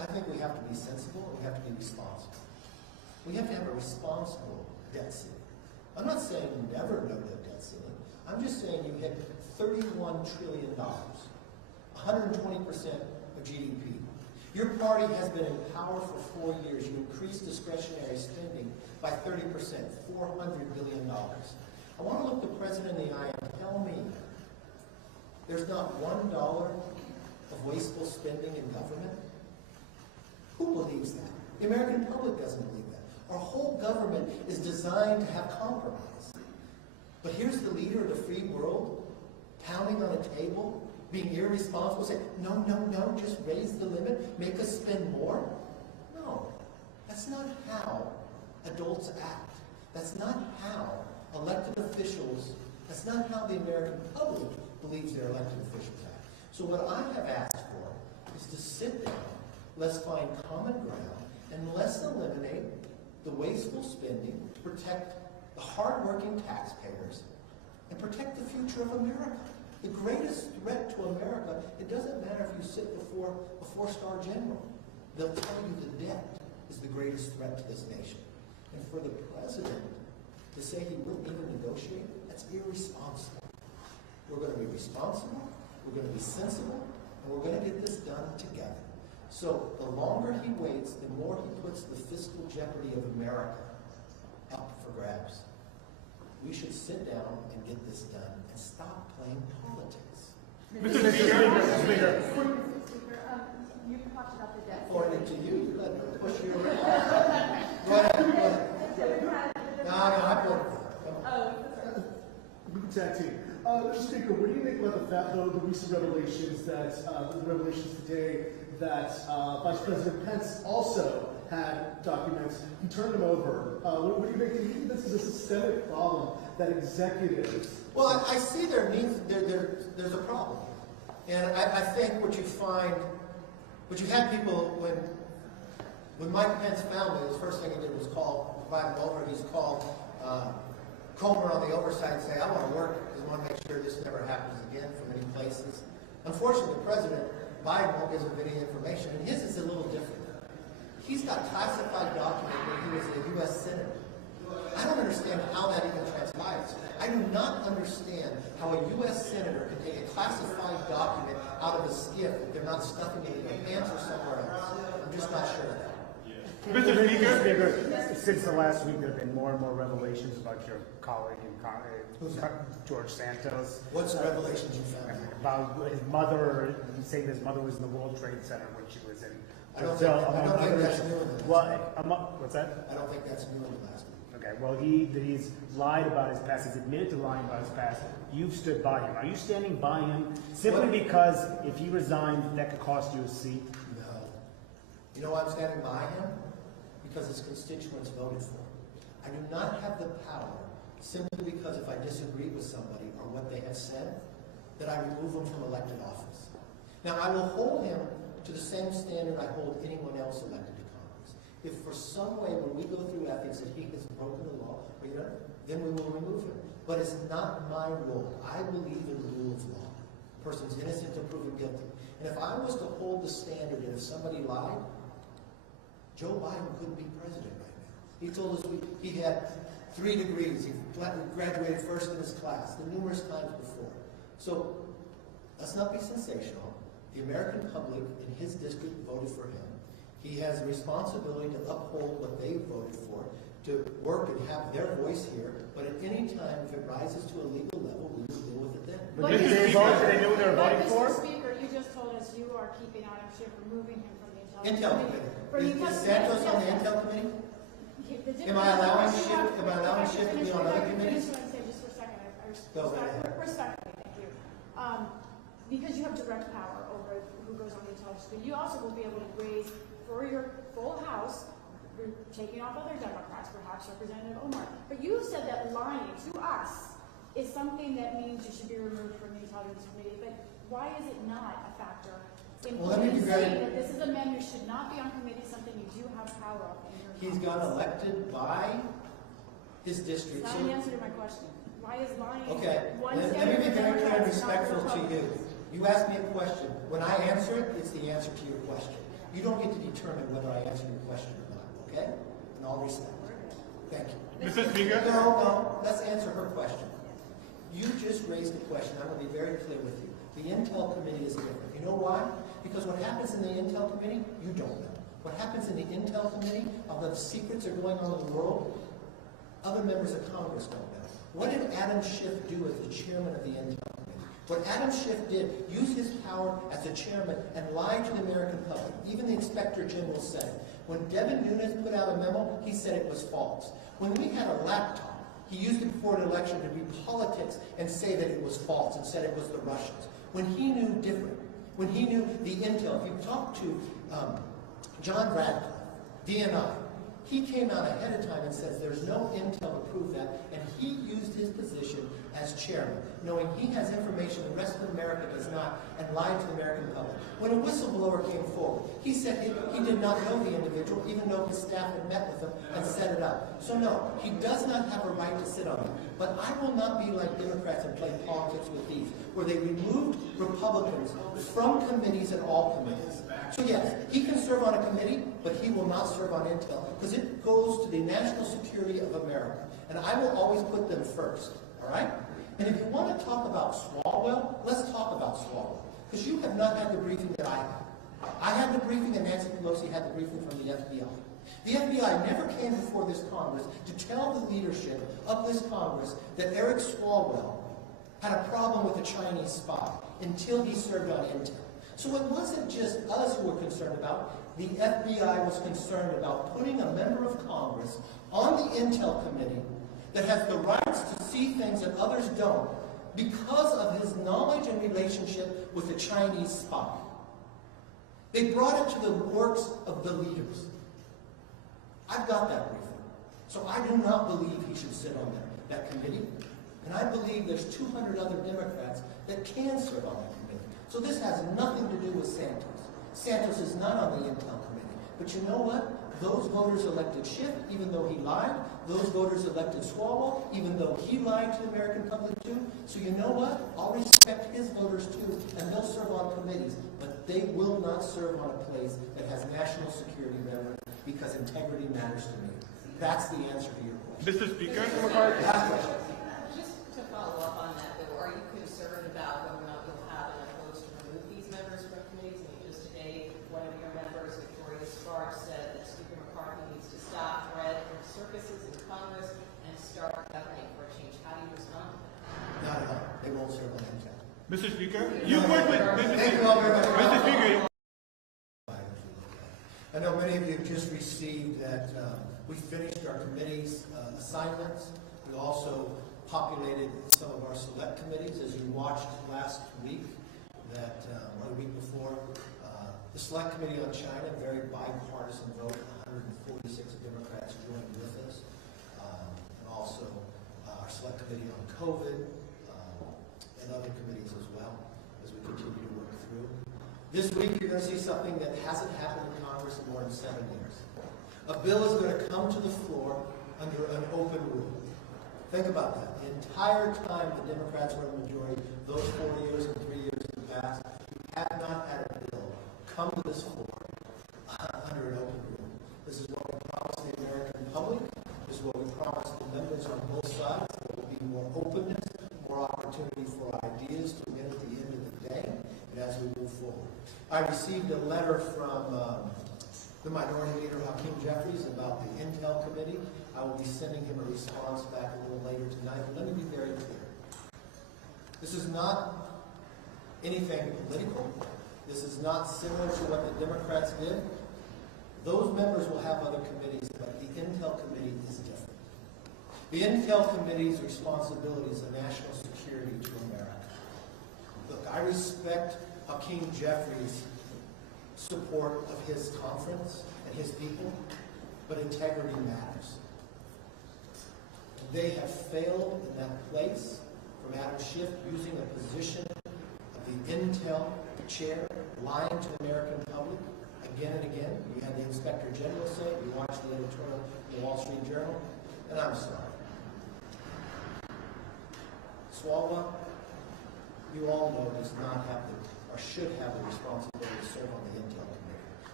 I think we have to be sensible and we have to be responsible. We have to have a responsible debt ceiling. I'm not saying never no debt ceiling. I'm just saying you hit $31 trillion, 120% of GDP. Your party has been in power for 4 years. You increased discretionary spending by 30%, $400 billion. I want to look the president in the eye and tell me there's not $1 of wasteful spending in government? Who believes that? The American public doesn't believe that. Our whole government is designed to have compromise. But here's the leader of the free world pounding on a table, being irresponsible, saying, no, no, no, just raise the limit, make us spend more. No, that's not how adults act. That's not how elected officials, that's not how the American public believes their elected officials act. So what I have asked for is to sit down, let's find common ground, and let's eliminate the wasteful spending, protect the hardworking taxpayers, and protect the future of America. The greatest threat to America, it doesn't matter if you sit before a four-star general. They'll tell you the debt is the greatest threat to this nation. And for the president to say he wouldn't even negotiate, that's irresponsible. We're going to be responsible, we're going to be sensible, and we're going to get this done together. So the longer he waits, the more he puts the fiscal jeopardy of America up for grabs. We should sit down and get this done and stop playing politics. Mr. Speaker, you talked about the debt. According to you, you let me push you around. Go ahead. No, I put. We can tag team. Mr. Speaker, what do you make about the recent revelations today that Vice President Pence also had documents? He turned them over. What do you make? Do you think this is a systemic problem that executives? Well, I see there's a problem, and I think what you had people when Mike Pence found it, the first thing he did was invite him over. He's called Comer on the Oversight and say, I want to work because I want to make sure this never happens again from any places. Unfortunately, President Biden won't give him any information, and his is a little different. He's got classified document when he was a U.S. Senator. I don't understand how that even transpires. I do not understand how a U.S. Senator can take a classified document out of a skiff if they're not stuffing it in their pants or somewhere else. I'm just not sure of that. Mr. Speaker, since the last week, there have been more and more revelations about your colleague George Santos. What's the revelations you found? About his mother, saying his mother was in the World Trade Center when she was in I don't Brazil. think that's new in the last week. What's that? I don't think that's new in the last week. Okay, well, he's lied about his past. He's admitted to lying about his past. You've stood by him. Are you standing by him simply because if he resigned, that could cost you a seat? No. You know why I'm standing by him? Because his constituents voted for him. I do not have the power, simply because if I disagree with somebody or what they have said, that I remove them from elected office. Now, I will hold him to the same standard I hold anyone else elected to Congress. If for some way, when we go through ethics, that he has broken the law, then we will remove him. But it's not my role. I believe in the rule of law. A person's innocent until proven guilty. And if I was to hold the standard, and if somebody lied, Joe Biden couldn't be president right now. He told us he had 3 degrees. He graduated first in his class, the numerous times before. So let's not be sensational. The American public in his district voted for him. He has a responsibility to uphold what they voted for, to work and have their voice here. But at any time, if it rises to a legal level, we will deal with it then. But did they vote? Did they know what they were voting for? Mr. Speaker, you just told us you are keeping on Schiff, removing him from the Intel Committee. Is Santos on the Intel Committee? Am I allowing Schiff to be on other committees? Just for a second, respectfully, thank you. Because you have direct power over who goes on the intelligence committee, you also will be able to raise for your full House, taking off other Democrats, perhaps Representative Omar. But you said that lying to us is something that means you should be removed from the intelligence committee. But why is it not a factor? Well, let me be very... that this is a man who should not be on committee, something you do have power of in your He's got elected by his district. That's not an answer to my question. Why is lying? Okay, let me be very clear and respectful to you. You asked me a question. When I answer it, it's the answer to your question. You don't get to determine whether I answer your question or not, okay? In all respect. Thank you. Mr. Speaker? No, let's answer her question. You just raised a question. I'm going to be very clear with you. The Intel Committee is different. You know why? Because what happens in the Intel Committee, you don't know. What happens in the Intel Committee, although the secrets are going on in the world, other members of Congress don't know. What did Adam Schiff do as the chairman of the Intel Committee? What Adam Schiff did, use his power as the chairman and lie to the American public. Even the Inspector General said it. When Devin Nunes put out a memo, he said it was false. When we had a laptop, he used it before an election to read politics and say that it was false and said it was the Russians. When he knew different, when he knew the intel, if you talk to John Radcliffe, DNI, he came out ahead of time and says there's no intel to prove that, and he used his position as chairman, knowing he has information the rest of America does not, and lied to the American public. When a whistleblower came forward, he said he did not know the individual, even though his staff had met with him and set it up. So no, he does not have a right to sit on it. But I will not be like Democrats and play politics with these, where they removed Republicans from committees and all committees. So yes, he can serve on a committee, but he will not serve on intel, because it goes to the national security of America. And I will always put them first, all right? And if you want to talk about Swalwell, let's talk about Swalwell, because you have not had the briefing that I had. I had the briefing and Nancy Pelosi had the briefing from the FBI. The FBI never came before this Congress to tell the leadership of this Congress that Eric Swalwell had a problem with a Chinese spy until he served on intel. So it wasn't just us who were concerned about. The FBI was concerned about putting a member of Congress on the Intel Committee that has the rights to see things that others don't because of his knowledge and relationship with a Chinese spy. They brought it to the works of the leaders. I've got that briefing. So I do not believe he should sit on that committee. And I believe there's 200 other Democrats that can serve on that committee. So this has nothing to do with Santos. Santos is not on the Intel Committee. But you know what? Those voters elected Schiff, even though he lied. Those voters elected Swalwell, even though he lied to the American public too. So you know what? I'll respect his voters too, and they'll serve on committees. But they will not serve on a place that has national security better, because integrity matters to me. That's the answer to your question. Mr. Speaker? Just to follow up on that, though, are you concerned about whether or not you'll have enough votes to remove these members from committees? I mean, just today, one of your members, Victoria Sparks, said that Speaker McCarthy needs to stop threat and circuses in Congress and start governing for a change. How do you respond to that? Not at all. They won't serve on intel. Mr. Speaker? You work with Thank you all very much. Mr. Speaker. I know many of you have just received that we finished our committee's assignments. We also populated some of our select committees. As you watched last week, that one week before, the Select Committee on China, very bipartisan vote, 146 Democrats joined with us. And also our Select Committee on COVID and other committees as well, as we continue to work through. This week, you're going to see something that hasn't happened in Congress in more than 7 years. A bill is going to come to the floor under an open rule. Think about that. The entire time the Democrats were in the majority, those 4 years and 3 years in the past, we have not had a bill come to this floor under an open rule. This is what we promised the American public. This is what we promised the members on both sides. There will be more openness, more opportunity for ideas to win at the end of the day, and as we move forward. I received a letter from the Minority Leader, Hakeem Jeffries, about the Intel Committee. I will be sending him a response back a little later tonight. But let me be very clear. This is not anything political. This is not similar to what the Democrats did. Those members will have other committees, but the Intel Committee is different. The Intel Committee's responsibility is a national security to America. Look, I respect Hakeem Jeffries' support of his conference and his people, but integrity matters. They have failed in that place, from Adam Schiff using a position of the Intel chair, lying to the American public again and again. You had the Inspector General say it. You watched the editorial in the Wall Street Journal, and I'm sorry. Swalwell, you all know, does not have the, or should have the responsibility to serve on the Intel Committee.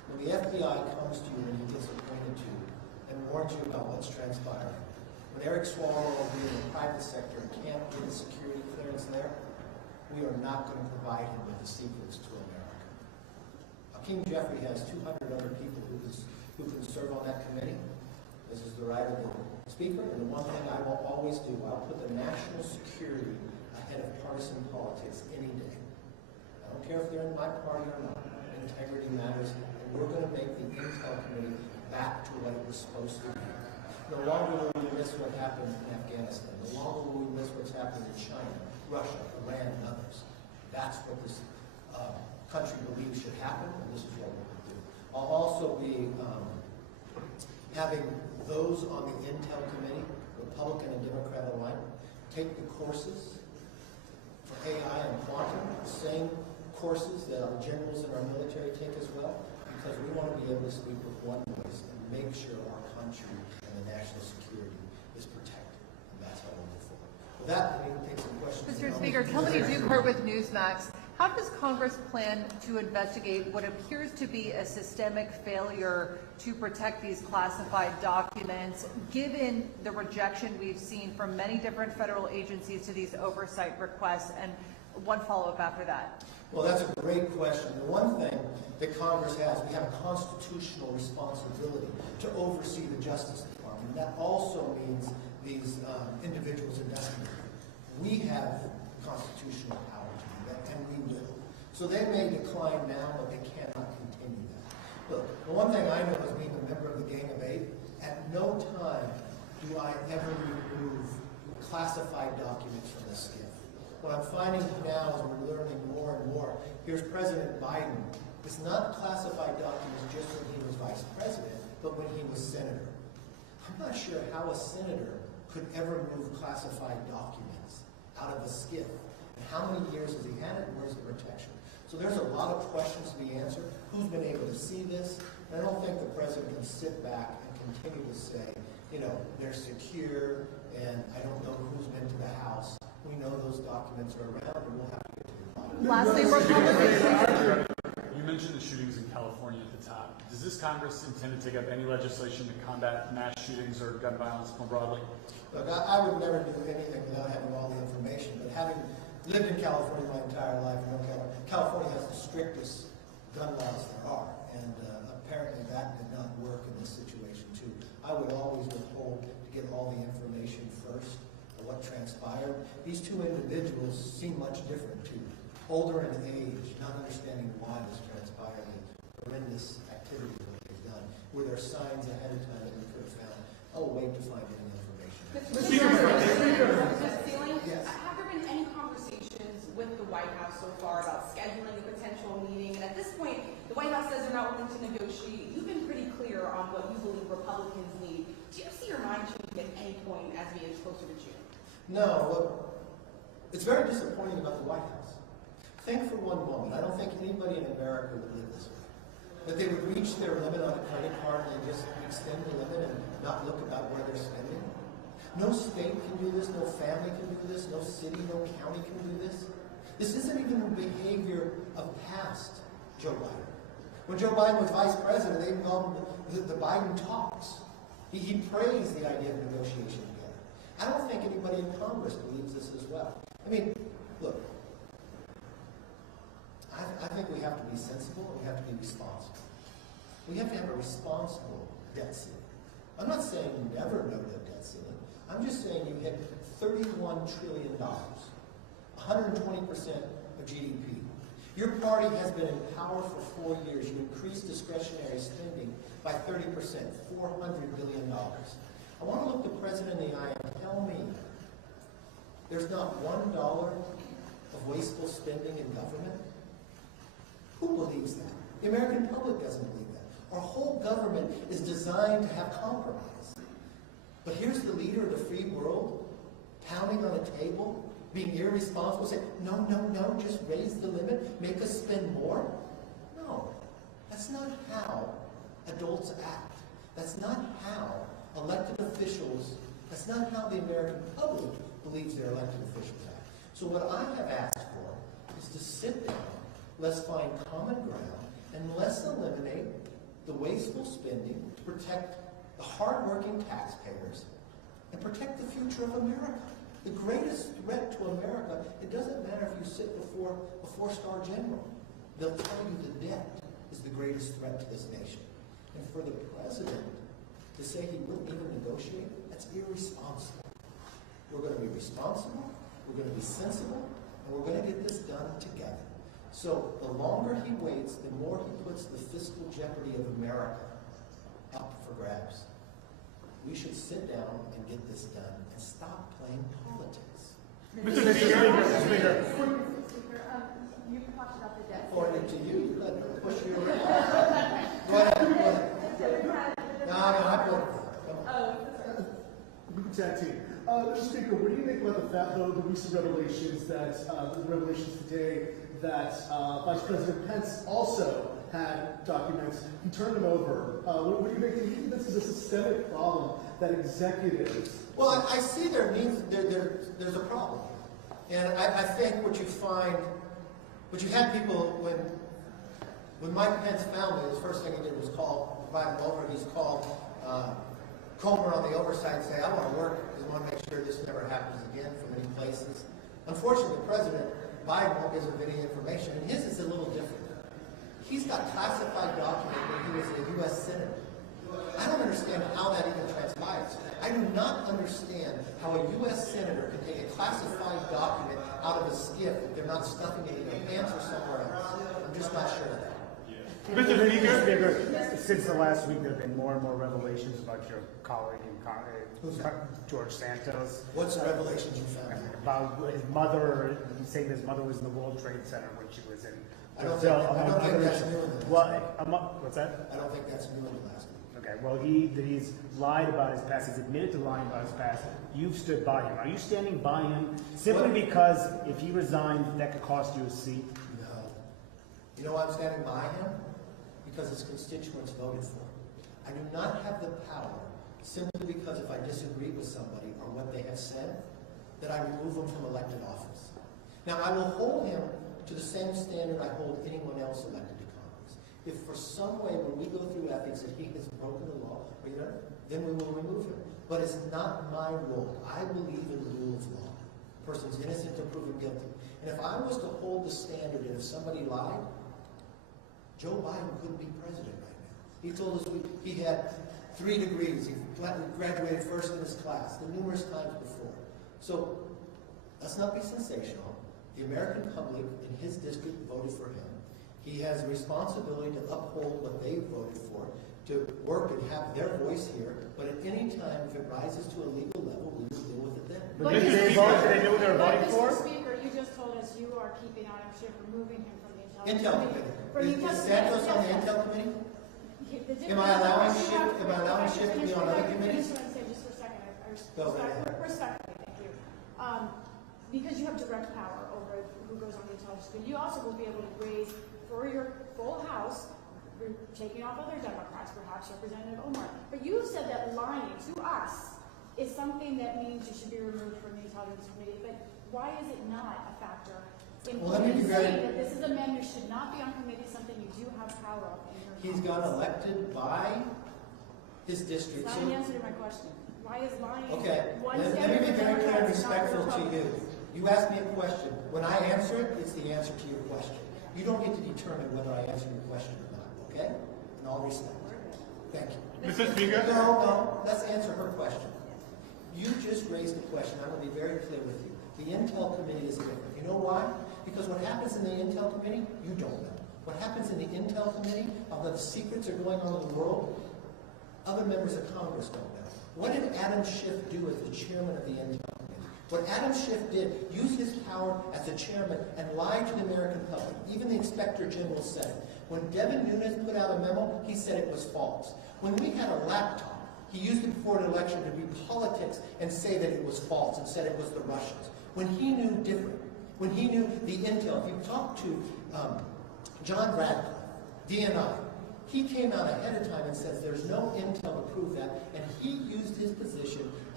When the FBI comes to you and he gets appointed to you and warns you about what's transpiring, when Eric Swalwell being in the private sector can't get a security clearance there, we are not going to provide him with the secrets to America. King Jeffrey has 200 other people who can serve on that committee. This is the right of the Speaker, and the one thing I will always do, I'll put the national security ahead of partisan politics any day. I don't care if they're in my party or not. Integrity matters, and we're going to make the Intel Committee back to what it was supposed to be. No longer will we miss what happened in Afghanistan. No longer will we miss what's happened in China, Russia, Iran, and others. That's what this country believes should happen, and this is what we're going to do. I'll also be having those on the Intel Committee, Republican and Democrat alike, take the courses for AI and quantum, the same courses that our generals and our military take as well, because we want to be able to speak with one voice and make sure our country and the national security is protected. And that's how we'll move forward. With that, we can take some questions. Mr. Speaker, Kelly Dukert with Newsmax. How does Congress plan to investigate what appears to be a systemic failure to protect these classified documents, given the rejection we've seen from many different federal agencies to these oversight requests? And one follow-up after that. Well, that's a great question. The one thing that Congress has, we have a constitutional responsibility to oversee the Justice Department. That also means these individuals investigating. We have constitutional power to do that, and we will. So they may decline now, but they cannot continue that. Look, the one thing I know as being a member of the Gang of Eight, at no time do I ever remove classified documents from the SCIF. What I'm finding now as we're learning more and more, here's President Biden. It's not classified documents just when he was vice president, but when he was senator. I'm not sure how a senator could ever move classified documents out of a SCIF. And how many years has he had it, and where's the protection? So there's a lot of questions to be answered. Who's been able to see this? And I don't think the president can sit back and continue to say, you know, they're secure, and I don't know who's been to the House. We know those documents are around, and we'll have to get to the bottom. Lastly, you mentioned the shootings in California at the top. Does this Congress intend to take up any legislation to combat mass shootings or gun violence more broadly? Look, I would never do anything without having all the information, but having lived in California my entire life, I know California has the strictest gun laws there are, and apparently that did not work in this situation too. I would always withhold to get all the information first of what transpired. These two individuals seem much different too. Older in age, not understanding why this transpired, and horrendous activity that they've done. Were there signs ahead of time that we could have found? I'll wait to find any information. Mr. Ceiling, Yes. have there been any conversations with the White House so far about scheduling a potential meeting? And at this point, the White House says they're not willing to negotiate. You've been pretty clear on what you believe Republicans need. Do you see your mind changing at any point as we get closer to June? No, look, it's very disappointing about the White House. Think for one moment, I don't think anybody in America would live this way. That they would reach their limit on a credit card and just extend the limit and not look about where they're spending. No state can do this, no family can do this, no city, no county can do this. This isn't even the behavior of past Joe Biden. When Joe Biden was vice president, they called him the Biden talks. He praised the idea of negotiation together. I don't think anybody in Congress believes this as well. I mean, look, I think we have to be sensible and we have to be responsible. We have to have a responsible debt ceiling. I'm not saying never no debt ceiling. I'm just saying you hit $31 trillion, 120% of GDP. Your party has been in power for 4 years. You increased discretionary spending by 30%, $400 billion. I want to look the president in the eye and tell me there's not $1 of wasteful spending in government. Who believes that? The American public doesn't believe that. Our whole government is designed to have compromise. But here's the leader of the free world pounding on a table, being irresponsible, saying, no, no, no, just raise the limit, make us spend more. No, that's not how adults act. That's not how elected officials, that's not how the American public believes their elected officials act. So what I have asked for is to sit down, let's find common ground, and let's eliminate the wasteful spending, to protect the hardworking taxpayers, and protect the future of America. The greatest threat to America, it doesn't matter if you sit before a four-star general. They'll tell you the debt is the greatest threat to this nation. And for the president to say he wouldn't even negotiate, that's irresponsible. We're going to be responsible, we're going to be sensible, and we're going to get this done together. So the longer he waits, the more he puts the fiscal jeopardy of America up for grabs. We should sit down and get this done and stop playing politics. Mr. Speaker. You talked about the debt. Pointed to you, you let me push you around. Go ahead. No, I put We can tag team. Mr. Speaker, what do you think about the recent revelations today that Vice President Pence also had documents? He turned them over. What do you think? Do you think this is a systemic problem that executives? Well, I see there's a problem. And I think what you find, what you had people, when Mike Pence found it, the first thing he did was invite him over. He's called Comer on the Oversight and say, I want to work because I want to make sure this never happens again from any places. Unfortunately, President Biden won't give him any information, and his is a little different. He's got classified document when he was a U.S. Senator. I don't understand how that even transpires. I do not understand how a U.S. Senator can take a classified document out of a skiff if they're not stuffing it in their pants or somewhere else. I'm just not sure of that. Mr. Speaker. Since the last week, there have been more and more revelations about your colleague George Santos. What's the revelations you found? About his mother, he's saying his mother was in the World Trade Center when she was in I don't Brazil. think that's new in the last What's that? I don't think that's new in the last week. Okay, well, he's lied about his past. He's admitted to lying about his past. You've stood by him. Are you standing by him simply because if he resigned, that could cost you a seat? No. You know why I'm standing by him? Because his constituents voted for him. I do not have the power, simply because if I disagree with somebody or what they have said, that I remove them from elected office. Now, I will hold him to the same standard I hold anyone else elected to Congress. If for some way when we go through ethics that he has broken the law, then we will remove him. But it's not my role. I believe in the rule of law. A person's innocent until proven guilty. And if I was to hold the standard and if somebody lied, Joe Biden couldn't be president right now. He told us he had 3 degrees. He graduated first in his class, the numerous times before. So let's not be sensational. The American public in his district voted for him. He has a responsibility to uphold what they voted for, to work and have their voice here. But at any time, if it rises to a legal level, we will deal with it then. But did they vote? Did they know what they were voting for? Mr. Speaker, you just told us you are keeping on him, removing him from the Intel Committee. Is Santos on the Intel Committee? Am I allowing Schiff to be on other committees? Just for a second, Go ahead. respectfully, thank you. Because you have direct power over who goes on the intelligence committee, you also will be able to raise for your full House, you're taking off other Democrats, perhaps Representative Omar. But you said that lying to us is something that means you should be removed from the intelligence committee. But why is it not a factor? Well, let me be very. That this is a man who should not be on committee, something you do have power of. He's got elected by his district. That's not an answer to my question. Why is lying? Okay, let me be very clear and respectful to you. You asked me a question. When I answer it, it's the answer to your question. You don't get to determine whether I answer your question or not, okay? In all respect. Thank you. Mr. Speaker. No, let's answer her question. You just raised a question. I'm going to be very clear with you. The Intel Committee is different. You know why? Because what happens in the Intel Committee, you don't know. What happens in the Intel Committee, although the secrets are going on in the world, other members of Congress don't know. What did Adam Schiff do as the chairman of the Intel Committee? What Adam Schiff did, use his power as a chairman and lie to the American public. Even the Inspector General said it. When Devin Nunes put out a memo, he said it was false. When we had a laptop, he used it before an election to read politics and say that it was false and said it was the Russians. When he knew different, when he knew the intel, if you talk to John Radcliffe, DNI, he came out ahead of time and says there's no intel to prove that, and he used his position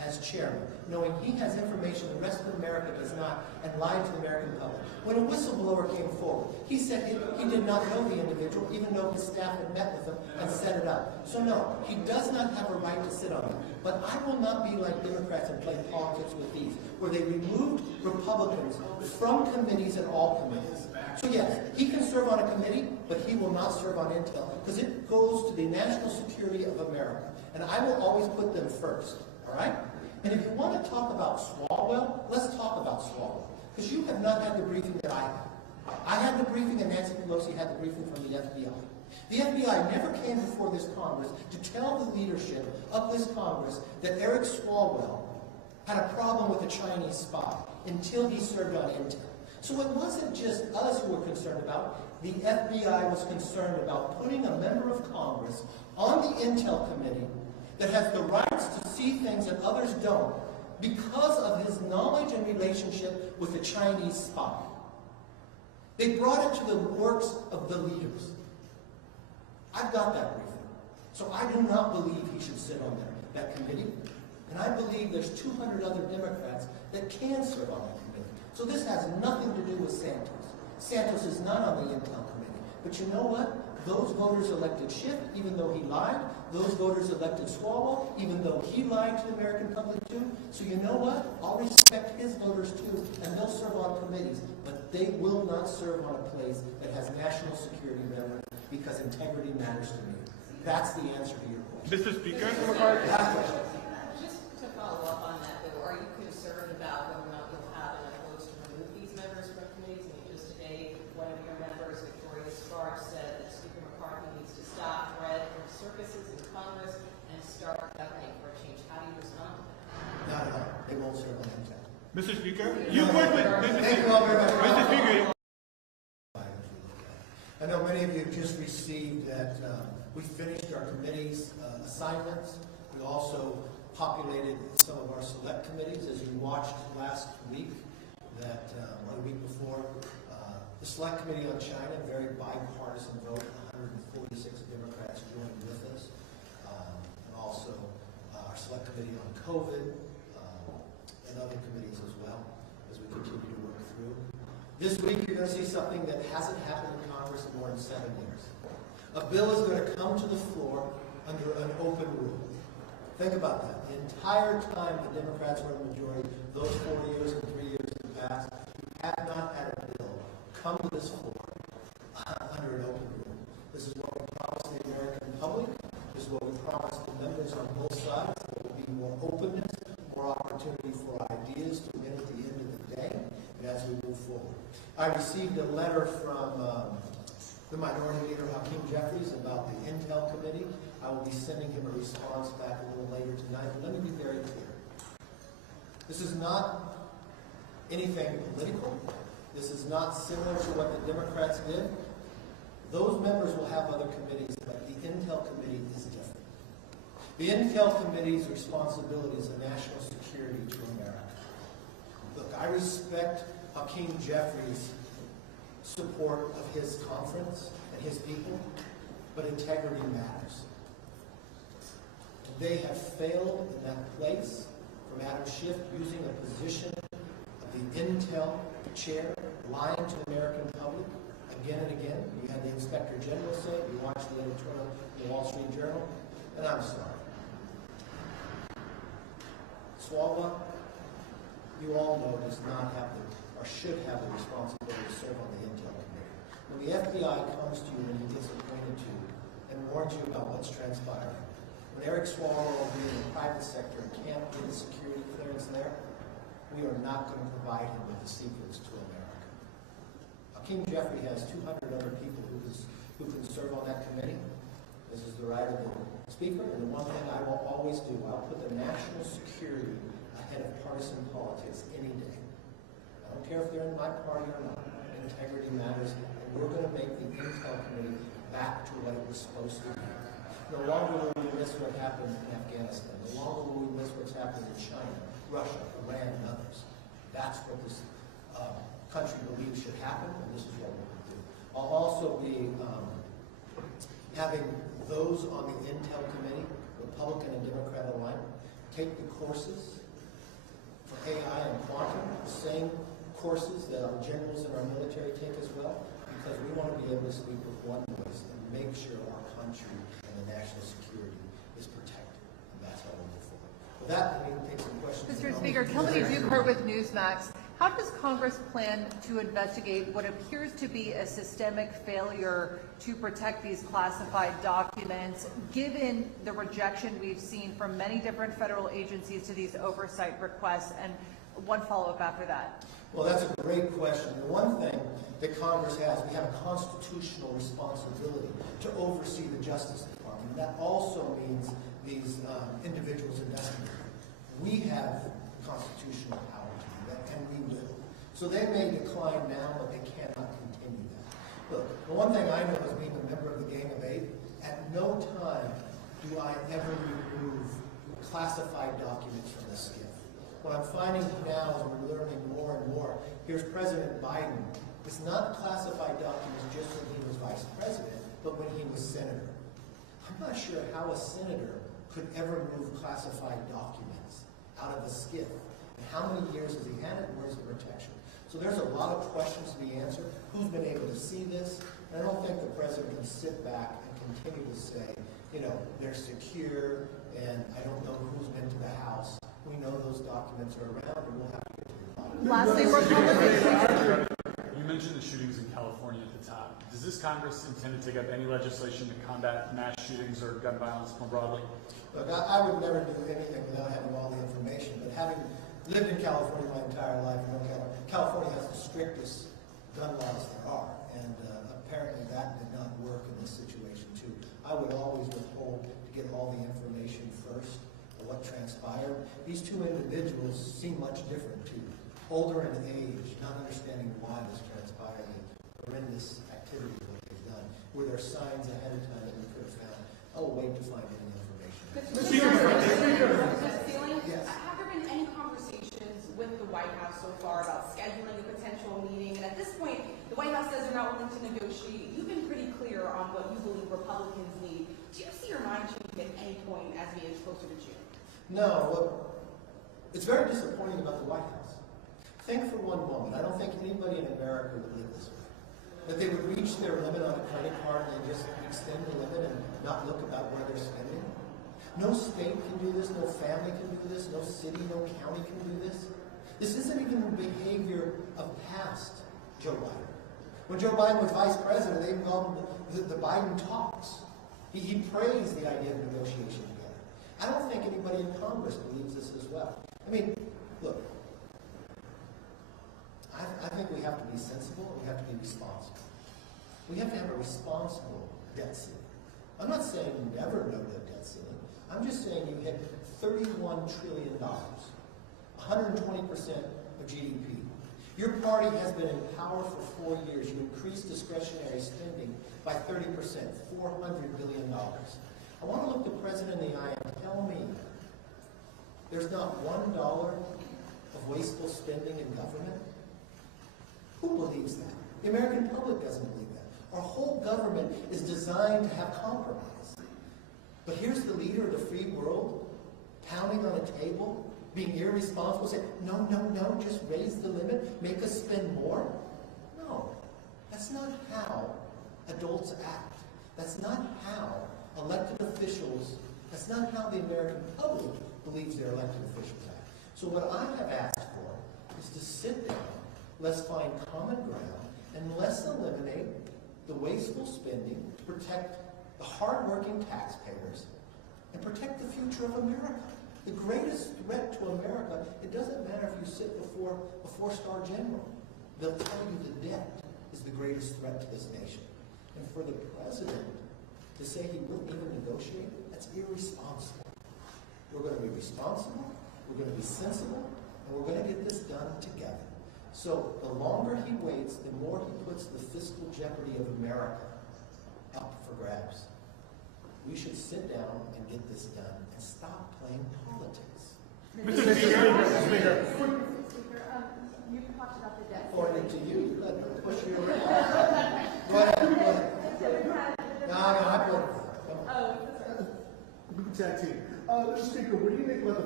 as chairman, knowing he has information the rest of America does not, and lied to the American public. When a whistleblower came forward, he said he did not know the individual, even though his staff had met with him and set it up. So no, he does not have a right to sit on it. But I will not be like Democrats and play politics with these, where they removed Republicans from committees and all committees. So yes, he can serve on a committee, but he will not serve on intel, because it goes to the national security of America. And I will always put them first, all right? And if you want to talk about Swalwell, let's talk about Swalwell. Because you have not had the briefing that I had. I had the briefing and Nancy Pelosi had the briefing from the FBI. The FBI never came before this Congress to tell the leadership of this Congress that Eric Swalwell had a problem with a Chinese spy until he served on intel. So it wasn't just us who were concerned about. The FBI was concerned about putting a member of Congress on the Intel Committee that has the rights to see things that others don't because of his knowledge and relationship with a Chinese spy. They brought it to the works of the leaders. I've got that briefing. So I do not believe he should sit on that committee. And I believe there's 200 other Democrats that can serve on that committee. So this has nothing to do with Santos. Santos is not on the Intel Committee. But you know what? Those voters elected Schiff, even though he lied. Those voters elected Swalwell, even though he lied to the American public too. So you know what? I'll respect his voters too, and they'll serve on committees. But they will not serve on a place that has national security members, because integrity matters to me. That's the answer to your question. Mr. Speaker? Just to follow up on that, though, are you concerned about whether or not you'll have enough votes to remove these members from committees? I mean, just today, one of your members, Victoria Sparks, said that Speaker McCarthy needs to stop threat from circuses in Congress and start governing for a change. How do you respond to that? Not at all. They won't serve on intel. Mr. Speaker? You work with Thank you all very much. Mr. Speaker. I know many of you have just received that we finished our committee's assignments. We also populated some of our select committees, as you watched last week, that or the week before. The Select Committee on China, very bipartisan vote, 146 Democrats joined with us. And also our Select Committee on COVID and other committees as well, as we continue to work through. This week you're going to see something that hasn't happened in Congress in more than 7 years. A bill is going to come to the floor under an open rule. Think about that. The entire time the Democrats were in the majority, those 4 years and 3 years in the past, we have not had a bill come to this floor under an open rule. This is what we promised the American public. This is what we promised the members on both sides. There will be more openness, more opportunity for ideas to win at the end of the day, and as we move forward. I received a letter from the Minority Leader, Hakeem Jeffries, about the Intel Committee. I will be sending him a response back a little later tonight, but let me be very clear. This is not anything political. This is not similar to what the Democrats did. Those members will have other committees, but the Intel Committee is different. The Intel Committee's responsibility is a national security to America. Look, I respect Hakeem Jeffries' support of his conference and his people, but integrity matters. They have failed in that place, from Adam Schiff using a position of the Intel chair, lying to the American public again and again. You had the Inspector General say it. You watched the editorial in the Wall Street Journal, and I'm sorry. Swalwell, you all know, does not have the, or should have the responsibility to serve on the Intel Committee. When the FBI comes to you and he gets appointed to you and warns you about what's transpiring, when Eric Swalwell being in the private sector can't get a security clearance there, we are not going to provide him with the secrets to America. Hakeem Jeffrey has 200 other people who can serve on that committee. This is the right of the Speaker, and the one thing I will always do, I'll put the national security ahead of partisan politics any day. I don't care if they're in my party or not. Integrity matters, and we're going to make the Intel Committee back to what it was supposed to be. No longer will we miss what happened in Afghanistan. No longer will we miss what's happening in China, Russia, Iran, and others. That's what this country believes should happen, and this is what we're going to do. I'll also be having those on the Intel Committee, Republican and Democrat alike, take the courses for AI and quantum, the same courses that our generals in our military take as well, because we want to be able to speak with one voice and make sure our country and the national security is protected. And that's how we move forward. With that, we can take some questions. Mr. Speaker, Kelly Duker with Newsmax. How does Congress plan to investigate what appears to be a systemic failure to protect these classified documents, given the rejection we've seen from many different federal agencies to these oversight requests? And one follow-up after that. Well, that's a great question. The one thing that Congress has, we have a constitutional responsibility to oversee the Justice Department. That also means these individuals investigating. We have constitutional power to do that, and we will. So they may decline now, but they cannot continue that. Look, the one thing I know as being a member of the Gang of Eight, at no time do I ever remove classified documents from the SCIF. What I'm finding now as we're learning more and more, here's President Biden. It's not classified documents just when he was vice president, but when he was senator. I'm not sure how a senator could ever move classified documents out of a SCIF. And how many years has he had it? Where's the protection? So there's a lot of questions to be answered. Who's been able to see this? And I don't think the president can sit back and continue to say, you know, they're secure, and I don't know who's been to the House. We know those documents are around, and we'll have to get to the bottom. Lastly, you mentioned the shootings in California at the top. Does this Congress intend to take up any legislation to combat mass shootings or gun violence more broadly? Look, I would never do anything without having all the information, but having lived in California my entire life, you know, California has the strictest gun laws there are, and apparently that did not work in this situation too. I would always withhold to get all the information first of what transpired. These two individuals seem much different too. Older in age, not understanding why this transpired, and horrendous activity that they've done. Were there signs ahead of time that we could have found? I'll wait to find any information. Mr. Speaker, yes. have there been any conversations with the White House so far about scheduling a potential meeting? And at this point, the White House says they're not willing to negotiate. You've been pretty clear on what you believe Republicans need. Do you see your mind changing at any point as we inch closer to June? No, look, it's very disappointing about the White House. Think for one moment, I don't think anybody in America would live this way. That they would reach their limit on a credit card and just extend the limit and not look about where they're spending. No state can do this, no family can do this, no city, no county can do this. This isn't even the behavior of past Joe Biden. When Joe Biden was vice president, they even called him the Biden talks. He praised the idea of negotiation together. I don't think anybody in Congress believes this as well. I mean, look, I think we have to be sensible and we have to be responsible. We have to have a responsible debt ceiling. I'm not saying you never know the debt ceiling. I'm just saying you hit $31 trillion, 120% of GDP. Your party has been in power for 4 years. You increased discretionary spending by 30%, $400 billion. I want to look the president in the eye and tell me there's not $1 of wasteful spending in government. Who believes that? The American public doesn't believe that. Our whole government is designed to have compromise. But here's the leader of the free world pounding on a table, being irresponsible, saying, no, no, no, just raise the limit, make us spend more. No, that's not how adults act. That's not how elected officials, that's not how the American public believes their elected officials act. So what I have asked for is to sit down, let's find common ground, and let's eliminate the wasteful spending to protect the hardworking taxpayers and protect the future of America. The greatest threat to America, it doesn't matter if you sit before a four-star general. They'll tell you the debt is the greatest threat to this nation. And for the president to say he wouldn't even negotiate, that's irresponsible. We're going to be responsible, we're going to be sensible, and we're going to get this done together. So the longer he waits, the more he puts the fiscal jeopardy of America up for grabs. We should sit down and get this done and stop playing politics. Mr. Speaker. You talked about the debt. According to you, let me push you around. Go ahead. No, I put it. We can tag team. Mr. Speaker, what do you think about the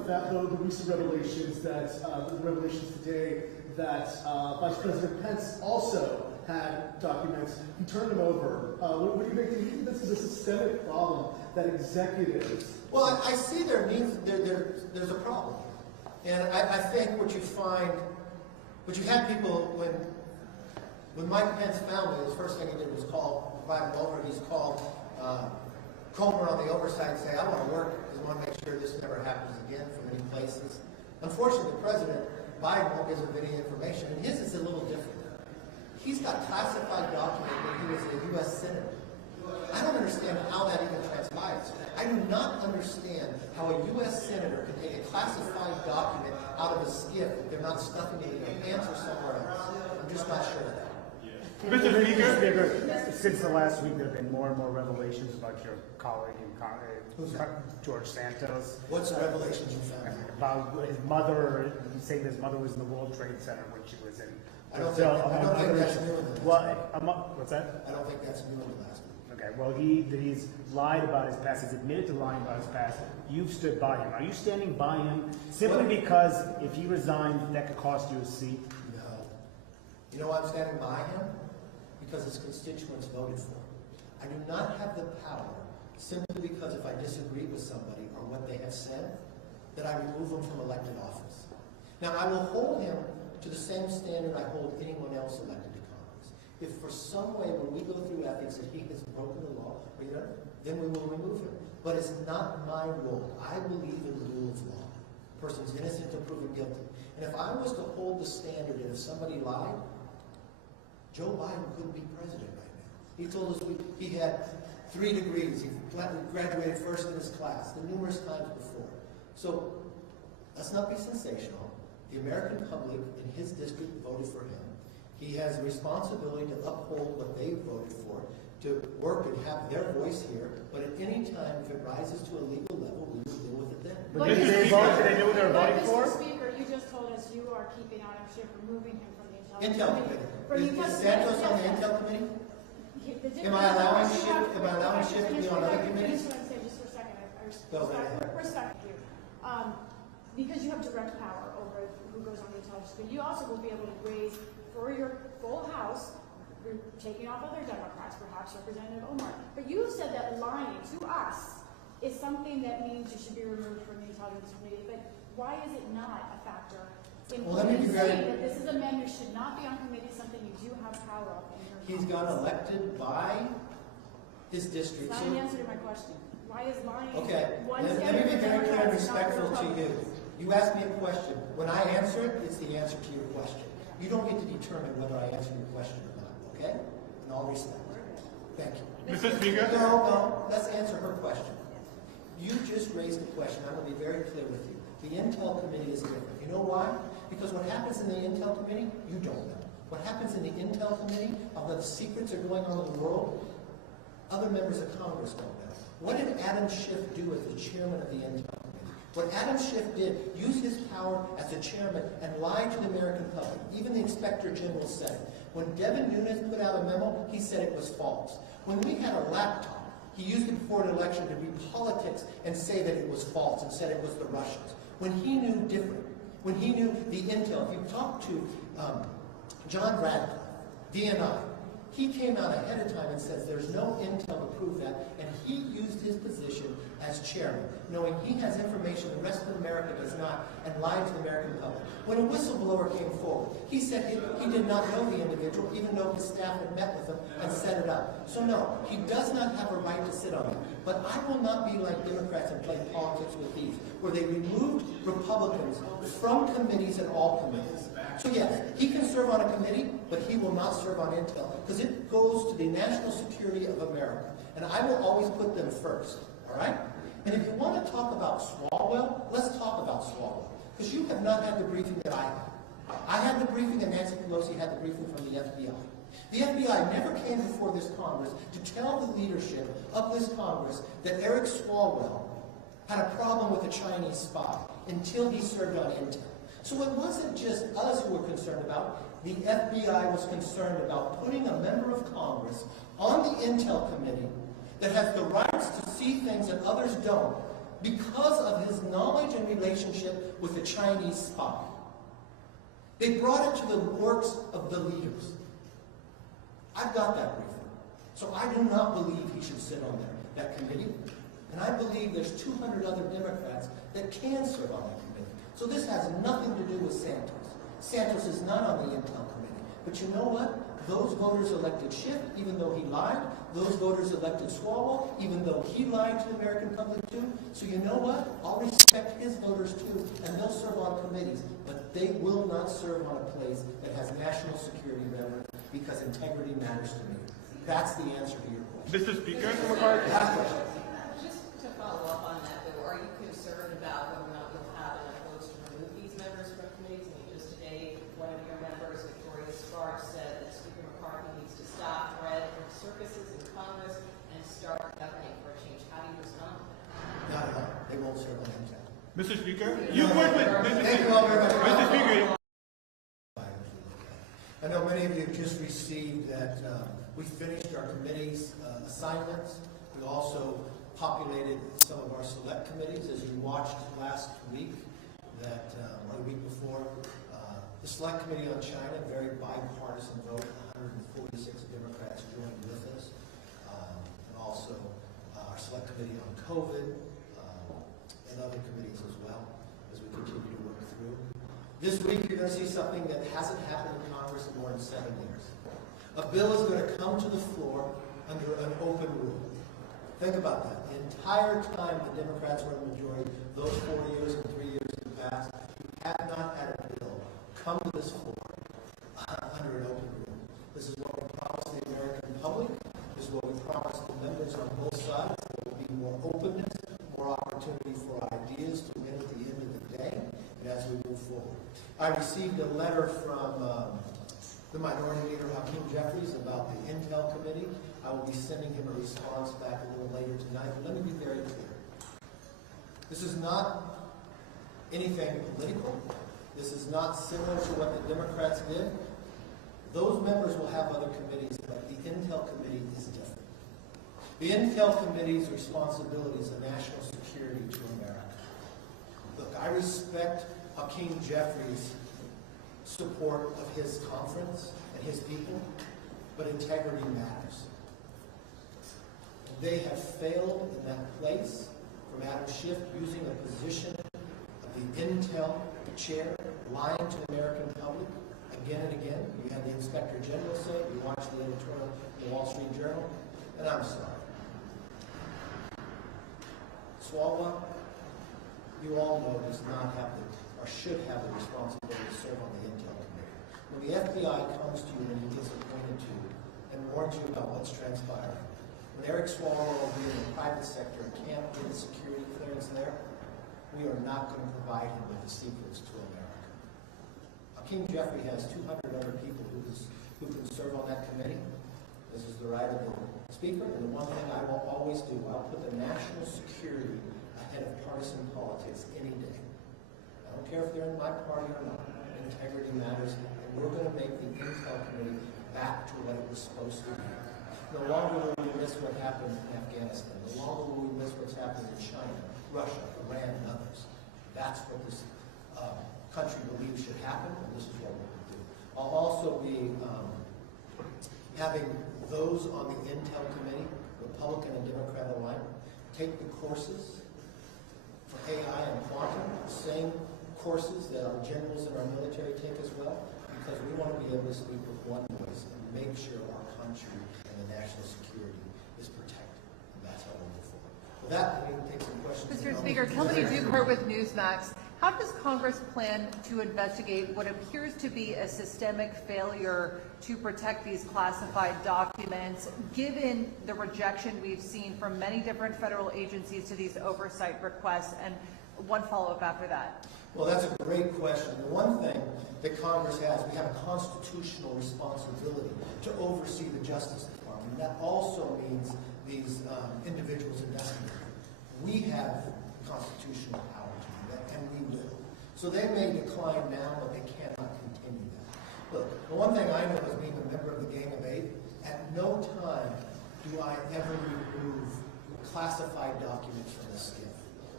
the recent revelations that the revelations today that Vice President Pence also had documents. He turned them over. What do you think? Do you think this is a systemic problem that executives? Well, I see there's a problem, and I think what you find, what you had people when Mike Pence found it, the first thing he did was invite him over. He's called Comer on the Oversight and say, I want to work because I want to make sure this never happens again from any places. Unfortunately, President Biden won't give him any information, and his is a little different. He's got classified documents when he was a U.S. Senator. I don't understand how that even transpires. I do not understand how a U.S. Senator can take a classified document out of a skiff if they're not stuffing it in their pants or somewhere else. I'm just not sure of that. Mr. Speaker. Since the last week, there have been more and more revelations about your colleague in George Santos. What's the revelations you found? About his mother, saying his mother was in the World Trade Center when she was in I don't Brazil. think that's new in the last week. What's that? I don't think that's new in the last week. Okay, well, he's lied about his past. He's admitted to lying about his past. You've stood by him. Are you standing by him simply because if he resigned, that could cost you a seat? No. You know why I'm standing by him? Because his constituents voted for him. I do not have the power simply because if I disagree with somebody or what they have said, that I remove them from elected office. Now, I will hold him to the same standard I hold anyone else elected to Congress. If for some way when we go through ethics that he has broken the law, then we will remove him. But it's not my role. I believe in the rule of law. A person's innocent until proven guilty. And if I was to hold the standard that if somebody lied, Joe Biden couldn't be president right now. He told us he had 3 degrees. He graduated first in his class, the numerous times before. So let's not be sensational. The American public in his district voted for him. He has a responsibility to uphold what they voted for, to work and have their voice here. But at any time, if it rises to a legal level, we will deal with it then. But did they vote? Did they know what they were voting for? Mr. Speaker, you just told us you are keeping Adam Schiff, removing him from the Intel Committee. Is Santos on the Intel Committee? Am I allowing Schiff to be on other committees? Just for a second. Respect you. Because you have direct power over who goes on the intelligence committee, you also will be able to raise for your full House, you're taking off other Democrats, perhaps Representative Omar. But you said that lying to us is something that means you should be removed from the intelligence committee. But why is it not a factor? Let me be very. That this is a man who should not be on committee, something you do have power of. He's got elected by his district. That's not an answer to my question. Why is lying? Okay, let me be very clear and respectful to you. You asked me a question. When I answer it, it's the answer to your question. You don't get to determine whether I answer your question or not, okay? In all respect. Thank you. Mr. Speaker? No, let's answer her question. You just raised a question. I'm going to be very clear with you. The Intel Committee is different. You know why? Because what happens in the Intel Committee, you don't know. What happens in the Intel Committee, all the secrets are going on in the world, other members of Congress don't know. What did Adam Schiff do as the chairman of the Intel Committee? What Adam Schiff did, use his power as a chairman and lie to the American public. Even the Inspector General said it. When Devin Nunes put out a memo, he said it was false. When we had a laptop, he used it before an election to read politics and say that it was false and said it was the Russians. When he knew different, when he knew the intel, if you talk to John Radcliffe, DNI, he came out ahead of time and says there's no intel to prove that, and he used his position as chairman, knowing he has information the rest of America does not, and lied to the American public. When a whistleblower came forward, he said he did not know the individual, even though his staff had met with him and set it up. So no, he does not have a right to sit on it. But I will not be like Democrats and play politics with these, where they removed Republicans from committees and all committees. So yes, he can serve on a committee, but he will not serve on intel, because it goes to the national security of America. And I will always put them first, all right? And if you want to talk about Swalwell, let's talk about Swalwell, because you have not had the briefing that I had. I had the briefing and Nancy Pelosi had the briefing from the FBI. The FBI never came before this Congress to tell the leadership of this Congress that Eric Swalwell had a problem with a Chinese spy until he served on intel. So it wasn't just us who were concerned about it. The FBI was concerned about putting a member of Congress on the Intel Committee that has the rights to see things that others don't, because of his knowledge and relationship with the Chinese spy. They brought it to the works of the leaders. I've got that briefing. So I do not believe he should sit on that committee. And I believe there's 200 other Democrats that can serve on that committee. So this has nothing to do with Santos. Santos is not on the Intel committee. But you know what? Those voters elected Schiff, even though he lied. Those voters elected Swalwell, even though he lied to the American public too. So you know what? I'll respect his voters too, and they'll serve on committees. But they will not serve on a place that has national security relevance because integrity matters to me. That's the answer to your question. Mr. Speaker, McCarthy. Just to follow up on that, though, are you concerned about whether or not you'll have enough votes to remove these members from committees? I mean, just today, one of your members, Victoria Sparks, said that Speaker McCarthy needs to stop threat of circuses in Congress and start governing for a change. How do you respond to that? Not at all. They won't serve on Intel. Mr. Speaker, you work with Thank you all very much. Mr. Speaker. I know many of you have just received that we finished our committee's assignments. We also populated some of our select committees. As you watched last week, or the week before, the Select Committee on China, very bipartisan vote, 146 Democrats joined with us. And also our Select Committee on COVID and other committees as well, as we continue to work through. This week, you're going to see something that hasn't happened in Congress in more than 7 years. A bill is going to come to the floor under an open rule. Think about that. The entire time the Democrats were in the majority, those 4 years and 3 years in the past, we have not had a bill come to this floor under an open rule. This is what we promised the American public. This is what we promised the members on both sides. There will be more openness, more opportunity for ideas to win at the end of the day, and as we move forward. I received a letter from the Minority Leader, Hakeem Jeffries, about the Intel Committee. I will be sending him a response back a little later tonight, but let me be very clear. This is not anything political. This is not similar to what the Democrats did. Those members will have other committees, but the Intel Committee is different. The Intel Committee's responsibility is a national security to America. Look, I respect Hakeem Jeffries' support of his conference and his people, but integrity matters. They have failed in that place from Adam Schiff using a position of the Intel chair, lying to the American public again and again. You had the Inspector General say it. You watched the editorial in the Wall Street Journal, and I'm sorry. Swalwell, you all know, does not have or should have the responsibility to serve on the Intel Committee. When the FBI comes to you and he gets appointed to you and warns you about what's transpiring, when Eric Swalwell being in the private sector can't get a security clearance there, we are not going to provide him with the secrets to America. Hakeem Jeffrey has 200 other people who can serve on that committee. This is the right of the Speaker, and the one thing I will always do, I'll put the national security ahead of partisan politics any day. I don't care if they're in my party or not. Integrity matters, and we're going to make the Intel Committee back to what it was supposed to be. No longer will we miss what happened in Afghanistan. No longer will we miss what's happening in China, Russia, Iran, and others. That's what this country believes should happen, and this is what we're going to do. I'll also be having those on the Intel Committee, Republican and Democrat alike, take the courses for AI and quantum, the same courses that our generals in our military take as well, because we want to be able to speak with one voice and make sure our country and the national security is protected. And that's how we'll move forward. With that, we can take some questions. Mr. Speaker, Kelly Dukert with Newsmax. How does Congress plan to investigate what appears to be a systemic failure to protect these classified documents, given the rejection we've seen from many different federal agencies to these oversight requests? And one follow-up after that. Well, that's a great question. The one thing that Congress has, we have a constitutional responsibility to oversee the Justice Department. That also means these individuals investigated. We have constitutional power to do that, and we will. So they may decline now, but they cannot continue that. Look, the one thing I know as being a member of the Gang of Eight, at no time do I ever remove classified documents from the SCIF.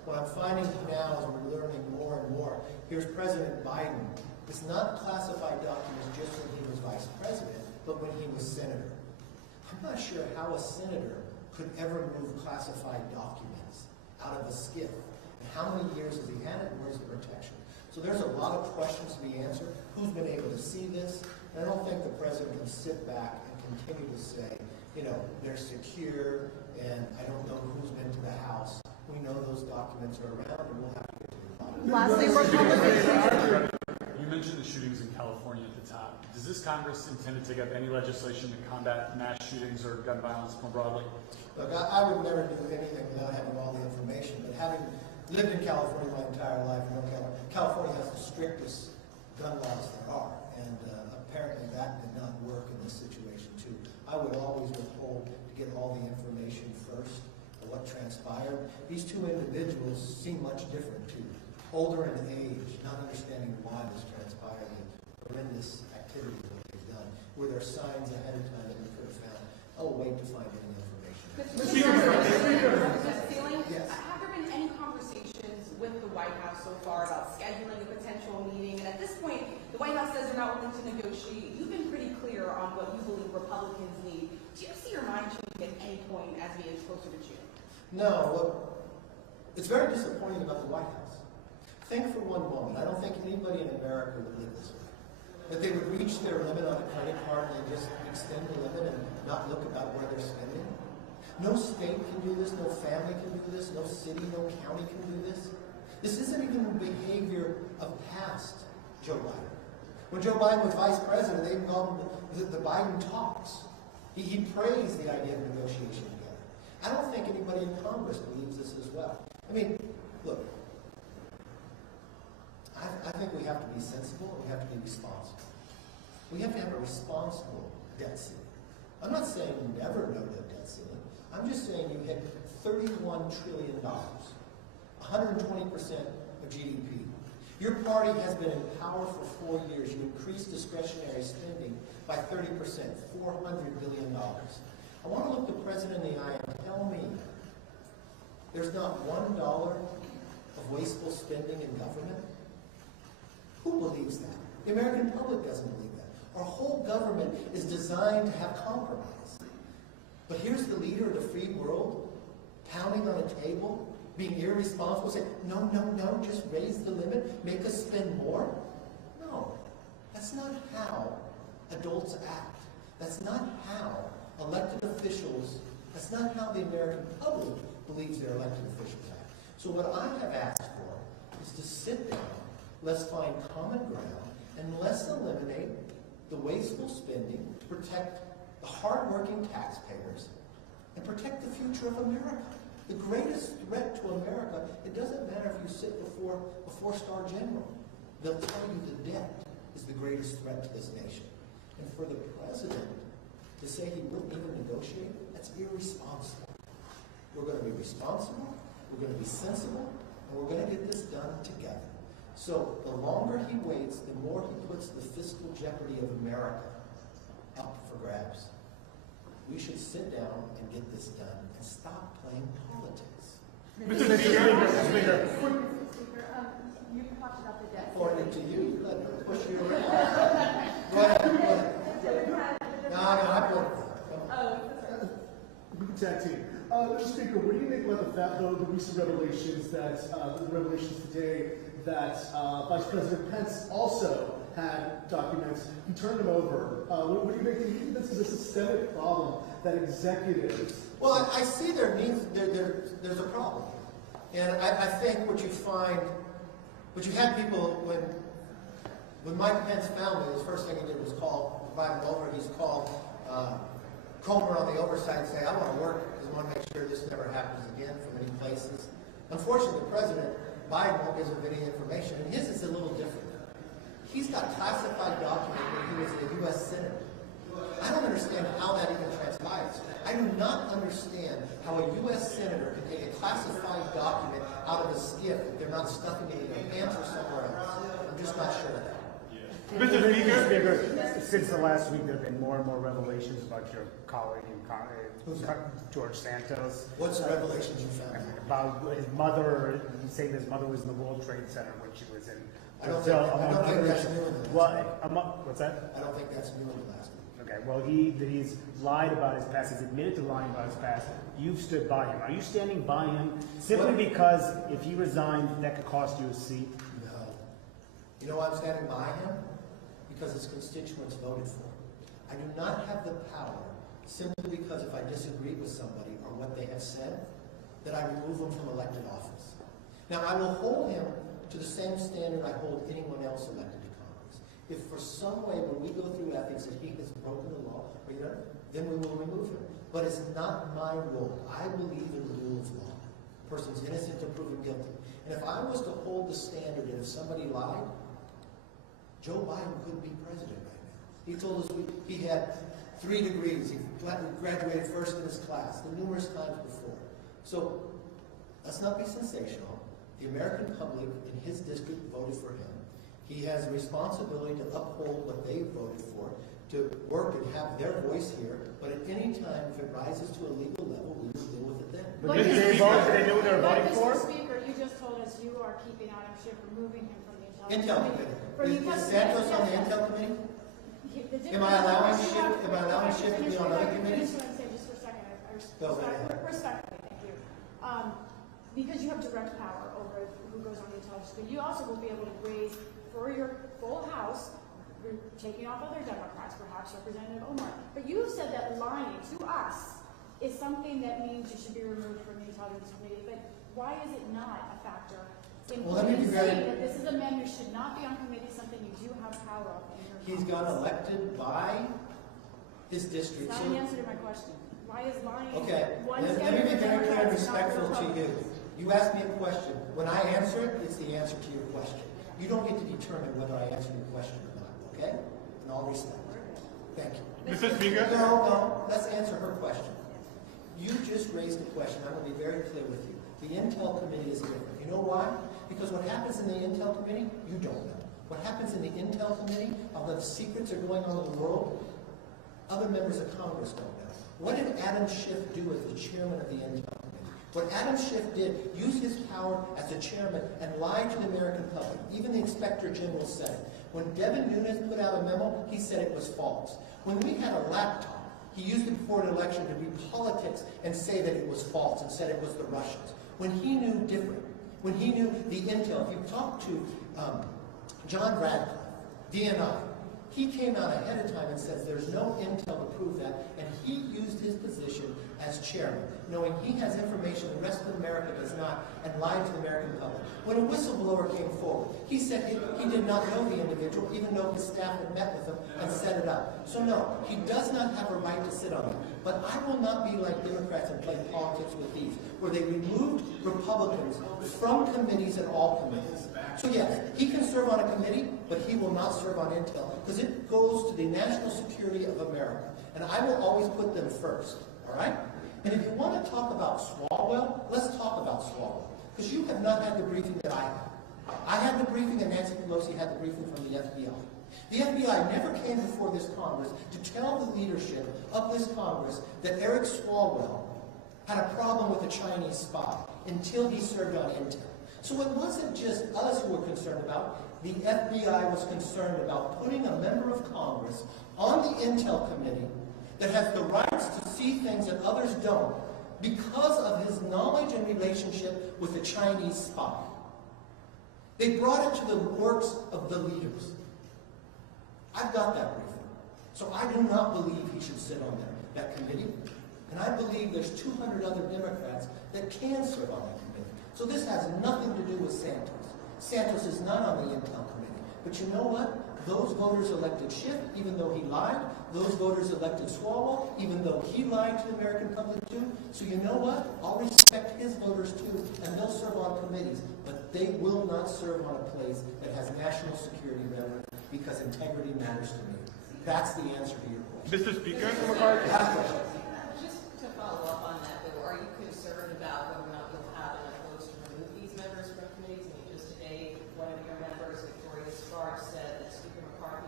what I'm finding now as we're learning more and more, here's President Biden. It's not classified documents just when he was vice president, but when he was senator. I'm not sure how a senator could ever move classified documents out of a SCIF. And how many years has he had it, and where's the protection? So there's a lot of questions to be answered. Who's been able to see this? And I don't think the president can sit back and continue to say, you know, they're secure, and I don't know who's been to the House. We know those documents are around, and we'll have to get to the bottom. Lastly, Republicans. You mentioned the shootings in California at the top. Does this Congress intend to take up any legislation to combat mass shootings or gun violence more broadly? Look, I would never do anything without having all the information, but having lived in California my entire life, California has the strictest gun laws there are, and apparently that did not work in this situation too. I would always withhold to get all the information first of what transpired. These two individuals seem much different too. Older in age, not understanding why this transpired, and horrendous activity that they've done. Were there signs ahead of time that we could have found? I'll wait to find any information. Yes. Have there been any conversations with the White House so far about scheduling a potential meeting? And at this point, the White House says they're not willing to negotiate. You've been pretty clear on what you believe Republicans need. Do you see your mind changing at any point as we get closer to June? No, look, it's very disappointing about the White House. Think for one moment, I don't think anybody in America would live this way. That they would reach their limit on a credit card and just extend the limit and not look about where they're spending. No state can do this, no family can do this, no city, no county can do this. This isn't even the behavior of past Joe Biden. When Joe Biden was vice president, they called him the Biden talks. He praised the idea of negotiation together. I don't think anybody in Congress believes this as well. I mean, look, I think we have to be sensible and we have to be responsible. We have to have a responsible debt ceiling. I'm not saying you never know the debt ceiling. I'm just saying you hit $31 trillion, 120% of GDP. Your party has been in power for 4 years. You increased discretionary spending by 30%, $400 billion. I want to look the president in the eye and tell me there's not $1 of wasteful spending in government. Who believes that? The American public doesn't believe that. Our whole government is designed to have compromise. But here's the leader of the free world pounding on a table, being irresponsible, saying, no, no, no, just raise the limit, make us spend more. No, that's not how adults act. That's not how elected officials, that's not how the American public believes their elected officials act. So what I have asked for is to sit down, let's find common ground, and let's eliminate the wasteful spending to protect the hardworking taxpayers and protect the future of America. The greatest threat to America, it doesn't matter if you sit before a four-star general. They'll tell you the debt is the greatest threat to this nation. And for the president to say he wouldn't even negotiate, that's irresponsible. We're going to be responsible, we're going to be sensible, and we're going to get this done together. So the longer he waits, the more he puts the fiscal jeopardy of America up for grabs. We should sit down and get this done and stop playing politics. Mr. Speaker, you talked about the debt. According to you, you let them push you around. Go ahead. No, I voted for it. We can tag team. Mr. Speaker, what do you make about the recent revelations today that Vice President Pence also had documents? He turned them over. What do you make? Do you think this is a systemic problem that executives? Well, I see there's a problem, and I think what you find, what you had people when Mike Pence found it, the first thing he did was invite him over. He's called Comer on the Oversight and say, I want to work because I want to make sure this never happens again from any places. Unfortunately, President Biden won't give him any information, and his is a little different. He's got classified documents when he was a U.S. Senator. I don't understand how that even transpires. I do not understand how a U.S. Senator can take a classified document out of a SCIF if they're not stuffing it in their pants or somewhere else. I'm just not sure of that. Mr. Speaker. Since the last week, there have been more and more revelations about your colleague George Santos. What's the revelations you found? About his mother, saying his mother was in the World Trade Center when she was in. I don't think that's new in the last week. What's that? I don't think that's new in the last week. Okay, well, he's lied about his past. He's admitted to lying about his past. You've stood by him. Are you standing by him simply because if he resigned, that could cost you a seat? No. You know why I'm standing by him? Because his constituents voted for him. I do not have the power simply because if I disagree with somebody or what they have said, that I remove them from elected office. Now, I will hold him to the same standard I hold anyone else elected to Congress. If for some way when we go through ethics that he has broken the law, then we will remove him. But it's not my role. I believe in the rule of law. A person's innocent until proven guilty. And if I was to hold the standard that if somebody lied, Joe Biden couldn't be president right now. He told us he had 3 degrees. He graduated first in his class, numerous times before. So let's not be sensational. The American public in his district voted for him. He has a responsibility to uphold what they voted for, to work and have their voice here. But at any time, if it rises to a legal level, we will deal with it then. But did they vote? Did they know what they were voting for? Mr. Speaker, you just told us you are keeping Adam Schiff, removing him from the Intel Committee. Is Santos on the Intel Committee? Am I allowing Schiff to be on other committees? Just for a second. Respectfully, thank you. Because you have direct power over who goes on the intelligence committee, you also will be able to raise for your full House, taking off other Democrats, perhaps Representative Omar. But you said that lying to us is something that means you should be removed from the intelligence committee. But why is it not a factor? Well, let me be very... that this is a man who should not be on committee, something you do have power of. He's got elected by his district. That's not an answer to my question. Why is lying? Okay, let me be very clear and respectful to you. You asked me a question. When I answer it, it's the answer to your question. You don't get to determine whether I answer your question or not, okay? In all respect. Thank you. Mr. Speaker? No, let's answer her question. You just raised a question. I'm going to be very clear with you. The Intel Committee is different. You know why? Because what happens in the Intel Committee, you don't know. What happens in the Intel Committee, all the secrets are going on in the world, other members of Congress don't know. What did Adam Schiff do as the chairman of the Intel Committee? What Adam Schiff did, use his power as a chairman and lie to the American public. Even the Inspector General said it. When Devin Nunes put out a memo, he said it was false. When we had a laptop, he used it before an election to read politics and say that it was false and said it was the Russians. When he knew different, when he knew the Intel, if you talk to John Radcliffe, DNI, he came out ahead of time and says there's no intel to prove that, and he used his position as chairman, knowing he has information the rest of America does not, and lied to the American public. When a whistleblower came forward, he said he did not know the individual, even though his staff had met with him and set it up. So no, he does not have a right to sit on it. But I will not be like Democrats and play politics with these, where they removed Republicans from committees and all committees. So yes, he can serve on a committee, but he will not serve on Intel, because it goes to the national security of America. And I will always put them first, all right? And if you want to talk about Swalwell, let's talk about Swalwell, because you have not had the briefing that I had. I had the briefing and Nancy Pelosi had the briefing from the FBI. The FBI never came before this Congress to tell the leadership of this Congress that Eric Swalwell had a problem with a Chinese spy until he served on Intel. So it wasn't just us who were concerned about. The FBI was concerned about putting a member of Congress on the Intel Committee that has the rights to see things that others don't because of his knowledge and relationship with a Chinese spy. They brought it to the works of the leaders. I've got that briefing. So I do not believe he should sit on that committee. And I believe there's 200 other Democrats that can serve on that committee. So this has nothing to do with Santos. Santos is not on the Intel Committee. But you know what? Those voters elected Schiff, even though he lied. Those voters elected Swalwell, even though he lied to the American public too. So you know what? I'll respect his voters too, and they'll serve on committees. But they will not serve on a place that has national security relevance, because integrity matters to me. That's the answer to your question. Mr. Speaker, McCarthy. Just to follow up on that, though, are you concerned about whether or not you'll have enough votes to remove these members from committees? I mean, just today, one of your members, Victoria Sparks, said that Speaker McCarthy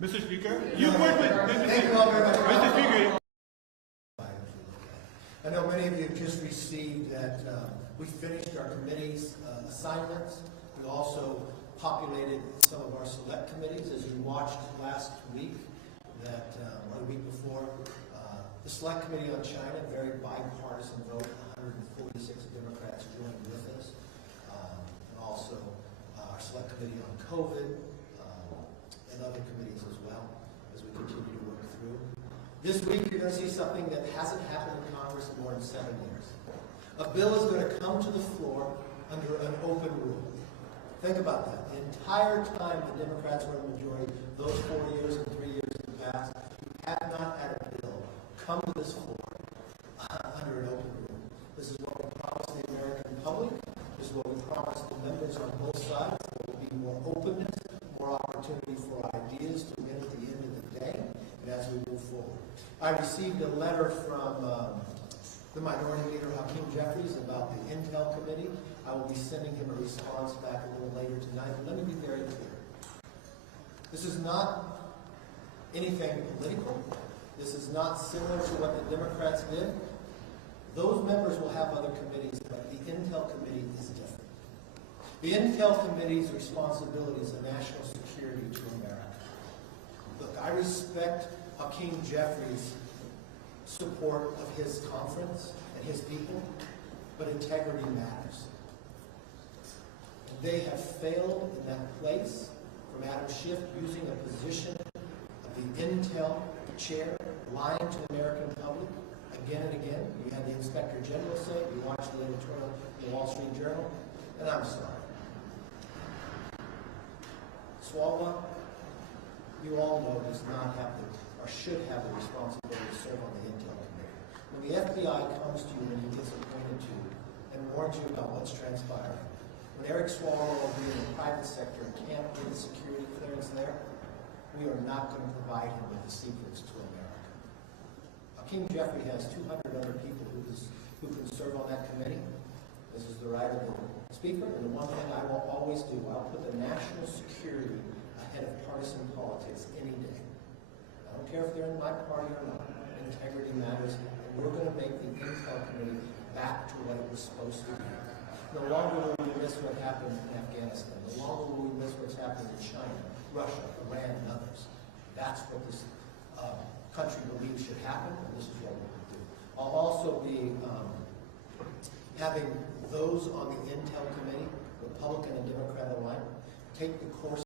Mr. Speaker, you've worked with Thank you all very much. Mr. Speaker. I know many of you have just received that we finished our committee's assignments. We also populated some of our select committees, as you watched last week, that or the week before. The Select Committee on China, very bipartisan vote, 146 Democrats joined with us. And also our Select Committee on COVID and other committees as well, as we continue to work through. This week you're going to see something that hasn't happened in Congress in more than 7 years. A bill is going to come to the floor under an open rule. Think about that. The entire time the Democrats were in the majority, those 4 years and 3 years in the past, you have not had a bill come to this floor under an open rule. This is what we promised the American public. This is what we promised the members on both sides. There will be more openness, more opportunity for ideas to win at the end of the day, and as we move forward. I received a letter from the Minority Leader, Hakeem Jeffries, about the Intel Committee. I will be sending him a response back a little later tonight. But let me be very clear. This is not anything political. This is not similar to what the Democrats did. Those members will have other committees, but the Intel Committee is different. The Intel Committee's responsibility is a national security to America. Look, I respect Hakeem Jeffries' support of his conference and his people, but integrity matters. And they have failed in that place, from Adam Schiff using a position of the Intel chair, lying to the American public again and again. You had the Inspector General say it. You watched the editorial in the Wall Street Journal, and I'm sorry. Swalwell, you all know, does not have the, or should have the responsibility to serve on the Intel Committee. When the FBI comes to you and he gets appointed to you and warns you about what's transpiring, when Eric Swalwell being in the private sector can't get a security clearance there, we are not going to provide him with the secrets to America. Hakeem Jeffrey has 200 other people who can serve on that committee. This is the right of the Speaker, and the one thing I will always do, I'll put the national security ahead of partisan politics any day. I don't care if they're in my party or not. Integrity matters, and we're going to make the Intel Committee back to what it was supposed to be. No longer will we miss what happened in Afghanistan. No longer will we miss what's happened in China, Russia, Iran, and others. That's what this country believes should happen, and this is what we're going to do. I'll also be having those on the Intel Committee, Republican and Democrat alike, take the course